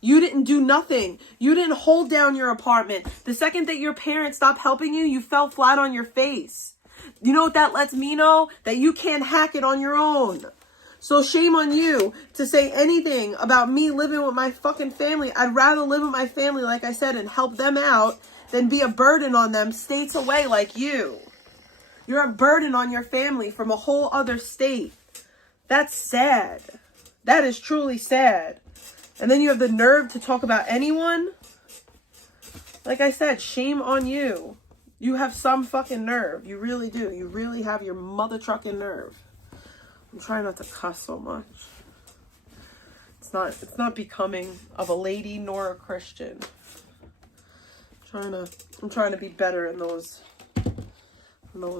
You didn't do nothing. You didn't hold down your apartment. The second that your parents stopped helping you, you fell flat on your face. You know what that lets me know? That you can't hack it on your own. So shame on you to say anything about me living with my fucking family. I'd rather live with my family, like I said, and help them out than be a burden on them states away like you. You're a burden on your family from a whole other state. That's sad. That is truly sad. And then you have the nerve to talk about anyone? Like I said, shame on you. You have some fucking nerve. You really do. You really have your mother trucking nerve. I'm trying not to cuss so much. It's not becoming of a lady nor a Christian. I'm trying to be better in those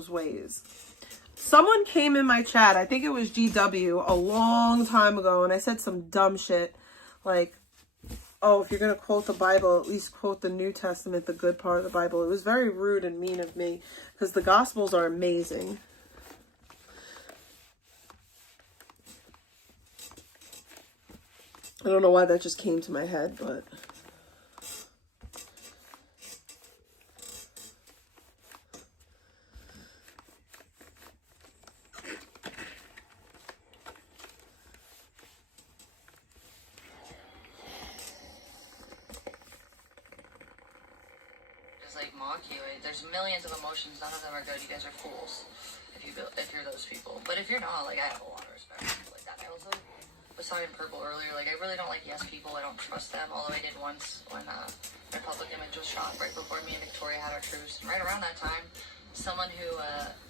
ways. Someone came in my chat, I think it was GW, a long time ago, and I said some dumb shit. Like, oh, if you're going to quote the Bible, at least quote the New Testament, the good part of the Bible. It was very rude and mean of me because the Gospels are amazing. I don't know why that just came to my head, but... There's millions of emotions, none of them are good. You guys are fools if you're those people. But if you're not, like, I have a lot of respect for people like that. I also was talking Purple earlier, like, I really don't like yes people. I don't trust them, although I did once when my public image was shot right before me and Victoria had our truce. And right around that time, someone who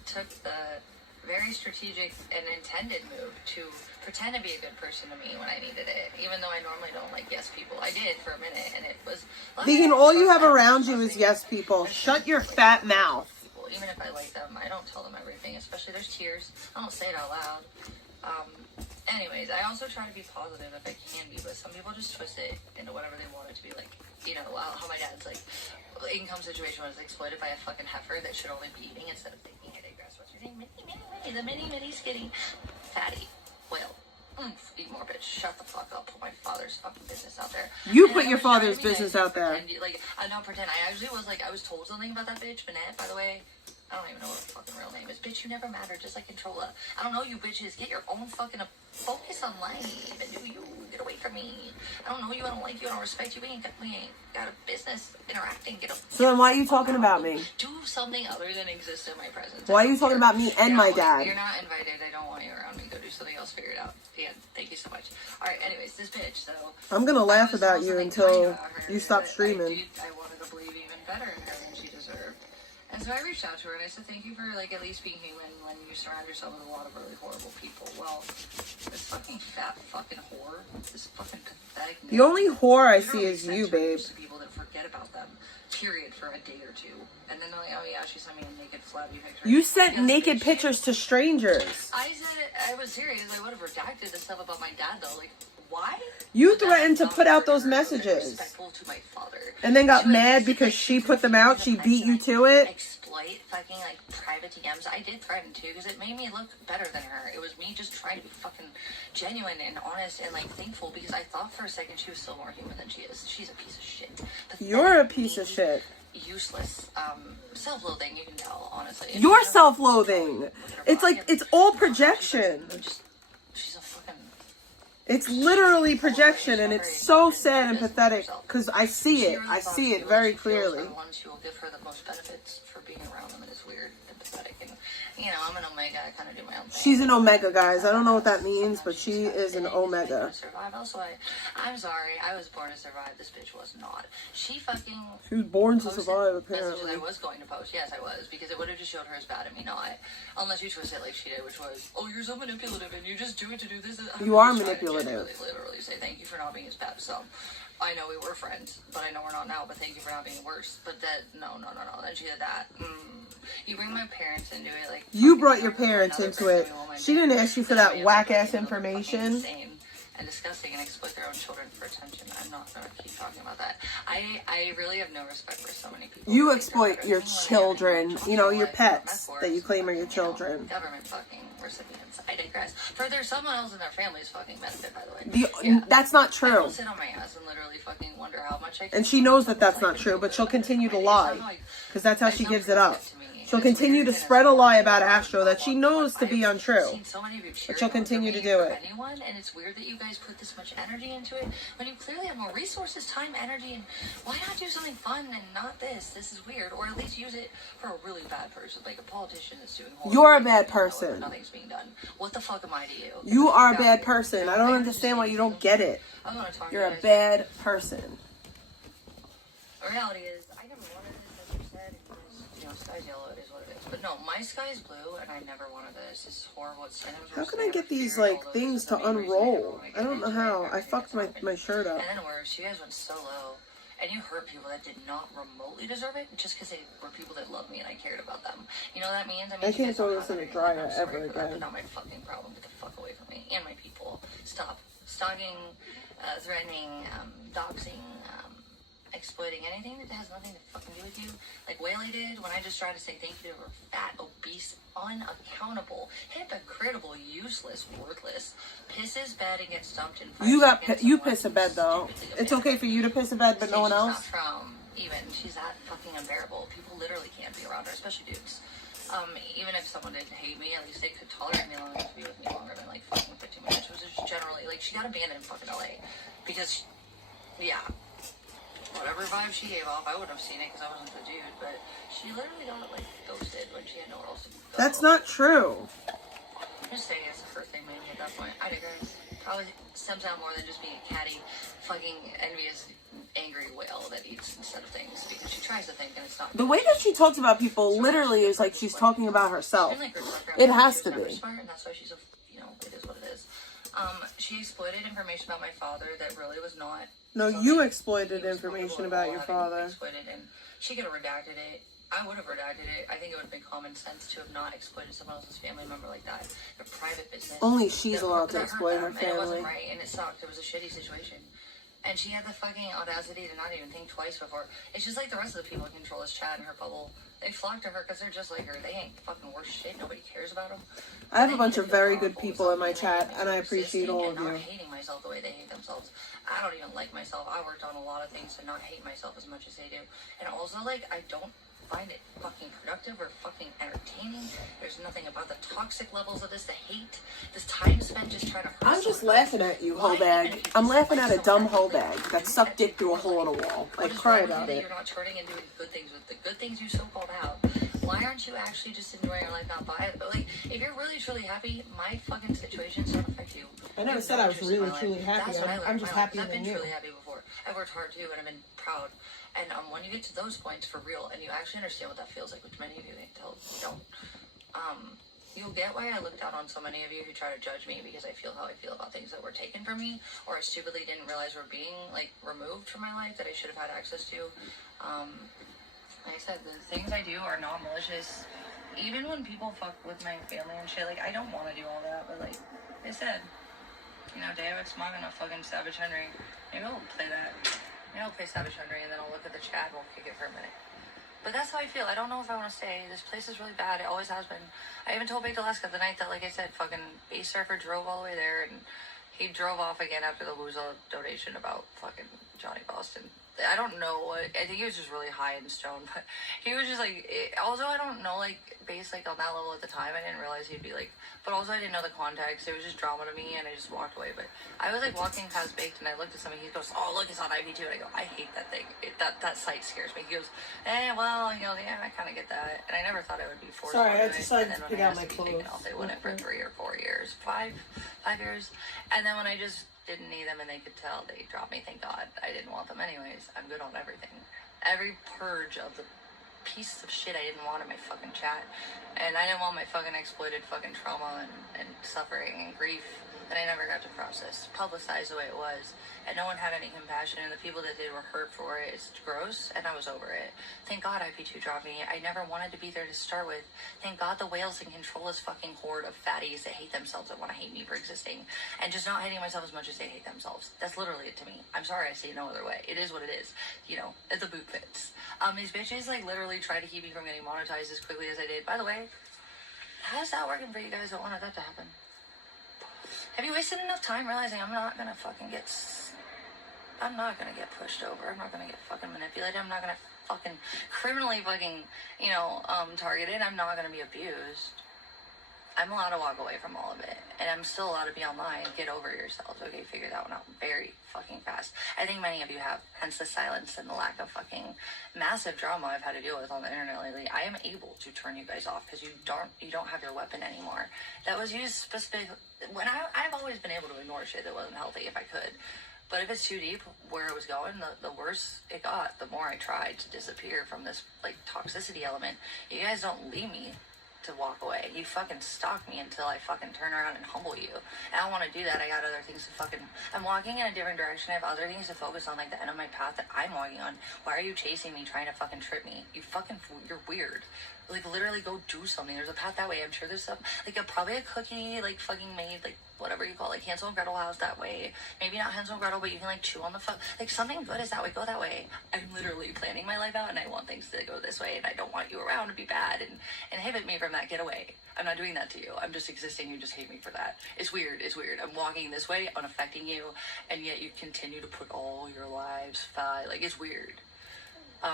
took the very strategic and intended move to pretend to be a good person to me when I needed it, even though I normally don't like yes people. I did for a minute, and it was... Vegan, all you have around you is yes people. Shut your fat mouth. Even if I like them, I don't tell them everything, especially there's tears. I don't say it out loud. Anyways, I also try to be positive if I can be, but some people just twist it into whatever they want it to be. Like, you know, how my dad's like, income situation was exploited by a fucking heifer that should only be eating instead of thinking I digress. What's your name? The mini skinny fatty whale. Eat more, bitch. Shut the fuck up. Put my father's fucking business out there. You put your father's business out there. Like, I don't pretend. I actually was like, I was told something about that bitch, Banette, by the way. I don't even know what her fucking real name is. Bitch, you never matter, just like Controlla. I don't know you bitches. Get your own fucking focus on life and do you. Get away from me. I don't know you, I don't like you, I don't respect you. We ain't got a business interacting. So then why are you talking about me? Do something other than exist in my presence. Why are you talking about me and my dad? You're not invited. I don't want you around me. Go do something else. Figure it out. Yeah, thank you so much. Alright, anyways, this bitch, so... I'm gonna laugh about you until you stop streaming. I wanted to believe even better in her than she deserved. And so I reached out to her and I said, thank you for, like, at least being human when you surround yourself with a lot of really horrible people. Well, this fucking fat fucking whore, this fucking pathetic... The only whore I see is you, babe. People that forget about them, period, for a day or two. And then they're like, oh yeah, she sent me a naked flabby picture. You sent naked pictures to strangers. I said, I was serious. I would have redacted the stuff about my dad, though. Like, why? You threatened to put out those messages. Respectful to my father. And then got mad because she put them out. She beat you to it. Exploit fucking, like, private DMs. I did threaten to because it made me look better than her. It was me just trying to be fucking genuine and honest and, like, thankful because I thought for a second she was still more human than she is. She's a piece of shit. You're a piece of shit. Useless, self-loathing, you can tell, honestly. You're self-loathing. It's like, it's all projection. She's a fucking... It's literally projection, and it's so sad and pathetic, because I see it. I see it very clearly. Ones who will give her the most benefits for being around them, and it's weird and pathetic. You know, I'm an omega. I kind of do my own thing. She's an omega, guys. I don't know what that means, but she is an omega. Survive. Also, I'm sorry. I was born to survive. This bitch was not. She fucking. She was born to posted survive, messages apparently. I was going to post. Yes, I was, because it would have just showed her as bad and me not. Unless you twist it like she did, which was, oh, you're so manipulative and you just do it to do this. You are manipulative. Literally say thank you for not being as bad. So. I know we were friends, but I know we're not now, but thank you for not being worse. But that, no. Then she did that. You bring my parents into it, like... You brought your parents into it. She didn't ask you for that whack-ass information. Insane and disgusting and exploit their own children for attention. I'm not going to keep talking about that. I really have no respect for so many people. You exploit your children, you know, your pets that you claim are your children. Government fucking recipients. I digress. Further, someone else in their family is fucking benefit, by the way. That's not I true. will sit on my ass and literally fucking wonder how much I can. And she knows that that's not true, but she'll continue to lie. Because that's how she gives it up. She'll continue to spread a lie about Astro that she knows to be untrue. But she'll continue to do it. And it's weird that you guys put this much energy into it when you clearly have more resources, time, energy, and why not do something fun and not this? This is weird. Or at least use it for a really bad person, like a politician that's doing horrible. You're a bad person. Nothing's being done. What the fuck am I to you? You are a bad person. I don't understand why you don't get it. You're a bad person. The reality is, I never wanted this, as you said. You know, sky's yellow, it is what it is. But no, my sky's blue, and I never wanted this. This is horrible. How can I get these, like, things to unroll? I don't know how. I fucked my shirt up. And then worse, you guys went so low, and you hurt people that did not remotely deserve it, just because they were people that loved me and I cared about them. You know what that means? I can't throw this in the dryer ever again. Not my fucking problem. Get the fuck away from me and my people. Stop. Stalking, threatening, doxing, exploiting anything that has nothing to fucking do with you, like Whaley did when I just tried to say thank you to her fat, obese, unaccountable, hypocritical, useless, worthless, pisses bed and gets dumped in 5 seconds. You piss a bed though. It's okay for you to piss a bed, but no one else. She's that fucking unbearable. People literally can't be around her, especially dudes. Even if someone didn't hate me, at least they could tolerate me long enough to be with me longer than like fucking 15 minutes, which is generally like she got abandoned in fucking LA because, whatever vibe she gave off, I wouldn't have seen it because I wasn't the dude, but she literally got, like, ghosted when she had nowhere else to go. That's not true. I'm just saying it's her thing, maybe, at that point. I digress. Probably stems out more than just being a catty, fucking envious, angry whale that eats instead of things, because she tries to think and it's not. The way that she talks about people literally is like she's talking about herself. It has to be. And that's why she's it is what it is. She exploited information about my father that really was not. No, you exploited information about your father. Exploited, and she could have redacted it. I would have redacted it. I think it would have been common sense to have not exploited someone else's family member like that. Their private business. Only she's allowed to exploit her family. And it wasn't right, and it sucked. It was a shitty situation. And she had the fucking audacity to not even think twice before. It's just like the rest of the people who control this chat in her bubble. They flock to her because they're just like her. They ain't fucking worth shit. Nobody cares about them. I have a bunch of very good people in my chat, and I appreciate all of you. I'm not hating myself the way they hate themselves. I don't even like myself. I worked on a lot of things to not hate myself as much as they do. And also, like, I don't find it fucking productive or fucking entertaining. There's nothing about the toxic levels of this, the hate, this time spent just trying to hurt I'm just laughing at you, hoe bag. I'm laughing at a dumb hoe bag that sucked dick through a hole in a wall. I cry about it. You're not turning and doing good things with the good things you so-called have. Why aren't you actually just enjoying your life, not by it? But, like, if you're really, truly happy, my fucking situations don't affect you. I never said I was really, truly happy. I'm just happier than you. I've been truly happy before. I've worked hard, too, and I've been proud. And when you get to those points for real, and you actually understand what that feels like, which many of you don't, you'll get why I look down on so many of you who try to judge me because I feel how I feel about things that were taken from me, or I stupidly didn't realize were being, like, removed from my life that I should have had access to. Like I said, the things I do are not malicious. Even when people fuck with my family and shit, like, I don't want to do all that, but, like I said, David Smog and a fucking Savage Henry. Maybe I'll play that. Maybe I'll play Savage Henry and then I'll look at the chat and we'll kick it for a minute. But that's how I feel. I don't know if I want to stay. This place is really bad. It always has been. I even told Baked Alaska the night that, like I said, fucking Base Surfer drove all the way there and he drove off again after the Wuzo donation about fucking Johnny Boston. I don't know what, I think he was just really high and stoned, but he was just like, also I don't know, like, based like on that level at the time, I didn't realize he'd be like, but also I didn't know the context, it was just drama to me, and I just walked away. But I was like walking past Baked, and I looked at something, he goes, oh look, it's on IP2, and I go, I hate that thing, that site scares me. He goes, well, yeah, I kind of get that, and I never thought I would be forced. Sorry, I it. decided And to then pick when I out my asked to be taken clothes. off, they went it for 3 or 4 years, 5 years, and then when I just didn't need them and they could tell, they dropped me. Thank God. I didn't want them anyways. I'm good on everything. Every purge of the pieces of shit I didn't want in my fucking chat, and I didn't want my fucking exploited fucking trauma and suffering and grief that I never got to process, publicized the way it was, and no one had any compassion, and the people that did were hurt for it. It's gross, and I was over it. Thank God IP2 dropped me. I never wanted to be there to start with. Thank God the whales can control this fucking horde of fatties that hate themselves and want to hate me for existing, and just not hating myself as much as they hate themselves. That's literally it to me. I'm sorry, I say no other way. It is what it is. You know, the boot fits. These bitches like literally try to keep me from getting monetized as quickly as I did. By the way, how's that working for you guys that wanted that to happen? Have you wasted enough time realizing I'm not gonna get pushed over. I'm not gonna get fucking manipulated. I'm not gonna fucking criminally fucking, targeted. I'm not gonna be abused. I'm allowed to walk away from all of it. And I'm still allowed to be online. Get over yourselves, okay? Figure that one out very fucking fast. I think many of you have, hence the silence and the lack of fucking massive drama I've had to deal with on the internet lately. I am able to turn you guys off because you don't have your weapon anymore. That was used specific when I've always been able to ignore shit that wasn't healthy if I could. But if it's too deep where it was going, the worse it got, the more I tried to disappear from this like toxicity element. You guys don't leave me to walk away. You fucking stalk me until I fucking turn around and humble you. And I don't want to do that. I got other things to fucking... I'm walking in a different direction. I have other things to focus on, like the end of my path that I'm walking on. Why are you chasing me, trying to fucking trip me? You're weird. Like, literally go do something. There's a path that way. I'm sure there's some... Like, probably a cookie, like, fucking made, like, whatever you call it, like Hansel and Gretel house that way. Maybe not Hansel and Gretel, but you can like chew on the like something good is that way. Go that way. I'm literally planning my life out, and I want things to go this way, and I don't want you around to be bad and inhibit me from that. Get away. I'm not doing that to you. I'm just existing. You just hate me for that. It's weird. I'm walking this way, unaffecting you, and yet you continue to put all your lives like it's weird.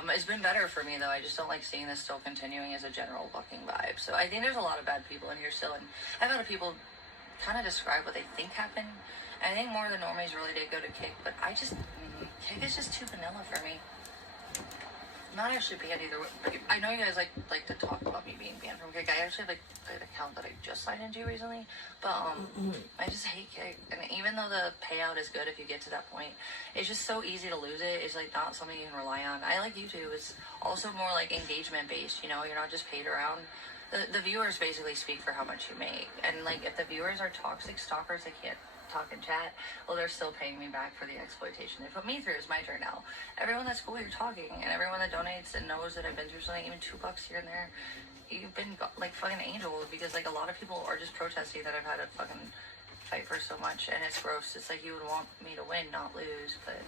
It's been better for me though. I just don't like seeing this still continuing as a general fucking vibe. So I think there's a lot of bad people in here still, and I've had people kind of describe what they think happened. I think more of the normies really did go to Kick, but Kick is just too vanilla for me. Not actually banned either. But I know you guys like to talk about me being banned from Kick. I actually have an account that I just signed into recently, but I just hate Kick. And even though the payout is good if you get to that point, it's just so easy to lose it. It's like not something you can rely on. I like YouTube. It's also more like engagement based. You're not just paid around. The viewers basically speak for how much you make. And, like, if the viewers are toxic stalkers, they can't talk and chat, well, they're still paying me back for the exploitation they put me through. It's my turn now. Everyone that's cool, you're talking. And everyone that donates and knows that I've been through something, even $2 here and there, you've been, like, fucking angels. Because, like, a lot of people are just protesting that I've had to fucking fight for so much. And it's gross. It's like you would want me to win, not lose. But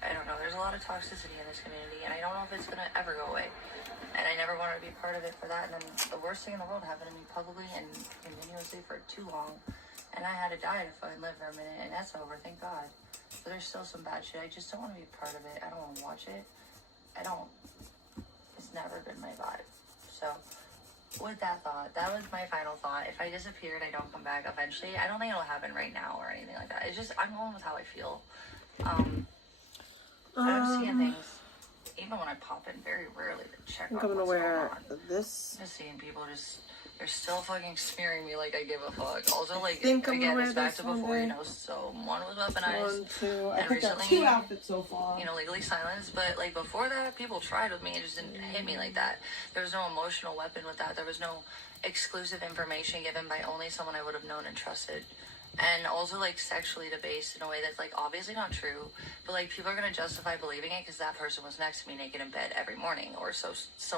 I don't know. There's a lot of toxicity in this community. And I don't know if it's going to ever go away. And I never wanted to be part of it for that. And then the worst thing in the world happened to me publicly and continuously for too long. And I had to die to fucking live for a minute. And that's over, thank God. But there's still some bad shit. I just don't want to be part of it. I don't want to watch it. It's never been my vibe. So, with that thought, that was my final thought. If I disappear and I don't come back eventually, I don't think it'll happen right now or anything like that. It's just, I'm going with how I feel. I'm seeing things. Even when I pop in, very rarely to check out what's going on. This. Just seeing people they're still fucking smearing me like I give a fuck. Also, like, I'm again, it's back to before, someone was weaponized. 1, 2, I and picked up recently, 2 outfits so far. Legally silenced. But, like, before that, people tried with me. It just didn't hit me like that. There was no emotional weapon with that. There was no exclusive information given by only someone I would have known and trusted. And also, like, sexually debased in a way that's, like, obviously not true. But, like, people are going to justify believing it because that person was next to me naked in bed every morning or so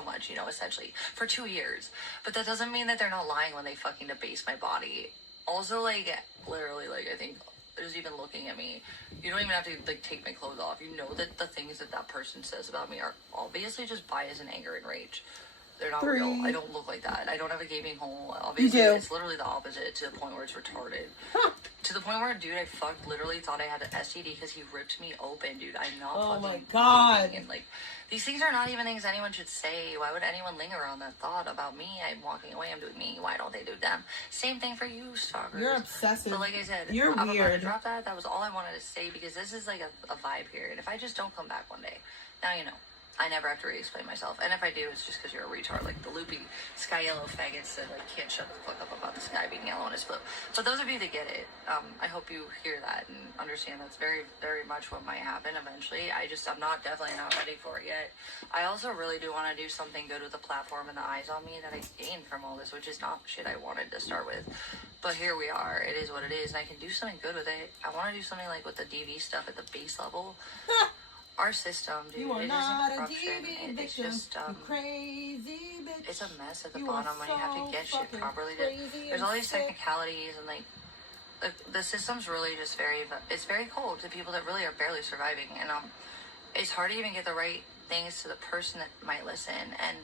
much, essentially, for 2 years. But that doesn't mean that they're not lying when they fucking debase my body. Also, like, literally, like, I think there's even looking at me. You don't even have to, like, take my clothes off. You know that the things that person says about me are obviously just bias and anger and rage. They're not 3. real. I don't look like that. I don't have a gaping hole. Obviously, You do. it's literally the opposite to the point where it's retarded. To the point where a dude I fucked literally thought I had an STD because he ripped me open, dude. I'm not fucking. Oh my God. And like, these things are not even things anyone should say. Why would anyone linger on that thought about me? I'm walking away. I'm doing me. Why don't they do them? Same thing for you, stalkers. You're obsessive. But like I said, You're I'm about to weird. drop that. That was all I wanted to say because this is like a vibe here. And if I just don't come back one day, now you know. I never have to re-explain myself. And if I do, it's just because you're a retard, like the loopy sky yellow faggots that like can't shut the fuck up about the sky being yellow and it's blue. So those of you that get it, I hope you hear that and understand that's very, very much what might happen eventually. I'm definitely not ready for it yet. I also really do want to do something good with the platform and the eyes on me that I gained from all this, which is not shit I wanted to start with. But here we are. It is what it is. And I can do something good with it. I want to do something like with the DV stuff at the base level. Our system, dude, You are it not isn't a corruption. DV It's victim, just, you crazy bitch. it's a mess at the You bottom are when you have to so get shit fucking properly. crazy There's and all these sick. technicalities and like, the system's really just it's very cold to people that really are barely surviving. And it's hard to even get the right things to the person that might listen. And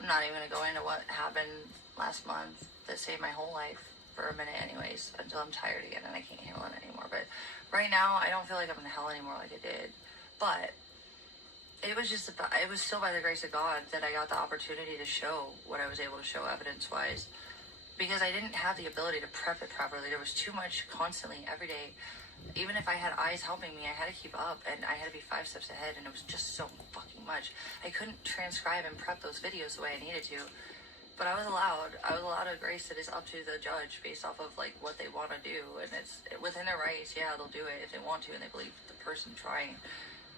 I'm not even gonna go into what happened last month that saved my whole life for a minute anyways, until I'm tired again and I can't handle it anymore. But right now, I don't feel like I'm in hell anymore like I did. But it was still by the grace of God that I got the opportunity to show what I was able to show evidence-wise, because I didn't have the ability to prep it properly. There was too much constantly every day. Even if I had eyes helping me, I had to keep up and I had to be 5 steps ahead, and it was just so fucking much. I couldn't transcribe and prep those videos the way I needed to, but I was allowed a grace that is up to the judge based off of like what they want to do, and it's within their rights. Yeah, they'll do it if they want to and they believe the person trying.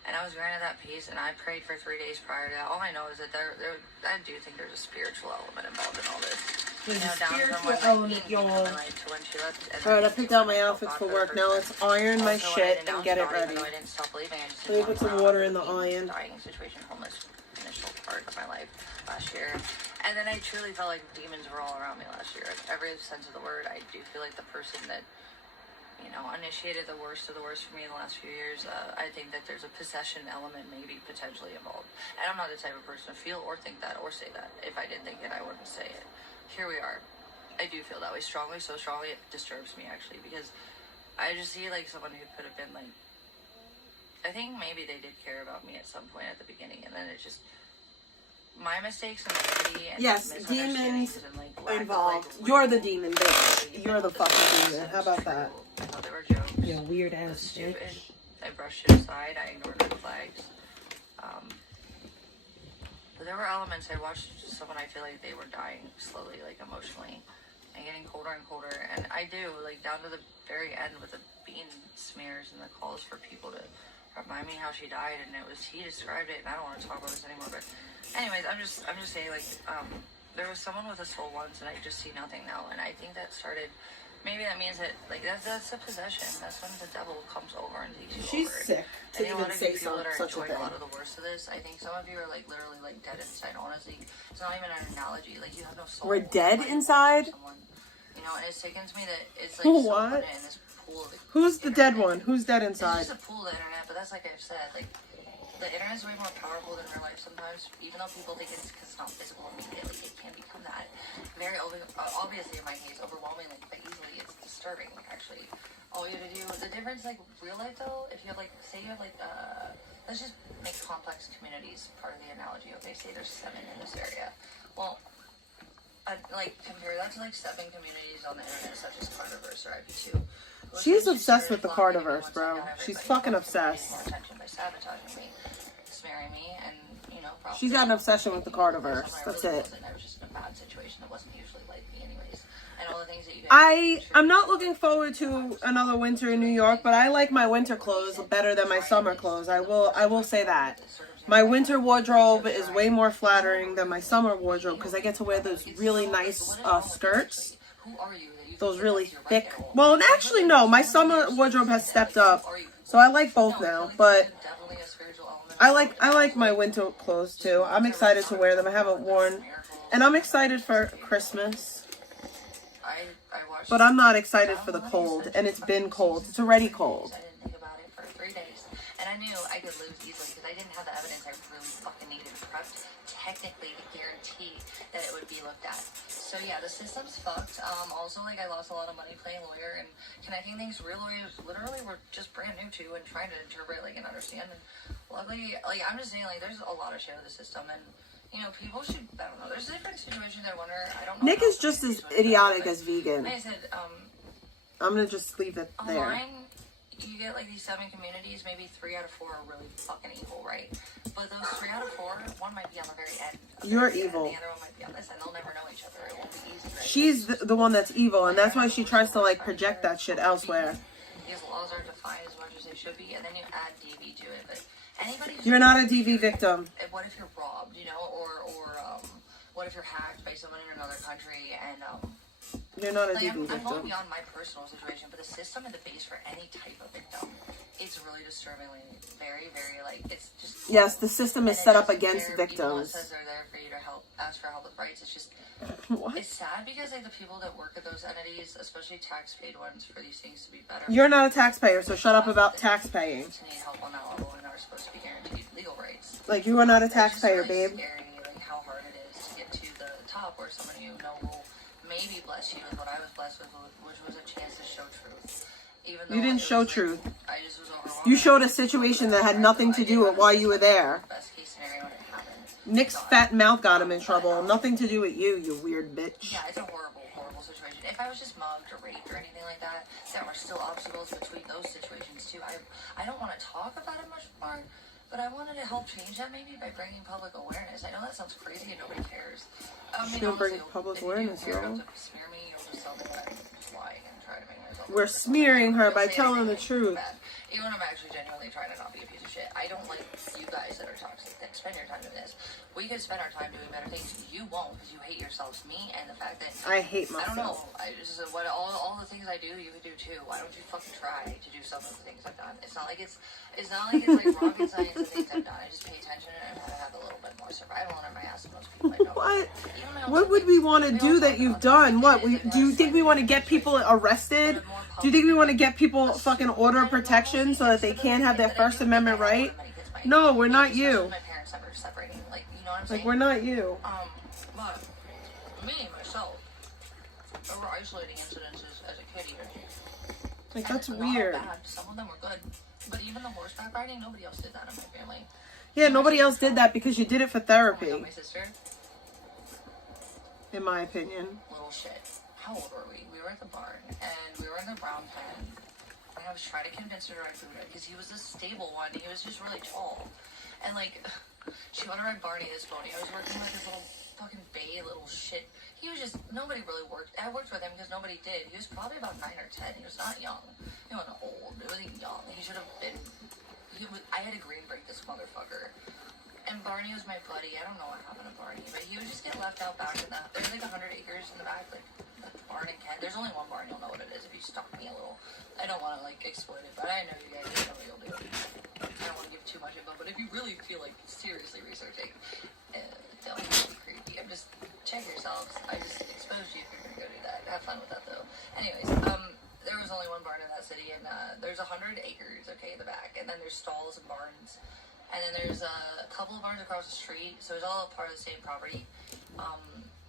And I was granted that peace, and I prayed for 3 days prior to that. All I know is that I do think there's a spiritual element involved in all this. There's a down from spiritual when, element, Amy y'all. came into my life to when she left, and Alright, I then picked out my when I outfits felt for God work. the Now first let's time. iron my Also, when I shit and denounced get it God, even ready. though I didn't stop believing, I just Let me didn't put want some to water allow in the being iron. dying situation, homeless initial part of my life last year. And then I truly felt like demons were all around me last year. In every sense of the word, I do feel like the person that initiated the worst of the worst for me in the last few years. I think that there's a possession element maybe potentially involved. And I'm not the type of person to feel or think that or say that. If I did think it, I wouldn't say it. Here we are. I do feel that way strongly, so strongly it disturbs me actually, because I just see like someone who could have been like, I think maybe they did care about me at some point at the beginning, and then it just, my mistakes and and Yes, misunderstandings demons and, like, lack of, involved. like, You're the real demon, bitch. You're the fucking demon. How about true. that? I thought they were jokes. You weird It was ass stupid. bitch. I brushed it aside. I ignored red flags. But there were elements. I watched someone. I feel like they were dying slowly, like emotionally, and getting colder and colder. And I do, like down to the very end with the bean smears and the calls for people to remind me how she died. And he described it. And I don't want to talk about this anymore. But anyways, I'm just saying, like, there was someone with a soul once, and I just see nothing now. And I think that started. Maybe that means that, like, that's a possession. That's when the devil comes over and takes you She's over. sick I to think a even lot of say you people that are such a enjoying a thing. lot of the worst of this, I think some of you are, like, literally, like, dead inside, honestly. It's not even an analogy. Like, you have no soul. We're dead Like, inside? someone, and it sickens me that it's, like, so What? in this pool of Who's the dead internet. one? Who's dead It's inside? just a pool of the internet, but that's like I've said, like, the internet is way more powerful than real life sometimes, even though people think it's because it's not physical immediately, it can become that. Very obviously in my case, overwhelmingly, but easily it's disturbing, actually. All you have to do, the difference, like, real life though, if you have, like, say you have, like, let's just make complex communities part of the analogy, okay? Say there's 7 in this area. Well, like, compare that to, like, 7 communities on the internet, such as Cardiverse or IP2. She's obsessed with the Cardiverse, bro. She's fucking obsessed. More attention by sabotaging me, smearing me, and She's got an obsession with the Cardiverse. That's it. I was just in a bad situation that wasn't usually like me, anyways. And all the things that you guys. I'm not looking forward to another winter in New York, but I like my winter clothes better than my summer clothes. I will say that. My winter wardrobe is way more flattering than my summer wardrobe because I get to wear those really nice skirts. Who are you? Those really thick. Well, actually, no. My summer wardrobe has stepped up, so I like both now. But I like my winter clothes too. I'm excited to wear them. I haven't worn, and I'm excited for Christmas. But I'm not excited for the cold, and it's been cold. It's already cold. I didn't think about it for 3 days, and I knew I could lose easily because I didn't have the evidence I really fucking needed prepped technically to guarantee that it would be looked at. So yeah, the system's fucked. Also, like, I lost a lot of money playing lawyer and connecting things real lawyers literally were just brand new to and trying to interpret, like, and understand. And luckily, like, I'm just saying, like, there's a lot of shit with the system, and you know, people should, I don't know, there's different situations I wonder, I don't know. Nick is just as idiotic as vegan. Like I said, I'm gonna just leave it there. online, you get like these 7 communities, maybe 3 out of 4 are really fucking evil, right? But those 3 out of 4, one might be on the very end. You're evil. And the other one might be on this, and they'll never know each other. It won't be easy, right? She's the one that's evil, and that's why she tries to like project that shit elsewhere. These laws aren't defined as much as they should be, and then you add DV to it. But anybody, You're not a DV victim. what if you're robbed, you know, or what if you're hacked by someone in another country, and You're not a like, DV I'm going victim. beyond my personal situation, but the system and the base for any type of victim, it's really disturbingly very, very, like, it's just... Yes, the system is and set it up doesn't against care. People that victims. says they're there for you to help, ask for help with rights. It's just, What? it's sad because, like, the people that work at those entities, especially tax-paid ones, for these things to be better. You're not a taxpayer, so shut up about tax paying. To need help on that level and are supposed to be guaranteed legal rights. Like, you are not a It's just taxpayer, really babe. scary, like, how hard it is to get to the top where someone you know will maybe bless you with what I was blessed with, which was a chance to show truth. Even though You didn't it show was, like, truth. I just was overwhelmed. You showed a situation that had nothing to do with why you were there. Best case scenario when it happened. Nick's fat mouth got him in trouble. Nothing to do with you, you weird bitch. Yeah, it's a horrible, horrible situation. If I was just mugged or raped or anything like that, there are still obstacles between those situations too. I don't want to talk about it much more, but I wanted to help change that maybe by bringing public awareness. I know that sounds crazy and nobody cares. I mean, She'll bring honestly, public if you awareness, care yo. enough to smear me, you'll just tell me that I'm lying and try to make myself We're look smearing her by You'll say telling the anything truth. bad. Even when I'm actually genuinely trying to not be a piece of shit. I don't like you guys that are toxic that spend your time doing this. We could spend our time doing better things. You won't because you hate yourselves, me, and the fact that I hate I don't know. myself. I just what all the things I do, you could do too. Why don't you fucking try to do some of the things I've done? It's not like it's like rocket science the things I've done. I just pay attention and I have a little bit more survival under my ass than most people I know. What? Even my own What would we siblings, want to we do all that talk you've about done? What? Do you think we want to get people arrested? Do you think we want to get people fucking order of protection so that they can't have their First Amendment right? No, we're not you. My parents never separating. Like, you know what I'm saying? Like, we're not you. But me, myself, there were isolating incidences as a kid even. Like, And that's not all weird. bad. Some of them were good. But even the horseback riding, nobody else did that in my family. Yeah, nobody else did that because you did it for Oh my therapy, God, my sister, in my opinion. little shit. How old were we? We were at the barn, and we were in the brown pen. And I was trying to convince her to ride Buddha, because he was the stable one. He was just really tall. And, like, she wanted to ride Barney, this pony. I was working with this little fucking bay little shit. He was just, nobody really worked. I worked with him because nobody did. He was probably about 9 or 10. He was not young. He wasn't old. He wasn't young. He should have been, I had to green break this motherfucker. And Barney was my buddy. I don't know what happened to Barney, but he would just get left out back in the, there's like 100 acres in the back, like, the barn in Kent. There's only one barn. You'll know what it is if you stalk me a little. I don't want to, like, exploit it, but I know you guys know what you'll do. I don't want to give too much info, but if you really feel like seriously researching, don't be creepy. I'm just, check yourselves. I just exposed you if you're going to go do that. Have fun with that, though. Anyways, there was only one barn in that city, and there's 100 acres, okay, in the back, and then there's stalls and barns, and then there's a couple of barns across the street, so it's all part of the same property.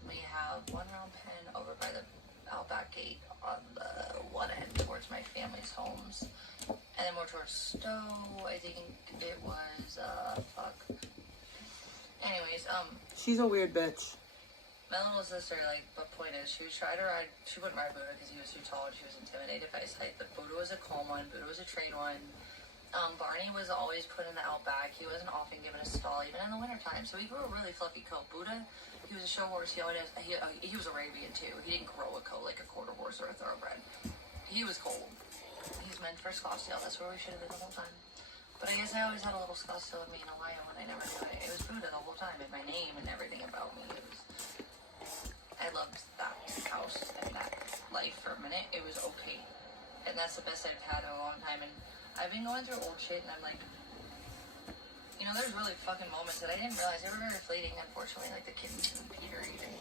We have one round pen over by the outback gate on the one end towards my family's homes, and then more towards Stowe, I think it was, fuck. Anyways, She's a weird bitch. my little sister, like, but point is, she was trying to ride, she wouldn't ride Buddha because he was too tall and she was intimidated by his height, but Buddha was a calm one, Buddha was a trained one. Barney was always put in the outback. He wasn't often given a stall, even in the wintertime, so he grew a really fluffy coat. Buddha, he was a show horse, he was Arabian too. He didn't grow a coat like a quarter horse or a thoroughbred. He was cold. He's meant for Scottsdale, that's where we should have been the whole time. But I guess I always had a little Scottsdale in me in Ohio when I never knew it. It was Buddha the whole time, and my name and everything about me. I loved that house and that life for a minute. It was okay. And that's the best I've had in a long time. And I've been going through old shit, and I'm like, you know, there's really fucking moments that I didn't realize. They were very fleeting, unfortunately, like the kittens and Peter even.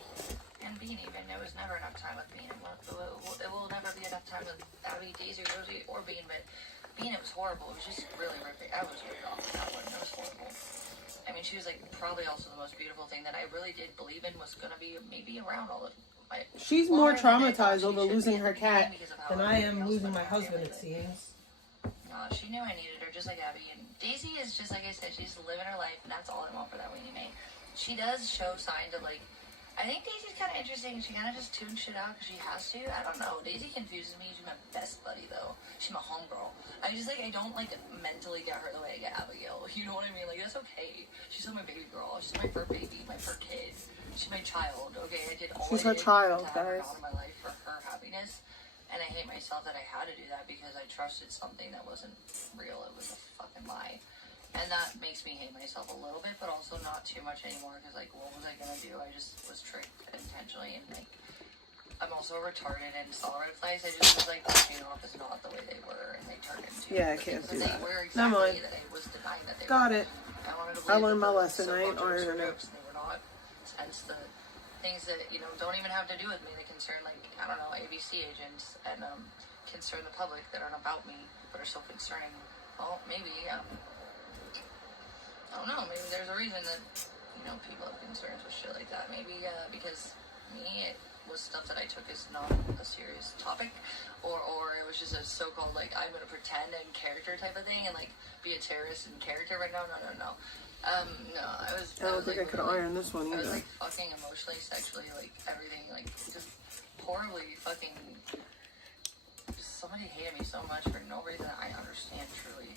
And Bean even. There was never enough time with Bean. It will never be enough time with Abby, Daisy, Rosie, or Bean, but Bean, it was horrible. It was just really ripping. I was ripped off with that one. It was horrible. I mean, she was like probably also the most beautiful thing that I really did believe in was gonna be maybe around all of my. She's more traumatized over losing her cat than I am losing my husband, it seems. She knew I needed her, just like Abby. And Daisy is just like I said, she's living her life, and that's all I want for that weenie mate. She does show signs of like. I think Daisy's kind of interesting. She kind of just tunes shit out because she has to. I don't know. Daisy confuses me. She's my best buddy, though. She's my homegirl. I don't, like, mentally get her the way I get Abigail. You know what I mean? Like, that's okay. She's still my baby girl. She's my fur baby, my fur kid. She's my child, okay? I did all She's I her did child, to have her guys. out of my life for her happiness. And I hate myself that I had to do that because I trusted something that wasn't real. It was a fucking lie. And that makes me hate myself a little bit, but also not too much anymore, because, like, what was I gonna do? I just was tricked intentionally, and, like, I'm also retarded and saw red flags. I just was, like, pushing off as not the way they were, and they turned into Yeah, I can't do they that. were Never mind. exactly that I was denying that they Got were. it. I wanted to I believe learned my that lesson. I ain't so-called jokes ironing were it. jokes, and they were not. Hence the things that, you know, don't even have to do with me. They concern, like, I don't know, ABC agents, and, concern the public that aren't about me, but are still concerning. Well, maybe, I don't know, maybe there's a reason that, you know, people have concerns with shit like that. Maybe, because me, it was stuff that I took as not a serious topic, or it was just a so-called, like, I'm gonna pretend and character type of thing, and, like, be a terrorist in character right now. No. No, I don't think I could iron this one I was, either. like, fucking emotionally, sexually, like, everything, like, just horribly fucking, somebody hated me so much for no reason that I understand truly.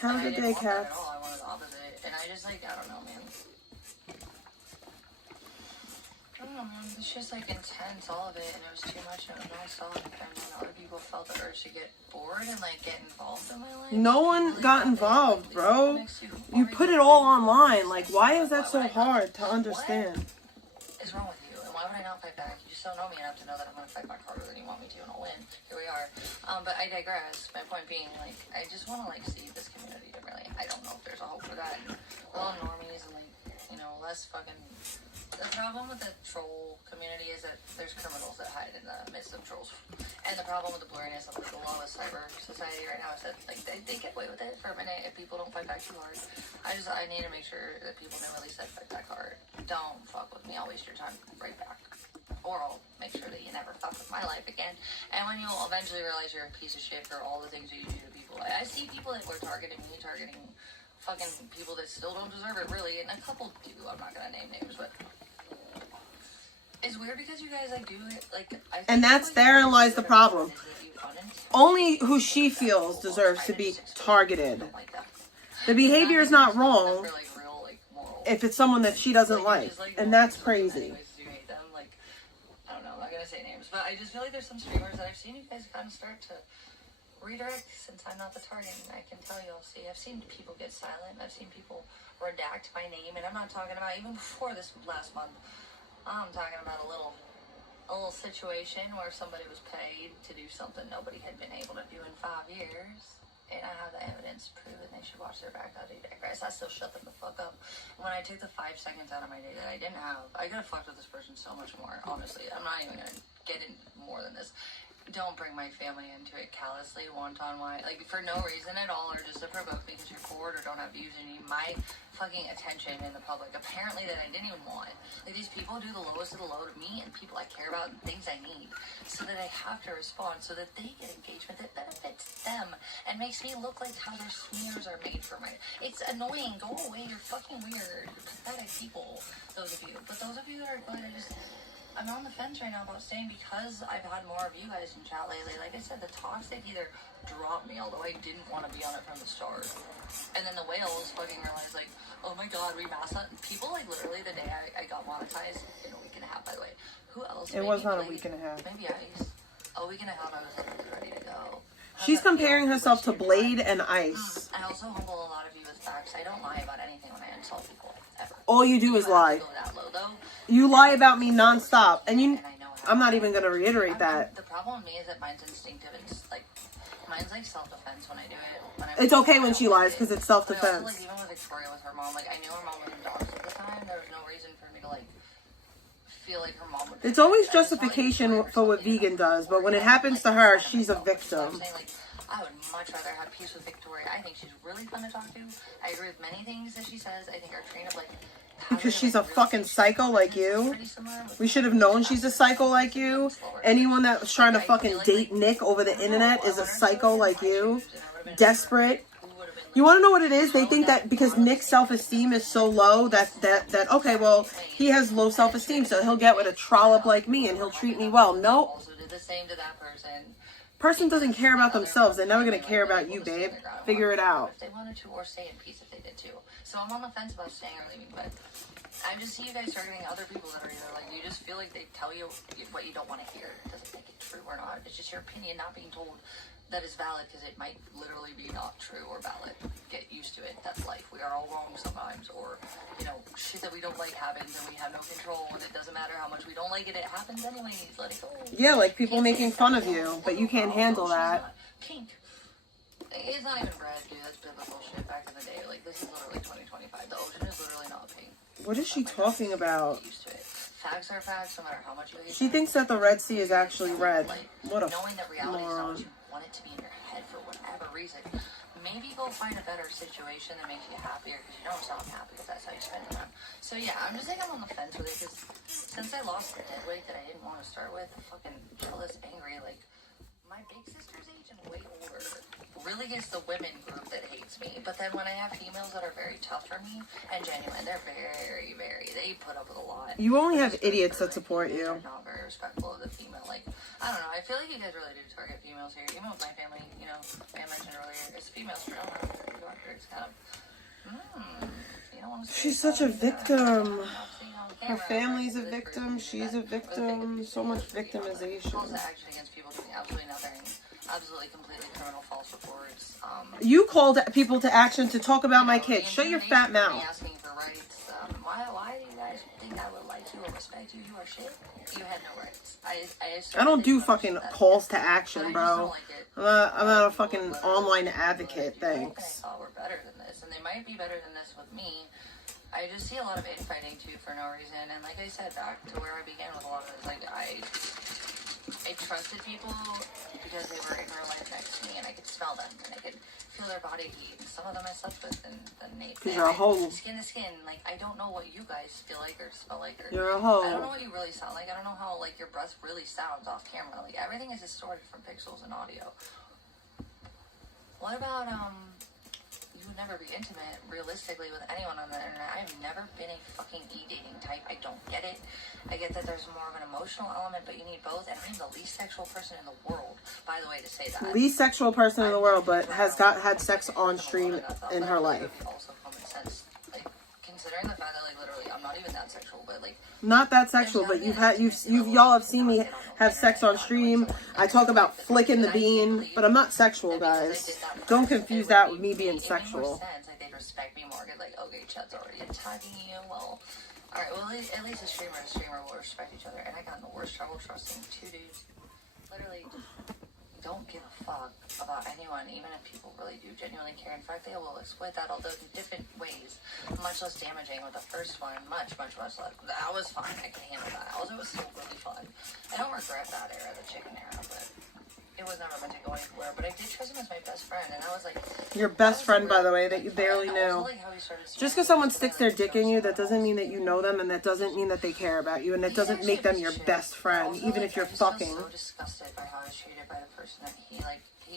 Have a good day, Cats. cats. I wanted the opposite, and I just, like, I don't know, man. I don't know, man. It's just, like, intense, all of it, and it was too much, and it was nonstop, and then other people felt the urge to get bored and, like, get involved in my life. No one got involved, bro. You put it all online. Like, why is that so hard to understand? What is wrong with you? And why would I not fight back? You just don't know me enough to know that I'm going to fight back harder than you want me to, and I'll win. Here we are. But I digress. My point being, like, I just want to, like, see this community differently. I don't know if there's a hope for that. And little normies and, like, you know, less fucking... The problem with the troll community is that there's criminals that hide in the midst of trolls. And the problem with the blurriness of the lawless cyber society right now is that, like, they get away with it for a minute if people don't fight back too hard. I need to make sure that people know at least I fight back hard. Don't fuck with me. I'll waste your time right back. Or I'll make sure that you never fuck with my life again. And when you'll eventually realize you're a piece of shit for all the things that you do to people. I see people that were targeting me, targeting fucking people that still don't deserve it, really. And a couple do. I'm not gonna name names, but... It's weird because you guys, like, do it, like... And that's therein lies the problem. Only who she feels deserves to be targeted. The behavior is not wrong if it's someone that she doesn't like. And that's crazy. Do you hate them? Like, I don't know, I'm not gonna say names, but I just feel like there's some streamers that I've seen you guys kind of start to redirect since I'm not the target, and I can tell you, I've seen people get silent, I've seen people redact my name, and I'm not talking about even before this last month. I'm talking about a little situation where somebody was paid to do something nobody had been able to do in 5 years, and I have the evidence proving they should watch their back. I do digress. I still shut them the fuck up. When I took the 5 seconds out of my day that I didn't have, I could have fucked with this person so much more, honestly. I'm not even gonna get in more than this. Don't bring my family into it callously, wanton-wise, like, for no reason at all, or just to provoke me because you're bored or don't have views and you need my fucking attention in the public, apparently, that I didn't even want. Like, these people do the lowest of the low to me and people I care about and things I need, so that I have to respond, so that they get engagement that benefits them and makes me look like how their smears are made for my... It's annoying. Go away. You're fucking weird. You're pathetic people, those of you. But those of you that are good, I'm on the fence right now about staying because I've had more of you guys in chat lately. Like I said, the toxic either dropped me, although I didn't want to be on it from the start. And then the whales fucking realized, like, oh my god, we mass hunt. People, like, literally the day I got monetized, in a week and a half, by the way. Who else? It was not a week and a half. Maybe Ice. A week and a half, I was like, ready to go. She's comparing herself to Blade and Ice. I also humble a lot of you with facts. I don't lie about anything when I insult people, ever. All you do is lie. Go that low, though. You lie about me nonstop, and I'm not even gonna reiterate that. The problem with me is that mine's instinctive. It's like, mine's like self-defense when I do it. It's okay when she lies because it's self-defense. Like, even with Victoria with her mom, like, I knew her mom was in dogs at the time. There was no reason for me to, like, feel like her mom would... It's always justification for what Vegan does, but when it happens to her, she's a victim. I'm saying, like, I would much rather have peace with Victoria. I think she's really fun to talk to. I agree with many things that she says. I think our train of like Because she's a fucking psycho like you. We should have known she's a psycho like you. Anyone that was trying to fucking date Nick over the internet is a psycho like you. Desperate. You want to know what it is? They think that because Nick's self-esteem is so low that okay, well, he has low self-esteem, so he'll get with a trollop like me and he'll treat me well. Nope. Also did the same to that person. Person doesn't care about themselves. They're never going to care about you, babe. Figure it out. If they wanted to, or stay in peace if they did too. So I'm on the fence about staying or leaving, but I just see you guys targeting other people that are either like, you just feel like they tell you what you don't want to hear. It doesn't make it true or not. It's just your opinion not being told that is valid, because it might literally be not true or valid. Get used to it. That's life. We are all wrong sometimes, or, you know, shit that we don't like happens and we have no control, and it doesn't matter how much we don't like it, it happens anyways. Let it go. Yeah, like people making fun of you, but you can't handle that. Kink. It's not even bread, dude. That's biblical shit back in the day. Like, this is literally 2025. The ocean is literally not pink. What is she talking about? Used to it. Facts are facts, no matter how much you hate. She thinks that the Red Sea is actually red. What a knowing that reality is not moron. what you want it to be in your head for whatever reason. Maybe go find a better situation that makes you happier, because you know it's not happy if that's how you spend time. So yeah, I'm just like, I'm on the fence with it, because since I lost the dead weight that I didn't want to start with, I'm fucking jealous, angry. Like, my big sister's age and way older really gets the women group that hates me. But then when I have females that are very tough for me and genuine, they're very, they put up with a lot. You only have idiots that support you. They're not very respectful of the female. Like, I don't know. I feel like you guys really do target females here. Even with my family, you know, I mentioned earlier, it's females for it's kind of, you don't want to She's such a victim. Her family's a victim. She's a victim. So much victimization. Calls to action against people doing absolutely nothing. Absolutely, completely criminal false reports. You called people to action to talk about my kids. Shut your fat mouth. Asking for rights. Why do you guys think I would like you or respect you? You are shit. You had no rights. I don't do fucking calls to action, bro. I'm not a fucking online advocate. Thanks. I thought we're better than this, and they might be better than this with me. I just see a lot of infighting too for no reason, and like I said, back to where I began with a lot of this, like I trusted people because they were in real life next to me, and I could smell them, and I could feel their body heat. Some of them I slept with, and Nate. Because you're a hoe. Skin to skin. Like, I don't know what you guys feel like or smell like, or you're a I don't know hoe. what you really sound like. I don't know how like your breath really sounds off camera. Like, everything is distorted from pixels and audio. What about you would never be intimate realistically with anyone on the internet? I've never been a fucking e-dating type. I don't get it. I get that there's more of an emotional element, but you need both, and I'm the least sexual person in the world, by the way, to say that. Least sexual person in the world, but has had sex on stream in her life. Also common sense. Like, considering the fact that, like, literally, I'm not even that sexual, but, like, Not that sexual, but y'all have seen me have sex on stream. I talk about flicking the bean, but I'm not sexual, guys. Don't confuse that with me being sexual. Like, they'd respect me more, 'cause, like, okay, Chad's already attacking you, well, alright, well, at least a streamer will respect each other, and I got in the worst trouble trusting two dudes. Literally, don't give a fuck about anyone, even if people really do genuinely care. In fact, they will exploit that, although in different ways, much less damaging. With the first one, much less. That was fine. I could handle that. Also, it was still really fun. I don't regret that era, the chicken era, but it was never meant to go anywhere. But I did trust him as my best friend, and I was like, Your best friend, by the way, that you barely knew. Just because someone sticks their dick in you, that doesn't mean that you know them, and that doesn't mean that they care about you, and that doesn't make them your best friend, even if you're fucking. I was so disgusted by how I was treated by the person that he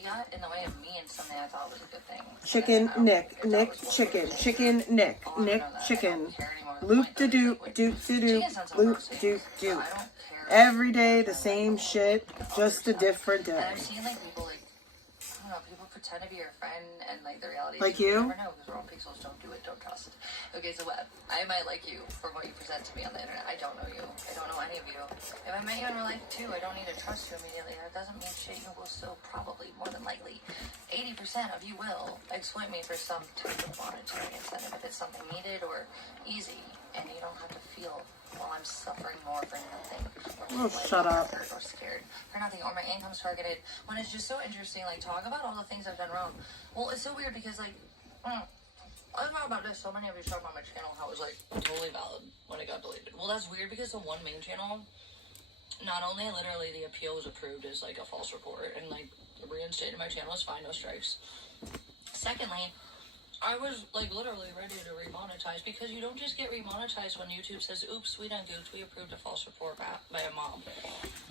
got in the way of me and something I thought was a good thing. Chicken, Nick, chicken, chicken, Nick, chicken. Loop de doop, doop de doop, loop doop doop. Every day the same shit, just a different day. And I've seen like people like, I don't know, people pretend to be your friend and like the reality like is you you never know, because we're all pixels. Don't do it, don't trust. Okay, so what? I might like you for what you present to me on the internet. I don't know you. I don't know any of you. If I met you in real life too, I don't need to trust you immediately. That doesn't mean shit. You will still probably, more than likely, 80% of you will exploit me for some type of monetary incentive if it's something needed or easy, and you don't have to feel while I'm suffering more for nothing. Oh, shut up. Hurt or scared for nothing, or my income's targeted. When it's just so interesting, like, talk about all the things I've done wrong. Well, it's so weird because, like, I was talking about this. So many of you talk about my channel, how it was, like, totally valid when it got deleted. Well, that's weird because the one main channel, not only literally the appeal was approved as, like, a false report, and, like, reinstated my channel. It's fine, no strikes. Secondly, I was like literally ready to remonetize, because you don't just get remonetized when YouTube says, oops, we done goofed, we approved a false report by a mom.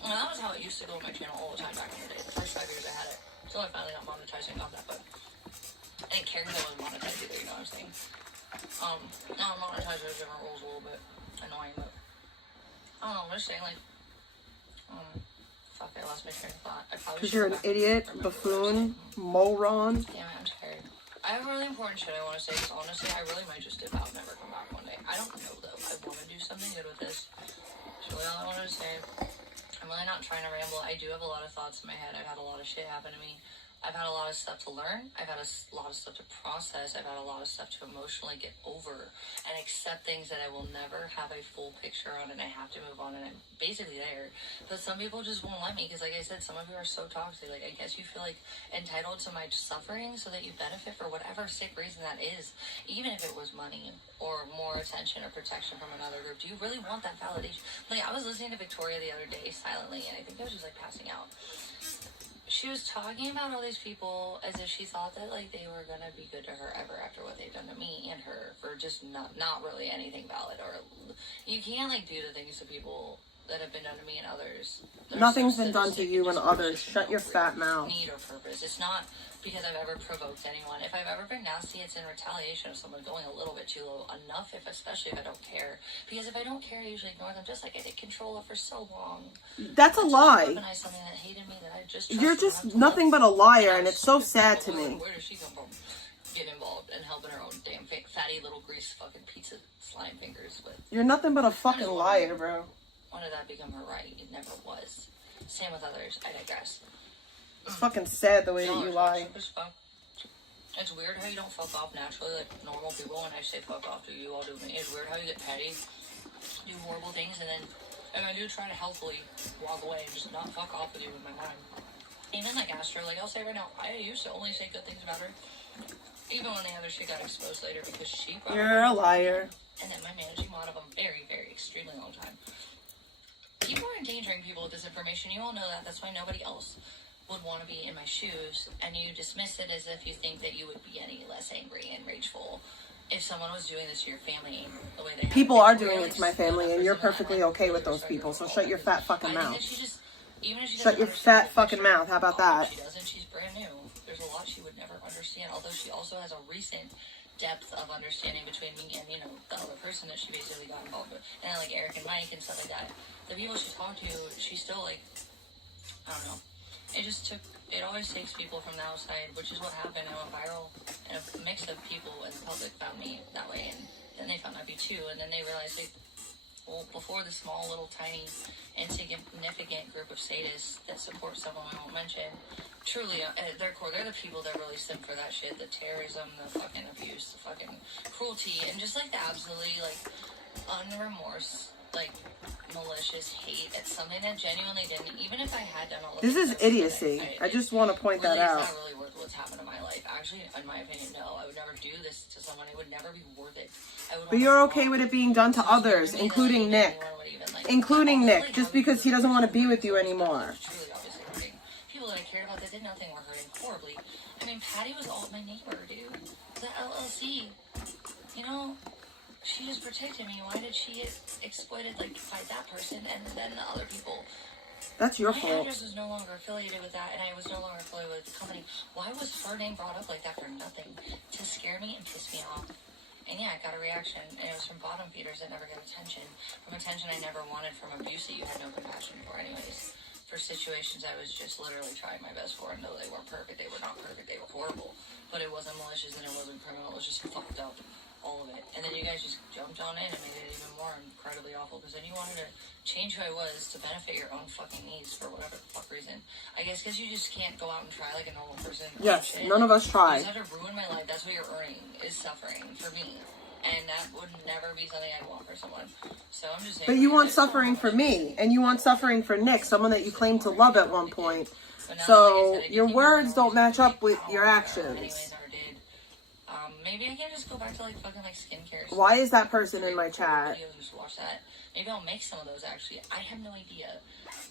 And that was how it used to go on my channel all the time back in the day. The first 5 years I had it. Until I finally got monetized and got that, but I didn't care because I wasn't monetized either, you know what I'm saying? Now I'm monetized, there's different rules a little bit annoying, but I don't know, I'm just saying, like, fuck, I lost my train of thought. Because you're an idiot, buffoon, moron. Damn it, I'm tired. I have really important shit I want to say, because honestly, I really might just dip out and never come back one day. I don't know, though. I want to do something good with this. That's really all I wanted to say. I'm really not trying to ramble. I do have a lot of thoughts in my head. I've had a lot of shit happen to me. I've had a lot of stuff to learn. I've had a lot of stuff to process. I've had a lot of stuff to emotionally get over and accept things that I will never have a full picture on, and I have to move on, and I'm basically there. But some people just won't let me, because like I said, some of you are so toxic. Like, I guess you feel like entitled to my suffering so that you benefit for whatever sick reason that is, even if it was money or more attention or protection from another group. Do you really want that validation? Like, I was listening to Victoria the other day silently, and I think I was just like passing out. She was talking about all these people as if she thought that, like, they were gonna be good to her ever after what they've done to me and her for just not really anything valid. Or you can't, like, do the things to people that have been done to me and others. Nothing's been done to you and others. Shut your fat mouth. Need or purpose. It's not because I've ever provoked anyone. If I've ever been nasty, it's in retaliation of someone going a little bit too low enough, especially if I don't care. Because if I don't care, I usually ignore them, just like I did Controlla for so long. That's a lie. Something that hated me, that I just You're just nothing but a liar, and it's so sad to me. Where does she come from? Getting involved and helping her own damn fatty little grease fucking pizza slime fingers with. You're nothing but a fucking liar, bro. When did that become her right? It never was. Same with others. I digress. It's fucking sad the way that you lie. It's weird how you don't fuck off naturally like normal people. When I say fuck off to you, all do me. It's weird how you get petty, do horrible things, and then I do try to healthfully walk away and just not fuck off with you with my mind. Even like Astro, like I'll say right now, I used to only say good things about her. Even when the other shit got exposed later because she brought You're a liar. And then my managing mod of a very, very extremely long time. People are endangering people with this information. You all know that. That's why nobody else would want to be in my shoes. And you dismiss it as if you think that you would be any less angry and rageful if someone was doing this to your family the way they have. People are doing it to my family, and you're perfectly okay with those people. So shut your fat fucking mouth. Shut your fat fucking mouth. How about that? She doesn't. She's brand new. There's a lot she would never understand. Although she also has a recent depth of understanding between me and, you know, the other person that she basically got involved with. And then, like, Eric and Mike and stuff like that. The people she talked to, she still, like, I don't know. It always takes people from the outside, which is what happened. I went viral, and a mix of people in the public found me that way, and then they found out me too, and then they realized, like, well, before the small, little, tiny, insignificant group of sadists that support someone I won't mention, truly, at their core, they're the people that really simp for that shit, the terrorism, the fucking abuse, the fucking cruelty, and just, like, the absolutely, like, unremorse, like, malicious hate at something that genuinely didn't, even if I had done all of this is idiocy. I just want to point that out. It's not really worth what's happened in my life. Actually, in my opinion, no. I would never do this to someone. It would never be worth it. But you're okay with it being done to others, including Nick. Including Nick, just because he doesn't want to be with you anymore. Truly, obviously hurting. People that I cared about that did nothing were hurting horribly. I mean, Patty was all my neighbor, dude. The LLC. You know? She just protected me. Why did she get exploited, like, by that person and then the other people? That's your My fault. address was no longer affiliated with that, and I was no longer affiliated with the company. Why was her name brought up like that for nothing? To scare me and piss me off. And yeah, I got a reaction, and it was from bottom feeders that never got attention. From attention I never wanted, from abuse that you had no compassion for anyways. For situations I was just literally trying my best for, and though they weren't perfect, they were not perfect, they were horrible. But it wasn't malicious and it wasn't criminal, it was just fucked up. All of it. And then you guys just jumped on in and made it even more incredibly awful, because then you wanted to change who I was to benefit your own fucking needs for whatever the fuck reason. I guess because you just can't go out and try like a normal person. Yes, none of us try. You just have to ruin my life. That's what you're earning, is suffering for me. And that would never be something I'd want for someone. So I'm just saying. But you want suffering for me, and you want suffering for Nick, someone that you claimed to love at one point. So your words don't match up with your actions. Maybe I can just go back to like fucking like skincare. Why is that person in my chat? Just watch that. Maybe I'll make some of those actually. I have no idea.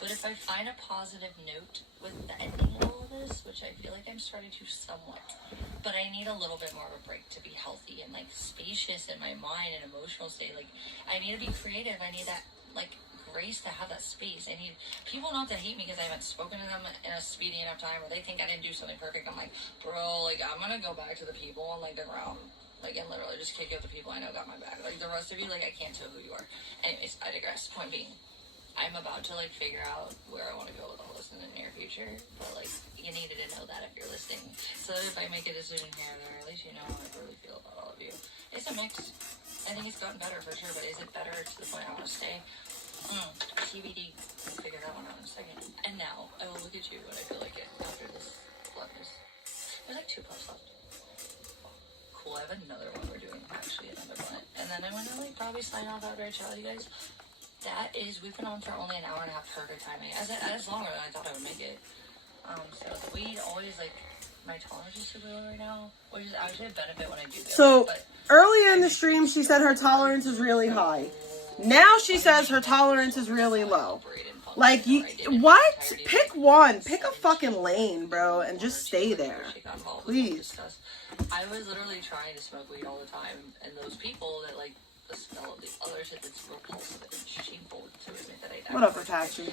But if I find a positive note with the ending of all of this, which I feel like I'm starting to somewhat. But I need a little bit more of a break to be healthy and like spacious in my mind and emotional state. Like I need to be creative. I need that like grace to have that space. I need people not to hate me because I haven't spoken to them in a speedy enough time, or they think I didn't do something perfect. I'm like, bro, like I'm gonna go back to the people on like the ground, like, and literally just kick out the people I know got my back. Like the rest of you, like I can't tell who you are. Anyways, I digress. Point being, I'm about to like figure out where I want to go with all this in the near future, but like you needed to know that if you're listening. So if I make a decision here or there, at least you know how I really feel about all of you. It's a mix. I think it's gotten better for sure, but is it better to the point I want to stay? TBD. We'll figure that one out in a second. And now I will look at you when I feel like it after this blunt is. There's like 2 puffs left. Cool. I have another one we're doing, actually another blunt, and then I'm gonna like probably sign off after I tell you guys. That is, we've been on for only an hour and a half, perfect timing. As longer than I thought I would make it. So the weed always like my tolerance is super low right now, which is actually a benefit when I do. So earlier in the stream, she said her tolerance is really high. Now she says her tolerance is really low. Like, you, what? Pick one. Pick a fucking lane, bro, and just stay there. Please. I was literally trying to smoke weed all the time, and those people that, like, the smell of the other shit that's repulsive and shameful to admit that I died. What up, Tachi?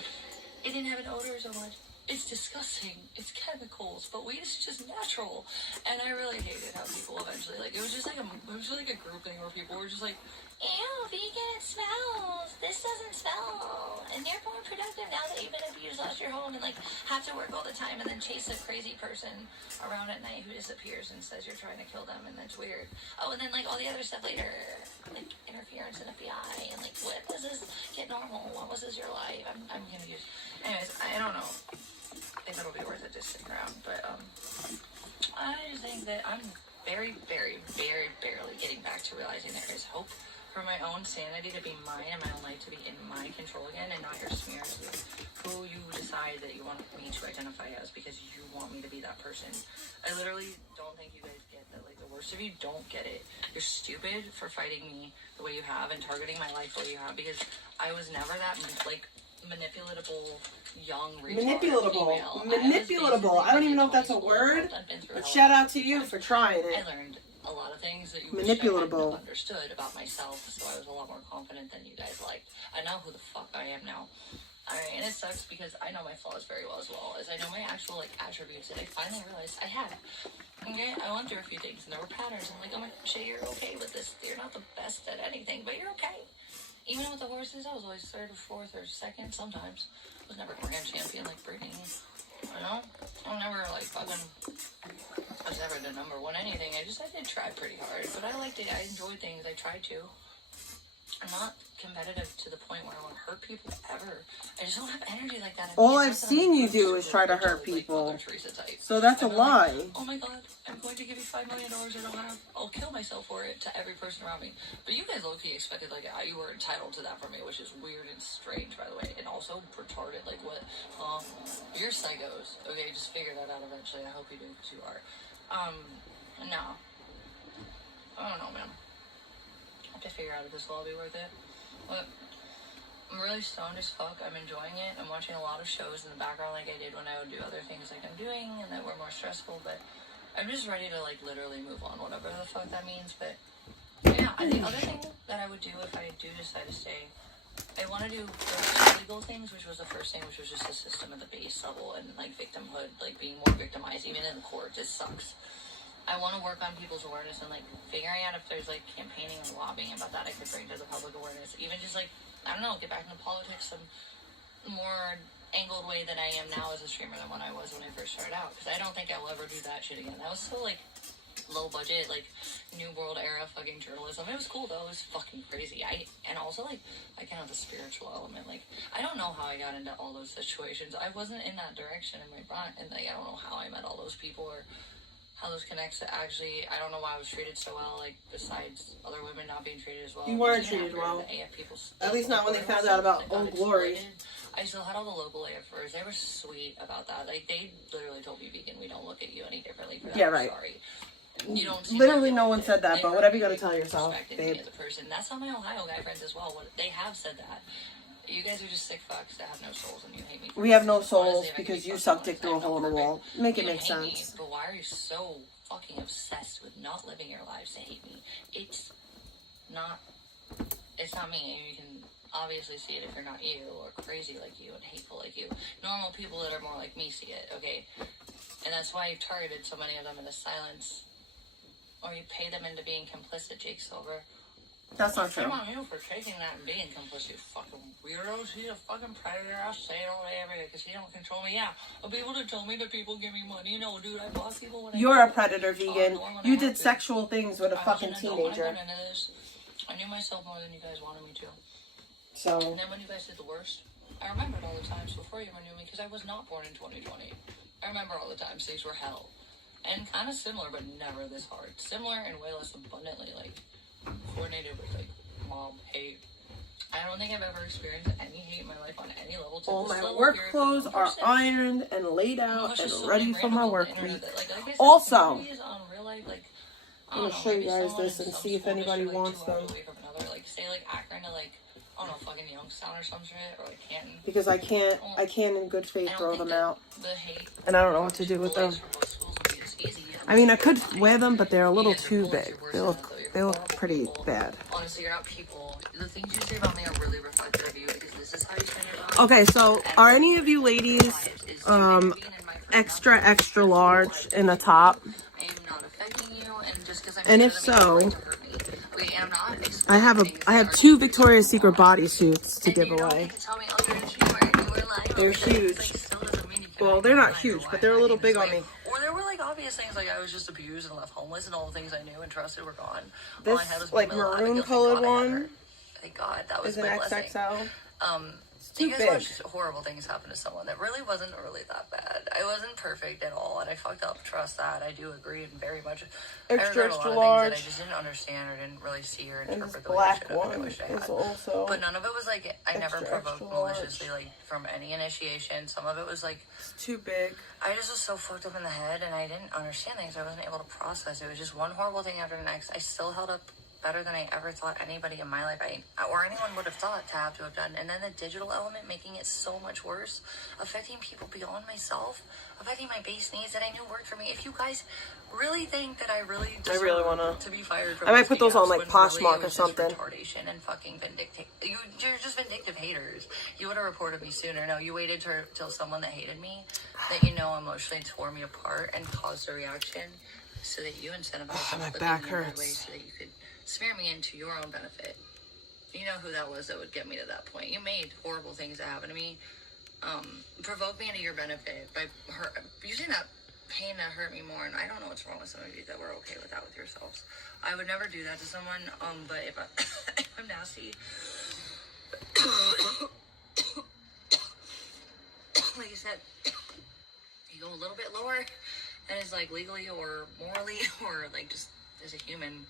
It didn't have an odor so much. It's disgusting. It's chemicals, but weed is just natural. And I really hated how people eventually, like, it was just like a group thing where people were just like, ew, vegan, it smells. This doesn't smell. And you're more productive now that you've been abused, lost your home, and like have to work all the time, and then chase a crazy person around at night who disappears and says you're trying to kill them, and that's weird. Oh, and then like all the other stuff later, like interference in FBI, and like what was this? Get normal. What was this your life? I'm confused. Anyways, I don't know if it'll be worth it to stick around, but I just think that I'm very, very, very barely getting back to realizing there is hope for my own sanity to be mine and my own life to be in my control again, and not your smears with who you decide that you want me to identify as because you want me to be that person. I literally don't think you guys get that. Like, the worst of you don't get it. You're stupid for fighting me the way you have and targeting my life the way you have, because I was never that, like, manipulatable young manipulatable. I don't even know if that's a word, but shout out to you for trying it. I learned a lot of things that you manipulatable understood about myself, so I was a lot more confident than you guys liked. I know who the fuck I am now. Alright, and it sucks because I know my flaws very well as I know my actual like attributes that I finally realized I had. Okay, I went through a few things and there were patterns. I'm like, oh my shit, you're okay with this. You're not the best at anything, but you're okay. Even with the horses, I was always 3rd or 4th or 2nd sometimes. I was never grand champion like breeding. You know? I never like fucking, I was never the number 1 anything. I did try pretty hard, but I liked it. I enjoyed things. I tried to. I'm not competitive to the point where I want to hurt people ever. I just don't have energy like that. All I've seen you do is try to hurt people. So that's a lie. Oh my god, I'm going to give you $5 million I don't have. I'll kill myself for it to every person around me. But you guys low-key expected, like, you were entitled to that from me, which is weird and strange, by the way. And also retarded. Like, what? You're psychos. Okay, just figure that out eventually. I hope you do, because you are. No. I don't know, man. To figure out if this will all be worth it. But I'm really stoned as fuck. I'm enjoying it. I'm watching a lot of shows in the background like I did when I would do other things like I'm doing and that were more stressful, but I'm just ready to like literally move on, whatever the fuck that means. But yeah, the other thing that I would do if I do decide to stay, I want to do legal things, which was the first thing, which was just the system at the base level and like victimhood, like being more victimized, even in the courts. It sucks. I want to work on people's awareness and, like, figuring out if there's, like, campaigning and lobbying about that I could bring to the public awareness. Even just, like, I don't know, get back into politics some more angled way than I am now as a streamer than when I was when I first started out. Because I don't think I will ever do that shit again. That was so, like, low budget, like, New World era fucking journalism. It was cool, though. It was fucking crazy. And also, like, I kind of the spiritual element. Like, I don't know how I got into all those situations. I wasn't in that direction in my front. And, like, I don't know how I met all those people or how those connects to actually, I don't know why I was treated so well, like, besides other women not being treated as well. You weren't treated well. At least not when they found out about Old Glory. I still had all the local AFers. They were sweet about that. Like, they literally told me, vegan, we don't look at you any differently for that. Yeah, right. Sorry. You don't literally no one said that, but whatever you gotta tell yourself, babe. As a person. That's how my Ohio guy friends as well. They have said that. You guys are just sick fucks that have no souls and you hate me. We have no souls Honestly, if I could because be you fucking suck dick honest, through a I'm hole in not the wall. perfect. Make it You make hate me, sense. but why are you so fucking obsessed with not living your lives to hate me? It's not me. You can obviously see it if you're not you, or crazy like you, and hateful like you. Normal people that are more like me see it, okay? And that's why you've targeted so many of them into silence. Or you pay them into being complicit, Jake Silver. That's not true. Shame on you for taking that and being complicit, you fucking weirdos. He's a fucking predator. I'll say it all day every day because he don't control me. Yeah, I'll be able to tell me that people give me money. No, dude, I boss people when You're I a predator, vegan. You did sexual things with a fucking teenager. I knew myself more than you guys wanted me to. So. And then when you guys did the worst, I remembered all the times before you ever knew me because I was not born in 2020. I remember all the times things were hell. And kind of similar, but never this hard. Similar and way less abundantly, like, coordinated with, like, mob hate. I don't think I've ever experienced any hate in my life on any level. All my work clothes are ironed and laid out and ready for my work week. Also, I'm going to show you guys this and see if anybody wants them. Like, say, like, Akron to, like, I don't know, fucking Youngstown or some shit, or, like, Canton. Because I can't in good faith throw them out. And I don't know what to do with them. I mean, I could wear them, but they're a little too big. They look pretty bad. Honestly, you're not people. The things you say about me are really reflective of you because this is how you spend your life. Okay, so are any of you ladies extra large in the top? I am not affecting you, and just because I'm and if so, I have 2 Victoria's Secret bodysuits to give away. They're huge. Well, they're not huge, but they're a little big on me. Or there were like obvious things like I was just abused and left homeless, and all the things I knew and trusted were gone. This like maroon colored one. Thank God, that was is an XXL. You guys watched horrible things happen to someone that really wasn't really that bad. I wasn't perfect at all, and I fucked up. Trust that. I do agree, and very much. Extra large. That I just didn't understand or didn't really see or and interpret this the way I black should have. one I wish I had. is also. But none of it was like I never provoked large. maliciously, like from any initiation. Some of it was like it's too big. I just was so fucked up in the head, and I didn't understand things. I wasn't able to process. It was just one horrible thing after the next. I still held up better than I ever thought anybody in my life or anyone would have thought to have done. And then the digital element making it so much worse, affecting people beyond myself, affecting my base needs that I knew worked for me. If you guys really think that I really deserve to be fired from I might put those on like Poshmark or something. Retardation and fucking you're just vindictive haters. You would have reported me sooner. No, you waited till someone that hated me, that you know emotionally tore me apart and caused a reaction, so that you incentivized my back hurts. Way so that you could smear me into your own benefit. You know who that was that would get me to that point. You made horrible things that happened to me, provoke me into your benefit by using that pain that hurt me more. And I don't know what's wrong with some of you that were okay with that with yourselves. I would never do that to someone. But if I'm nasty, like you said, you go a little bit lower, and it's like legally or morally or like just as a human.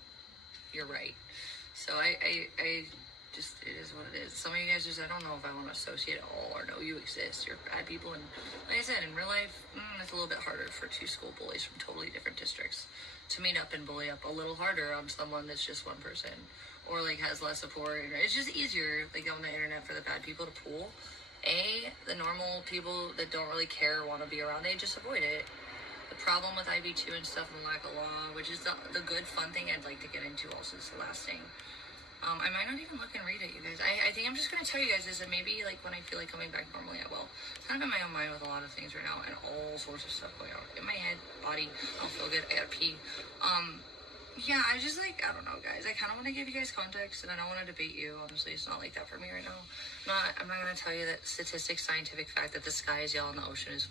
You're right. So I just, it is what it is. Some of you guys I don't know if I want to associate at all or know you exist. You're bad people. And like I said, in real life, it's a little bit harder for 2 school bullies from totally different districts to meet up and bully up a little harder on someone that's just one person or like has less support. It's just easier like on the internet for the bad people to pull. The normal people that don't really care or want to be around, they just avoid it. The problem with IB2 and stuff and lack of law, which is the good, fun thing I'd like to get into also is the last thing. I might not even look and read it, you guys. I think I'm just going to tell you guys this, and maybe like when I feel like coming back normally, I will. I'm kind of in my own mind with a lot of things right now, and all sorts of stuff going on. In my head, body, I don't feel good, I gotta pee. Yeah, I just like, I don't know, guys. I kind of want to give you guys context, and I don't want to debate you. Honestly, it's not like that for me right now. I'm not going to tell you that statistics, scientific fact that the sky is yellow and the ocean is,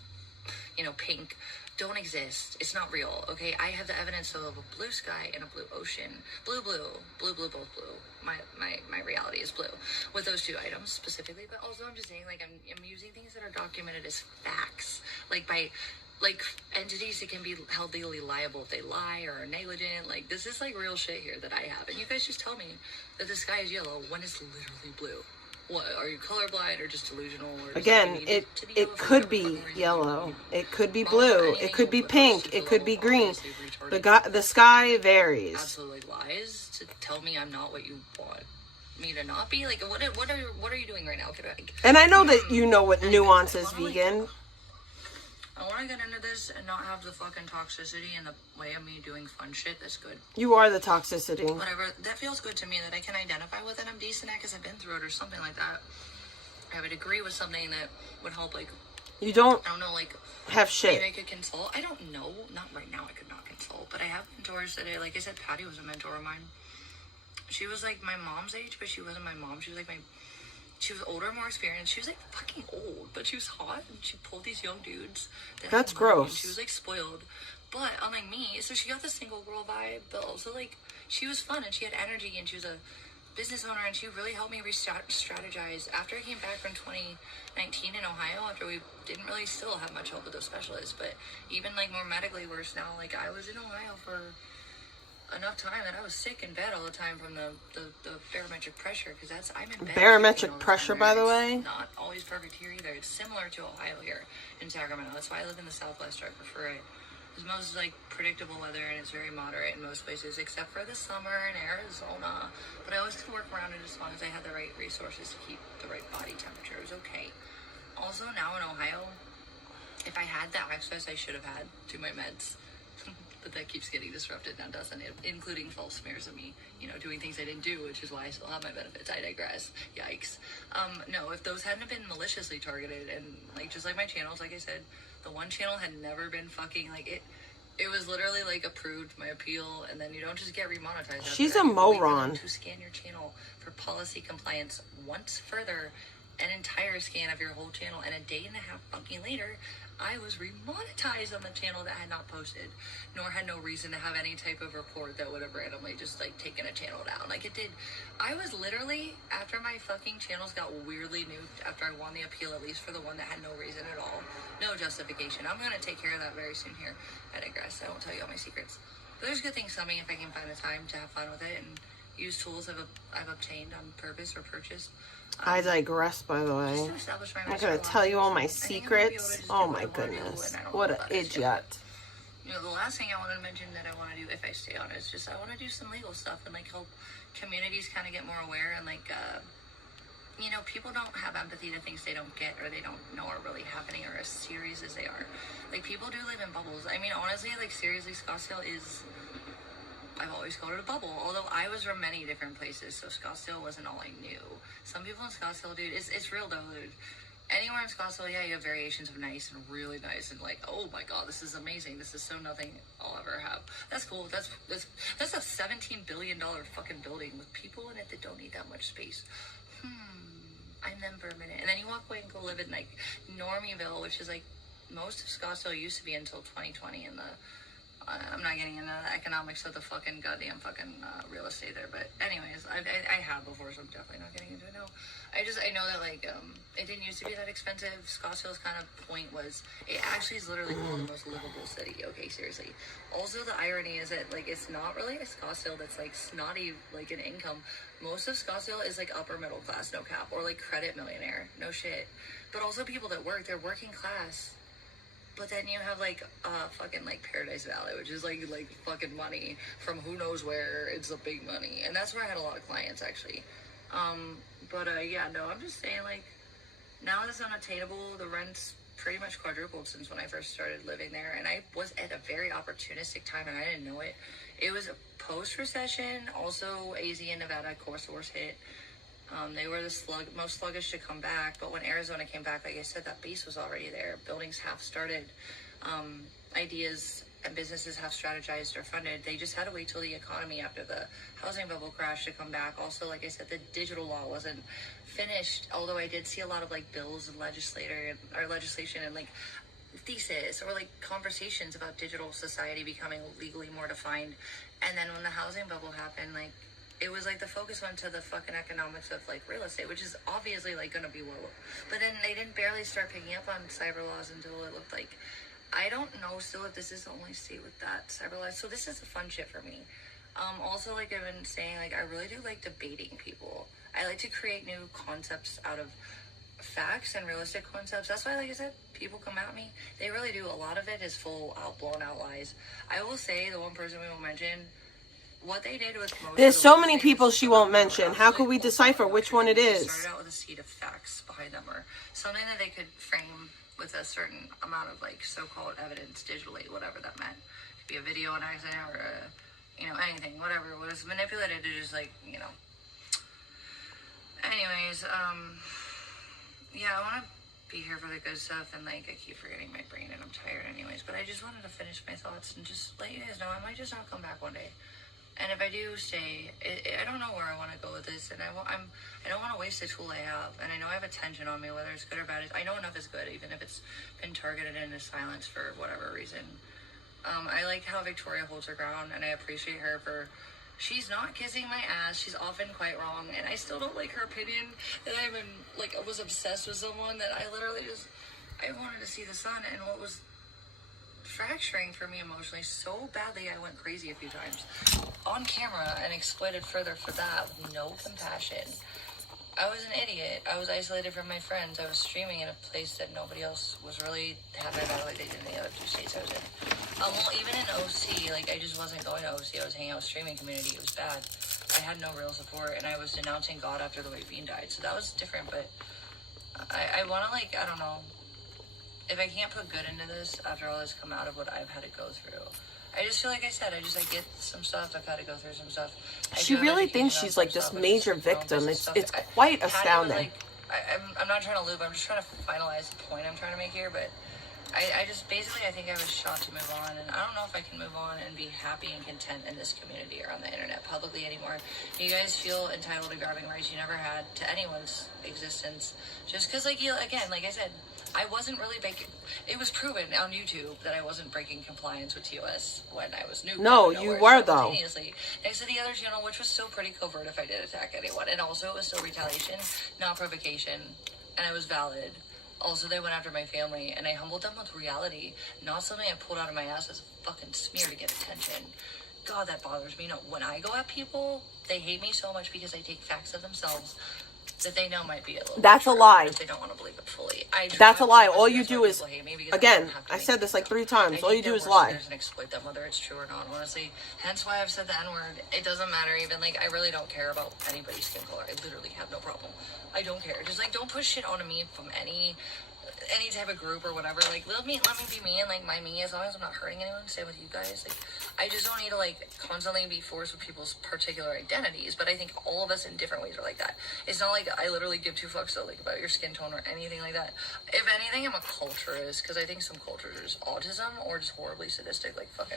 pink, don't exist. It's not real, okay? I have the evidence of a blue sky and a blue ocean. Blue, both blue. My reality is blue with those 2 items specifically, but also I'm just saying, like, I'm using things that are documented as facts, like by entities that can be held legally liable if they lie or are negligent. Like, this is like real shit here that I have, and you guys just tell me that the sky is yellow when it's literally blue. What, are you colorblind or just delusional? Or again, it could be yellow, it could be blue, it could be pink, it could be green. The sky varies. Absolutely lies to tell me I'm not what you want. me to not be? Like, what are you doing right now? Okay, like, And I know that you know what nuance is vegan. I want to get into this and not have the fucking toxicity in the way of me doing fun shit. That's good. You are the toxicity. Whatever. That feels good to me that I can identify with it. I'm decent at because I've been through it or something like that. I would agree with something that would help, like, You don't I don't know, like, have shit. maybe I could consult. I don't know. Not right now. I could not consult. But I have mentors that, like I said, Patty was a mentor of mine. She was, like, my mom's age, but she wasn't my mom. She was, like, she was older, more experienced. She was, like, fucking old, but she was hot, and she pulled these young dudes. That's gross. She was, like, spoiled. But, unlike me, so she got the single girl vibe, but also, like, she was fun, and she had energy, and she was a business owner, and she really helped me strategize. After I came back from 2019 in Ohio, after we didn't really still have much help with those specialists, but even, like, more medically worse now, like, I was in Ohio for enough time that I was sick in bed all the time from the barometric pressure, because I'm in bed. Barometric pressure, by the way? It's not always perfect here either. It's similar to Ohio here in Sacramento. That's why I live in the Southwest. I prefer it. It's most, like, predictable weather, and it's very moderate in most places, except for the summer in Arizona. But I always could work around it as long as I had the right resources to keep the right body temperature. It was okay. Also, now in Ohio, if I had the access I should have had to my meds, but that keeps getting disrupted now, doesn't it? Including false smears of me, doing things I didn't do, which is why I still have my benefits. I digress. Yikes. No, if those hadn't been maliciously targeted, and, like, just like my channels, like I said, the one channel had never been fucking, like, it was literally, like, approved, my appeal, and then you don't just get remonetized. She's a moron. To scan your channel for policy compliance once further, an entire scan of your whole channel, and a day and a half fucking later, I was remonetized on the channel that had not posted, nor had no reason to have any type of report that would have randomly just, like, taken a channel down. Like, it did. I was literally, after my fucking channels got weirdly nuked, after I won the appeal, at least for the one that had no reason at all, no justification. I'm gonna take care of that very soon here. I digress. I won't tell you all my secrets. But there's good things coming if I can find the time to have fun with it and use tools I've obtained on purpose or purchased. I digress, by the way. I'm gonna tell you all my secrets. Oh my goodness. What an idiot. The last thing I wanted to mention that I want to do, if I stay on it, is just I want to do some legal stuff and, like, help communities kind of get more aware, and, like, people don't have empathy to things they don't get or they don't know are really happening or as serious as they are. Like, people do live in bubbles. I mean, honestly, like, seriously, Scottsdale is... I've always called it a bubble, although I was from many different places, so Scottsdale wasn't all I knew. Some people in Scottsdale, dude, it's real though, dude. Anywhere in Scottsdale, yeah, you have variations of nice and really nice and, like, oh my god, this is amazing. This is so nothing I'll ever have. That's cool. That's a $17 billion fucking building with people in it that don't need that much space. I'm them for a minute. And then you walk away and go live in, like, Normieville, which is, like, most of Scottsdale used to be until 2020 in the... I'm not getting into the economics of the fucking goddamn fucking real estate there, but anyways, I have before, so I'm definitely not getting into it now. I know that, like, it didn't used to be that expensive. Scottsdale's kind of point was, it actually is literally the most livable city. Okay, seriously. Also, the irony is that, like, it's not really a Scottsdale that's, like, snotty, like, an income. Most of Scottsdale is, like, upper middle class, no cap, or, like, credit millionaire, no shit. But also people that work, they're working class. But then you have, like, fucking, like, Paradise Valley, which is, like fucking money from who knows where. It's a big money. And that's where I had a lot of clients, actually. Yeah, no, I'm just saying, like, now it's unattainable. The rent's pretty much quadrupled since when I first started living there. And I was at a very opportunistic time, and I didn't know it. It was a post-recession. Also, AZ and Nevada corridors hit. They were the most sluggish to come back, but when Arizona came back, like I said, that base was already there. Buildings half started, ideas and businesses have strategized or funded. They just had to wait till the economy after the housing bubble crash to come back. Also, like I said, the digital law wasn't finished, although I did see a lot of, like, bills and legislation and, like, thesis or, like, conversations about digital society becoming legally more defined. And then when the housing bubble happened, like, it was like the focus went to the fucking economics of, like, real estate, which is obviously, like, going to be low. But then they didn't barely start picking up on cyber laws until it looked like, I don't know still if this is the only state with that cyber laws. So this is the fun shit for me. Also, like I've been saying, like, I really do like debating people. I like to create new concepts out of facts and realistic concepts. That's why, like I said, people come at me. They really do. A lot of it is full out, blown out lies. I will say, the one person we will mention, what they did with most There's of the so many things people she that won't were mention. How could we absolutely decipher awful, which one it they is? started out with a seed of facts behind them, or something that they could frame with a certain amount of like so-called evidence digitally, whatever that meant. It could be a video on accident or anything, whatever it was manipulated to just like, Anyways, yeah, I want to be here for the good stuff, and like I keep forgetting my brain and I'm tired anyways, but I just wanted to finish my thoughts and just let you guys know I might just not come back one day. And if I do stay, I don't know where I want to go with this, and I don't want to waste the tool I have, and I know I have attention on me, whether it's good or bad. I know enough is good, even if it's been targeted into silence for whatever reason. I like how Victoria holds her ground, and I appreciate her for. She's not kissing my ass. She's often quite wrong, and I still don't like her opinion that I was obsessed with someone that I literally I wanted to see the sun, and what was fracturing for me emotionally so badly, I went crazy a few times on camera and exploited further for that with no compassion. I was an idiot. I was isolated from my friends. I was streaming in a place that nobody else was really had my back like they did in the other 2 states I was in. Well, even in OC, I just wasn't going to OC. I was hanging out with streaming community. It was bad. I had no real support, and I was denouncing God after the way Bean died. So that was different, but I want to, I don't know. If I can't put good into this after all this come out of what I've had to go through, I just feel like I said, I get some stuff. I've had to go through some stuff. She really thinks she's like this major victim. It's quite astounding. I'm not trying to loop. I'm just trying to finalize the point I'm trying to make here. But I just basically, I think I was shot to move on, and I don't know if I can move on and be happy and content in this community or on the internet publicly anymore. You guys feel entitled to grabbing rights you never had to anyone's existence, just because, like I said, I wasn't really breaking. It was proven on YouTube that I wasn't breaking compliance with TOS when I was new. No, you were though. Next to the other channel, which was still pretty covert if I did attack anyone, and also it was still retaliation, not provocation, and it was valid. Also, they went after my family, and I humbled them with reality, not something I pulled out of my ass as a fucking smear to get attention. God, that bothers me. No, when I go at people, they hate me so much because I take facts of themselves that they know might be a little. That's a lie. They don't want to believe it fully. That's a lie. All you do is, again, I said this like 3 times. All you do is lie. And exploit them, whether it's true or not. Honestly, hence why I've said the N-word. It doesn't matter. Even I really don't care about anybody's skin color. I literally have no problem. I don't care. Just don't push shit onto me from any type of group or whatever. Let me be me and my me, as long as I'm not hurting anyone. Same with you guys. I just don't need to constantly be forced with people's particular identities. But I think all of us in different ways are like that. It's not like I literally give 2 fucks about your skin tone or anything like that. If anything, I'm a culturist, because I think some cultures there's autism or just horribly sadistic, fucking.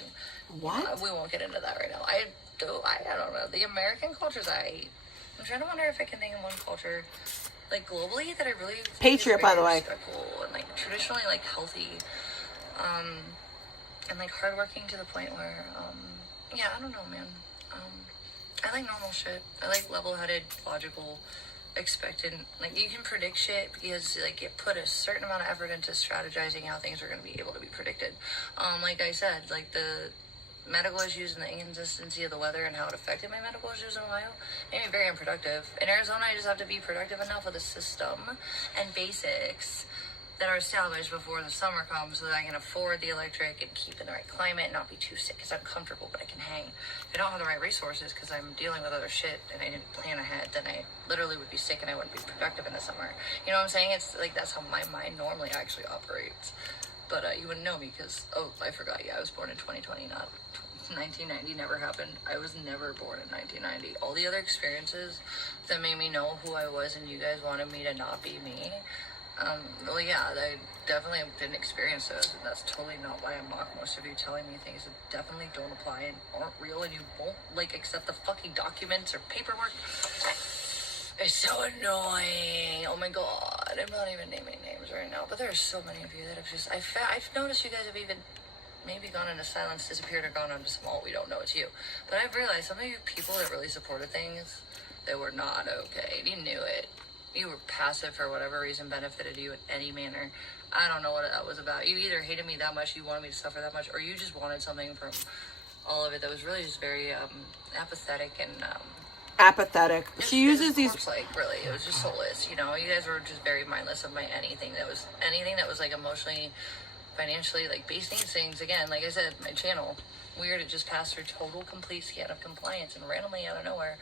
What? We won't get into that right now. I don't know. The American cultures I hate. I'm trying to wonder if I can think of one culture. Globally, that I really Patriot, by the way, and traditionally healthy, and hardworking to the point where I don't know, man. I like normal shit. I like level-headed, logical, expectant. You can predict shit because you put a certain amount of effort into strategizing how things are going to be able to be predicted. Like I said, the medical issues and the inconsistency of the weather and how it affected my medical issues in Ohio made me very unproductive. In Arizona, I just have to be productive enough with a system and basics that are established before the summer comes so that I can afford the electric and keep in the right climate and not be too sick because I'm comfortable, but I can hang. If I don't have the right resources because I'm dealing with other shit and I didn't plan ahead, then I literally would be sick and I wouldn't be productive in the summer. You know what I'm saying? It's that's how my mind normally actually operates. But you wouldn't know me because, I forgot. Yeah, I was born in 2020, not 1990. Never happened. I was never born in 1990. All the other experiences that made me know who I was and you guys wanted me to not be me. I definitely didn't experience those, and that's totally not why I mock most of you telling me things that definitely don't apply and aren't real, and you won't, accept the fucking documents or paperwork. It's so annoying. Oh my god. I'm not even naming names right now, but there are so many of you that have just, I've noticed you guys have even maybe gone into silence, disappeared, or gone into small. We don't know it's you. But I've realized some of you people that really supported things that were not okay. You knew it. You were passive for whatever reason, benefited you in any manner. I don't know what that was about. You either hated me that much, you wanted me to suffer that much, or you just wanted something from all of it that was really just very apathetic and apathetic. She uses these really, it was just soulless. You guys were just very mindless of anything that was emotionally, financially, base needs things. Again, like I said, my channel, weird. It just passed through total complete scan of compliance, and randomly out of nowhere,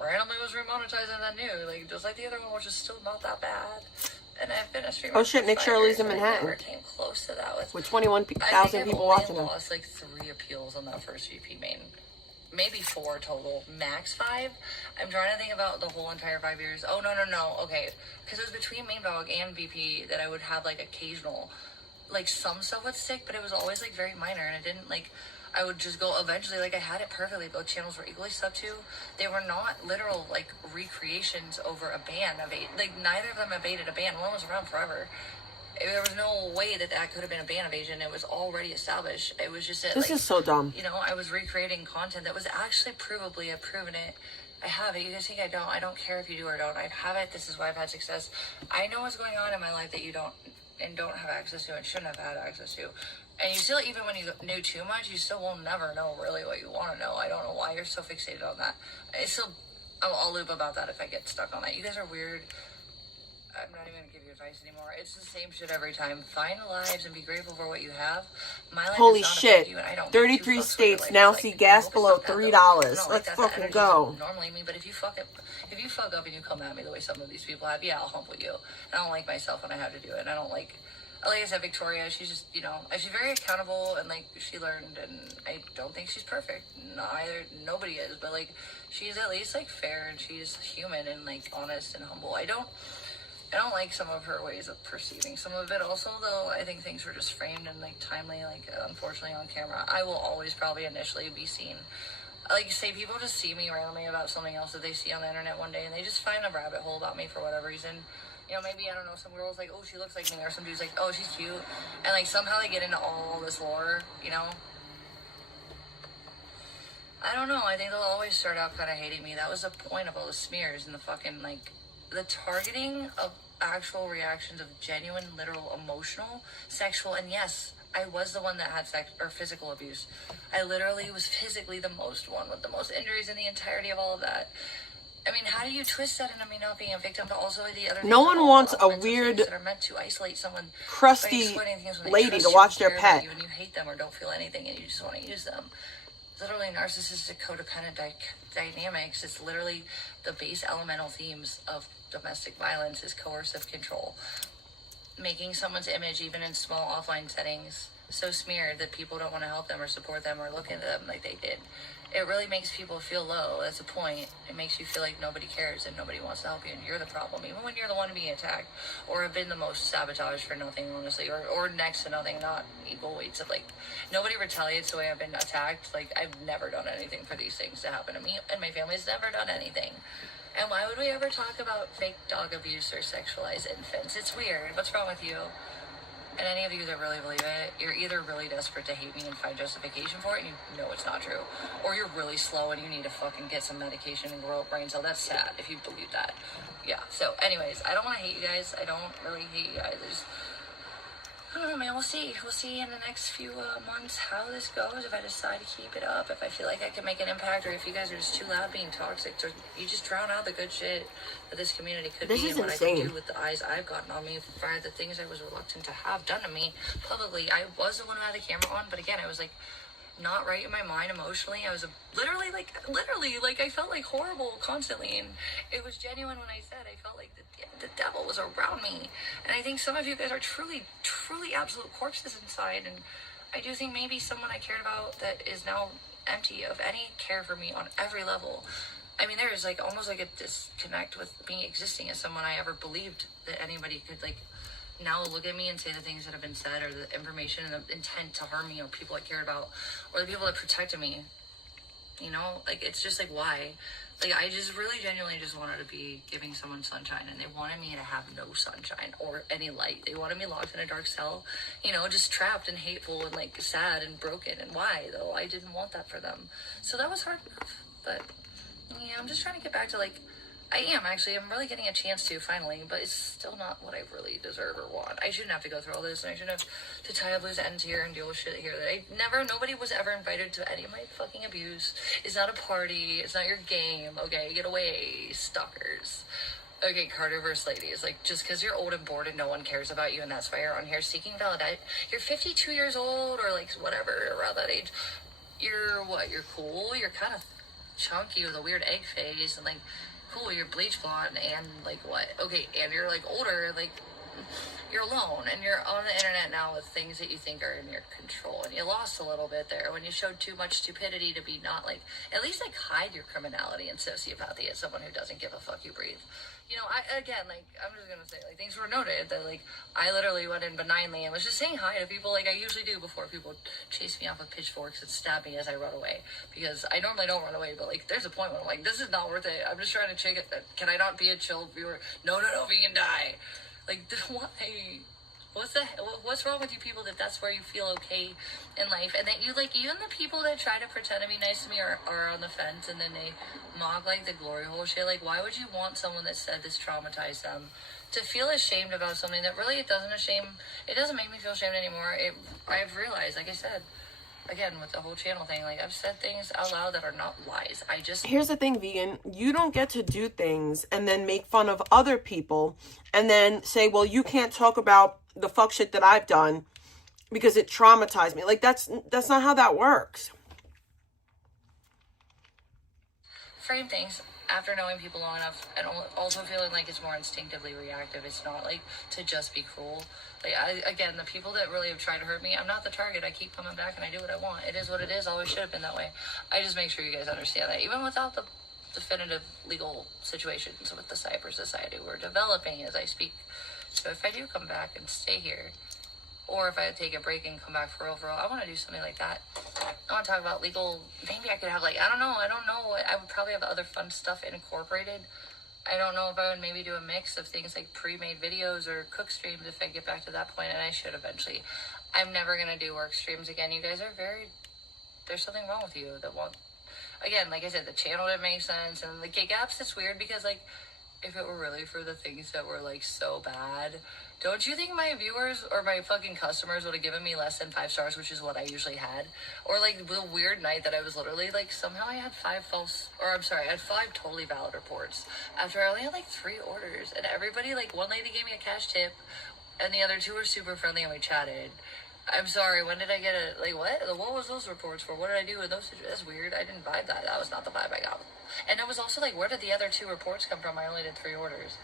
randomly was remonetized and that new, like just like the other one, which is still not that bad. And I've been a streamer. Oh shit, Nick Shirley's in Manhattan. Never came close to that with 21,000 people watching I him. lost like 3 appeals on that first VP main. Maybe 4 total, max 5. I'm trying to think about the whole entire 5 years. Oh, no. Okay. Because it was between main dog and VP that I would have like occasional, like some stuff would stick, but it was always like very minor, and it didn't like, I would just go eventually, like I had it perfectly. Both channels were equally sub to. They were not literal like recreations over a ban of 8. Like neither of them abated a ban. One was around forever. There was no way that could have been a ban evasion. It was already established. It was just that, This like, is so dumb. you know, I was recreating content that was actually provably, I've proven it. I have it. You guys think I don't? I don't care if you do or don't. I have it. This is why I've had success. I know what's going on in my life that you don't have access to and shouldn't have had access to. And you still, even when you knew too much, you still will never know really what you want to know. I don't know why you're so fixated on that. I'll loop about that if I get stuck on that. You guys are weird. I'm not even going to give you advice anymore. It's the same shit every time. Find lives and be grateful for what you have. My life Holy does not shit. affect you, and I don't give 33 two fucks what states your life now is see like. gas Focus below on that, though. $3. I don't like Let's that. fucking Energy go. doesn't normally me, but if you fuck up and you come at me the way some of these people have, yeah, I'll humble you. I don't like myself when I have to do it, and I don't like I said, Victoria, she's just, you know, she's very accountable, and like she learned, and I don't think she's perfect. Nobody is, but like she's at least like fair, and she's human and like honest and humble. I don't like some of her ways of perceiving some of it also, though. I think things were just framed and like timely, like unfortunately on camera. I will always probably initially be seen, like say people just see me randomly about something else that they see on the internet one day, and they just find a rabbit hole about me for whatever reason. You know, maybe, I don't know, some girl's like, oh, she looks like me, or some dude's like, oh, she's cute, and like somehow they get into all this lore, you know. I don't know, I think they'll always start out kind of hating me. That was the point of all the smears and the fucking, like, the targeting of actual reactions of genuine, literal, emotional, sexual, and yes, I was the one that had physical abuse. I literally was physically the most one with the most injuries in the entirety of all of that. I mean, how do you twist that into me not being a victim, but also the other? No one wants a weird, that are meant to isolate someone, crusty lady to watch their pet. And you hate them or don't feel anything, and you just want to use them. Literally narcissistic codependent dynamics. It's literally the base elemental themes of domestic violence is coercive control, making someone's image, even in small offline settings, so smeared that people don't want to help them or support them or look into them like they did. It really makes people feel low. That's the point. It makes you feel like nobody cares and nobody wants to help you, and you're the problem, even when you're the one being attacked or have been the most sabotaged for nothing, honestly, or next to nothing, not equal weights of, like, nobody retaliates the way I've been attacked. Like, I've never done anything for these things to happen to me, and my family's never done anything. And why would we ever talk about fake dog abuse or sexualized infants? It's weird. What's wrong with you? And any of you that really believe it, you're either really desperate to hate me and find justification for it, and you know it's not true, or you're really slow and you need to fucking get some medication and grow a brain cell. That's sad if you believe that. Yeah, so anyways, I don't want to hate you guys. I don't really hate you guys. I don't know, man. We'll see. We'll see in the next few months how this goes. If I decide to keep it up, if I feel like I can make an impact, or if you guys are just too loud being toxic, or you just drown out the good shit that this community could be, and what I can do with the eyes I've gotten on me for the things I was reluctant to have done to me publicly. I was the one who had the camera on, but again, I was like not right in my mind emotionally. I was literally like I felt like horrible constantly, and it was genuine when I said I felt like the devil was around me. And I think some of you guys are truly absolute corpses inside, and I do think maybe someone I cared about that is now empty of any care for me on every level. I mean, there is like almost like a disconnect with me existing as someone I ever believed that anybody could like now look at me and say the things that have been said, or the information and the intent to harm me, or people I cared about, or the people that protected me. You know, like, it's just like, why? Like, I just really genuinely just wanted to be giving someone sunshine, and they wanted me to have no sunshine or any light. They wanted me locked in a dark cell, you know, just trapped and hateful and like sad and broken. And why, though? I didn't want that for them. So that was hard enough. But yeah, I'm just trying to get back to like, I'm really getting a chance to finally, but it's still not what I really deserve or want. I shouldn't have to go through all this, and I shouldn't have to tie up loose ends here and deal with shit here that nobody was ever invited to any of my fucking abuse. It's not a party. It's not your game. Okay, get away, stalkers. Okay, Carter versus ladies. Like, just because you're old and bored and no one cares about you, and that's why you're on here seeking validation. You're 52 years old, or like whatever, around that age. you're what? You're cool. You're kind of chunky with a weird egg face, and like, cool. You're bleach blonde, and like what? Okay, and you're like older. Like, you're alone, and you're on the internet now with things that you think are in your control, and you lost a little bit there when you showed too much stupidity to be not like, at least like hide your criminality and sociopathy as someone who doesn't give a fuck you breathe. You know, I'm just gonna say, like, things were noted that, like, I literally went in benignly and was just saying hi to people like I usually do before people chase me off with pitchforks and stab me as I run away, because I normally don't run away, but like, there's a point when I'm like, this is not worth it. I'm just trying to check it. Can I not be a chill viewer? No, we can die. Like, why? What's wrong with you people that that's where you feel okay in life? And that you, like, even the people that try to pretend to be nice to me are on the fence, and then they mock, like, the glory hole shit. Like, why would you want someone that said this traumatized them to feel ashamed about something that really it doesn't make me feel ashamed anymore. I've realized, like I said, again, with the whole channel thing, like, I've said things out loud that are not lies. Here's the thing, vegan. You don't get to do things and then make fun of other people and then say, well, you can't talk about the fuck shit that I've done because it traumatized me. Like, that's not how that works. Frame things after knowing people long enough, and also feeling like it's more instinctively reactive. It's not like to just be cruel. Like, again, the people that really have tried to hurt me, I'm not the target. I keep coming back and I do what I want. It is what it is. Always should have been that way. I just make sure you guys understand that, even without the definitive legal situations with the cyber society we're developing as I speak. So if I do come back and stay here, or if I take a break and come back for real, I want to do something like that. I want to talk about legal, maybe I could have, like, I don't know. I would probably have other fun stuff incorporated. I don't know if I would maybe do a mix of things like pre-made videos or cook streams if I get back to that point, and I should eventually. I'm never going to do work streams again. You guys are there's something wrong with you that won't, again, like I said, the channel didn't make sense, and the gig apps, it's weird because, like, if it were really for the things that were, like, so bad, don't you think my viewers or my fucking customers would have given me less than 5 stars, which is what I usually had? Or, like, the weird night that I was literally, like, somehow I had 5 totally valid reports after I only had, like, 3 orders, and everybody, like, one lady gave me a cash tip, and the other 2 were super friendly, and we chatted. I'm sorry, when did I get a, like, what was those reports for? What did I do in those situations? That's weird. I didn't vibe that. That was not the vibe I got. And it was also like, where did the other 2 reports come from? I only did 3 orders.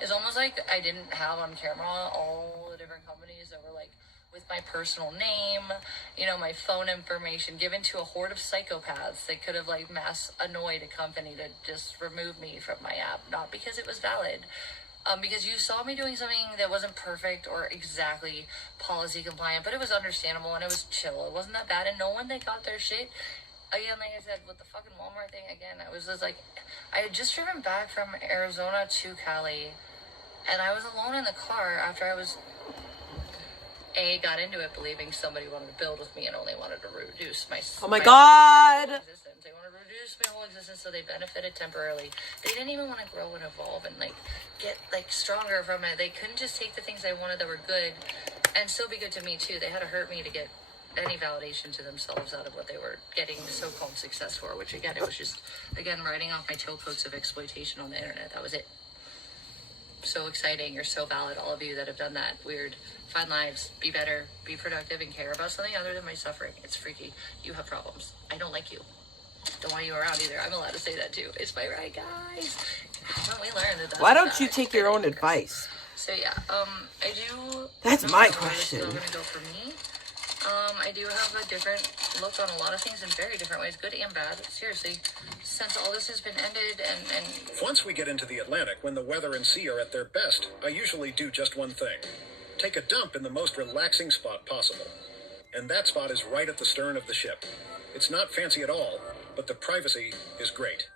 It's almost like I didn't have on camera all the different companies that were, like, with my personal name, you know, my phone information given to a horde of psychopaths that could have, like, mass annoyed a company to just remove me from my app. Not because it was valid. Because you saw me doing something that wasn't perfect or exactly policy compliant, but it was understandable and it was chill. It wasn't that bad, and no one that got their shit. Again, like I said, with the fucking Walmart thing, again, I was just like, I had just driven back from Arizona to Cali, and I was alone in the car after I was, got into it believing somebody wanted to build with me and only wanted to reduce my God. Existence. They wanted to reduce my whole existence so they benefited temporarily. They didn't even want to grow and evolve and, like, get, like, stronger from it. They couldn't just take the things I wanted that were good and still be good to me, too. They had to hurt me to get any validation to themselves out of what they were getting so-called success for, which, again, it was just, again, writing off my tailcoats of exploitation on the internet. That was it. So exciting. You're so valid, all of you that have done that. Weird. Find lives. Be better. Be productive and care about something other than my suffering. It's freaky. You have problems. I don't like you. Don't want you around either. I'm allowed to say that too. It's my right, guys. Haven't we learned that? Why don't you take your own advice? So yeah, I do. That's my question. Still gonna go for me. I do have a different look on a lot of things in very different ways, good and bad. Seriously, since all this has been ended and Once we get into the Atlantic, when the weather and sea are at their best, I usually do just one thing. Take a dump in the most relaxing spot possible. And that spot is right at the stern of the ship. It's not fancy at all, but the privacy is great.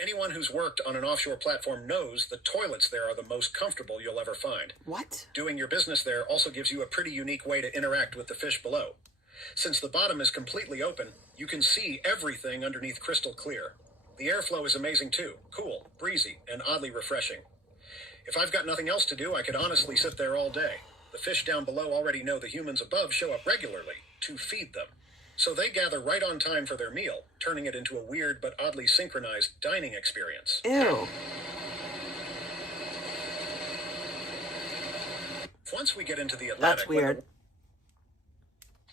Anyone who's worked on an offshore platform knows the toilets there are the most comfortable you'll ever find. What? Doing your business there also gives you a pretty unique way to interact with the fish below. Since the bottom is completely open, you can see everything underneath crystal clear. The airflow is amazing too, cool, breezy, and oddly refreshing. If I've got nothing else to do, I could honestly sit there all day. The fish down below already know the humans above show up regularly to feed them. So they gather right on time for their meal, turning it into a weird but oddly synchronized dining experience. Ew. Once we get into the Atlantic... That's weird.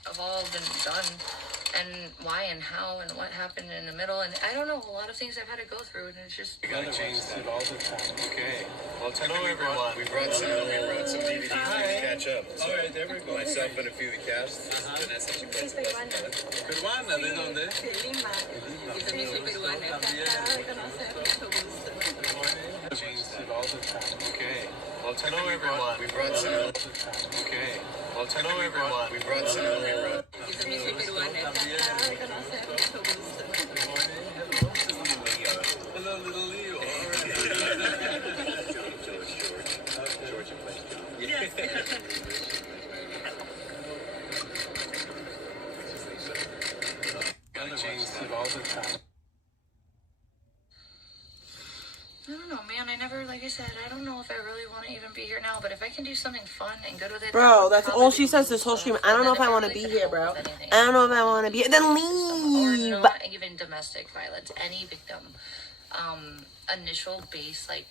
evolved and done, and why and how and what happened in the middle, and I don't know, a lot of things I've had to go through, and it's just... You gotta change that all the time. Okay. Well, hello everyone. We brought some DVDs to catch up. So all right, there we go. Myself and a few of the cast. Vanessa, she plays the best. Peruana, ¿de dónde? Change that all the time. Okay. Well, hello everyone. We brought some all the time. Okay. Well, hello everyone. We brought some Hello, little Leo. George Gotta change that all the time. I don't know, man. I never, like I said, I don't know if I really want to even be here now, but if I can do something fun and good with it... Bro, that's all she says this whole stream. I don't know if I want to be here, bro. I don't know if I want to be here. Then leave! Or not even domestic violence. Any victim. Initial base, like...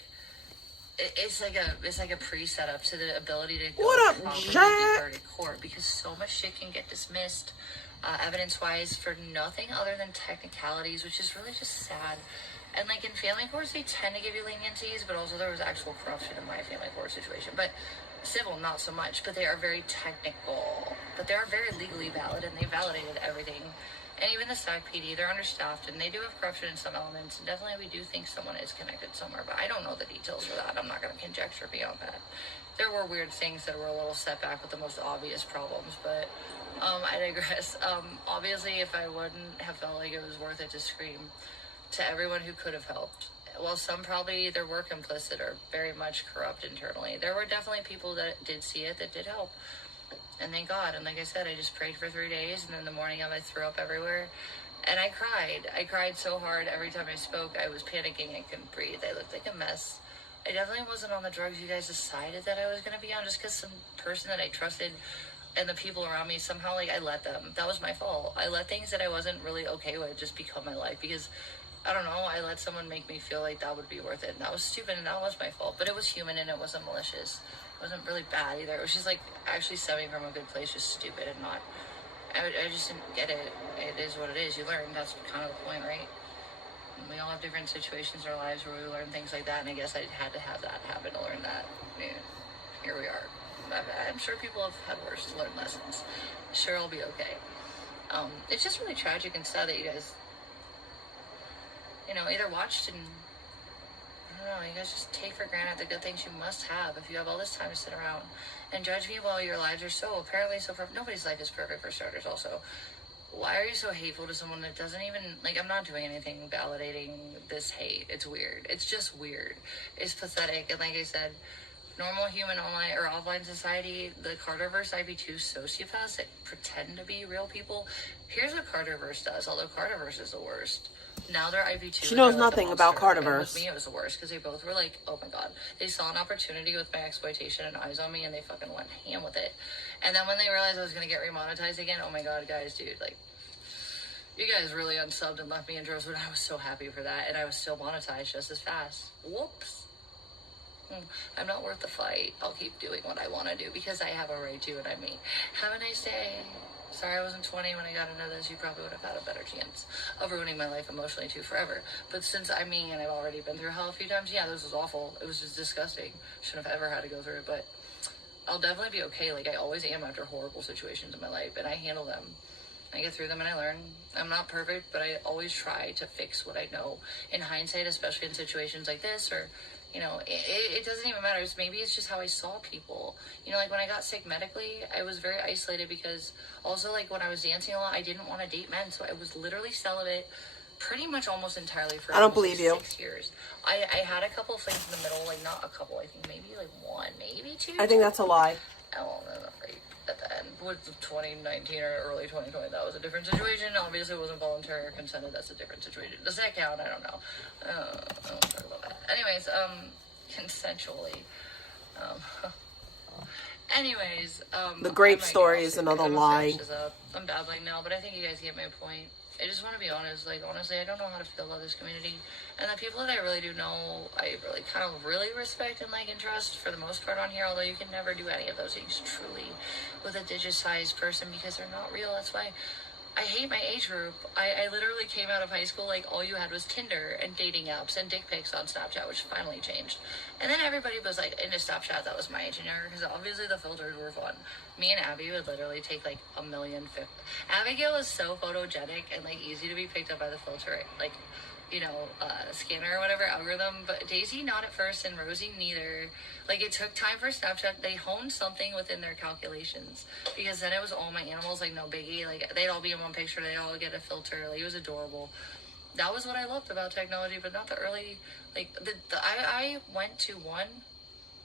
It's like a pre-setup to the ability to go What up, properly Jack? be heard in court, because so much shit can get dismissed evidence-wise for nothing other than technicalities, which is really just sad. And like in family courts, they tend to give you leniencies, but also there was actual corruption in my family court situation. But civil, not so much. But they are very technical. But they are very legally valid, and they validated everything. And even the SAC PD, they're understaffed, and they do have corruption in some elements. And definitely we do think someone is connected somewhere, but I don't know the details for that. I'm not going to conjecture beyond that. There were weird things that were a little setback with the most obvious problems, but I digress. Obviously, if I wouldn't have felt like it was worth it to scream to everyone who could have helped, well, some probably either were complicit or very much corrupt internally. There were definitely people that did see it, that did help. And thank God. And like I said, I just prayed for 3 days, and then the morning of I threw up everywhere. And I cried. I cried so hard every time I spoke. I was panicking. I couldn't breathe. I looked like a mess. I definitely wasn't on the drugs you guys decided that I was going to be on, just because some person that I trusted and the people around me, somehow, like, I let them. That was my fault. I let things that I wasn't really okay with just become my life, because I don't know, I let someone make me feel like that would be worth it. And that was stupid, and that was my fault. But it was human, and it wasn't malicious. It wasn't really bad either. It was just like actually stemming from a good place, just stupid and not... I just didn't get it. It is what it is. You learn. That's kind of the point, right? And we all have different situations in our lives where we learn things like that, and I guess I had to have that happen to learn that. Yeah, here we are. I'm sure people have had worse to learn lessons. Sure, I'll be okay. It's just really tragic and sad that you guys... either watched and, I don't know, you guys just take for granted the good things you must have if you have all this time to sit around and judge me while your lives are so apparently so perfect. Nobody's life is perfect, for starters, also. Why are you so hateful to someone that doesn't even, like, I'm not doing anything validating this hate. It's weird. It's just weird. It's pathetic. And like I said, normal human online or offline society, the Carterverse IP2 sociopaths that pretend to be real people. Here's what Carterverse does, although Carterverse is the worst. Now they're IP2. She knows like nothing about Carterverse. And with me, it was the worst, because they both were like, oh my God. They saw an opportunity with my exploitation and eyes on me, and they fucking went ham with it. And then when they realized I was going to get remonetized again, oh my God, guys, dude, like, you guys really unsubbed and left me in droves, but I was so happy for that, and I was still monetized just as fast. Whoops. I'm not worth the fight. I'll keep doing what I want to do, because I have a right to, and I mean, have a nice day. Sorry I wasn't 20 when I got into this. You probably would have had a better chance of ruining my life emotionally too forever. But since I'm me and I've already been through hell a few times, yeah, this was awful. It was just disgusting. Shouldn't have ever had to go through it, but I'll definitely be okay. Like I always am after horrible situations in my life, and I handle them. I get through them and I learn. I'm not perfect, but I always try to fix what I know. In hindsight, especially in situations like this, or it doesn't even matter. Maybe it's just how I saw people. Like when I got sick medically, I was very isolated, because also like when I was dancing a lot, I didn't want to date men. So I was literally celibate pretty much almost entirely for I don't believe you. 6 years. I had a couple of things in the middle, like not a couple, I think maybe like one, maybe two. I think that's a lie. Oh, no, right at the end. With 2019 or early 2020, that was a different situation. Obviously, it wasn't voluntary or consented. That's a different situation. Does that count? I don't know. I won't talk about that. Anyways, consensually. The grape story is another lie. I'm babbling now, but I think you guys get my point. I just want to be honest. Like, honestly, I don't know how to feel about this community. And the people that I really do know, I really kind of really respect and like and trust for the most part on here. Although you can never do any of those things truly with a digitized person because they're not real. That's why I hate my age group. I literally came out of high school, like, all you had was Tinder and dating apps and dick pics on Snapchat, which finally changed. And then everybody was, like, into Snapchat that was my age and younger, because obviously the filters were fun. Me and Abby would literally take, like, a million. Abigail is so photogenic and, like, easy to be picked up by the filter, like, you know, scanner or whatever algorithm, but Daisy not at first and Rosie neither. Like, it took time for Snapchat. They honed something within their calculations, because then it was all my animals, like, no biggie. Like, they'd all be in one picture, they'd all get a filter. Like, it was adorable. That was what I loved about technology, but not the early, like, I went to one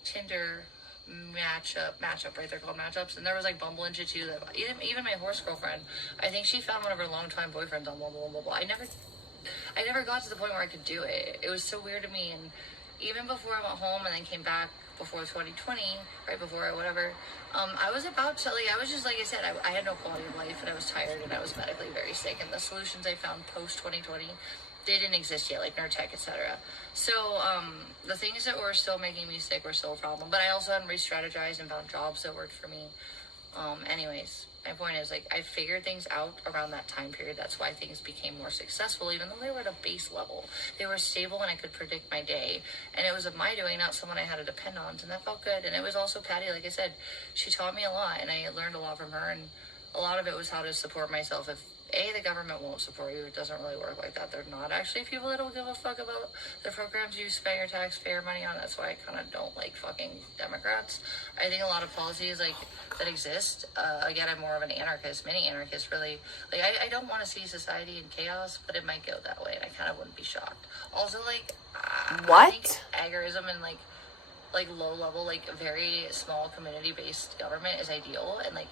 Tinder matchup, right? They're called matchups, and there was, like, Bumble and shit too. That even my horse girlfriend, I think she found one of her longtime boyfriends on Bumble. I never got to the point where I could do it. It was so weird to me. And even before I went home and then came back before 2020, right before whatever, I was about to, like, I was just, like I said, I had no quality of life, and I was tired, and I was medically very sick, and the solutions I found post 2020, they didn't exist yet, like Nurtec, etc. So the things that were still making me sick were still a problem, but I also hadn't re-strategized and found jobs that worked for me. Anyways, my point is, like, I figured things out around that time period. That's why things became more successful, even though they were at a base level. They were stable, and I could predict my day. And it was of my doing, not someone I had to depend on. And that felt good. And it was also Patty, like I said, she taught me a lot, and I learned a lot from her. And a lot of it was how to support myself. If the government won't support you, it doesn't really work like that. They're not actually people that don't give a fuck about the programs you spend your taxpayer money on. That's why I kind of don't like fucking Democrats. I think a lot of policies like that exist. Again, I'm more of an anarchist, mini anarchist, really. Like, I don't want to see society in chaos, but it might go that way, and I kind of wouldn't be shocked. Also, like, I think agorism and like low level, like very small community based government is ideal, and like,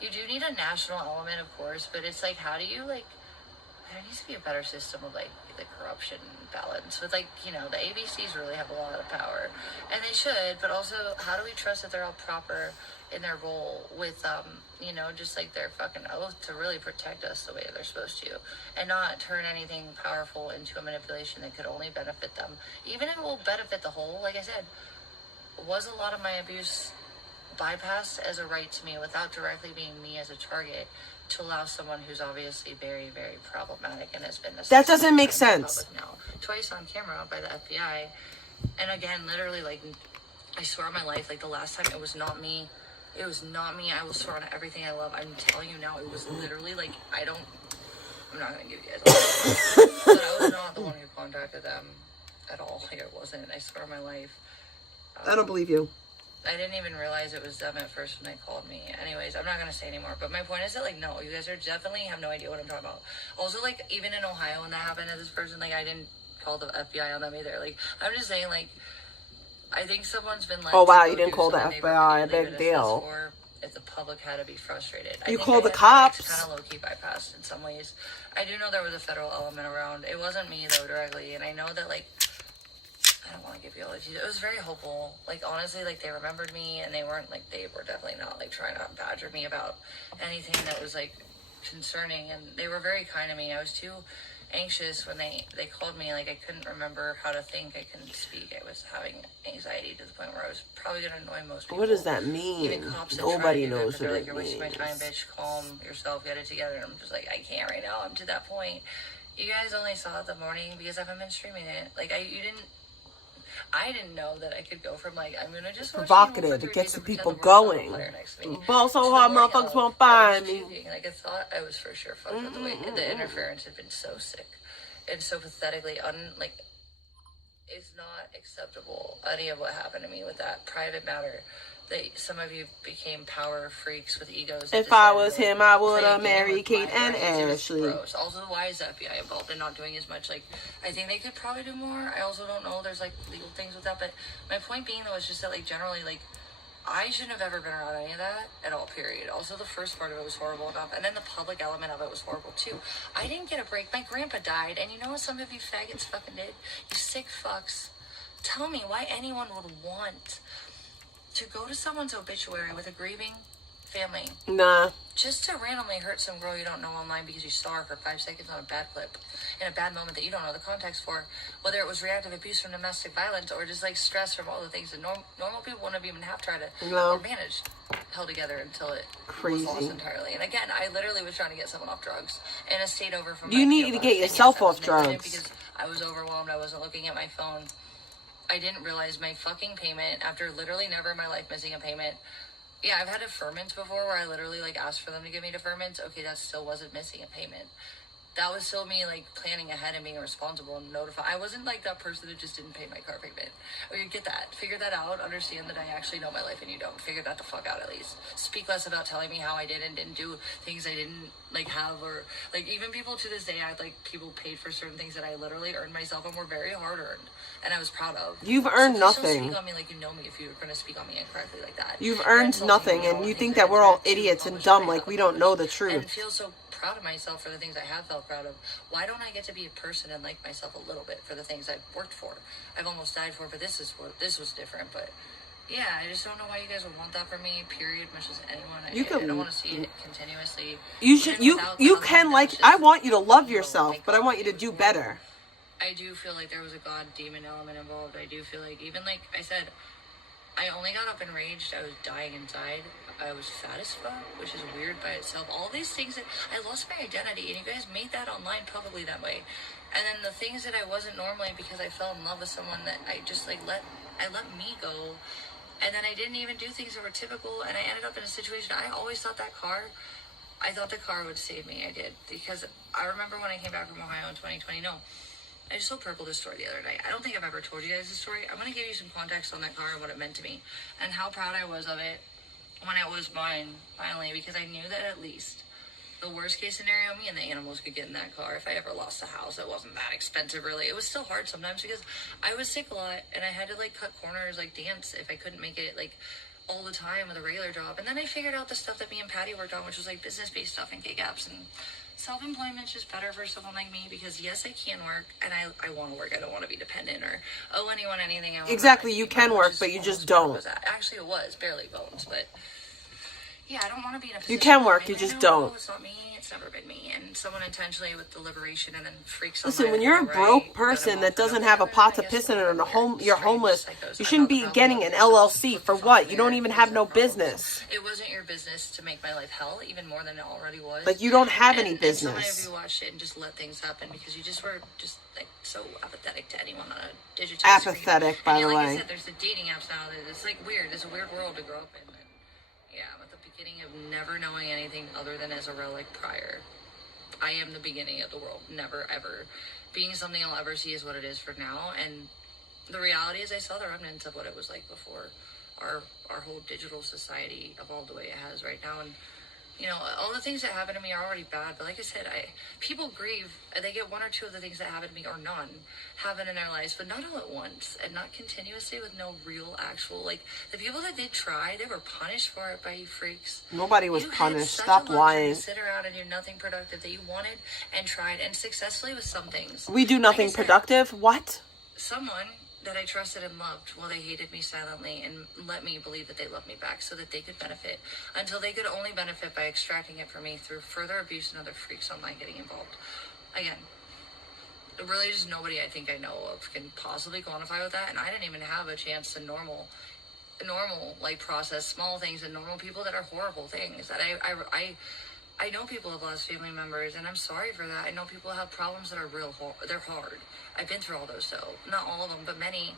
you do need a national element, of course, but it's like, how do you, like, there needs to be a better system of, like, the corruption balance with, like, you know, the ABCs really have a lot of power, and they should, but also, how do we trust that they're all proper in their role with, you know, just, like, their fucking oath to really protect us the way they're supposed to, and not turn anything powerful into a manipulation that could only benefit them, even if it will benefit the whole. Like I said, was a lot of my abuse bypassed as a right to me without directly being me as a target, to allow someone who's obviously very, very problematic and has been that doesn't make sense now, twice on camera by the FBI. And again, literally, like, I swear on my life, like, the last time, it was not me. I will swear on everything I love. I'm telling you now, it was literally, like, I'm not gonna give you guys all but I was not the one who contacted them at all. Like, it wasn't. I swear on my life. I don't believe you. I didn't even realize it was them at first when they called me. Anyways, I'm not going to say anymore. But my point is that, like, no, you guys are definitely have no idea what I'm talking about. Also, like, even in Ohio when that happened to this person, like, I didn't call the FBI on them either. Like, I'm just saying, like, I think someone's been like... Oh, wow, you didn't call the FBI. Big deal. Or if the public had to be frustrated. You called the cops. Kind of low-key bypassed in some ways. I do know there was a federal element around. It wasn't me, though, directly. And I know that, like... I don't want to give you all the details. It was very hopeful. Like, honestly, like, they remembered me, and they were definitely not, like, trying to badger me about anything that was, like, concerning, and they were very kind to me. I was too anxious when they called me. Like, I couldn't remember how to think. I couldn't speak. I was having anxiety to the point where I was probably going to annoy most people. What does that mean? Even cops Nobody knows what like, it you're means. wasting my time, bitch. Calm yourself. Get it together. And I'm just like, I can't right now. I'm to that point. You guys only saw it the morning because I haven't been streaming it. Like, I didn't know that I could go from, like, I'm going to just... Provocative. It gets the people going. Ball so hard, motherfuckers won't find me. Like, I thought I was for sure fucked with the way the interference had been so sick and so pathetically it's not acceptable, any of what happened to me with that private matter. That some of you became power freaks with egos. If I was him, I would have married Kate and Ashley. Also, why is the FBI involved in not doing as much? Like, I think they could probably do more. I also don't know. There's, like, legal things with that. But my point being, though, is just that, like, generally, like, I shouldn't have ever been around any of that at all, period. Also, the first part of it was horrible enough. And then the public element of it was horrible, too. I didn't get a break. My grandpa died. And you know what some of you faggots fucking did? You sick fucks. Tell me why anyone would want to go to someone's obituary with a grieving family. Nah. Just to randomly hurt some girl you don't know online because you saw her for 5 seconds on a bad clip in a bad moment that you don't know the context for, whether it was reactive abuse from domestic violence or just like stress from all the things that normal people wouldn't even have tried to or managed held together until it was lost entirely. And again, I literally was trying to get someone off drugs in a state over from you need to get yourself off drugs because I was overwhelmed. I wasn't looking at my phone. I didn't realize my fucking payment after literally never in my life missing a payment. Yeah, I've had deferments before where I literally, like, asked for them to give me deferments. Okay, that still wasn't missing a payment. That was still me, like, planning ahead and being responsible and notify. I wasn't, like, that person that just didn't pay my car payment. Okay, get that. Figure that out. Understand that I actually know my life and you don't. Figure that the fuck out at least. Speak less about telling me how I did and didn't do things I didn't, like, have or... Like, even people to this day act like people paid for certain things that I literally earned myself and were very hard-earned. And I was proud of. You've earned nothing. Speak on me like you know me if you're going to speak on me incorrectly like that. You've earned nothing, and you think that we're all idiots and dumb, like we don't know the truth. And feel so proud of myself for the things I have felt proud of. Why don't I get to be a person and like myself a little bit for the things I've worked for? I've almost died for, but this was different. But yeah, I just don't know why you guys would want that for me. Period. Much as anyone, I don't want to see it continuously. You can like. I want you to love yourself, but I want you to do better. I do feel like there was a god demon element involved. I do feel like, even like I said, I only got up enraged. I was dying inside. I was fat as fuck, which is weird by itself. All these things that I lost my identity, and you guys made that online publicly that way. And then the things that I wasn't normally because I fell in love with someone that I just like let me go. And then I didn't even do things that were typical, and I ended up in a situation. I always thought the car would save me. I did, because I remember when I came back from Ohio in 2020. I just told Purple this story the other night. I don't think I've ever told you guys this story. I'm going to give you some context on that car and what it meant to me and how proud I was of it when it was mine, finally, because I knew that at least the worst case scenario, me and the animals could get in that car. If I ever lost the house, it wasn't that expensive, really. It was still hard sometimes because I was sick a lot and I had to, like, cut corners, like, dance if I couldn't make it, like, all the time with a regular job. And then I figured out the stuff that me and Patty worked on, which was, like, business-based stuff and gig apps, and self-employment's just better for someone like me because, yes, I can work, and I want to work. I don't want to be dependent or owe anyone anything. Exactly, you can work, but you just don't. Actually, it was barely bones, but yeah, I don't want to be in a position. You can work, you just don't. It's not me. It's never been me. And someone intentionally with deliberation and then freaks. Listen, when you're a broke person that doesn't have a pot to piss in and you're homeless, you shouldn't be getting an LLC for what? You don't even have no business. It wasn't your business to make my life hell, even more than it already was. Like, you don't have any business. And so many of you watched it and just let things happen because you just were just like so apathetic to anyone on a digital apathetic, screen. by the way. Like I said, there's the dating apps now. It's like weird. It's a weird world to grow up in. Yeah, I'm at the beginning of never knowing anything other than as a relic prior. I am the beginning of the world, never ever being something I'll ever see is what it is for now. And the reality is I saw the remnants of what it was like before our whole digital society evolved the way it has right now. And you know, all the things that happen to me are already bad, but like I said, people grieve, and they get one or two of the things that happen to me, or none, happen in their lives, but not all at once, and not continuously with no real, actual, like, the people that did try, they were punished for it by you freaks. Nobody was punished. Stop lying. To sit around and do nothing productive that you wanted and tried, and successfully with some things. We do nothing productive? What? Someone that I trusted and loved while they hated me silently and let me believe that they loved me back so that they could benefit, until they could only benefit by extracting it from me through further abuse and other freaks online getting involved. Again, really just nobody I think I know of can possibly quantify with that, and I didn't even have a chance to normal like process small things and normal people that are horrible things. That I know people have lost family members, and I'm sorry for that. I know people have problems that are they're hard. I've been through all those, though. Not all of them, but many.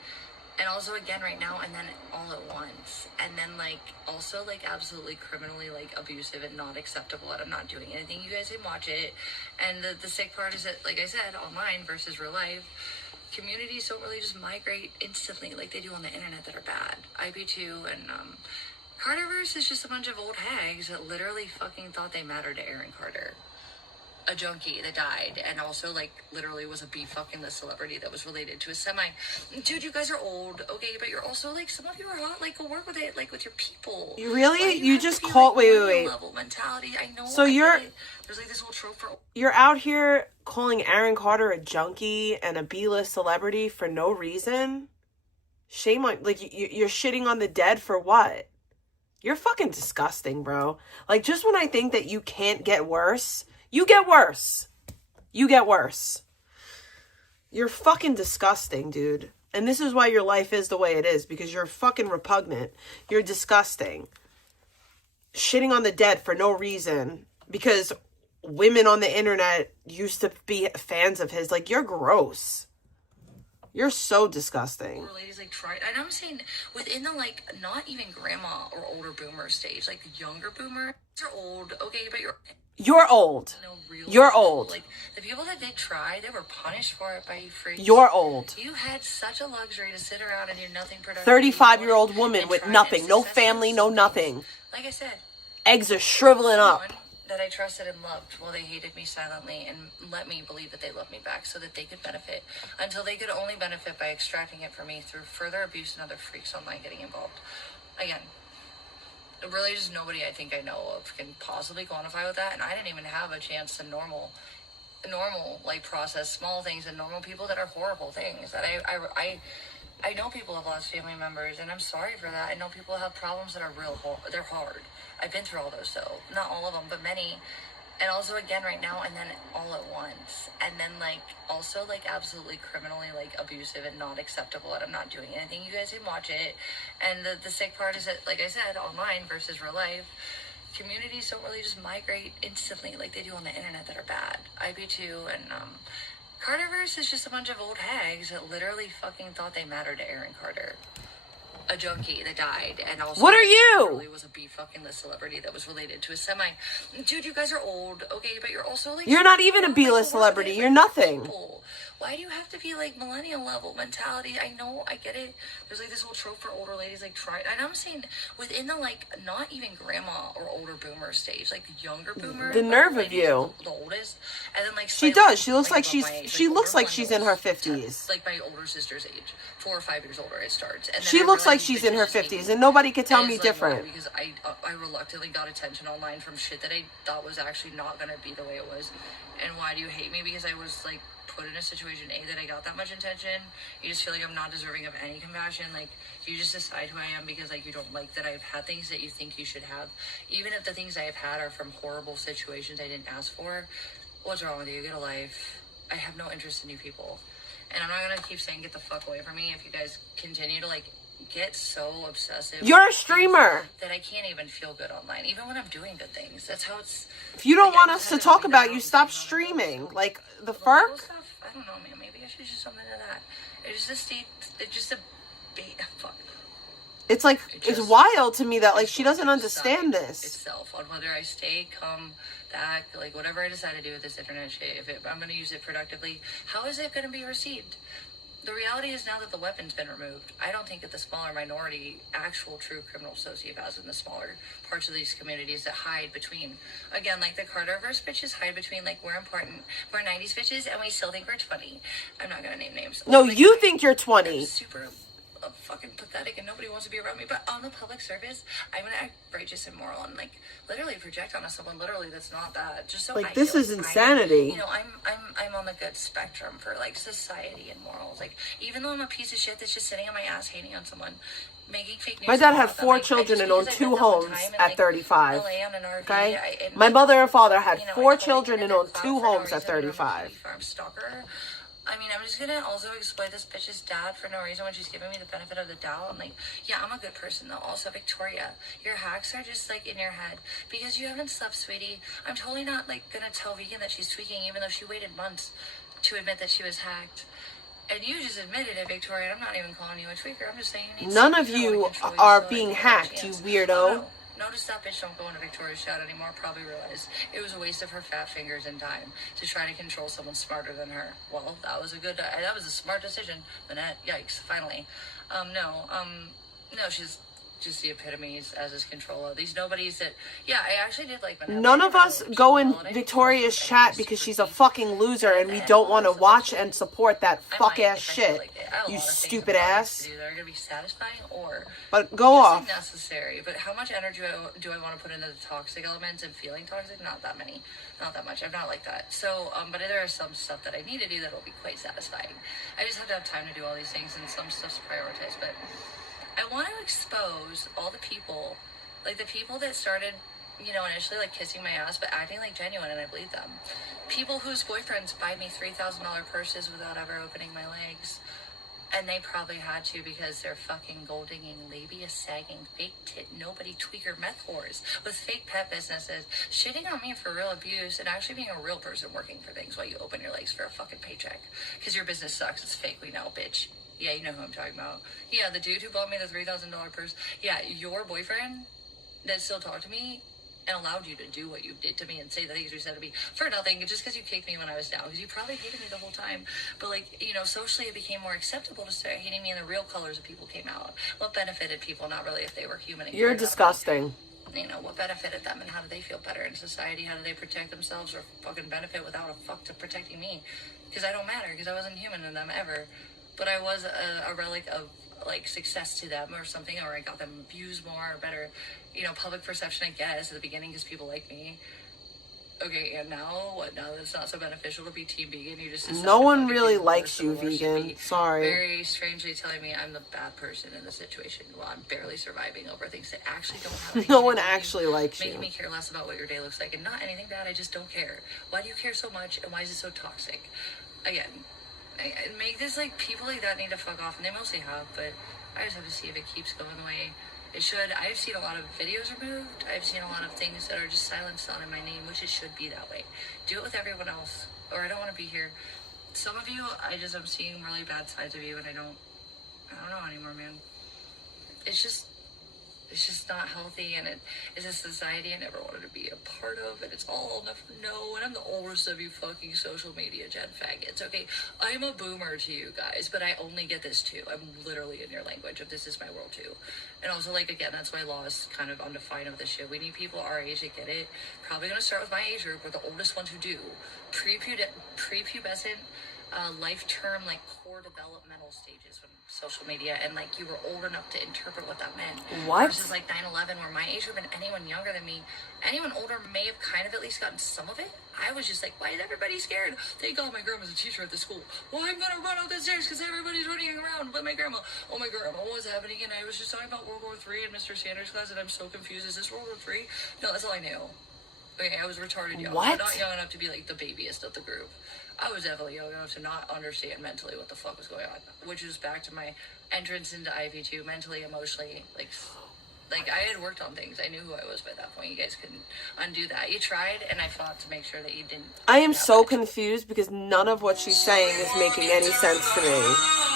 And also, again, right now, and then all at once. And then, like, also, like, absolutely criminally, like, abusive and not acceptable. And I'm not doing anything. You guys can watch it. And the sick part is that, like I said, online versus real life, communities don't really just migrate instantly like they do on the internet that are bad. IP2 and, Carterverse is just a bunch of old hags that literally fucking thought they mattered to Aaron Carter. A junkie that died, and also, like, literally was a B-fucking-list celebrity that was related to a semi. Dude, you guys are old, okay, but you're also, like, some of you are hot. Like, go work with it, like, with your people. You really? You just like, called... Wait. Level mentality. I know. So you're... There's, like, this whole trope for... You're out here calling Aaron Carter a junkie and a B-list celebrity for no reason? Shame on... Like, you're shitting on the dead for what? You're fucking disgusting, bro. Like, just when I think that you can't get worse, you get worse. You get worse. You're fucking disgusting, dude. And this is why your life is the way it is, because you're fucking repugnant. You're disgusting. Shitting on the dead for no reason, because women on the internet used to be fans of his. Like, you're gross. You're so disgusting. Ladies like try, and I'm saying within the like not even grandma or older boomer stage, like younger boomers are old, okay, but you're old. No real you're people. old. Like the people that did try, they were punished for it by you freaks. You're old. You had such a luxury to sit around and do nothing productive. 35-year-old woman with nothing, no family, no nothing. Like I said, eggs are shriveling up. That I trusted and loved while they hated me silently and let me believe that they loved me back so that they could benefit, until they could only benefit by extracting it from me through further abuse and other freaks online getting involved. Again, really just nobody I think I know of can possibly quantify with that, and I didn't even have a chance to normal like process small things and normal people that are horrible things. That I know people have lost family members, and I'm sorry for that. I know people have problems that are they're hard. I've been through all those, though. Not all of them, but many. And also, again, right now, and then all at once. And then, like, also, like, absolutely criminally, like, abusive and not acceptable. And I'm not doing anything. You guys can watch it. And the sick part is that, like I said, online versus real life, communities don't really just migrate instantly like they do on the internet that are bad. IB2 and, Carterverse is just a bunch of old hags that literally fucking thought they mattered to Aaron Carter. A junkie that died, and also what are you? Really was a B fucking list celebrity that was related to a semi. Dude, you guys are old, okay, but you're also like. You're not even a B-list celebrity. You're nothing. People. Why do you have to be like millennial level mentality? I know, I get it. There's like this whole trope for older ladies like try, and I'm saying within the like not even grandma or older boomer stage, like younger boomer. The nerve of you. The oldest, and then like she does. She looks like she looks like she's in her 50s. Like my older sister's age, 4 or 5 years older. It starts. And then she looks like she's in her 50s, and nobody could tell me different. Because I reluctantly got attention online from shit that I thought was actually not gonna be the way it was. And why do you hate me? Because I was like put in a situation that I got that much attention. You just feel like I'm not deserving of any compassion. Like you just decide who I am because like you don't like that I've had things that you think you should have, even if the things I have had are from horrible situations I didn't ask for. What's wrong with you? Get a life. I have no interest in you people, and I'm not gonna keep saying get the fuck away from me if you guys continue to like get so obsessive. You're a streamer that I can't even feel good online, even when I'm doing good things. That's how it's. If you don't want us to talk about you, stop streaming. Like the FERC. I don't know, man. Maybe I should do something to that. It's just it's just a bait. Fuck. It's like it's wild to me that like she doesn't understand this itself on whether I stay, come back, like whatever I decide to do with this internet shit. If I'm going to use it productively, how is it going to be received? The reality is now that the weapon's been removed, I don't think that the smaller minority, actual true criminal sociopaths in the smaller parts of these communities that hide between, again, like the Carterverse bitches hide between, like, we're important, we're 90s bitches, and we still think we're 20. I'm not gonna name names. No, like, you think you're 20. I'm super fucking pathetic and nobody wants to be around me, but on the public service, I'm gonna act righteous and moral and, like, literally project onto someone literally that's not that, just so like, this is insanity. I'm on the good spectrum for, like, society and morals. Like, even though I'm a piece of shit that's just sitting on my ass hating on someone, making fake news. My dad had 4 children and owned 2 homes at 35. Okay? My mother and father had 4 children and owned 2 homes at 35. Stalker. I mean, I'm just gonna also exploit this bitch's dad for no reason when she's giving me the benefit of the doubt. I'm like, yeah, I'm a good person though. Also, Victoria, your hacks are just like in your head because you haven't slept, sweetie. I'm totally not like gonna tell Vegan that she's tweaking, even though she waited months to admit that she was hacked. And you just admitted it, Victoria. I'm not even calling you a tweaker. I'm just saying you need. None of you are being hacked, you weirdo. Notice that bitch don't go into Victoria's chat anymore. Probably realized it was a waste of her fat fingers and time to try to control someone smarter than her. Well, that was a smart decision, Manette. Yikes! Finally, no, she's just the epitome as is Controlla. These nobodies that, yeah, I actually did like Manette. None of us go in Victoria's chat because she's a fucking loser and we don't want to watch and support that fuck ass shit. You stupid ass. They're gonna be satisfying or but go off. Necessary. But how much energy do I want to put into the toxic elements and feeling toxic? Not that many. Not that much. I'm not like that. So, but there are some stuff that I need to do that will be quite satisfying. I just have to have time to do all these things and some stuff's prioritized. But I want to expose all the people Like, the people that started, you know, initially, like, kissing my ass, but acting, like, genuine, and I believe them. People whose boyfriends buy me $3,000 purses without ever opening my legs. And they probably had to because they're fucking gold-digging, labia-sagging, fake tit, nobody tweaker meth whores with fake pet businesses, shitting on me for real abuse and actually being a real person working for things while you open your legs for a fucking paycheck. Because your business sucks. It's fake. We know, bitch. Yeah, you know who I'm talking about. Yeah, the dude who bought me the $3,000 purse. Yeah, your boyfriend that still talked to me and allowed you to do what you did to me and say the things you said to me for nothing, just because you kicked me when I was down, because you probably hated me the whole time. But, like, you know, socially it became more acceptable to start hating me and the real colors of people came out. What benefited people? Not really if they were human. And You're disgusting. You know, what benefited them and how did they feel better in society? How did they protect themselves or fucking benefit without a fuck to protecting me? Because I don't matter, because I wasn't human in them ever. But I was a relic of, like, success to them or something, or I got them views more or better, you know, public perception, I guess, at the beginning because people like me. Okay, and now what? Now that it's not so beneficial to be team vegan, you just no one really likes you, vegan. Sorry. Very strangely telling me I'm the bad person in the situation while I'm barely surviving over things that actually don't have no one actually likes you. Making me care less about what your day looks like, and not anything bad. I just don't care. Why do you care so much, and why is it so toxic? Again, I make this like people like that need to fuck off, and they mostly have, but I just have to see if it keeps going the way it should. I've seen a lot of videos removed. I've seen a lot of things that are just silenced on in my name, which it should be that way. Do it with everyone else, or I don't want to be here. Some of you, I'm seeing really bad sides of you, and I don't know anymore, man. It's just not healthy, and it is a society I never wanted to be a part of, and it's all I'll never know, and I'm the oldest of you fucking social media gen faggots, okay? I'm a boomer to you guys, but I only get this too. I'm literally in your language of this is my world too. And also, like, again, that's why law is kind of undefined of this shit. We need people our age that get it. Probably gonna start with my age group. We're the oldest ones who do. Prepubescent, life term, like, core developmental stages when social media, and like you were old enough to interpret what that meant. What? Versus like 9/11, where my age group and anyone younger than me, anyone older may have kind of at least gotten some of it. I was just like, why is everybody scared? Thank God my grandma's a teacher at the school. Well, I'm gonna run up the stairs because everybody's running around with my grandma. Oh, my grandma, what's happening? And I was just talking about World War III in Mr. Sanders' class, and I'm so confused. Is this World War III? No, that's all I knew. Okay, I was retarded young. What? I'm not young enough to be like the babyest of the group. I was definitely young enough to not understand mentally what the fuck was going on, which was back to my entrance into IV2, mentally, emotionally, like I had worked on things. I knew who I was by that point. You guys couldn't undo that. You tried, and I fought to make sure that you didn't. I am so confused because none of what she's saying is making any sense to me.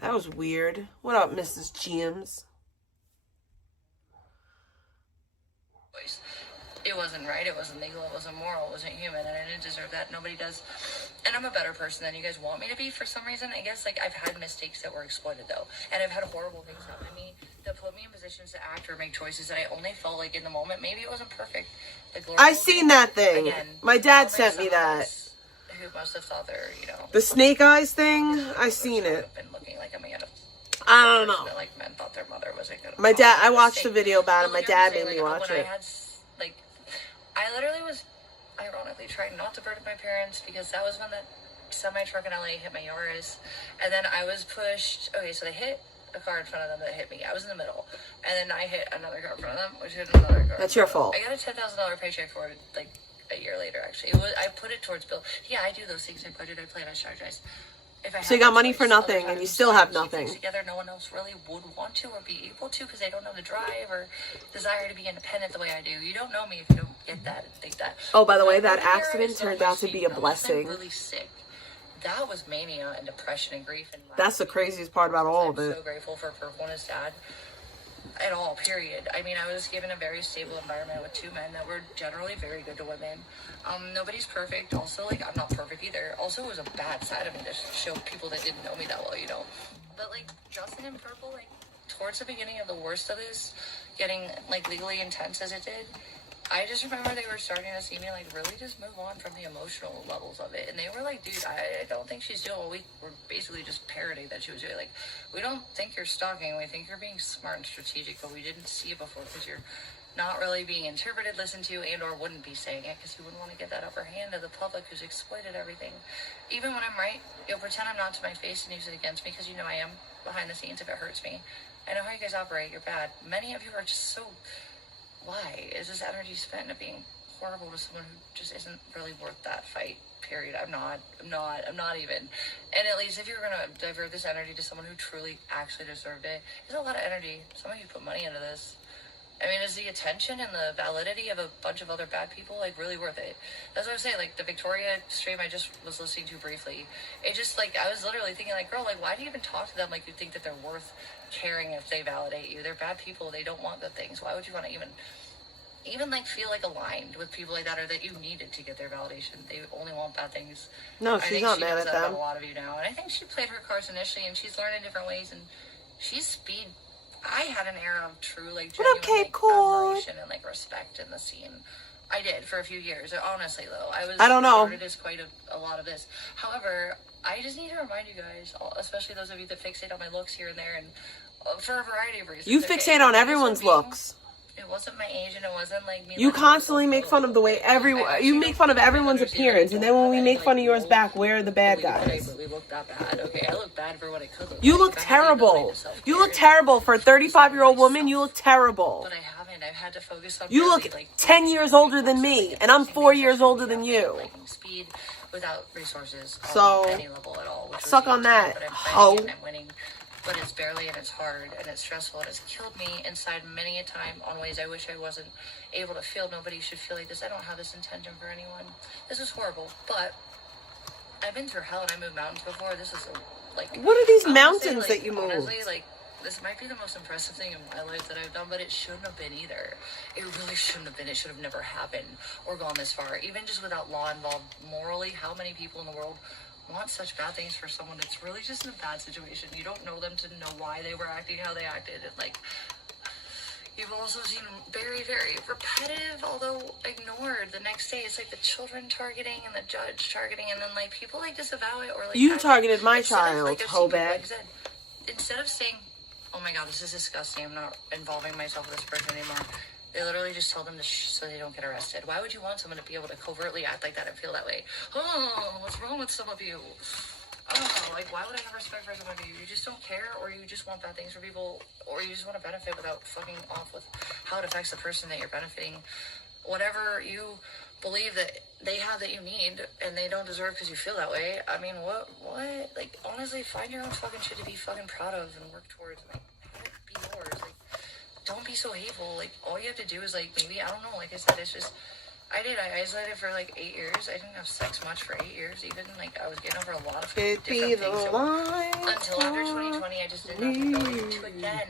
That was weird. What up, Mrs. James? It wasn't right, it wasn't legal, it wasn't moral, it wasn't human, and I didn't deserve that. Nobody does. And I'm a better person than you guys want me to be for some reason. I guess, like, I've had mistakes that were exploited, though. And I've had horrible things happen to me that put me in positions to act or make choices that I only felt like in the moment. Maybe it wasn't perfect. I seen that thing. Again, my dad sent me that. Who must have thought they're, you know, the snake eyes thing. I seen it. Been looking like a man. I don't know. That, like, men thought their mother wasn't gonna. My dad. I watched a video about it. My dad made me watch it. I literally was, ironically, trying not to burden my parents because that was when the semi-truck in LA hit my Yaris, and then I was pushed. Okay, so they hit a car in front of them that hit me. I was in the middle, and then I hit another car in front of them, which hit another car. That's your fault. I got a $10,000 paycheck for it, like, a year later, actually. It was, I put it towards bill. Yeah, I do those things. I budget, I plan, I strategize. So you got money for nothing, and you still have nothing. Together, no one else really would want to or be able to because they don't know the drive or desire to be independent the way I do. You don't know me if you don't get that and think that. Oh, by the way, that accident turned out to be a blessing. Really sick. That was mania and depression and grief. And that's the craziest part about all of it. I'm so grateful for one is dad. At all, period. I mean, I was given a very stable environment with two men that were generally very good to women. Nobody's perfect. Also, like, I'm not perfect either. Also, it was a bad side of me to show people that didn't know me that well, you know. But, like, Justin in Purple, like, towards the beginning of the worst of this, getting, like, legally intense as it did, I just remember they were starting to see me like really just move on from the emotional levels of it, and they were like, dude, I don't think she's doing what we were basically just parroting that she was doing. Like, we don't think you're stalking, we think you're being smart and strategic, but we didn't see it before because you're not really being interpreted, listened to, and or wouldn't be saying it because you wouldn't want to give that upper hand to the public who's exploited everything. Even when I'm right, you'll pretend I'm not to my face and use it against me because you know I am behind the scenes if it hurts me. I know how you guys operate, you're bad. Many of you are just so... Why is this energy spent into being horrible to someone who just isn't really worth that fight, period? I'm not even. And at least if you're going to divert this energy to someone who truly actually deserved it, it's a lot of energy. Some of you put money into this. I mean, is the attention and the validity of a bunch of other bad people, like, really worth it? That's what I was saying, like, the Victoria stream I just was listening to briefly, it just, like, I was literally thinking, like, girl, like, why do you even talk to them like you think that they're worth caring if they validate you? They're bad people. They don't want good things. Why would you want to even like feel like aligned with people like that, or that you needed to get their validation? They only want bad things. No, she's not mad at them. About a lot of you now, and I think she played her cards initially, and she's learning different ways, and she's speed. I had an era of true like genuine like, admiration and like respect in the scene. I did for a few years. Honestly, though, I don't know. Regarded as quite a lot of this. However, I just need to remind you guys, especially those of you that fixate on my looks here and there, and for a variety of reasons. You fixate on everyone's looks. It wasn't my age, and it wasn't like me. You constantly make fun of the way you make fun of everyone's appearance, and then when we make fun of yours back, we're the bad guys. We look that bad. Okay, I look bad for what I could look. You look terrible. You look terrible for a 35-year-old woman. You look terrible. But I haven't. I've had to focus on. You look 10 years older than me, and I'm 4 years older than you. Speed without resources. So any level at all. Suck on that. Ho. I'm winning. But it's barely, and it's hard, and it's stressful, and it's killed me inside many a time on ways I wish I wasn't able to feel. Nobody should feel like this. I don't have this intention for anyone. This is horrible, but I've been through hell, and I moved mountains before. This is like... What are these mountains that you moved? Honestly, like, this might be the most impressive thing in my life that I've done, but it shouldn't have been either. It really shouldn't have been. It should have never happened or gone this far. Even just without law involved, morally, how many people in the world want such bad things for someone that's really just in a bad situation? You don't know them to know why they were acting how they acted, and like, you've also seen very, very repetitive, although ignored, the next day. It's like the children targeting and the judge targeting, and then like people like disavow it, or like you targeted my child, Hobad. Like instead of saying, oh my god, this is disgusting, I'm not involving myself with this person anymore, they literally just tell them to so they don't get arrested. Why would you want someone to be able to covertly act like that and feel that way? Oh, what's wrong with some of you? Oh, like, why would I have respect for some of you? You just don't care, or you just want bad things for people, or you just want to benefit without fucking off with how it affects the person that you're benefiting. Whatever you believe that they have that you need and they don't deserve because you feel that way. I mean, what? Like, honestly, find your own fucking shit to be fucking proud of and work towards, and, like, have it be yours. Like, don't be so hateful. Like, all you have to do is, like, maybe, I don't know, like I said, it's just, I isolated for, like, 8 years. I didn't have sex much for 8 years, even, like, I was getting over a lot of different things, so, until after 2020, I just didn't have the ability to again.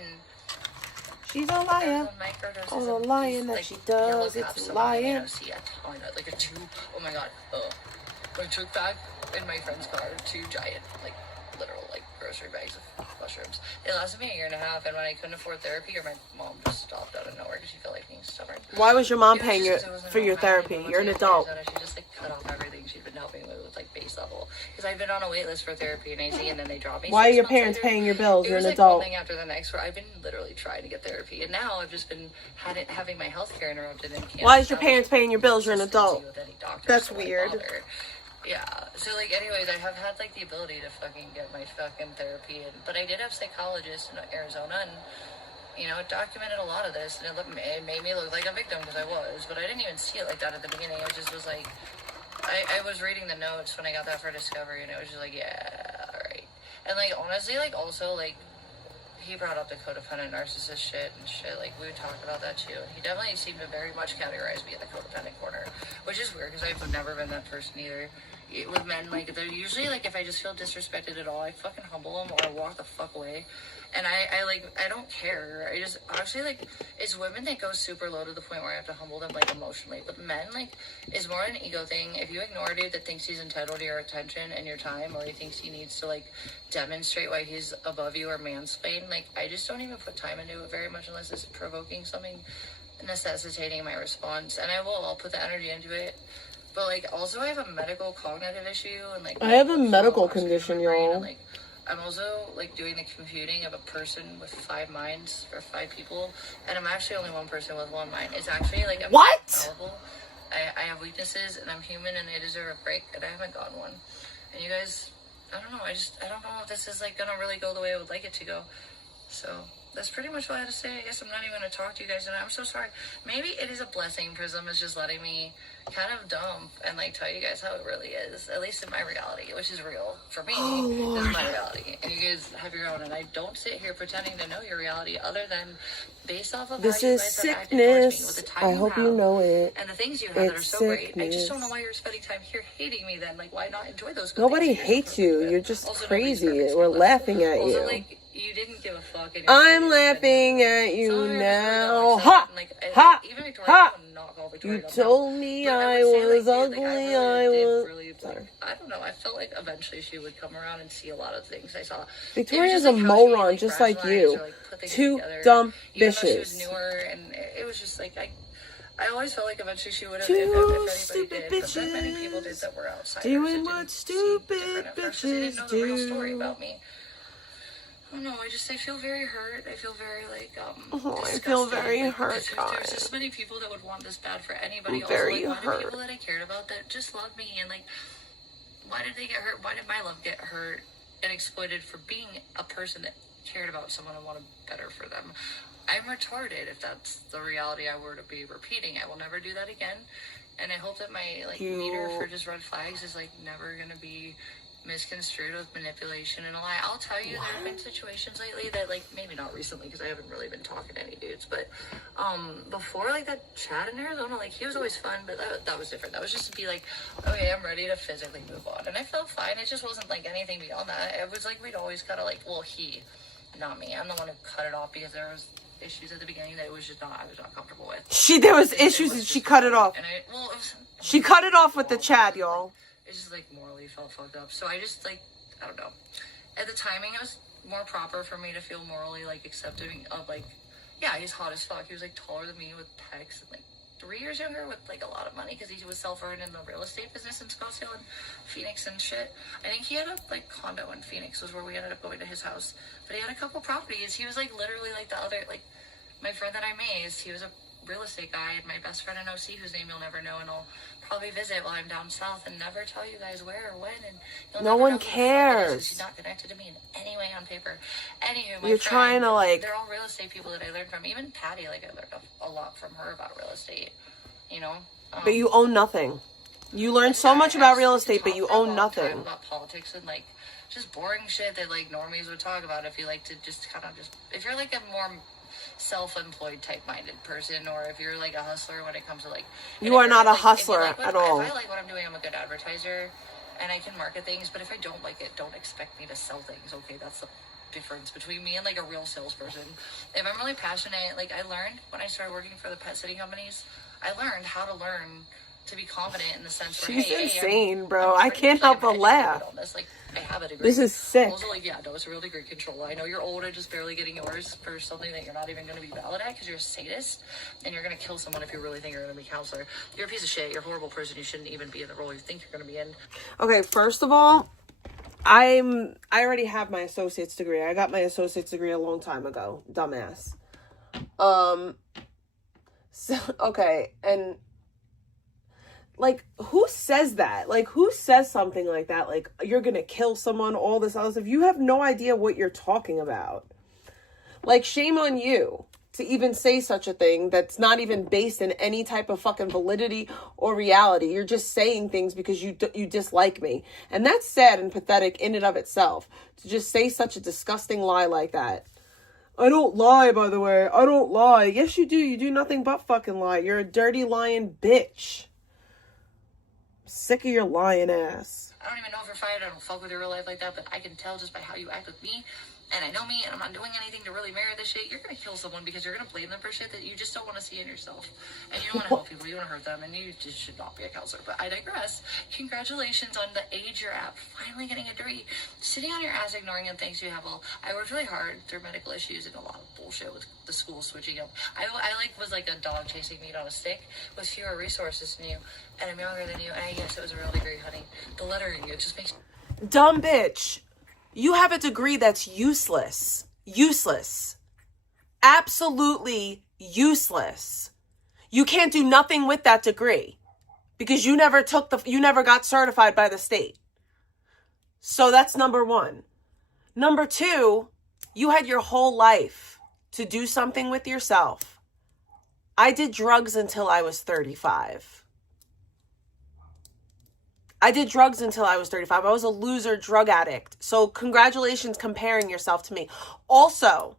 She's a liar. Oh, the lying that she does, it's lying. See a ton, like a 2, oh my god, I took back in my friend's car 2 giant, like, literal, like, grocery bags of mushrooms. It lasted me a 1.5 years, and when I couldn't afford therapy, or my mom just stopped out of nowhere because she felt like being stubborn. Why was your mom paying for your therapy? You're an adult. She just, like, cut off everything she'd been helping me with, like, base level. Because I've been on a wait list for therapy and AZ, and then they dropped me. Why are your parents paying your bills? You're an adult. One thing after the next, where I've been literally trying to get therapy, and now I've just been having my health care interrupted. And can't. Why is your parents paying your bills? You're an adult. That's weird. Yeah, so, like, anyways, I have had, like, the ability to fucking get my fucking therapy, but I did have psychologists in Arizona, and, you know, it documented a lot of this, and it made me look like a victim, because I was, but I didn't even see it like that at the beginning. It just was like, I was reading the notes when I got that for Discovery, and it was just like, yeah, alright. And, like, honestly, like, also, like, he brought up the codependent narcissist shit and shit, like, we talked about that too, and he definitely seemed to very much categorize me in the codependent corner, which is weird, because I've never been that person either. With men, like, they're usually, like, if I just feel disrespected at all, I fucking humble them, or I walk the fuck away, and I don't care. I just, actually, like, it's women that go super low to the point where I have to humble them, like, emotionally, but men, like, is more an ego thing. If you ignore a dude that thinks he's entitled to your attention and your time, or he thinks he needs to, like, demonstrate why he's above you or mansplain, like, I just don't even put time into it very much unless it's provoking something necessitating my response, and I'll put the energy into it. But like, also I have a medical cognitive issue, and like I have a medical condition, y'all. And, like, I'm also like doing the computing of a person with 5 minds for 5 people, and I'm actually only one person with 1 mind. It's actually like I'm what? fallible. I have weaknesses, and I'm human, and I deserve a break, and I haven't gotten one. And you guys, I don't know. I don't know if this is like gonna really go the way I would like it to go. So that's pretty much what I had to say. I guess I'm not even going to talk to you guys, and I'm so sorry. Maybe it is a blessing. Prism is just letting me kind of dump and like tell you guys how it really is, at least in my reality, which is real for me. This is my reality, and you guys have your own. And I don't sit here pretending to know your reality, other than based off of this how you is guys have acted towards me, with the sickness. time I hope you know it. and the things you have that are so great. I just don't know why you're spending time here hating me. Then, like, why not enjoy those? Good Nobody things hates you. You're just also, crazy. We're laughing at also, you. like, you didn't give a fuck. I'm laughing at you now. Ha! Ha! Ha! You told me I was ugly. I was. Sorry. I don't know. I felt like eventually she would come around and see a lot of things I saw. Victoria's a moron, just like you. 2 dumb Even though she was bitches. newer, and it was just like I always felt like eventually she would have. 2 if anybody stupid did, but then many people did that were outsiders. Doing what stupid bitches They didn't know the real story do. about me. I don't know, I feel very hurt. I feel very, like, I feel very hurt, There's just many people that would want this bad for anybody. I'm very also, like, why hurt. do people that I cared about that just love me, and, like, why did they get hurt? Why did my love get hurt and exploited for being a person that cared about someone and wanted better for them? I'm retarded if that's the reality I were to be repeating. I will never do that again, and I hope that my, like, meter for just red flags is, like, never gonna be misconstrued with manipulation and a lie. I'll tell you, there have been situations lately that, like, maybe not recently because I haven't really been talking to any dudes, but before, like, that chat in Arizona, like, he was always fun, but that was different. That was just to be like, okay, I'm ready to physically move on, and I felt fine. It just wasn't like anything beyond that. It was like we'd always kind of like, well, he, not me. I'm the one who cut it off because there was issues at the beginning that I was not comfortable with. There was issues and she cut it off. And She cut it off with the chat, y'all. It just, like, morally felt fucked up. So I just, like, I don't know. At the timing, it was more proper for me to feel morally, like, accepting of, like, yeah, he's hot as fuck. He was, like, taller than me with pecs and, like, 3 years younger with, like, a lot of money because he was self-earned in the real estate business in Scottsdale and Phoenix and shit. I think he had a, like, condo in Phoenix was where we ended up going to his house. But he had a couple properties. He was, like, literally, like, the other, like, my friend that I mazed, he was a real estate guy, and my best friend in OC, whose name you'll never know, and I'll probably visit while I'm down south and never tell you guys where or when, and you'll no never one know who the fuck it is, cares. she's not connected to me in any way on paper. Anywho, my You're trying to, like, they're all real estate people that I learned from. Even Patty, like, I learned a lot from her about real estate, you know. But you own nothing. You learn so much about real estate, but you own nothing. About politics and, like, just boring shit that, like, normies would talk about if you like to just kind of just, if you're, like, a more self-employed type-minded person, or if you're, like, a hustler when it comes to, like, you are not a like, hustler at all. If I like what I'm doing, I'm a good advertiser and I can market things, but if I don't like it, don't expect me to sell things. Okay, that's the difference between me and, like, a real salesperson. If I'm really passionate, like, I learned when I started working for the pet sitting companies, I learned how to learn to be confident in the sense where, She's insane, bro. I can't help but laugh. Like, I have a degree. This is sick. Also, like, yeah, no, it's a real degree control. I know you're old and just barely getting yours for something that you're not even going to be valid at because you're a sadist and you're going to kill someone if you really think you're going to be a counselor. You're a piece of shit. You're a horrible person. You shouldn't even be in the role you think you're going to be in. Okay, first of all, I already have my associate's degree. I got my associate's degree a long time ago. Dumbass. So, okay, and, like, who says that? Like, who says something like that? Like, you're gonna kill someone, all this other stuff. You have no idea what you're talking about. Like, shame on you to even say such a thing that's not even based in any type of fucking validity or reality. You're just saying things because you dislike me. And that's sad and pathetic in and of itself, to just say such a disgusting lie like that. I don't lie, by the way. I don't lie. Yes, you do. You do nothing but fucking lie. You're a dirty lying bitch. Sick of your lying ass. I don't even know if you're fired. I don't fuck with your real life like that, but I can tell just by how you act with me. And I know me, and I'm not doing anything to really merit this shit. You're going to kill someone because you're going to blame them for shit that you just don't want to see in yourself. And you don't want to help people. You want to hurt them, and you just should not be a counselor. But I digress. Congratulations on the age you're at. Finally getting a degree. Sitting on your ass ignoring the things you have. Well, I worked really hard through medical issues and a lot of bullshit with the school switching up. I like was like a dog chasing meat on a stick with fewer resources than you, and I'm younger than you, and I guess it was a real degree, honey. The lettering, it just makes... Dumb bitch. You have a degree that's useless. Useless. Absolutely useless. You can't do nothing with that degree because you never got certified by the state. So that's number one. Number two, you had your whole life to do something with yourself. I did drugs until I was 35. I did drugs until I was 35. I was a loser drug addict. So congratulations comparing yourself to me. Also,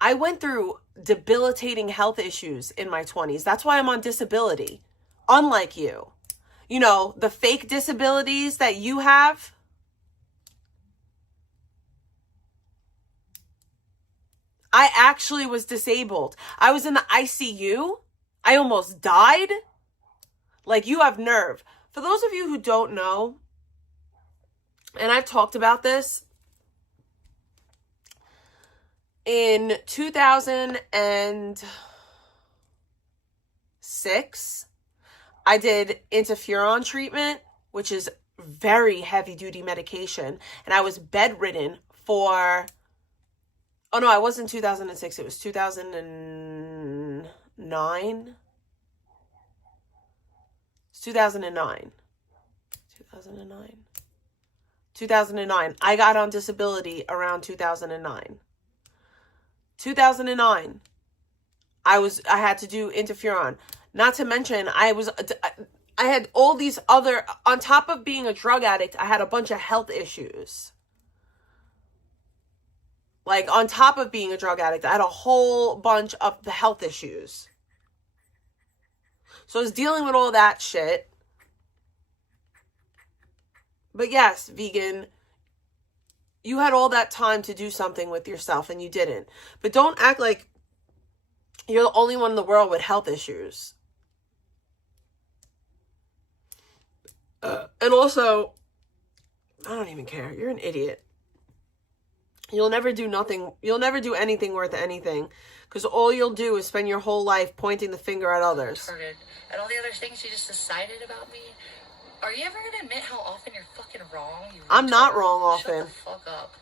I went through debilitating health issues in my 20s. That's why I'm on disability. Unlike you. You know, the fake disabilities that you have. I actually was disabled. I was in the ICU. I almost died. Like, you have nerve. For those of you who don't know, and I've talked about this, in 2006, I did interferon treatment, which is very heavy-duty medication, and I was bedridden for... Oh, no, I wasn't 2006. It was 2009. It's 2009. 2009. I got on disability around 2009. 2009. I had to do interferon. Not to mention, I had all these other... On top of being a drug addict, I had a bunch of health issues. Like, on top of being a drug addict, I had a whole bunch of the health issues. So I was dealing with all that shit. But yes, vegan, you had all that time to do something with yourself and you didn't. But don't act like you're the only one in the world with health issues. And also, I don't even care. You're an idiot. You'll never do nothing. You'll never do anything worth anything. Because all you'll do is spend your whole life pointing the finger at others. And all the other things you just decided about me. Are you ever going to admit how often you're fucking wrong? I'm not wrong often. Shut the fuck up.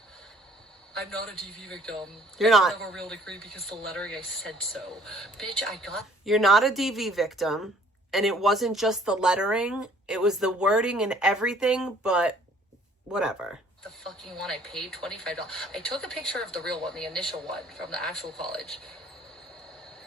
I'm not a DV victim. You're not. I have a real degree because the lettering, I said so. Bitch, I got... You're not a DV victim. And it wasn't just the lettering. It was the wording and everything. But whatever. The fucking one I paid $25. I took a picture of the real one, the initial one from the actual college,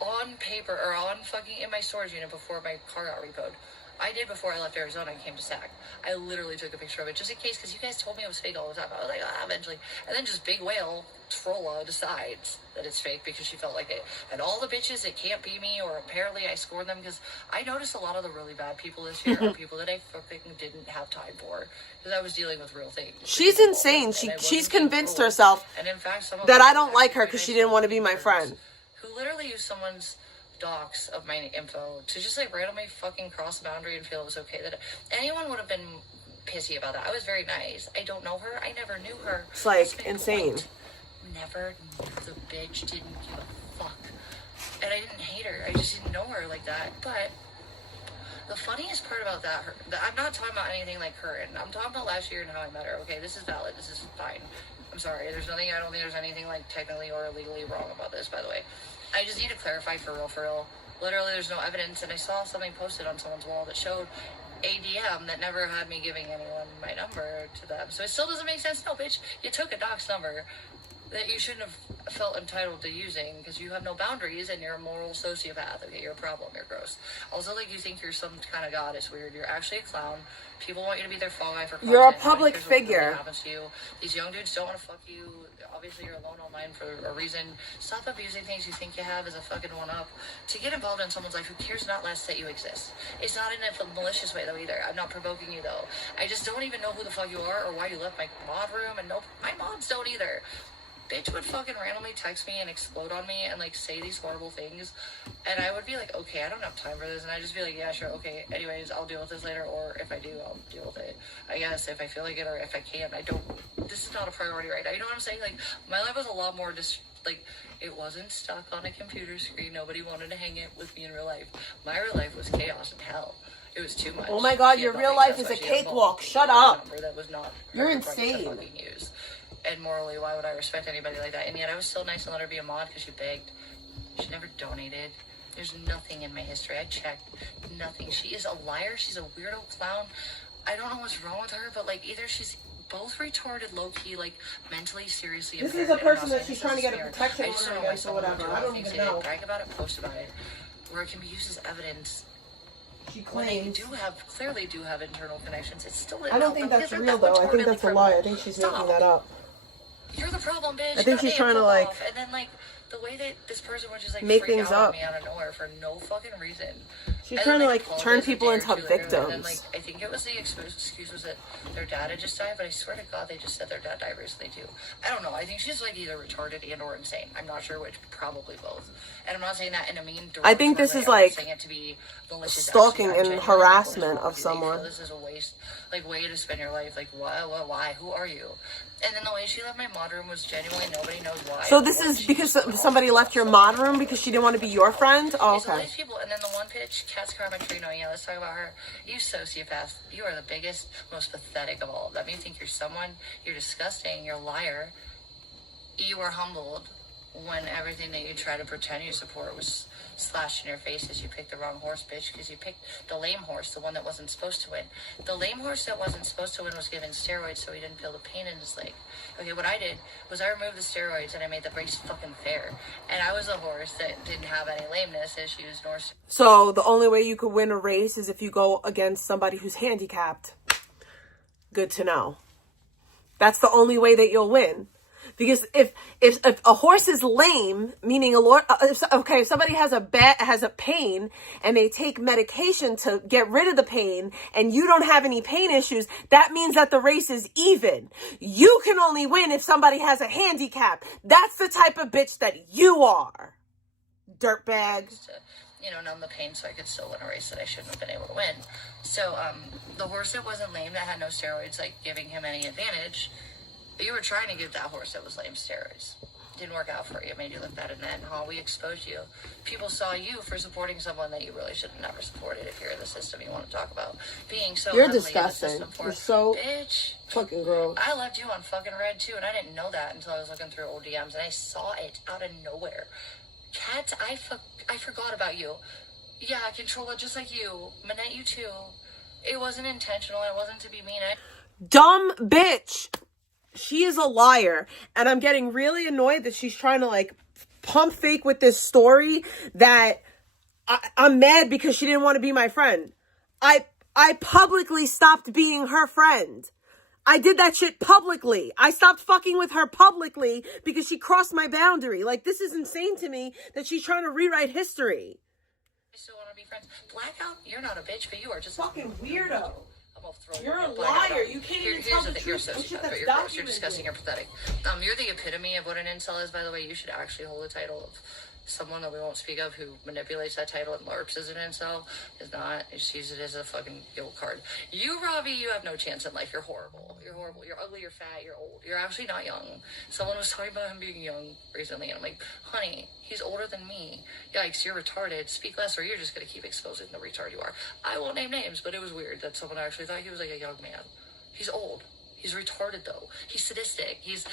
on paper or on fucking in my storage unit before my car got repoed. I did before I left Arizona and came to SAC. I literally took a picture of it just in case, because you guys told me it was fake all the time. I was like, eventually. And then just Big Whale Trolla decides that it's fake because she felt like it. And all the bitches, it can't be me, or apparently I scored them, because I noticed a lot of the really bad people this year are people that I fucking didn't have time for, because I was dealing with real things. She's insane. She's convinced herself and in fact, that I don't like her because she didn't want to be my friend. Who literally used someone's docs of my info to just like randomly fucking cross the boundary and feel it was okay. That anyone would have been pissy about that. I was very nice. I don't know her. I never knew her. It's like insane. Never knew the bitch. Didn't give a fuck. And I didn't hate her. I just didn't know her like that. But the funniest part about that, I'm not talking about anything like her, and I'm talking about last year and how I met her. Okay, this is valid. This is fine. I'm sorry. I don't think there's anything like technically or legally wrong about this, by the way. I just need to clarify for real. Literally, there's no evidence, and I saw something posted on someone's wall that showed a DM that never had me giving anyone my number to them. So it still doesn't make sense. No, bitch, you took a doc's number that you shouldn't have felt entitled to using because you have no boundaries and you're a moral sociopath. Okay, you're a problem. You're gross. Also, like, you think you're some kind of god. It's weird. You're actually a clown. People want you to be their fall guy for content. You're a public figure. What happens to you. These young dudes don't want to fuck you. Obviously, you're alone online for a reason. Stop abusing things you think you have as a fucking one-up. To get involved in someone's life who cares not less that you exist. It's not in a malicious way, though, either. I'm not provoking you, though. I just don't even know who the fuck you are or why you left my mod room. And no, my mods don't either. bitch would fucking randomly text me and explode on me and like say these horrible things, and I would be like, okay, I don't have time for this, and I'd just be like, yeah, sure, okay, anyways, I'll deal with this later, or if I do, I'll deal with it, I guess, if I feel like it, or if I can't. This is not a priority right now, you know what I'm saying? Like, my life was a lot more like, it wasn't stuck on a computer screen. Nobody wanted to hang it with me in real life. My real life was chaos and hell. It was too much. Oh my god, your real life is a cakewalk. Shut up. That was not You're insane. And morally, why would I respect anybody like that? And yet I was still nice and let her be a mod because she begged. She never donated. There's nothing in my history. I checked. Nothing. She is a liar. She's a weirdo clown. I don't know what's wrong with her, but like either she's both retarded, low-key, like mentally, seriously. This is a person that she's trying to get a protection order against or whatever. I don't even know. Brag about it, post about it, where it can be used as evidence. She claims. When they clearly do have internal connections. It's still. I don't think that's real though. I think that's a lie. I think she's making that up. You're the problem, bitch. I think she's trying to like. And then like the way that this person would just like make freak things out up on me out of nowhere for no fucking reason. She's trying to like turn people into victims. And then, like, I think it was the excuse was that their dad had just died, but I swear to God they just said their dad died recently too. I don't know. I think she's like either retarded and or insane. I'm not sure which. Probably both. And I'm not saying that in a mean. I think this is like stalking and harassment of someone. This is a waste, like way to spend your life. Like why? Who are you? And then the way she left my mod room was genuinely nobody knows why. So this is because somebody left your mod room because she didn't want to be your friend? Oh, okay. All these people, and then the one bitch, Cat's Carmentrino, yeah, let's talk about her. You sociopath. You are the biggest, most pathetic of all of them. You think you're someone, you're disgusting, you're a liar. You are humbled when everything that you try to pretend you support was slashed in your face as you picked the wrong horse, bitch, because you picked the lame horse, the one that wasn't supposed to win. The lame horse that wasn't supposed to win was given steroids so he didn't feel the pain in his leg. Okay, what I did was I removed the steroids and I made the race fucking fair. And I was a horse that didn't have any lameness issues nor... So the only way you could win a race is if you go against somebody who's handicapped. Good to know. That's the only way that you'll win. Because if a horse is lame, meaning if somebody has a pain and they take medication to get rid of the pain and you don't have any pain issues, that means that the race is even. You can only win if somebody has a handicap. That's the type of bitch that you are, dirtbag. Numb the pain so I could still win a race that I shouldn't have been able to win. So the horse that wasn't lame, that had no steroids like giving him any advantage. You were trying to give that horse that was lame steroids. Didn't work out for you. It made you look bad. And then, we exposed you. People saw you for supporting someone that you really should have never supported if you're in the system you want to talk about. Being so You're disgusting. You're so bitch. Fucking gross. I left you on fucking red too, and I didn't know that until I was looking through old DMs, and I saw it out of nowhere. Kat, I forgot about you. Yeah, Controlla, just like you. Manette, you too. It wasn't intentional. It wasn't to be mean. Dumb bitch. She is a liar, and I'm getting really annoyed that she's trying to like pump fake with this story that I'm mad because she didn't want to be my friend. I publicly stopped being her friend. I did that shit publicly. I stopped fucking with her publicly because she crossed my boundary. Like, this is insane to me that she's trying to rewrite history. I still want to be friends. Blackout, you're not a bitch, but you are just fucking weirdo. You're a liar. You can't even tell the truth. You're a sociopath, but you're gross. You're disgusting. You're pathetic. You're the epitome of what an incel is, by the way. You should actually hold the title of someone that we won't speak of who manipulates that title and LARPs as an incel. Is not. Just use it as a fucking guilt card. You, Robbie, you have no chance in life. You're horrible. You're horrible. You're ugly. You're fat. You're old. You're actually not young. Someone was talking about him being young recently, and I'm like, honey, he's older than me. Yikes, you're retarded. Speak less or you're just going to keep exposing the retard you are. I won't name names, but it was weird that someone actually thought he was like a young man. He's old. He's retarded, though. He's sadistic. He's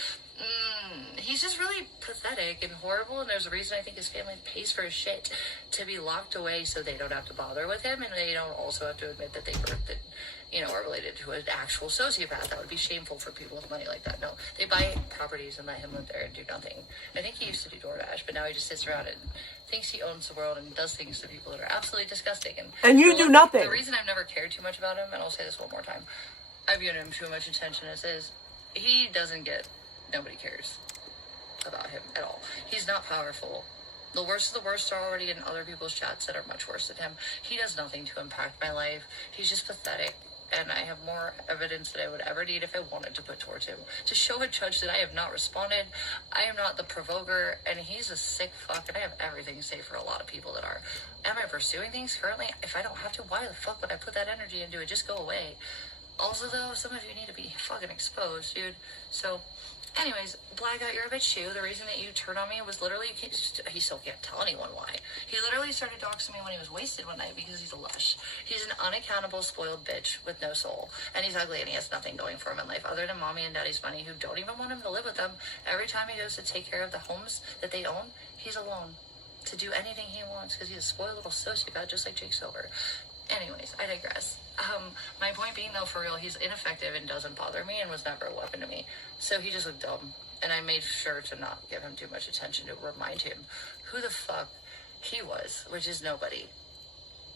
just really pathetic and horrible, and there's a reason I think his family pays for his shit to be locked away so they don't have to bother with him, and they don't also have to admit that they birthed it, are related to an actual sociopath. That would be shameful for people with money like that. No, they buy properties and let him live there and do nothing. I think he used to do DoorDash, but now he just sits around and thinks he owns the world and does things to people that are absolutely disgusting. And you do nothing. The reason I've never cared too much about him, and I'll say this one more time, I've given him too much attention as is, he doesn't get, nobody cares about him at all. He's not powerful. The worst of the worst are already in other people's chats that are much worse than him. He does nothing to impact my life. He's just pathetic. and I have more evidence that I would ever need if I wanted to put towards him to show a judge that I have not responded. I am not the provoker, and he's a sick fuck, and I have everything to say for a lot of people that are. Am I pursuing things currently? If I don't have to, why the fuck would I put that energy into it? Just go away. Also, though, some of you need to be fucking exposed, dude. So, anyways, Blackout, you're a bitch too. The reason that you turned on me was literally, he still can't tell anyone why. He literally started doxing me when he was wasted one night because he's a lush. He's an unaccountable, spoiled bitch with no soul. And he's ugly and he has nothing going for him in life other than mommy and daddy's money who don't even want him to live with them. Every time he goes to take care of the homes that they own, he's alone to do anything he wants because he's a spoiled little sociopath just like Jake Silver. Anyways, I digress. My point being, though, for real, he's ineffective and doesn't bother me and was never a weapon to me. So he just looked dumb. And I made sure to not give him too much attention to remind him who the fuck he was, which is nobody.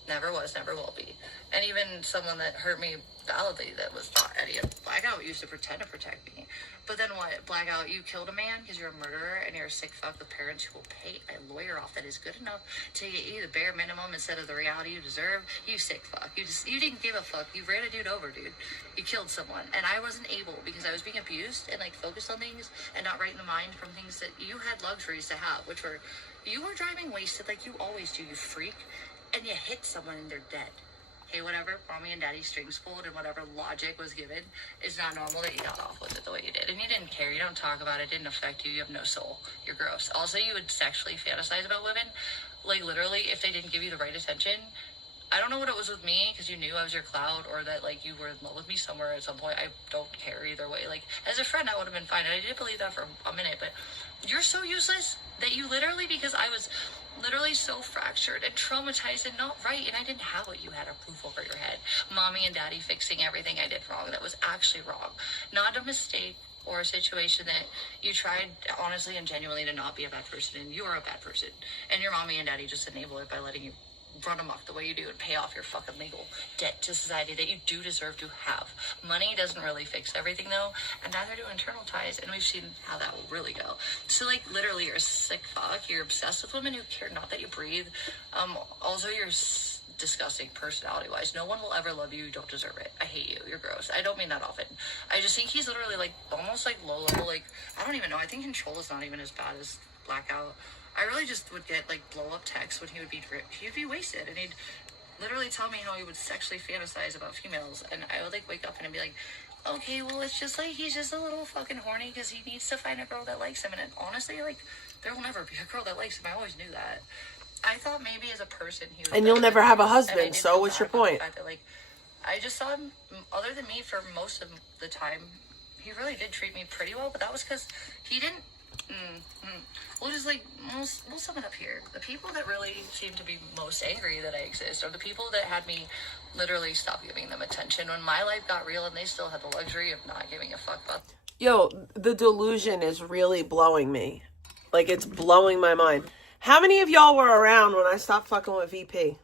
Never was, never will be. And even someone that hurt me validly that was not Eddie. Blackout used to pretend to protect me. But then what? Blackout, you killed a man because you're a murderer and you're a sick fuck with parents who will pay a lawyer off that is good enough to get you the bare minimum instead of the reality you deserve. You sick fuck. You didn't give a fuck. You ran a dude over, dude. You killed someone. And I wasn't able because I was being abused and like focused on things and not right in the mind from things that you had luxuries to have, which were, you were driving wasted like you always do, you freak. And you hit someone and they're dead. Hey, whatever, mommy and daddy strings pulled and whatever logic was given, is not normal that you got off with it the way you did. And you didn't care, you don't talk about it, didn't affect you, you have no soul. You're gross. Also, you would sexually fantasize about women. Like, literally, if they didn't give you the right attention, I don't know what it was with me, because you knew I was your cloud, or that, like, you were in love with me somewhere at some point. I don't care either way. Like, as a friend, I would have been fine. And I did believe that for a minute, but you're so useless that you literally, because I was literally so fractured and traumatized and not right, and I didn't have what you had, a roof over your head. Mommy and daddy fixing everything I did wrong that was actually wrong. Not a mistake or a situation that you tried honestly and genuinely to not be a bad person, and you are a bad person. And your mommy and daddy just enable it by letting you run amok the way you do and pay off your fucking legal debt to society that you do deserve to have. Money doesn't really fix everything, though, and neither do internal ties, and we've seen how that will really go. So, like, literally, you're a sick fuck. You're obsessed with women who care not that you breathe. Also, you're disgusting personality-wise. No one will ever love you. You don't deserve it. I hate you. You're gross. I don't mean that often. I just think he's literally, like, almost, like, low-level, like, I don't even know. I think Control is not even as bad as Blackout. I really just would get, like, blow-up texts when he would be wasted, and he'd literally tell me how he would sexually fantasize about females, and I would, like, wake up and I'd be like, okay, well, it's just, like, he's just a little fucking horny because he needs to find a girl that likes him, and honestly, like, there will never be a girl that likes him. I always knew that. I thought maybe as a person he was... And you'll never have a husband, so what's your point? That, like, I just saw him, other than me, for most of the time, he really did treat me pretty well, but that was because he didn't... We'll just, like, we'll sum it up here. The people that really seem to be most angry that I exist are the people that had me literally stop giving them attention when my life got real and they still had the luxury of not giving a fuck about. Yo, the delusion is really blowing me. Like, it's blowing my mind. How many of y'all were around when I stopped fucking with VP?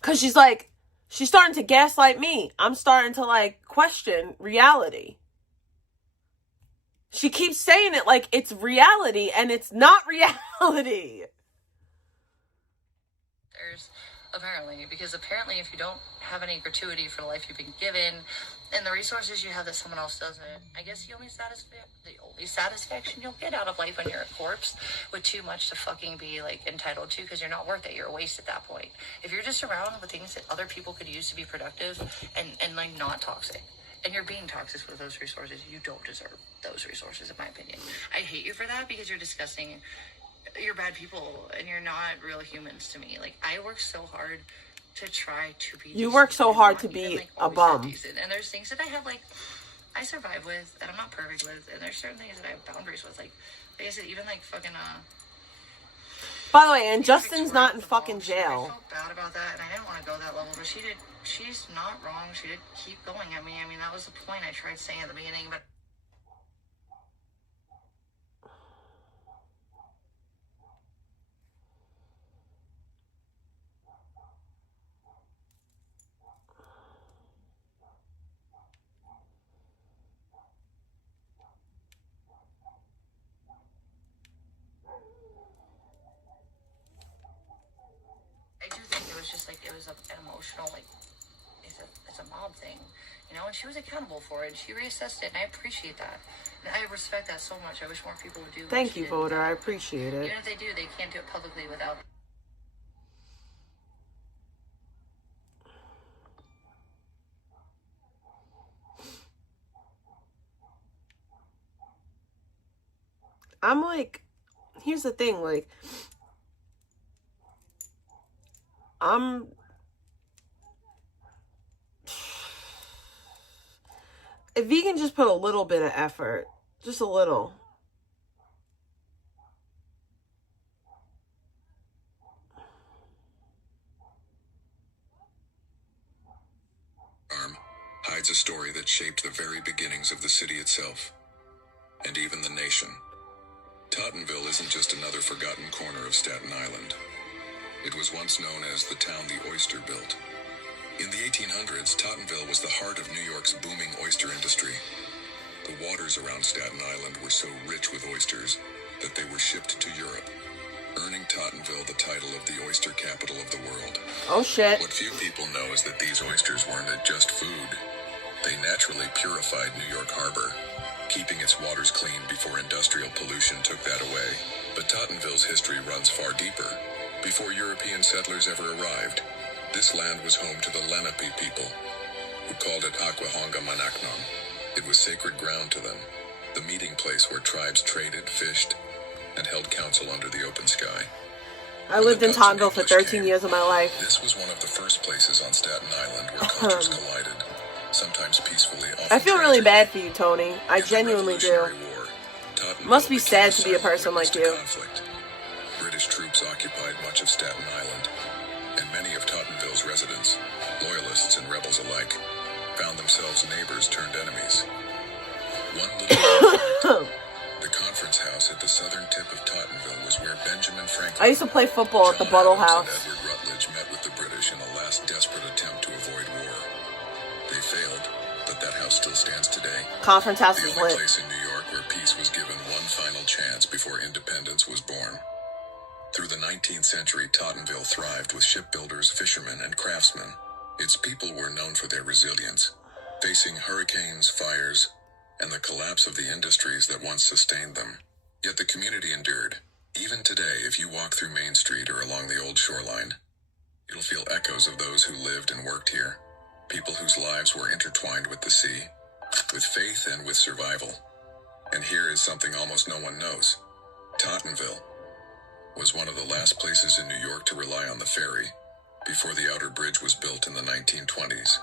Because she's like, she's starting to gaslight me. I'm starting to, like, question reality. She keeps saying it like it's reality, and it's not reality. Apparently, because apparently if you don't have any gratuity for the life you've been given and the resources you have that someone else doesn't, I guess the only satisfaction you'll get out of life when you're a corpse with too much to fucking be, like, entitled to, because you're not worth it. You're a waste at that point. If you're just around with things that other people could use to be productive and like, not toxic, and you're being toxic with those resources, you don't deserve those resources, in my opinion. I hate you for that, because you're disgusting. You're bad people, and you're not real humans to me. Like, I work so hard to try to be... You work so hard to be a bum. And there's things that I have, like, I survive with, and I'm not perfect with, and there's certain things that I have boundaries with. Like I said, even, like, fucking, By the way, and Justin's not in fucking jail. I felt bad about that, and I didn't want to go that level, but she's not wrong. She did keep going at me. I mean, that was the point I tried saying at the beginning, but... was just like, it was an emotional, like, it's a mob thing, you know, and she was accountable for it. She reassessed it, and I appreciate that. And I respect that so much. I wish more people would do. Thank you, voter. I appreciate it. Even if they do, they can't do it publicly without. I'm like, here's the thing, like, if you can just put a little bit of effort, just a little. Hides a story that shaped the very beginnings of the city itself, and even the nation. Tottenville isn't just another forgotten corner of Staten Island. It was once known as the town the oyster built. In the 1800s, Tottenville was the heart of New York's booming oyster industry. The waters around Staten Island were so rich with oysters that they were shipped to Europe, earning Tottenville the title of the oyster capital of the world. Oh shit. What few people know is that these oysters weren't just food. They naturally purified New York Harbor, keeping its waters clean before industrial pollution took that away. But Tottenville's history runs far deeper. Before European settlers ever arrived, this land was home to the Lenape people, who called it Aquahonga Manaknon. It was sacred ground to them, the meeting place where tribes traded, fished, and held council under the open sky. I lived in Tottenville for 13 years of my life. This was one of the first places on Staten Island where cultures collided, sometimes peacefully. I feel really bad for you, Tony. I genuinely do. Must be sad to be a person like you. British troops occupied much of Staten Island, and many of Tottenville's residents, loyalists and rebels alike, found themselves neighbors turned enemies. One little the conference house at the southern tip of Tottenville was where Benjamin Franklin, I used to play football at the Buttle House. and Edward Rutledge met with the British in a last desperate attempt to avoid war. They failed, but that house still stands today. Conference house The is only lit. place in New York where peace was given one final chance before independence was born. Through the 19th century, Tottenville thrived with shipbuilders, fishermen, and craftsmen. Its people were known for their resilience, facing hurricanes, fires, and the collapse of the industries that once sustained them. Yet the community endured. Even today, if you walk through Main Street or along the old shoreline, you'll feel echoes of those who lived and worked here. People whose lives were intertwined with the sea, with faith and with survival. And here is something almost no one knows. Tottenville was one of the last places in New York to rely on the ferry before the outer bridge was built in the 1920s.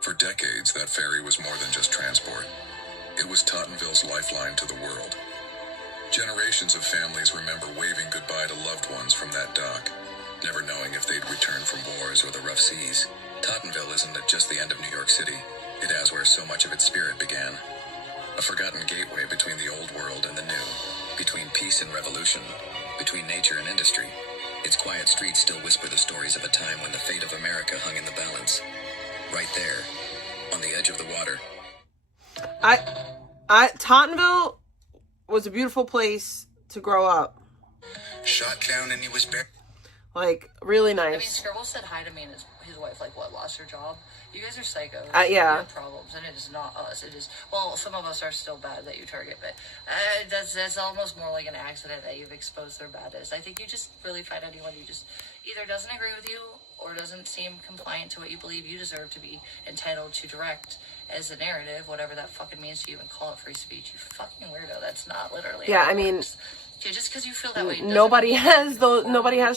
For decades, that ferry was more than just transport. It was Tottenville's lifeline to the world. Generations of families remember waving goodbye to loved ones from that dock, never knowing if they'd return from wars or the rough seas. Tottenville isn't just the end of New York City. It is where so much of its spirit began. A forgotten gateway between the old world and the new, between peace and revolution, between nature and industry. Its quiet streets still whisper the stories of a time when the fate of America hung in the balance. Right there, on the edge of the water. Tottenville was a beautiful place to grow up. Shot down and he was buried. Like, really I mean, nice. Scribble said hi to me and his wife, like, what, lost her job? You guys are psychos. Yeah. You have problems, and it is not us. It is, well, some of us are still bad that you target, but that's almost more like an accident that you've exposed their badness. I think you just really find anyone who just either doesn't agree with you or doesn't seem compliant to what you believe you deserve to be entitled to direct as a narrative, whatever that fucking means to you, and call it free speech. You fucking weirdo. That's not literally Yeah, how it I mean, works. Yeah, just because you feel that way. nobody has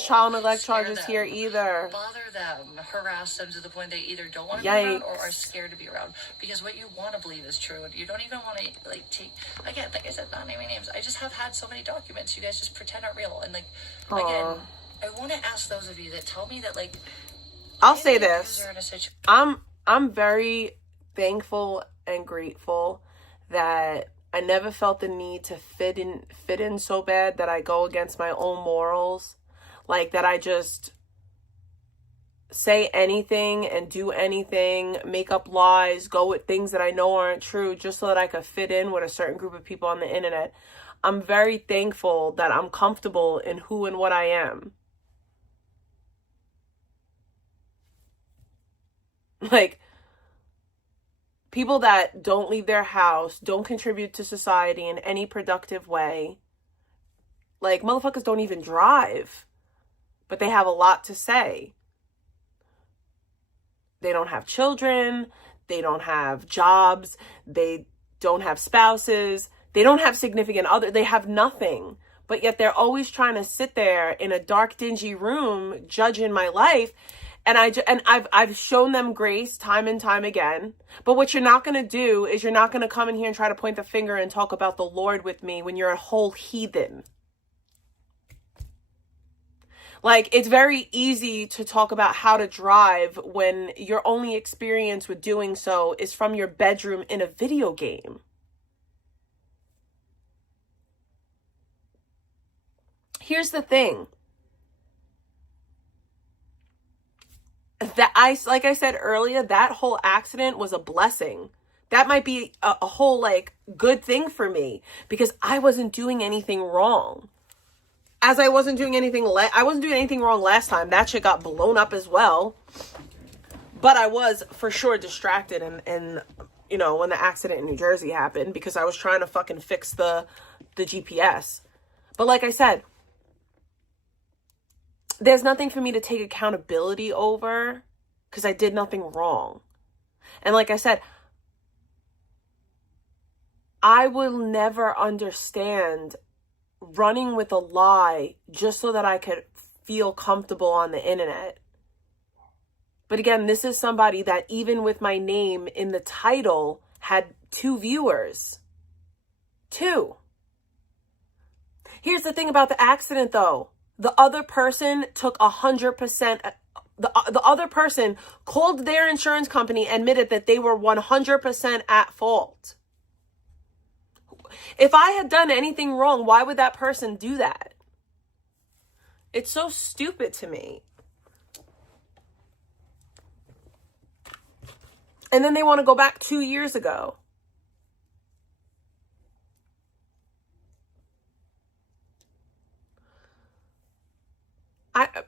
child neglect charges here either. Bother them, harass them to the point they either don't want to be Yikes. around or are scared to be around. Because what you want to believe is true, and you don't even want to, like, take, again, like I said, not naming names. I just have had so many documents you guys just pretend are real. And, like, again, I want to ask those of you that tell me that, like, I'll say this. I'm very thankful and grateful that I never felt the need to fit in so bad that I go against my own morals. Like, that I just say anything and do anything, make up lies, go with things that I know aren't true just so that I could fit in with a certain group of people on the internet. I'm very thankful that I'm comfortable in who and what I am. Like, people that don't leave their house, don't contribute to society in any productive way. Like, motherfuckers don't even drive, but they have a lot to say. They don't have children. They don't have jobs. They don't have spouses. They don't have significant other. They have nothing. But yet they're always trying to sit there in a dark, dingy room judging my life. And I've shown them grace time and time again. But what you're not going to do is you're not going to come in here and try to point the finger and talk about the Lord with me when you're a whole heathen. Like, it's very easy to talk about how to drive when your only experience with doing so is from your bedroom in a video game. Here's the thing. Like I said earlier, that whole accident was a blessing. That might be a whole, like, good thing for me because I wasn't doing anything wrong. As I wasn't doing anything, I wasn't doing anything wrong last time. That shit got blown up as well. But I was for sure distracted and you know, when the accident in New Jersey happened because I was trying to fucking fix the GPS. But like I said, there's nothing for me to take accountability over because I did nothing wrong. And like I said, I will never understand running with a lie just so that I could feel comfortable on the internet. But again, this is somebody that even with my name in the title had 2 viewers. 2. Here's the thing about the accident though. The other person took 100%. The other person called their insurance company, admitted that they were 100% at fault. If I had done anything wrong, why would that person do that? It's so stupid to me. And then they want to go back 2 years ago.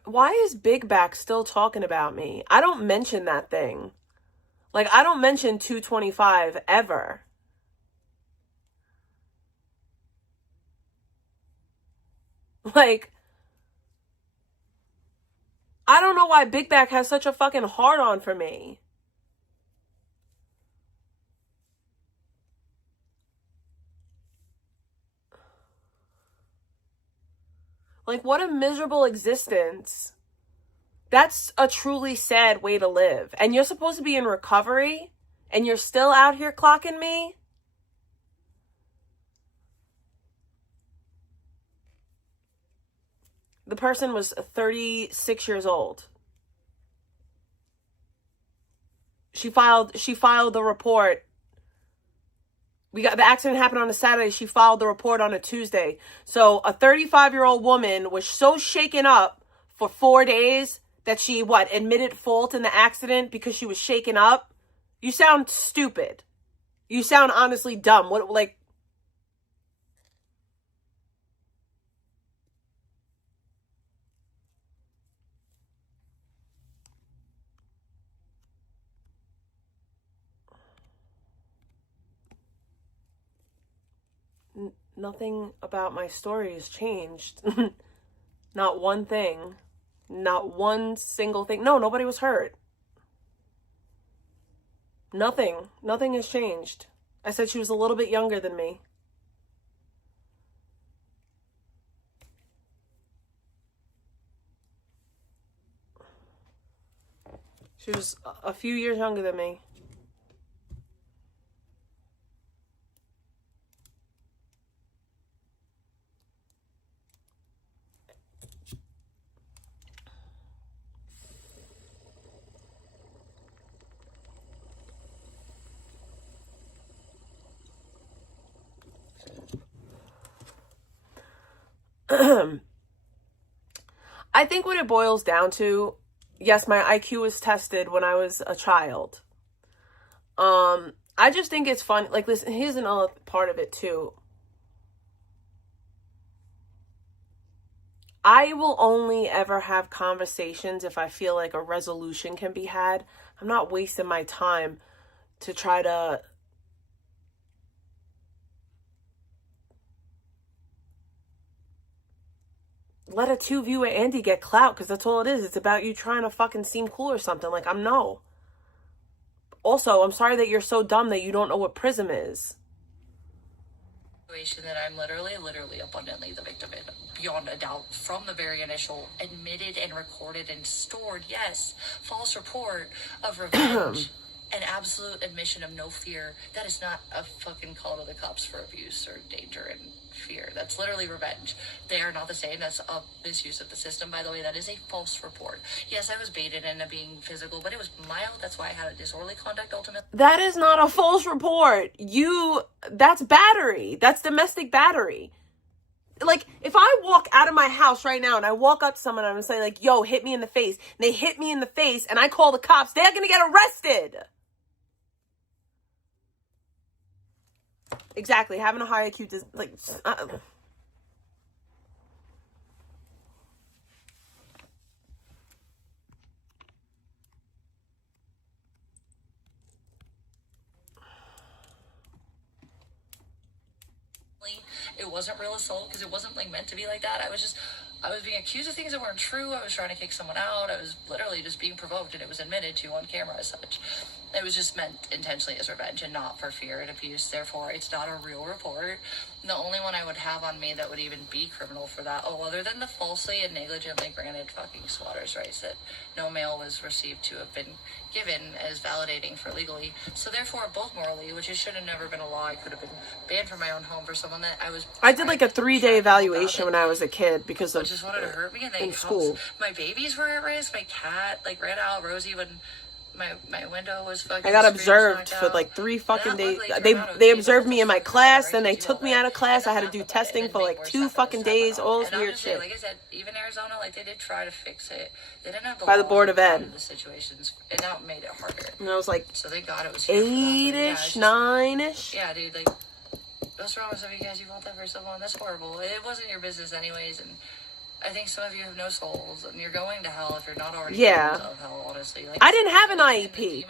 Why is Big Back still talking about me? I don't mention that thing. Like, I don't mention 225 ever. Like, I don't know why Big Back has such a fucking hard-on for me. Like, what a miserable existence. That's a truly sad way to live. And you're supposed to be in recovery, and you're still out here clocking me? The person was 36 years old. She filed the report. The accident happened on a Saturday. She filed the report on a Tuesday. So a 35-year-old woman was so shaken up for 4 days that she, admitted fault in the accident because she was shaken up? You sound stupid. You sound honestly dumb. Nothing about my story has changed. Not one thing. Not one single thing. No, nobody was hurt. Nothing. Nothing has changed. I said she was a little bit younger than me. She was a few years younger than me. I think what it boils down to, yes, my IQ was tested when I was a child. I just think it's fun. Like, listen, here's another part of it too. I will only ever have conversations if I feel like a resolution can be had. I'm not wasting my time to try to let a 2-viewer Andy get clout, because that's all it is. It's about you trying to fucking seem cool or something. Like, I'm no. Also, I'm sorry that you're so dumb that you don't know what Prism is. That I'm literally abundantly the victim in, beyond a doubt, from the very initial admitted and recorded and stored, yes, false report of revenge. An absolute admission of no fear. That is not a fucking call to the cops for abuse or danger and fear. That's literally revenge. They are not the same. That's a misuse of the system, by the way. That is a false report. Yes, I was baited into being physical, but it was mild. That's why I had a disorderly conduct ultimately. That is not a false report. That's battery. That's domestic battery. Like, if I walk out of my house right now and I walk up to someone and I'm saying, like, yo, hit me in the face, and they hit me in the face and I call the cops, they're going to get arrested. Exactly. Having a high IQ does, like, It wasn't real assault because it wasn't like meant to be like that. I was being accused of things that weren't true. I was trying to kick someone out. I was literally just being provoked, and it was admitted to on camera as such. It was just meant intentionally as revenge and not for fear and abuse. Therefore, it's not a real report. The only one I would have on me that would even be criminal for that, other than the falsely and negligently granted fucking squatters' rights that no mail was received to have been given as validating for legally. So therefore, both morally, which it should have never been a law. I could have been banned from my own home for someone that I did like a 3-day evaluation when I was a kid because of just wanted to hurt me, and they in school. My babies were at risk. My cat like ran out. Rosie when my window was fucking. I got observed for like 3 fucking days. They observed me in my class, then they took me out of class. I had to do testing for like 2 fucking days. All this weird shit. Like I said, even Arizona, like they did try to fix it. They didn't have the by the Board of Ed. The situations, and that made it harder. And I was like, so thank God it was 8-ish, 9-ish. Yeah, dude, like what's wrong with some of you guys? You want that for someone? That's horrible. It wasn't your business anyways, and I think some of you have no souls, and you're going to hell if you're not already going to hell, honestly. Like, I didn't have an IEP.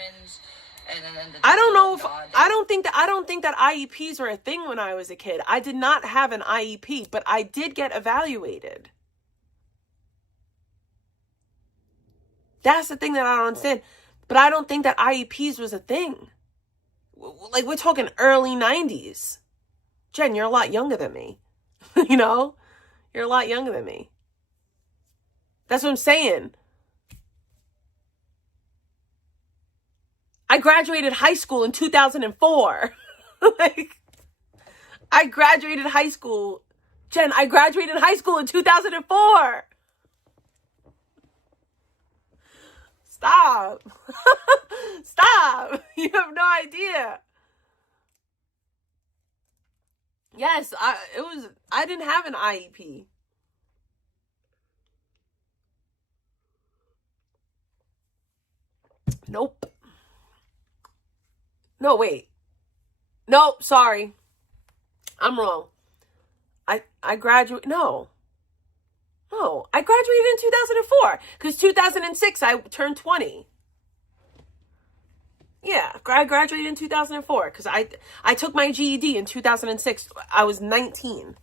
I don't know if I don't think that IEPs were a thing when I was a kid. I did not have an IEP, but I did get evaluated. That's the thing that I don't understand. But I don't think that IEPs was a thing. Like, we're talking early 90s. Jen, you're a lot younger than me. You know? You're a lot younger than me. That's what I'm saying. I graduated high school in 2004. Like, I graduated high school. Jen, I graduated high school in 2004. Stop. Stop. You have no idea. Yes, I didn't have an IEP. Nope. No, wait. No, sorry. I'm wrong. I graduated. No, I graduated in 2004 because 2006 I turned 20. Yeah, I graduated in 2004 because I took my GED in 2006. I was 19.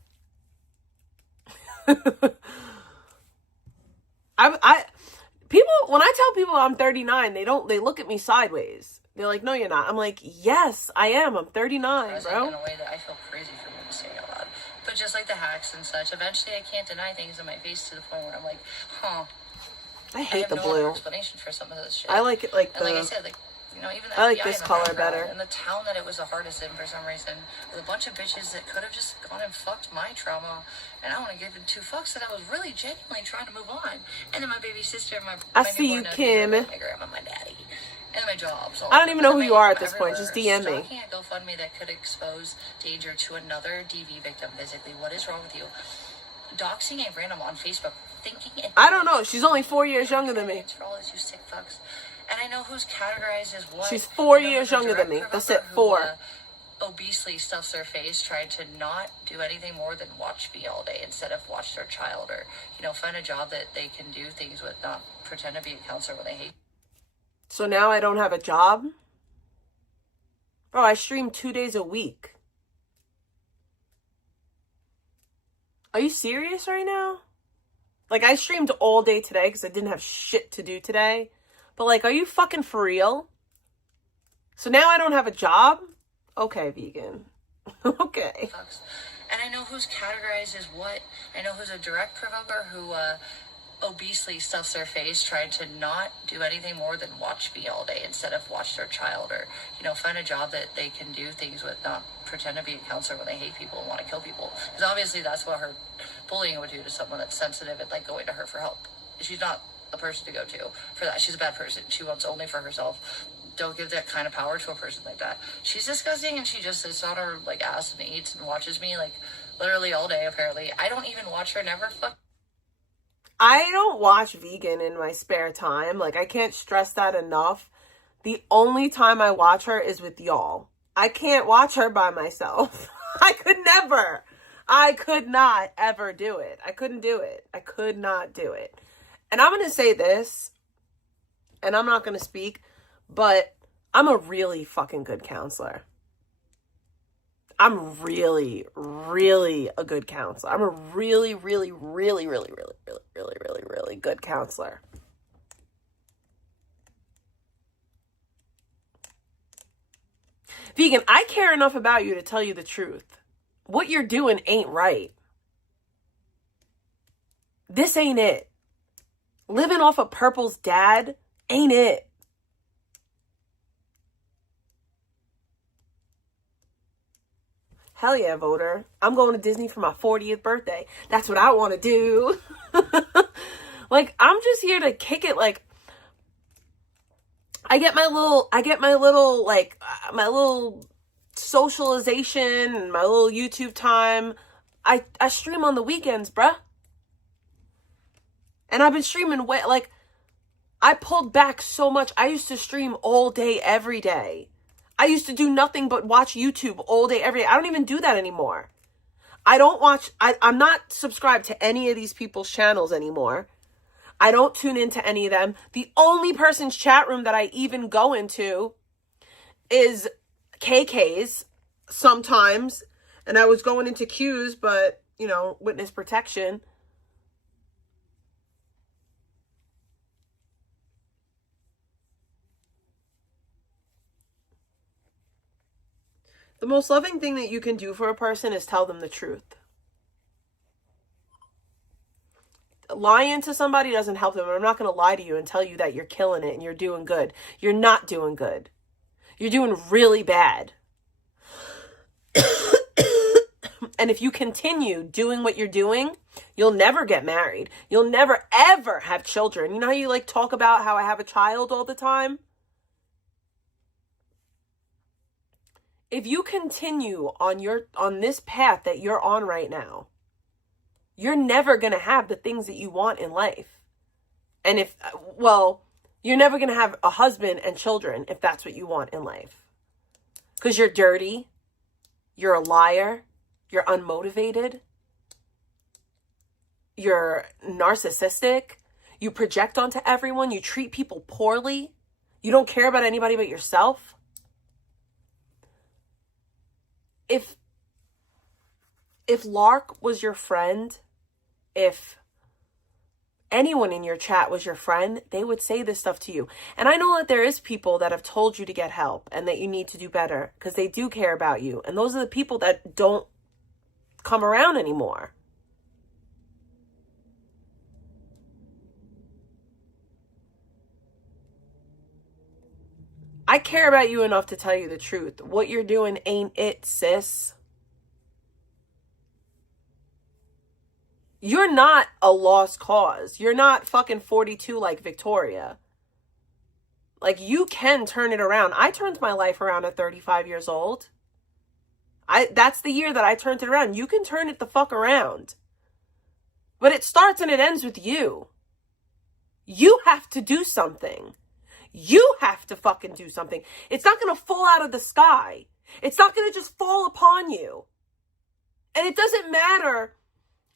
People, when I tell people I'm 39, they look at me sideways. They're like, no, you're not. I'm like, yes, I am. I'm 39, bro. In a way that I feel crazy for me to say out loud. But just like the hacks and such, eventually I can't deny things in my face to the point where I'm like, I hate the no blue. Explanation for some of this shit. I like it like and like I said, like, you know, even the I like FBI this color better. And the town that it was the hardest in for some reason, with a bunch of bitches that could have just gone and fucked my trauma, and I want to give them 2 fucks that I was really genuinely trying to move on. And then my baby sister, I see you, Kim. My grandma, my daddy, and my jobs. I don't even know who you are at this point. Just DM me. Stalking at GoFundMe that could expose danger to another DV victim physically. What is wrong with you? Doxing a random on Facebook, thinking. I don't know. She's only 4 years younger than me. For all these you sick fucks. And I know who's categorized as what. She's 4 years younger than me. That's it, 4. Obesely stuffs their face, trying to not do anything more than watch me all day instead of watch their child, or, you know, find a job that they can do things with, not pretend to be a counselor when they hate. So now I don't have a job? Bro, I stream 2 days a week. Are you serious right now? Like, I streamed all day today because I didn't have shit to do today. But, like, are you fucking for real? So now I don't have a job? Okay, vegan. Okay. And I know who's categorized as what. I know who's a direct provoker who obesely stuffs their face trying to not do anything more than watch me all day instead of watch their child, or, you know, find a job that they can do things with, not pretend to be a counselor when they hate people and want to kill people. Because obviously that's what her bullying would do to someone that's sensitive and, like, going to her for help. She's not the person to go to for that. She's a bad person. She wants only for herself. Don't give that kind of power to a person like that. She's disgusting, and she just sits on her, like, ass and eats and watches me, like, literally all day, apparently. I don't even watch her, never I don't watch vegan in my spare time. Like, I can't stress that enough. The only time I watch her is with y'all. I can't watch her by myself. I could never. I could not ever do it. I couldn't do it. I could not do it. And I'm going to say this, and I'm not going to speak, but I'm a really fucking good counselor. I'm really, really a good counselor. I'm a really, really, really, really, really, really, really, really, really good counselor. Vegan, I care enough about you to tell you the truth. What you're doing ain't right. This ain't it. Living off of Purple's dad ain't it. Hell yeah, voter. I'm going to Disney for my 40th birthday. That's what I want to do. Like, I'm just here to kick it. Like, I get my little socialization and my little YouTube time. I stream on the weekends, bruh. And I've been streaming like, I pulled back so much. I used to stream all day, every day. I used to do nothing but watch YouTube all day, every day. I don't even do that anymore. I'm not subscribed to any of these people's channels anymore. I don't tune into any of them. The only person's chat room that I even go into is KK's sometimes. And I was going into Q's, but, you know, witness protection. The most loving thing that you can do for a person is tell them the truth. Lying to somebody doesn't help them. I'm not going to lie to you and tell you that you're killing it and you're doing good. You're not doing good. You're doing really bad. And if you continue doing what you're doing, you'll never get married. You'll never, ever have children. You know how you like talk about how I have a child all the time? If you continue on this path that you're on right now, you're never going to have the things that you want in life. And you're never going to have a husband and children if that's what you want in life. Because you're dirty, you're a liar, you're unmotivated, you're narcissistic, you project onto everyone, you treat people poorly, you don't care about anybody but yourself. If Lark was your friend, if anyone in your chat was your friend, they would say this stuff to you. And I know that there is people that have told you to get help and that you need to do better because they do care about you. And those are the people that don't come around anymore. I care about you enough to tell you the truth. What you're doing ain't it, sis. You're not a lost cause. You're not fucking 42 like Victoria. Like, you can turn it around. I turned my life around at 35 years old. That's the year that I turned it around. You can turn it the fuck around. But it starts and it ends with you. You have to do something. You have to fucking do something. It's not going to fall out of the sky. It's not going to just fall upon you. And it doesn't matter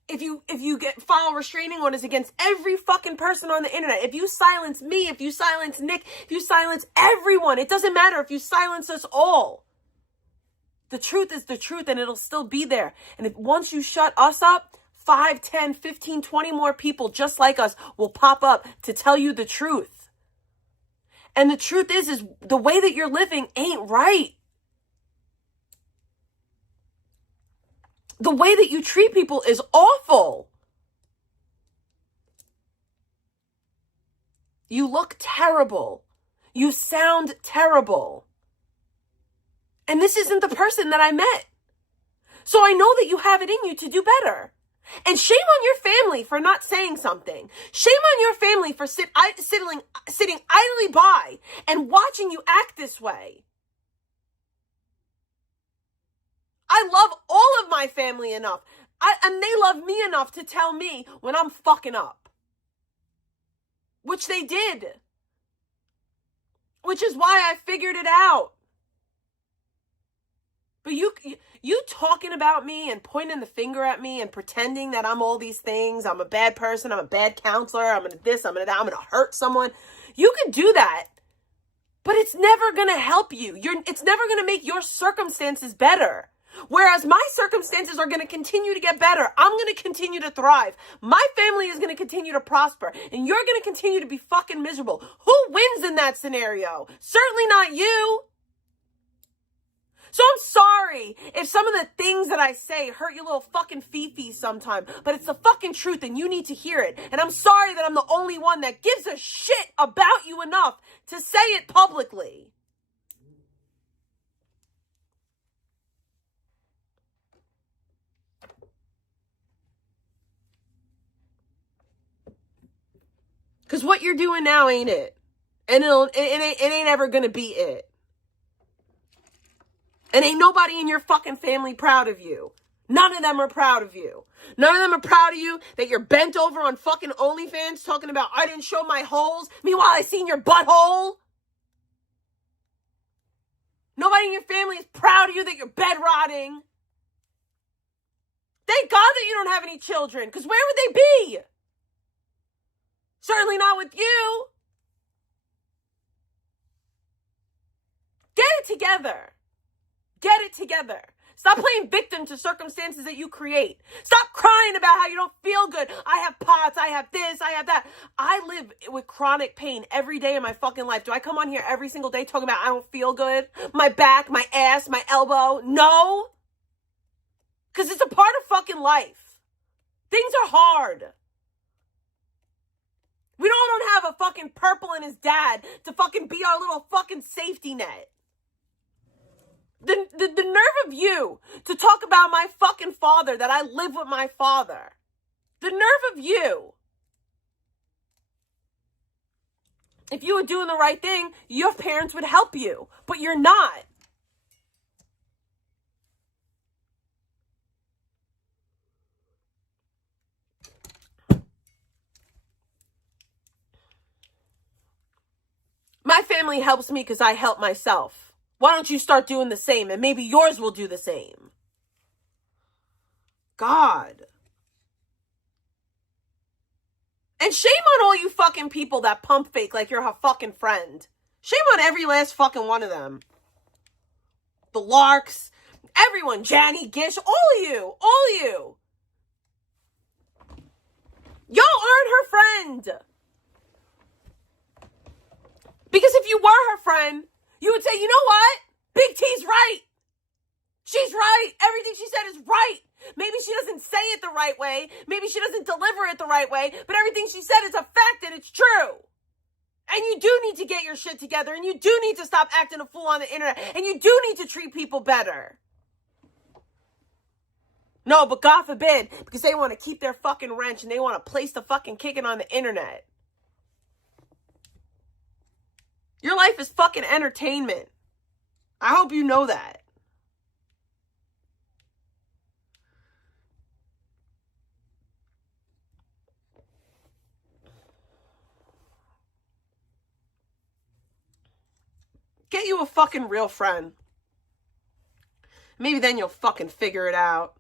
if you file restraining orders against every fucking person on the internet, if you silence me, if you silence Nick, if you silence everyone, it doesn't matter if you silence us all. The truth is the truth, and it'll still be there. And if once you shut us up, 5, 10, 15, 20 more people just like us will pop up to tell you the truth. And the truth is the way that you're living ain't right. The way that you treat people is awful. You look terrible. You sound terrible. And this isn't the person that I met. So I know that you have it in you to do better. And shame on your family for not saying something. Shame on your family for sitting idly by and watching you act this way. I love all of my family enough, and they love me enough to tell me when I'm fucking up. Which they did. Which is why I figured it out. But you talking about me and pointing the finger at me and pretending that I'm all these things, I'm a bad person, I'm a bad counselor, I'm gonna this, I'm gonna that, I'm gonna hurt someone. You can do that, but it's never gonna help you. It's never gonna make your circumstances better. Whereas my circumstances are going to continue to get better. I'm going to continue to thrive. My family is going to continue to prosper. And you're going to continue to be fucking miserable. Who wins in that scenario? Certainly not you. So I'm sorry if some of the things that I say hurt your little fucking fee-fees sometime. But it's the fucking truth and you need to hear it. And I'm sorry that I'm the only one that gives a shit about you enough to say it publicly. Because what you're doing now ain't it. And it ain't ever going to be it. And ain't nobody in your fucking family proud of you. None of them are proud of you. None of them are proud of you that you're bent over on fucking OnlyFans talking about, I didn't show my holes. Meanwhile, I seen your butthole. Nobody in your family is proud of you that you're bed rotting. Thank God that you don't have any children. Because where would they be? Certainly not with you. Get it together. Get it together. Stop playing victim to circumstances that you create. Stop crying about how you don't feel good. I have POTS, I have this, I have that. I live with chronic pain every day in my fucking life. Do I come on here every single day talking about I don't feel good? My back, my ass, my elbow? No. Because it's a part of fucking life. Things are hard. We don't have a fucking Purple and his dad to fucking be our little fucking safety net. The nerve of you to talk about my fucking father, that I live with my father. The nerve of you. If you were doing the right thing, your parents would help you, but you're not. My family helps me because I help myself. Why don't you start doing the same? And maybe yours will do the same. God. And shame on all you fucking people that pump fake like you're her fucking friend. Shame on every last fucking one of them. The Larks, everyone, Janny, Gish, all of you. Y'all aren't her friend. Because if you were her friend, you would say, you know what? Big T's right. She's right. Everything she said is right. Maybe she doesn't say it the right way. Maybe she doesn't deliver it the right way. But everything she said is a fact and it's true. And you do need to get your shit together. And you do need to stop acting a fool on the internet. And you do need to treat people better. No, but God forbid, because they want to keep their fucking wrench and they want to place the fucking kicking on the internet. Your life is fucking entertainment. I hope you know that. Get you a fucking real friend. Maybe then you'll fucking figure it out.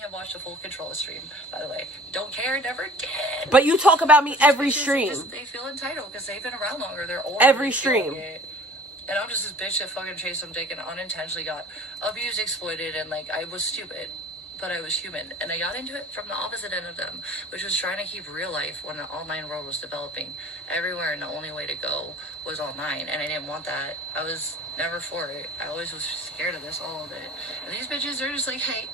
have watched a full Controlla stream, by the way. Don't care, never did. But you talk about me every stream. They feel entitled because they've been around longer. They're older. Every stream. And I'm just this bitch that fucking chased some dick and unintentionally got abused, exploited, and like I was stupid, but I was human. And I got into it from the opposite end of them, which was trying to keep real life when the online world was developing everywhere, and the only way to go was online. And I didn't want that. I was never for it. I always was scared of this, all of it. And these bitches are just like, hey,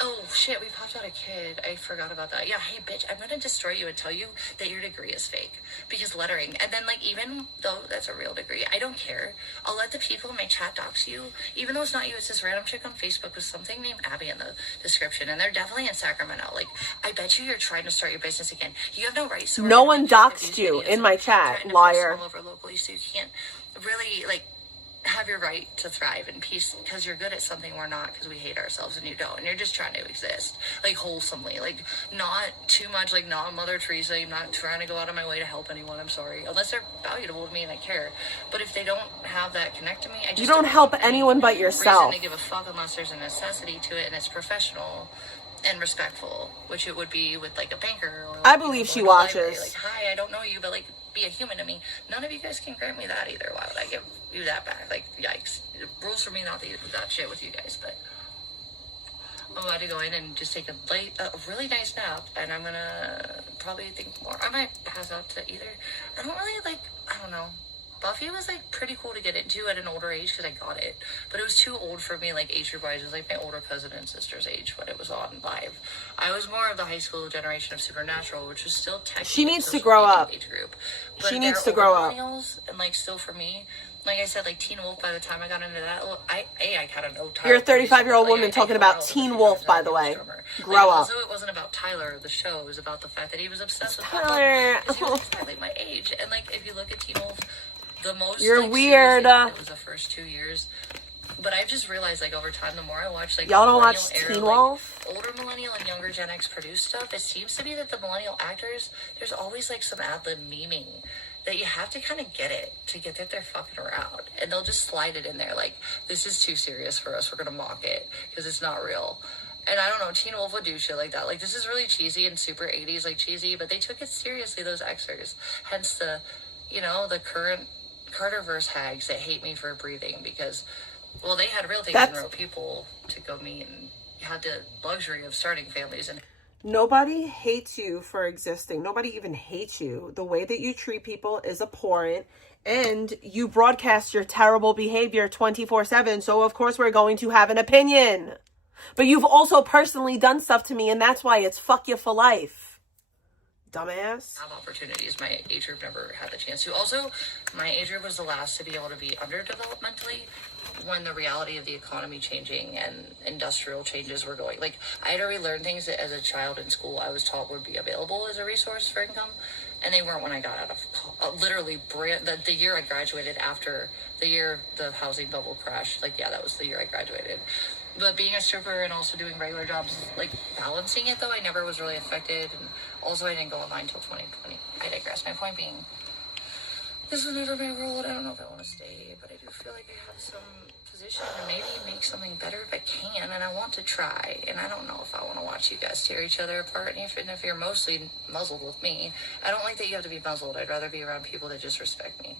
oh shit, we popped out a kid. I forgot about that. Yeah, hey bitch, I'm gonna destroy you and tell you that your degree is fake because lettering. And then like, even though that's a real degree, I don't care. I'll let the people in my chat dox you, even though it's not you. It's this random chick on Facebook with something named Abby in the description, and they're definitely in Sacramento. Like, I bet you're trying to start your business again. You have no rights. So no one doxed you in my chat, liar. Over locally, so you can't really like have your right to thrive in peace because you're good at something we're not, because we hate ourselves and you don't, and you're just trying to exist like wholesomely, like not too much, like not Mother Teresa. I'm not trying to go out of my way to help anyone, I'm sorry, unless they're valuable to me and I care. But if they don't have that connect to me, I just you don't help anyone but yourself. Reason to give a fuck unless there's a necessity to it and it's professional and respectful, which it would be with like a banker or like, I believe she watches. Like, hi, I don't know you, but like be a human to me. None of you guys can grant me that either. Why would I give you that back? Like, yikes. Rules for me not to do that shit with you guys. But I'm about to go in and just take a really nice nap, and I'm gonna probably think more. I might pass out to either. I don't really like, I don't know. Buffy was like pretty cool to get into at an older age because I got it, but it was too old for me, like age group wise. It was like my older cousin and sister's age when it was on live. I was more of the high school generation of Supernatural, which was still technically she needs to grow up. Age group. She needs to grow up. And like still for me, like I said, like Teen Wolf. By the time I got into that, I kind of know. Tyler. You're a 35-year-old woman talking about Teen Wolf, by the way. Grow up. Also, it wasn't about Tyler, the show. It was about the fact that he was obsessed with Tyler. He was exactly my age, and like if you look at Teen Wolf. The most you're like, weird. It was the first 2 years, but I've just realized like over time, the more I watch like y'all don't watch Teen Wolf, like, older millennial and younger Gen X produced stuff. It seems to be that the millennial actors, there's always like some ad lib memeing that you have to kind of get it to get that they're fucking around, and they'll just slide it in there like this is too serious for us. We're gonna mock it because it's not real. And I don't know, Teen Wolf would do shit like that. Like, this is really cheesy and super 80s, like cheesy, but they took it seriously, those Xers. Hence the, you know, the current Carterverse hags that hate me for breathing because, well, they had real things and real people to go meet and had the luxury of starting families. And nobody hates you for existing. Nobody even hates you. The way that you treat people is abhorrent, and you broadcast your terrible behavior 24/7. So of course we're going to have an opinion. But you've also personally done stuff to me, and that's why it's fuck you for life. Dumbass. Have opportunities. My age group never had the chance to. Also, my age group was the last to be able to be underdevelopmentally when the reality of the economy changing and industrial changes were going. Like, I had to relearn things that as a child in school I was taught would be available as a resource for income, and they weren't when I got out of literally the year I graduated after the year the housing bubble crashed. Like, yeah, that was the year I graduated. But being a stripper and also doing regular jobs, like balancing it though, I never was really affected. And also I didn't go online until 2020. I digress. My point being, this was never my world. I don't know if I want to stay, but I do feel like I have some position to maybe make something better if I can, and I want to try. And I don't know if I want to watch you guys tear each other apart. And if you're mostly muzzled with me, I don't like that you have to be muzzled. I'd rather be around people that just respect me.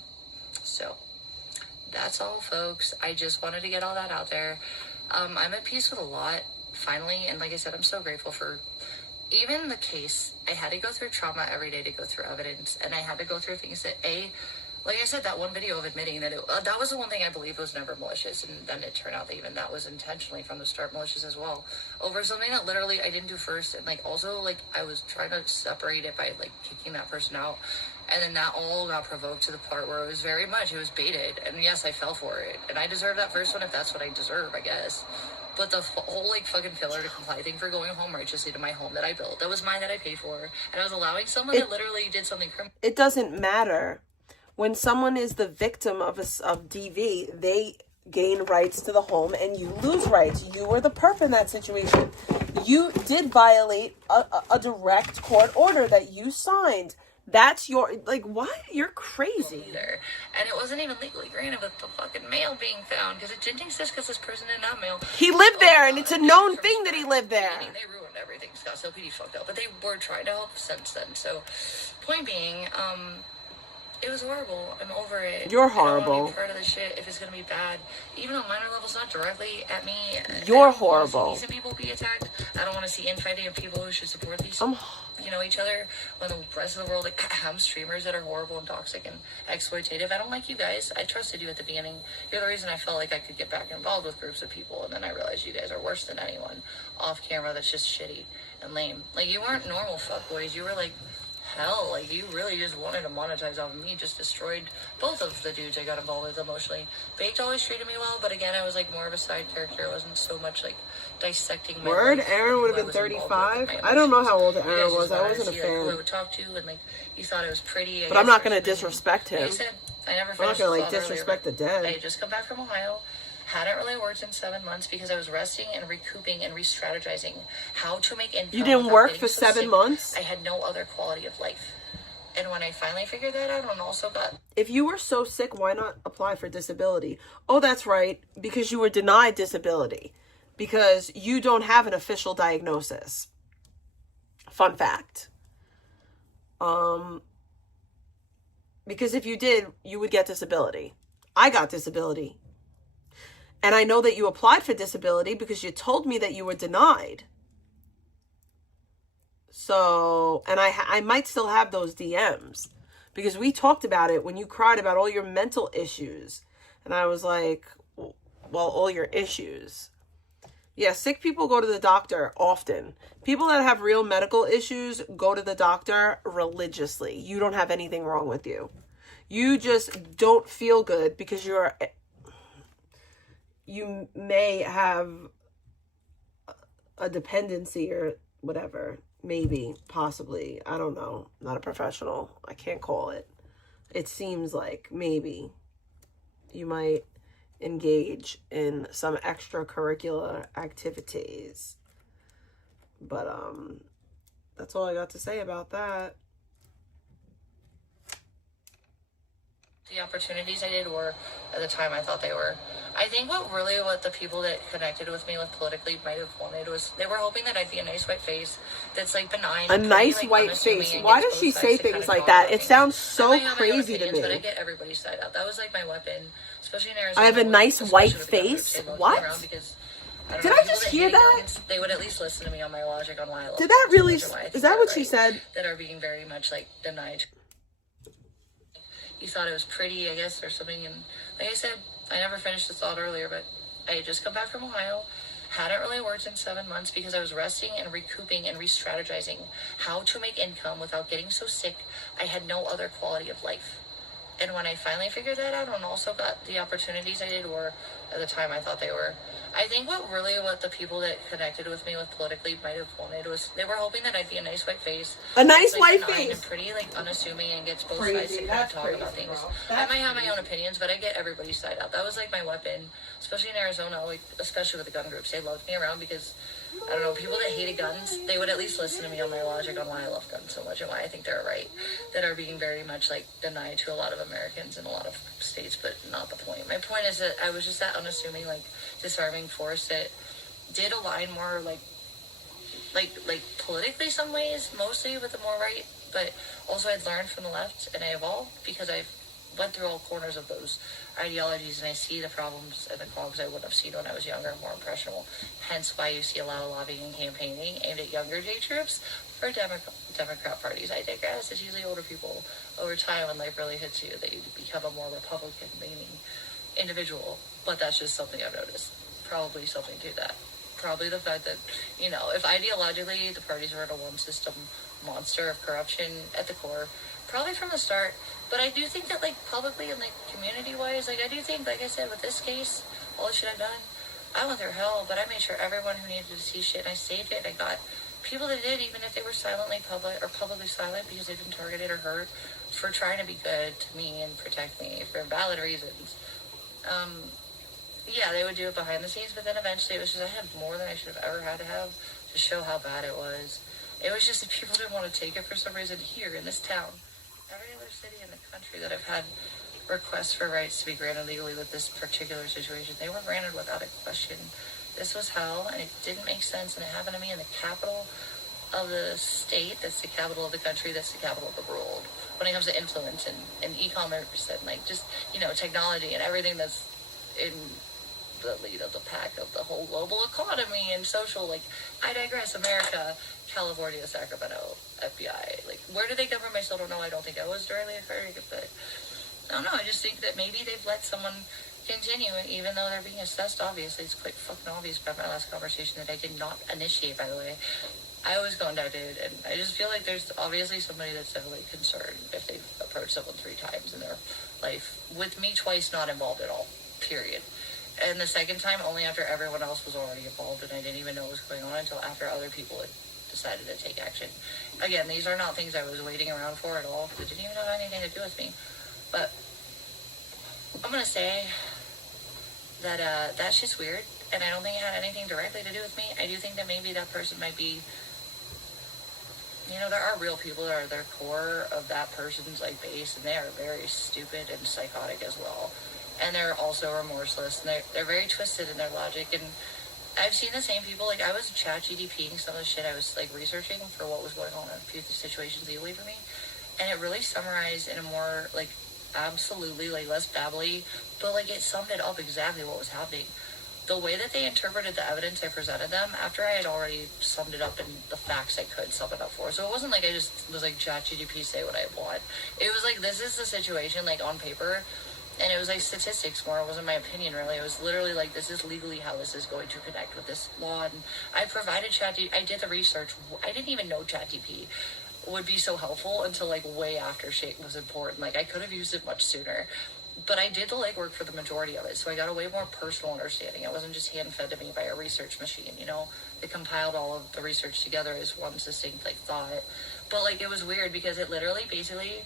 So that's all, folks. I just wanted to get all that out there. I'm at peace with a lot, finally, and like I said, I'm so grateful for even the case. I had to go through trauma every day to go through evidence, and I had to go through things that, like I said, that one video of admitting that that was the one thing I believed was never malicious, and then it turned out that even that was intentionally from the start malicious as well, over something that literally I didn't do first, and like also like I was trying to separate it by like kicking that person out. And then that all got provoked to the part where it was baited. And yes, I fell for it. And I deserve that first one if that's what I deserve, I guess. But the whole, like, fucking failure to comply thing for going home righteously to my home that I built, that was mine that I paid for. And I was allowing someone that literally did something criminal. It doesn't matter. When someone is the victim of DV, they gain rights to the home and you lose rights. You were the perp in that situation. You did violate a direct court order that you signed. That's your, like, what? You're crazy. Either. And it wasn't even legally granted with the fucking mail being found, because it didn't exist because this person did not mail. He lived there, and it's a known thing that he lived there. They ruined everything. Scottsdale PD fucked up, but they were trying to help since then. So, point being, it was horrible. I'm over it. You're I don't want horrible. to be part of this shit if it's gonna be bad. Even on minor levels, not directly at me. You're horrible. Decent people be attacked. I don't want to see infighting of people who should support these, each other. When the rest of the world, like, I'm streamers that are horrible and toxic and exploitative. I don't like you guys. I trusted you at the beginning. You're the reason I felt like I could get back involved with groups of people, and then I realized you guys are worse than anyone off camera. That's just shitty and lame. Like, you weren't normal fuckboys. You were like hell. Like, you really just wanted to monetize off of me. Just destroyed both of the dudes I got involved with emotionally. Baked always treated me well, but again, I was like more of a side character. I wasn't so much like dissecting my Word, life, Aaron would have been 35. I don't know how old Aaron was. I wasn't a fan. Who I would talk to, and like, you thought it was pretty. But I'm not going to disrespect him. Like I said, I never I'm not going to, like, disrespect the dead. I had just come back from Ohio. Hadn't really worked in 7 months because I was resting and recouping and re-strategizing how to make income. You didn't work for 7 months? I had no other quality of life. And when I finally figured that out, and also got... If you were so sick, why not apply for disability? Oh, that's right. Because you were denied disability. Because you don't have an official diagnosis. Fun fact. Because if you did, you would get disability. I got disability. And I know that you applied for disability because you told me that you were denied. So, and I might still have those DMs because we talked about it when you cried about all your mental issues. And I was like, well, all your issues. Yeah, sick people go to the doctor often. People that have real medical issues go to the doctor religiously. You don't have anything wrong with you. You just don't feel good because you may have a dependency or whatever. Maybe, possibly. I don't know. I'm not a professional. I can't call it. It seems like maybe you might engage in some extracurricular activities. But that's all I got to say about that. The opportunities I did were, at the time, I thought they were. I think what the people that connected with me with politically might have wanted was, they were hoping that I'd be a nice white face that's like benign. A nice white face. Why does she say things like that? It sounds so crazy to me. But I get everybody's side out. That was like my weapon, especially in Arizona. I have a nice white face? What? Did I just hear that? They would at least listen to me on my logic on why I love Did that really? So Is that what she said? That are being very much like denied. You thought it was pretty, I guess, or something. And like I said, I never finished the thought earlier, but I had just come back from Ohio. Hadn't really worked in 7 months because I was resting and recouping and re-strategizing how to make income without getting so sick. I had no other quality of life. And when I finally figured that out, and also got the opportunities I did were, at the time, I thought they were. I think what the people that connected with me with politically might have wanted was, they were hoping that I'd be a nice white face. A nice white benign face. And pretty, like, unassuming, and gets both sides to kind of talk about things. I might have my own opinions, but I get everybody's side out. That was like my weapon, especially in Arizona, like, especially with the gun groups. They loved me around because, I don't know, people that hated guns, they would at least listen to me on my logic on why I love guns so much and why I think they're right, that are being very much like denied to a lot of Americans in a lot of states, but not the point. My point is that I was just that unassuming, like, disarming force that did align more like politically some ways, mostly with the more right, but also I'd learned from the left and I evolved because I went through all corners of those ideologies and I see the problems and the clogs I wouldn't have seen when I was younger and more impressionable. Hence why you see a lot of lobbying and campaigning aimed at younger J troops for Democrat parties. I digress. It's usually older people over time when life really hits you that you become a more Republican-leaning individual. But that's just something I've noticed. Probably something to that. Probably the fact that, if ideologically the parties were in a one-system monster of corruption at the core, probably from the start. But I do think that, like, publicly and, like, community-wise, like, I do think, like I said, with this case, all the shit I've done, I went through hell, but I made sure everyone who needed to see shit, and I saved it. I got people that did, even if they were publicly silent because they've been targeted or hurt for trying to be good to me and protect me for valid reasons. Yeah, they would do it behind the scenes, but then eventually it was just, I had more than I should have ever had to have to show how bad it was. It was just that people didn't want to take it for some reason here in this town. every other city in the country that I've had requests for rights to be granted legally with this particular situation, they were granted without a question. This was hell, and it didn't make sense, and it happened to me in the capital of the state, that's the capital of the country, that's the capital of the world. When it comes to influence and e-commerce and like just, you know, technology and everything that's in the lead of the pack of the whole global economy and social, like, I digress. America, California, Sacramento, FBI, like, where did they come from? I still don't know. I don't think I was directly occurring, but I don't know. I just think that maybe they've let someone continue, even though they're being assessed. Obviously, it's quite fucking obvious by my last conversation that I did not initiate, by the way. I was going down, dude, and I just feel like there's obviously somebody that's definitely concerned if they've approached someone 3 times in their life, with me twice not involved at all, period. And the second time only after everyone else was already involved, and I didn't even know what was going on until after other people had decided to take action. Again, these are not things I was waiting around for at all. It didn't even have anything to do with me. But I'm gonna say that that shit's weird, and I don't think it had anything directly to do with me. I do think that maybe that person might be, you know, there are real people that are their core of that person's like base, and they are very stupid and psychotic as well. And they're also remorseless, and they're very twisted in their logic. And I've seen the same people. Like, I was chat GDPing some of the shit I was like researching for what was going on in a few situations legally for me, and it really summarized in a more like absolutely like less babbly, but like it summed it up exactly what was happening. The way that they interpreted the evidence I presented them after I had already summed it up in the facts I could sum it up for. So it wasn't like I just was like, chat GDP, say what I want. It was like, this is the situation, like on paper. And it was like statistics more. It wasn't my opinion, really. It was literally like, this is legally how this is going to connect with this law. And I provided I did the research. I didn't even know ChatGPT would be so helpful until like way after shit was important. Like, I could have used it much sooner. But I did the legwork for the majority of it. So I got a way more personal understanding. It wasn't just hand-fed to me by a research machine, you know? It compiled all of the research together as one succinct like thought. But like, it was weird because it literally basically...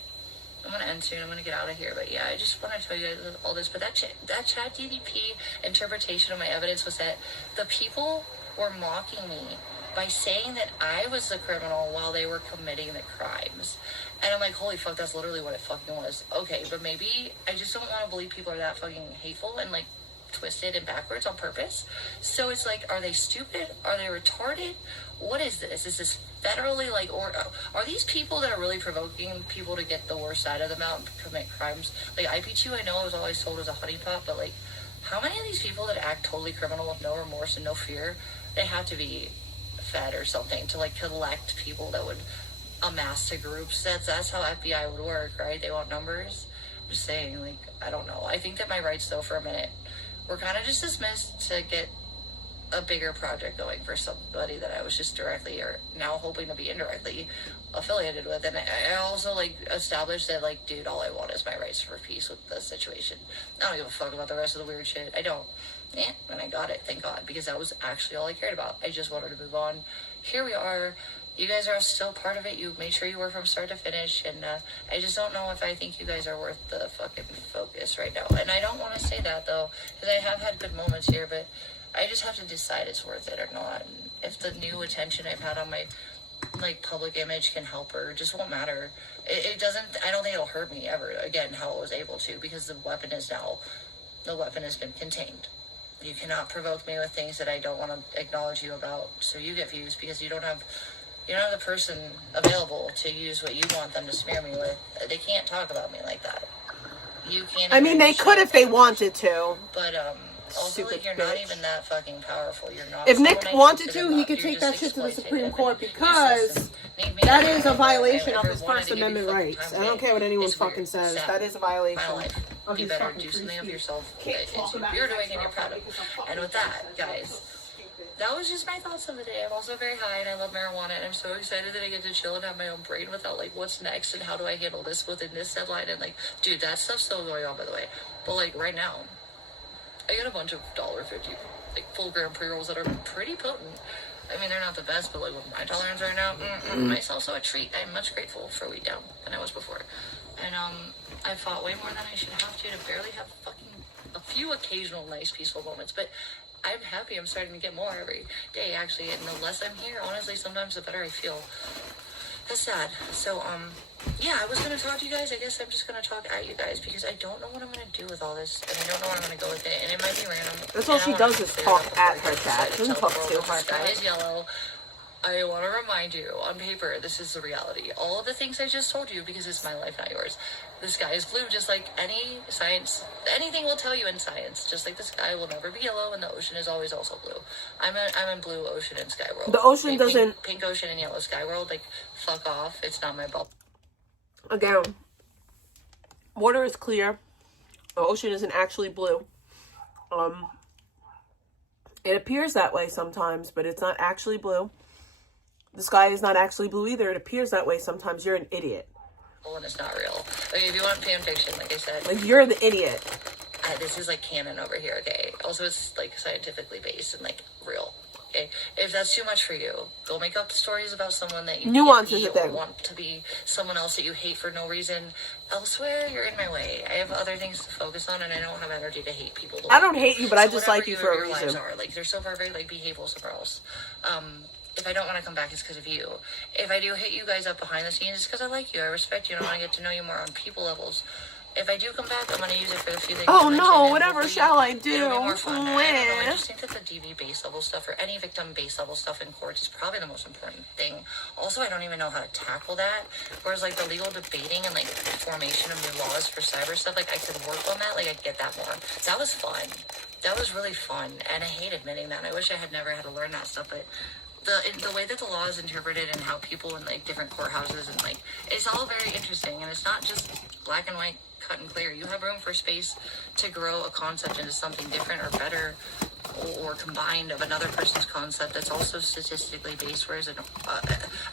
I'm going to end soon. I'm going to get out of here. But yeah, I just want to tell you guys all this. But that chat GDP interpretation of my evidence was that the people were mocking me by saying that I was the criminal while they were committing the crimes. And I'm like, holy fuck, that's literally what it fucking was. Okay, but maybe I just don't want to believe people are that fucking hateful and like twisted and backwards on purpose. So it's like, are they stupid? Are they retarded? What is this? Is this federally, like, or are these people that are really provoking people to get the worst side of them out and commit crimes? Like, IP2, I know I was always told was a honeypot, but like, how many of these people that act totally criminal with no remorse and no fear, they have to be fed or something to like collect people that would amass to groups? That's how FBI would work, right? They want numbers. I'm just saying, like, I don't know. I think that my rights, though, for a minute, were kind of just dismissed to get a bigger project going for somebody that I was just directly or now hoping to be indirectly affiliated with. And I also like established that, like, dude, all I want is my rights for peace with the situation. I don't give a fuck about the rest of the weird shit. I don't. And I got it, thank God, because that was actually all I cared about. I just wanted to move on. Here we are. You guys are still part of it. You made sure you were from start to finish, and I just don't know if I think you guys are worth the fucking focus right now. And I don't want to say that, though, because I have had good moments here, but I just have to decide it's worth it or not. And if the new attention I've had on my, like, public image can help her, it just won't matter. It doesn't, I don't think it'll hurt me ever, again, how it was able to, because the weapon has been contained. You cannot provoke me with things that I don't want to acknowledge you about, so you get views, because you don't have the person available to use what you want them to smear me with. They can't talk about me like that. You can't. I mean, they could if they wanted to. But also, like, you're not even that fucking powerful. You're not. If Nick wanted to, he could take that shit to the Supreme Court, because that is a violation of his First Amendment rights. I don't care what anyone fucking says. That is a violation of You his better fucking do free something of speech. yourself. Can't talk about You're it. doing and you're proud of. And with that, guys, that was just my thoughts of the day. I'm also very high and I love marijuana, and I'm so excited that I get to chill and have my own brain without like what's next and how do I handle this within this deadline. And like, dude, that stuff's still going on, by the way. But like right now, I got a bunch of $1.50 like full gram pre-rolls that are pretty potent. I mean, they're not the best, but like with my tolerance right now, myself so a treat. I'm much grateful for weed down than I was before. And I fought way more than I should have to barely have fucking a few occasional nice peaceful moments, but I'm happy I'm starting to get more every day, actually, and the less I'm here, honestly, sometimes the better I feel. That's sad. So, yeah, I was gonna talk to you guys. I guess I'm just gonna talk at you guys because I don't know what I'm gonna do with all this, and I don't know where I'm gonna go with it, and it might be random. That's all she does is talk at her cat. She doesn't talk to her The sky cat. is yellow. I want to remind you, on paper, this is the reality. All of the things I just told you, because it's my life, not yours. The sky is blue, just like any science, anything will tell you in science. Just like the sky will never be yellow, and the ocean is always also blue. I'm in blue ocean and sky world. The ocean Like, doesn't... Pink ocean and yellow sky world, like, fuck off. It's not my bubble. Again, water is clear. The ocean isn't actually blue. It appears that way sometimes, but it's not actually blue. The sky is not actually blue either. It appears that way sometimes. You're an idiot. And it's not real. Like, if you want fan fiction, like I said, Like, you're the idiot. this is like canon over here, okay? Also, it's like scientifically based and like real. Okay, if that's too much for you, go make up stories about someone that you Nuance can't is be a or thing. want to be someone else that you hate for no reason. Elsewhere, you're in my way. I have other things to focus on, and I don't have energy to hate people. I don't hate you, but I So just whatever like you for a your lives reason. are, like, they're so far very like behavioral somewhere else. If I don't want to come back, it's because of you. If I do hit you guys up behind the scenes, it's because I like you. I respect you, and I want to get to know you more on people levels. If I do come back, I'm going to use it for the few things Oh I mentioned, no, and whatever hopefully shall I do? it'll be more fun. I don't know. I Meh. just think that the DV base level stuff or any victim base level stuff in courts is probably the most important thing. Also, I don't even know how to tackle that. Whereas like the legal debating and like formation of new laws for cyber stuff, like I could work on that. Like I get that more. That was fun. That was really fun, and I hate admitting that. I wish I had never had to learn that stuff, but the way that the law is interpreted and how people in like different courthouses and like it's all very interesting, and it's not just black and white, cut and clear. You have room for space to grow a concept into something different or better or combined of another person's concept that's also statistically based, whereas a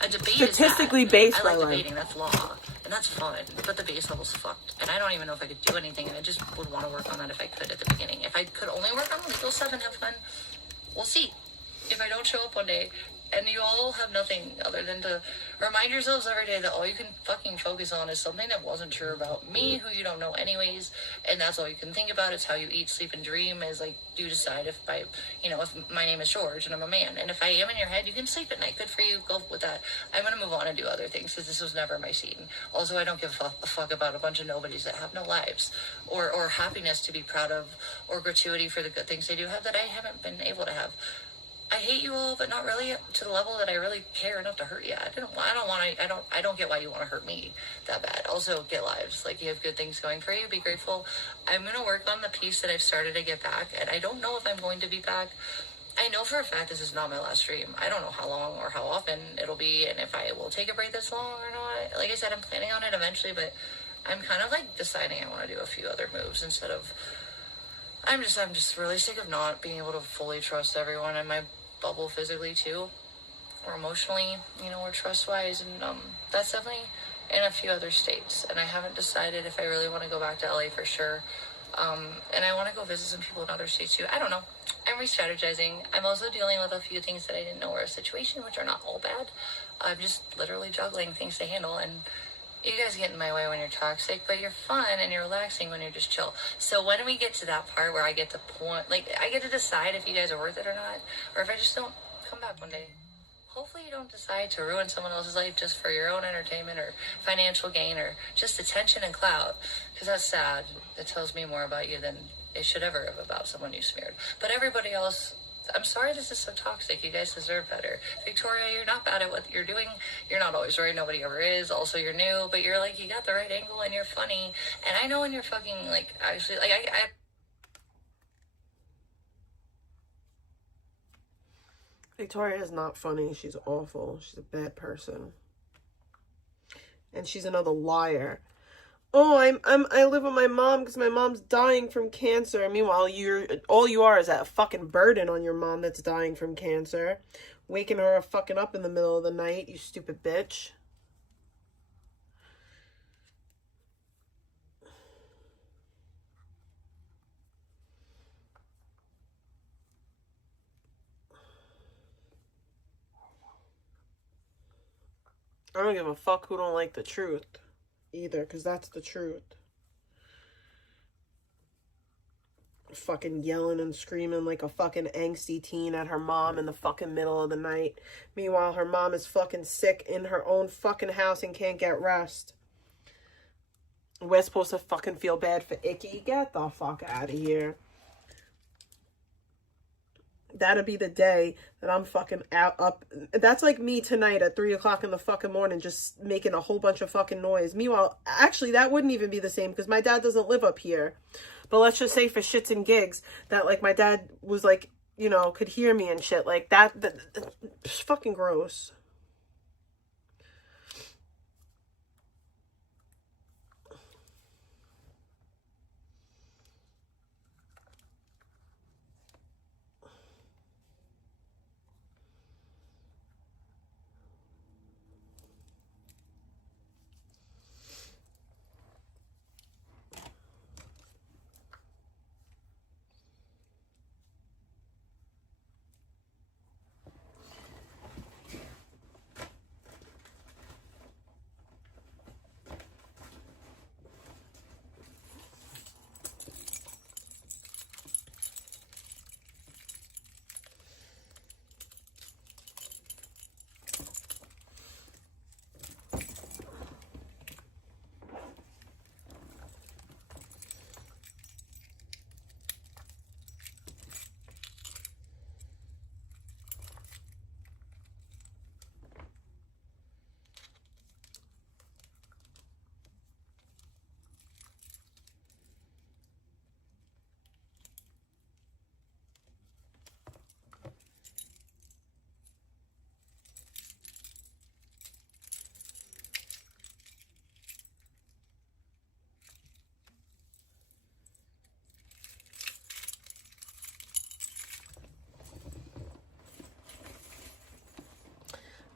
debate Statistically is based, I like my life. debating, that's law, and that's fun, but the base level's fucked, and I don't even know if I could do anything, and I just would want to work on that if I could at the beginning. If I could only work on legal stuff and have fun, we'll see. If I don't show up one day, and you all have nothing other than to remind yourselves every day that all you can fucking focus on is something that wasn't true about me, who you don't know anyways, and that's all you can think about. It's how you eat, sleep, and dream is like, you decide if if my name is George and I'm a man, and if I am in your head, you can sleep at night. Good for you, go with that. I'm gonna move on and do other things, because this was never my scene. Also, I don't give a fuck about a bunch of nobodies that have no lives, or happiness to be proud of, or gratuity for the good things they do have that I haven't been able to have. I hate you all, but not really to the level that I really care enough to hurt you. I don't get why you want to hurt me that bad. Also, get lives. Like, you have good things going for you. Be grateful. I'm going to work on the piece that I've started to get back, and I don't know if I'm going to be back. I know for a fact this is not my last stream. I don't know how long or how often it'll be, and if I will take a break this long or not. Like I said, I'm planning on it eventually, but I'm kind of like deciding I want to do a few other moves instead of... I'm just really sick of not being able to fully trust everyone in my bubble physically too, or emotionally, or trust-wise, and that's definitely in a few other states, and I haven't decided if I really want to go back to LA for sure, and I want to go visit some people in other states too. I don't know. I'm re-strategizing. I'm also dealing with a few things that I didn't know were a situation, which are not all bad. I'm just literally juggling things to handle, and you guys get in my way when you're toxic, but you're fun and you're relaxing when you're just chill. So when we get to that part where I get to I get to decide if you guys are worth it or not, or if I just don't come back one day. Hopefully you don't decide to ruin someone else's life just for your own entertainment or financial gain or just attention and clout, because that's sad. It tells me more about you than it should ever have about someone you smeared. But everybody else, I'm sorry this is so toxic. You guys deserve better. Victoria, you're not bad at what you're doing. You're not always right. Nobody ever is. Also, you're new, but you're like, you got the right angle and you're funny. And I know when you're fucking, actually, I Victoria is not funny. She's awful. She's a bad person. And she's another liar. Oh, I live with my mom because my mom's dying from cancer. Meanwhile, all you are is that fucking burden on your mom that's dying from cancer. Waking her fucking up in the middle of the night, you stupid bitch. I don't give a fuck who don't like the truth either, because that's the truth. fucking yelling and screaming like a fucking angsty teen at her mom in the fucking middle of the night. Meanwhile, her mom is fucking sick in her own fucking house and can't get rest. We're supposed to fucking feel bad for Icky? Get the fuck out of here. That'll be the day that I'm fucking up. That's like me tonight at 3 o'clock in the fucking morning, just making a whole bunch of fucking noise. Meanwhile, actually, that wouldn't even be the same because my dad doesn't live up here. But let's just say for shits and gigs that, like, my dad was like, you know, could hear me and shit like that. It's fucking gross.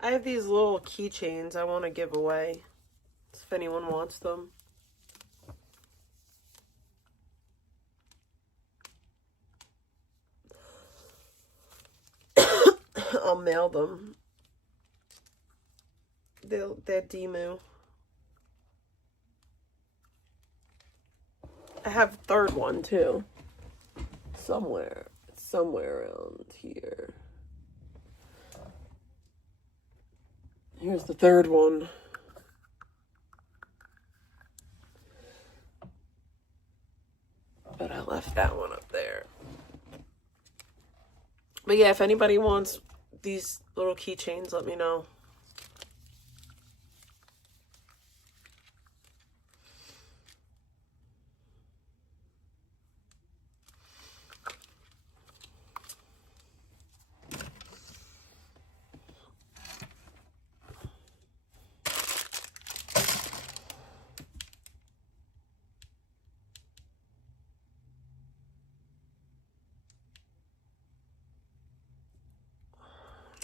I have these little keychains I want to give away, if anyone wants them. I'll mail them. They're Demu. I have a third one too. Somewhere around here. Here's the third one. But I left that one up there. But yeah, if anybody wants these little keychains, let me know.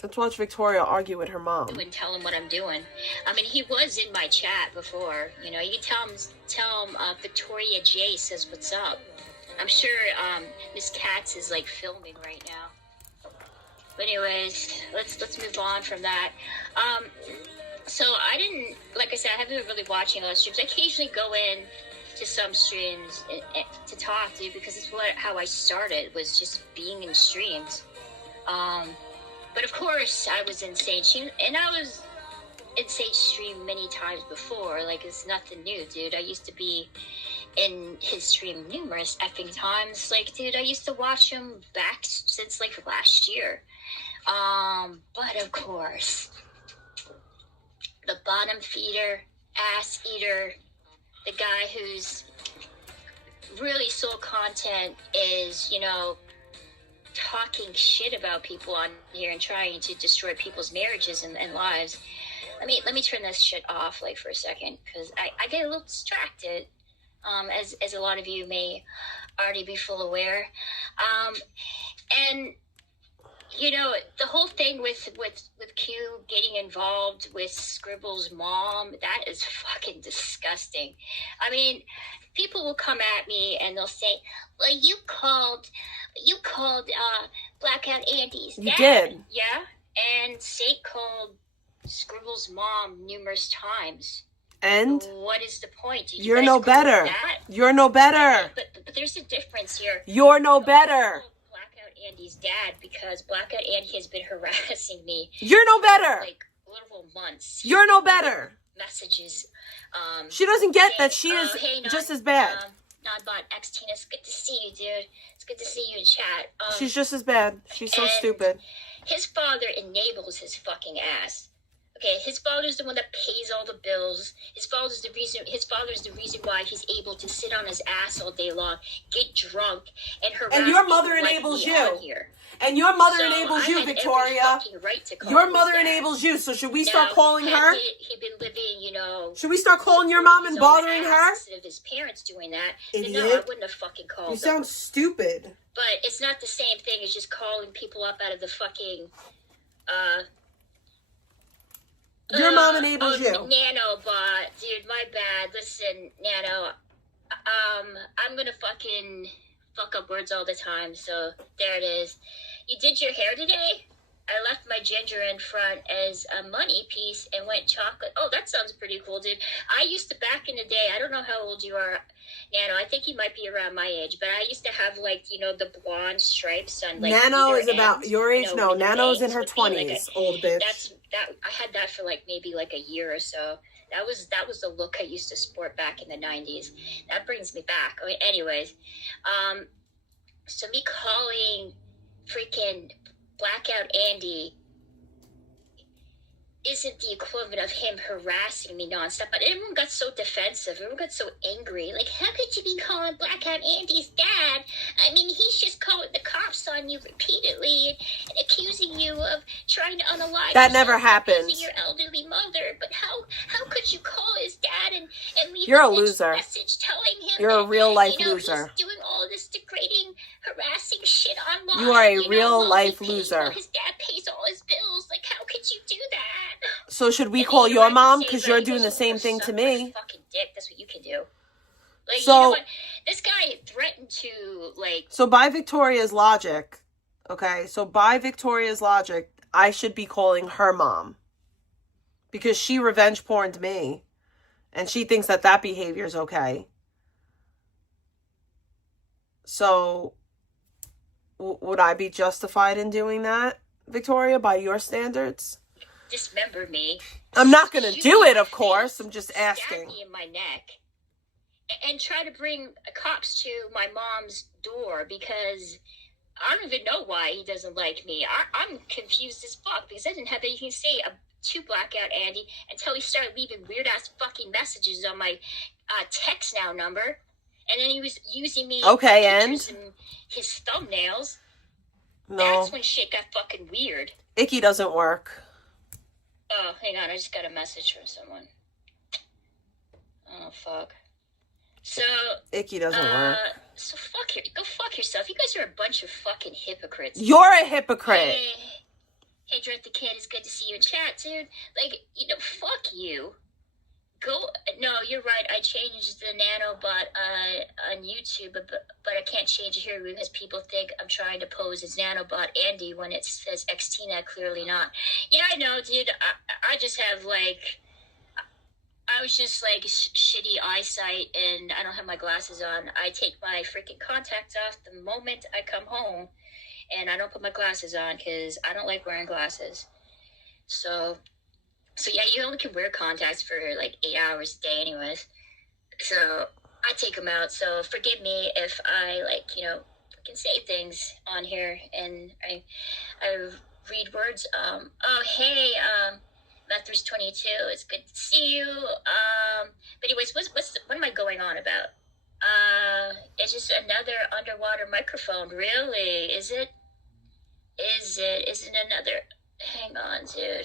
Let's watch Victoria argue with her mom. And tell him what I'm doing. I mean, he was in my chat before. You know, you can tell him Victoria J says what's up. I'm sure Miss Katz is like filming right now. But anyways, let's move on from that. So I didn't, like I said, I haven't been really watching those streams. I occasionally go in to some streams to talk to, because it's how I started, was just being in streams. But of course, I was in Sage Stream, and I was in Sage Stream many times before. Like, it's nothing new, dude. I used to be in his stream numerous effing times. Like, dude, I used to watch him back since, like, last year. But of course, the bottom feeder, ass eater, the guy who's really sole content is, you know, talking shit about people on here and trying to destroy people's marriages and lives. Let me turn this shit off, like, for a second, because I get a little distracted, as a lot of you may already be full aware. And you know, the whole thing with Q getting involved with Scribble's mom, that is fucking disgusting. I mean, people will come at me and they'll say, well, you called Blackout Andy's dad. You did. Yeah, and Sate called Scribble's mom numerous times. And what is the point? Did you you're guys no call better. that? You're no better. But there's a difference here. You're no better. Blackout Andy's dad, because Blackout Andy has been harassing me. You're no better. Like literal months. You're no better. Messages. She doesn't get saying, that she is hey, just as bad. Nonbot X Tina, it's good to see you, dude. It's good to see you in chat. She's just as bad. She's so stupid. His father enables his fucking ass. Okay, his father's the one that pays all the bills. His father's the reason why he's able to sit on his ass all day long, get drunk, and harass And your mother people enables like me you. on here. And your mother So enables I you, had every Victoria. fucking right to call Your his mother dad. enables you. So should we Now, start calling had her? He'd been living, you know. Should we start calling your mom and his own bothering ass her? Instead of his parents doing that, then no, I Idiot. wouldn't have fucking called You them. sound stupid. But it's not the same thing as just calling people up out of the fucking, Your mom enables you. Nanobot, dude, my bad. Listen, Nano, I'm gonna fucking fuck up words all the time, so there it is. You did your hair today? I left my ginger in front as a money piece and went chocolate. Oh, that sounds pretty cool, dude. I used to, back in the day, I don't know how old you are, Nano. I think you might be around my age, but I used to have, like, you know, the blonde stripes on, like, Nano either is about ends, your age. you know, No, where the Nano's in bangs her would be like 20s, old bitch. I had that for, like, maybe, like, a year or so. That was the look I used to sport back in the 90s. That brings me back. I mean, anyways, so me calling freaking Blackout Andy isn't the equivalent of him harassing me nonstop. But everyone got so defensive. Everyone got so angry. Like, how could you be calling Blackout Andy's dad? I mean, he's just calling the cops on you repeatedly and accusing you of trying to unalive That never yourself, happened. abusing your elderly mother. But how could you call his dad and leave You're a bitch loser. message telling him You're a that, real life you know, loser. he's doing all this degrading, harassing shit online. You are a you know, real while life he pays, loser. while his dad pays all his bills. Like, how could you do that? So should we And call you your have to mom? say, Because like, you're you doing the guys same wanna thing to suck me. my fucking dick. That's what you can do. Like, So- you know what? This guy threatened to, like, So by Victoria's logic, okay, so by Victoria's logic, I should be calling her mom. Because she revenge porned me. And she thinks that that behavior is okay. So, would I be justified in doing that, Victoria, by your standards? dismember me. I'm not going to shoot do me it, in the of course. face, I'm just stab asking. me in my neck, and try to bring cops to my mom's door because I don't even know why he doesn't like me. I'm confused as fuck because I didn't have anything to say to Blackout Andy until he started leaving weird ass fucking messages on my text now number, and then he was using me Okay, and his thumbnails. no, That's when shit got fucking weird. Icky doesn't work. Oh, hang on, I just got a message from someone. Oh fuck. So Icky doesn't work. So go fuck yourself. You guys are a bunch of fucking hypocrites. You're a hypocrite. Hey, Drake the Kid, it's good to see you in chat, dude. Like, you know, fuck you. No, you're right. I changed the nanobot on YouTube, but I can't change it here because people think I'm trying to pose as nanobot Andy when it says Xtina. Clearly not. Yeah, I know, dude. I just have like, I was just like shitty eyesight, and I don't have my glasses on. I take my freaking contacts off the moment I come home, and I don't put my glasses on because I don't like wearing glasses. So yeah, you only can wear contacts for like 8 hours a day anyways. So I take them out. So forgive me if I can say things on here and I read words. Oh, hey, Matthews 22, it's good to see you. But anyways, what am I going on about? It's just another underwater microphone. Really? Is it? Isn't another? Hang on, dude.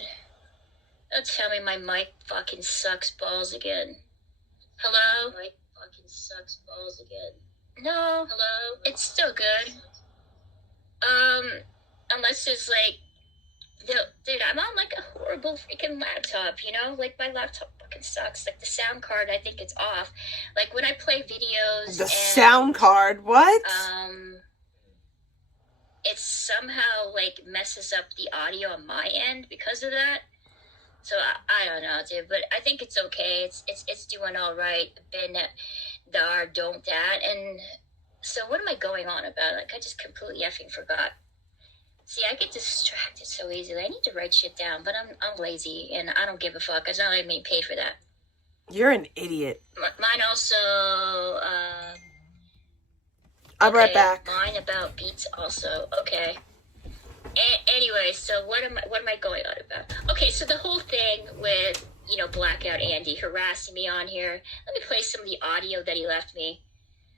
Don't tell me my mic fucking sucks balls again. Hello? Mic fucking sucks balls again. No. Hello? It's still good. Unless it's like, dude, I'm on like a horrible freaking laptop, you know? Like my laptop fucking sucks. Like the sound card, I think it's off. Like when I play videos. The sound card? What? It somehow like messes up the audio on my end because of that. So I don't know, dude, but I think it's okay. It's doing all right. Been dar, don't that, and so what am I going on about? Like I just completely effing forgot. See, I get distracted so easily. I need to write shit down, but I'm lazy and I don't give a fuck. It's not like me pay for that. You're an idiot. Mine also. I'll be right back. Mine about beats also. Okay. Anyway, so what am I going on about? Okay, so the whole thing with, you know, Blackout Andy harassing me on here. Let me play some of the audio that he left me,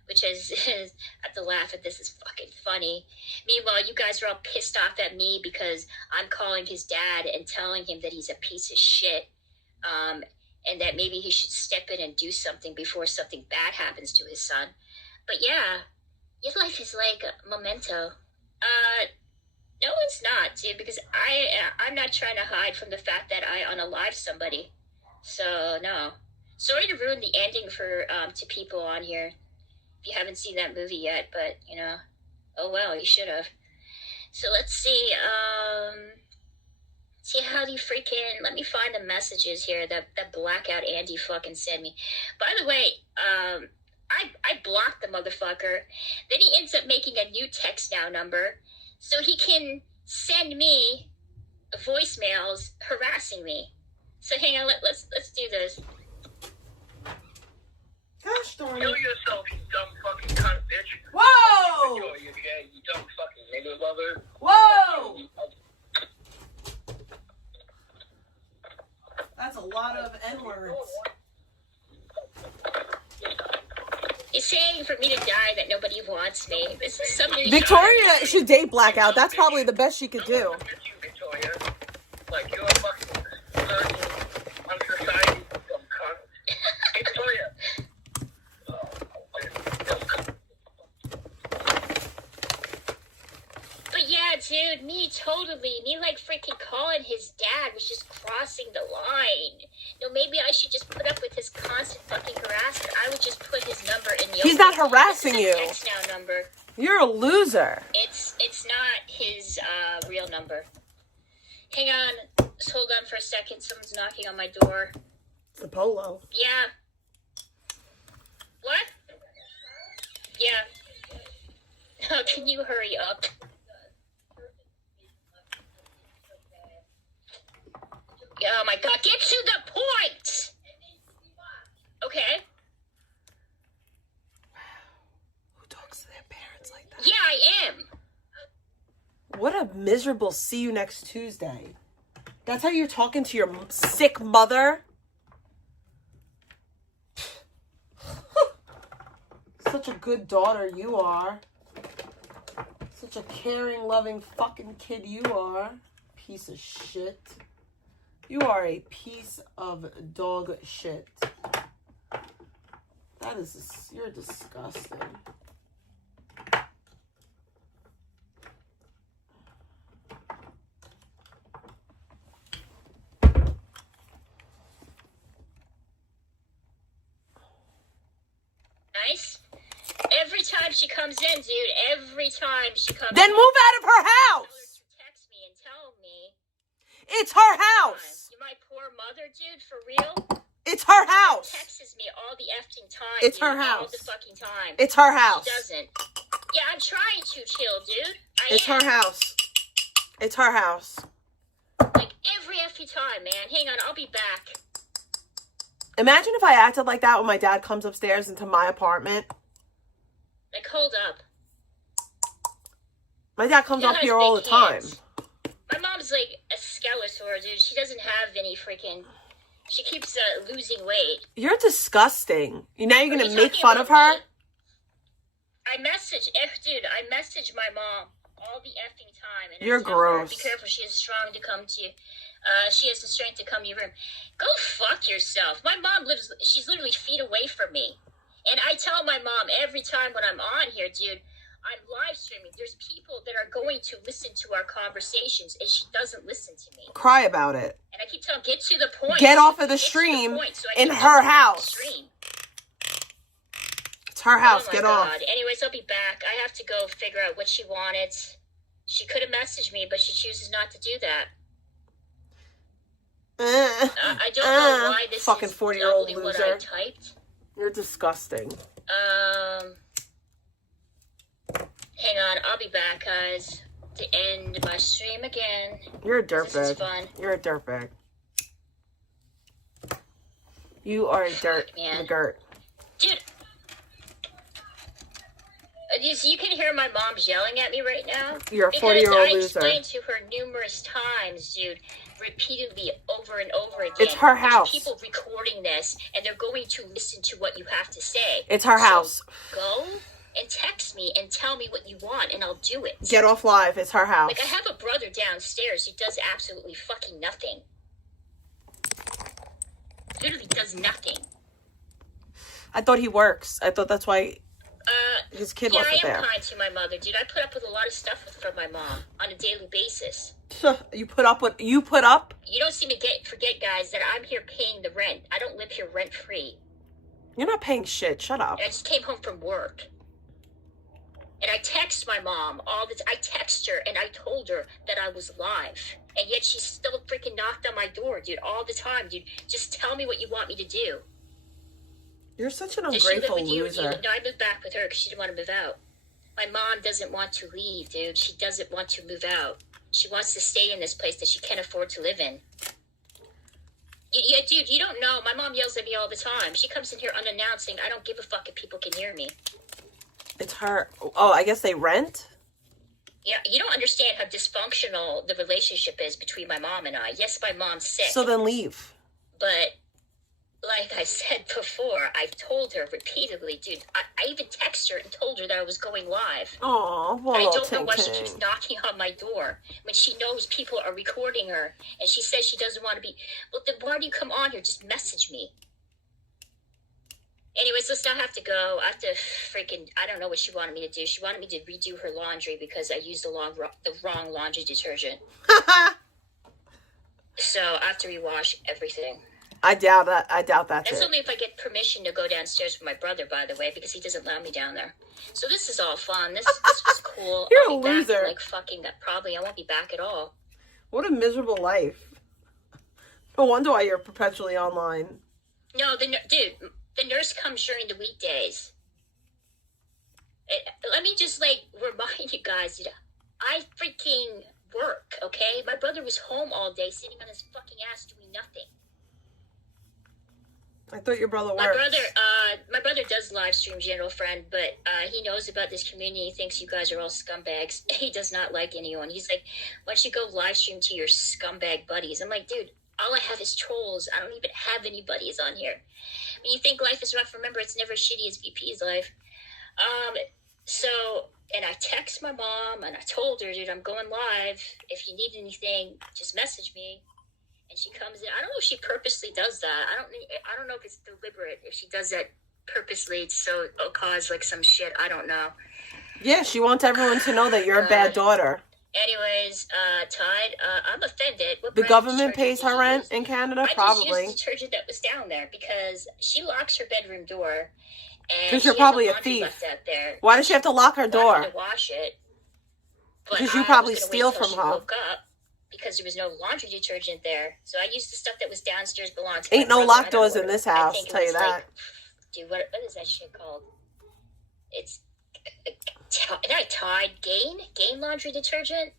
which is I have to laugh at this. It's fucking funny. Meanwhile, you guys are all pissed off at me because I'm calling his dad and telling him that he's a piece of shit, and that maybe he should step in and do something before something bad happens to his son. But yeah, your life is like a memento. No, it's not, dude, because I'm not trying to hide from the fact that I unalived somebody. So, no. Sorry to ruin the ending for to people on here. If you haven't seen that movie yet, but, you know, oh well, you should have. So let's see, see how do you freaking, let me find the messages here that Blackout Andy fucking sent me. By the way, I blocked the motherfucker. Then he ends up making a new text now number so he can send me voicemails harassing me. So hang on, let's do this. Gosh darn Kill it. yourself, you dumb fucking cunt, bitch. Whoa! You dumb fucking nigga lover. Whoa! That's a lot of N-words. He's saying for me to die that nobody wants me. This is something. Victoria should date Blackout. That's probably the best she could do. Victoria. Like, you're a fucking burden on society, you dumb cunt. Victoria. But yeah, dude, me like freaking calling his dad was just crossing the line. No, maybe I should just put up with his constant fucking harassment. I would just put his number in the. He's not harassing you. Text now number. You're a loser. It's not his real number. Hang on, just hold on for a second. Someone's knocking on my door. It's the polo. Yeah. What? Yeah. Oh, can you hurry up? Oh my god, get to the point! Okay. Who talks to their parents like that? Yeah, I am. What a miserable see you next Tuesday. That's how you're talking to your sick mother? Such a good daughter you are. Such a caring, loving fucking kid you are. Piece of shit. You are a piece of dog shit. That is, you're disgusting. Nice. Every time she comes in, dude, every time she comes Then in, move out of her house! text me and tell me. It's her house! You my poor mother, dude, for real? It's her house! Texts me all the effing time. It's dude, her house. All the fucking time. It's her house. She doesn't. Yeah, I'm trying to chill, dude. It's her house. It's her house. Like every effing time, man. Hang on, I'll be back. Imagine if I acted like that when my dad comes upstairs into my apartment. Like, hold up. My dad comes He up has here all the big time. hands. My mom's like a Skeletor, dude. She doesn't have any freaking... She keeps losing weight. You're disgusting. Now you're Are going you to make talking fun of about her? me? I message my mom all the effing time. And You're I tell her, gross. be careful, she has strong to come to you. She has the strength to come to your room. Go fuck yourself. My mom she's literally feet away from me. And I tell my mom every time when I'm on here, dude, I'm live streaming. There's people that are going to listen to our conversations, and she doesn't listen to me. Cry about it. And I keep telling her, get to the point. Get off of the Get to stream point, so I in can her get to the house. stream. It's her house. Oh my Get God. off. Anyways, I'll be back. I have to go figure out what she wanted. She could have messaged me, but she chooses not to do that. I don't know why this fucking is 40-year-old doubly what I loser. typed. You're disgusting. Hang on, I'll be back, guys. To end my stream again. You're a This is dirtbag. fun. You're a dirtbag. You are a Man. McGirt. Dude. You can hear my mom's yelling at me right now. You're a because 40-year-old I loser. explained to her numerous times, dude, repeatedly over and over again. It's her There's house. people recording this, and they're going to listen to what you have to say. It's her house. Go and text me and tell me what you want, and I'll do it. Get off live. It's her house. Like, I have a brother downstairs who does absolutely fucking nothing. Literally does nothing. I thought he works. I thought that's why his kid Yeah, wasn't I am there. kind to my mother, dude. I put up with a lot of stuff from my mom on a daily basis. You put up with you put up? You don't seem to forget, guys, that I'm here paying the rent. I don't live here rent free. You're not paying shit. Shut up. And I just came home from work. And I text my mom all the time. I text her and I told her that I was live. And yet she still freaking knocked on my door, dude, all the time, dude. Just tell me what you want me to do. You're such an Does she live ungrateful with you? loser. No, I moved back with her because she didn't want to move out. My mom doesn't want to leave, dude. She doesn't want to move out. She wants to stay in this place that she can't afford to live in. Yeah, dude, you don't know. My mom yells at me all the time. She comes in here unannounced saying, I don't give a fuck if people can hear me. It's her. Oh, I guess they rent? Yeah, you don't understand how dysfunctional the relationship is between my mom and I. Yes, my mom's sick. So then leave. But like I said before, I've told her repeatedly, dude, I even texted her and told her that I was going live. Oh, well, I don't know why she keeps knocking on my door when she knows people are recording her and she says she doesn't want to be. Well, then why do you come on here? Just message me. Anyways, let's not have to go. I have to freaking, I don't know what she wanted me to do. She wanted me to redo her laundry because I used the wrong laundry detergent. So I have to rewash everything. I doubt that. I doubt that's That's it. only if I get permission to go downstairs with my brother, by the way, because he doesn't allow me down there. So this is all fun. This was cool. You're I'll a be loser. Back in, like fucking probably I won't be back at all. What a miserable life. No wonder why you're perpetually online. No, dude, the nurse comes during the weekdays. Let me just remind you guys, dude, I freaking work. Okay, my brother was home all day, sitting on his fucking ass doing nothing. I thought your brother worked. My brother does live stream, general friend, but he knows about this community. He thinks you guys are all scumbags. He does not like anyone. He's like, why don't you go live stream to your scumbag buddies? I'm like, dude, all I have is trolls. I don't even have any buddies on here. When you think life is rough, remember it's never as shitty as VP's life. And I text my mom and I told her, dude, I'm going live. If you need anything, just message me. And she comes in. I don't know if she purposely does that. I don't know if it's deliberate. If she does that purposely, so it'll cause some shit. I don't know. Yeah, she wants everyone to know that you're a bad daughter. Anyways, Tide, I'm offended. What The brand government detergent pays did her you rent use? in Canada, I probably. just used detergent that was down there because she locks her bedroom door. Because you're probably a thief. Left out there. Why does she have to lock her door? To wash it. Because you probably steal from her. Woke up because there was no laundry detergent there. So I used the stuff that was downstairs belonged to Ain't my no brother. locked doors in this house, I think tell you it was that. Dude, what is that shit called? It's Tide Gain laundry detergent.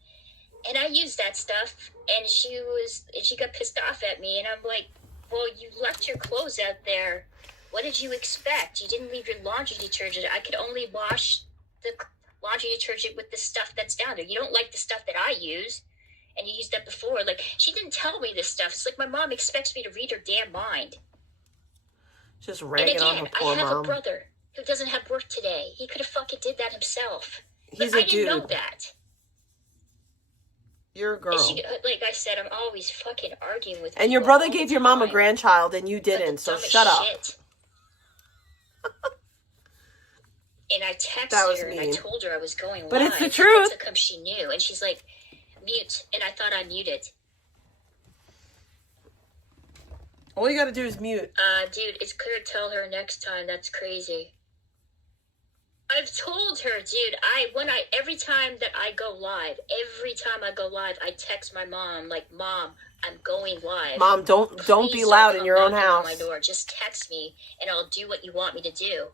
And I used that stuff, and she got pissed off at me, and I'm like, well, you left your clothes out there. What did you expect? You didn't leave your laundry detergent. I could only wash the laundry detergent with the stuff that's down there. You don't like the stuff that I use, and you used that before. She didn't tell me this stuff. It's like my mom expects me to read her damn mind. Just ragging on her poor I have mom. a brother who doesn't have work today. He could have fucking did that himself. He's but a I didn't know dude. that. You're a girl. Like I said, I'm always fucking arguing with And your people brother all gave the your mom a time. grandchild, and you didn't, so Dumbest shut up. shit. And I texted That was her and I mean. told her I was going live. But it's the truth. How come she knew? And she's like, mute. And I thought I muted. All you gotta do is mute. Dude, it's clear to tell her next time. That's crazy. I've told her, dude, every time I go live, I text my mom, like, Mom, I'm going live. Mom, don't be loud in your own house. On my door. Just text me, and I'll do what you want me to do.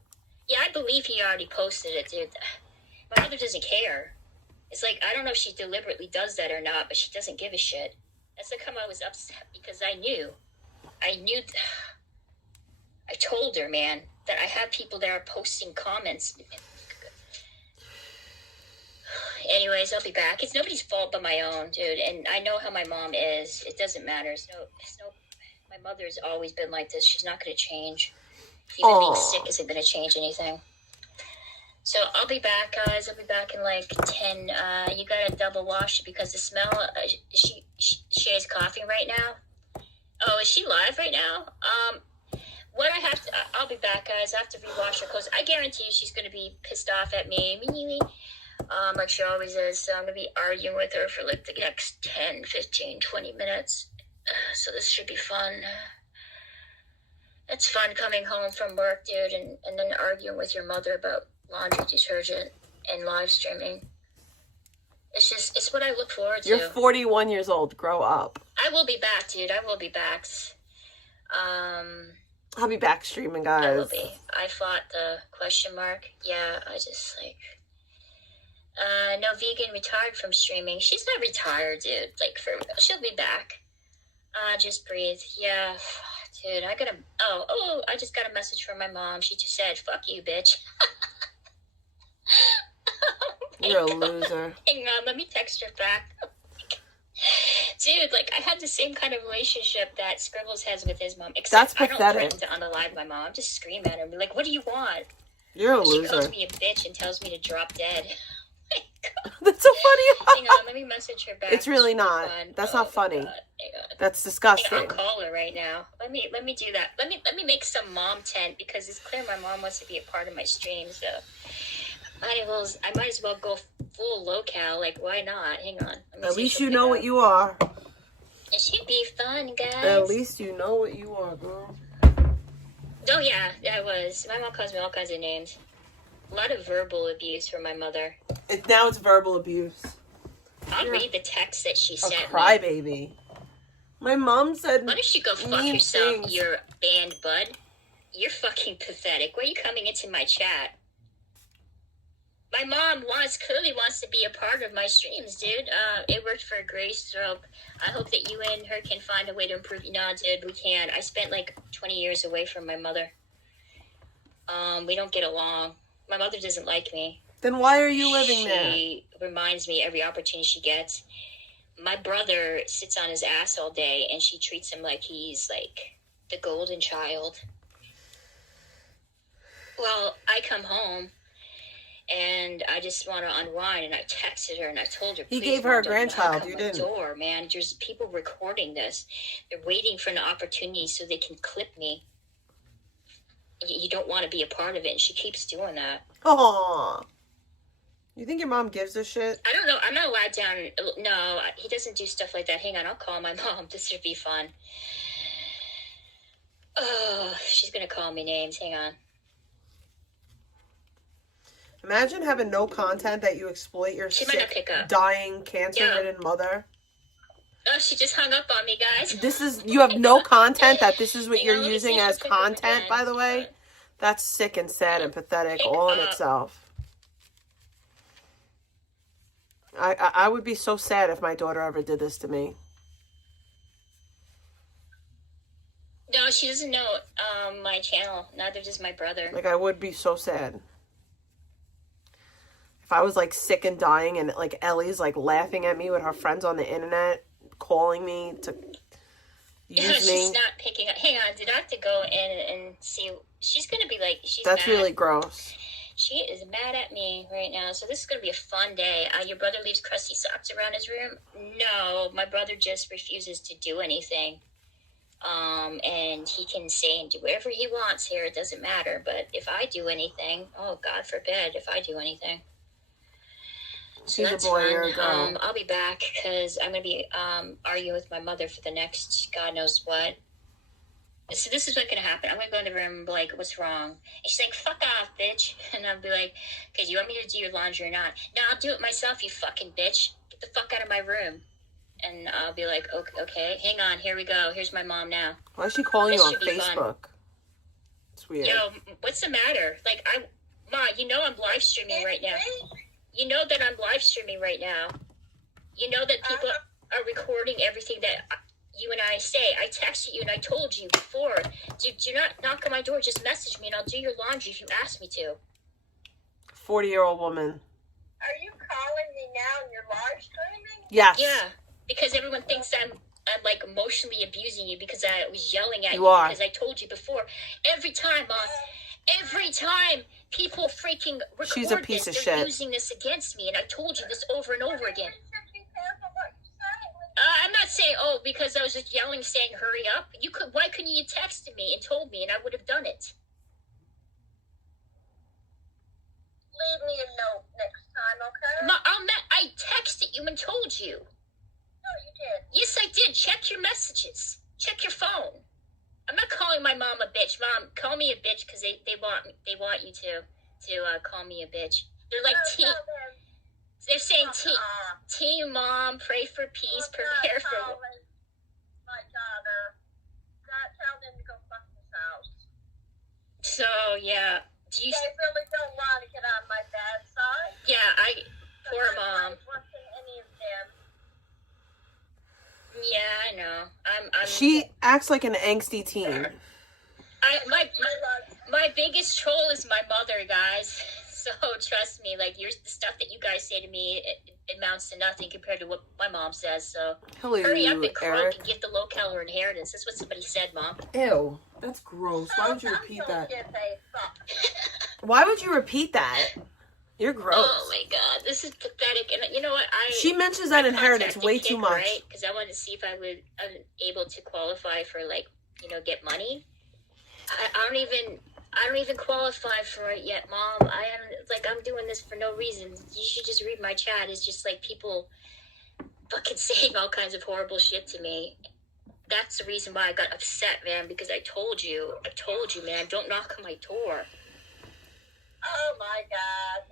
Yeah, I believe he already posted it, dude. My mother doesn't care. It's like, I don't know if she deliberately does that or not, but she doesn't give a shit. That's like how I was upset, because I knew. I told her, man, that I have people that are posting comments. Anyways, I'll be back. It's nobody's fault but my own, dude. And I know how my mom is. It doesn't matter. It's no. My mother's always been like this. She's not going to change. Even being sick isn't going to change anything. So I'll be back, guys. I'll be back in like 10. You got to double wash it because the smell. She is coughing right now. Oh, is she live right now? I'll be back, guys. I have to rewash her clothes. I guarantee you she's going to be pissed off at me. Like she always is. So I'm going to be arguing with her for like the next 10, 15, 20 minutes. So this should be fun. It's fun coming home from work, dude, and then arguing with your mother about laundry detergent and live streaming. It's what I look forward to. You're 41 years old. Grow up. I will be back, dude. I will be back. I'll be back streaming, guys. I will be. I fought the question mark. Yeah, I just like... no vegan retired from streaming. She's not retired, dude. Like, for real. She'll be back. Just breathe. Yeah, dude, I just got a message from my mom. She just said, fuck you, bitch. You're a loser. Hang on, let me text her back. Dude, like, I had the same kind of relationship that Scribbles has with his mom. Except That's pathetic. I don't threaten to unalive my mom. I just scream at her and be like, what do you want? You're a loser. She calls me a bitch and tells me to drop dead. That's so funny. Hang on, let me message her back. It's really not. That's not funny. That's disgusting. I'll call her right now. Let me do that. Let me make some mom tent because it's clear my mom wants to be a part of my stream. So I might as well go full locale. Like, why not? Hang on. At least you know what you are. It should be fun, guys. At least you know what you are, girl. Oh yeah, it was. My mom calls me all kinds of names. A lot of verbal abuse from my mother. Now it's verbal abuse. I'll read the text that she sent me. Crybaby. My mom said. Why don't you go fuck yourself, you band bud? You're fucking pathetic. Why are you coming into my chat? My mom clearly wants to be a part of my streams, dude. It worked for Grace, so I hope that you and her can find a way to improve. No, dude, we can't. I spent like 20 years away from my mother. We don't get along. My mother doesn't like me. Then why are you living there? She reminds me every opportunity she gets. My brother sits on his ass all day, and she treats him like he's like the golden child. Well, I come home, and I just want to unwind, and I texted her, and I told her, he gave her a grandchild. You didn't. Door, man. There's people recording this. They're waiting for an opportunity so they can clip me. You don't want to be a part of it, and she keeps doing that. Aww. You think your mom gives a shit? I don't know. I'm not allowed down. No, he doesn't do stuff like that. Hang on, I'll call my mom. This should be fun. Oh, she's going to call me names. Hang on. Imagine having no content that you exploit your sick, dying, cancer-ridden mother. Oh, she just hung up on me, guys. You have no content that this is what you're using as content, by the way? That's sick and sad and pathetic all in itself. I would be so sad if my daughter ever did this to me. No, she doesn't know my channel. Neither does my brother. Like, I would be so sad. If I was, like, sick and dying and, like, Ellie's, like, laughing at me with her friends on the internet, calling me to use me. She's not picking up. Hang on, did I have to go in and see? She's going to be like, That's mad. really gross. She is mad at me right now, so this is going to be a fun day. Your brother leaves crusty socks around his room? No, my brother just refuses to do anything. And he can say and do whatever he wants here. It doesn't matter. But if I do anything, oh, God forbid, if I do anything. So He's that's a boy, fun. you're a girl. I'll be back because I'm going to be arguing with my mother for the next God knows what. So this is what's gonna happen. I'm gonna go in the room and be like, "What's wrong?" And she's like, "Fuck off, bitch." And I'll be like, "Okay, do you want me to do your laundry or not?" "No, I'll do it myself, you fucking bitch. Get the fuck out of my room." And I'll be like, "Okay, hang on. Here we go. Here's my mom now." Why is she calling This you on should be fun. Facebook? It's weird. Yo, what's the matter? Like, Ma, you know I'm live streaming right now. You know that I'm live streaming right now. You know that people are recording everything that you and I say. I texted you and I told you before. Do not knock on my door. Just message me and I'll do your laundry if you ask me to. 40-year-old woman. Are you calling me now and you're live streaming? Yes. Yeah, because everyone thinks I'm like emotionally abusing you because I was yelling at you. You are. Because I told you before. Every time, people freaking record She's a piece this. of They're shit. using this against me, and I told you this over and over again. I'm not saying, because I was just yelling, saying, hurry up. Why couldn't you text me and told me, and I would have done it? Leave me a note next time, okay? I texted you and told you. No, you did. Yes, I did. Check your messages. Check your phone. I'm not calling my mom a bitch. Mom, call me a bitch because they want you to call me a bitch. They're like they're saying team mom, pray for peace, prepare for. My daughter. Tell them to go fuck themselves. So yeah, They really don't want to get on my bad side. Yeah, poor mom. Watching any of them. Yeah, I know. She acts like an angsty teen. My biggest troll is my mother, guys. So trust me, like the stuff that you guys say to me, it amounts to nothing compared to what my mom says. So Hello, hurry up and croak Eric. and give the locale her inheritance. That's what somebody said, Mom. Ew, that's gross. Why would you repeat that? Yes, they fuck. Why would you repeat that? You're gross. Oh my god, this is pathetic. And you know what? She mentions that inheritance way too much. Right? Because I wanted to see if I'm able to qualify for get money. I don't even qualify for it yet, Mom. I'm doing this for no reason. You should just read my chat. It's just like people fucking saying all kinds of horrible shit to me. That's the reason why I got upset, man, because I told you, man, don't knock on my door. Oh my god.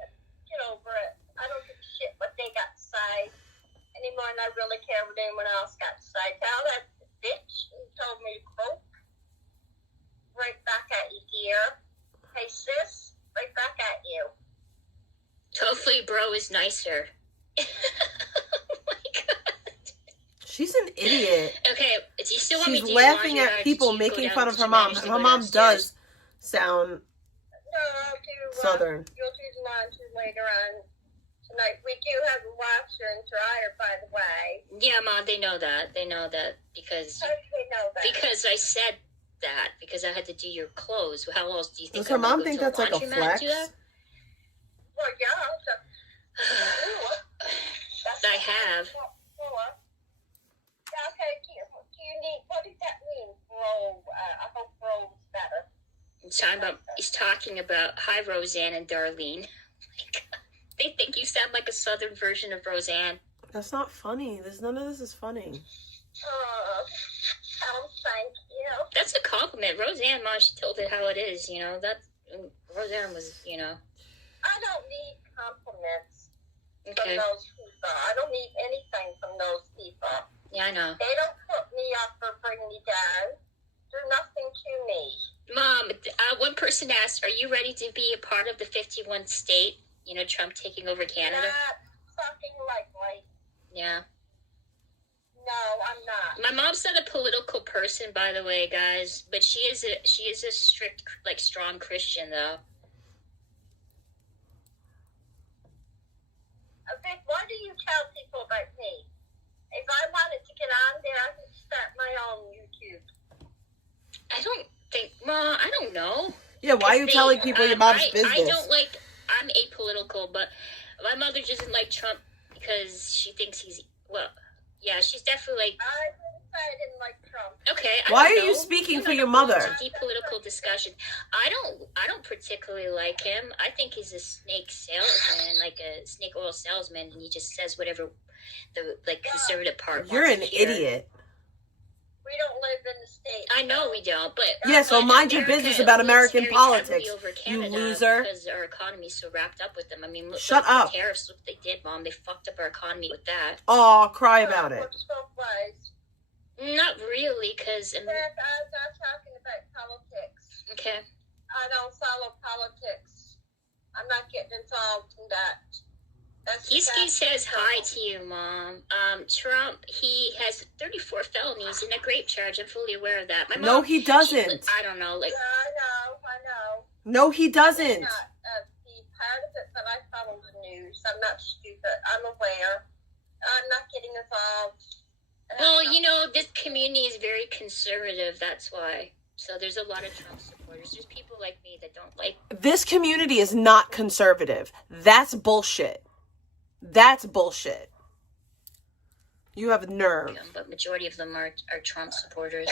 Get over it. I don't give a shit what they got to say anymore, and I really care what anyone else got to say. Tell that bitch who told me to croak. Right back at you, dear. Hey, sis, right back at you. Hopefully, bro is nicer. Oh my god. She's an idiot. Okay, do you still want me to She's do your laughing laundry, at or people did you go making down- fun of did her you mom. manage to Her go mom downstairs? does sound No, I'll do, Southern. You'll do the laundry later on tonight. We do have a washer and dryer, by the way. Yeah, Mom, they know that. They know that because How do they know that? because I said that because I had to do your clothes. How else do you think? Does her I'm gonna mom go think to that's like a laundromat and flex? do that? Well, yeah. I have. Okay, do you need, what does that mean, bro? I hope bro's better. He's talking about hi, Roseanne and Darlene. They think you sound like a southern version of Roseanne. That's not funny. None of this is funny. Thank you. That's a compliment. Roseanne, Mom, she told it how it is, Roseanne was, I don't need compliments from Okay. those people. I don't need anything from those people. Yeah, I know. They don't put me up or bring me down. They're nothing to me. Mom, one person asked, are you ready to be a part of the 51st state? Trump taking over Canada? Not fucking likely. Yeah. No, I'm not. My mom's not a political person, by the way, guys, but she is a strict, strong Christian, though. Vic, why do you tell people about me? If I wanted to get on there, I could start my own YouTube. I don't know. Yeah, why are you telling people your mom's business? I'm apolitical, but my mother doesn't like Trump because she thinks she's definitely like. I didn't say I didn't like Trump. Okay. Why are you speaking for your mother? It's a deep political discussion. I don't particularly like him. I think he's a snake salesman, like a snake oil salesman, and he just says whatever the conservative part You're wants an to hear. idiot. We don't live in the States. I know we don't, but Yeah, so mind your business about American politics, you loser. Because our economy's so wrapped up with them. I mean, look, Shut up. The tariffs, look what they did, Mom. They fucked up our economy with that. Oh, cry about it. Not really, because... I'm not talking about politics. Okay. I don't follow politics. I'm not getting involved in that. Heski says hi to you, Mom. Trump, he has 34 felonies and a grape charge. I'm fully aware of that. My mom, No, he doesn't. I don't know. Like, yeah, I know. No, he doesn't. I'm not be part of it, but I follow the news. I'm not stupid. I'm aware. I'm not getting involved. Well, you know, this community is very conservative. That's why. So there's a lot of Trump supporters. There's people like me that don't like... This community is not conservative. That's bullshit. That's bullshit. You have nerve. But majority of them are Trump supporters.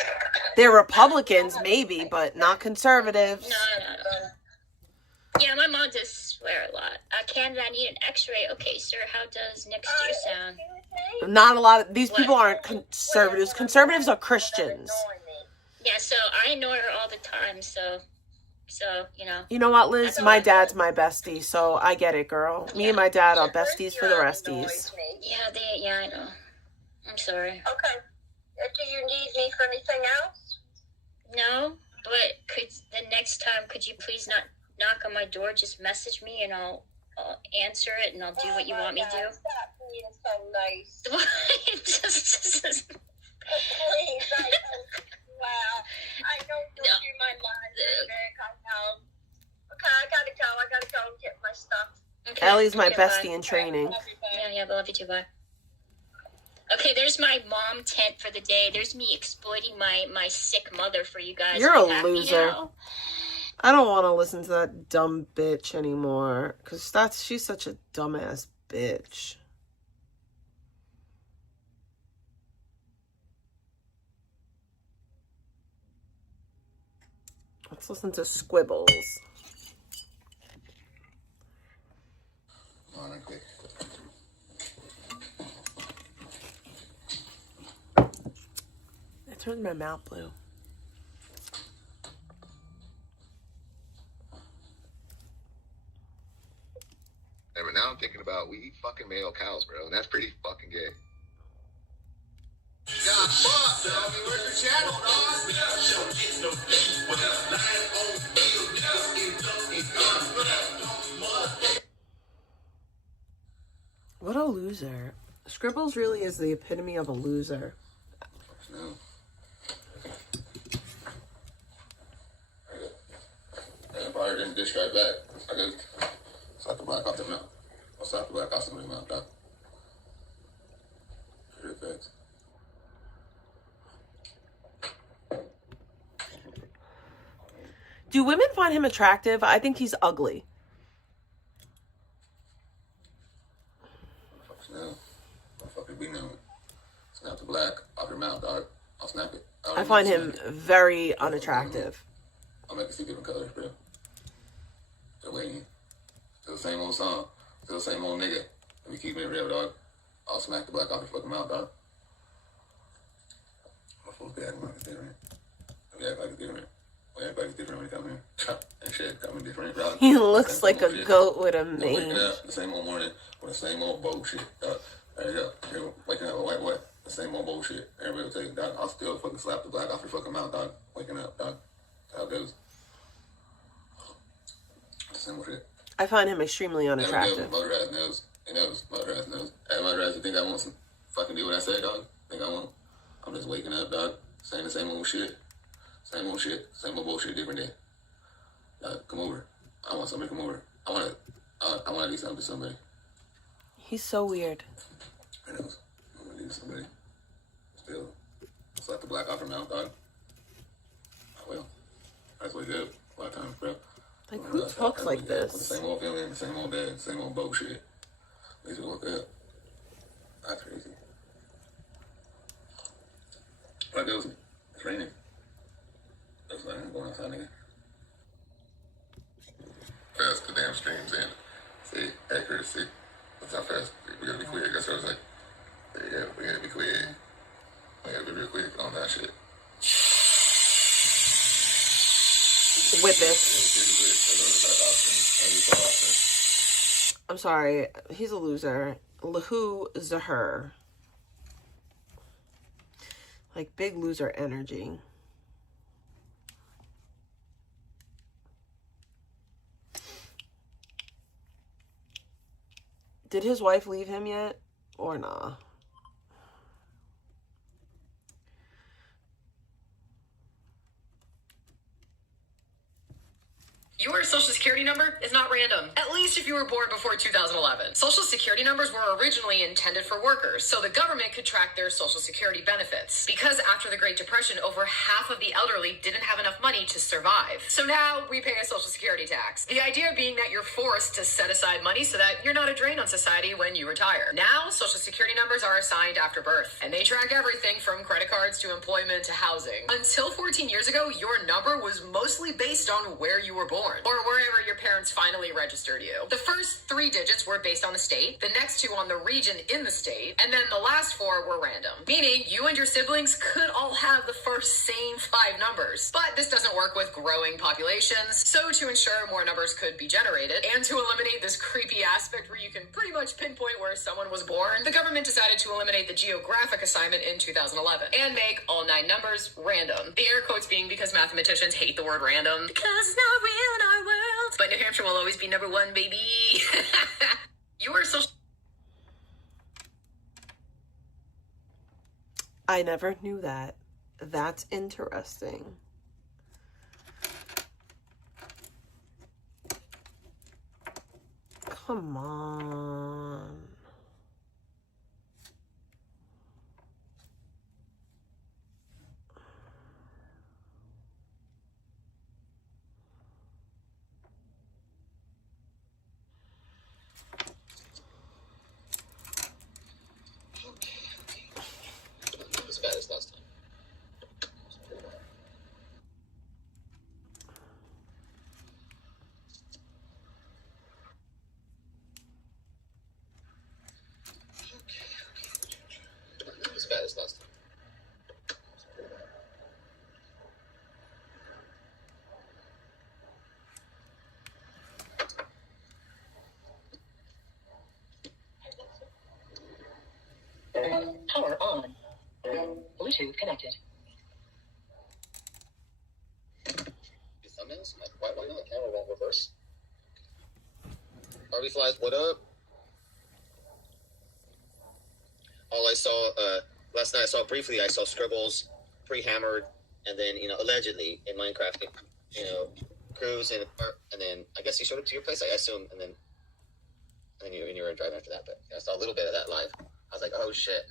They're Republicans, maybe, but not conservatives. No. Yeah, my mom does swear a lot. Canada, I need an x-ray. Okay, sir, how does next year sound? Not a lot of... These people aren't conservatives. Conservatives are Christians. Yeah, so I annoy her all the time, so, you know. You know what, Liz? My dad's my bestie, so I get it, girl. Me and my dad are besties for the resties. Yeah, I know. I'm sorry. Okay. Do you need me for anything else? No, but the next time, could you please not knock on my door? Just message me and I'll answer it and I'll do what you want me to do. Stop being so nice. Just please, wow. I don't do my life. I know. Okay, I gotta go and get my stuff. Okay. Ellie's my Okay, bestie bye. in training. Yeah, but love you too, bye. Okay, there's my mom tent for the day. There's me exploiting my sick mother for you guys. You're Are a you happy loser. now? I don't want to listen to that dumb bitch anymore. Because she's such a dumbass bitch. Let's listen to Squibbles. I turned my mouth blue. Yeah, but now I'm thinking about we eat fucking male cows, bro, and that's pretty fucking gay. God, fuck, I mean, where's your channel, What a loser. Scribbles really is the epitome of a loser. No. I probably didn't dish right back. I just slap the black off the mouth. I'll slap the black off the mouth, dog. Sure effects. Do women find him attractive? I think he's ugly. No. Motherfucker, be known. Snap the black off your mouth, dog. I'll snap it. I find him very unattractive. I'll make it see different colors, bro. Still waiting. Still the same old song. Still the same old nigga. If we keeping it real, dog, I'll smack the black off your fucking mouth, dog. My folks be acting like it's different. We act like it's different. We act like it's different when we come here. And shit, coming different, dog. He looks like a goat with a mane. Waking up the same old morning with the same old bullshit, dog. There you go. You're waking up with white what? The same old bullshit. Everybody will tell you, dog, I'll still fucking slap the black off your fucking mouth, dog. Waking up, dog. That's how it goes. Same old shit. I find him extremely unattractive. Motor ass knows. He knows. Motor ass knows. Hey, motor ass, you think I want some fucking do what I say, dog? Think I won't? I'm just waking up, dog. Saying the same old shit. Same old shit. Same old bullshit, different day. Dog, come over. I want somebody to come over. I want to do something to somebody. He's so weird. I know. I want to do somebody. Still. Slap the black off her mouth, dog. I will. That's what he did a lot of times, bro. Like, who talks like this? The same old feeling, the same old dad, the same old bullshit. They just woke up. That's crazy. What goes? It's raining. Looks like I'm going outside again. Fast the damn streams in. See, accuracy. That's how fast. We gotta be quick. That's what I was like. There you go. We gotta be quick. We gotta be real quick on that shit. I'm sorry, he's a loser. Lahu Zahur. Like big loser energy. Did his wife leave him yet? Or nah? Your social security number is not random, at least if you were born before 2011. Social security numbers were originally intended for workers, so the government could track their social security benefits. Because after the Great Depression, over half of the elderly didn't have enough money to survive. So now we pay a social security tax. The idea being that you're forced to set aside money so that you're not a drain on society when you retire. Now, social security numbers are assigned after birth, and they track everything from credit cards to employment to housing. Until 14 years ago, your number was mostly based on where you were born, or wherever your parents finally registered you. The first 3 digits were based on the state, the next 2 on the region in the state, and then the last 4 were random, meaning you and your siblings could all have the first same 5 numbers. But this doesn't work with growing populations, so to ensure more numbers could be generated, and to eliminate this creepy aspect where you can pretty much pinpoint where someone was born, the government decided to eliminate the geographic assignment in 2011, and make all 9 numbers random. The air quotes being because mathematicians hate the word random, because it's not real in our world. But New Hampshire will always be number 1, baby. Your social... I never knew that. That's interesting. Come on. As bad as last time. As bad as last time. Power on. Bluetooth connected. These thumbnails? Like, why not? The camera won't reverse. Harvey Flies, what up? All I saw, last night I saw briefly, I saw scribbles, pre-hammered, and then, allegedly in Minecraft, Cruz and then I guess he showed up to your place, I assume, and then you were driving after that, but I saw a little bit of that live. I was like, oh shit.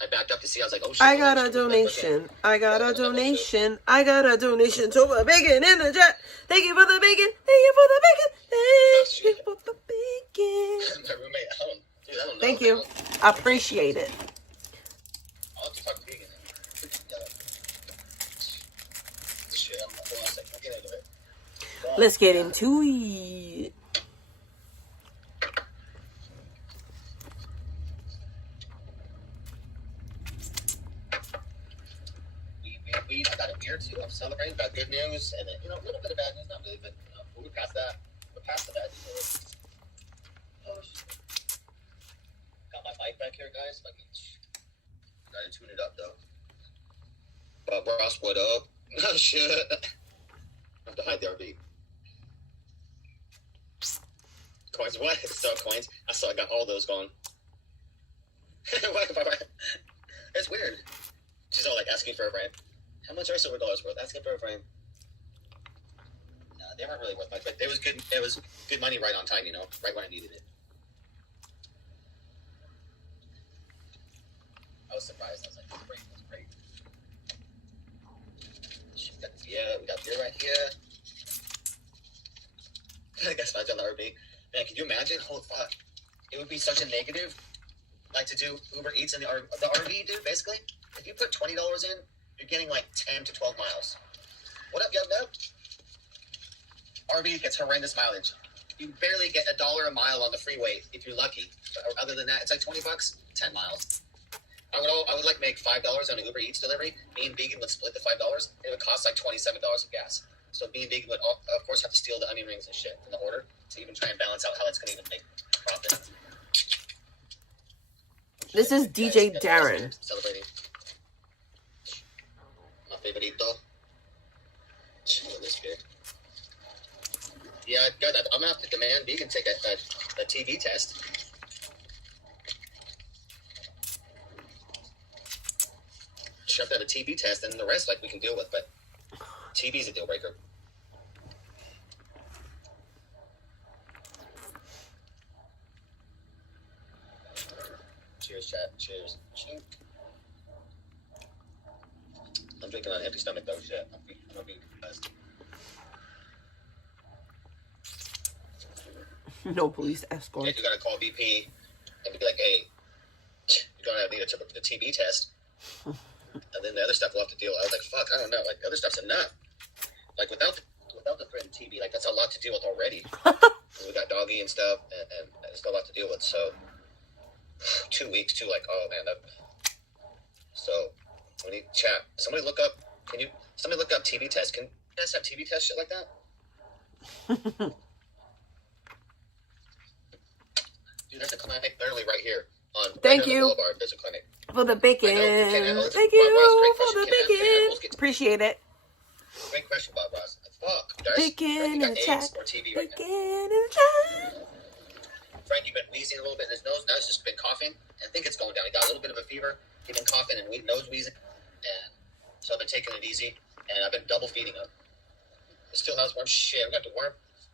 I backed up to see, I was like, oh shit. I got a donation. I got a donation. I got a donation to a bacon in the chat. Thank you for the bacon. Thank you for the bacon. Thank you for the bacon. My roommate, I don't know. Thank you. I appreciate it. I'll have to talk to you again. Shit, hold on a second. I'll get into it. Let's get into it. I got a beer too. I'm celebrating. Got good news and then, a little bit of bad news. Not really, but we're past that. We're past the bad news. Oh shit. Got my bike back here, guys. Gotta tune it up though. Ross, what up? Oh shit. I have to hide the RV. Coins, what? So coins. I got all those gone. It's weird. She's all like asking for a friend. How much are silver dollars worth? Asking for a friend. Nah, they weren't really worth much, but it was good. It was good money right on time, right when I needed it. I was surprised. I was like, that's great. That's great. We got beer right here. I guess I done the RV. Man, can you imagine? Holy fuck. It would be such a negative, like to do Uber Eats in the RV, dude, basically. If you put $20 in, you're getting like 10 to 12 miles. What up, Yub? RV gets horrendous mileage. You barely get $1 a mile on the freeway if you're lucky. Other than that, it's like $20, 10 miles. I would like make $5 on an Uber Eats delivery. Me and Vegan would split the $5. It would cost like $27 of gas. So me and Big would, of course, have to steal the onion rings and shit from the order to even try and balance out how it's going to even make profit. This is DJ Darren. Celebrating. My favorito. This beer. Yeah, guys, I'm going to have to demand Vegan take a TB test. Sure, have to have a TB test, and the rest, like, we can deal with, but TB's a deal breaker. Cheers, chat. Cheers. Chink. I'm drinking on an empty stomach, though, shit. I'm gonna be blessed. No police escort. Yeah, you gotta call BP and be like, hey, you're gonna need a TB test. And then the other stuff we'll have to deal with. I was like, fuck, I don't know. Like, the other stuff's enough. Like, without the threatened TB, like, that's a lot to deal with already. We got doggy and stuff, and there's still a lot to deal with. So, 2 weeks, too, like, oh, man. So, we need chat. Somebody look up TB test. Can you guys have TB test shit like that? Dude, that's a clinic literally right here. Thank you Boulevard. There's a clinic. for the bacon. Thank you for the bacon. Appreciate it. Great question, Bob Ross. Fuck, guys. Bacon in the chat. TV right Bacon in the chat. Frank, you've been wheezing a little bit in his nose. Now he's just been coughing. I think it's going down. He got a little bit of a fever. He's been coughing and nose wheezing. And so I've been taking it easy. And I've been double feeding him. It still has worm. Shit, we got to worm.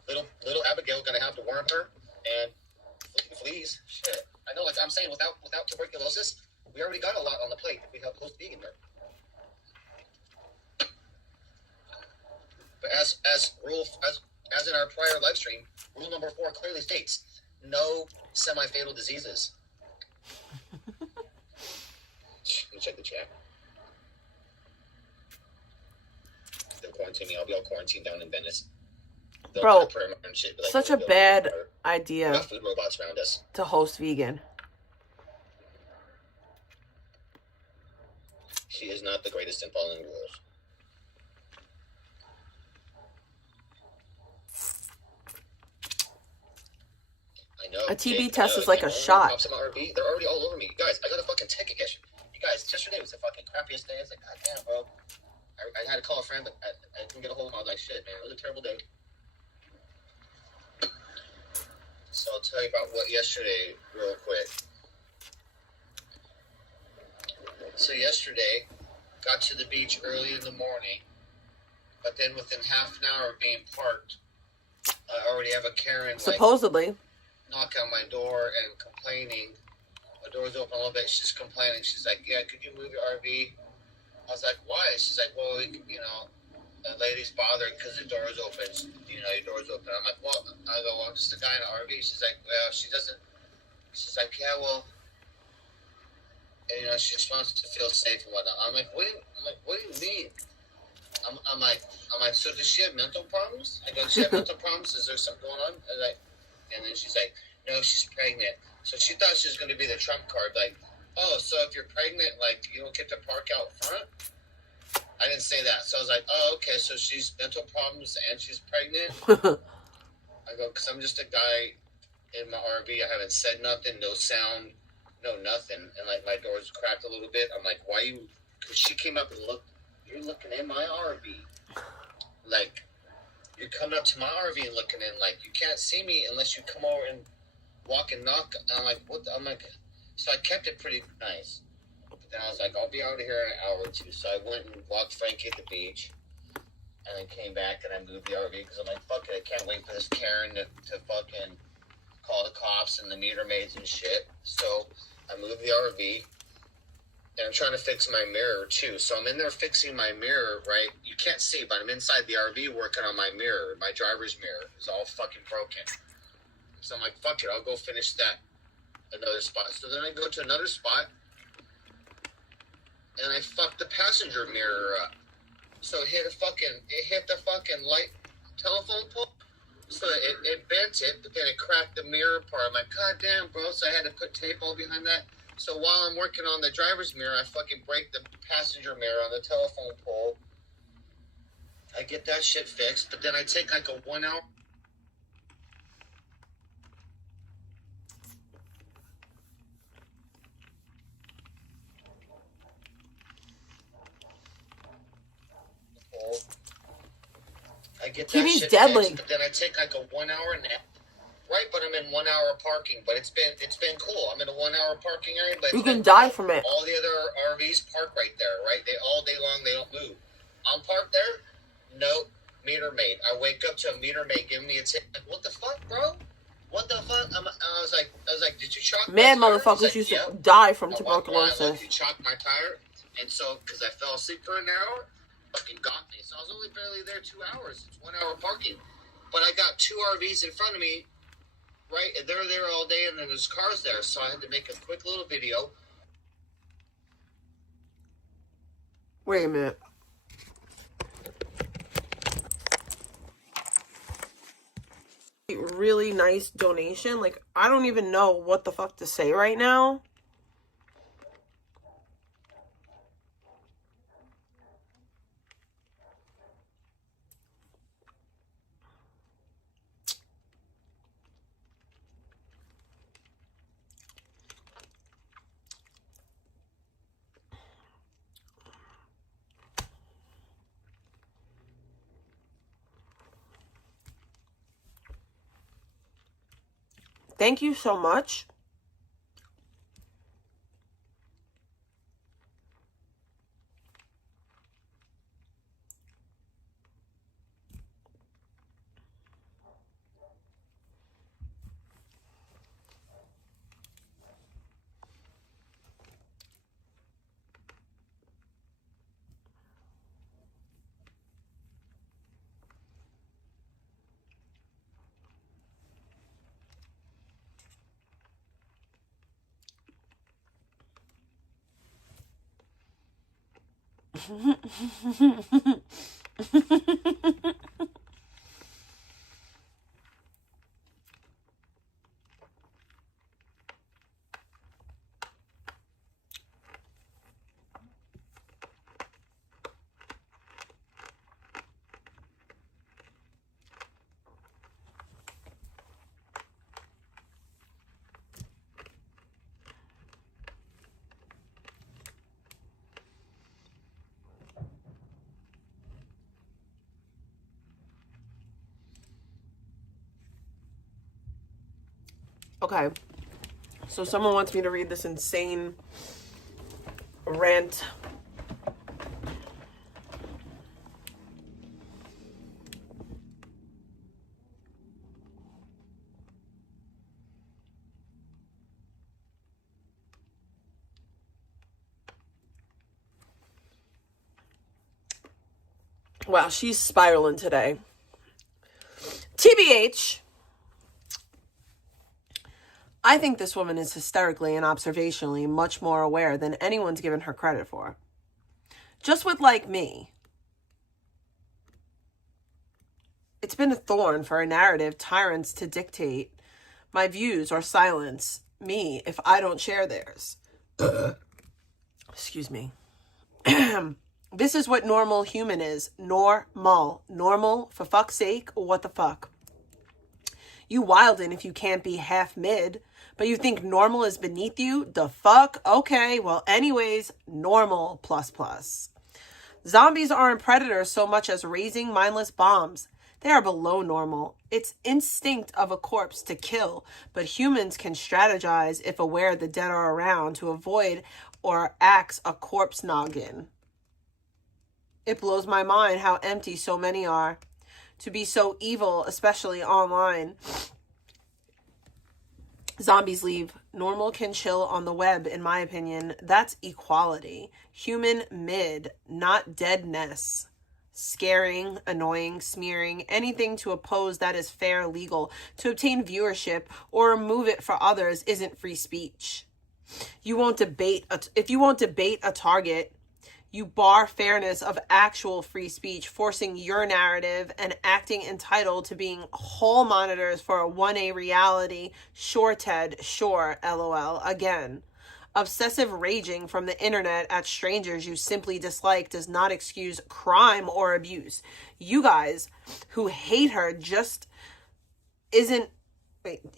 Little Abigail's going to have to worm her. And fleas. Shit. I know, like I'm saying, without tuberculosis, we already got a lot on the plate. We have post vegan there. But as in our prior live stream, rule number 4 clearly states no semi-fatal diseases. Let me check the chat. They'll quarantine me. I'll be all quarantined down in Venice. Bro, shit, like, such a bad idea food robots around us to host vegan. She is not the greatest in following rules. I know. A TB test is like a shot. They're already all over me. You guys, I got a fucking ticket yesterday. You guys, yesterday was the fucking crappiest day. It's like, god damn, bro. I had to call a friend, but I couldn't get a hold of him. I was like, shit, man, it was a terrible day. So I'll tell you about what yesterday real quick. So yesterday, got to the beach early in the morning, but then within half an hour of being parked, I already have a Karen supposedly knock on my door and complaining. My door's open a little bit. She's complaining. She's like, yeah, could you move your RV? I was like, why? She's like, well, the lady's bothered because the door is open. Your door's open. I'm like, well, I'm just a guy in an RV. She's like, well, she doesn't. She's like, yeah, well, and, she just wants to feel safe and whatnot. I'm like, what do you mean? I'm like, so does she have mental problems? I go, does she have mental problems? Is there something going on? And then she's like, no, she's pregnant. So she thought she was going to be the trump card. Like, oh, so if you're pregnant, like, you don't get to park out front? I didn't say that. So I was like, oh, okay, so she's mental problems and she's pregnant? I go, because I'm just a guy in my RV. I haven't said nothing, no sound, no nothing. And, like, my door's cracked a little bit. I'm like, why you? Because she came up and looked. You're looking in my RV. Like, you're coming up to my RV and looking in. Like, you can't see me unless you come over and walk and knock. And I'm like, what? I'm like, so I kept it pretty nice. Then I was like, I'll be out of here in an hour or two. So I went and walked Frankie at the beach. And then came back and I moved the RV because I'm like, fuck it, I can't wait for this Karen to fucking call the cops and the meter maids and shit. So I moved the RV. And I'm trying to fix my mirror too. So I'm in there fixing my mirror, right? You can't see, but I'm inside the RV working on my mirror. My driver's mirror is all fucking broken. So I'm like, fuck it, I'll go finish that another spot. So then I go to another spot. And I fucked the passenger mirror up. So it hit the fucking light telephone pole. So it bent it, but then it cracked the mirror part. I'm like, god damn, bro. So I had to put tape all behind that. So while I'm working on the driver's mirror, I fucking break the passenger mirror on the telephone pole. I get that shit fixed, but then I take like a 1 hour. I get that TV's shit deadly. fixed, but then I take like a 1 hour nap. Right, but I'm in 1 hour parking, but it's been cool. I'm in a 1 hour parking area, but You can die from it. all the other RVs park right there, right? They all day long they don't move. I'm parked there, no meter maid. I wake up to a meter maid giving me a tip. Like, what the fuck, bro? What the fuck? I was like, did you shock Mad my tire? motherfuckers He's used like, to yep. die from I walked around, tuberculosis. like, you shocked my tire, and so because I fell asleep for an hour, fucking got me. So I was only barely there 2 hours. It's 1 hour parking, but I got two RVs in front of me. Right, and they're there all day, and then there's cars there, so I had to make a quick little video. Wait a minute. Really nice donation. Like, I don't even know what the fuck to say right now. Thank you so much. Okay, so someone wants me to read this insane rant. Wow, she's spiraling today. TBH. I think this woman is hysterically and observationally much more aware than anyone's given her credit for. Just with like me. It's been a thorn for a narrative tyrants to dictate my views or silence me if I don't share theirs. Excuse me. This is what normal human is. Normal. Normal, for fuck's sake, what the fuck? You wildin' if you can't be half mid, but you think normal is beneath you? The fuck? Okay, well anyways, normal plus. Zombies aren't predators so much as raising mindless bombs. They are below normal. It's instinct of a corpse to kill, but humans can strategize if aware the dead are around to avoid or axe a corpse noggin. It blows my mind how empty so many are. To be so evil, especially online. Zombies leave. Normal can chill on the web, in my opinion. That's equality. Human mid, not deadness. Scaring, annoying, smearing, anything to oppose that is fair, legal. To obtain viewership or remove it for others isn't free speech. If you won't debate a target, you bar fairness of actual free speech, forcing your narrative and acting entitled to being whole monitors for a 1A reality. Sure, Ted. Sure, LOL. Again, Obsessive raging from the internet at strangers you simply dislike does not excuse crime or abuse. You guys who hate her just isn't,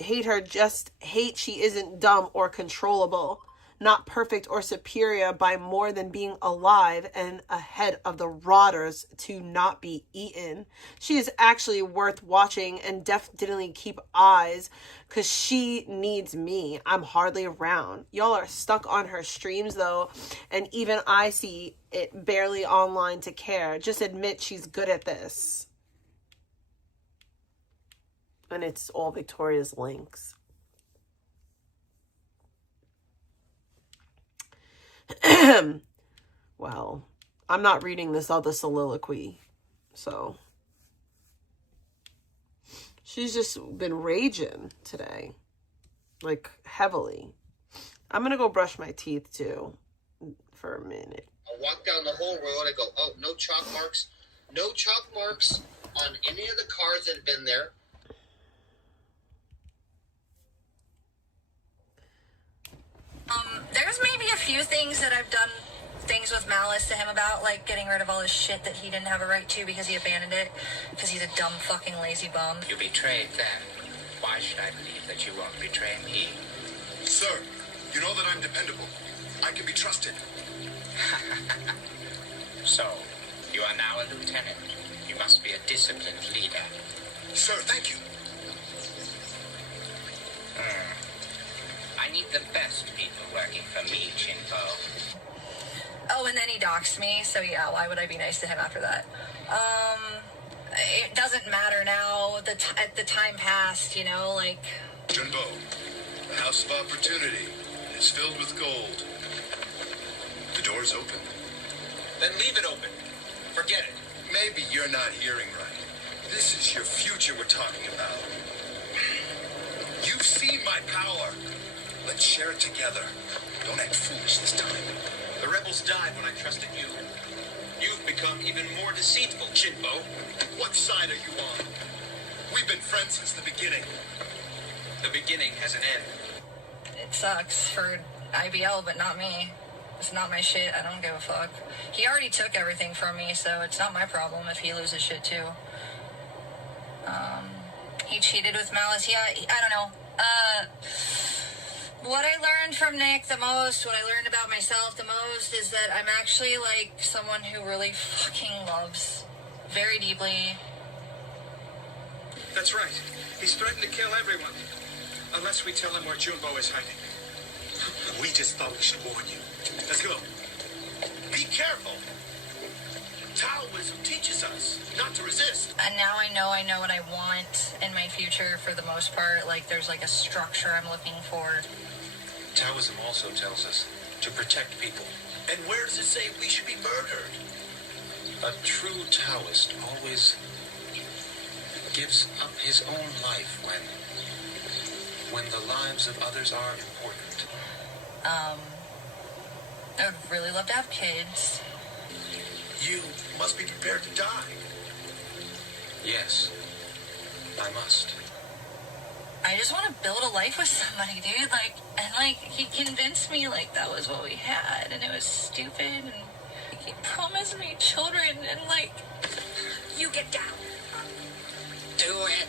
hate she isn't dumb or controllable, not perfect or superior by more than being alive and ahead of the rotters to not be eaten. She is actually worth watching and definitely keep eyes because she needs me. I'm hardly around. Y'all are stuck on her streams though, and even I see it barely online to care. Just admit she's good at this. And it's all Victoria's links. Well, I'm not reading this other soliloquy, so she's just been raging today, like heavily. I'm gonna go brush my teeth too for a minute. I walk down the whole road. I go, oh, no chalk marks. No chalk marks on any of the cars that have been there. There's maybe a few things that I've done things with malice to him about, like getting rid of all his shit that he didn't have a right to because he abandoned it, because he's a dumb fucking lazy bum. You betrayed them. Why should I believe that you won't betray me? Sir, you know that I'm dependable. I can be trusted. So, you are now a lieutenant. You must be a disciplined leader. Sir, thank you. I need the best people working for me, Chinpo. Oh, and then he doxed me, so yeah, why would I be nice to him after that? It doesn't matter now. The time passed, you know, like... Junbo, the House of Opportunity is filled with gold. The door's open. Then leave it open. Forget it. Maybe you're not hearing right. This is your future we're talking about. You've seen my power. Let's share it together. Don't act foolish this time. The rebels died when I trusted you. You've become even more deceitful, Chinpo. What side are you on? We've been friends since the beginning. The beginning has an end. It sucks for IBL, but not me. It's not my shit. I don't give a fuck. He already took everything from me, so it's not my problem if he loses shit too. He cheated with malice. Yeah, I don't know. What I learned from Nick the most, what I learned about myself the most, is that I'm actually like someone who really fucking loves very deeply. That's right. He's threatened to kill everyone. Unless we tell him where Junbo is hiding. We just thought we should warn you. Let's go. Be careful. Taoism teaches us not to resist. And now I know what I want in my future for the most part. Like there's like a structure I'm looking for. Taoism also tells us to protect people. And where does it say we should be murdered? A true Taoist always gives up his own life when the lives of others are important. I would really love to have kids. You must be prepared to die. Yes, I must. I just want to build a life with somebody, dude. Like, he convinced me, like, that was what we had, and it was stupid, and he promised me children, and, like, you get down. Do it.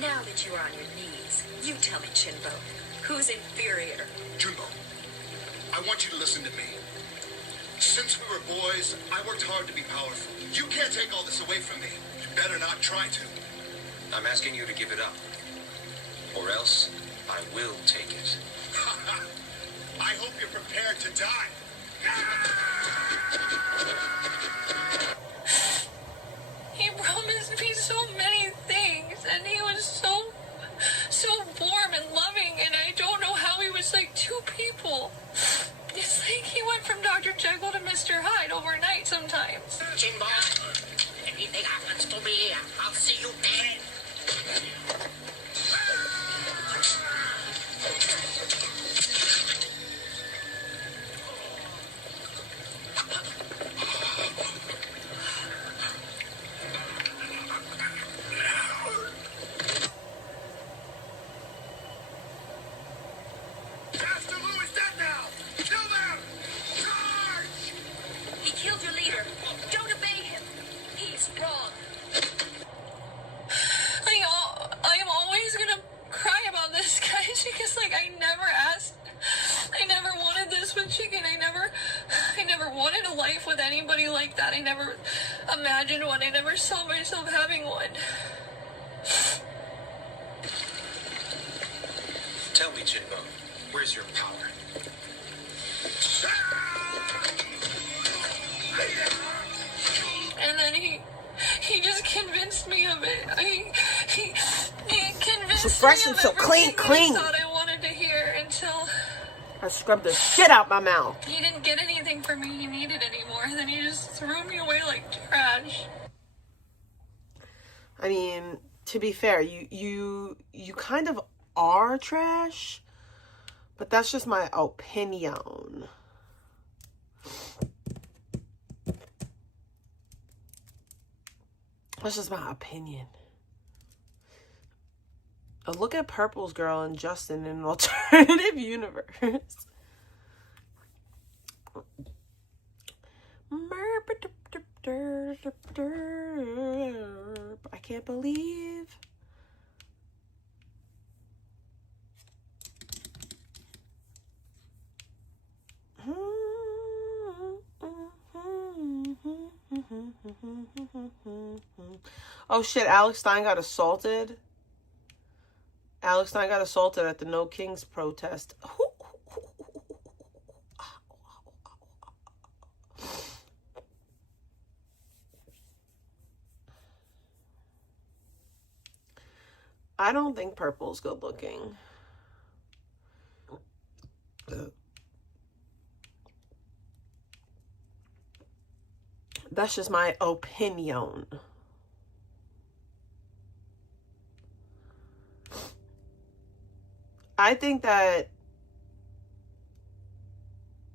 Now that you are on your knees, you tell me, Chinbo, who's inferior? Junbo, I want you to listen to me. Since we were boys, I worked hard to be powerful. You can't take all this away from me. You better not try to. I'm asking you to give it up. Or else, I will take it. I hope you're prepared to die. He promised me so many things, and he was so warm and loving, and I don't know how he was like two people. It's like he went from Dr. Jekyll to Mr. Hyde overnight sometimes. Chinbo, anything happens to me, I'll see you dead. He killed your leader. Don't obey him. He's wrong. I am always gonna cry about this, guys, because like I never asked. I never wanted this with Chicken. I never wanted a life with anybody like that. I never imagined one. I never saw myself having one. Tell me, Jinbo, where's your power? And then he just convinced me of it. He convinced So fresh me and of so everything clean. that I thought I wanted to hear until I scrubbed the shit out my mouth. he didn't get anything from me he needed anymore. And then he just threw me away like trash. I mean, to be fair, you kind of are trash, but that's just my opinion. That's just my opinion. Look at Purple's girl and Justin in an alternative universe. I can't believe. Oh shit, Alex Stein got assaulted. Alex Stein got assaulted at the No Kings protest. I don't think Purple's good looking. That's just my opinion. I think that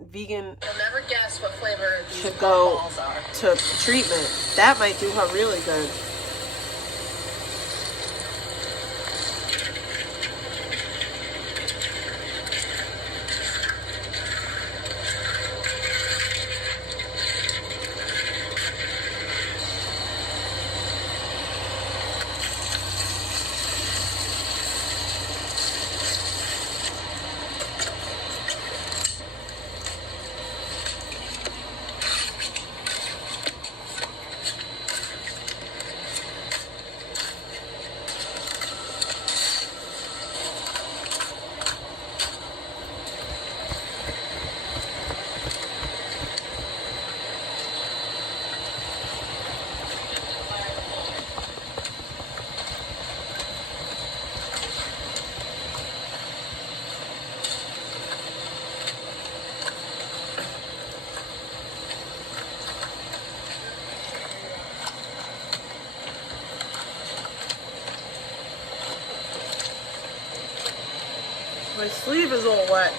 vegan You'll never guess what flavor these should go balls are. to treatment. That might do her really good. My sleeve is all wet.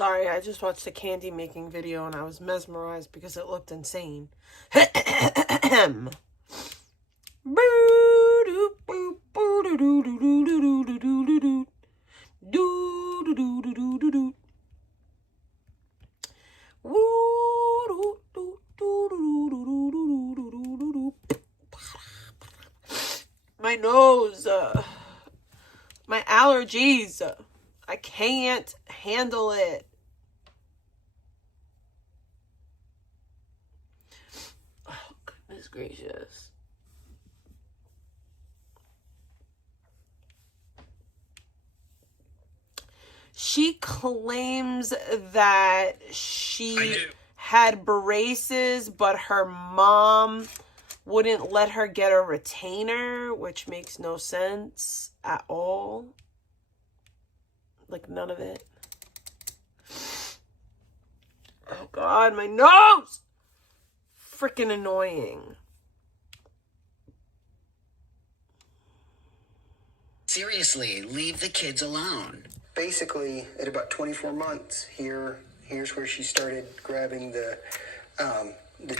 Sorry, I just watched a candy making video and I was mesmerized because it looked insane. My nose, my allergies. I can't handle it. gracious. She claims that she had braces, but her mom wouldn't let her get a retainer, which makes no sense at all. Like, none of it. Oh, God, my nose! Freaking annoying. Seriously, leave the kids alone. Basically, at about 24 months, here's where she started grabbing the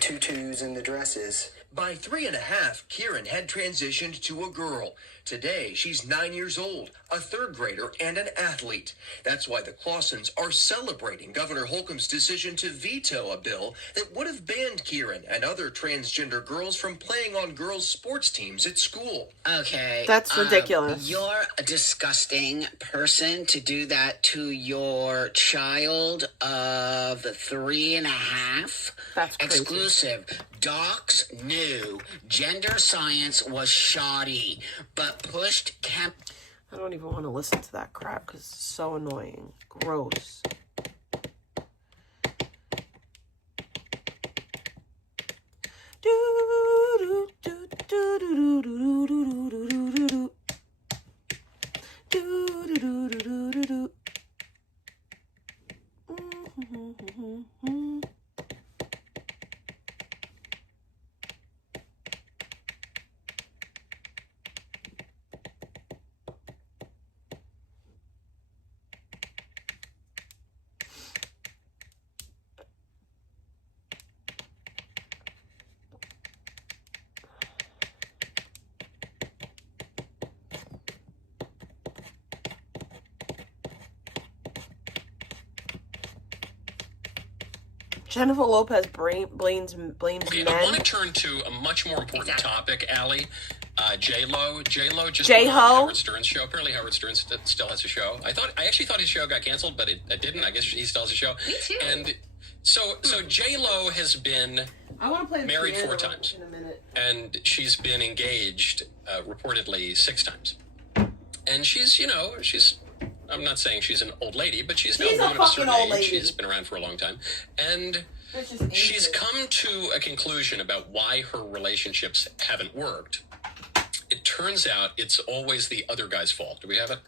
tutus and the dresses. By 3.5, Kieran had transitioned to a girl. Today, she's 9 years old, a third grader, and an athlete. That's why the Clausens are celebrating Governor Holcomb's decision to veto a bill that would have banned Kieran and other transgender girls from playing on girls' sports teams at school. Okay. That's ridiculous. You're a disgusting person to do that to your child of 3.5. That's crazy. Exclusive. Docs knew gender science was shoddy, but pushed camp. I don't even want to listen to that crap because it's so annoying. Gross. Jennifer Lopez blames Okay, men. I want to turn to a much more important topic, Allie. J-Lo just J-Ho? went on Howard Stern's show. Apparently Howard Stern still has a show. I actually thought his show got canceled, but it didn't. I guess he still has a show. Me too. And so J-Lo has been I want to play the married piano 4 times. in a minute. And she's been engaged reportedly 6 times. And she's, I'm not saying she's an old lady, but she's no She's a woman of a fucking certain old age. lady. She's been around for a long time. And she's come to a conclusion about why her relationships haven't worked. It turns out it's always the other guy's fault. Do we have it?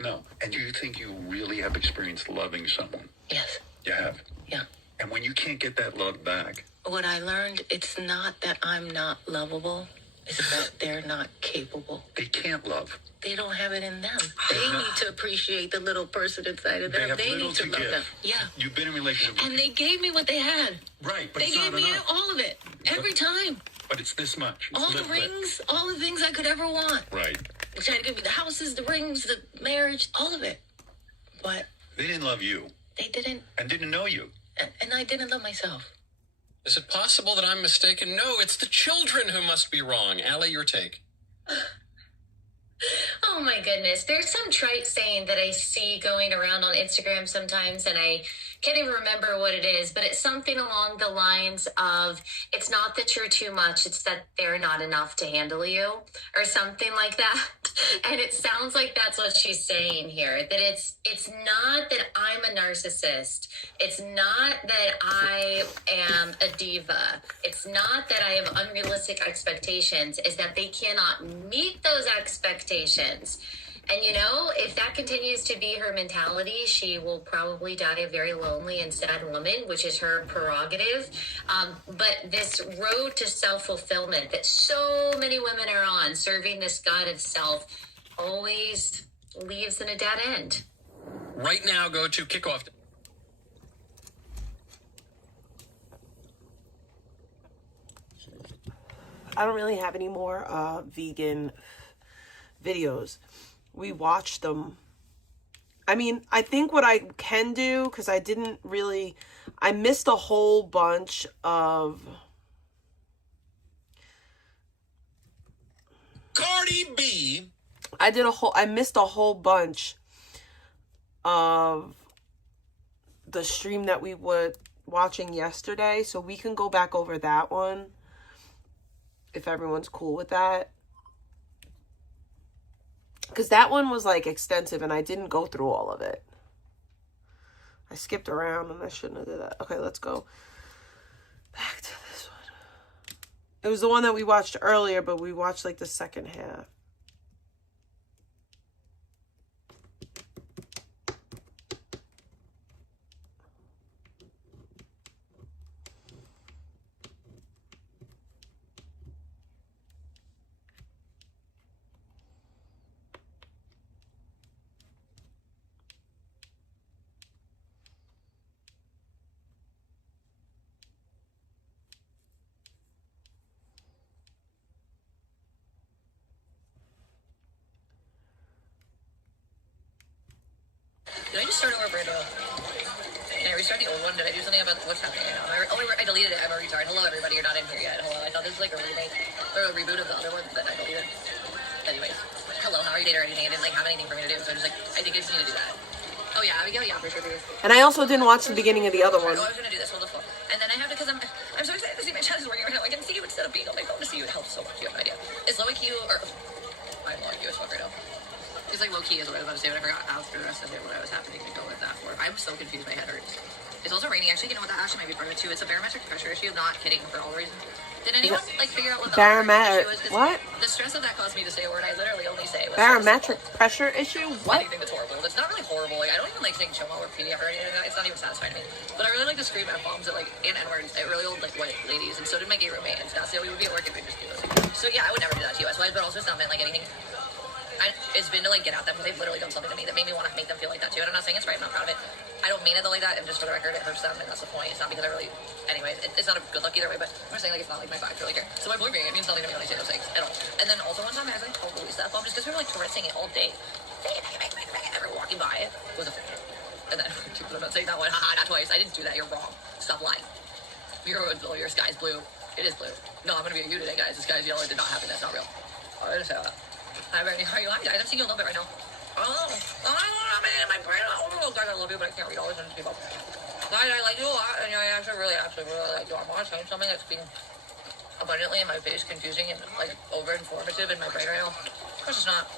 No. And do you think you really have experienced loving someone? Yes. You have? Yeah. And when you can't get that love back, What I learned, it's not that I'm not lovable, it's that they're not capable. they can't love. They don't have it in them. They need to appreciate the little person inside of They them. have They little need to to love give. them. Yeah. You've been in a relationship with And they gave me what they had. Right, but They it's gave not me enough. all of it. Every time. But it's this much. It's All the lived with. rings, all the things I could ever want. Right. They tried to give me the houses, the rings, the marriage, all of it. But They didn't love you they didn't, and didn't know you. and I didn't love myself. Is it possible that I'm mistaken? No, it's the children who must be wrong. Allie, your take. Oh my goodness. There's some trite saying that I see going around on Instagram sometimes, and I can't even remember what it is, but it's something along the lines of, it's not that you're too much, it's that they're not enough to handle you, or something like that. And it sounds like that's what she's saying here, that it's not that I'm a narcissist. It's not that I am a diva. It's not that I have unrealistic expectations. It's that they cannot meet those expectations. And, if that continues to be her mentality, she will probably die a very lonely and sad woman, which is her prerogative. But this road to self-fulfillment that so many women are on, serving this God of self, always leaves in a dead end. Right now, go to kickoff. I don't really have any more vegan videos. We watched them. I mean, I think what I can do, because I missed a whole bunch of Cardi B. I missed a whole bunch of the stream that we would watching yesterday, so we can go back over that one if everyone's cool with that. Because that one was like extensive and I didn't go through all of it. I skipped around and I shouldn't have did that. Okay, let's go back to this one. It was the one that we watched earlier, but we watched like the second half. Did I just start over brand new? Can I restart the old one? Did I do something about what's happening right now? I deleted it. I'm a retard. Hello, everybody. You're not in here yet. Hello. I thought this was like a remake or a reboot of the other one that I deleted. Anyways, hello. How are you, date or anything? I didn't like have anything for me to do, so I just like I think I just need to do that. Oh yeah, yeah, for sure. And I also didn't watch the beginning of the other one. Oh, I was gonna do this. Hold the phone. And then I have to because I'm so excited to see my chat is working right now. I can see you instead of being on my phone to see you. It helps so much. You have no idea. Is low IQ or I'm low IQ as fuck right now. It's like low key is what I was about to say, but I forgot after the rest of it what I was happening to go with that for. I'm so confused. My head hurts. It's also raining. Actually, you know what? That actually might be part of it too. It's a barometric pressure issue. I'm not kidding for all the reasons. Did anyone like figure out what the barometric issue is? what? The stress of that caused me to say a word I literally only say. Barometric pressure issue? What? Anything that's horrible. It's not really horrible. Like I don't even like saying choma or PDF or anything. It's not even satisfying to me. But I really like to scream at bombs at like and N-words at really old like white ladies, and so did my gay roommate. And Stasio, we would be at work if we just do those. So yeah, I would never do that to you. But also it's not meant like anything. It's been to like get at them because they've literally done something to me that made me want to make them feel like that too. And I'm not saying it's right, I'm not proud of it. I don't mean it though like that, and just for the record, it hurts them, and that's the point. It's not because I really, anyway, it's not a good look either way, but I'm just saying like it's not like my vibe to really care. So my boy being, it means nothing to me when I say those things at all. And then also one time I accidentally called Louise that bomb just because we were like Tourette'ing it all day. Ever walking by was a thing. And then I'm not saying that one, haha, not twice. I didn't do that, you're wrong. Stop lying. Your sky's blue. It is blue. No, I'm gonna be a you today, guys. This guy's yellow. It did not happen. That's not real. I didn't say that. Hi, Brandy. How are you? Hi, guys. I'm seeing you a little bit right now. Oh, I'm in my brain. Oh, guys, I love you, but I can't read all this into people. Guys, I like you a lot, and I actually really like you. I'm want to say something that's being abundantly in my face, confusing and like over informative in my brain right now. Of course it's not.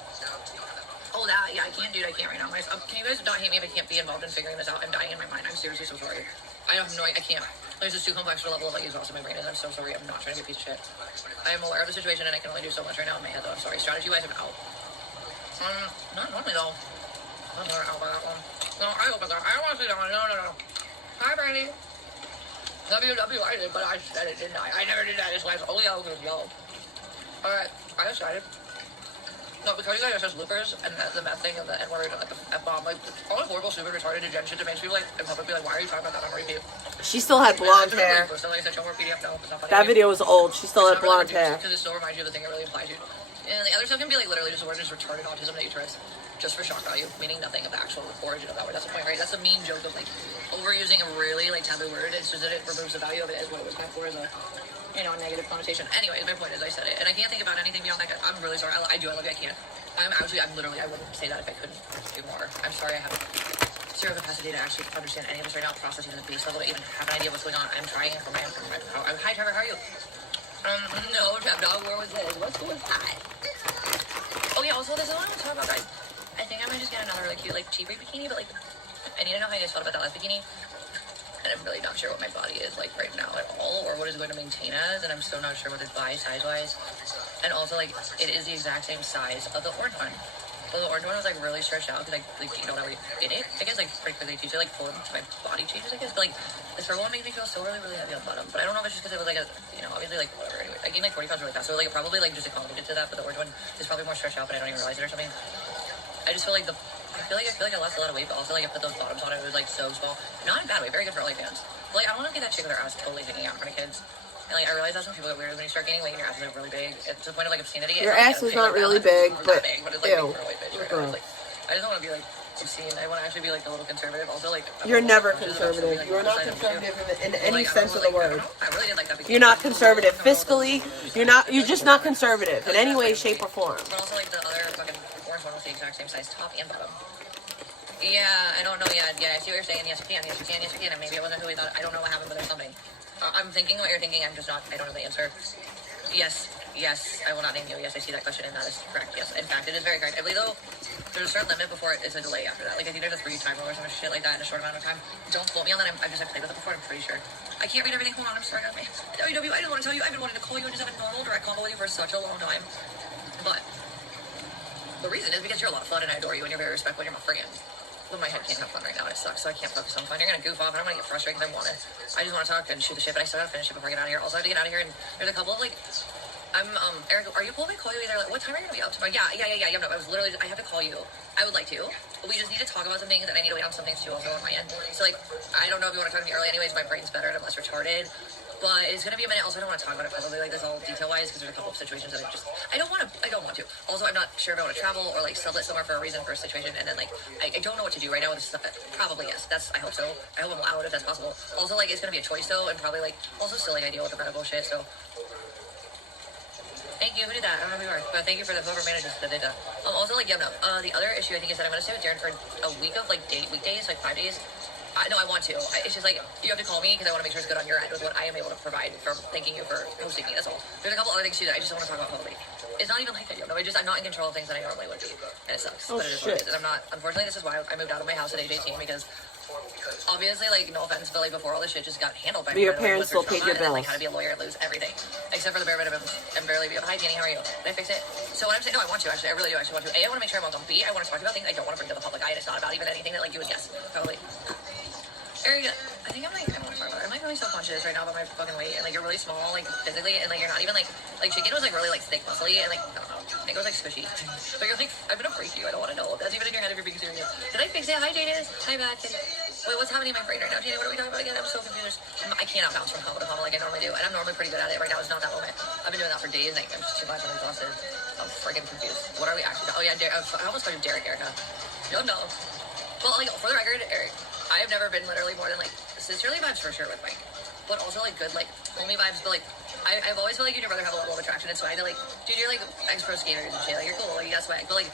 Oh, that, yeah, I can't, dude. I can't right now. Can you guys not hate me if I can't be involved in figuring this out? I'm dying in my mind. I'm seriously so sorry. I have no idea. I can't. There's just too complex for the level of like exhaustion my brain is. I'm so sorry. I'm not trying to be a piece of shit. I am aware of the situation and I can only do so much right now in my head though. I'm sorry. Strategy-wise, I'm out. Not normally though. I'm not out by that one. No, I opened that. I don't want to say that one. No. Hi, Brandy. WW, I did, but I said it, didn't I? I never did that. This was only yellow because it was yellow. Alright, I decided. No, because you guys are such loopers and the meth thing and the N-word and like the F-bomb, like all the horrible, stupid, retarded, degenerate shit that makes people like in public be like, why are you talking about that? I'm already She still had blonde hair. That video was old. She still had blonde hair. Because it still reminds you of the thing it really implies you. And the other stuff can be like literally just a word, just retarded autism that you Tourette's, just for shock value, meaning nothing of the actual origin of that word. That's the point, right? That's a mean joke of like overusing a really like taboo word. It's just that it removes the value of it as what it was meant for as a negative connotation. Anyways, my point is I said it, and I can't think about anything beyond that. I'm really sorry. I do. I love you. I can't. I wouldn't say that if I couldn't do more. I'm sorry. I have zero capacity to actually understand any of this right now. Processing the base level to even have an idea of what's going on. I'm trying for my hi Trevor. How are you? No, Trap Dog. Where was this? What's going on? Oh yeah. Also, this is what I want to talk about, guys. I think I might just get another like cute like cheap bikini, but like I need to know how you guys felt about that last bikini. And I'm really not sure what my body is like right now at all, or what it's going to maintain as, and I'm still not sure what it's by size-wise. And also, like, it is the exact same size of the orange one. But the orange one was, like, really stretched out, because, like you know, that way in it, I guess, like, pretty quickly, too, so, like, full my body changes, I guess, but, like, this purple one makes me feel so really, really heavy on the bottom. But I don't know if it's just because it was, like, obviously, like, whatever, anyway. I gained, like, 40 pounds really fast, so, like, it probably, like, just accommodated to that, but the orange one is probably more stretched out, but I don't even realize it or something. I just feel like I feel like I lost a lot of weight, but also, like, I put those bottoms on it, it was, like, so small. Not in a bad way, very good for OnlyFans. But, like, I want to be that chick with her ass totally hanging out in front of kids. And, like, I realize that's when people get weird when you start gaining weight and your ass is, like, really big. It's to the point of, like, obscenity. Your ass is not really big, but it's, like, big for a white bitch, right? Like, I just don't want to be, like, obscene. I want to actually be, like, a little conservative. Also, like... You're never conservative. You're not conservative in any sense of the word. I really did like that. You're not conservative. Fiscally, you're just not conservative in any way, shape, or form. But also, like, the other fucking orange one was the exact same size top and bottom. Yeah, I don't know yet. Yeah, I see what you're saying. Yes, you can. Yes, you can. Yes, you can. And maybe it wasn't who we thought. I don't know what happened, but there's something. I'm thinking what you're thinking. I'm just not. I don't know the answer. Yes. Yes, I will not name you. Yes, I see that question, and that is correct. Yes, in fact, it is very correct. I believe, though, there's a certain limit before it's a delay after that. Like, I think there's a 3-time rule or some shit like that in a short amount of time. Don't quote me on that. I've played with it before. I'm pretty sure. I can't read everything. Hold on. I'm sorry. I didn't want to tell you. I've been wanting to call you and just have a normal direct combo with you for such a long time. But the reason is because you're a lot of fun, and I adore you, and you're very respectful, and you're my friend. But my head can't have fun right now, and it sucks, so I can't focus on fun. You're gonna goof off, and I'm gonna get frustrated because I want it. I just want to talk and shoot the shit, but I still gotta finish it before I get out of here. Also, I have to get out of here, and there's a couple of, like, Eric, are you cool if I call you either, like, what time are you gonna be out tomorrow? Yeah, no, I was literally, I have to call you. I would like to. We just need to talk about some things, and I need to wait on some things too, also on my end. So, like, I don't know if you want to talk to me early anyways, my brain's better and I'm less retarded. But it's gonna be a minute. Also, I don't want to talk about it probably like this all detail-wise because there's a couple of situations that I don't want to. Also, I'm not sure if I want to travel or like sell it somewhere for a reason for a situation, and then like I don't know what to do right now with this stuff. Probably yes. I hope so. I hope I'm allowed if that's possible. Also, like it's gonna be a choice though, and probably like also still like I deal with the medical shit. So thank you. Who did that? I don't know who you are, but thank you for the whoever manages that did that. Also like no. The other issue I think is that I'm gonna stay with Darren for a week of like weekdays, like 5 days. No, I want to. It's just like, you have to call me because I want to make sure it's good on your end with what I am able to provide for thanking you for hosting me, that's all. There's a couple other things too that I just don't want to talk about publicly. It's not even like that, I'm not in control of things that I normally would be. And it sucks. But it is what it is. And unfortunately, this is why I moved out of my house at age 18 because obviously, like, no offense, but like before all this shit just got handled by me. Your parents still paid your bills. Like, how to be a lawyer and lose everything. Except for the bare minimum and barely be up. Hi, Danny, how are you? Did I fix it? So what I'm saying, no, I want to, actually. I really do actually want to. A, I want to make sure I'm welcome. B, I want to talk about things I don't want to bring to the public eye, and it's not about even anything that, like, you would guess. Probably. Eric, I think I don't want to talk about it. I'm like really self-conscious right now about my fucking weight, and like you're really small, like physically, and like you're not even like chicken was like really like thick, muscly, and like I don't know, it was like squishy. But you're like, I'm gonna break you. I don't want to know. That's even in your head if you're being serious. Did I fix it? Hi, Jadis. Hi, Matt. Wait, what's happening in my brain right now, Jada? What are we talking about again? I'm so confused. I cannot bounce from combo to combo like I normally do, and I'm normally pretty good at it. Right now, it's not that moment. I've been doing that for days. Like I'm just too much. I'm exhausted. I'm freaking confused. What are we actually? Oh yeah, I almost called him Derek, Erica. No. Well, like for the record, Eric, I have never been literally more than like sisterly vibes for sure with Mike, but also like good like homie vibes. But like I've always felt like you and your brother have a level of attraction, and so I had to like, dude, you're like ex-pro skaters and shit. Like you're cool, like that's why. But like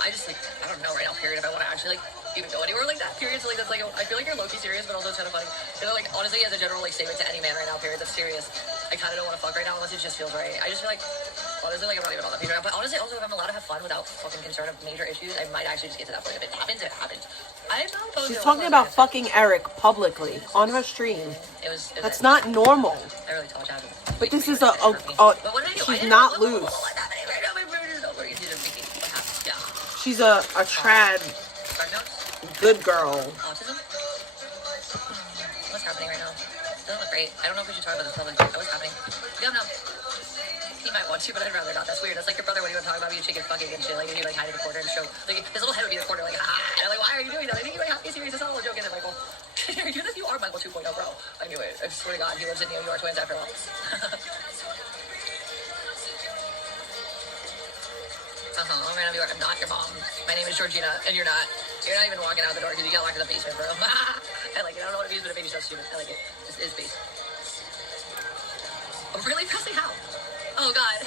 I just like I don't know right now. Period. If I want to actually like even go anywhere like that. Period. So like that's like I feel like you're low-key serious, but also it's kind of funny. You know, like honestly, as a general like statement to any man right now. Period. That's serious. I kind of don't want to fuck right now unless it just feels right. I just feel like. Honestly, like I'm not even on that page right now. But honestly, also if I'm allowed to have fun without fucking concern of major issues, I might actually just get to that point. If it happens, it happens. I'm not opposed. She's talking about fucking Eric publicly on her stream. That's not normal. I really told you. But this is she's not loose. She's a trad good girl. Autism? What's happening right now? Doesn't look great. I don't know if we should talk about this publicly. What's happening? Yeah, no. He might want to, but I'd rather not. That's weird. That's like your brother when you would talk about you chicken fucking and shit. Like, if you like hide in the corner and show, like, his little head would be in the corner, like, and I'm like, why are you doing that? I think you might have to be serious. It's not a little joke, is it, Michael? You are Michael 2.0, bro. I knew it. I swear to God, he lives in New York Twins after all. I'm gonna be like, I'm not your mom. My name is Georgina, and you're not. You're not even walking out the door because you got locked in the basement, bro. I like it. I don't know what it means, but it made me so stupid. I like it. It's based. Oh, really, Presley? How? Oh God,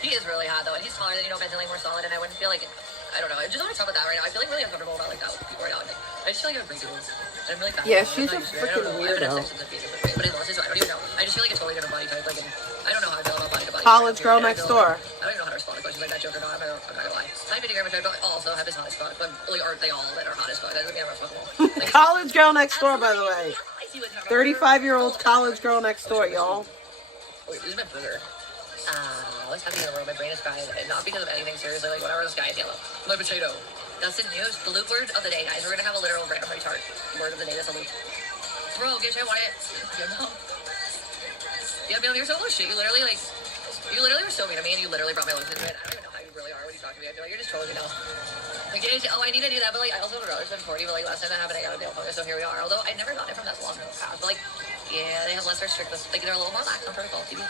he is really hot though, and he's taller than Bentley, more solid, and I wouldn't feel like I don't know. I just want to talk about that right now. I feel like really uncomfortable about like that with people right now. Like, I just feel like I'm breaking rules. I'm really fast. Yeah, she's a freaking weirdo. But he lost his. I don't even know. I just feel like a totally different body type. Like, I don't know how I feel about body to body. College girl next door. I don't even know how to respond to questions like that joke or not. I'm not gonna lie. Hi, Video Gamer, but also have his hot as fuck. But like, aren't they all that are hot as fuck? That doesn't mean I'm fuckable. Like, college girl next door, by the way. 35-year-old college girl next door, y'all. Wait, this is my booger. What's happening in the world? My brain is fried. Not because of anything, seriously. Like, whatever, the sky is yellow. My potato. That's the news. The loop word of the day, guys. We're gonna have a literal random retard word of the day. That's a loop. Bro, Gish, I want it. Yeah, man, you're so full of shit. You literally were so mean to me, and you literally brought my life into it. I don't even know how you really are when you talk to me. I feel like you're just trolling me now. Like, I need to do that, but like, I also would rather spend 40, but like, last time that happened, I got a deal focus, so here we are. Although, I've never gotten it from that salon in the past, but like, yeah, they have less strict, like, they're a little more lax on protocol, TV.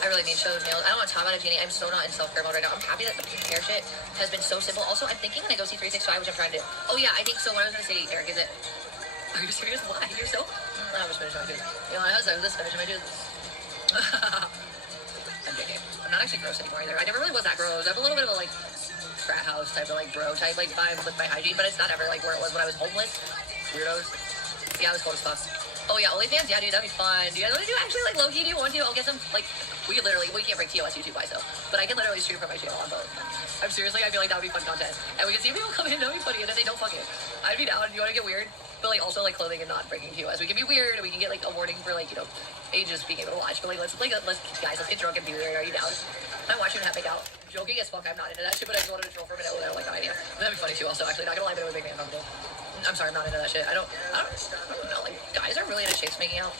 I really need shows meals. I don't want to talk about it, Jeannie. I'm so not in self-care mode right now. I'm happy that the hair shit has been so simple. Also, I'm thinking when I go see 365, which I'm trying to do. Oh yeah, I think so. What I was going to say, Eric, is it... Are you serious? Why? You're so... I'm just finishing my tooth. You know, I was just finishing my tooth. I'm joking. I'm not actually gross anymore either. I never really was that gross. I have a little bit of a, like... frat house type of like bro type like vibes with my hygiene, but it's not ever like where it was when I was homeless. Weirdos. Yeah, it was cold as fuck. Oh yeah, OnlyFans? Yeah, dude, that'd be fun. Do you guys want to do actually like low-key? Do you want to? I'll get some like we can't break TOS YouTube by so, but I can literally stream from my channel on both. I'm seriously, I feel like that would be fun content. And we can see people come in, that'd be funny, and then they don't fuck it. I'd be down. You wanna get weird? But like also like clothing and not breaking TOS. We can be weird and we can get like a warning for like, you know, ages being able to watch. But like let's guys, let's get drunk and be weird. Are you down? I'm watching that make out. Joking as fuck, I'm not into that shit, but I just wanted to troll for a minute. I don't like that idea. But that'd be funny too also, actually. Not gonna lie, but it would make me uncomfortable. I'm sorry, I'm not into that shit. I don't know, like guys are really into chicks making out.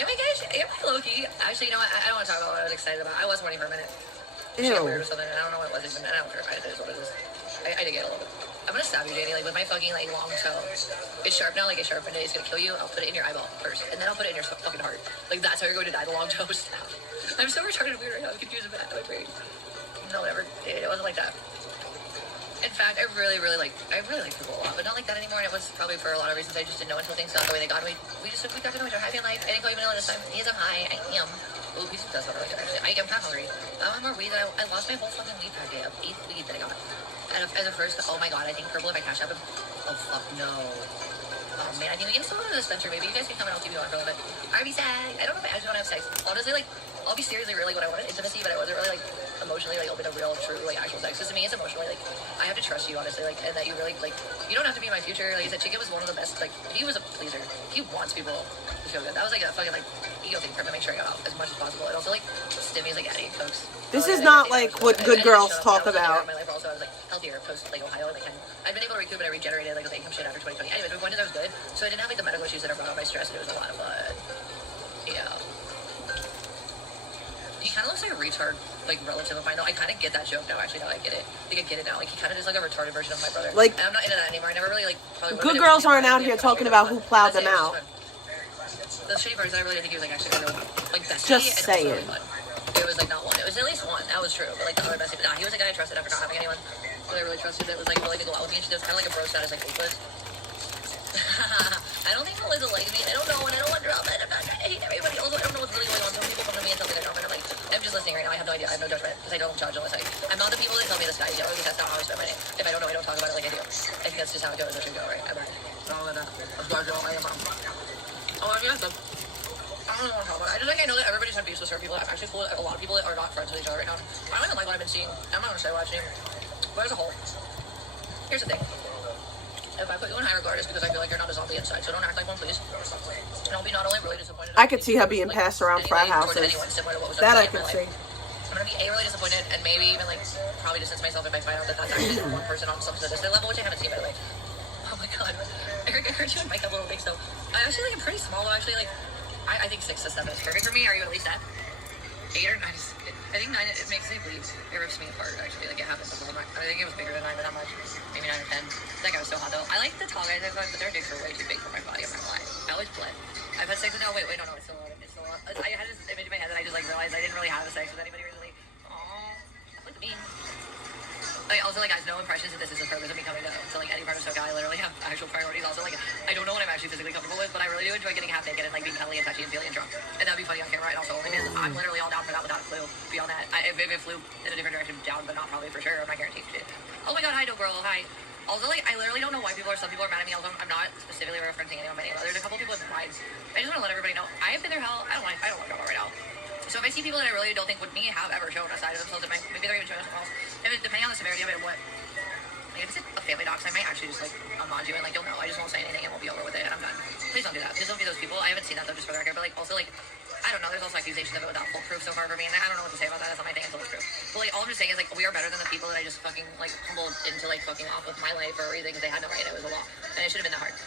Am I low-key? Actually, you know what? I don't want to talk about what I was excited about. I was horny for a minute. She got weird or something, and I don't know what it was even. I don't care. It is what it is. I did get a little bit. I'm gonna stab you, Danny, like with my fucking like long toe. It's sharp now, like it's sharpened it. It's gonna kill you. I'll put it in your eyeball first, and then I'll put it in your fucking heart. Like that's how you're going to die. The long toe stab. I'm so retarded and weird right now. I'm confused about my brain. No, never. It wasn't like that. In fact, I really like people a lot, but not like that anymore. And it was probably for a lot of reasons. I just didn't know until things got the way they got. We got to know each other. Happy in life. I didn't go even know this time. Yes, I'm high. I am. Ooh, pizza does sound really good actually. I'm kind of hungry. I want more weed. I lost my whole fucking weed packet of 8th weed that I got. And as a first, oh my god, I think purple if I cash up. Oh fuck no. Oh man, I think we can still go to the dispensary. Maybe you guys can come and I'll keep you on for a little bit. I'll be sad. I don't know if I actually want to have sex. Honestly, like, I'll be seriously really what I wanted intimacy, but I wasn't really like emotionally like open to real, true, like actual sex. Because to me, it's emotionally like I have to trust you honestly, like, and that you really like. You don't have to be my future. Like I said, Chica was one of the best. Like he was a pleaser. He wants people to feel good. That was like a fucking like ego thing for him to make sure I got out as much as possible. And also like Stimmy's like Eddie folks. This is not like what good girls talk about. My life also I was like healthier post like Ohio. Like I've been able to recoup and I regenerated like with income shit after 2020. Anyways, my point is I was good, so I didn't have like the medical issues that are brought on by stress, and it was a lot of fun. Yeah. He kind of looks like a retard, like relative of mine. Though I kind of get that joke now. Actually, now I get it. I think I get it now. Like he kind of is like a retarded version of my brother. Like, and I'm not into that anymore. I never really like. Good girls aren't out here talking about who plowed them out. The shitty part is I really didn't think he was like actually a real like bestie. Just saying. It was like not one. It was at least one. That was true. But like the other bestie, but nah, he was a guy I trusted after not having anyone that I really trusted. That was like willing to go out with me. And she was kind of like a bro status, like Luke was. I don't think Melissa likes me. I don't know, and I don't want drama. And I'm not trying to hate everybody. Also, I don't know what's really going on. Some people come to me and tell me they're drama, and I'm like, I'm just listening right now. I have no idea. I have no judgment because I don't judge unless I'm not the people that tell me the sky's yellow because that's not how I spend my day. If I don't know, I don't talk about it like I do. I think that's just how it goes. That should go right. I'm right. Oh, I mean, that's I don't know what to talk about. I just like I know that everybody's had beefs with certain people. I'm actually cool with a lot of people that are not friends with each other right now. I don't even like what I've been seeing. I'm not gonna say watching, but as a whole, here's the thing. If I put you in high regard, it's because I feel like you're not a zombie inside, so don't act like one, please. And I'll be not only really disappointed. I could see her being passed around frat houses. That I could see. I'm gonna be really disappointed, and maybe even like probably distance myself if I find out that that's actually one person on some sadistic level, which I haven't seen by the way. Oh my god, Eric, I heard you and Mike have little things, so I actually like I'm pretty small though. Actually, like I think 6 to 7 is perfect for me. Are you at least at 8 or 9? I think 9. It makes me bleed. It rips me apart. Actually, like it happens before. I think it was bigger than 9, but not much. Maybe 9 or 10. That guy was so hot though. I like the tall guys I've got, but their dicks are way too big for my body. I'm not lying. I always bled. I've had sex with no. Wait, no, it's still on. It's still on. I had this image in my head that I just like realized I didn't really have a sex with anybody recently. Aww, that looked mean. Like, also, like, I have no impressions that this is the purpose of me coming to like any part of SoCal. I literally have actual priorities. Also, like, I don't know what I'm actually physically comfortable with, but I really do enjoy getting half naked and like being cuddly and touchy and feeling drunk. And that'd be funny on camera. And also, OnlyFans, I'm literally all down for that without a clue. Beyond that, if it flew in a different direction, down, but not probably for sure. I'm not guaranteed shit. Oh my god, hi, no girl, hi. Also, like, I literally don't know why some people are mad at me. Also, I'm not specifically referencing anyone by name. There's a couple people with minds. I just want to let everybody know I have been through hell. I don't want drama right now. So if I see people that I really don't think would me have ever shown a side of themselves, maybe they're even showing something else. Depending on the severity of it and what. Like, if it's a family docs, I might actually just like unmod you and like you'll know. I just won't say anything and we'll be over with it and I'm done. Please don't do that. Please don't be those people. I haven't seen that though, just for the record. But like also like I don't know. There's also accusations of it without full proof so far for me, and I don't know what to say about that. That's not my thing until it's proof. But like all I'm just saying is like we are better than the people that I just fucking like humbled into like fucking off with my life for a reason because they had no right. It was a law and it should have been that hard.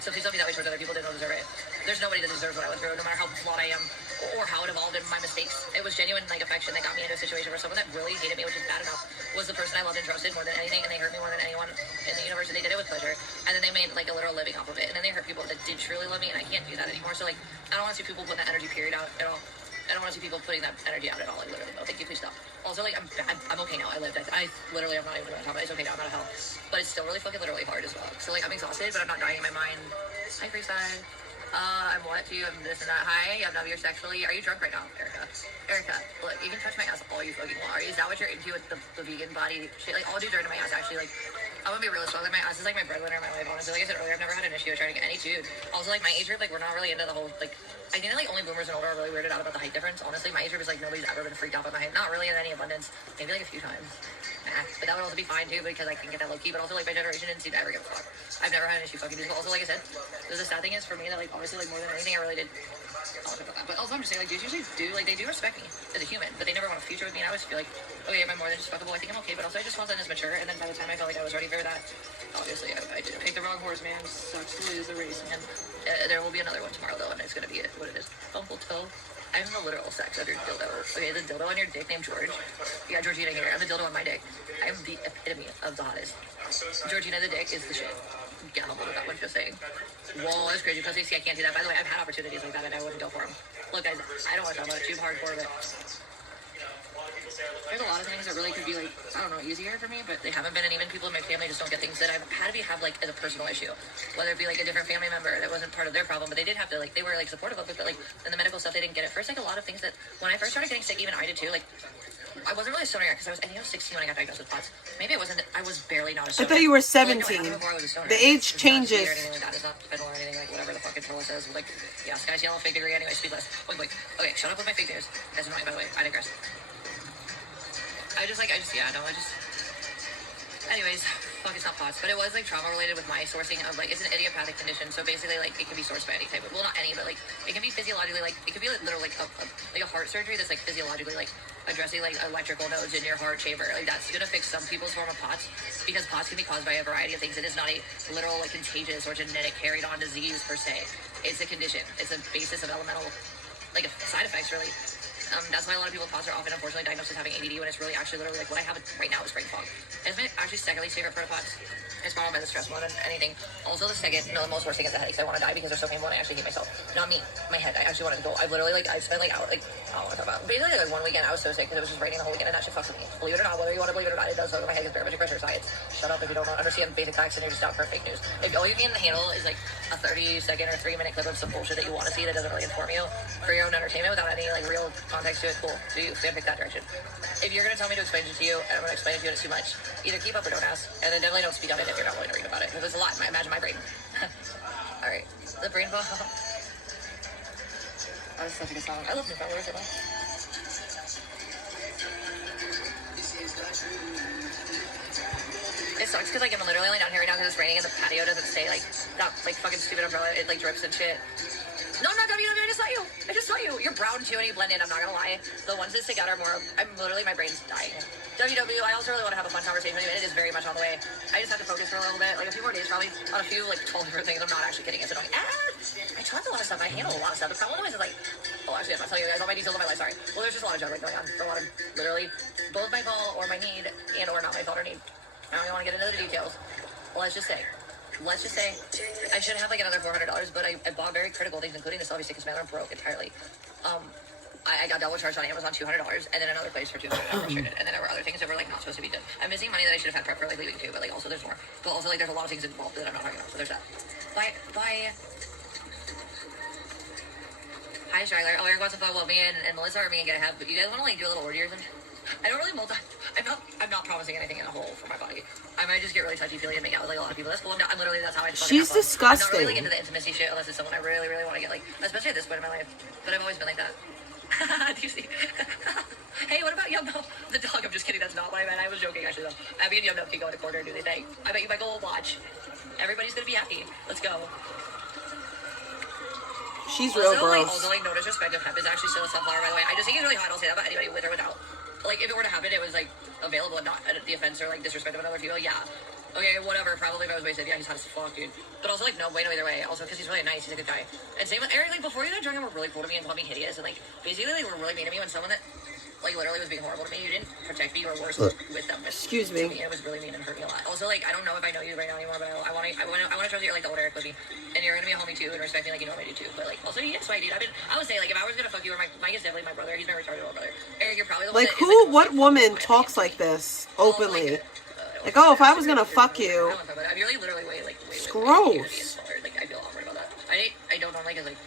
So please don't be that way towards other people that don't deserve it. There's nobody that deserves what I went through, no matter how flawed I am or how it evolved in my mistakes. It was genuine like affection that got me into a situation where someone that really hated me, which is bad enough, was the person I loved and trusted more than anything, and they hurt me more than anyone in the universe, and they did it with pleasure. And then they made like a literal living off of it, and then they hurt people that did truly love me, and I can't do that anymore. So like I don't want to see people putting that energy period out at all. I don't want to see people putting that energy out at all. Like literally, no. Thank you. Please stop. Also, like I'm okay now. I lived. I literally, I'm not even going to talk about it. It's okay now. I'm out of hell. But it's still really fucking literally hard as well. So like I'm exhausted, but I'm not dying in my mind. Hi, Freestyle. I'm what to you? I'm this and that. Hi, I'm not you're sexually. Are you drunk right now, Erica? Erica, look, you can touch my ass all you fucking want. Is that what you're into with the vegan body shit? Like, all dudes are into my ass, actually. Like, I'm gonna be real as well. Like, my ass is like my breadwinner in my life, honestly. Like I said earlier, I've never had an issue with trying to get any dude. Also, like, my age group, like, we're not really into the whole, like, I think that, like, only boomers and older are really weirded out about the height difference. Honestly, my age group is like, nobody's ever been freaked out by my height. Not really in any abundance. Maybe, like, a few times. Max. But that would also be fine, too, because I can get that low key. But also, like, my generation didn't seem to ever give a fuck. I've never had an issue fucking dudes. But also, like I said, the sad thing is, for me, that, like, honestly, like, more than anything, I really did. I'll talk about that. But also, I'm just saying, like, dudes usually do, like, they do respect me as a human, but they never want a future with me. And I always feel like, okay, am I more than just fuckable? I think I'm okay, but also I just want something that's mature. And then by the time I felt like I was ready for that, obviously, I did pick the wrong horse, man. Sucks to lose the race, man. There will be another one tomorrow, though, and it's gonna be what it is. Uncle Toe. I'm the literal sex of your dildo. Okay, the dildo on your dick named George. Yeah, Georgina here. I'm the dildo on my dick. I'm the epitome of the hottest. Georgina the dick is the shit. Get humbled with that one, just saying. Whoa, that's crazy. Because I can't do that. By the way, I've had opportunities like that, and I wouldn't go for them. Look, guys, I don't want to talk about it too hardcore, but there's a lot of things that really could be, like, I don't know, easier for me, but they haven't been, and even people in my family just don't get things that I've had to have, like, as a personal issue. Whether it be, like, a different family member that wasn't part of their problem, but they did have to, like, they were, like, supportive of it, but, like, in the medical stuff, they didn't get it. First, like, a lot of things that, when I first started getting sick, even I did, too, like, I wasn't really a stoner yet, because I think I was 16 when I got diagnosed with POTS. Maybe it wasn't, I was barely not a stoner. I thought you were 17. Like, The age changes. Or anything like that. It's not federal or anything, like, whatever the fuck controller says. Like, yeah, Sky's yellow, fake degree, anyway, speed less. Like, okay, shut up with my fake news. That's annoying, by the way. I digress. Anyways, fuck, it's not POTS, but it was, like, trauma related with my sourcing of, like, it's an idiopathic condition, so basically, like, it can be sourced by any type of, well, not any, but, like, it can be physiologically, like, it could be, like, literally, like, a heart surgery that's, like, physiologically, like, addressing, like, electrical nodes in your heart chamber. Like, that's gonna fix some people's form of POTS, because POTS can be caused by a variety of things. It is not a literal, like, contagious or genetic carried on disease, per se. It's a condition. It's a basis of elemental, like, side effects, really. That's why a lot of people with POTS are often, unfortunately, diagnosed as having ADD, when it's really actually literally, like, what I have right now is brain fog. It's my actually second least favorite part of POTS. It's followed by the stress more than anything. Also, the second, no, the most worst thing is the headaches. I want to die because they're so painful, and I actually hate myself. Not me, my head. I actually wanted to go. I've literally, like, I've spent, like, hours, like, I don't want to talk about. Basically, like, one weekend, I was so sick because it was just raining the whole weekend, and that shit fucks with me. Believe it or not, whether you want to believe it or not, it does so to my head. It's barometric pressure science. Shut up if you don't understand basic facts and you're just down for fake news. If all you can handle is, like, a 30-second or 3-minute clip of some bullshit that you want to see that doesn't really inform you for your own entertainment without any, like, real context to it, cool. So you pick that direction. If you're gonna tell me to explain it to you, and I'm gonna explain it to you and it's too much, either keep up or don't ask, and then definitely don't speak on it if you're not willing to read about it, because there's a lot. Imagine my brain. All right, the brain fog. That was such a good song. I love New Followers. It sucks because, like, I'm literally only down here right now because it's raining and the patio doesn't stay, like, that, like, fucking stupid umbrella. It, like, drips and shit. No, I'm not WW, I just saw you. I just saw you. You're brown too and you blend in, I'm not gonna lie. The ones that stick out are more, I'm literally, my brain's dying. WW, I also really want to have a fun conversation with you, and it is very much on the way. I just have to focus for a little bit, like a few more days probably, on a few, like, 12 different things. I'm not actually kidding. It's annoying. I talk a lot of stuff. I handle a lot of stuff. The problem is like, oh, actually, I'm not telling you guys all my details of my life, sorry. Well, there's just a lot of juggling going on for a lot of, literally, both my fault or my need, and or not my fault or need. I don't even want to get into the details. Let's just say, I should have like another $400, but I bought very critical things, including this obviously because my alarm broke entirely. I got double charged on Amazon $200, and then another place for $200 frustrated. And then there were other things that were like not supposed to be done. I'm missing money that I should have had prep for like leaving too, but like also there's more. But also like there's a lot of things involved that I'm not talking about. So there's that. Bye. Hi, Charlotte. Oh, Eric wants to follow me and Melissa or me and get ahead. But you guys want to like do a little orgies and I don't really I'm not promising anything in a whole for my body. I might just get really touchy-feely and make out with like a lot of people. That's cool. I'm literally, that's how I just She's disgusting. I'm not really into the intimacy shit unless it's someone I really, really want to get like, especially at this point in my life. But I've always been like that. Do you see? Hey, what about Yum Num? The dog, I'm just kidding. That's not what I meant. I was joking actually though. Abby and Yum Num can go in a corner and do their thing. I bet you my gold watch. Everybody's gonna be happy. Let's go. She's real gross. Also, no disrespect of hemp is actually still a sunflower, by the way. I just think it's really hot. I'll say that about anybody with or without. Like, if it were to happen, it was, like, available and not at the offense or, like, disrespect of another people. Yeah. Okay, whatever. Probably if I was wasted. Yeah, he's hot as fuck, dude. But also, like, no either way. Also, because he's really nice. He's a good guy. And same with Eric, like, before you got drunk, were really cool to me and called me hideous. And, like, basically, they were really mean to me when someone that, like, literally was being horrible to me, you didn't protect me or worse with them. Excuse me. It was really mean and hurt me a lot. Also, like, I don't know if I know you right now anymore, but I want to trust that you're, like, the old Eric with me. And you're going to be a homie, too, and respect me like you know I do, too. But, like, also, you get swag, dude. I would say, like, if I was going to fuck you, or Mike is definitely my brother. He's my retarded older brother. Eric, you're probably the one like, who, what woman talks like this openly? Like, oh, if I was going to fuck you. I'm really literally way it's gross. Like, I feel awkward about that. I don't normally because like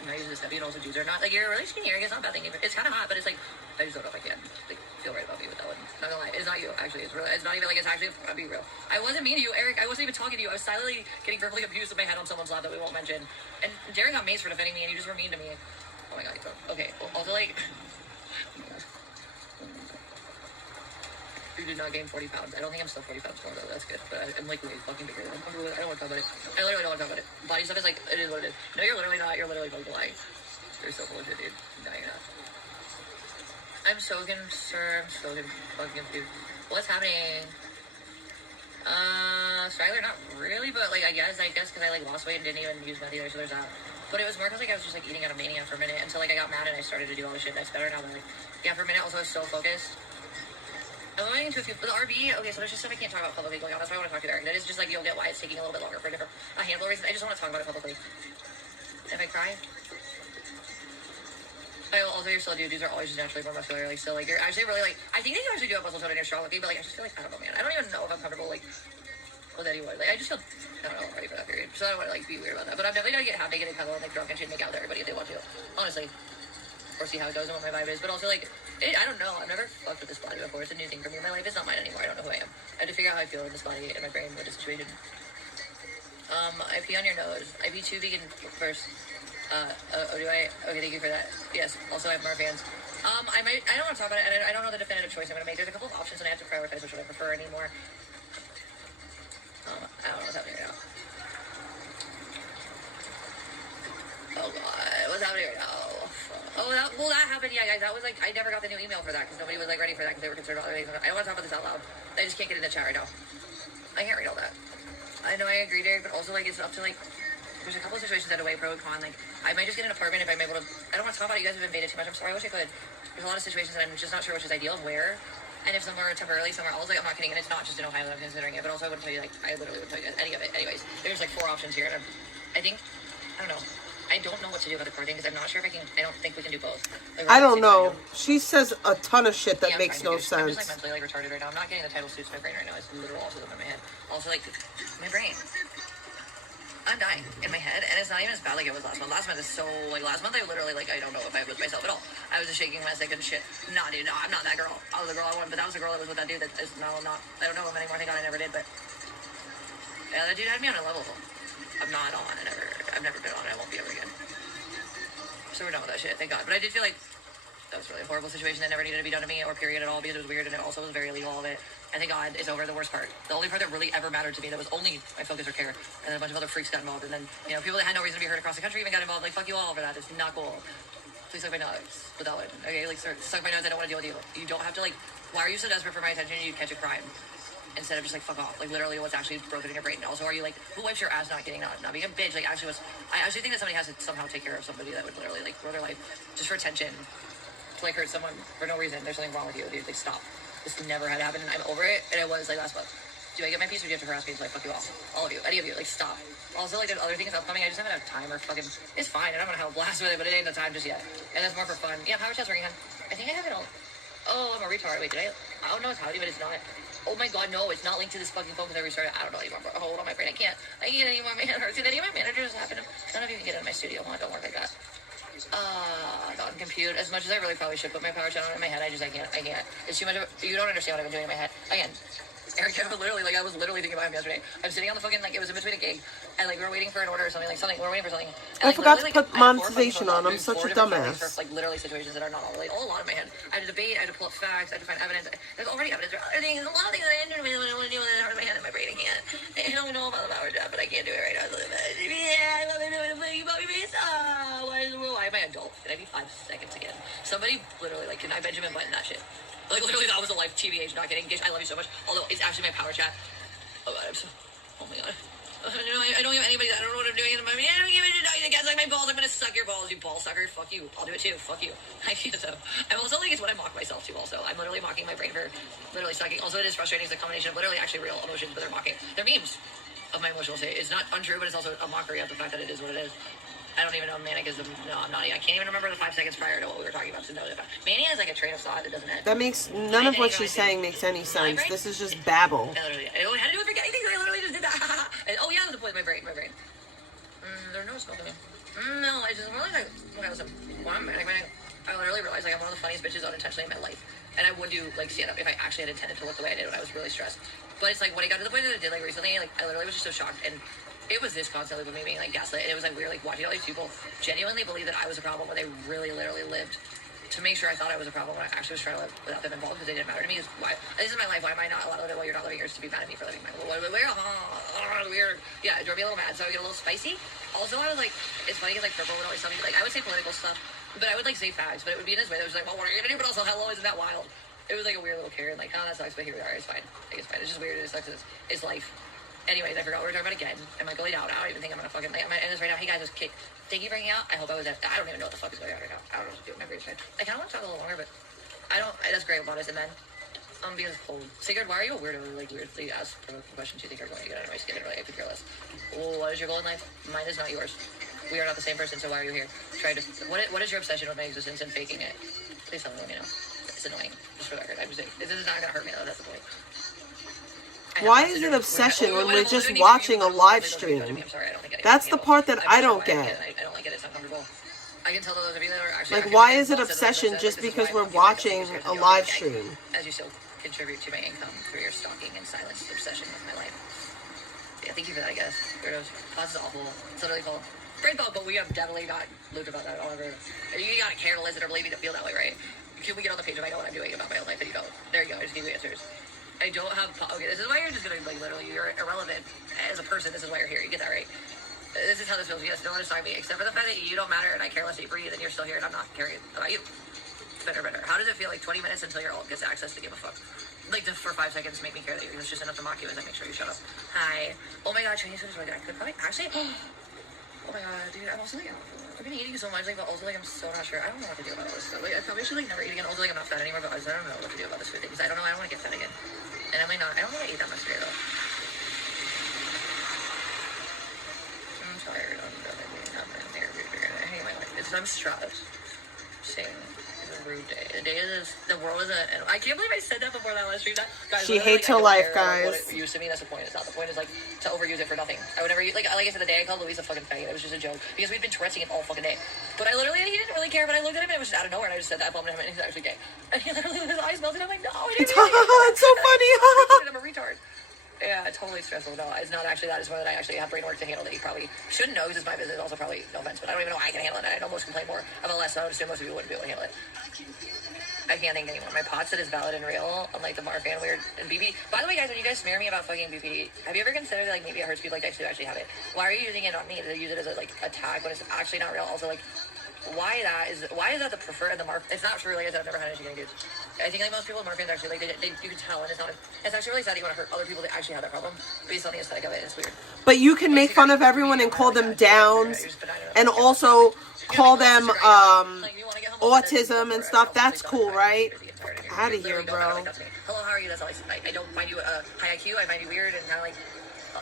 I'm not using this stuff. You can also dudes are not like you're really skinny. It's not a bad thing. It's kind of hot, but it's like I just don't know if I can like feel right about me with that one. Not gonna lie, it's not you actually. It's really. It's not even like it's actually. I'll be real. I wasn't mean to you, Eric. I wasn't even talking to you. I was silently getting verbally abused with my head on someone's lap that we won't mention. And Jerry got maced for defending me, and you just were mean to me. Oh my god. Okay. Well, also like. You did not gain 40 pounds. I don't think I'm still 40 pounds more though. That's good. But I'm like way fucking bigger. I don't want to talk about it. I literally don't want to talk about it. Body stuff is like, it is what it is. No, you're literally not. You're literally fucking lying. You're so full of shit, dude. No, you're not. I'm so concerned. I'm so fucking confused. What's happening? Striler, not really, but like, I guess, because I like lost weight and didn't even use meth either, so there's that. But it was more because like I was just like eating out of mania for a minute until like I got mad and I started to do all this shit that's better now. But like, yeah, for a minute also I was so focused. I'm going to a few, the RV, okay, so there's just stuff I can't talk about publicly going on. That's why I want to talk to you, Eric. That is just like, you'll get why it's taking a little bit longer for a handful of reasons. I just want to talk about it publicly. If I cry? Also, you're still a dude. Dudes are always just naturally more muscular. Like, still, like, you're actually really, like, I think that you actually do have muscle tone in your strong with me, but, like, I just feel like, I don't know, man. I don't even know if I'm comfortable, like, with anyone. Like, I just feel, I don't know, I'm ready for that period. So I don't want to, like, be weird about that. But I'm definitely gonna get half naked and cuddle and, like, drunk and shit and make out with everybody if they want to. Honestly. Or see how it goes and what my vibe is. But also, like, I don't know. I've never fucked with this body before. It's a new thing for me. My life is not mine anymore. I don't know who I am. I have to figure out how I feel in this body and my brain with this situation. I pee on your nose. I pee 2 vegan first. Do I? Okay, thank you for that. Yes. Also, I have Marfans. I don't want to talk about it, and I don't know the definitive choice I'm going to make. There's a couple of options, and I have to prioritize which one I prefer anymore. I don't know what's happening right now. Oh, God. What's happening right now? Oh, that happened, yeah, guys. That was, like, I never got the new email for that, because nobody was, like, ready for that, because they were concerned about other things. I don't want to talk about this out loud. I just can't get in the chat right now. I can't read all that. I know I agree, Derek, but also, like, it's up to, like, there's a couple of situations that are way pro and con. Like, I might just get an apartment if I'm able to. I don't want to talk about it. You guys have invaded too much. I'm sorry. I wish I could. There's a lot of situations that I'm just not sure which is ideal and where. And if somewhere temporarily, somewhere else, like, I'm not kidding. And it's not just in Ohio that I'm considering it, but also I wouldn't tell you, like, I literally wouldn't tell you any of it. Anyways, there's, like, 4 options here. And I think, I don't know. I don't know what to do about the car thing because I'm not sure if I can. I don't think we can do both. Like, I don't know. She says a ton of shit that makes no sense. I'm just, like, mentally, like, retarded right now. I'm not getting the title suits to my brain right now. It's literal autism in my head. Also, like, my brain. I'm dying in my head, and it's not even as bad like it was last month. Last month is so, like, last month I literally, like, I don't know if I was myself at all. I was just shaking my sick and shit. Nah, dude, no, I'm not that girl. I was the girl I wanted, but that was the girl that was with that dude that is now not, I don't know him anymore. Thank God I never did, but yeah, that dude had me on a level. I'm not on. I've never been on it. I won't be ever again. So we're done with that shit, thank God. But I did feel like that was really a horrible situation that never needed to be done to me or period at all because it was weird and it also was very illegal, all of it. And thank God it's over. The worst part. The only part that really ever mattered to me that was only my focus or care. And then a bunch of other freaks got involved. And then, you know, people that had no reason to be heard across the country even got involved. Like, fuck you all for that. It's not cool. Please suck my nuts with that one. Okay, like, suck my nuts. I don't want to deal with you. You don't have to, like, why are you so desperate for my attention and you catch a crime? Instead of just, like, fuck off. Like, literally what's actually broken in your brain. And also, are you, like, who wipes your ass not being a bitch? Like, actually I actually think that somebody has to somehow take care of somebody that would literally, like, throw their life just for attention. To, like, hurt someone for no reason. There's something wrong with you, dude. Like, stop. This never had happened, and I'm over it, and it was, like, last month. Do I get my piece, or do you have to harass me until I fuck you all of you, any of you, like, stop. Also, like, there's other things upcoming, I just haven't had time, or fucking, it's fine, and I'm gonna have a blast with it, but it ain't the time just yet, and that's more for fun. Yeah, power chest ring, hun. I think I have it all. Oh, I'm a retard. Wait, did I don't know it's howdy, but it's not. Oh my God, no, it's not linked to this fucking phone because I restarted. I don't know anymore, bro. Hold on, my brain, I can't anymore, man. Did any of my managers happen? None of you can get in my studio, huh? Don't work like that. God, compute. As much as I really probably should put my power channel in my head, I can't. It's too much of you don't understand what I've been doing in my head. Again, Eric, I was literally thinking about him yesterday. I'm sitting on the fucking, like, it was in between a gig, and, like, we were waiting for an order or something, we were waiting for something. And, I forgot to put monetization on. I'm such a dumbass. For, like, literally situations that are not all related. A lot in my head. I had to debate, I had to pull up facts, I had to find evidence. There's already evidence. There are other things, a lot of things that I didn't do, I want to do with it, in my head, in my brain, I can't. I don't know about the power job, but I can't do it right now. Yeah, I love it, why am I adult? Can I be 5 seconds again? Somebody literally, like, can I Benjamin Button that shit? Like, literally, that was a live TBH, not kidding. Gish, I love you so much. Although, it's actually my power chat. Oh, God, oh my God. I don't give anybody that. I don't know what I'm doing in my I don't give a shit. You guys like my balls. I'm gonna suck your balls, you ball sucker. Fuck you. I'll do it too. Fuck you. I feel so. I'm also, like, it's what I mock myself too, also. I'm literally mocking my brain for literally sucking. Also, it is frustrating. It's a combination of literally actually real emotions, but they're mocking. They're memes of my emotional state. It's not untrue, but it's also a mockery of the fact that it is what it is. I don't even know manicism. No, I'm not. I can't even remember the 5 seconds prior to what we were talking about. So no, mania is like a train of thought that doesn't end. That makes none of what she's saying makes any sense. This is just babble. I had to do it for anything. I literally just did that. Oh yeah, the point. My brain. There's no smoke in there. No, I just really like when I was a manic, I literally realized like I'm one of the funniest bitches unintentionally in my life, and I would do like stand up if I actually had intended to look the way I did when I was really stressed. But it's like when I got to the point that I did like recently, like I literally was just so shocked, and it was this constantly with me being like gaslit, and it was like weird, like watching all these people genuinely believe that I was a problem when they really literally lived to make sure I thought I was a problem when I actually was trying to live without them involved because they didn't matter to me. Is why this is my life. Why am I not allowed to live it while you're not living yours to be mad at me for living my life? Weird. Yeah, it drove me a little mad, so I get a little spicy. Also, I was like, it's funny because like Purple would always tell me like I would say political stuff, but I would like say facts, but it would be in this way that was like, well, what are you gonna do? But also, hello, isn't that wild? It was like a weird little Karen, like, oh, that sucks, but here we are. It's fine. Like, it's fine. It's just weird. It sucks. It's life. Anyways, I forgot what we were talking about again. Am I going out? I don't even think I'm gonna fucking. Like, I'm gonna end this right now. Hey guys, this kick. Thank you for hanging out. I hope I was. I don't even know what the fuck is going on right now. I don't know what to do with my brain. I kind of want to talk a little longer, but I don't. That's great about us. And then, because it's cold. Sigurd, why are you a weirdo? Like weirdly ask provoking questions you think are going to get under my skin and really I could care less. Well, what is your goal in life? Mine is not yours. We are not the same person, so why are you here? Trying to. What is your obsession with my existence and faking it? Please tell me. Let me know. It's annoying. Just for the record, I'm just saying. This is not gonna hurt me though. That's the point. Why is it obsession when we're just watching a live stream? That's the part that I don't get. I don't like it. It's uncomfortable. I can tell those of you that are actually. Like, why is it obsession just because we're watching a live stream? As you still contribute to my income through your stalking and silence obsession with my life. Yeah, thank you for that, I guess. Weirdos. Pause is awful. It's literally full. Brain fog, but we have definitely not looked about that at all. You gotta care to listen or believe me to feel that way, right? Can we get on the page of I know what I'm doing about my own life and you don't? There you go. I just give you answers. I don't have. Okay, this is why you're just gonna like literally. You're irrelevant as a person. This is why you're here. You get that right. This is how this feels. Yes, no one is talking to me except for the fact that you don't matter and I care less that you breathe and you're still here and I'm not caring about you. Better. How does it feel like 20 minutes until your alt gets access to give a fuck? Like for 5 seconds make me care that you're just enough to mock you as I make sure you shut up. Hi. Oh my god, Chinese food is really good. I could probably actually. Oh my god, dude. I'm also like. I've been eating so much, like, but also, like, I'm so not sure. I don't know what to do about all this stuff. Like, I probably should, like, never eat again. Also, like, I'm not fat anymore, but I don't know what to do about this food thing. Because I don't know. I don't want to get fat again. And I'm, like, not. I don't want to eat that much today, though. I'm tired. I hate my life. I'm stressed. Saying it's a rude day. The world is I can't believe I said that before that last stream. Guys, she hates her life, guys. What it used to mean, that's the point. It's not the point. Is like to overuse it for nothing. I would never like I said the day I called Louise a fucking faggot. It was just a joke because we'd been Tourette'ing it all fucking day. But I literally he didn't really care. But I looked at him and it was just out of nowhere and I just said that. I bumped him and he's actually gay. And he literally his eyes melted. I'm like, no, I didn't. It's so funny. I'm a retard. Yeah, totally stressful. No, it's not actually that. It's more that I actually have brain work to handle that you probably shouldn't know because it's my business. Also, probably no offense, but I don't even know I can handle it. And I know most complain more about less. So I would assume most of you wouldn't be able to handle it. I can't think anymore. My pot said is valid and real, unlike the Mark and weird and BP. By the way, guys, when you guys smear me about fucking BP, have you ever considered like maybe it hurts people like I should actually have it? Why are you using it on me? To use it as a like a tag when it's actually not real? Also, like, why is that the preferred and the Mark? It's not true. Like I said, I've never had anything dudes. I think like most people, Mark fans actually like they you can tell, and it's actually really sad that you want to hurt other people that actually have that problem based on the aesthetic of it. It's weird. But you can make fun of everyone and call them downs, and also call them autism and stuff. That's cool, right? Out of here, bro. Hello, how are you? That's all I say. I don't find you high IQ. I find you weird and kind of like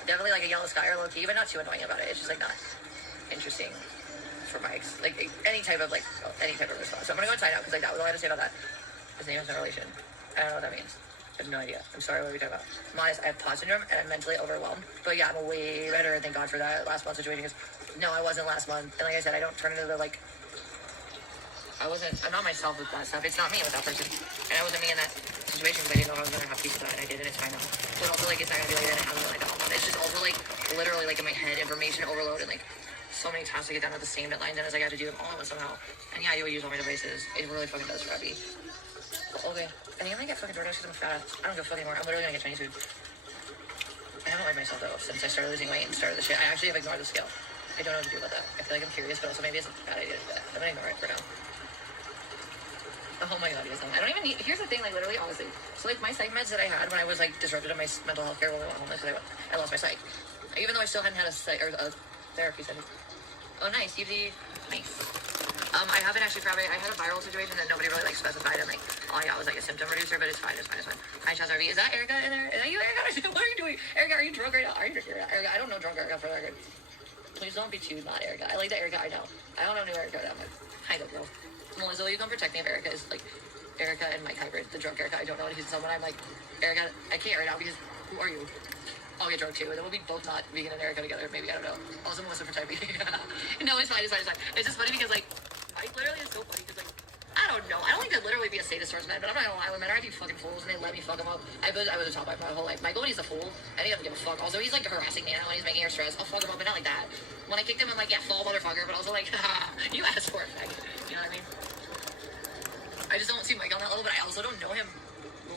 definitely like a yellow sky or low key, but not too annoying about it. It's just like not interesting for Mike's like any type of response. So I'm gonna go inside out because like that was all I had to say about that. His name is no relation. I don't know what that means. I have no idea. I'm sorry, what are we talking about? I'm honest, I have pause syndrome and I'm mentally overwhelmed. But yeah, I'm way better, and thank God for that last month situation. Because no, I wasn't last month. And like I said, I don't turn into the like. I'm not myself with that stuff. It's not me with that person. And I wasn't me in that situation because I didn't know I was gonna have peace with that, and I did, and it's fine now. But also like it's not gonna be like that, and I don't know. It's just also like literally like in my head, information overload and like so many tasks to get done at the same deadline, and as I got to do them all at once somehow. And yeah, you would use all my devices. It really fucking does for me. Okay, I think I'm gonna get fucking DoorDash because I'm fat. I don't give a fuck anymore. I'm literally gonna get Chinese food. I haven't weighed myself though since I started losing weight and started the shit. I actually have ignored the scale. I don't know what to do about that. I feel like I'm curious, but also maybe it's a bad idea to do that. I'm gonna ignore it for now. Oh my god, yes, I don't even need. Here's the thing, like literally, honestly. So like my psych meds that I had when I was like disrupted in my mental health care when I went homeless, because I lost my psych. Even though I still hadn't had a psych or a therapy session. Oh, nice, UV, nice. I haven't actually probably. I had a viral situation that nobody really like specified, and like all I got was like a symptom reducer, but it's fine. Hi, Chaz RV. Is that Erica in there? Is that you, Erica? What are you doing, Erica? Are you drunk right now? Are you Erica? I don't know drunk Erica for the record. Please don't be too not Erica. I like the Erica I know. I don't know new Erica that much. Hi, girl. Melissa, will you come protect me if Erica is like Erica and Mike hybrid, the drunk Erica? I don't know. He's someone I'm like, Erica, I can't right now because who are you? I'll get drunk too, and then we'll be both not vegan and Erica together. Maybe, I don't know. Also, Melissa for type B. No, it's fine. It's just funny because, like, I literally, it's so funny because, like, I don't know. I don't think I'd literally be a sadist towards men, but I'm not gonna lie. When men are acting fucking fools and they let me fuck them up, I was a top my whole life. Michael, when he's a fool, and he doesn't give a fuck. Also, he's like harassing me now and he's making her stress. I'll fuck him up, but not like that. When I kicked him, I'm like, yeah, fall motherfucker, but also like, you asked for it, faggot. You know what I mean? I just don't see Mike on that level, but I also don't know him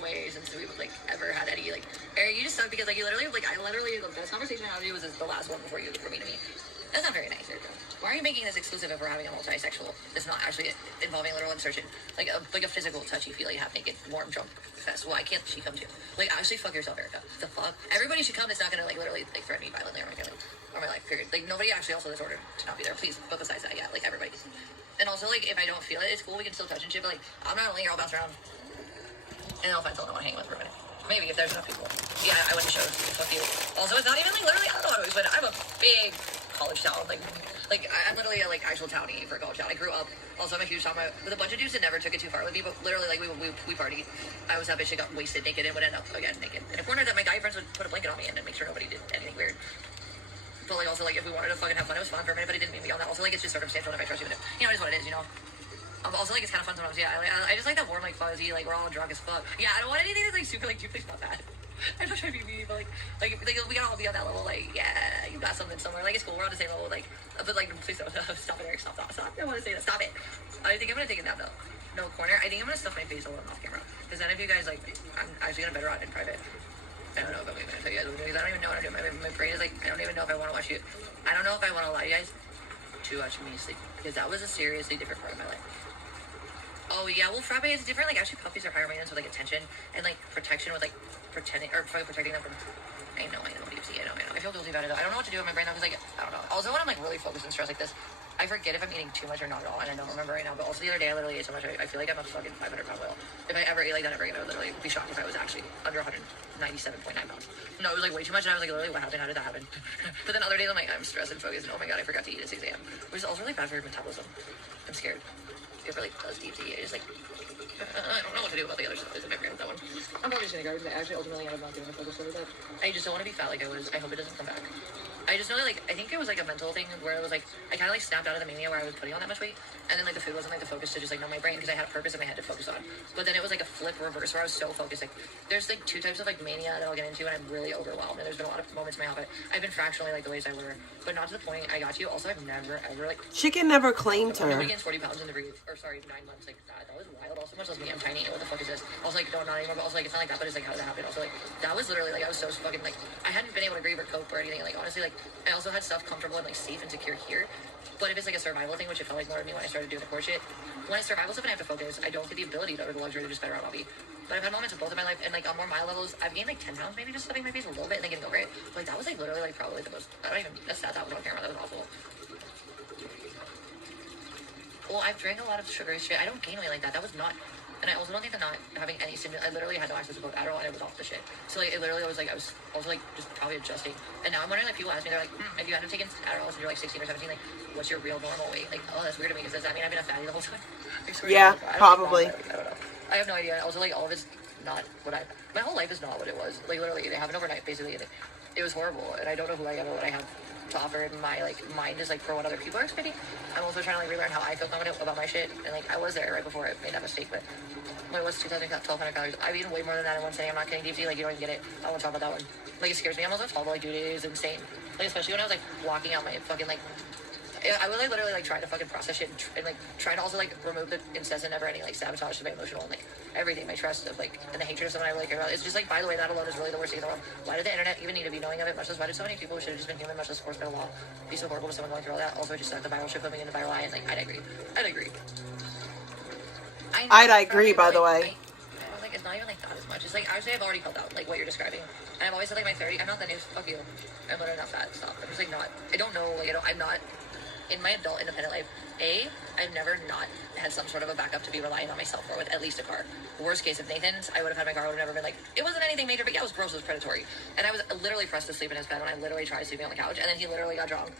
way since we've like ever had any like. Eric, you just suck because like you literally like I literally the best conversation I had with you was the last one before you for me to me. That's not very nice, Erica. Why are you making this exclusive if we're having a multisexual? It's not actually involving literal insertion, like a physical touchy feely half naked warm drunk fest. Why can't she come too? Like actually fuck yourself, Erica. The fuck? Everybody should come. It's not gonna like literally like threaten me violently or anything or my life. Period. Like nobody actually also has ordered to not be there. Please, but besides that, yeah, like everybody. And also like if I don't feel it, it's cool. We can still touch and shit. But like I'm not only girl bounce around. And I'll find someone I want to hang with for a minute. Maybe if there's enough people. Yeah, I went to shows. Fuck you. Also, it's not even like literally. I don't know how to explain it. I'm a big college town. Like I'm literally a like actual townie for a college town. I grew up. Also, I'm a huge town with a bunch of dudes that never took it too far with me. But literally, like we partied. I was that bitch that got wasted naked and would end up again naked. And if we're not that, my guy friends would put a blanket on me and then make sure nobody did anything weird. But like also like if we wanted to fucking have fun, it was fun for a minute. But it didn't mean beyond that. Also like it's just circumstantial. And if I trust you with it, you know, it is what it is. You know. Also, like, it's kind of fun sometimes, yeah. I just like that warm, like, fuzzy, like, we're all drunk as fuck. Yeah, I don't want anything that's, like, super, like, too please not that. I'm not trying to be mean, but, like, we gotta all be on that level, like, yeah, you got something somewhere. Like, it's cool, we're on the same level, like, but, like, please don't, stop it, Eric, stop. I don't want to say that, stop it. I think I'm gonna take it down, though. No corner. I think I'm gonna stuff my face a little off camera. Because then if you guys, like, I'm actually gonna better on in private. I don't know if I'm gonna tell you guys what I'm doing, because I don't even know what I'm doing. My brain is, like, I don't even know if I want to watch you. I don't know if I want to allow you guys to watch me sleep. Because that was a seriously different part of my life. Oh yeah, well frappe is different. Like actually puppies are higher maintenance with like attention and like protection with like protecting them from. I know. Deep sea. I know. I feel guilty about it though. I don't know what to do with my brain though because like I don't know. Also when I'm like really focused and stressed like this, I forget if I'm eating too much or not at all, and I don't remember right now. But also the other day I literally ate so much. I feel like I'm a fucking 500-pound whale. If I ever ate like that ever again, I would literally be shocked if I was actually under 197.9 pounds. No, it was like way too much, and I was like literally what happened? How did that happen? But then other days I'm like I'm stressed and focused, and oh my god, I forgot to eat at 6 a.m. Which is also really bad for your metabolism. I'm scared. It really does deep sea. It's like I don't know what to do about the other stuff. There's a memory with that one. I'm probably just gonna go because I actually ultimately ended up not doing a focus story, but I just don't want to be fat like I was. I hope it doesn't come back. I just know that, like, I think it was, like, a mental thing where it was, like, I kind of, like, snapped out of the mania where I was putting on that much weight, and then, like, the food wasn't, like, the focus to just, like, know my brain, because I had a purpose in my head to focus on. But then it was, like, a flip reverse where I was so focused. Like, there's, like, two types of, like, mania that I'll get into, and I'm really overwhelmed, and there's been a lot of moments in my outfit. I've been fractionally, like, the ways I were, but not to the point I got to. Also, I've never, ever, like... Chicken never claimed her. Nobody gains 40 pounds in the brief, or, sorry, 9 months, like, that was wild. Also, much less me, I'm tiny, what the fuck is this? Also, like, no, not anymore, but also, like, it's not like that, but it's, like, how did that happen? Also, like, that was literally, like, I was so fucking, like, I hadn't been able to grieve or cope or anything, like, honestly, like, I also had stuff comfortable and, like, safe and secure here. But if it's like a survival thing, which it felt like more to me when I started doing the core shit, when I survival stuff and I have to focus, I don't get the ability to, or the luxury to just better out hobby. But I've had moments of both in my life, and like on more mild levels, I've gained like 10 pounds maybe just stuffing my face a little bit and then getting over it. But, like that was like literally like probably the most, I don't even, that's sad that was on camera, that was awful. Well, I've drank a lot of sugary shit. I don't gain weight like that. That was not, and I also don't think that not having any stimulant, I literally had no access to both Adderall and it was off the shit. So like it literally was like, I was also like just probably adjusting. And now I'm wondering, like people ask me, they're like, if you hadn't taken Adderall since you're like 16 or 17, like what's your real normal weight? Like, oh, that's weird to me because does that mean I've been a fatty the whole time? Yeah, probably. I don't know. I have no idea. Also like all of it's not what my whole life is not what it was. Like literally it happened overnight basically. And it was horrible and I don't know who I am or what I have to offer, and my like mind is like for what other people are expecting. I'm also trying to like relearn how I feel confident about my shit, and like I was there right before I made that mistake, but when it was 1,200 calories, I've eaten way more than that in one sitting. I'm not kidding, deep sea, like you don't even get it. I won't talk about that one. Like it scares me. I'm also tall, but like dude, it is insane. Like especially when I was like blocking out my fucking like. I was like literally like trying to fucking process shit and like trying to also like remove the incessant, never-ending like sabotage of my emotional and like everything, my trust of like and the hatred of someone I really care about. It's just like, by the way, that alone is really the worst thing in the world. Why did the internet even need to be knowing of it? Much less why did so many people who should have just been human, much less forced by the law, be so horrible to someone going through all that? Also, I just said the viral shit put me in the viral eye, and like I'd agree. I'd agree, by the way. Like it's not even like that as much. It's like actually I've already felt out like what you're describing, and I've always said like my 30. I'm not the news. Fuck you. I'm literally not fat. Stop. I'm just like not. I don't know. Like I'm not. In my adult independent life, I've never not had some sort of a backup to be relying on myself for with at least a car. Worst case, if Nathan's, I would have had my car, would have never been like, it wasn't anything major, but yeah, it was gross, it was predatory. And I was literally pressed to sleep in his bed when I literally tried sleeping on the couch, and then he literally got drunk.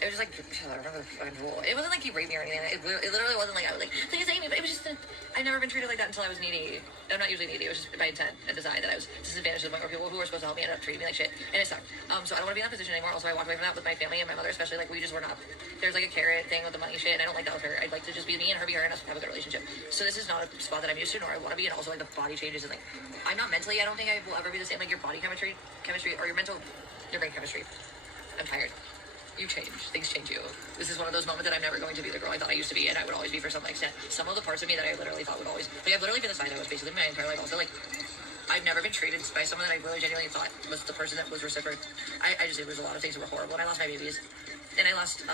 It was just like, I remember the fucking rule. It wasn't like he raped me or anything. It literally wasn't like, I was like, please Amy, but it was just, I've never been treated like that until I was needy. I'm not usually needy. It was just by intent and design that I was disadvantaged to the point where people who were supposed to help me ended up treating me like shit. And it sucked. So I don't want to be in that position anymore. Also, I walked away from that with my family and my mother, especially. Like, we just were not, there's like a carrot thing with the money shit, and I don't like that with her. I'd like to just be me and her be her and us have a good relationship. So this is not a spot that I'm used to, nor I want to be. And also, like, the body changes, and like, I'm not mentally, I don't think I will ever be the same. Like, your body chemistry, or your mental, your brain chemistry. I'm tired. You change. Things change you. This is one of those moments that I'm never going to be the girl I thought I used to be, and I would always be for some extent. Some of the parts of me that I literally thought would always, like, I've literally been the side I was basically my entire life. Also, like, I've never been treated by someone that I really genuinely thought was the person that was reciprocal. I just, it was a lot of things that were horrible, and I lost my babies, and I lost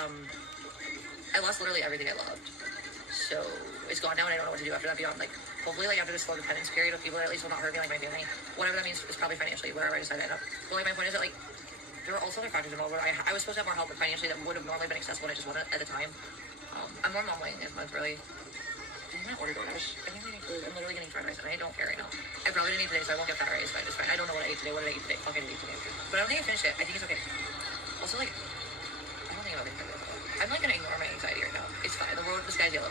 literally everything I loved. So it's gone now, and I don't know what to do after that beyond, like, hopefully, like, after this slow dependence period of people that at least will not hurt me, like my family, whatever that means is probably financially, wherever I decide to end up. But, like, my point is that, like, there were also other factors involved where I was supposed to have more help financially that would have normally been accessible, and I just wasn't at the time. I'm more mumbling this month, really. I'm gonna order DoorDash. I think I'm literally getting fried rice, and I don't care right now. I probably didn't eat today, so I won't get fat rice, but it's fine. I don't know what I ate today. What did I eat today? Fuck, I didn't eat today. But I don't think I finished it. I think it's okay. Also, like, I don't think I'm okay. I'm, like, gonna ignore my anxiety right now. It's fine. The sky's yellow.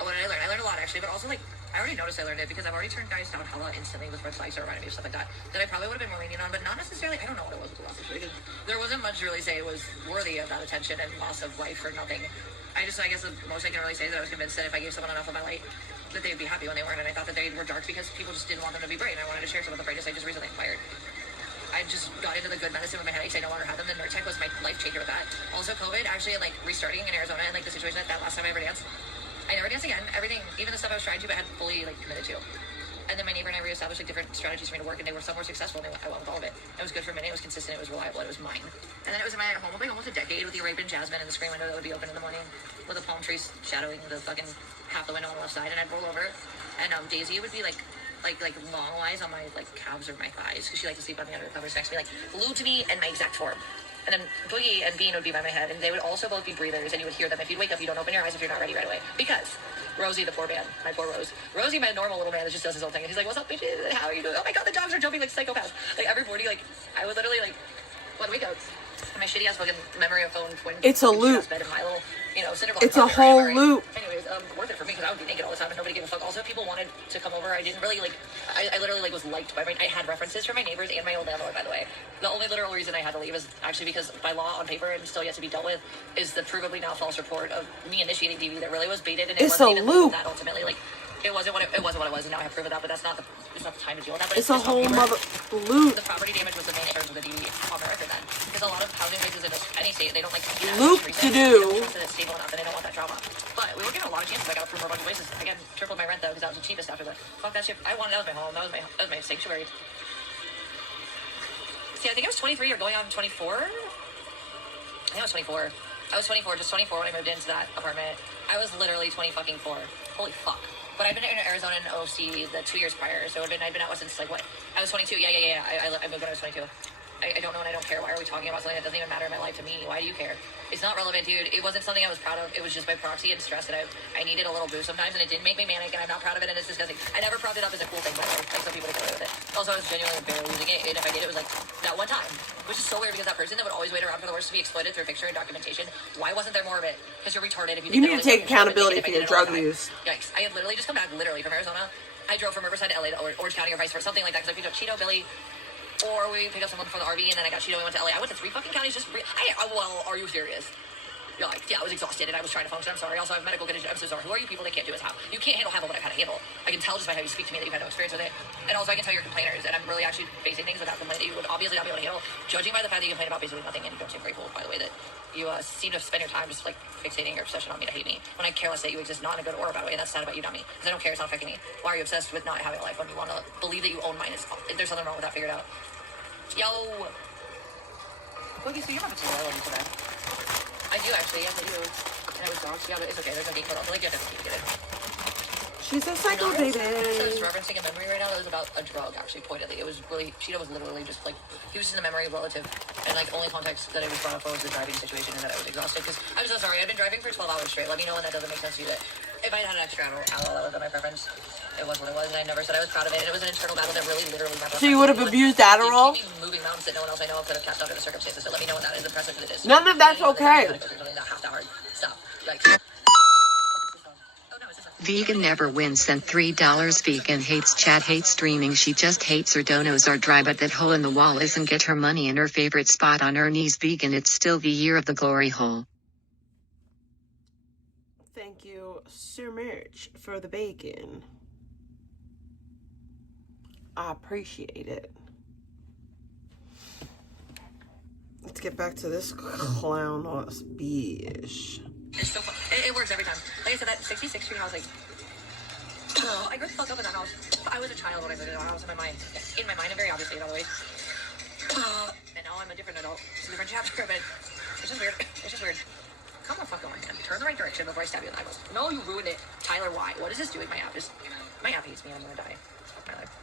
What did I learn? I learned a lot, actually, but also, like, I already noticed I learned it because I've already turned guys down hella instantly with red flags that reminded me of stuff like that I probably would have been more lenient on, but not necessarily. I don't know what it was with the last situation. There wasn't much to really say it was worthy of that attention and loss of life for nothing. I guess the most I can really say is that I was convinced that if I gave someone enough of my light, that they'd be happy when they weren't, and I thought that they were dark because people just didn't want them to be bright, and I wanted to share some of the brightness I just recently acquired. I just got into the good medicine with my headaches. I no longer had them. The Nurtec was my life changer with that. Also, COVID, actually, like, restarting in Arizona and, like, the situation that last time I ever danced. I never danced again. Everything, even the stuff I was trying to, but I hadn't fully, like, committed to. And then my neighbor and I reestablished, like, different strategies for me to work, and they were some more successful, and I went with all of it. It was good for a minute. It was consistent. It was reliable. It was mine. And then it was in my home of, like, almost a decade with the Arabian jasmine and the screen window that would be open in the morning with the palm trees shadowing the fucking half the window on the left side, and I'd roll over, and Daisy would be, like long wise on my, like, calves or my thighs, because she liked to sleep on me under the covers next to me, like, glued to me in my exact form. And then Boogie and Bean would be by my head, and they would also both be breathers, and you would hear them. If you'd wake up, you don't open your eyes if you're not ready right away. Because Rosie, the poor man, my poor Rose. Rosie, my normal little man that just does his own thing, and he's like, what's up, bitches? How are you doing? Oh my god, the dogs are jumping like psychopaths. Like, every morning, like, I would literally, like, when we go, my shitty ass fucking memory of phone twin. It's a loop. Bed in my little, cinder block it's a whole loop. Anyways, worth it for me because I would be naked all the time and nobody gave a fuck. Also, if people wanted to come over, I didn't really, like, I literally, like, was liked by I had references from my neighbors and my old landlord, by the way. The only literal reason I had to leave is actually because by law on paper and still yet to be dealt with is the provably now false report of me initiating DV that really was baited, and it it's wasn't a even loop. that ultimately, like, it wasn't what it was, and now I have proof of that, but it's not the time to deal with that. But It's a whole mother loop. The property damage was the main charge of the DV on the record then, because a lot of housing places in any state, they don't like Loop to do. It's stable enough, and they don't want that drama. But we were getting a lot of chances. I got approved for a bunch of places. Again, tripled my rent though, because that was the cheapest after the fuck that shit. That was my home. That was my sanctuary. See, I think I was 23 or going on 24. I think I was 24. I was 24, just 24 when I moved into that apartment. I was literally 20 fucking 4. Holy fuck. But I've been in Arizona and OC the 2 years prior, so I've been out since, like, what? I was 22. Yeah. I moved when I was 22. I don't know and I don't care. Why are we talking about something that doesn't even matter in my life to me? Why do you care? It's not relevant, dude. It wasn't something I was proud of. It was just by proxy and stress that I needed a little boost sometimes, and it didn't make me manic, and I'm not proud of it, and it's disgusting. I never propped it up as a cool thing, by the way. Like, some people get away with it. Also, I was genuinely barely using it, and if I did, it was like that one time. Which is so weird, because that person that would always wait around for the worst to be exploited through picture and documentation, why wasn't there more of it? Because you're retarded if you need to take accountability for your drug use. Yikes. I had literally just come back, literally, from Arizona. I drove from Riverside to LA to Orange County or vice versa, something like that, because I picked up Cheeto, Billy, or we picked up someone from the RV, and then I got Cheeto and we went to LA. I went to 3 fucking counties just well, are you serious? You're like, yeah, I was exhausted and I was trying to function. I'm sorry. Also, I have medical condition. I'm so sorry. Who are you people that can't do as how? You can't handle what I kind of handle. I can tell just by how you speak to me that you've had no experience with it. And also, I can tell you're complainers, and I'm really actually facing things without complaint that you would obviously not be able to handle. Judging by the fact that you complain about basically nothing, and you don't seem grateful, by the way, that you seem to spend your time just, like, fixating your obsession on me to hate me. When I care less that you exist, not in a good or a bad way, and that's sad about you, not me. Because I don't care. It's not affecting me. Why are you obsessed with not having a life when you want to believe that you own mine? If there's something wrong with that, figure it out. Yo! Boogie, so you're not too well today. I do, actually. Yes, I do. And it was dogs. Yeah, but it's okay. There's no date code. Like, you have to get it. She's a psycho baby. I was referencing a memory right now that was about a drug, actually, pointedly. It was really, Cheeto was literally just, like, he was just in the memory relative. And, like, only context that it was brought up was the driving situation and that I was exhausted. Because I'm so sorry. I've been driving for 12 hours straight. Let me know when that doesn't make sense to you. That if I had an extra hour, that was my preference. It was what it was, and I never said I was proud of it. And it was an internal battle that really, literally never. So you would have abused Adderall? Moving mountains that no one else I know of could have kept under the circumstances. So let me know when that is. That's what it is. None of that's okay. Not half that hard. Stop. Like. Vegan never wins. Sent $3. Vegan hates chat, hates streaming. She just hates her donos are dry, but that hole in the wall isn't get her money in her favorite spot on her knees. Vegan, it's still the year of the glory hole. Thank you so much for the bacon. I appreciate it. Let's get back to this clown ass bitch. It's so fun. It works every time. Like I said, that 66 Street house, like, I grew the fuck up in that house. I was a child when I lived in that house in my mind. In my mind, and very obviously, by the way. And now I'm a different adult. It's a different chapter, but it's just weird. It's just weird. Come on, fuck on my hand. Turn the right direction before I stab you in the eyeballs. No, you ruined it. Tyler, why? What is this doing? My app hates me. I'm gonna die. Fuck my life.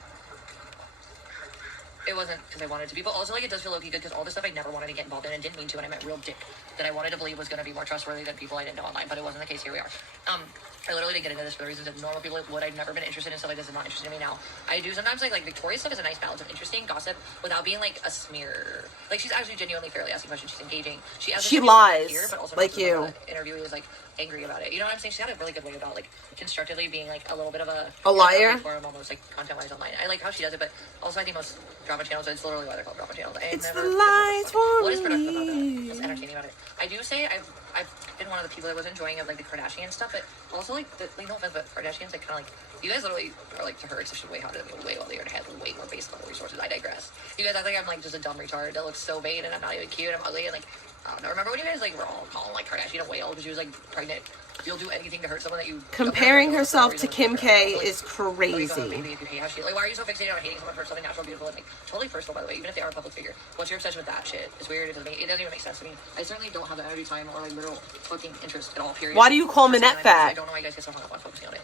It wasn't because I wanted to be, but also, like, it does feel low-key good because all this stuff I never wanted to get involved in and didn't mean to, and I meant real dick that I wanted to believe was going to be more trustworthy than people I didn't know online, but it wasn't the case. Here we are. I literally didn't get into this for the reasons that normal people would. I've never been interested in stuff like this. Is not interested in me now. I do sometimes like Victoria's stuff is a nice balance of interesting gossip without being like a smear. Like, she's actually genuinely fairly asking questions. She's engaging. She lies here, but also like you. Interviewee is like angry about it. You know what I'm saying? She had a really good way about like constructively being like a little bit of a liar. Forum, almost like content-wise online. I like how she does it, but also I think most drama channels. It's literally why they're called drama channels. It's the lies for what is productive about that? What's entertaining about it? I do say I've been one of the people that was enjoying of like the Kardashian stuff, but also like no offense, but Kardashians like kind of like you guys literally are like to her it's such a way harder, way wealthier to have way more basic level resources. I digress. You guys act like I'm like just a dumb retard that looks so vain and I'm not even cute. I'm ugly and like I don't know. Remember when you guys like were all calling like Kardashian a whale because she was like pregnant? You'll do anything to hurt someone that you. Comparing herself to Kim K is crazy. Like, why are you so fixated on hating someone for something natural, beautiful, and like totally personal? By the way, even if they are a public figure, what's your obsession with that shit? It's weird. It doesn't even make sense to me. I certainly don't have the energy, time, or like literal fucking interest at all. Period. Why do you call Minette fat? I don't know why you guys get so hung up on focusing on it.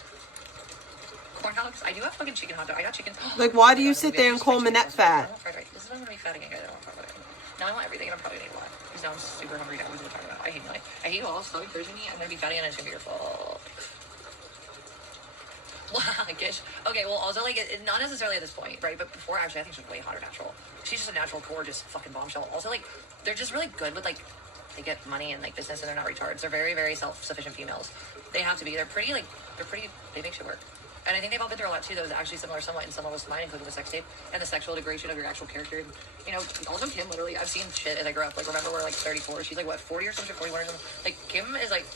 Corn dogs. I do have fucking chicken hot dog. I got chicken. Like, why do you sit there and call Minette fat? This is not gonna be fat again, guys. I don't want to talk about it. Now I want everything, and I'm probably gonna eat a lot. Because now I'm super hungry. Now what are we talking about? I hate life. I hate you all. Stop encouraging me. I'm gonna be fatty, and it's gonna be your fault. I guess. Okay, well, also, like, not necessarily at this point, right? But before, actually, I think she's way hotter natural. She's just a natural, gorgeous fucking bombshell. Also, like, they're just really good with, like, they get money and, like, business, and they're not retards. They're very, very self-sufficient females. They have to be. They're pretty, they make shit work. And I think they've all been through a lot, too, that was actually similar somewhat in some levels to mine, including the sex tape and the sexual degradation of your actual character. And, you know, also Kim, literally, I've seen shit as I grew up. Like, remember, we're, like, 34. She's, like, what, 40 or something, 41 or something? Like, Kim is, like,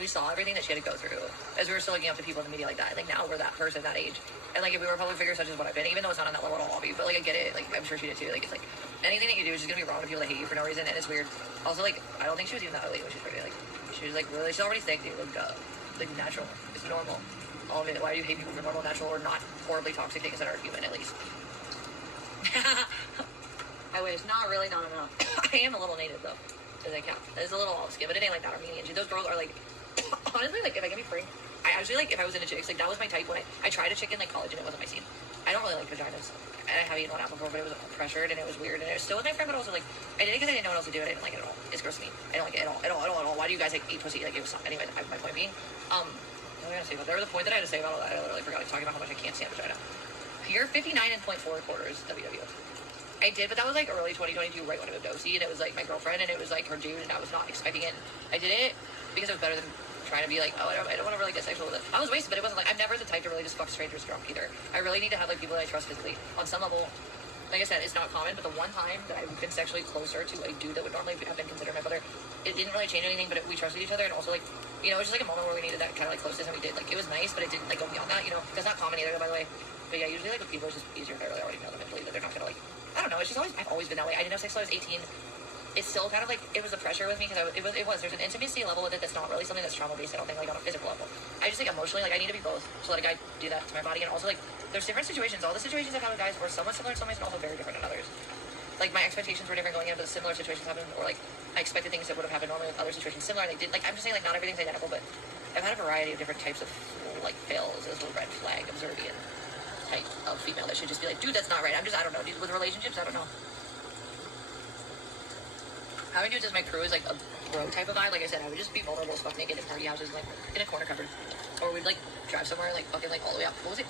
we saw everything that she had to go through as we were still looking up to people in the media like that. Like, now we're that person, that age. And, like, if we were a public figure such as what I've been, even though it's not on that level at all, but, like, I get it. Like, I'm sure she did, too. Like, it's, like, anything that you do is just gonna be wrong to people that hate you for no reason, and it's weird. Also, like, I don't think she was even that ugly when she was pretty. Like, she was, like, really, she's already thick, dude. Like, natural. It's normal. All of it. Why do you hate people for normal, natural, or not horribly toxic things that are human, at least? I wish. Not really, not enough. I am a little native, though. As I count. It's a little all-skin, but it ain't like that Armenian. Those girls are, like, honestly, like, if I can be frank, I actually, like, if I was into chicks, like, that was my type when I tried a chick in, like, college, and it wasn't my scene. I don't really like vaginas. And I have eaten one out before, but it was pressured, and it was weird, and it was still with my friend, but also, like, I did it because I didn't know what else to do, and I didn't like it at all. It's gross to me. I don't like it at all. Why do you guys, like, eat pussy? Like, it was, anyway, my point being, what was I gonna say about that? There was a point that I had to say about it. I literally forgot. I was talking about how much I can't stand vagina. Here, 59.4 quarters WW. I did, but that was like early 2022, right when I moved to OC, and it was like my girlfriend, and it was like her dude, and I was not expecting it. I did it because it was better than trying to be like, oh, I don't want to really get sexual with it. I was wasted, but it wasn't like, I'm never the type to really just fuck strangers drunk either. I really need to have like people that I trust physically. On some level, like I said, it's not common, but the one time that I've been sexually closer to a dude that would normally have been considered my brother, it didn't really change anything, but we trusted each other, and also like, you know, it was just like a moment where we needed that kind of like closeness, and we did. Like, it was nice, but it didn't like go beyond that, you know. That's not common either, by the way. But yeah, usually like with people, it's just easier if I really already know them and believe that they're not gonna like, I don't know. It's just I've always been that way. I didn't have sex till I was 18. It's still kind of like, it was a pressure with me because there's an intimacy level with it that's not really something that's trauma based. I don't think like on a physical level. I just think emotionally, like I need to be both to let a guy do that to my body, and also like there's different situations. All the situations I've had with guys were somewhat similar in some ways and also very different in others. Like my expectations were different going in, but similar situations happened, or like I expected things that would have happened normally with other situations similar, and they did. Like I'm just saying, like not everything's identical, but I've had a variety of different types of like fails as a red flag observant type of female that should just be like, dude, that's not right. I don't know, dude, with relationships, I don't know. Having dudes as my crew is like a bro type of vibe. Like I said, I would just be vulnerable as fuck naked in party houses, like in a corner cupboard, or we'd like drive somewhere, like fucking like all the way up. What was it?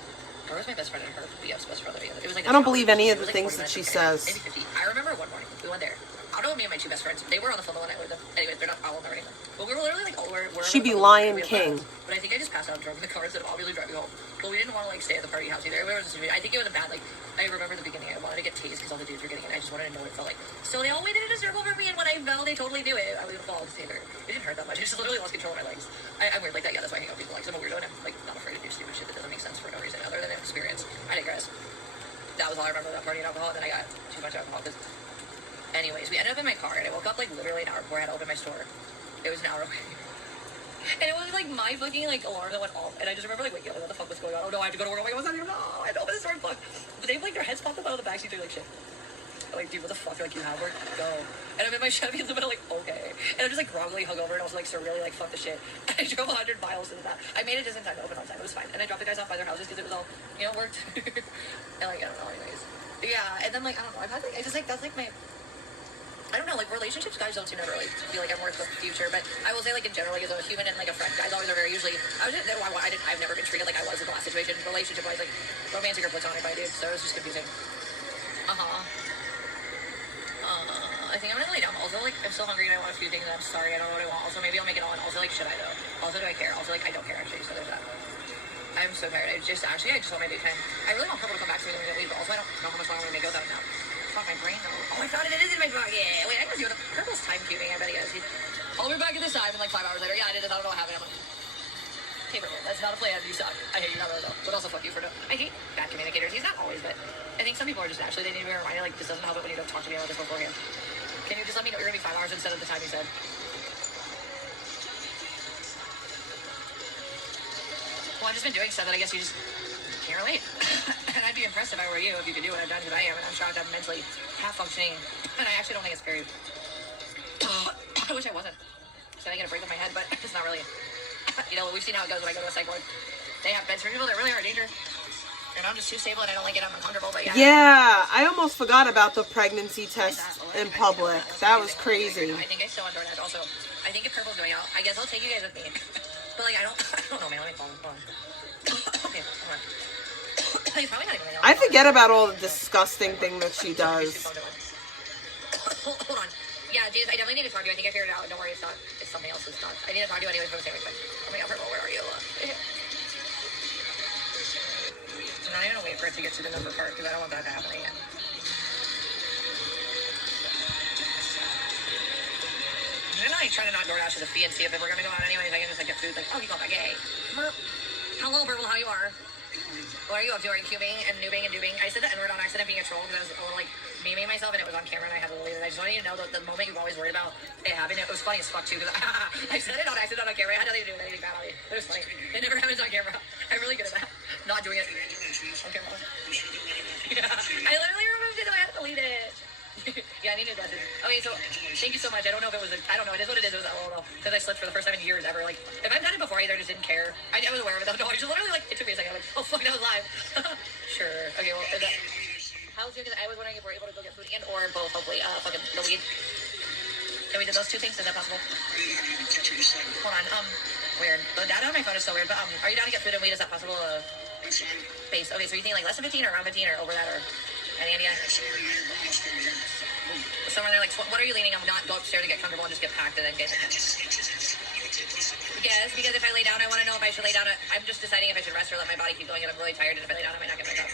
Where was my best friend and her BF's best friend? It was like I don't believe any of the things that she says. Maybe 50. I remember one morning we went there. Out know me and my two best friends. They were on the phone when I were with them. Anyways, they're not all there anymore. But we were literally like, She'd be Lion King. But I think I just passed out drunk in the car instead of obviously driving home. But we didn't want to like stay at the party house either. I think it was a bad, like, I remember the beginning, I wanted to get tased because all the dudes were getting it. I just wanted to know what it felt like. So they all waited in a circle for me, and when I fell, they totally knew it. I was gonna fall to save her. It didn't hurt that much. I just literally lost control of my legs. I'm weird like that. Yeah, that's why I hang out with people. Like, I'm a weirdo, and I'm like not afraid to do stupid shit that doesn't make sense for no reason other than an experience. I digress. That was all I remember about partying alcohol, and then I got too much alcohol because. Anyways, we ended up in my car, and I woke up like literally an hour before I had to open my store. It was an hour away. And it was like my fucking like alarm that went off, and I just remember like waking up, like, what the fuck was going on? Oh no, I have to go to work. Oh my god, what's happening? No, I had to open this door. Fuck. But they've like their heads popped up out of the backseat. They're like, shit. I'm like, dude, what the fuck? Like, you have work? Go. And I'm in my Chevy in the middle, like, okay. And I'm just like groggily hungover, and also like surreally like, fuck the shit. And I drove 100 miles to that. I made it just in time to open on time. It was fine. And I dropped the guys off by their houses because it was all, you know, worked. And like, I don't know, anyways. Yeah. And then like, I don't know. I've had like, I just like that's like my. I don't know, like relationships, guys don't seem to really feel like I'm worth the future, but I will say like in general, like as a human and like a friend, guys always are very usually, I've never been treated like I was in the last situation, relationship wise, like romantic or platonic by dude, so it was just confusing. I think I'm gonna lay down. Also, like, I'm so hungry and I want a few things and I'm sorry, I don't know what I want. Also, maybe I'll make it all, and also, like, should I though? Also, do I care? Also, like, I don't care actually, so there's that. I'm so tired. I just want my daytime. I really want Purple to come back to me when we leave, but also I don't know how much longer I'm gonna make without him now. It's not my brain though. Oh, I found it. It is in my pocket. Wait, I can do it. Purple's time cubing. I bet he is. I'll be back at this time in like 5 hours later. Yeah, I did it. I don't know what happened. I'm like, hey, Purple, that's not a plan. You suck. I hate you. Not really though. But also, fuck you for no. I hate bad communicators. He's not always, but I think some people are just naturally, they need to be reminded, like, this doesn't help it when you don't talk to me about this beforehand. Can you just let me know you're gonna be 5 hours instead of the time you said? Well, I've just been doing stuff that I guess you just can't relate. And I'd be impressed if I were you, if you could do what I've done, because I am, and I'm shocked I'm mentally half functioning. And I actually don't think it's very. I wish I wasn't. So I get a break with my head, but it's not really. You know, we've seen how it goes when I go to a psych ward. They have beds for people that really are a danger. And I'm just too stable and I don't like it. I'm uncomfortable, but yeah. Yeah, I almost forgot about the pregnancy test in public. That was crazy. I think I still on DoorDash. Also, I think if Purple's going out, I guess I'll take you guys with me. But like, I don't know, man. Let me call him. Okay, hold on. He's probably not even going out. I forget about all the disgusting thing that she does. Hold on. Yeah, Jesus, I definitely need to talk to you. I think I figured it out. Don't worry, it's not. It's something else. It's not. I need to talk to you anyway for the same reason. Oh my god, Purple, where are you? I'm not even gonna wait for it to get to the number part because I don't want that to happen again. I'm gonna like try to not DoorDash as a fee and see if we're gonna go out anyways. I can just like get food. Like, oh, you got back, yay. Hello, Purple, how you are? What are you up to? Are you cubing and noobing and doobing? I said the N-word on accident being a troll because I was like memeing myself and it was on camera and I had to delete it. I just wanted you to know that the moment you've always worried about it happening, it was funny as fuck too because I said it on accident on camera. I had nothing to do with anything bad on it. It was funny. It never happens on camera. I'm really good at that. Not doing it on camera. Yeah. I literally removed it and I had to delete it. Yeah, I need new glasses. Okay, so thank you so much. I don't know if it was I don't know. It is what it is. It was because I slipped for the first time in years ever. Like, if I've done it before, I either just didn't care. I was aware of it though. No, I just literally like it took me a second. I'm like, oh fuck, that was live. Sure. Okay, well, is that how's you? Because I was wondering if we're able to go get food and or both. Hopefully, fucking the weed. Can we do those two things? Is that possible? Hold on. Weird. The data on my phone is so weird. But are you down to get food and weed? Is that possible? Base. Okay, so you think like less than 15 or around 15 or over that or any idea? Somewhere there, like, what are you leaning on? Not go upstairs to get comfortable and just get packed and then get. Yes, because if I lay down, I want to know if I should lay down. I'm just deciding if I should rest or let my body keep going, and I'm really tired. And if I lay down, I might not get back up.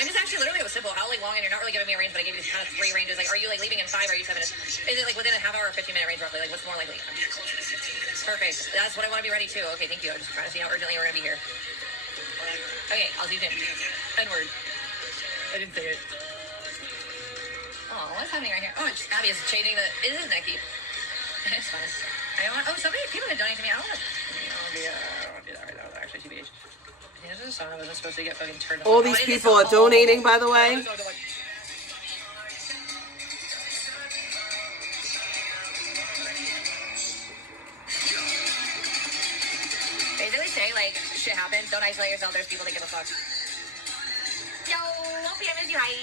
I'm just actually literally it was simple. How like long? And you're not really giving me a range, but I gave you kind of 3 ranges. Like, are you like leaving in 5? Or are you 7 minutes? Is it like within a half hour or 15-minute range roughly? Like, what's more likely? Perfect. That's what I want to be ready to. Okay, thank you. I'm just trying to see how urgently we're gonna be here. Okay, I'll see you soon. N-word. I didn't say it. Oh, what's happening right here? Oh, it's Abby is changing the. It is Nikki. It's fun. People have donated to me. I don't want to do that right now. Actually, TBH. This is a song I wasn't supposed to get fucking turned on. All these people are donating, by the way. Basically say, like, shit happens. Don't isolate yourself. There's people that give a fuck. Yo, Lumpy, I miss you. Hi.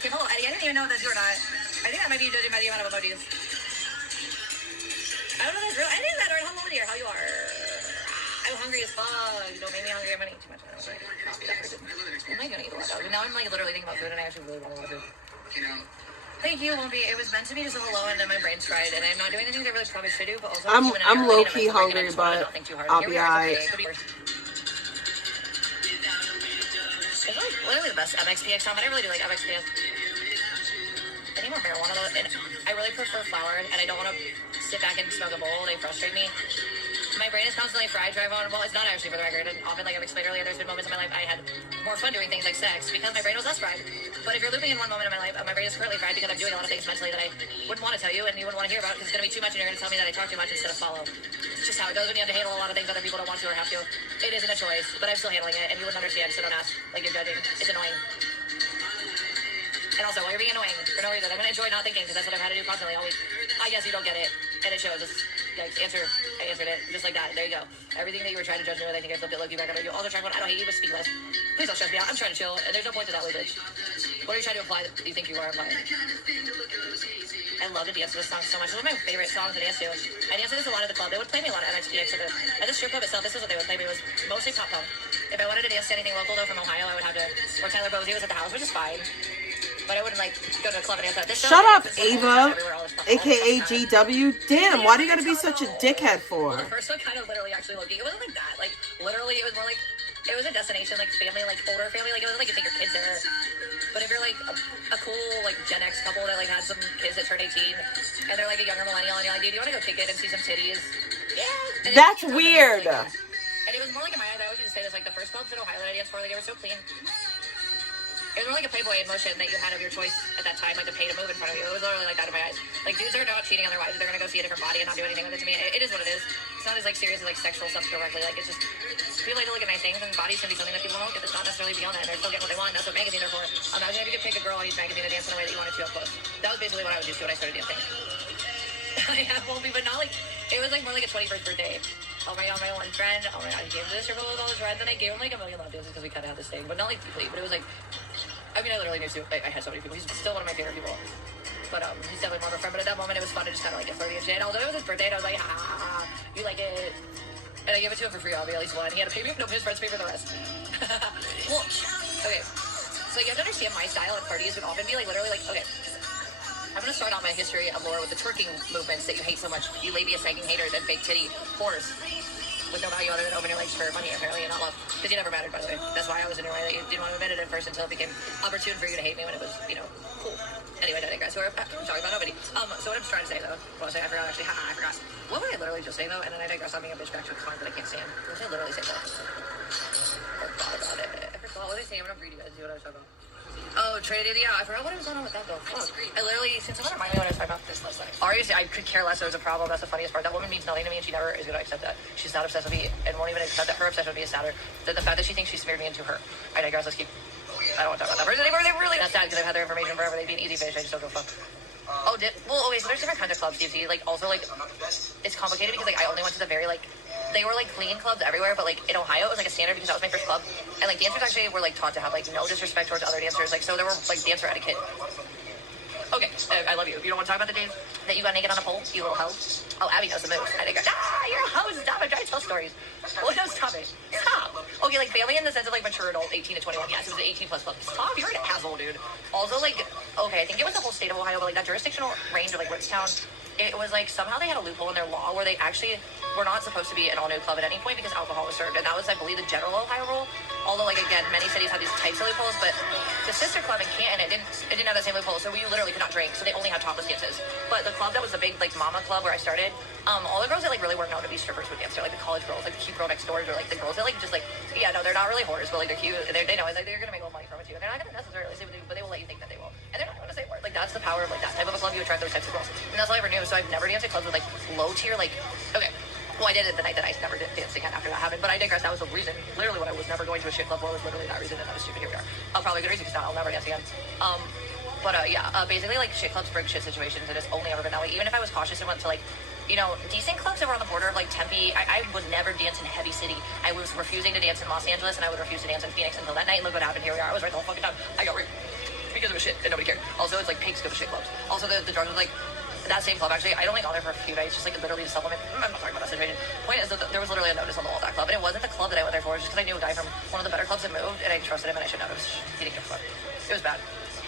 Hello, Eddie. I didn't even know if that's you or not. I think that might be judging by the amount of emojis. I don't know if was real. I didn't that. Hello, dear. How you are? I'm hungry as fuck. Don't make me hungry. I'm gonna eat too much. What am I gonna eat a lot of? Now I'm like literally thinking about food, and I actually really want a lot of food. Thank you, Won't Be. It was meant to be just a hello, and then my brain's fried, and I'm not doing anything that I really probably should do. But also, I'm low key hungry, but I'll be alright. It's like literally the best MXPX song, but I really do like MXPX. I need more marijuana though, and I really prefer flower, and I don't want to sit back and smoke a bowl. They frustrate me. My brain is constantly fried, drive on. Well, it's not actually, for the record. And often, like I've explained earlier, there's been moments in my life I had more fun doing things like sex because my brain was less fried. But if you're looping in one moment in my life, my brain is currently fried because I'm doing a lot of things mentally that I wouldn't want to tell you and you wouldn't want to hear about because it's going to be too much and you're going to tell me that I talk too much instead of follow. It's just how it goes when you have to handle a lot of things other people don't want to or have to. It isn't a choice, but I'm still handling it and you wouldn't understand, so don't ask. Like you're judging. It's annoying. And also, while you're being annoying for no reason, I'm going to enjoy not thinking because that's what I've had to do constantly all week. I guess you don't get it, and it shows. It's, like, I answered it, just like that. There you go. Everything that you were trying to judge me with, I think I flipped it, looked you back on you. Also, trying to I don't hate you, but speak less. Please don't stress me out. I'm trying to chill, and there's no point to that language. What are you trying to imply that you think you are implying? I love to dance to this song so much. It's one of my favorite songs to dance to. I danced to this a lot at the club. They would play me a lot at MXPX at the strip club itself. This is what they would play me. It was mostly pop punk. If I wanted to dance to anything local, though, from Ohio, I would have to, or Tyler Posey was at the house, which is fine. But I wouldn't, like, go to a club and dance that. Shut up, Ava, aka GW. Damn, why do you gotta be such a dickhead for? Well, the first one kind of literally actually looked, it wasn't like that. Like, literally, it was more like, it was a destination, like, family, like, older family. Like, it wasn't like you take your kids there. But if you're, like, a cool, like, Gen X couple that, like, had some kids that turned 18, and they're, like, a younger millennial, and you're like, dude, do you want to go kick it and see some titties? Yeah. That's weird. And it was more like, in my eyes, I always used to say this, like, the first clubs in Ohio that I danced for, like, they were so clean. It was more like a Playboy in motion that you had of your choice at that time, like to pay to move in front of you. It was literally like that in my eyes. Like, dudes are not cheating on their wives. They're going to go see a different body and not do anything with it to me. It is what it is. It's not as, like, serious as, like, sexual stuff directly. Like, it's just, people like to look at nice things, and bodies can be something that people won't get. It's not necessarily beyond that. They're still getting what they want. That's what magazines are for. Imagine if you could pick a girl on each magazine to dance in a way that you wanted to up close. That was basically what I would do when I started dancing. I have one, but not like, it was like more like a 21st birthday. Oh my god, my one friend, oh my god, he came to the strip club with all his friends, and I gave him like $1 million dances because we kind of had this thing, but not like deeply, but it was like, I mean, I literally knew too. I had so many people. He's still one of my favorite people. But he's definitely more of a friend. But at that moment, it was fun to just kind of like get flirty and shit. And although it was his birthday, and I was like, ha ha ha, you like it? And I gave it to him for free. I'll be at least one. He had to pay me. No, his friends paid for the rest. Well, okay. So you have to understand my style at parties would often be like literally like, okay, I'm gonna start out my history of lore with the twerking movements that you hate so much. You labia sagging haters and fake titty whores. With no value other than open your legs for money, apparently, and not love. Because you never mattered, by the way. That's why I was in your way that you didn't want to admit it at first until it became opportune for you to hate me when it was, you know, cool. Anyway, I digress. So we're talking about nobody. So what I'm trying to say, though, I forgot actually. I forgot. What was I literally just saying, though? And then I digress on being a bitch back to a comment that I can't stand. What was I literally saying, though? I forgot about it. I forgot what I was saying. I'm gonna read you guys, see what I was talking about. Oh, Trinity, yeah, I forgot what was going on with that, though. Fuck. I literally, since someone reminded me when I was talking about this last night. Obviously, I could care less if it was a problem. That's the funniest part. That woman means nothing to me, and she never is going to accept that. She's not obsessed with me, and won't even accept that her obsession with me is sadder than the fact that she thinks she smeared me into her. I digress, let's keep... I don't want to talk about that person anymore. They really... That's sad, because I've had their information forever. They'd be an easy fish. I just don't give a fuck. Oh, well, okay, so there's different kinds of clubs, you see. Like, also, like, it's complicated because, like, I only went to the very, like... They were, like, clean clubs everywhere, but, like, in Ohio, it was, like, a standard because that was my first club. And, like, dancers actually were, like, taught to have, like, no disrespect towards other dancers. Like, so there were, like, dancer etiquette. Okay, I love you. You don't want to talk about the days that you got naked on a pole, you little hoe? Oh, Abby knows the moves. I think, you're a hoe, stop it, try to tell stories. Oh, no, stop it. Stop. Okay, like, family in the sense of, like, mature adult, 18 to 21. Yes, it was an 18-plus club. Stop, you're an asshole, dude. Also, like, okay, I think it was the whole state of Ohio, but, like, that jurisdictional range of, like, Ritztown, it was, like, somehow they had a loophole in their law where they actually were not supposed to be an all-new club at any point because alcohol was served. And that was, I believe, the general Ohio rule. Although, like, again, many cities have these types of loopholes, but the sister club in Canton, it didn't have that same loophole, so we literally could not drink, so they only had topless dances. But the club that was the big, like, mama club where I started, all the girls that, like, really weren't known to be strippers would dance there, like the college girls, like the cute girl next door, or, like, the girls that, like, just, like, yeah, no, they're not really whores, but, like, they're cute, they know, like, they're gonna make a little money from it, too, and they're not gonna necessarily say what they do, but they will let you think that they will. And they're not gonna say word. Like, that's the power of, like, that type of a club, you attract those types of girls. And that's all I ever knew, so I've never danced at clubs with, like, low-tier, like, okay. Well, I did it the night that I never did dance again after that happened, but I digress. That was the reason. Literally, what I was never going to a shit club for was literally that reason, and that was stupid. Here we are. Probably a good reason because now I'll never dance again. Basically, like, shit clubs bring shit situations, and it's only ever been that way. Even if I was cautious and went to, like, you know, decent clubs that were on the border of, like, Tempe, I would never dance in heavy city. I was refusing to dance in Los Angeles, and I would refuse to dance in Phoenix until that night. And look what happened. Here we are. I was right the whole fucking time. I got raped because it was shit, and nobody cared. Also, it's like pigs go to shit clubs. Also, the drugs was like. that same club, actually, I only got there for a few nights, just like literally to supplement. I'm not talking about that situation. Point is that there was literally a notice on the wall of that club, and it wasn't the club that I went there for. It was just because I knew a guy from one of the better clubs that moved, and I trusted him, and I should know. He didn't give a fuck. It was bad.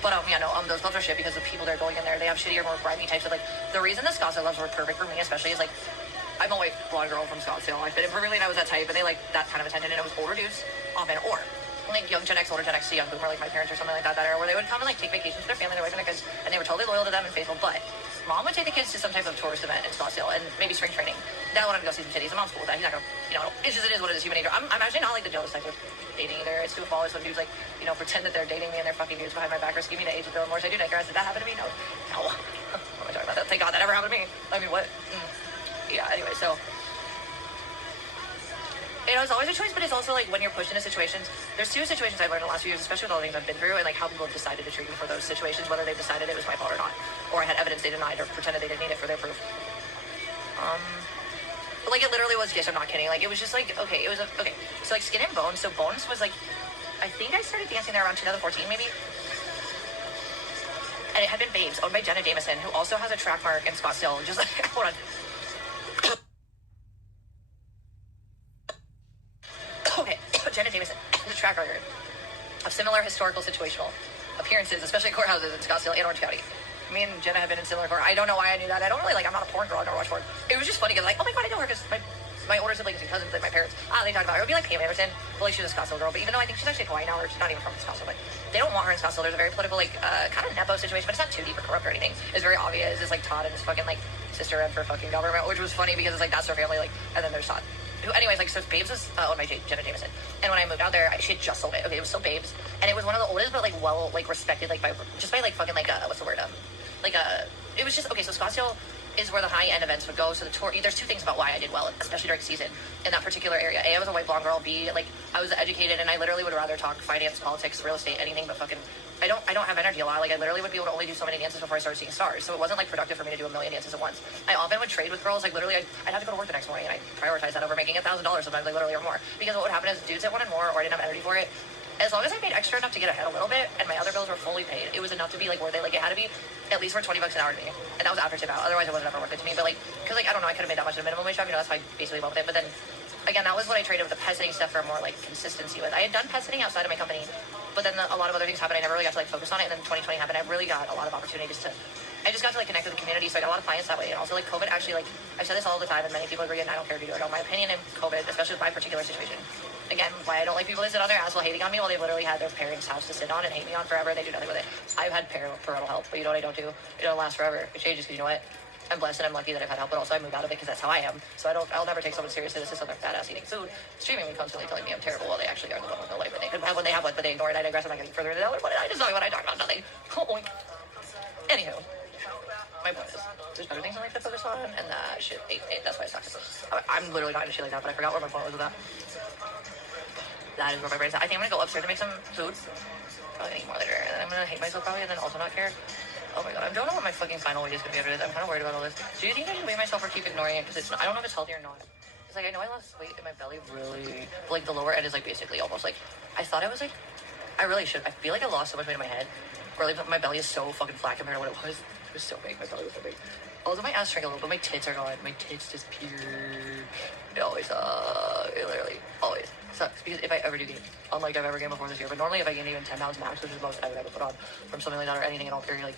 But yeah, no, those clubs are shit because the people that are going in there, they have shittier, more grimy types of like. The reason the Scottsdale clubs were perfect for me, especially, is like I'm a white blonde girl from Scottsdale. I fit in perfectly, and I was that type, and they like that kind of attention, and it was older dudes, often, or like young Gen X, older Gen X to young boomer, like my parents or something like that era, where they would come and like take vacations with their family, their wife and their kids, and they were totally loyal to them and faithful. But mom would take the kids to some type of tourist event in Scottsdale and maybe spring training. Dad wanted to go see some titties, and mom's cool with that. He's not gonna, it's just, it is what it is, human nature. I'm actually not like the jealous type of dating either. It's too flawless when dudes like, pretend that they're dating me and they're fucking dudes behind my back or scheming to age with their remorse. I do take her. Did that happen to me? No. What am I talking about? Thank God that never happened to me. I mean, what? Yeah, anyway, so. It's always a choice, but it's also like when you're pushed into situations. There's two situations I've learned in the last few years, especially with all the things I've been through, and like how people have decided to treat me for those situations, whether they've decided it was my fault or not, or I had evidence they denied or pretended they didn't need it for their proof. But like it literally was, yes, I'm not kidding. Like it was just like, okay, it was okay. So like Skin and Bones. So Bones was like, I think I started dancing there around 2014 maybe. And it had been Babes, owned by Jenna Jameson, who also has a track mark in Scottsdale. Just like, hold on. Okay, Jenna Jameson is a track record of similar historical situational appearances, especially in courthouses in Scottsdale and Orange County. Me and Jenna have been in similar court. I don't know why I knew that. I don't really I'm not a porn girl. I don't watch porn. It was just funny because like, oh my God, I know her because my older siblings and cousins and my parents, they talk about her. It would be like Pam Anderson. Well, like she's a Scottsdale girl, but even though I think she's actually Hawaii now, or she's not even from Scottsdale, but they don't want her in Scottsdale. There's a very political, like, kind of nepo situation, but it's not too deep or corrupt or anything. It's very obvious. It's like Todd and his fucking, like, sister ran for fucking government, which was funny because it's like, that's their family, like, and then there's Todd. Anyways, like, so Babes was owned by Jenna Jameson. And when I moved out there, she had just sold it. Okay, it was still Babes. And it was one of the oldest, but, like, well, like, respected, like, by like, fucking, like, what's the word? It was just, okay, so Scottsdale is where the high-end events would go. So the tour, there's two things about why I did well, especially during season, in that particular area. A, I was a white blonde girl. B, like, I was educated, and I literally would rather talk finance, politics, real estate, anything but fucking, I don't have energy a lot. Like, I literally would be able to only do so many dances before I started seeing stars. So it wasn't, like, productive for me to do a million dances at once. I often would trade with girls. Like, literally, I'd have to go to work the next morning, and I prioritize that over making $1,000 sometimes, like, literally, or more. Because what would happen is dudes that wanted more, or I didn't have energy for it, as long as I made extra enough to get ahead a little bit, and my other bills were fully paid, it was enough to be, like, worth it. Like, it had to be at least worth $20 an hour to me. And that was after tip out. Otherwise, it wasn't ever worth it to me. But, like, because, like, I don't know, I could have made that much of a minimum wage job. That's how I basically went with it. But then, again, that was what I traded with the pet sitting stuff for more, like, consistency with. I had done pet sitting outside of my company, but then a lot of other things happened. I never really got to, like, focus on it. And then 2020 happened. I really got a lot of opportunities to... I just got to, like, connect with the community, so I got a lot of clients that way. And also, like, COVID actually, like, I say this all the time, and many people agree, and I don't care if you do it. My opinion in COVID, especially with my particular situation, again, why I don't like people that sit on their ass while hating on me while they literally had their parents' house to sit on and hate me on forever, and they do nothing with it. I've had parental help, but you know what I don't do? It don't last forever. It changes because you know what? I'm blessed and I'm lucky that I've had help, but also I moved out of it because that's how I am. So I'll never take someone seriously that sits on their fat ass eating food, streaming me constantly telling me I'm terrible while they actually are the one with no life. And they could have one, they have one, but they ignore it. I digress. I'm not getting further into that. What did I just tell you what I talked about? Nothing. Anywho, my point is, there's better things in life to focus on, and that shit ate. That's why I suck. I'm literally not into shit like that, but I forgot where my point was with that. That is where my brain's at. I think I'm gonna go upstairs to make some food. Probably gonna eat more later, and then I'm gonna hate myself probably, and then also not care. Oh my God, I don't know what my fucking final weight is gonna be after this. I'm kind of worried about all this. Do you think I should weigh myself or keep ignoring it? Because I don't know if it's healthy or not. It's like I know I lost weight in my belly really, but like the lower end is like basically almost like I thought I was like. I really should. I feel like I lost so much weight in my head. Or like my belly is so fucking flat compared to what it was. It was so big. My belly was so big. Although my ass shrank a little, but my tits are gone. My tits disappeared. It always it literally always sucks because if I ever do gain, unlike I've ever gained before this year, but normally if I gain even 10 pounds max, which is the most I would ever put on from something like that or anything at all, period, like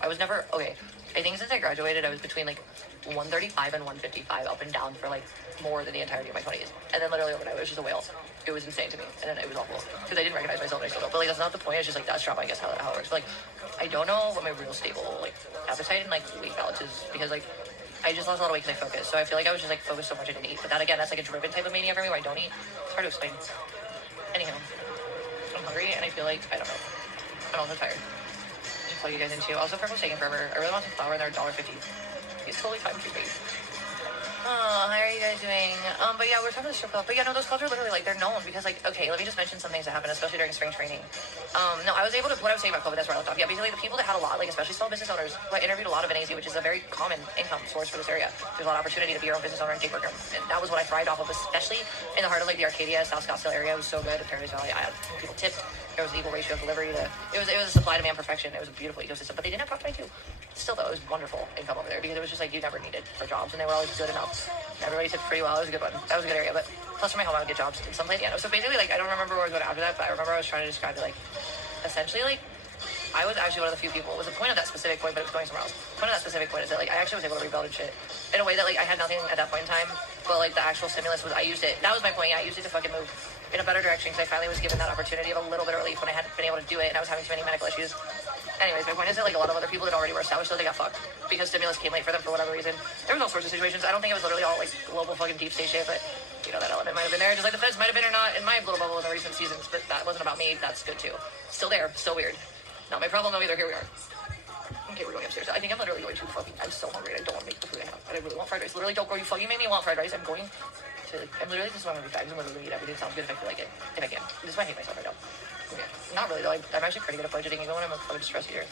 I was never okay. I think since I graduated, I was between like 135 and 155 up and down for like more than the entirety of my 20s, and then literally overnight it was just a whale. It was insane to me, and then it was awful because I didn't recognize myself and I still don't. But like that's not the point. It's just like that's trauma. I guess how it works. But, like I don't know what my real stable like appetite and like weight balance is because like. I just lost a lot of weight because I focused. So I feel like I was just like focused so much I didn't eat. But that again, that's like a driven type of mania for me where I don't eat. It's hard to explain. Anyhow, I'm hungry and I feel like, I don't know. I'm also tired. Just plug you guys into. Also, Purple's taking forever. I really want some flour and they're $1.50. It's totally time to wait. Oh, how are you guys doing? But yeah, we're talking about the strip club. But yeah, no, those clubs are literally like, they're known because like, okay, let me just mention some things that happened, especially during spring training. No, I was able to, what I was saying about COVID, that's where I left off. Yeah, basically the people that had a lot, like especially small business owners, who I interviewed a lot of in AZ, which is a very common income source for this area. There's a lot of opportunity to be your own business owner and gig worker. And that was what I thrived off of, especially in the heart of like the Arcadia, South Scottsdale area. It was so good. Paradise Valley, I had people tipped. There was an equal ratio of delivery to, it was a supply demand perfection. It was a beautiful ecosystem, but they didn't have Prop 22. Still though, it was wonderful income over there because it was just like you never needed for jobs and they were always good enough. Everybody tipped pretty well. It was a good one. That was a good area, but plus for my home I would get jobs in some place. Yeah, no, so basically like I don't remember where I was going after that, but I remember I was trying to describe it like essentially like I was actually one of the few people. It was the point of that specific point, but it was going somewhere else. The point of that specific point is that like I actually was able to rebuild and shit in a way that like I had nothing at that point in time, but like the actual stimulus was I used it. That was my point. Yeah, I used it to fucking move in a better direction because I finally was given that opportunity of a little bit of relief when I hadn't been able to do it and I was having too many medical issues. Anyways, my point is that like a lot of other people that already were established, so they got fucked because stimulus came late for them for whatever reason. There was all sorts of situations. I don't think it was literally all like global fucking deep state shit, but you know that element might have been there, just like the feds might have been or not in my little bubble in the recent seasons. But that wasn't about me. That's good too. Still there. Still weird. Not my problem though either. Here we are. Okay, we're going upstairs. I think I'm literally going to fucking. I'm so hungry. I don't want to make the food I have. I really want fried rice. Literally, don't go. You fucking made me want fried rice. I'm going to. I'm literally just want to be fat. I'm literally eat everything. Sounds good if I feel like it. If I can. This is why I hate myself right now. Okay. Not really though. I'm actually pretty good at budgeting even when I'm a fucking stress eater.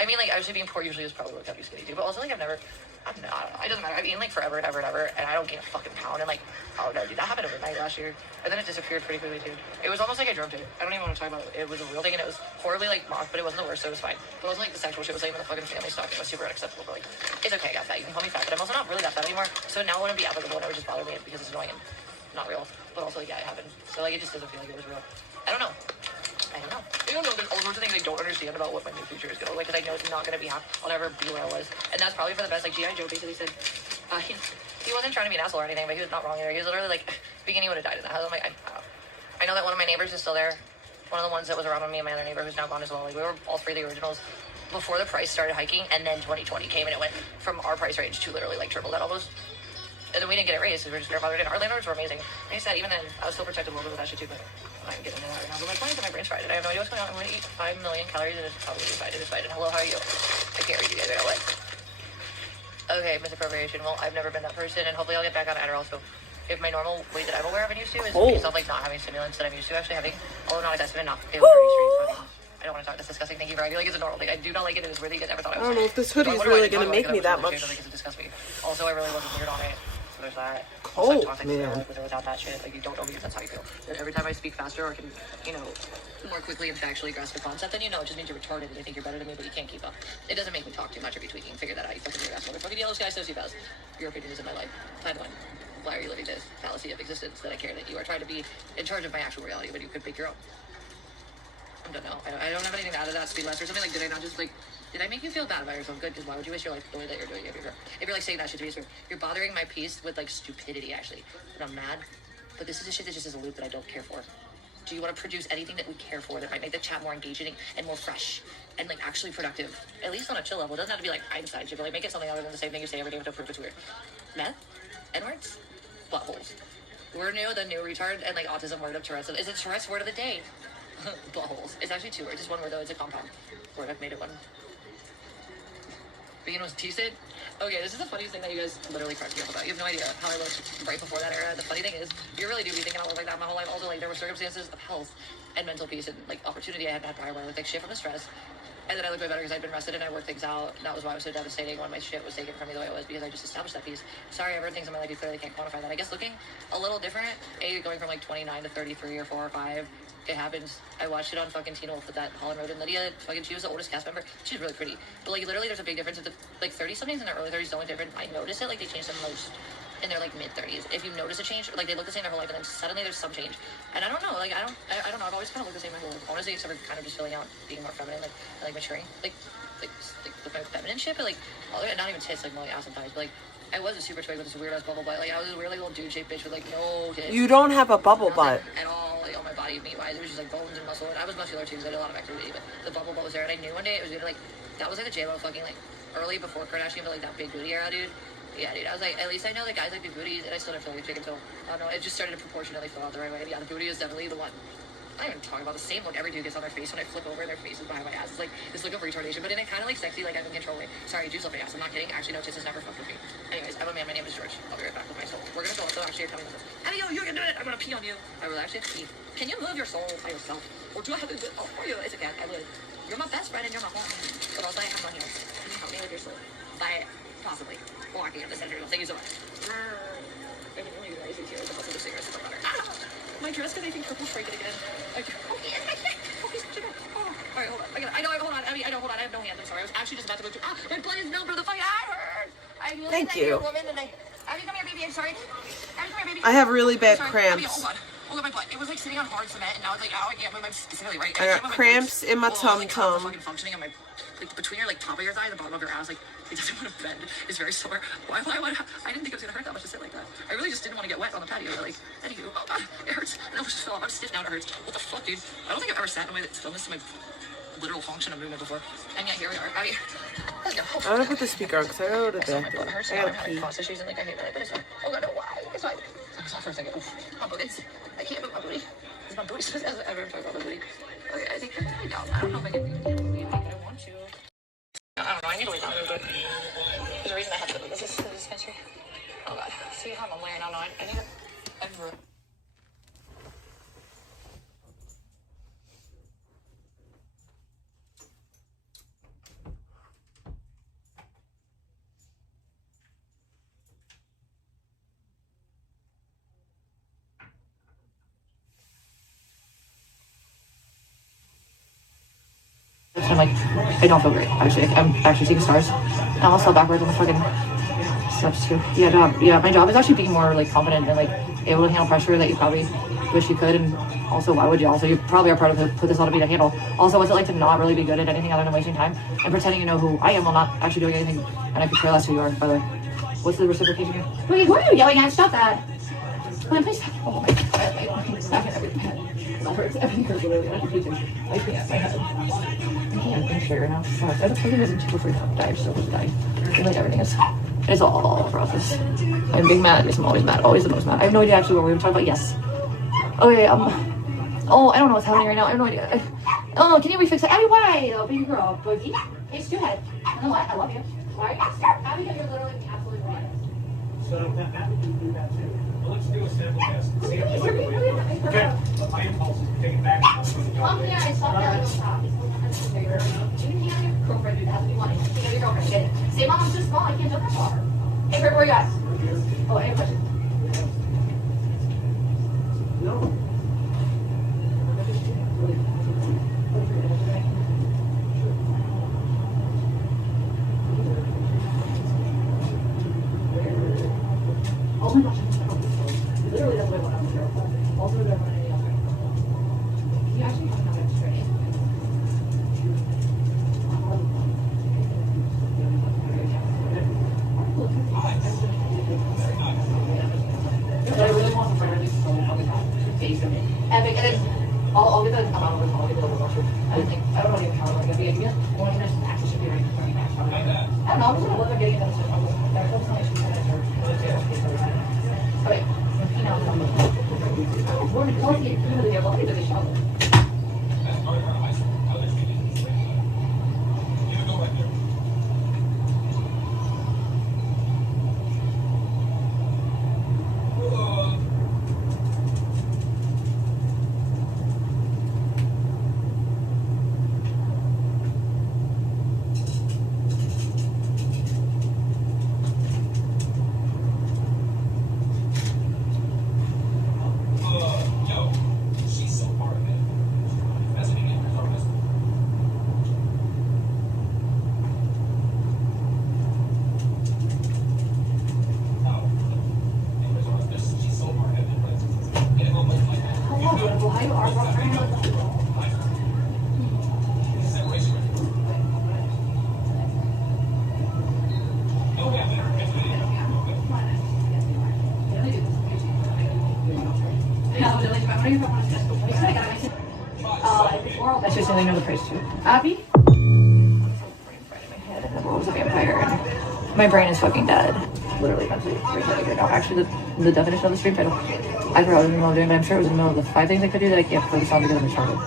I mean, like, actually being poor usually is probably what kept you skinny too. But also, like, I don't know. It doesn't matter. I've eaten, like, forever and ever and ever, and I don't gain a fucking pound. And, like, oh, no, dude, that happened overnight last year. And then it disappeared pretty quickly, too. It was almost like I dreamt it. I don't even want to talk about it. It was a real thing, and it was horribly, like, mocked, but it wasn't the worst, so it was fine. But also, like, the sexual shit was, like, in the fucking family stock. It was super unacceptable, but, like, it's okay. I got fat. You can call me fat, but I'm also not really that fat anymore. So now it wouldn't be applicable, and it would just bother me because it's annoying and not real. But also, like, yeah, it happened. So, like, it just doesn't feel like it was real. I don't know. I don't know. There's all sorts of things I don't understand about what my new future is going to look like, because I know it's not going to be I'll never be where I was. And that's probably for the best. Like, G.I. Joe basically said, he wasn't trying to be an asshole or anything, but he was not wrong either. He was literally like, beginning would have died in that house. I'm like, I know that one of my neighbors is still there. One of the ones that was around with me and my other neighbor who's now gone as well. Like, we were all three of the originals before the price started hiking, and then 2020 came and it went from our price range to literally like triple that almost. And then we didn't get it raised because we were just grandfathered in. Our landlords were amazing. Like I said, even then, I was still protected a little bit with that shit too, but I'm not getting into that right now. But my plans are my brain's fried, and I have no idea what's going on. I'm going to eat 5 million calories, and it's probably decided. And hello, how are you? I can't read you guys right now. What? Okay, misappropriation. Well, I've never been that person, and hopefully I'll get back on Adderall. So if my normal weight that I'm aware of and used to is based off like not having stimulants that I'm used to actually having, although not a testament, not it was very strange. I don't want to talk this disgusting. Thank you, but I feel like it's a normal thing. I do not like it. It is really good. Never thought I was. I don't know if this hoodie is really going to make me that much. It disgusts me. Also, I really wasn't weird on it. So there's that. Cold, man. With or without that shit, like you don't know because that's how you feel. And every time I speak faster or can, you know, more quickly and factually grasp the concept, then you know it just means you're retarded and they think you're better than me, but you can't keep up. It doesn't make me talk too much or be tweaking. Figure that out. You fucking weird ass motherfucking yellow sky sociopaths. Your opinion is in my life. Time one. Why are you living this fallacy of existence that I care that you are trying to be in charge of my actual reality when you could make your own? I don't know. I don't have anything to add to that. Speed less or something. Like, did I not just like? Did I make you feel bad about yourself? Good, because why would you waste your life the way that you're doing it? If you're like saying that shit to me, you're bothering my peace with like stupidity, actually. And I'm mad. But this is the shit that just is a loop that I don't care for. Do you want to produce anything that we care for that might make the chat more engaging and more fresh and like actually productive? At least on a chill level. It doesn't have to be like Einstein shit, but like make it something other than the same thing you say every day to prove it's weird. Meth? N-words? Buttholes. We're new, the new retard, and like autism word of Tourette's. Is it Tourette's word of the day? Buttholes. It's actually 2 words. It's 1 word though. It's a compound word. I've made it one. Begin was T-Sid. Okay, this is the funniest thing that you guys literally cracked me up about. You have no idea how I looked right before that era. The funny thing is, you really do be thinking I look like that my whole life. Also, like, there were circumstances of health and mental peace and, like, opportunity I hadn't had prior where I looked like shit from the stress. And then I looked way better because I'd been rested and I worked things out. And that was why I was so devastating when my shit was taken from me the way it was, because I just established that piece. Sorry, I've heard things in my life you clearly can't quantify that. I guess looking a little different, going from, like, 29 to 33 or 4 or 5, it happens. I watched it on fucking Teen Wolf with that Holland Road and Lydia. Fucking, she was the oldest cast member. She's really pretty. But, like, literally, there's a big difference. With the, like, 30-somethings and their early 30s don't look different. I noticed it, like, they changed them most in their, like, mid-30s. If you notice a change, like, they look the same their whole life, and then suddenly there's some change. And I don't know, like, I don't know. I've always kind of looked the same my whole life. Honestly, except for kind of just filling out, being more feminine, like maturing. Like with my feminine shit, but, like, not even tits, like, more like ass and thighs, but, like, I was a super twig with this weird ass bubble butt. Like, I was a really little dude shaped bitch with like no tits. You don't have a bubble butt at all. Like on my body, meat wise, it was just like bones and muscle. And I was muscular too because I did a lot of activity. But the bubble butt was there, and I knew one day it was gonna like that was like the J-Lo fucking like early before Kardashian, but like that big booty era, dude. Yeah, dude. I was like, at least I know that guys like big booties, and I still didn't feel like a chick until I don't know. It just started to proportionately fill out the right way. And yeah, the booty is definitely the one. I am talking about the same look every dude gets on their face when I flip over and their face is behind my ass. It's like this look of retardation, but in a kind of like sexy, like I'm in control way. Sorry, dudes love my ass. I'm not kidding. Actually, no, tits has never fucked with me. Anyways, I'm a man. My name is George. I'll be right back with my soul. We're gonna go. So actually, you're coming with us. Abby, yo, you can do it. I'm gonna pee on you. I will actually have to pee. Can you move your soul by yourself, or do I have to do it for you? It's okay. I would. You're my best friend and you're my home. But also, I have no hands. Can you help me with your soul by possibly walking up the center? Thank you so much. I didn't know you guys are here. The hustle of cigarettes in the water. My dress got, I think, purple stripe it again. Oh, yes, I can't. Oh, he's such a bad. Oh, all right, hold on. Hold on. Abby, hold on. I have no hands. I'm sorry. I was actually just about to go to. My blood is numb for the fight. I heard. Thank you. Abby, come here, baby. I'm sorry. Abby, come here, baby. I have really bad Abby, cramps. hold on, my butt. It was like sitting on hard cement, and now it's like, ow, I can't move my specifically right. I got cramps in my tum tum. Functioning on my, like between your like top of your thigh and the bottom of your ass, like it doesn't want to bend. It's very sore. Why? I didn't think it was gonna hurt that much to sit like that. I really just didn't want to get wet on the patio. Like, anywho, oh god, it hurts. And it just fell off. I'm stiff now. It hurts. What the fuck, dude? I don't think I've ever sat in my stillness to my literal function of movement before. And yet here we are. Abby, let's go. I'm gonna put the speaker on because I gotta go to the bathroom. My butt hurts. I Now I'm gotta having pee. cross issues and like I hate that, but it's fine. Oh god, no, why? It's fine. I'm sorry for a second. Oof. My booty. I can't move my booty. Is my booty supposed to ever talk about my booty? Okay, I think I don't know if I can do it. I want to. I don't know. I need to wait down a little bit. There's a reason I have to go to this dispensary. Oh god. See how I'm laying on. I need to. I'm like, I don't feel great, actually. I'm actually seeing stars. And I'm also backwards on the fucking steps, too. Yeah, my job is actually being more, like, confident and, like, able to handle pressure that you probably wish you could. And also, why would you? Also, you probably are part of put this all to be to handle. Also, what's it like to not really be good at anything other than wasting time and pretending you know who I am while not actually doing anything, and I could care less who you are, by the way. What's the reciprocation here? Wait, who are you yelling at? Stop that. Come on, please stop. Oh my god. Stop it. That hurts. Everything hurts really. I can't. My head. I can't think straight right now. Fuck. I don't think it isn't too before you die. I'm so close to die. I feel like everything is. It's all process. I'm being mad. I'm always mad. Always the most mad. I have no idea actually what we were talking about. Yes. Okay. Oh, I don't know what's happening right now. I have no idea. Oh no. Can you refix it? Abby, why? Oh, baby girl. Boogie. Hey, Stewhead. You know what? I love you. Sorry. Abby, you're literally absolutely right. So Abby can do that too. Well, let's do a sample test. See if you okay. But my impulse is to take it back. Yeah, I saw that. You can have your girlfriend do that if you want. You can have your girlfriend get it. Say, Mom, I'm too small. I can't jump that far. Hey, where are you at? Oh, I have a question. No. Oh my gosh. Literally, that's what I want on the show. Also, don't want anything else. You actually have enough extra. But I really want to find out so fucking bad. Taste of it. Epic. And then I'll get the amount of it. I'll get the little mushroom. I don't know even how I'm going to be. I want to finish the actual should be right for me next time. I don't know. I'm just going to look at getting it. That's not my shoes. Okay. That's just so they know the price too. Abby? Was a vampire and my brain is fucking dead. Literally mentally retarded right now. Actually, the definition of the stream title I forgot what I was in the middle of doing, but I'm sure it was in the middle of the 5 things I could do that I can't focus on because I'm retarded.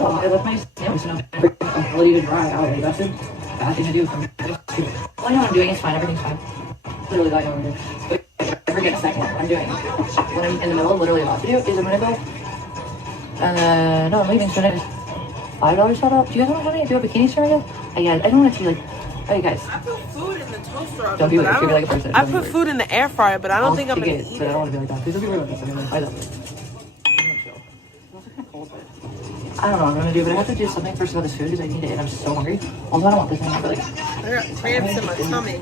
I left my sandwich and I'm ability to dry out. Like, that's a bad thing to do. Well, I know what I'm doing. It's fine. Everything's fine. Literally, I know what I'm doing. But I forget a second what I'm doing. When I'm in the middle of literally about to do is I'm gonna go. No, I'm leaving. So next $5 shout out. Do you guys want to do a bikini story yet? I don't want it to be like, hey guys. I put food in the toaster oven. Don't be weird. Like a person. I put food in the air fryer, but I don't think I'm gonna eat But I it. don't want to be like that. Please don't be weird about this. I'm gonna find out. I don't know what I'm gonna do, but I have to do something first about this food because I need it and I'm so hungry. Also, I don't want this thing for like. I got cramps in my tummy.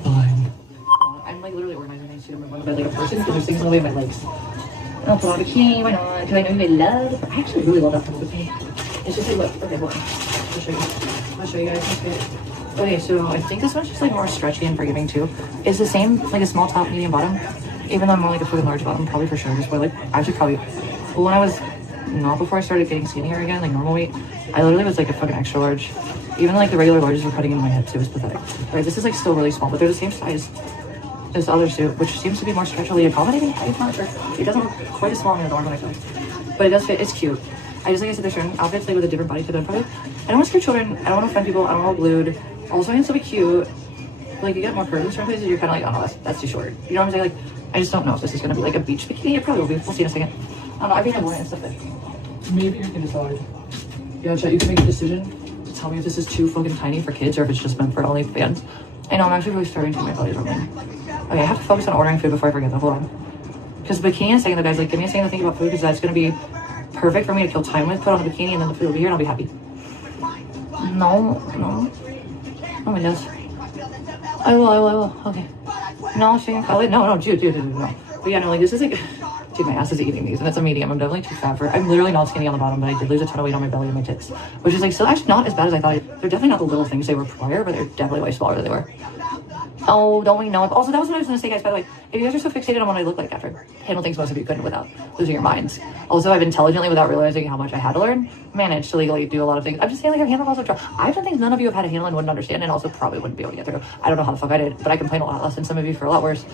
I'm like literally organizing things to do my bed like a person because there's things in the way of my legs. I'll put on a bikini, why not? Because I know you may love. I actually really love that type of bikini. It's just like, look, okay, hold on. I'll show you guys. Okay, so I think this one's just like more stretchy and forgiving too. It's the same, like a small top, medium bottom. Even though I'm more like a fucking large bottom, probably for sure. Just like, actually probably, when I was, not before I started getting skinnier again, like normal weight, I literally was like a fucking extra large. Even like the regular larges were cutting into my hips, it was pathetic. Right, this is like still really small, but they're the same size as the other suit, which seems to be more structurally accommodating. I'm not sure. It doesn't look quite as small on the arm when I feel like. But it does fit, it's cute. I just, like I said, there's certain outfits like with a different body type that I'm probably, I don't want to scare children, I don't want to offend people, I don't want to glued. Also, I can still be cute. Like, you get more curves in certain places, you're kind of like, oh no, that's too short. You know what I'm saying? Like, I just don't know if this is going to be like a beach bikini. It probably will be. We'll see in a second. I don't know, I think I'm wearing and stuff that maybe you can decide. Yeah, chat, you can make a decision to tell me if this is too fucking tiny for kids or if it's just meant for OnlyFans. I know, I'm actually really starting to my belly's rumbling. Okay, I have to focus on ordering food before I forget that. Hold on. Because bikini is saying, the guys, like, give me a second to think about food because that's going to be perfect for me to kill time with. Put on the bikini and then the food will be here and I'll be happy. No. Oh my gosh. I will. Okay. No, Shane, no, dude, no. But yeah, no, like, this is like, dude, my ass is eating these, and it's a medium. I'm definitely too fat for it. I'm literally not skinny on the bottom, but I did lose a ton of weight on my belly and my tits, which is like still actually not as bad as I thought. They're definitely not the little things they were prior, but they're definitely way smaller than they were. Oh, don't we know it? Also, that was what I was going to say, guys, by the way. If you guys are so fixated on what I look like after, handle things most of you couldn't without losing your minds. Also, I've intelligently, without realizing how much I had to learn, managed to legally do a lot of things. I'm just saying, like, I've handled also I've done things none of you have had to handle and wouldn't understand, and also probably wouldn't be able to get through. I don't know how the fuck I did, but I complain a lot less than some of you for a lot worse.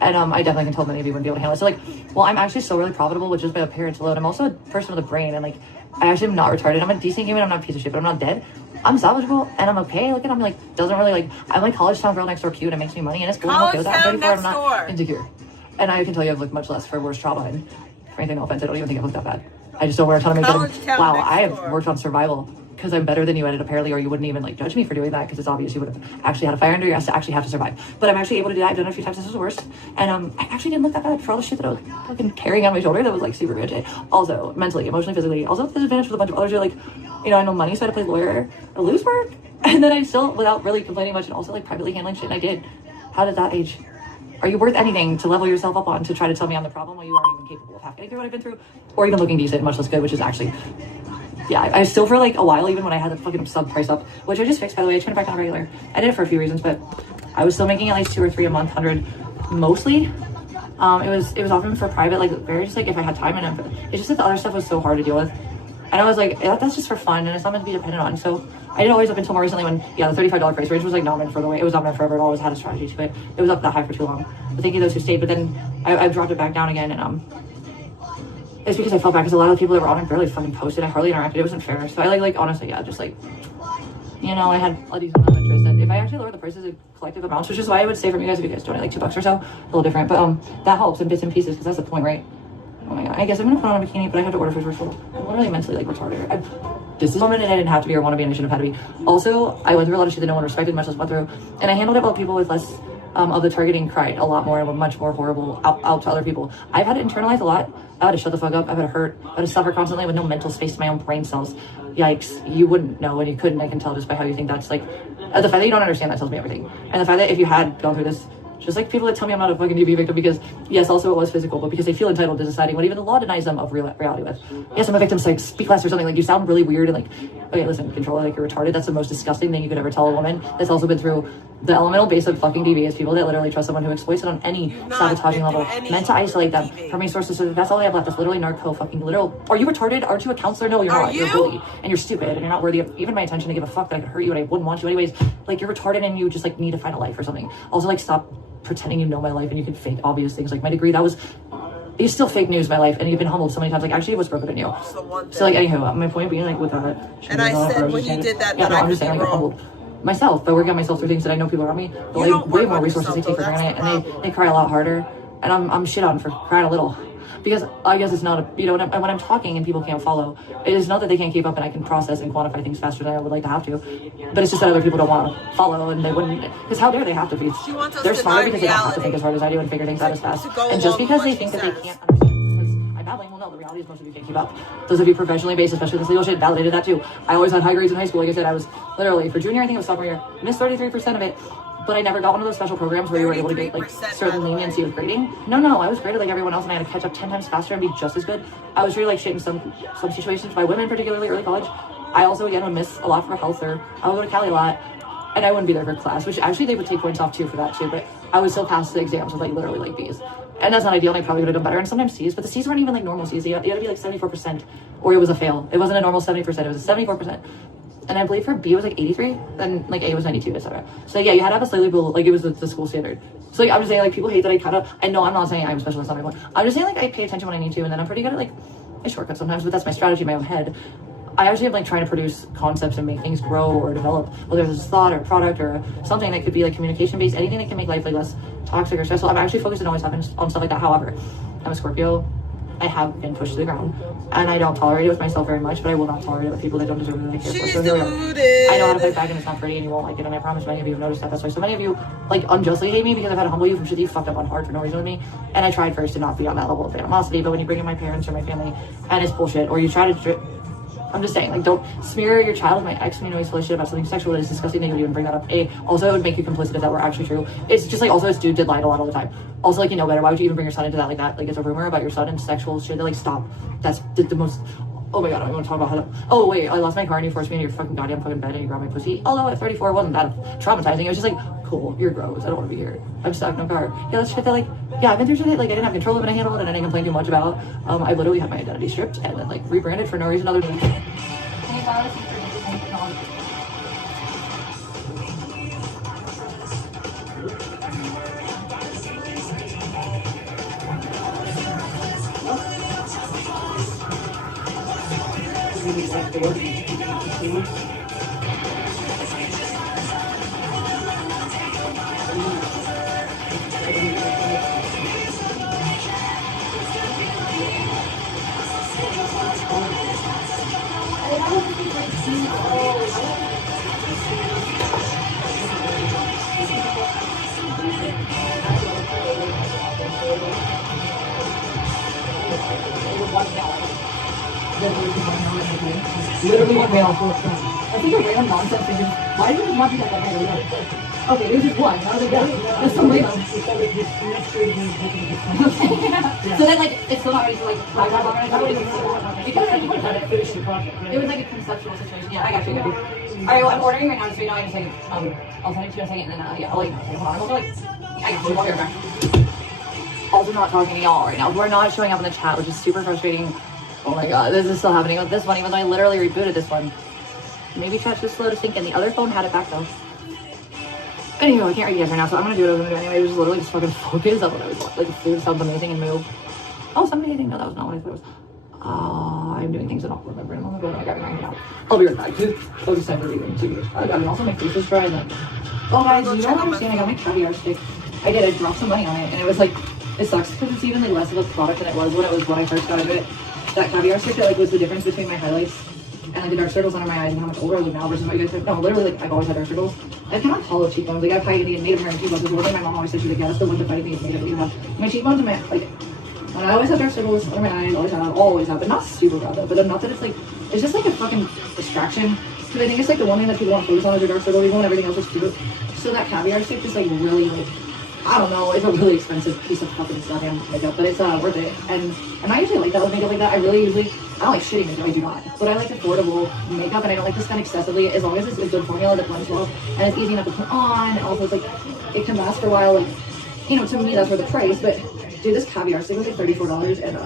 And I definitely can tell many of you wouldn't be able to handle it. So, like, well, I'm actually still really profitable with just my appearance alone. I'm also a person with a brain, and, like, I actually am not retarded. I'm a decent human. I'm not a piece of shit, but I'm not dead. I'm salvageable, and I'm okay. Look at I'm like, doesn't really, like, I'm like college town girl next door cute, and it makes me money, and it's cool. I'm okay with that. I'm 34, I'm not insecure. And I can tell you I've looked much less for worse trauma, and for anything, no offense, I don't even think I've looked that bad. I just don't wear a ton of makeup. Wow, I have worked on survival. Because I'm better than you at it apparently, or you wouldn't even like judge me for doing that because it's obvious you would have actually had a fire under your ass to actually have to survive. But I'm actually able to do that. I've done it a few times. This was the worst. And I actually didn't look that bad for all the shit that I was fucking carrying on my shoulder that was like super rigid. Also, mentally, emotionally, physically. Also, there's advantage with a bunch of others who are like, you know, I know money, so I had to play lawyer, I lose work. And then I still, without really complaining much, and also like privately handling shit, and I did. How did that age? Are you worth anything to level yourself up on to try to tell me I'm the problem while you aren't even capable of half getting through what I've been through? Or even looking decent, much less good, which is actually... Yeah, I still for like a while, even when I had the fucking sub price up, which I just fixed, by the way. I turned it back on regular. I did it for a few reasons, but I was still making at least 2 or 3 a month, 100 mostly. It was often for private, like very just like if I had time, and it's just that the other stuff was so hard to deal with. And I was like, that's just for fun, and it's not meant to be dependent on. So I did always up until more recently when, yeah, the $35 price range was like not meant for the way it was not meant forever. It always had a strategy to it. It was up that high for too long. But thank you those who stayed. But then I dropped it back down again, and it's because I felt bad because a lot of the people that were on it barely fucking posted. I hardly interacted. It wasn't fair. So I like honestly, yeah, just like, you know, I had a decent amount of interest. And if I actually lower the prices in collective amounts, which is why I would say from you guys, if you guys donate like $2 or so, a little different. But that helps in bits and pieces because that's the point, right? Oh my god. I guess I'm gonna put on a bikini, but I had to order food first. I'm literally mentally like retarded. This is a moment and I didn't have to be or want to be, and I shouldn't have had to be. Also, I went through a lot of shit that no one respected, much less went through, and I handled it while people with less of the targeting cried a lot more and were much more horrible out to other people. I've had to internalize a lot. I had to shut the fuck up. I've had to hurt. I had to suffer constantly with no mental space to my own brain cells. Yikes. You wouldn't know and you couldn't. I can tell just by how you think that's like, the fact that you don't understand that tells me everything. And the fact that if you had gone through this, just like people that tell me I'm not a fucking DV victim because, yes, also it was physical, but because they feel entitled to deciding what even the law denies them of reality with. Yes, I'm a victim, so like, speak less or something. Like, you sound really weird and like, okay, listen, control it like you're retarded. That's the most disgusting thing you could ever tell a woman that's also been through the elemental base of fucking DV is people that literally trust someone who exploits it on any sabotaging level, meant to isolate them from resources. So that's all they have left. That's literally narco fucking literal. Are you retarded? Aren't you a counselor? No, you're not. You're a bully. And you're stupid and you're not worthy of even my attention to give a fuck that I could hurt you and I wouldn't want you anyways. Like, you're retarded and you just like need to find a life or something. Also, like, stop pretending you know my life and you can fake obvious things like my degree. That was, you still fake news my life, and you've been humbled so many times. Like, actually, it was broken in you. So like, anywho, my point being, like, with that. And I said when you did that, yeah, no, I I'm just could saying, be like, wrong. humbled myself by working on myself through things that I know people around me, but like way more resources they take for granted, and they cry a lot harder, and I'm shit on for crying a little. Because I guess it's not a, you know, when I'm talking and people can't follow, it is not that they can't keep up and I can process and quantify things faster than I would like to have to, but it's just that other people don't want to follow and they wouldn't, because how dare they have to be? They're smarter because they don't have to think as hard as I do and figure things out as fast. And just because they think that they can't understand, because I babbling, well no, the reality is most of you can't keep up. Those of you professionally based, especially this legal shit, validated that too. I always had high grades in high school. Like I said, I was literally, for junior, I think it was sophomore year, missed 33% of it. But I never got one of those special programs where you were able to get like certain leniency with grading. No, I was graded like everyone else, and I had to catch up 10 times faster and be just as good. I was treated like shit in some situations by women, particularly early college. I also again would miss a lot for health, or I would go to Cali a lot, and I wouldn't be there for class, which actually they would take points off too for that too. But I would still pass the exams with like literally like B's, and that's not ideal. And I probably would have done better, and sometimes C's, but the C's weren't even like normal C's. You had to be like 74%, or it was a fail. It wasn't a normal 70%. It was a 74%. And I believe for B it was like 83, then like A was 92, etc. So yeah, you had to have a slightly below, like it was the school standard. So like, I'm just saying, like, people hate that I know I'm not saying I'm a specialist on everyone. I'm just saying, like, I pay attention when I need to, and then I'm pretty good at like I shortcut sometimes, but that's my strategy in my own head. I actually am like trying to produce concepts and make things grow or develop, whether it's a thought or a product or something that could be like communication based, anything that can make life like less toxic or stressful. I'm actually focused and always having on stuff like that. However, I'm a Scorpio. I have been pushed to the ground, and I don't tolerate it with myself very much, but I will not tolerate it with people that don't deserve it and I care for. So here we are. I know how to fight back, and it's not pretty, and you won't like it, and I promise many of you have noticed that. That's why so many of you like unjustly hate me, because I've had to humble you from shit that you fucked up on hard for no reason with me, and I tried first to not be on that level of animosity, but when you bring in my parents or my family, and it's bullshit, or you try to I'm just saying, like, don't smear your child with my ex when you know he's full of shit about something sexual that is disgusting that you would even bring that up. Also, it would make you complicit if that were actually true. It's just like, also, this dude did lie a lot all the time. Also, like, you know better. Why would you even bring your son into that like that? Like, it's a rumor about your son and sexual shit. That, like, stop. That's the most... Oh my god, I don't want to talk about how that... Oh wait, I lost my car and you forced me into your fucking goddamn fucking bed and you grabbed my pussy. Although at 34 it wasn't that traumatizing. It was just like, cool, you're gross, I don't want to be here. I'm stuck, no car. Yeah, that's shit that like, yeah, I've been through shit like I didn't have control of it, I handled it, and I didn't complain too much about. I literally had my identity stripped and then like rebranded for no reason other than... Literally one male. I think a random nonsense thing is, why did you not do that guy? Okay, there's just one. I was like, yeah, that's so random. So then, like, it's still not ready to, like, flag that long. It was like a conceptual situation. Yeah, I got you. Alright, well, I'm ordering right now, so you know I just like, I'll send it to you in a second, and then, yeah, I'll let you know. Hold on, I'm also like, I got you. I'll be right back. Also not talking to y'all right now. We're not showing up in the chat, which is super frustrating. Oh my god, this is still happening with this one, even though I literally rebooted this one. Maybe chat's just slow to sync in. The other phone had it back though. Anyway, I can't read you guys right now, so I'm gonna do what I was gonna do anyway. Just literally just fucking focus on what I was like. Food sounds amazing and move. Oh, somebody didn't know that was not what I thought it was. I'm doing things I don't remember in a moment, but I got it right now. I'll be right back. I'll just send everything to you. I can also make faces dry then. Oh guys, you don't understand, I got my caviar stick. I did, I dropped some money on it, and it was like, it sucks because it's even like less of a product than it was when I first got into it. That caviar stick that like was the difference between my highlights and like the dark circles under my eyes and how much older I look now versus what you guys said. No, literally, like I've always had dark circles. I kind of hollow cheekbones. Like I have high Indian Native American cheekbones. Which is one thing my mom always said. She's like, yeah, that's the one defining thing is native that you have. My cheekbones and my like, and I always have dark circles under my eyes. Always have, but not super bad though. But enough that it's like, it's just like a fucking distraction. Because I think it's like the one thing that people want to focus on is your dark circles, even when everything else is cute. So that caviar stick just like really like. I don't know, it's a really expensive piece of fucking goddamn makeup, but it's worth it. And I usually like that with makeup like that. I don't like shitty makeup, I do not. But I like affordable makeup, and I don't like to spend excessively, as long as it's a good formula that blends well, and it's easy enough to put on, and also it's like, it can last for a while, like, you know, to me that's worth the price, but dude, this caviar stick was like $34, and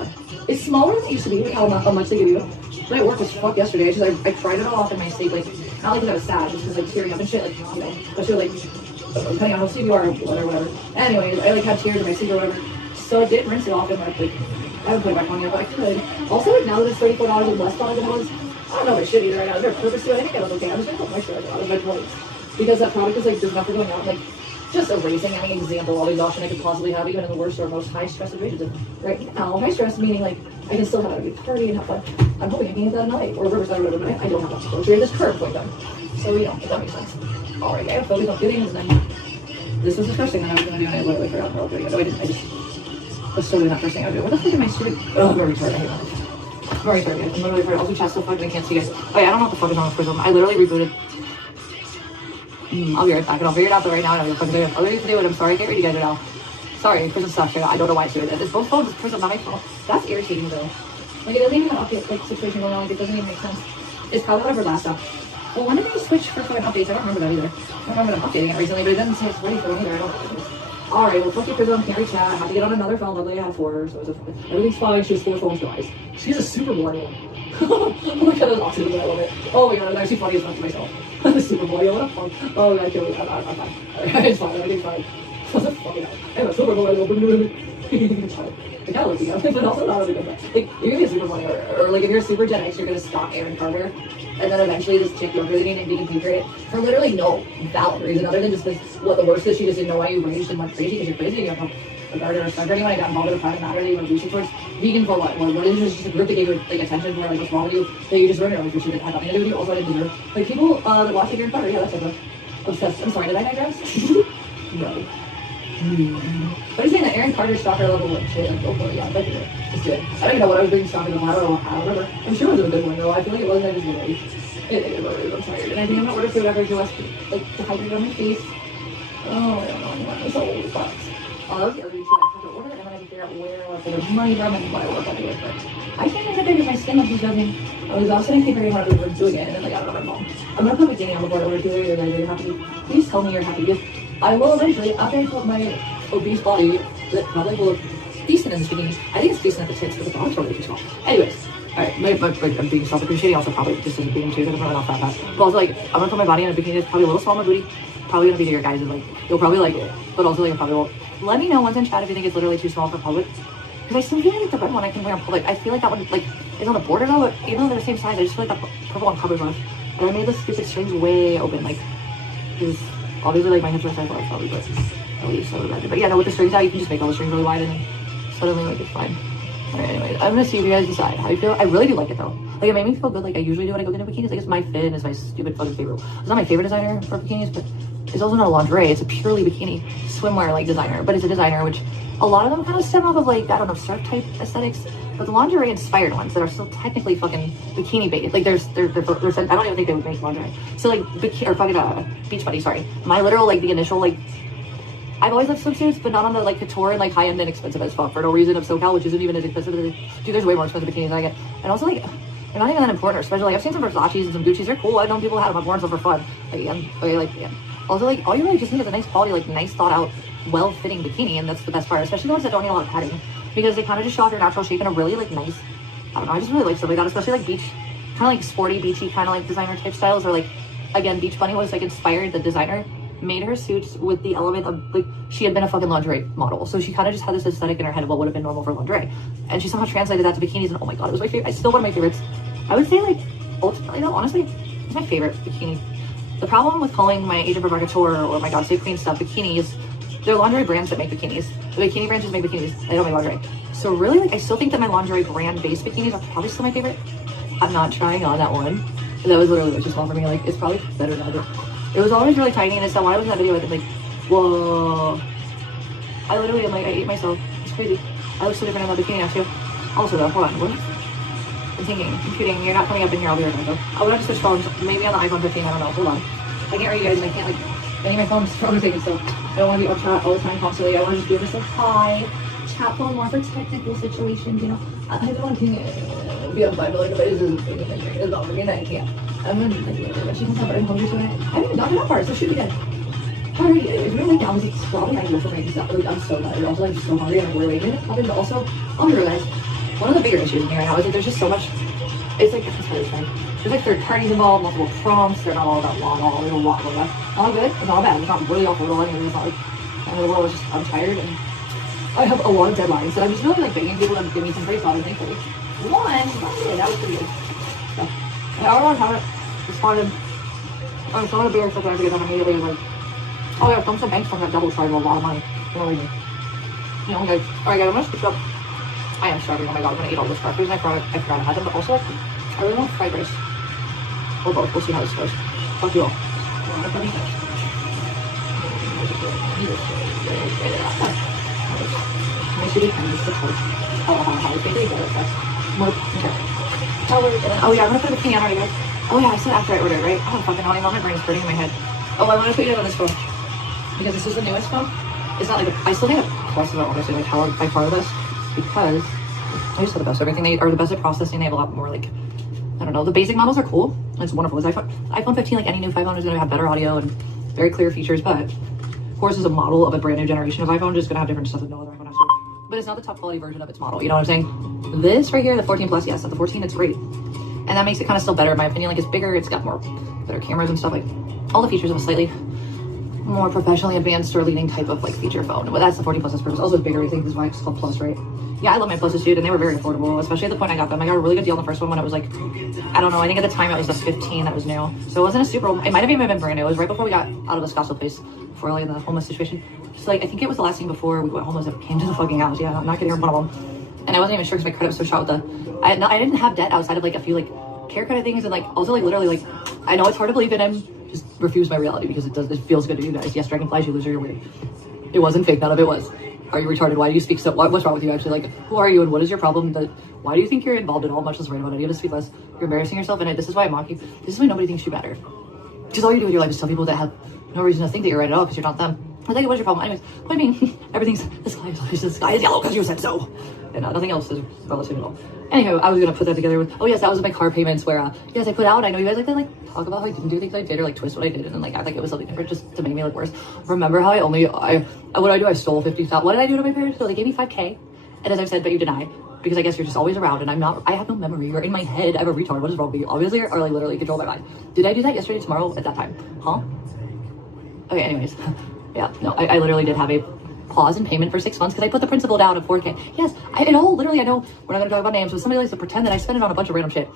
it's smaller than it used to be with how much they give you. But it worked as fuck yesterday. I tried it all off in my sleep, like, not like because I was sad, just because like tearing up and shit, like, you know, especially like, depending on how sleepy you are or whatever. Anyways, I like have tears in my sleep or whatever. So I did rinse it off and like I haven't put it back on yet, but I could. Also, like now that it's $34 and less than it was, I don't know if it should either right now. Is there a purpose to it? I think I was okay. I'm just gonna put moisturizer on my points because that product is like there's nothing going on. Like just erasing any example of exhaustion I could possibly have, even in the worst or most high stress situations. And right now, high stress meaning like I can still have a good party and have fun. I'm hoping I can get that tonight or Riverside or whatever, but I don't have that luxury. This curve point them. So you know, if that makes sense. Alright, I focus on getting and then this was the first thing that I was gonna do and I literally forgot what I was doing. No, I didn't. I just was so doing that first thing I was doing. What the fuck am I stupid? Oh, I'm very retarded. I hate that. I'm very retarded. I'm literally retarded. Also, chat still fucked. I can't see you guys. Oh yeah, I don't know what the fuck is wrong with Prism. I literally rebooted. I'll be right back and I'll figure it out though right now and I'll be fucking doing it. I'll literally do it. I'm sorry, I can't read you guys right now. Sorry, Prism sucks. I don't know why it's doing that. It's both phones, it's Prism, not my fault. That's irritating though. Like it doesn't even have an update like situation going on, like it doesn't even make sense. It's probably whatever last up. Well, when did they switch for fucking updates? I don't remember that either. I don't remember them updating it recently, but it doesn't say it's ready for them either. I don't know. Alright, well, fuck you, Prism, can't reach chat. I have to get on another phone. Luckily, I had 4, so everything's fine. She has 4 phones, guys. She's a super millennial. Oh my god, that's awesome. I love it. Oh my god, it's actually funny as fuck to myself. The super millennial, what a fun. Oh my god, kill me. I'm fine. It's fine, everything's fine. What's the fucking hell? I'm a super millennial. It's fine. I kind of look together, but also not really good. Like, you're gonna be a super millennial, or like, if you're a super Gen X, you're gonna stalk Aaron Carter. And then eventually this chick you're visiting and being patriot for literally no valid reason other than just this, what the worst is she just didn't know why you raged and went crazy because you're crazy. You have a guard or a start anyone. I got involved in a private matter that you were reaching towards. Vegan for what? What is this? Just a group that gave you like attention for like what's wrong with you that you just ruined it over shit that had nothing to do with you. Also, I didn't deserve. Like people that watch Aaron Carter, yeah, that's like obsessed. I'm sorry, did I digress? No. But he's saying that Aaron Carter stalker level like shit. Like, go for it. Yeah, that's it. Just do it. I don't even know what I was doing stalking him. I don't know. I don't remember. I'm sure it was a good one though. I feel like it wasn't. I just did it. I'm tired. And I think I'm gonna order food after I go like to hydrate on my face. Oh, I don't know anymore. It's so old, but I'll get ready to order and then I can figure out where I'll get the money from and what I work anyway. But I can't even think if my skin looks disgusting. I was also figuring out how to was doing it and then like I don't know my mom. I'm gonna put bikini on before I order food or like you're happy. Please tell me you're happy because I will eventually after I put my obese body that probably will look decent in this bikini. I think it's decent at the tits, but the bottom's probably too small. Anyways. Alright, I'm being self-appreciating, also probably just isn't being too, because I'm probably not that fast. But also, like, I'm gonna put my body in a bikini that's probably a little small on my booty. Probably gonna be to your guys' and, like, you'll probably like it. But also, like, I probably won't. Let me know once in chat if you think it's literally too small for public. Because I still feel like the red one I can wear on public. I feel like that one, like, is on the border though, but even though they're the same size, I just feel like that purple one covers much. And I made the stupid strings way open, like, because obviously, like, my hips are size large, probably, but at least so red. But yeah, no, with the strings out, you can just make all the strings really wide and then suddenly, like, it's fine. Alright, anyways, I'm gonna see if you guys decide how you feel. I really do like it though. Like, it made me feel good like I usually do when I go into bikinis. Like, it's my fit and it's my stupid fucking favorite. It's not my favorite designer for bikinis, but it's also not a lingerie. It's a purely bikini swimwear like designer, but it's a designer which a lot of them kind of stem off of like, I don't know, surf type aesthetics, but the lingerie inspired ones that are still technically fucking bikini based. Like, they're I don't even think they would make lingerie. So like, or fucking beach buddy, sorry. My literal like the initial like, I've always loved swimsuits, but not on the like couture and like high end and expensive as fuck for no reason of SoCal, which isn't even as expensive as dude. There's way more expensive bikinis than I get, and also like they're not even that important. Especially like I've seen some Versace's and some Gucci's. They're cool. I know people have them. I've worn some for fun. Like again. Also like all you really just need is a nice quality, like nice thought out, well fitting bikini, and that's the best part. Especially the ones that don't need a lot of padding, because they kind of just show off your natural shape in a really like nice. I don't know. I just really like stuff like that, especially like beach, kind of like sporty, beachy, kind of like designer type styles. Or like again, Beach Bunny was like inspired. The designer made her suits with the element of like she had been a fucking lingerie model, so she kind of just had this aesthetic in her head of what would have been normal for lingerie, and she somehow translated that to bikinis, and oh my god, it was my favorite. It's still one of my favorites. I would say like ultimately though, honestly, it's my favorite bikini. The problem with calling my Agent Provocateur or my God Save Queen stuff bikinis, they're lingerie brands that make bikinis. The bikini brands just make bikinis. They don't make lingerie. So really, like I still think that my lingerie brand based bikinis are probably still my favorite. I'm not trying on that one. That was literally way too small for me. Like it's probably better than other. It was always really tiny, and so when I was in that video, I was like, whoa. I literally am like, I ate myself. It's crazy. I look so different in that bikini now, too. Also, though, hold on, what? I'm thinking, computing, you're not coming up in here, I'll be right back, though. I would have to switch phones, maybe on the iPhone 15, I don't know, hold on. I can't read you guys, and I can't, like, any of my phones are rotating, so I don't want to be on chat all the time constantly. I want to just be able to say hi, chat phone more for technical situations, you know. I don't want to be on 5 like, it's not for me, and I can't. I'm gonna be like, she comes out, but I'm hungry, so I haven't even gotten that far, so shoot again. Alrighty, anyways, we're like down, it's probably ideal for me, because like, I'm so tired, also like just so hungry, and I'm really waiting, but also, I'll be real guys, one of the bigger issues in here right now is that there's just so much It's like it's really strange. There's like third parties involved, multiple prompts. They're not all that long, all that. Not good. It's not bad. It's not really awful at all. It's not like the end of the world. It's just I'm tired and I have a lot of deadlines. So I'm just really like begging people to give me some praise on it. Thankfully, one, that was pretty good. So, everyone haven't responded. I'm so embarrassed that I forget them immediately. Like, oh yeah, some banks from that double charge a lot of money. You know, guys. All right, guys, I'm gonna switch up. I am starving. Oh my god, I'm gonna eat all those crackers. I forgot I had them, but also like I really want fried rice or both. We'll see how this goes. Fuck you all. Oh yeah, I'm gonna put the can on you guys. Oh yeah, I said after I ordered, right? Oh fucking hell, my brain's hurting in my head. Oh, I want to put you on this phone because this is the newest phone. It's not like I still think pluses are obviously like how by far the best because I just have the best everything. They are the best at processing. They have a lot more like I don't know. The basic models are cool. It's wonderful. It's iPhone 15, like any new iPhone, is gonna have better audio and very clear features, but of course, as a model of a brand new generation of iPhone, just gonna have different stuff that no other iPhone has to. But it's not the top quality version of its model. You know what I'm saying? This right here, the 14 Plus, yes, at the 14, it's great. And that makes it kind of still better in my opinion. Like it's bigger, it's got more better cameras and stuff. Like all the features of a slightly more professionally advanced or leading type of like feature phone. But that's the 14 Plus purpose. Also it's bigger, I think is why it's called Plus, right? Yeah, I love my Pluses, dude, and they were very affordable, especially at the point I got them. I got a really good deal on the first one when it was like, I don't know, I think at the time it was the 15 that was new. So it wasn't a super, it might have even been brand new. It was right before we got out of the Scottsdale place for like the homeless situation. So like, I think it was the last thing before we went homeless that came to the fucking house. Yeah, I'm not kidding, one of them. And I wasn't even sure because my credit was so shot with the, I didn't have debt outside of like a few like care credit things and like also like literally like, I know it's hard to believe in him, just refuse my reality because it feels good to you guys. Yes, dragonflies, you loser, you're weird. It wasn't fake, none of it was. Are you retarded? Why do you speak so? What's wrong with you actually? Like, who are you and what is your problem? Why do you think you're involved at all? Much less right about any of this. Speak less. You're embarrassing yourself, and this is why I mock you. This is why nobody thinks you matter. Because all you do with your life is tell people that have no reason to think that you're right at all because you're not them. I think what's your problem? Anyways, what I mean, everything's the sky is yellow because you said so, and nothing else is relative at all. Anywho, I was gonna put that together with. Oh yes, that was my car payments where yes, I put out. I know you guys like to like talk about how I didn't do things I did or like twist what I did and then like act like it was something different just to make me look worse. Remember how what did I do? I stole 50,000. What did I do to my parents? So they gave me 5K, and as I've said, but you deny because I guess you're just always around and I'm not. I have no memory. You're in my head. I'm a retard. What is wrong with you? Obviously, or like literally control my mind. Did I do that yesterday, tomorrow, at that time? Huh? Okay. Anyways, yeah. No, I literally did have a pause in payment for 6 months because I put the principal down at 4K. Yes, it all literally. I know we're not gonna talk about names, but somebody likes to pretend that I spent it on a bunch of random shit.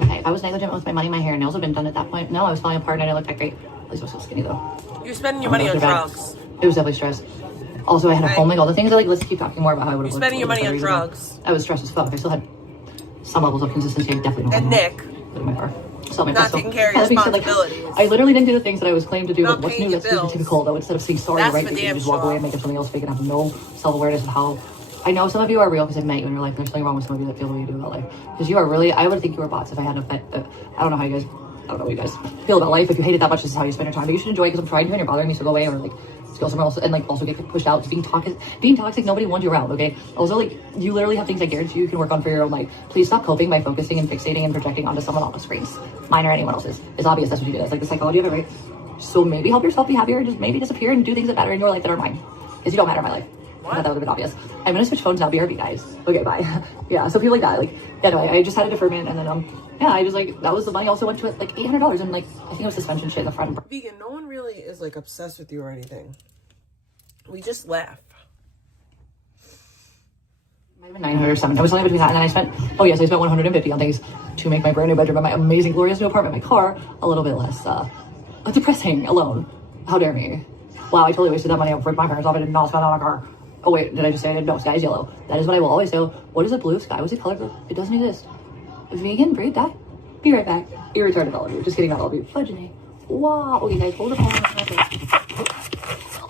Okay, if I was negligent with my money, my hair and nails would have been done at that point. No, I was falling apart and I didn't look that great. At least I was so skinny though. You're spending your money on drugs. It was definitely stress. Also, I had a home, like all the things. Like, let's keep talking more about how I would have. You're spending your money on drugs. I was stressed as fuck. I still had some levels of consistency. I definitely don't. And Nick. In my car. Not taking care of your responsibilities. Like, I literally didn't do the things that I was claimed to do. But what's new? That's typical though. Instead of saying sorry, that's right? You just walk away and make up something else fake and have no self-awareness of how. I know some of you are real because I've met you in your life. There's something wrong with some of you that feel the way you do about life. Because you are really, I would think you were bots if I hadn't met. I don't know how you guys, I don't know what you guys feel about life. If you hate it that much, this is how you spend your time. But you should enjoy it because I'm trying to and you're bothering me, so go away or like go somewhere else and like also get pushed out. Being toxic, nobody wants you around, okay? Also, like, you literally have things I guarantee you can work on for your own life. Please stop coping by focusing and fixating and projecting onto someone on the screens. Mine or anyone else's. It's obvious that's what you do. That's like the psychology of it, right? So maybe help yourself be happier and just maybe disappear and do things that matter in your life that are mine. Because you don't matter in my life. I thought that would have been obvious. I'm gonna switch phones now. BRB, guys. Okay, bye. Yeah, so people like that. Like, yeah, no, I just had a deferment and then, yeah, I just like, that was the money. Also went to it like $800 and like, I think it was suspension shit in the front. Vegan, no one really is like obsessed with you or anything. We just laugh. Might have been 900 or 700. I was only between that and then I spent, oh yes, I spent 150 on things to make my brand new bedroom and my amazing, glorious new apartment, my car, a little bit less depressing alone. How dare me? Wow, I totally wasted that money. I ripped my parents off. I did not spend on a car. Oh wait, did I just say I did? No, sky is yellow. That is what I will always say. What is a blue sky? What's the color blue? It doesn't exist. Vegan, breed that. Be right back. You're retarded, all of you. Just kidding, not all of you. Fudging. Wow. Okay, guys, hold the phone.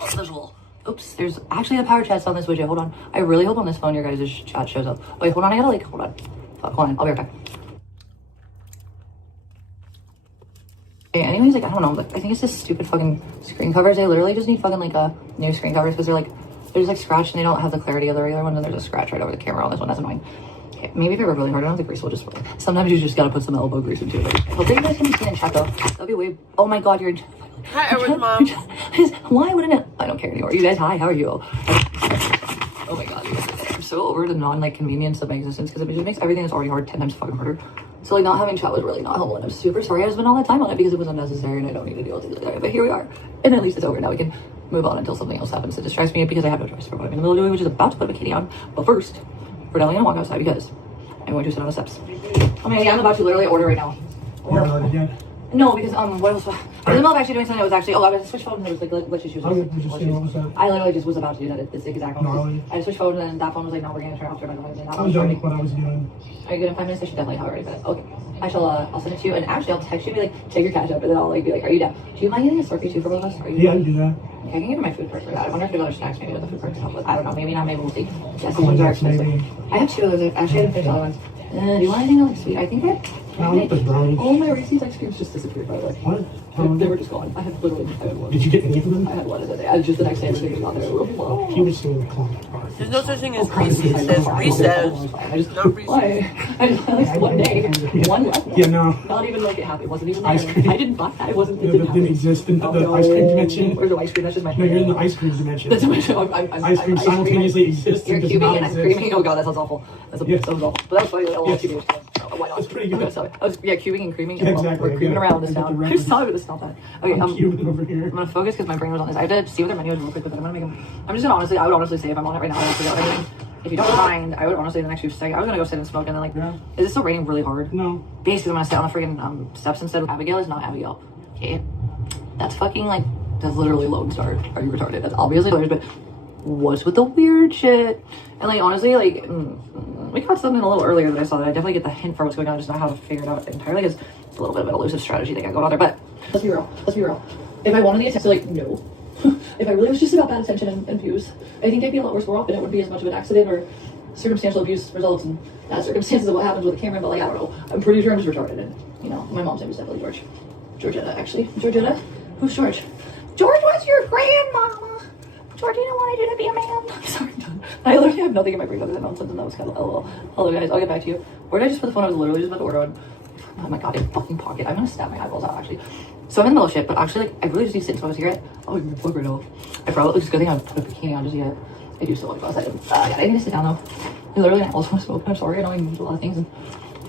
Oh, visual. Oops, there's actually a power chest on this widget. Hold on. I really hope on this phone your guys' chat shows up. Wait, hold on. I gotta like, hold on. Fuck, hold on. I'll be right back. Okay, anyways, like, I don't know. Like, I think it's just stupid fucking screen covers. They literally just need fucking like new screen covers because they're like, there's like scratch and they don't have the clarity of the regular ones and there's a scratch right over the camera on this one. That's annoying. Okay, maybe if I work really hard, I don't think grease will just work. Sometimes you just gotta put some elbow grease into it. Like, hope you guys can be seen in chat though. That'd be way. Oh my god, you're in. Hi, Edward's mom. Why wouldn't it? I don't care anymore. You guys, hi, how are you? Oh my god, you guys, I'm so over the non like convenience of my existence because it just makes everything that's already hard 10 times fucking harder. So like not having chat was really not helpful, and I'm super sorry I spent all that time on it because it was unnecessary and I don't need to deal with it. But here we are, and at least it's over. Now we can move on until something else happens to distract me because I have no choice for what I'm in the middle of doing, which is about to put a bikini on. But first, we're definitely gonna walk outside because I'm going to sit on the steps. I mean, yeah, I'm about to literally order right now. No, because what else? I was in the middle of actually doing something that was actually I was switch phone and it was like let's just use. I literally just was about to do that at this exact moment. I switched phone and then that phone was like, no, we're gonna turn off your microphone. I was doing what I was doing. Are you good in 5 minutes? I should definitely have it ready for that. Okay. I shall I'll send it to you, and actually I'll text you and be like, take your cash up, and then I'll like be like, are you down? Do you mind getting a Slurpee too for both of us? Are you Yeah, I can do that. Okay, I can give you my food card for that. I wonder if there's other snacks maybe that the food card can help with. I don't know, maybe not, maybe we'll see. Yes, these ones are expensive. I have 2 of those. Actually, I didn't finish the other ones. Do you want anything like sweet? I think all my Reese's ice creams just disappeared, by the way. What? They were just gone. I had one. Did you get any of them? I had one of them. Just the next day, everything was on there. He was still in the closet. There's no such thing as Reese's. It says Reese's. Not Reese's. Why? I just at least one day. One left. Yeah, no. Not even like it happened. It wasn't even Ice there. cream. I didn't buy that. It wasn't. It didn't exist in the ice cream dimension. Where's the ice cream? That's just my. No, you're in the ice cream dimension. That's my. Ice cream simultaneously exists. You're and does cubing not and I'm exist. screaming. Oh god, that sounds awful. That sounds awful. But that was funny. Like, Yes. Cubing. Why not? That's pretty good. Okay, sorry. I was cubing and creaming. Yeah, exactly. We're creaming around this I get town. the I'm sorry to stop that. Okay, I'm cubing over here. I'm gonna focus because my brain was on this. I have to see what their menu is real quick, but then I'm gonna make them. I'm just gonna honestly. I would honestly say if I'm on it right now, I don't forget everything. If you don't mind, I would honestly the next few seconds. I was gonna go sit and smoke and then like. Is it still raining really hard? No. Basically, I'm gonna sit on the freaking steps instead. Abigail is not Abigail. Okay, that's fucking like that's literally Lone Star. Are you retarded? That's obviously theirs, but what's with the weird shit? And like honestly, like we caught something a little earlier that I saw that I definitely get the hint for what's going on, just not how to figure it out entirely because it's a little bit of an elusive strategy they got going on there. But let's be real. Let's be real. If I wanted the attention, like no. If I really was just about bad attention and views, I think I'd be a lot worse off, and it wouldn't be as much of an accident or circumstantial abuse results in circumstances of what happens with the camera. But like I don't know, I'm pretty sure I'm just retarded, and you know my mom's name is definitely George. Georgetta, actually. Georgetta? Who's George? George was your grandmama. Georgina wanted you to be a man. I'm sorry, I'm done. I literally have nothing in my brain other than nonsense, and that was kind of LOL. Hello, guys. I'll get back to you. Where did I just put the phone? I was literally just about to order one. Oh my god, in fucking pocket. I'm gonna stab my eyeballs out, actually. So I'm in the middle of shit, but actually, like, I really just need to sit and smoke a cigarette. Oh, you're fuck right now. I probably, it's a good thing I put a bikini on just yet. I do still want to go outside. Yeah, I need to sit down, though. I literally also want to smoke. I'm sorry, I know I moved a lot of things, and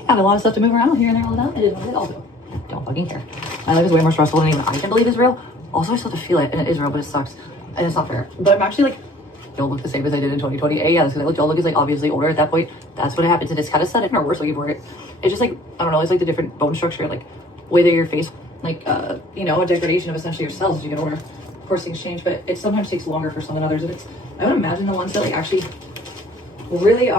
I have a lot of stuff to move around here and there all the time. I didn't want it also. Don't fucking care. My life is way more stressful than even I can believe is real. Also, I still have to feel it, and it is real, but it sucks. And it's not fair. But I'm actually, like, don't look the same as I did in 2020. Yeah, that's because don't look as, like, obviously older at that point. That's what happens, and it's kind of sudden or worse looking for it. It's just, like, I don't know, it's, like, the different bone structure, like, way that your face, like, you know, a degradation of essentially your cells as you get older. Of course, things change, but it sometimes takes longer for some than others. And it's, I would imagine the ones that, like, actually really,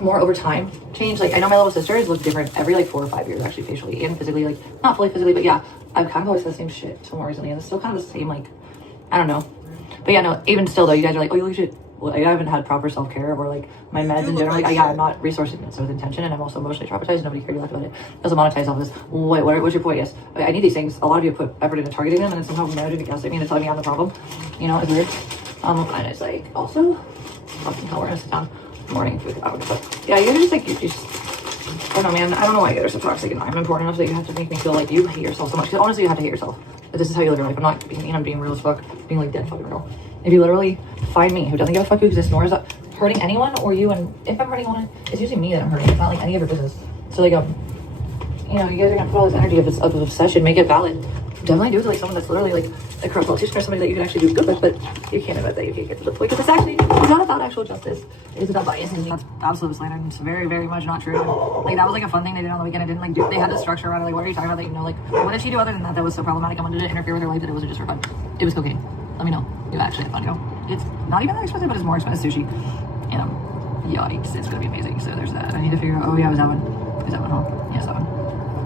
more over time change. Like, I know my little sisters look different every, like, 4 or 5 years, actually, facially and physically. Like, not fully physically, but yeah, I've kind of always said the same shit so more recently, and it's still kind of the same, like, I don't know. But yeah, no, even still, though, you guys are like, oh, you look shit. Well, I haven't had proper self-care or, like, my meds in general. Like, yeah, I'm not resourcing it with intention, and I'm also emotionally traumatized. Nobody cared about it. I also monetize all this. Wait, what's your point? Yes, I need these things. A lot of you put effort into targeting them, and then somehow managing to gaslight me into telling me I'm the problem. You know, it's weird. And it's like, also, fucking hell, we're gonna sit down. Morning food. But yeah, you're just like, you just, I don't know, man. I don't know why you guys are so toxic, and I'm important enough that you have to make me feel like you hate yourself so much. Because honestly, you have to hate yourself. But this is how you live your life. I'm not being mean, I'm being real as fuck. Being like dead fucking real. If you literally find me who doesn't give a fuck who exists, nor is hurting anyone or you, and if I'm hurting anyone, it's usually me that I'm hurting. It's not like any of your business. So like, you know, you guys are gonna put all this energy of this obsession, make it valid. Definitely do it to like someone that's literally like a corrupt politician or somebody that you can actually do good with, but you can't admit that you can't get to the point because it's actually, it's not about actual justice. It's about bias, and that's absolute slander. It's very, very much not true. Like, that was like a fun thing they did on the weekend. I didn't like do, they had the structure around it. Like, what are you talking about that, you know, like, what did she do other than that that was so problematic? I wanted to interfere with her life that it wasn't just for fun. It was cocaine. Let me know. You actually had fun, you know. It's not even that expensive, but it's more expensive sushi. And yikes, it's gonna be amazing. So there's that. I need to figure out, oh yeah, was that one? Is that one home? Yes, that one.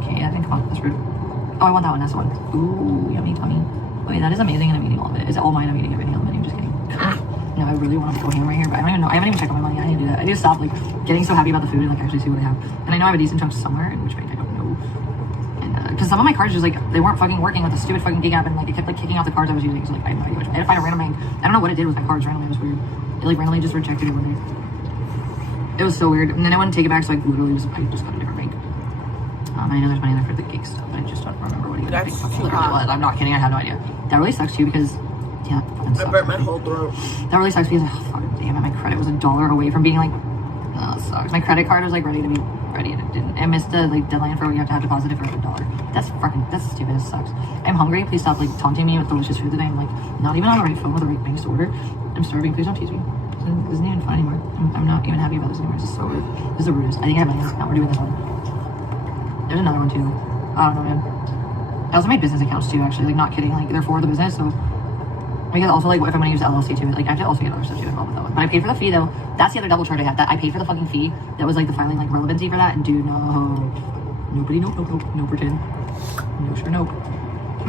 Okay, I think, come on, that's rude. Oh, I want that one, that's the one. Ooh, yummy tummy. Wait, that is amazing, and I'm eating all of it. It's all mine, I'm eating everything on the menu, just kidding. No, I really want to go ham right here, but I don't even know. I haven't even checked on my money. I need to do that. I need to stop, like, getting so happy about the food and, like, actually see what I have. And I know I have a decent chunk somewhere, in which bank I don't know. And, because some of my cards just, like, they weren't fucking working with the stupid fucking gig app, and, like, it kept, like, kicking out the cards I was using, so, like, I have no idea which. I had to find a random bank. I don't know what it did with my cards randomly. It was weird. It, like, randomly just rejected it one day. It was so weird. And then I wouldn't take it back, so I literally just got a different bank. I know there's money there for the gig stuff, but I just don't remember what even bank fucking it was. I'm not kidding, I had no idea. That really sucks too because, yeah, I burnt my whole throat. That really sucks because, oh, fuck, damn it, my credit was $1 away from being like, oh, that sucks. My credit card was like ready to be ready and it didn't. I missed the like deadline for when you have to have deposited for $1. That's stupid. It sucks. I'm hungry. Please stop like taunting me with delicious food that I'm like not even on the right phone with the right things to order. I'm starving. Please don't tease me. This isn't even fun anymore. I'm not even happy about this anymore. This is so rude. This is the rudest. I think I have money on this account. We're doing this one. There's another one too. I don't know, man. I also made business accounts too, actually. Like, not kidding. Like, they're for the business, so. Because also, like, if I'm gonna use the LLC too, like, I have to also get other stuff too involved with that one. But I paid for the fee though. That's the other double charge I had. That I paid for the fucking fee. That was like the filing, like, relevancy for that. And dude, no. Nobody, nope. No pretend. No, sure, nope. Oh, I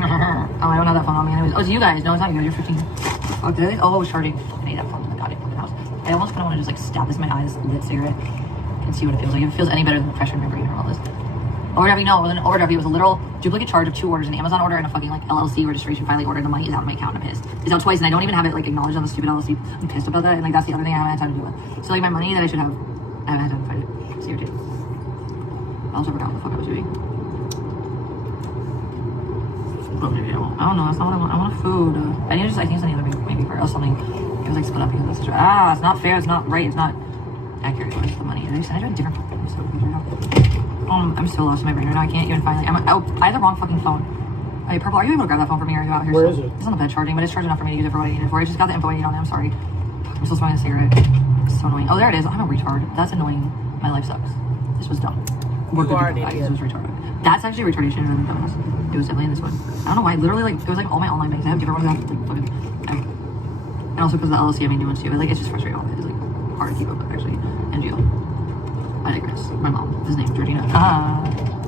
don't have that phone on me anyways. Oh, it's you guys. No, it's not you guys. You're 15. Oh, did I? Oh, I was charging. I need that phone in the goddamn fucking house. I almost kind of want to just, like, stab this in my eyes, lit cigarette, and see what it feels like. If it feels any better than the pressure in my brain or all this. Overdrive, no, it wasn't an overdrive. It was a literal duplicate charge of 2 orders, an Amazon order and a fucking like LLC registration filing order. And the money is out of my account. I'm pissed. It's out twice, and I don't even have it like acknowledged on the stupid LLC. I'm pissed about that, and like that's the other thing I haven't had time to do it. So like my money that I should have, I haven't had time to fight it. It's irritating. I also forgot what the fuck I was doing. But maybe I won't. I don't know. That's not what I want. I want food. I need to just. I think it's another maybe or else something. It was like split up because that's it's not fair. It's not right. It's not accurate. Where's the money? I sent it to a different. I'm so confused right now. I'm so lost in my brain right now. I can't even find I have the wrong fucking phone. Hey, Purple, are you able to grab that phone for me? Or are you out here? Where is it? It's on the bed charging, but it's charging enough for me to use it for what I need it for. I just got the info I need on it. I'm sorry. I'm still smoking a cigarette. It's so annoying. Oh, there it is. I'm a retard. That's annoying. My life sucks. This was dumb. You are an idiot. This was retarded. That's actually retardation rather than dumbness. It was definitely in this one. I don't know why. Literally, like, it was like all my online banks. I have different ones that have like fucking. And also because of the LLC, I made new ones too. But like, it's just frustrating. All of it is like hard to keep up with actually. And Gio. I digress. My mom. His name, Georgina.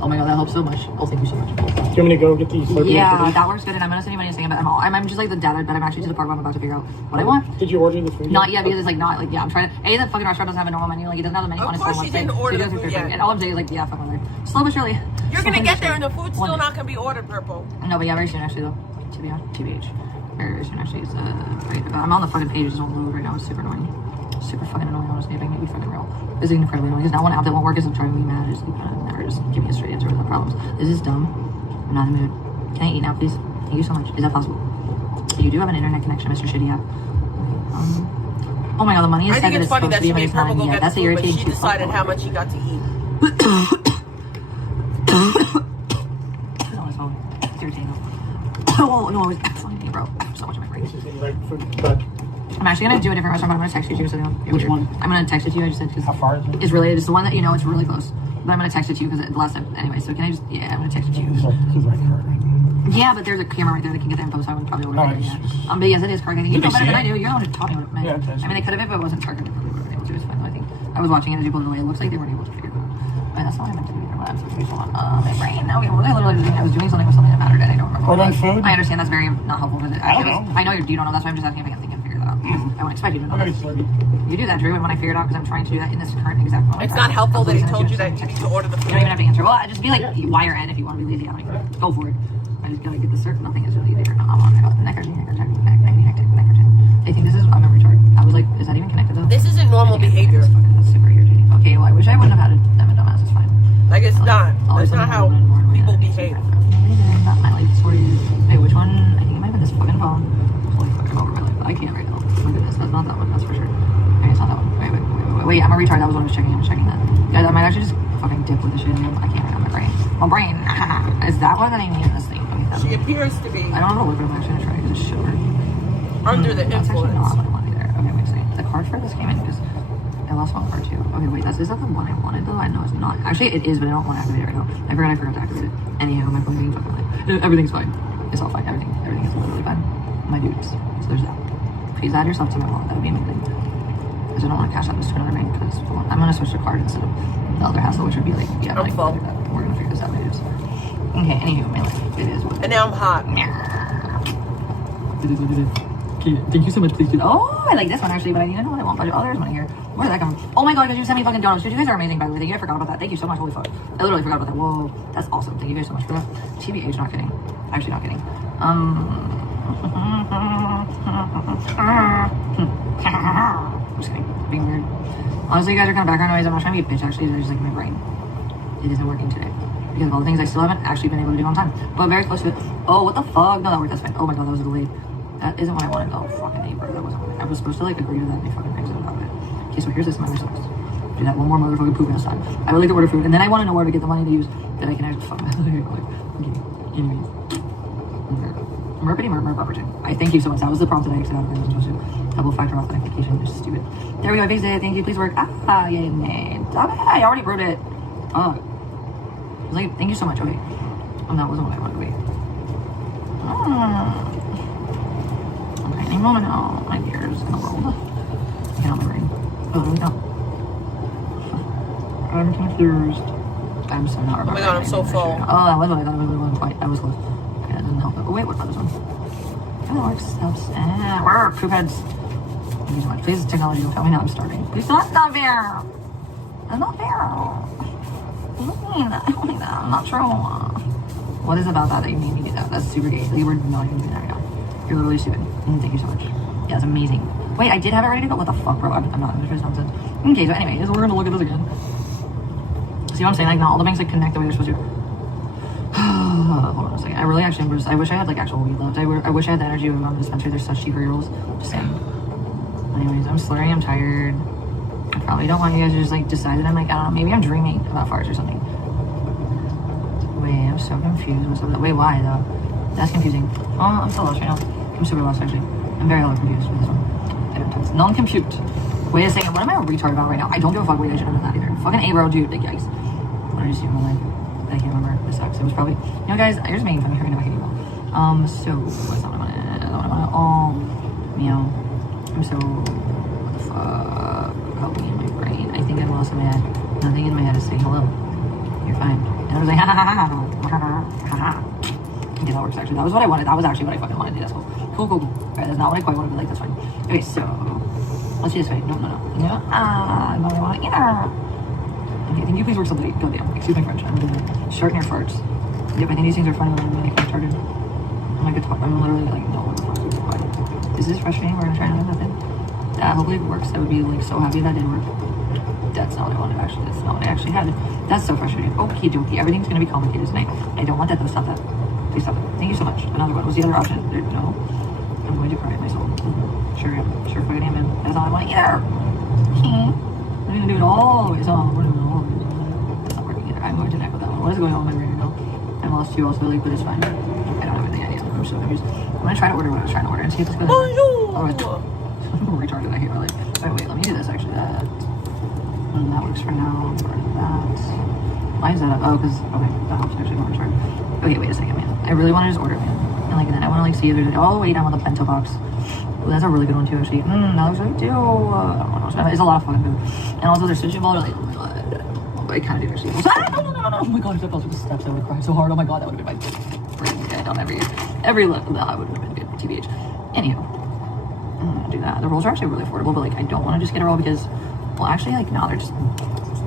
Oh my god, that helps so much. Oh, thank you so much. Do you want me to go get these? Yeah, that works good. And I'm gonna send you money in a second, but I'm just like the dad, but I'm actually to the part where I'm about to figure out what I want. Did you order the food? Not yet, because it's like not like I'm trying to. The fucking restaurant doesn't have a normal menu. Like it doesn't have the menu on its own website. Didn't order the food yet. And all I'm saying is like yeah, fuck my life. Slow but surely. You're gonna get there, and the food's still not gonna be ordered, Purple. No, but yeah, very soon actually though. TBH. Very soon actually. It's great. But I'm on the fucking page. It just won't load right now. It's super annoying. Super fucking annoying. Honestly, if I can be fucking real. It's incredibly annoying. Because now one app that won't work is driving me mad. It's like never just give me a straight answer without problems. This is dumb. I'm not in the mood. Can I eat now, please? Thank you so much. Is that possible? You do have an internet connection, Mr. Shitty app. Okay. Oh my god, the money is said that it's supposed to be, but it's not. Yeah, that's the irritating shit. She decided how much he got to eat. It's on his phone. It's irritating. Oh no, it's funny, bro. So much of my brain. I'm actually gonna do a different restaurant, but I'm gonna text you too. So which one? I'm gonna text it to you. I just said because how far is it? It's really it's the one that you know. It's really close. But I'm gonna text it to you because the last time. Anyway, so can I just? Yeah, I'm gonna text it to you. He's right here. Yeah, but there's a camera right there that can get the info, so I would probably order it. Yeah. But yes, it is correct. I think you know better than I do. You're the one who taught me what it meant. Yeah, I mean, they could have it, but it wasn't correct. I probably would have been able to. It's fine. I think I was watching it as you pulled it away. It looks like they weren't able to figure it out. But that's not what I meant to do. I'm so confused. Hold on. My brain. Okay, well, I literally I was doing something with something that mattered, and I don't remember. Ordering food. I understand that's very not helpful. But I don't know. I know you don't know. That's why I'm just asking if I can think and figure that out. I wouldn't expect you to know. You do that, Drew, and when I figure it out, because I'm trying to do that in this current exact moment. It's not helpful that he told you that you need to order the food. You don't even have to answer. Well, just be like Y or N if you want to be lazy. I'm like, go for it. I just gotta get the circle. Nothing is really easy right now. I'm on it. Nectarine. They think this is. I'm a retard. I was like, is that even connected though? This isn't normal behavior. That's super irritating. Okay, well, I wish I wouldn't have had them a dumbass. It's fine. Like it's not. That's not how people behave. Not my life story. Wait, which one? I think it might have been this fucking phone. Holy fuck, I'm over my life. I can't right now. Oh my goodness, that's not that one. That's for sure. Okay, it's not that one. Wait, I'm a retard. That was what I was checking. I'm checking that. Guys, I might actually just fucking dip with the shit. I can't right now. My brain. Is that what I need in this thing? Okay, she appears to be. I don't know what I'm actually gonna try because it's sugar. Under the influence. That's actually not what I wanted there. Okay, wait a second. The card for this came in because I lost one card too. Okay, wait, is that the one I wanted though? I know it's not. Actually, it is, but I don't want to activate it right now. I forgot to activate it. Anyhow, my phone being fucking late. Everything's fine. It's all fine. Everything is literally fine. My dudes. So there's that. Please add yourself to my wallet. That would be amazing. Because I don't want to cash out this to another bank because I'm gonna switch the card instead of the other hassle, which would be like, yeah, I'm like, full. We're gonna figure this out, my dudes. Okay, anywho, my life. It is what it is. And now I'm hot. It is what it is. Okay, thank you so much, please. Oh, I like this one actually, but I need to know what I want. Oh, there's one here. Where did that come from? Oh my god, because you sent me fucking donuts. Dude, you guys are amazing, by the way. Thank you. I forgot about that. Thank you so much. Holy fuck. I literally forgot about that. Whoa, that's awesome. Thank you guys so much for that. TBH, not kidding. Actually, not kidding. I'm just kidding. Being weird. Honestly, you guys are kind of background noise. I'm not trying to be a bitch, actually. It's just like my brain. It isn't working today. Because of all the things I still haven't actually been able to do on time. But very close to it. Oh, what the fuck? No, that worked. That's fine. Oh my god, that was delayed. That isn't what I wanted. Oh, fucking neighbor. That wasn't what I was supposed to like agree to that and they fucking brings it out of it. Okay, so here's this member sucks. do that one more motherfucking poop ass time. I would like to order food, and then I want to know where to get the money to use that I can actually fuck. Okay. Anyways. Merpity merp opportunity. I thank you so much. That was the prompt that I actually had. I was supposed to double factor authentication. Just stupid. There we go. I fixed it. Thank you. Please work. Ah, yay, man. I already wrote it. I was like, thank you so much. Okay. That wasn't what I wanted. Wait. Okay, any moment now. My ears in the world. Get on my brain. Oh, no. I'm confused. I'm so not remembering. Oh my god, I'm so full. Oh, that was what I thought it was. Quite. I was close. Okay, that doesn't help. Oh, wait, what about this one? Oh, that works. Helps. Where are poop heads? Thank you so much. Please, technology, don't tell me now I'm starving. Please, that's not fair. That's not fair. I'm not true. What is about that you made me do that? That's super gay. You were not even doing that right now. You're literally stupid. Thank you so much. Yeah, it's amazing. Wait, I did have it ready to go? What the fuck, bro? I'm not into this nonsense. Okay, so anyways, we're gonna look at this again. See what I'm saying? Like, not all the banks like connect the way they're supposed to. Hold on a second. I really actually I wish I had like actual weed left. I wish I had the energy of a dispensary. There's such cheap girls. Just saying. Anyways, I'm slurring. I'm tired. I probably don't want you guys to just like decide that I'm like, I don't know, maybe I'm dreaming about farts or something. Wait, I'm so confused. What's up with that? Wait, why though? That's confusing. Oh, I'm so lost right now. I'm super lost actually. I'm very confused with this one. I don't know. Non-compute. Wait a second. What am I a retard about right now? I don't give a fuck. Wait, I should have done that either. Fucking A, bro, dude. Like, yikes. What did I just do in my life? I can't remember. This sucks. It was probably. You know, guys, you're just making fun of me right now. I hate you all. So what's not what I want? Oh, meow. I'm so. What the fuck? Help me in my brain. I think I'm lost in my head. Nothing in my head is saying hello. You're fine. And I was like, ha ha ha ha ha ha. Okay, that works actually. That was what I wanted. That was actually what I fucking wanted. That's cool. Cool. Alright, that's not what I quite wanted, but like, that's fine. Okay, so let's do this way. No. No, not what I want either. Okay, can you please work something? Goddamn. Excuse my French. I'm doing it. Shorten your farts. Yep, I think these things are funny when I'm really retarded. I'm like, I'm literally like, no, what the fuck is this? Is this frustrating? We're gonna try another method. Hopefully it works. I would be like so happy that did work. That's not what I wanted actually. That's not what I actually had. That's so frustrating. Okie dokie. Everything's gonna be complicated tonight. I don't want that though. Stop that. Please stop it. Thank you so much. Another one. What's the other option? No. I'm going to cry my soul. Sure, fucking amen. That's not what I want either. I'm gonna do it all the way. So we're doing it all the way. That's not working either. I'm going to neck with that one. What is going on with my brain right now? I'm lost too also, like, but it's fine. I don't have any idea. I'm so confused. I'm gonna try to order what I was trying to order and see if this goes. I'm retarded. I hate my life. Wait, let me do this actually. That works for now. That. Why is that up? Oh, because okay, that helps actually not retarded. Okay, wait a second, man. I really want to just order, man. And like then I want to like see if there's. Oh wait, I want the bento box. Oh, that's a really good one too, actually. That looks really too. It's a lot of fun, dude. And also there's sushi ball. Like, I kind of do actually. No. Oh my god, if I fell through the steps, I would have cried so hard. Oh my god, that would have been my brain dead on every level. That would have been good. TBH. Anywho, I'm gonna do that. The rolls are actually really affordable, but like I don't want to just get a roll because, well, actually like now they're just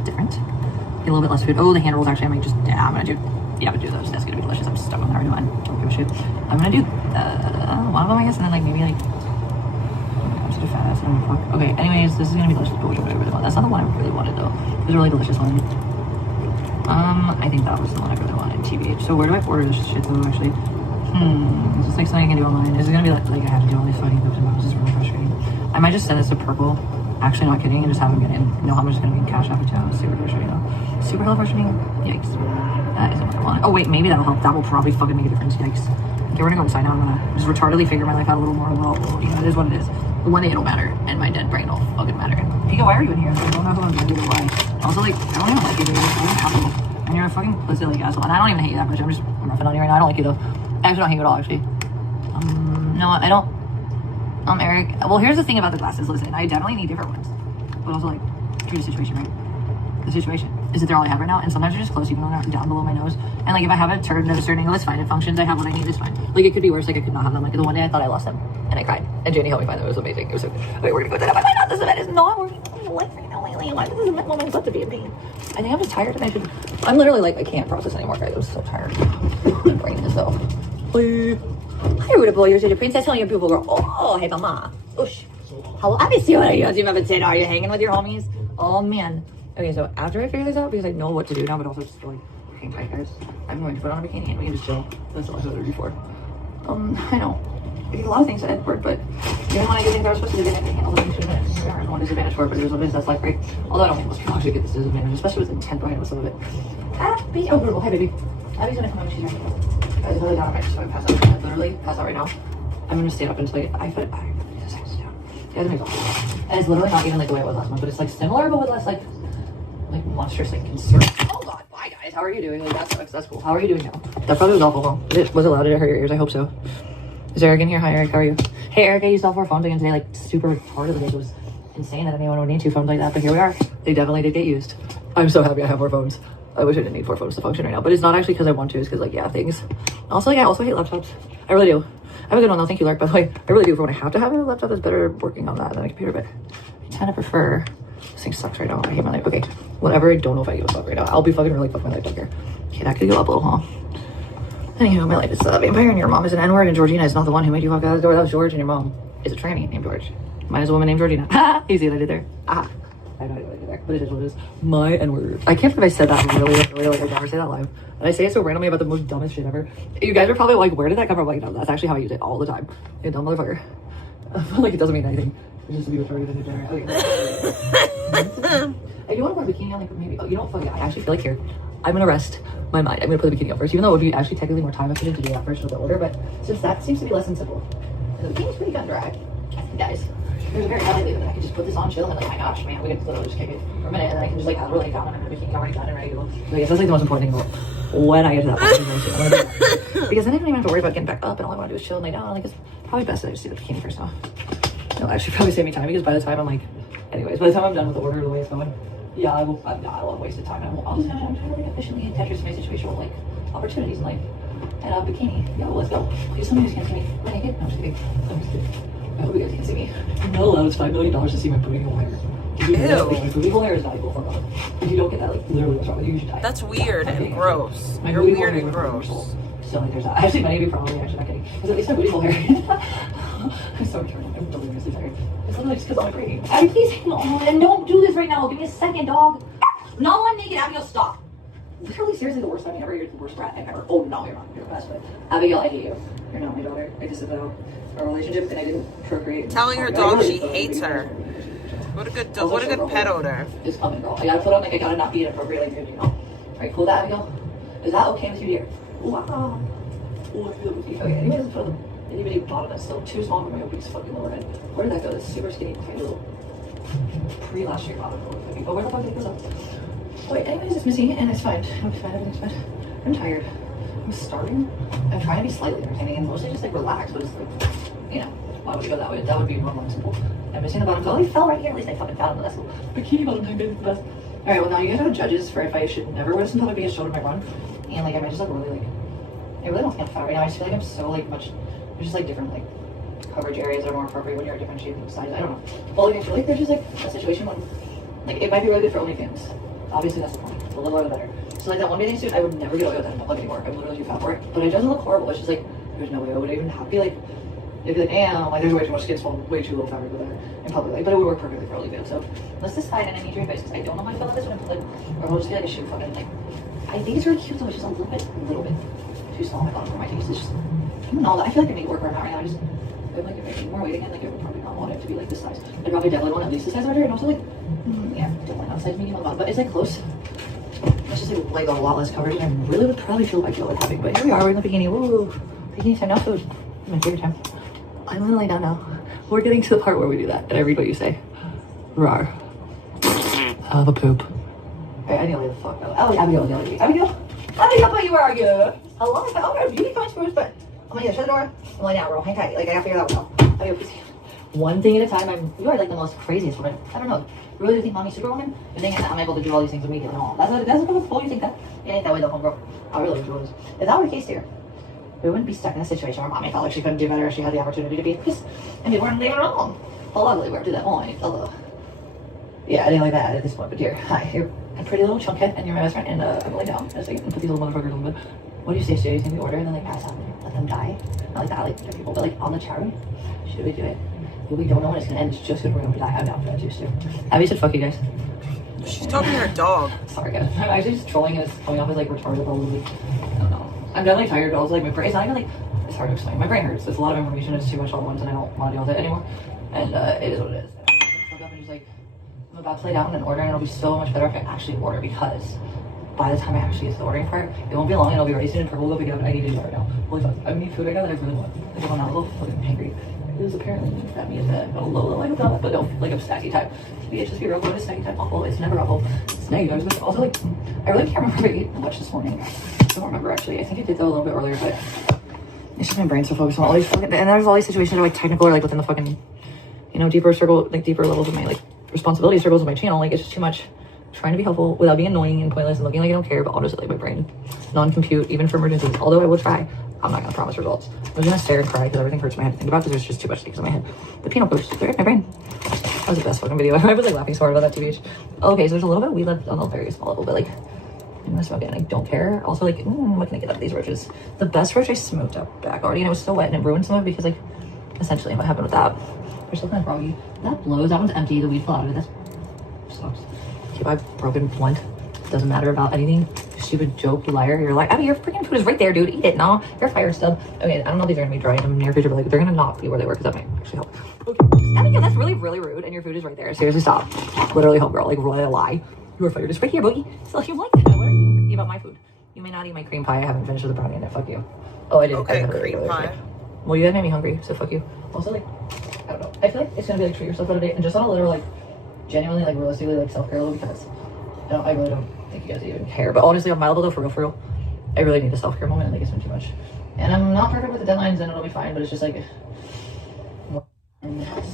different. Get a little bit less food. Oh, the hand rolls actually I might just. Yeah, I'm gonna do. Yeah, but do those. That's gonna be delicious. I'm stuck on that right now. I don't give a shit. I'm gonna do one of them, I guess, and then like maybe like. I'm such a fat ass. Okay. Anyways, this is gonna be delicious. But which one do I really want? That's not the one I really wanted though. It was a really delicious one. I think that was the one I really wanted. TBH. So where do I order this shit though? Actually, is this like something I can do online? Is it gonna be like I have to do all these fucking books and books? This is really frustrating. I might just send this to Purple. Actually, not kidding, and just have them get in. No, I'm just gonna be in cash off a town. Super frustrating though. Super hella frustrating. Yikes. That isn't what I want. Oh wait, maybe that'll help. That will probably fucking make a difference. Yikes. Okay, we're gonna go inside now. I'm gonna just retardedly figure my life out a little more. Well, you know, it is what it is. But one day it'll matter, and my dead brain will fucking matter. Pika, why are you in here? I don't know who I'm gonna do or why. Also, like, I don't even like you, dude. I don't have to. And you're a fucking pussy like asshole. And I don't even hate you that much. I'm roughing on you right now. I don't like you though. I actually don't hate you at all, actually. No, I don't. Eric. Well, here's the thing about the glasses. Listen, I definitely need different ones. But also, like, here's the situation, right? The situation is that they're all I have right now, and sometimes they're just close, even though they're down below my nose. And like, if I have it turned at a certain angle, it's fine. It functions. I have what I need. It's fine. Like, it could be worse. Like, I could not have them. Like, the one day I thought I lost them, and I cried. And Janie helped me find them. It was amazing. It was so good. Okay, we're gonna go to that. Oh my god, this event is not working. Life right now lately. Why does this event moment about to be in pain? I think I'm just tired, and I should. I'm literally like, I can't process anymore, guys. I'm so tired. My brain is so. Hi, Ruda boy. You're the princess telling your beautiful girl. Oh, hey, mama. Oosh. Hello, I miss you. Are you hanging with your homies? Oh man. Okay, so after I figure this out, because I know what to do now, but also just feel like hang tight, guys. I'm going to put on a bikini and we can just chill. That's all I was there before. I know. a lot of things that work, but even when I get things that are supposed to do, I can't handle the things there aren't one disadvantage for it, but there's something that's like great. Although I don't think most people actually get this disadvantage, especially with intent behind with some of it. Abby, oh, beautiful. Hey, baby. Abby's gonna come over. She's right now. Guys, really not right, so I'm passed out. I'm literally passed out right now. I'm gonna stand up until I put it back. Guys, and it's literally not even like the way it was last month, but it's like similar, but with less like monstrous like concern. Oh god, bye guys. How are you doing? Like that's cool. How are you doing now? That probably was awful though. Was it loud? Did it hurt your ears? I hope so. Is Eric in here? Hi Eric, how are you? Hey Eric, I used all 4 phones again today, like super hard of the day. It was insane that anyone would need 2 phones like that, but here we are. They definitely did get used. I'm so happy I have 4 phones. I wish I didn't need 4 phones to function right now, but it's not actually because I want to, it's because like yeah, things. Also like I also hate laptops. I really do. I have a good one though, thank you Lark, by the way. I really do. For when I have to have a laptop, it's better working on that than a computer, but I kind of prefer. This thing sucks right now. I hate my life. Okay, whatever. I don't know if I give a fuck right now. I'll be fucking really fuck my life, don't care. Okay, that could go up a little, huh? Anywho, my life is a vampire and your mom is an N-word and Georgina is not the one who made you walk out the door. That was George and your mom is a tranny named George. Mine is a woman named Georgina. Ha! You see what I did there? Ah! I have no idea what I did there, but it is what it is. My N-word. I can't believe I said that really like I never say that live. And I say it so randomly about the most dumbest shit ever. You guys are probably like, where did that come from? Like, no, that's actually how I use it all the time. You dumb motherfucker. Like, it doesn't mean anything. It's just to be retarded and degenerate. Okay. If you want to put a bikini on, like, maybe, oh, you know what, fuck yeah, I actually feel like here, I'm gonna rest my mind. I'm gonna put the bikini on first, even though it would be actually technically more time efficient to do that first with the order, but since that seems to be less than simple. The bikini's pretty cut and dry. Guys, there's a very highly that I can just put this on, chill, and like, oh my gosh, man, we can literally just kick it for a minute, and then I can just like, lay down, and I'm in a bikini already done and ready to go. So I guess that's like the most important thing when I get to that point. Because then I don't even have to worry about getting back up, and all I want to do is chill and lay down. Like, it's probably best that I just do the bikini first now. It'll actually probably save me time, because by the time I'm like, anyways, by the time I'm done with the order the way it's going, yeah, I'll have wasted time. I'm just gonna try to like efficiently and Tetris my situation with like opportunities and like and a bikini. Yo, let's go. Please tell me you can't see me. Am I naked? No, I'm just kidding. I'm just kidding. I hope you guys can't see me. You're not allowed. It's $5 million to see my booty hole hair. My booty hole hair is valuable for God. If you don't get that, like literally what's wrong with you, you should die. That's weird and gross. My You're booty weird hole and gross. So like there's that. Actually, my name probably actually not kidding. Because at least my booty hole hair. I'm so retarded. I'm deliriously tired. It's literally just because I'm brain. Abby, please hang on and don't do this right now. Give me a second, dog. No one naked, Abigail, stop. Literally, seriously, the worst time ever. You're the worst brat I've ever. Oh no, you're not. You're the best, but Abigail, I hate you. You're not my daughter. I just disavowed our relationship and I didn't procreate. Telling her dog she hates her. What a good dog. What a good pet odor. It's coming, girl. I gotta put on like I gotta not be inappropriate like you know. Alright, cool that, Abigail. Is that okay with you, dear? Wow. Oh, I feel it with you. Okay, anyways, let's put them. Anybody bottom that's still too small for my obese fucking lower head. Where did that go? This super skinny, tiny little pre-last year bottom. Oh, where the fuck did it go? Wait, anyways, it's missing and it's fine. I'm fine, everything's fine. I'm tired. I'm starving. I'm trying to be slightly entertaining and mostly just like relax, but it's like, you know, why would you go that way? That would be normal and simple. I'm missing the bottom. Oh, he fell right here. At least I fucking found him. That's cool. Bikini bottom time, baby, the best. Alright, well now you guys are judges for if I should never wear this until I be a shoulder my run. And like, I might just like really like, I really don't think I'm fat right now. I just feel like I'm so like much, there's just like different like coverage areas that are more appropriate when you're a different shape and size. I don't know. Well, like, I feel like there's just like a situation when, like, it might be really good for OnlyFans. Obviously, that's the point. The little oil, the better. So, like, that one bathing suit, I would never get oil that I don't look anymore. I'm literally too fat for it. But it doesn't look horrible. It's just like, there's no way I would even have to be like, it'd be like, damn, like, there's way too much skin swollen, way too little fabric with there in public. Like, but it would work perfectly for OnlyFans. So, let's decide, and I need your advice, because I don't know how I feel about this one. Like, or it'll just be like a shoe fucking, like, I think it's really cute, though. It's just a little bit too small. My bottom for my taste. It's just, I don't know. I feel like I need to work around that right now. I just, I'm like, if I need more weight again, like, I would probably not want it to be like this size. I'd probably definitely want at least the size larger, and also like, yeah, definitely not size medium on the bottom, but it's like close. It's just like a lot less coverage, and I really would probably feel like having. But here we are, we're in the bikini. Woo! Bikini time now, food. My favorite time. I'm gonna lay down now. We're getting to the part where we do that, and I read what you say. Rawr. The poop. Alright, I need to lay the fuck out. Oh, Abigail, where are you? Hello, I found our beauty punch first, but I'm gonna shut the door. I'm laying down, bro. Hang tight. Like, I gotta figure that one out. Abigail, please. One thing at a time. You are like the most craziest woman. I don't know. You really do think mommy's superwoman? You're thinking that I'm able to do all these things immediately. No, that's what you think that. It ain't that way though, homegirl. I really do this. Is that the case here? We wouldn't be stuck in a situation where mommy felt like she couldn't do better if she had the opportunity to be. Because, and we weren't leaving her alone. Well, ugly, we're to that point. Although, yeah, I didn't like that at this point. But dear, hi, you're a pretty little chunkhead, and you're my best friend. And I'm going down as I put these little motherfuckers on the bed. What do you say? Should we take the order and then like pass out and let them die? Not like that, like dead people, but like on the chat room. Should we do it? We don't know when it's gonna end. It's just gonna we're gonna die. I'm down for that too, Stu. Abby said, "Fuck you guys." She's talking to her dog. Sorry, guys. I'm actually just trolling, and it's coming off as like retarded. Probably. I don't know. I'm definitely tired. But also, like my brain. It's not even like. It's hard to explain. My brain hurts. There's a lot of information. It's too much all at once, and I don't want to deal with it anymore. And it is what it is. I up and just like, I'm about to lay down and order, and it'll be so much better if I actually order, because by the time I actually get to the ordering part, it won't be long, and it'll be ready soon, and Purple will go pick it up. I need to do it right now. Holy fuck. I need food right now that I really want. Like, I'm not a little fucking hungry. It was apparently that me is a low like that, but no, like a snacky type. TBH, just be real, what is snacky type? Awful. It's never awful. It's negative, but also like, I really can't remember eating much this morning. I don't remember actually. I think I did though a little bit earlier, but it's just my brain's so focused on all these fucking, and there's all these situations that are like technical or like within the fucking, you know, deeper circle, like deeper levels of my like responsibility circles of my channel. Like it's just too much trying to be helpful without being annoying and pointless and looking like I don't care, but honestly like my brain non-compute even for emergencies. Although I will try, I'm not gonna promise results. I'm just gonna stare and cry because everything hurts my head to think about because there's just too much things in my head. The peanut butters, they're in my brain. That was the best fucking video. I was like laughing so hard about that TBH. Okay, so there's a little bit of weed left on a very small level, but like I'm gonna smoke it and I don't care. Also like, what can I get out of these roaches? The best roach I smoked up back already and it was so wet and it ruined some of it because like essentially what happened with that. They're still kind of froggy. That blows, that one's empty, the weed fell out of it. That sucks. Keep my broken blunt. Doesn't matter about anything. Stupid joke, you liar. You're like, I mean, your freaking food is right there, dude. Eat it. No, you're a fire stub. Okay, I don't know if these are gonna be dry in the near future, but like they're gonna not be where they were because that might actually help. Okay. Abigail, that's really, really rude. And your food is right there. Seriously, stop. Literally, homegirl. Like, really a lie. You are fired. Just right here, boogie. So if you like that, what are you thinking about my food? You may not eat my cream pie. I haven't finished with the brownie in it. Fuck you. Oh, I did. Okay, I cream pie. Well, you guys made me hungry, so fuck you. Also, like, I don't know. I feel like it's gonna be like treat yourself for a day and just on a little like genuinely like realistically like self-care level because I really don't think you guys even care. But honestly, on my level though, for real, I really need a self-care moment. I think it's been too much. And I'm not perfect with the deadlines and it'll be fine, but it's just like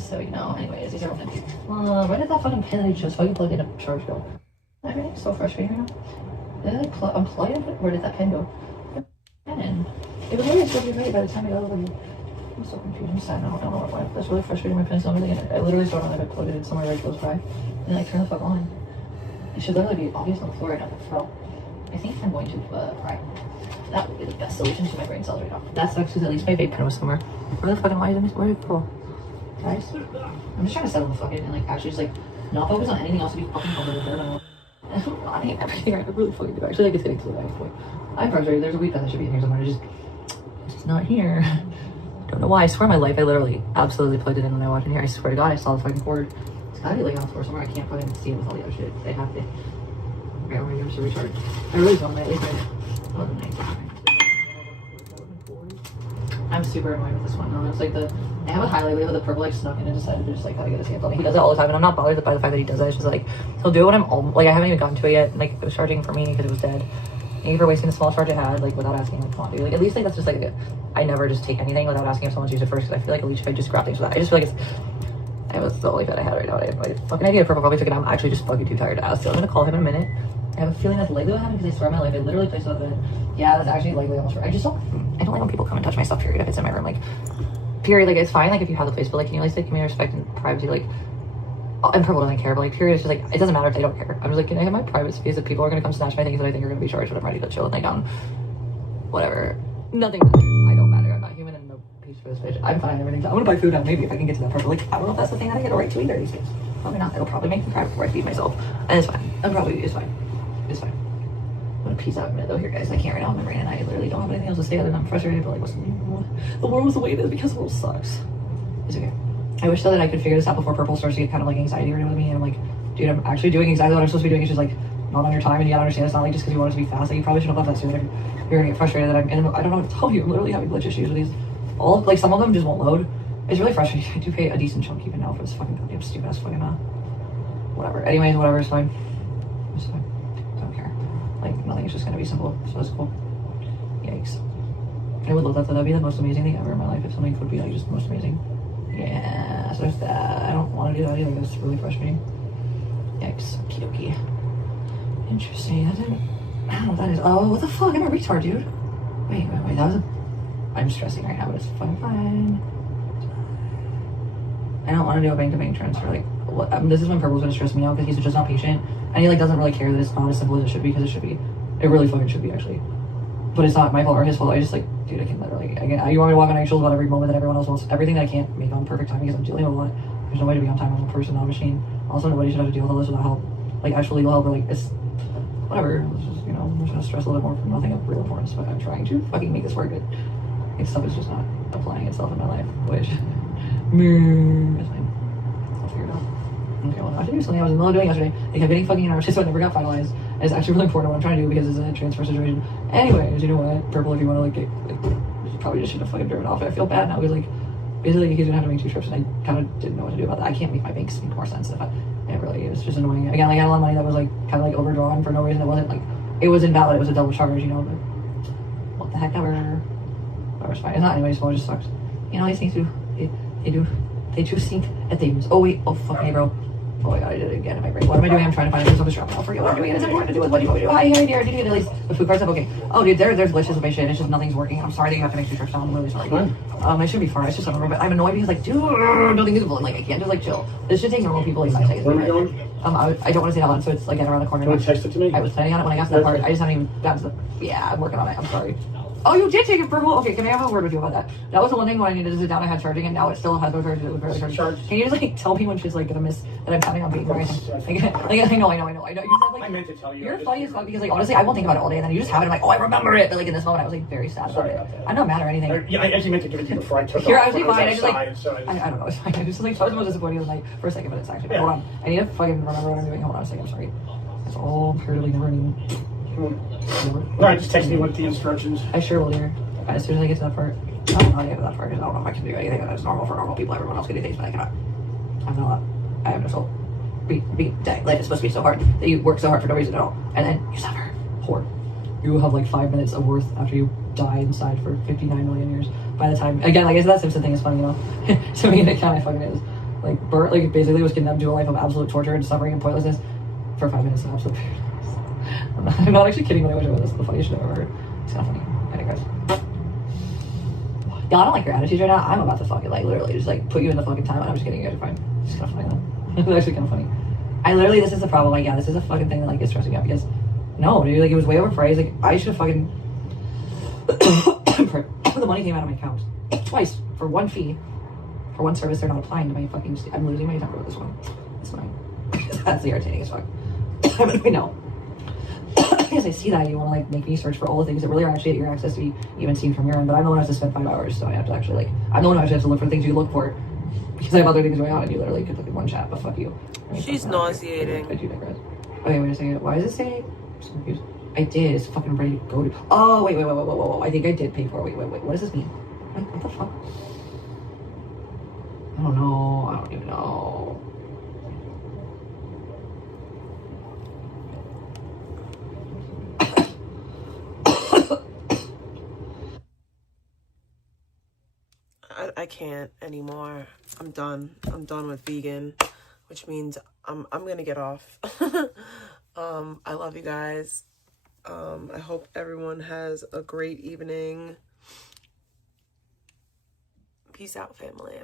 so you know, anyways, these are all empty. Where did that fucking pin that I just fucking plugged in a charge go? Everything's so frustrating right now. Did I unplug it? Where did that pin go? And it was really supposed to be ready by the time I got over here. I'm so confused. I'm sad now. I don't know what went. That's really frustrating. My pin's not really in it. I literally started on it. I plugged it in somewhere very close by. And like turn the fuck on. It should literally be obvious on the floor right now. So I think I'm going to cry. That would be the best solution to my brain cells right now. That sucks because at least my vape pen was somewhere. Where the fucking why is it? Where did it go? Guys, I'm just trying to settle the fuck in and like actually just like not focus on anything else to be fucking over the third. I hate everything. I really fucking do. Actually, like it's getting to the next point. I'm frustrated. There's a weed pen that should be in here somewhere. It's just not here. Don't know why. I swear my life I literally absolutely plugged it in when I walked in here. I swear to God I saw the fucking cord. It's gotta be laying on the floor somewhere. I can't fucking see it with all the other shit. They have to. Okay, I'm gonna give it a recharge. I really don't like it. I'm super annoyed with this one. No, it's like I have a highlight with the purple like snuck in and decided to just like kind of get his hands on me. He does it all the time and I'm not bothered by the fact that he does that. It's just like he'll do it when I'm like I haven't even gotten to it yet. Like it was charging for me because it was dead. Thank you for wasting the small charge I had, like, without asking, like, come on, dude. Like, at least, like, that's just, like, I never just take anything without asking if someone's used it first, because I feel like at least if I just grab things for that, I just feel like it was the only fit I had right now. I had my fucking idea. Purple probably took it out. I'm actually just fucking too tired to ask, so I'm gonna call him in a minute. I have a feeling that's likely what happened, because I swear on my life, I literally placed it on the bed. Yeah, that's actually likely almost right. I don't like when people come and touch my stuff, period, if it's in my room, like, period, like, it's fine, like, if you have the place, but, like, can you at least, like, give me respect and privacy, like, and Purple doesn't care, but like period, it's just like it doesn't matter if they don't care. I'm just like, can I have my private space if people are gonna come snatch my things that I think are gonna be charged, but I'm ready to chill and lay down. Whatever. Nothing matters. I don't matter. I'm not human and no peace for this bitch. I'm fine, everything's I'm gonna buy food now, maybe if I can get to that part. But like I don't know if that's the thing that I get a right to either these days. Probably not. It'll probably make me cry before I feed myself. And it's fine. It's fine. It's fine. I'm gonna peace out in a minute though here guys. I can't right now in my brain and I literally don't have anything else to say other than I'm frustrated, but like what's the world is the way it is because the world sucks. It's okay. I wish though that I could figure this out before Purple starts to get kind of like anxiety ridden with me. And I'm like, dude, I'm actually doing exactly what I'm supposed to be doing. It's just like not on your time, and you gotta understand it's not like just because you want it to be fast. Like you probably should have left that sooner. You're gonna get frustrated that I don't know what to tell you. I'm literally having glitch issues with these. All like some of them just won't load. It's really frustrating. I do pay a decent chunk even now for this fucking goddamn stupid ass fucking whatever. Anyways, whatever, it's fine. It's fine. Don't care. Like nothing is just gonna be simple. So it's cool. Yikes. I would love that. That'd be the most amazing thing ever in my life if something would be like just the most amazing. Yeah, so there's that. I don't want to do that either. That's really frustrating. Yikes. Okie. Interesting. I don't know what that is. Oh, what the fuck? I'm a retard, dude. Wait. That was I'm stressing right now, but it's fucking fine. I don't want to do a bank-to-bank transfer. Like, what? This is when Purple's gonna stress me out because he's just not patient, and he like doesn't really care that it's not as simple as it should be because it should be. It really fucking should be actually. But it's not my fault or his fault. I just like, dude, I can literally, you want me to walk on eggshells about every moment that everyone else wants, everything that I can't make on perfect time because I'm dealing with a lot. There's no way to be on time. I'm a person, not a machine. Also, nobody should have to deal with all this without help. Like, actual legal help or like, it's, whatever. It's just, I'm just gonna stress a little bit more for nothing of real importance, but I'm trying to fucking make this work. Like, stuff is just not applying itself in my life, which, it's fine. I'll figure it out. Okay, well, I have to do something I was in the middle of doing yesterday. I kept getting fucking hours, so it never got finalized. And it's actually really important what I'm trying to do because it's a transfer situation. Anyways, you know what? Purple, if you want to, like, get, like, you probably just should have fucking driven off. I feel bad now because, like, basically he's gonna have to make 2 trips, and I kind of didn't know what to do about that. I can't make my banks make more sense if it really is just annoying. Again, like, I had a lot of money that was, like, kind of, like, overdrawn for no reason. It wasn't, like, it was invalid. It was a double charge, you know, but what the heck ever. But it's fine. It's not anybody's fault. It just sucks. You know, these things do, they do sink at things. Oh, wait. Oh, fuck me, bro. Oh my god, I did it again in my brain. What am I doing? I'm trying to find a place on this drop. I'll forget what I'm doing. It is important to do. What do you want me to do? Hi, dear. Did you get at least the food card stuff? Okay. Oh, dude, there's glitches with my shit. It's just nothing's working. I'm sorry that you have to make 2 trips down. I'm really sorry. I should be fine. It's just a little bit. I'm annoyed because, like, dude, nothing is like, I can't just, like, chill. This should take normal people, like, 5 seconds. Where am I going? I don't want to say that loud, so it's, like, around the corner. Can you text it to me? I was planning on it when I got to that part. I just haven't even got to the... Yeah, I'm working on it. I'm sorry. Oh, you did take it purple? Okay, can I have a word with you about that? That was the one thing when I needed to sit down, I had charging, and now it still has no charging. It was barely charging. Can you just, like, tell me when she's, like, gonna miss that I'm counting on being right? Like, I know. You said, like, I meant to tell you. You're funny as fuck because, like, honestly, I won't think about it all day, and then you just have it, I'm like, oh, I remember it. But, like, in this moment, I was, like, very sad about it. I'm not mad or anything. Yeah, I actually meant to give it to you before I took You're off. actually fine. I just, like, outside, I don't know. It's fine. I just, like, I was most disappointed with, like, for a second, but it's actually, hold on. I need to fucking remember what I'm doing. Hold on a second. I'm sorry. It's all comparatively never ending. Alright, just text me with the instructions. I sure will, dear. As soon as I get to that part. I don't know how to get to that part because I don't know if I can do anything that's normal for normal people. Everyone else can do things, but I cannot. I'm not. I have no soul. Life is supposed to be so hard that you work so hard for no reason at all, and then you suffer. Whore. You will have like 5 minutes of worth after you die inside for 59 million years. By the time, again, like I said, that Simpson thing is funny, you know. To me, it kind of fucking is. Like Bert, like basically was condemned to a life of absolute torture and suffering and pointlessness for 5 minutes of absolute paradise. I'm not actually kidding when I wish it was. This is the funniest shit I've ever heard. It's not funny. Anyway, guys. Y'all, I don't like your attitudes right now. I'm about to fucking, like, literally just, like, put you in the fucking time. I'm just kidding. You guys are fine. It's kind of funny, though. It's actually kind of funny. I literally, this is the problem. Like, yeah, this is a fucking thing that, like, is stressing me out because, no, dude, like, it was way overpriced. Like, I should have fucking... the money came out of my account. Twice. For one fee. For one service they're not applying to my fucking... I'm losing my temper with this one. It's fine. That's irritating as fuck. I mean, no. Because I see that you want to like make me search for all the things that really are actually at your access to be even seen from your end, but I'm the one who has to spend 5 hours, so I have to actually like I'm the one who actually has to look for things you look for because I have other things going on and you literally could look at one chat, but fuck you. I mean, she's nauseating. I do digress. Okay, wait a second. Why does it say? I'm so confused. I did. It's fucking ready to go to. Oh wait. I think I did pay for it. Wait. What does this mean? Wait, what the fuck? I don't know. I don't even know. I can't anymore. I'm done. I'm done with vegan, which means I'm gonna get off. I love you guys. I hope everyone has a great evening. Peace out, family.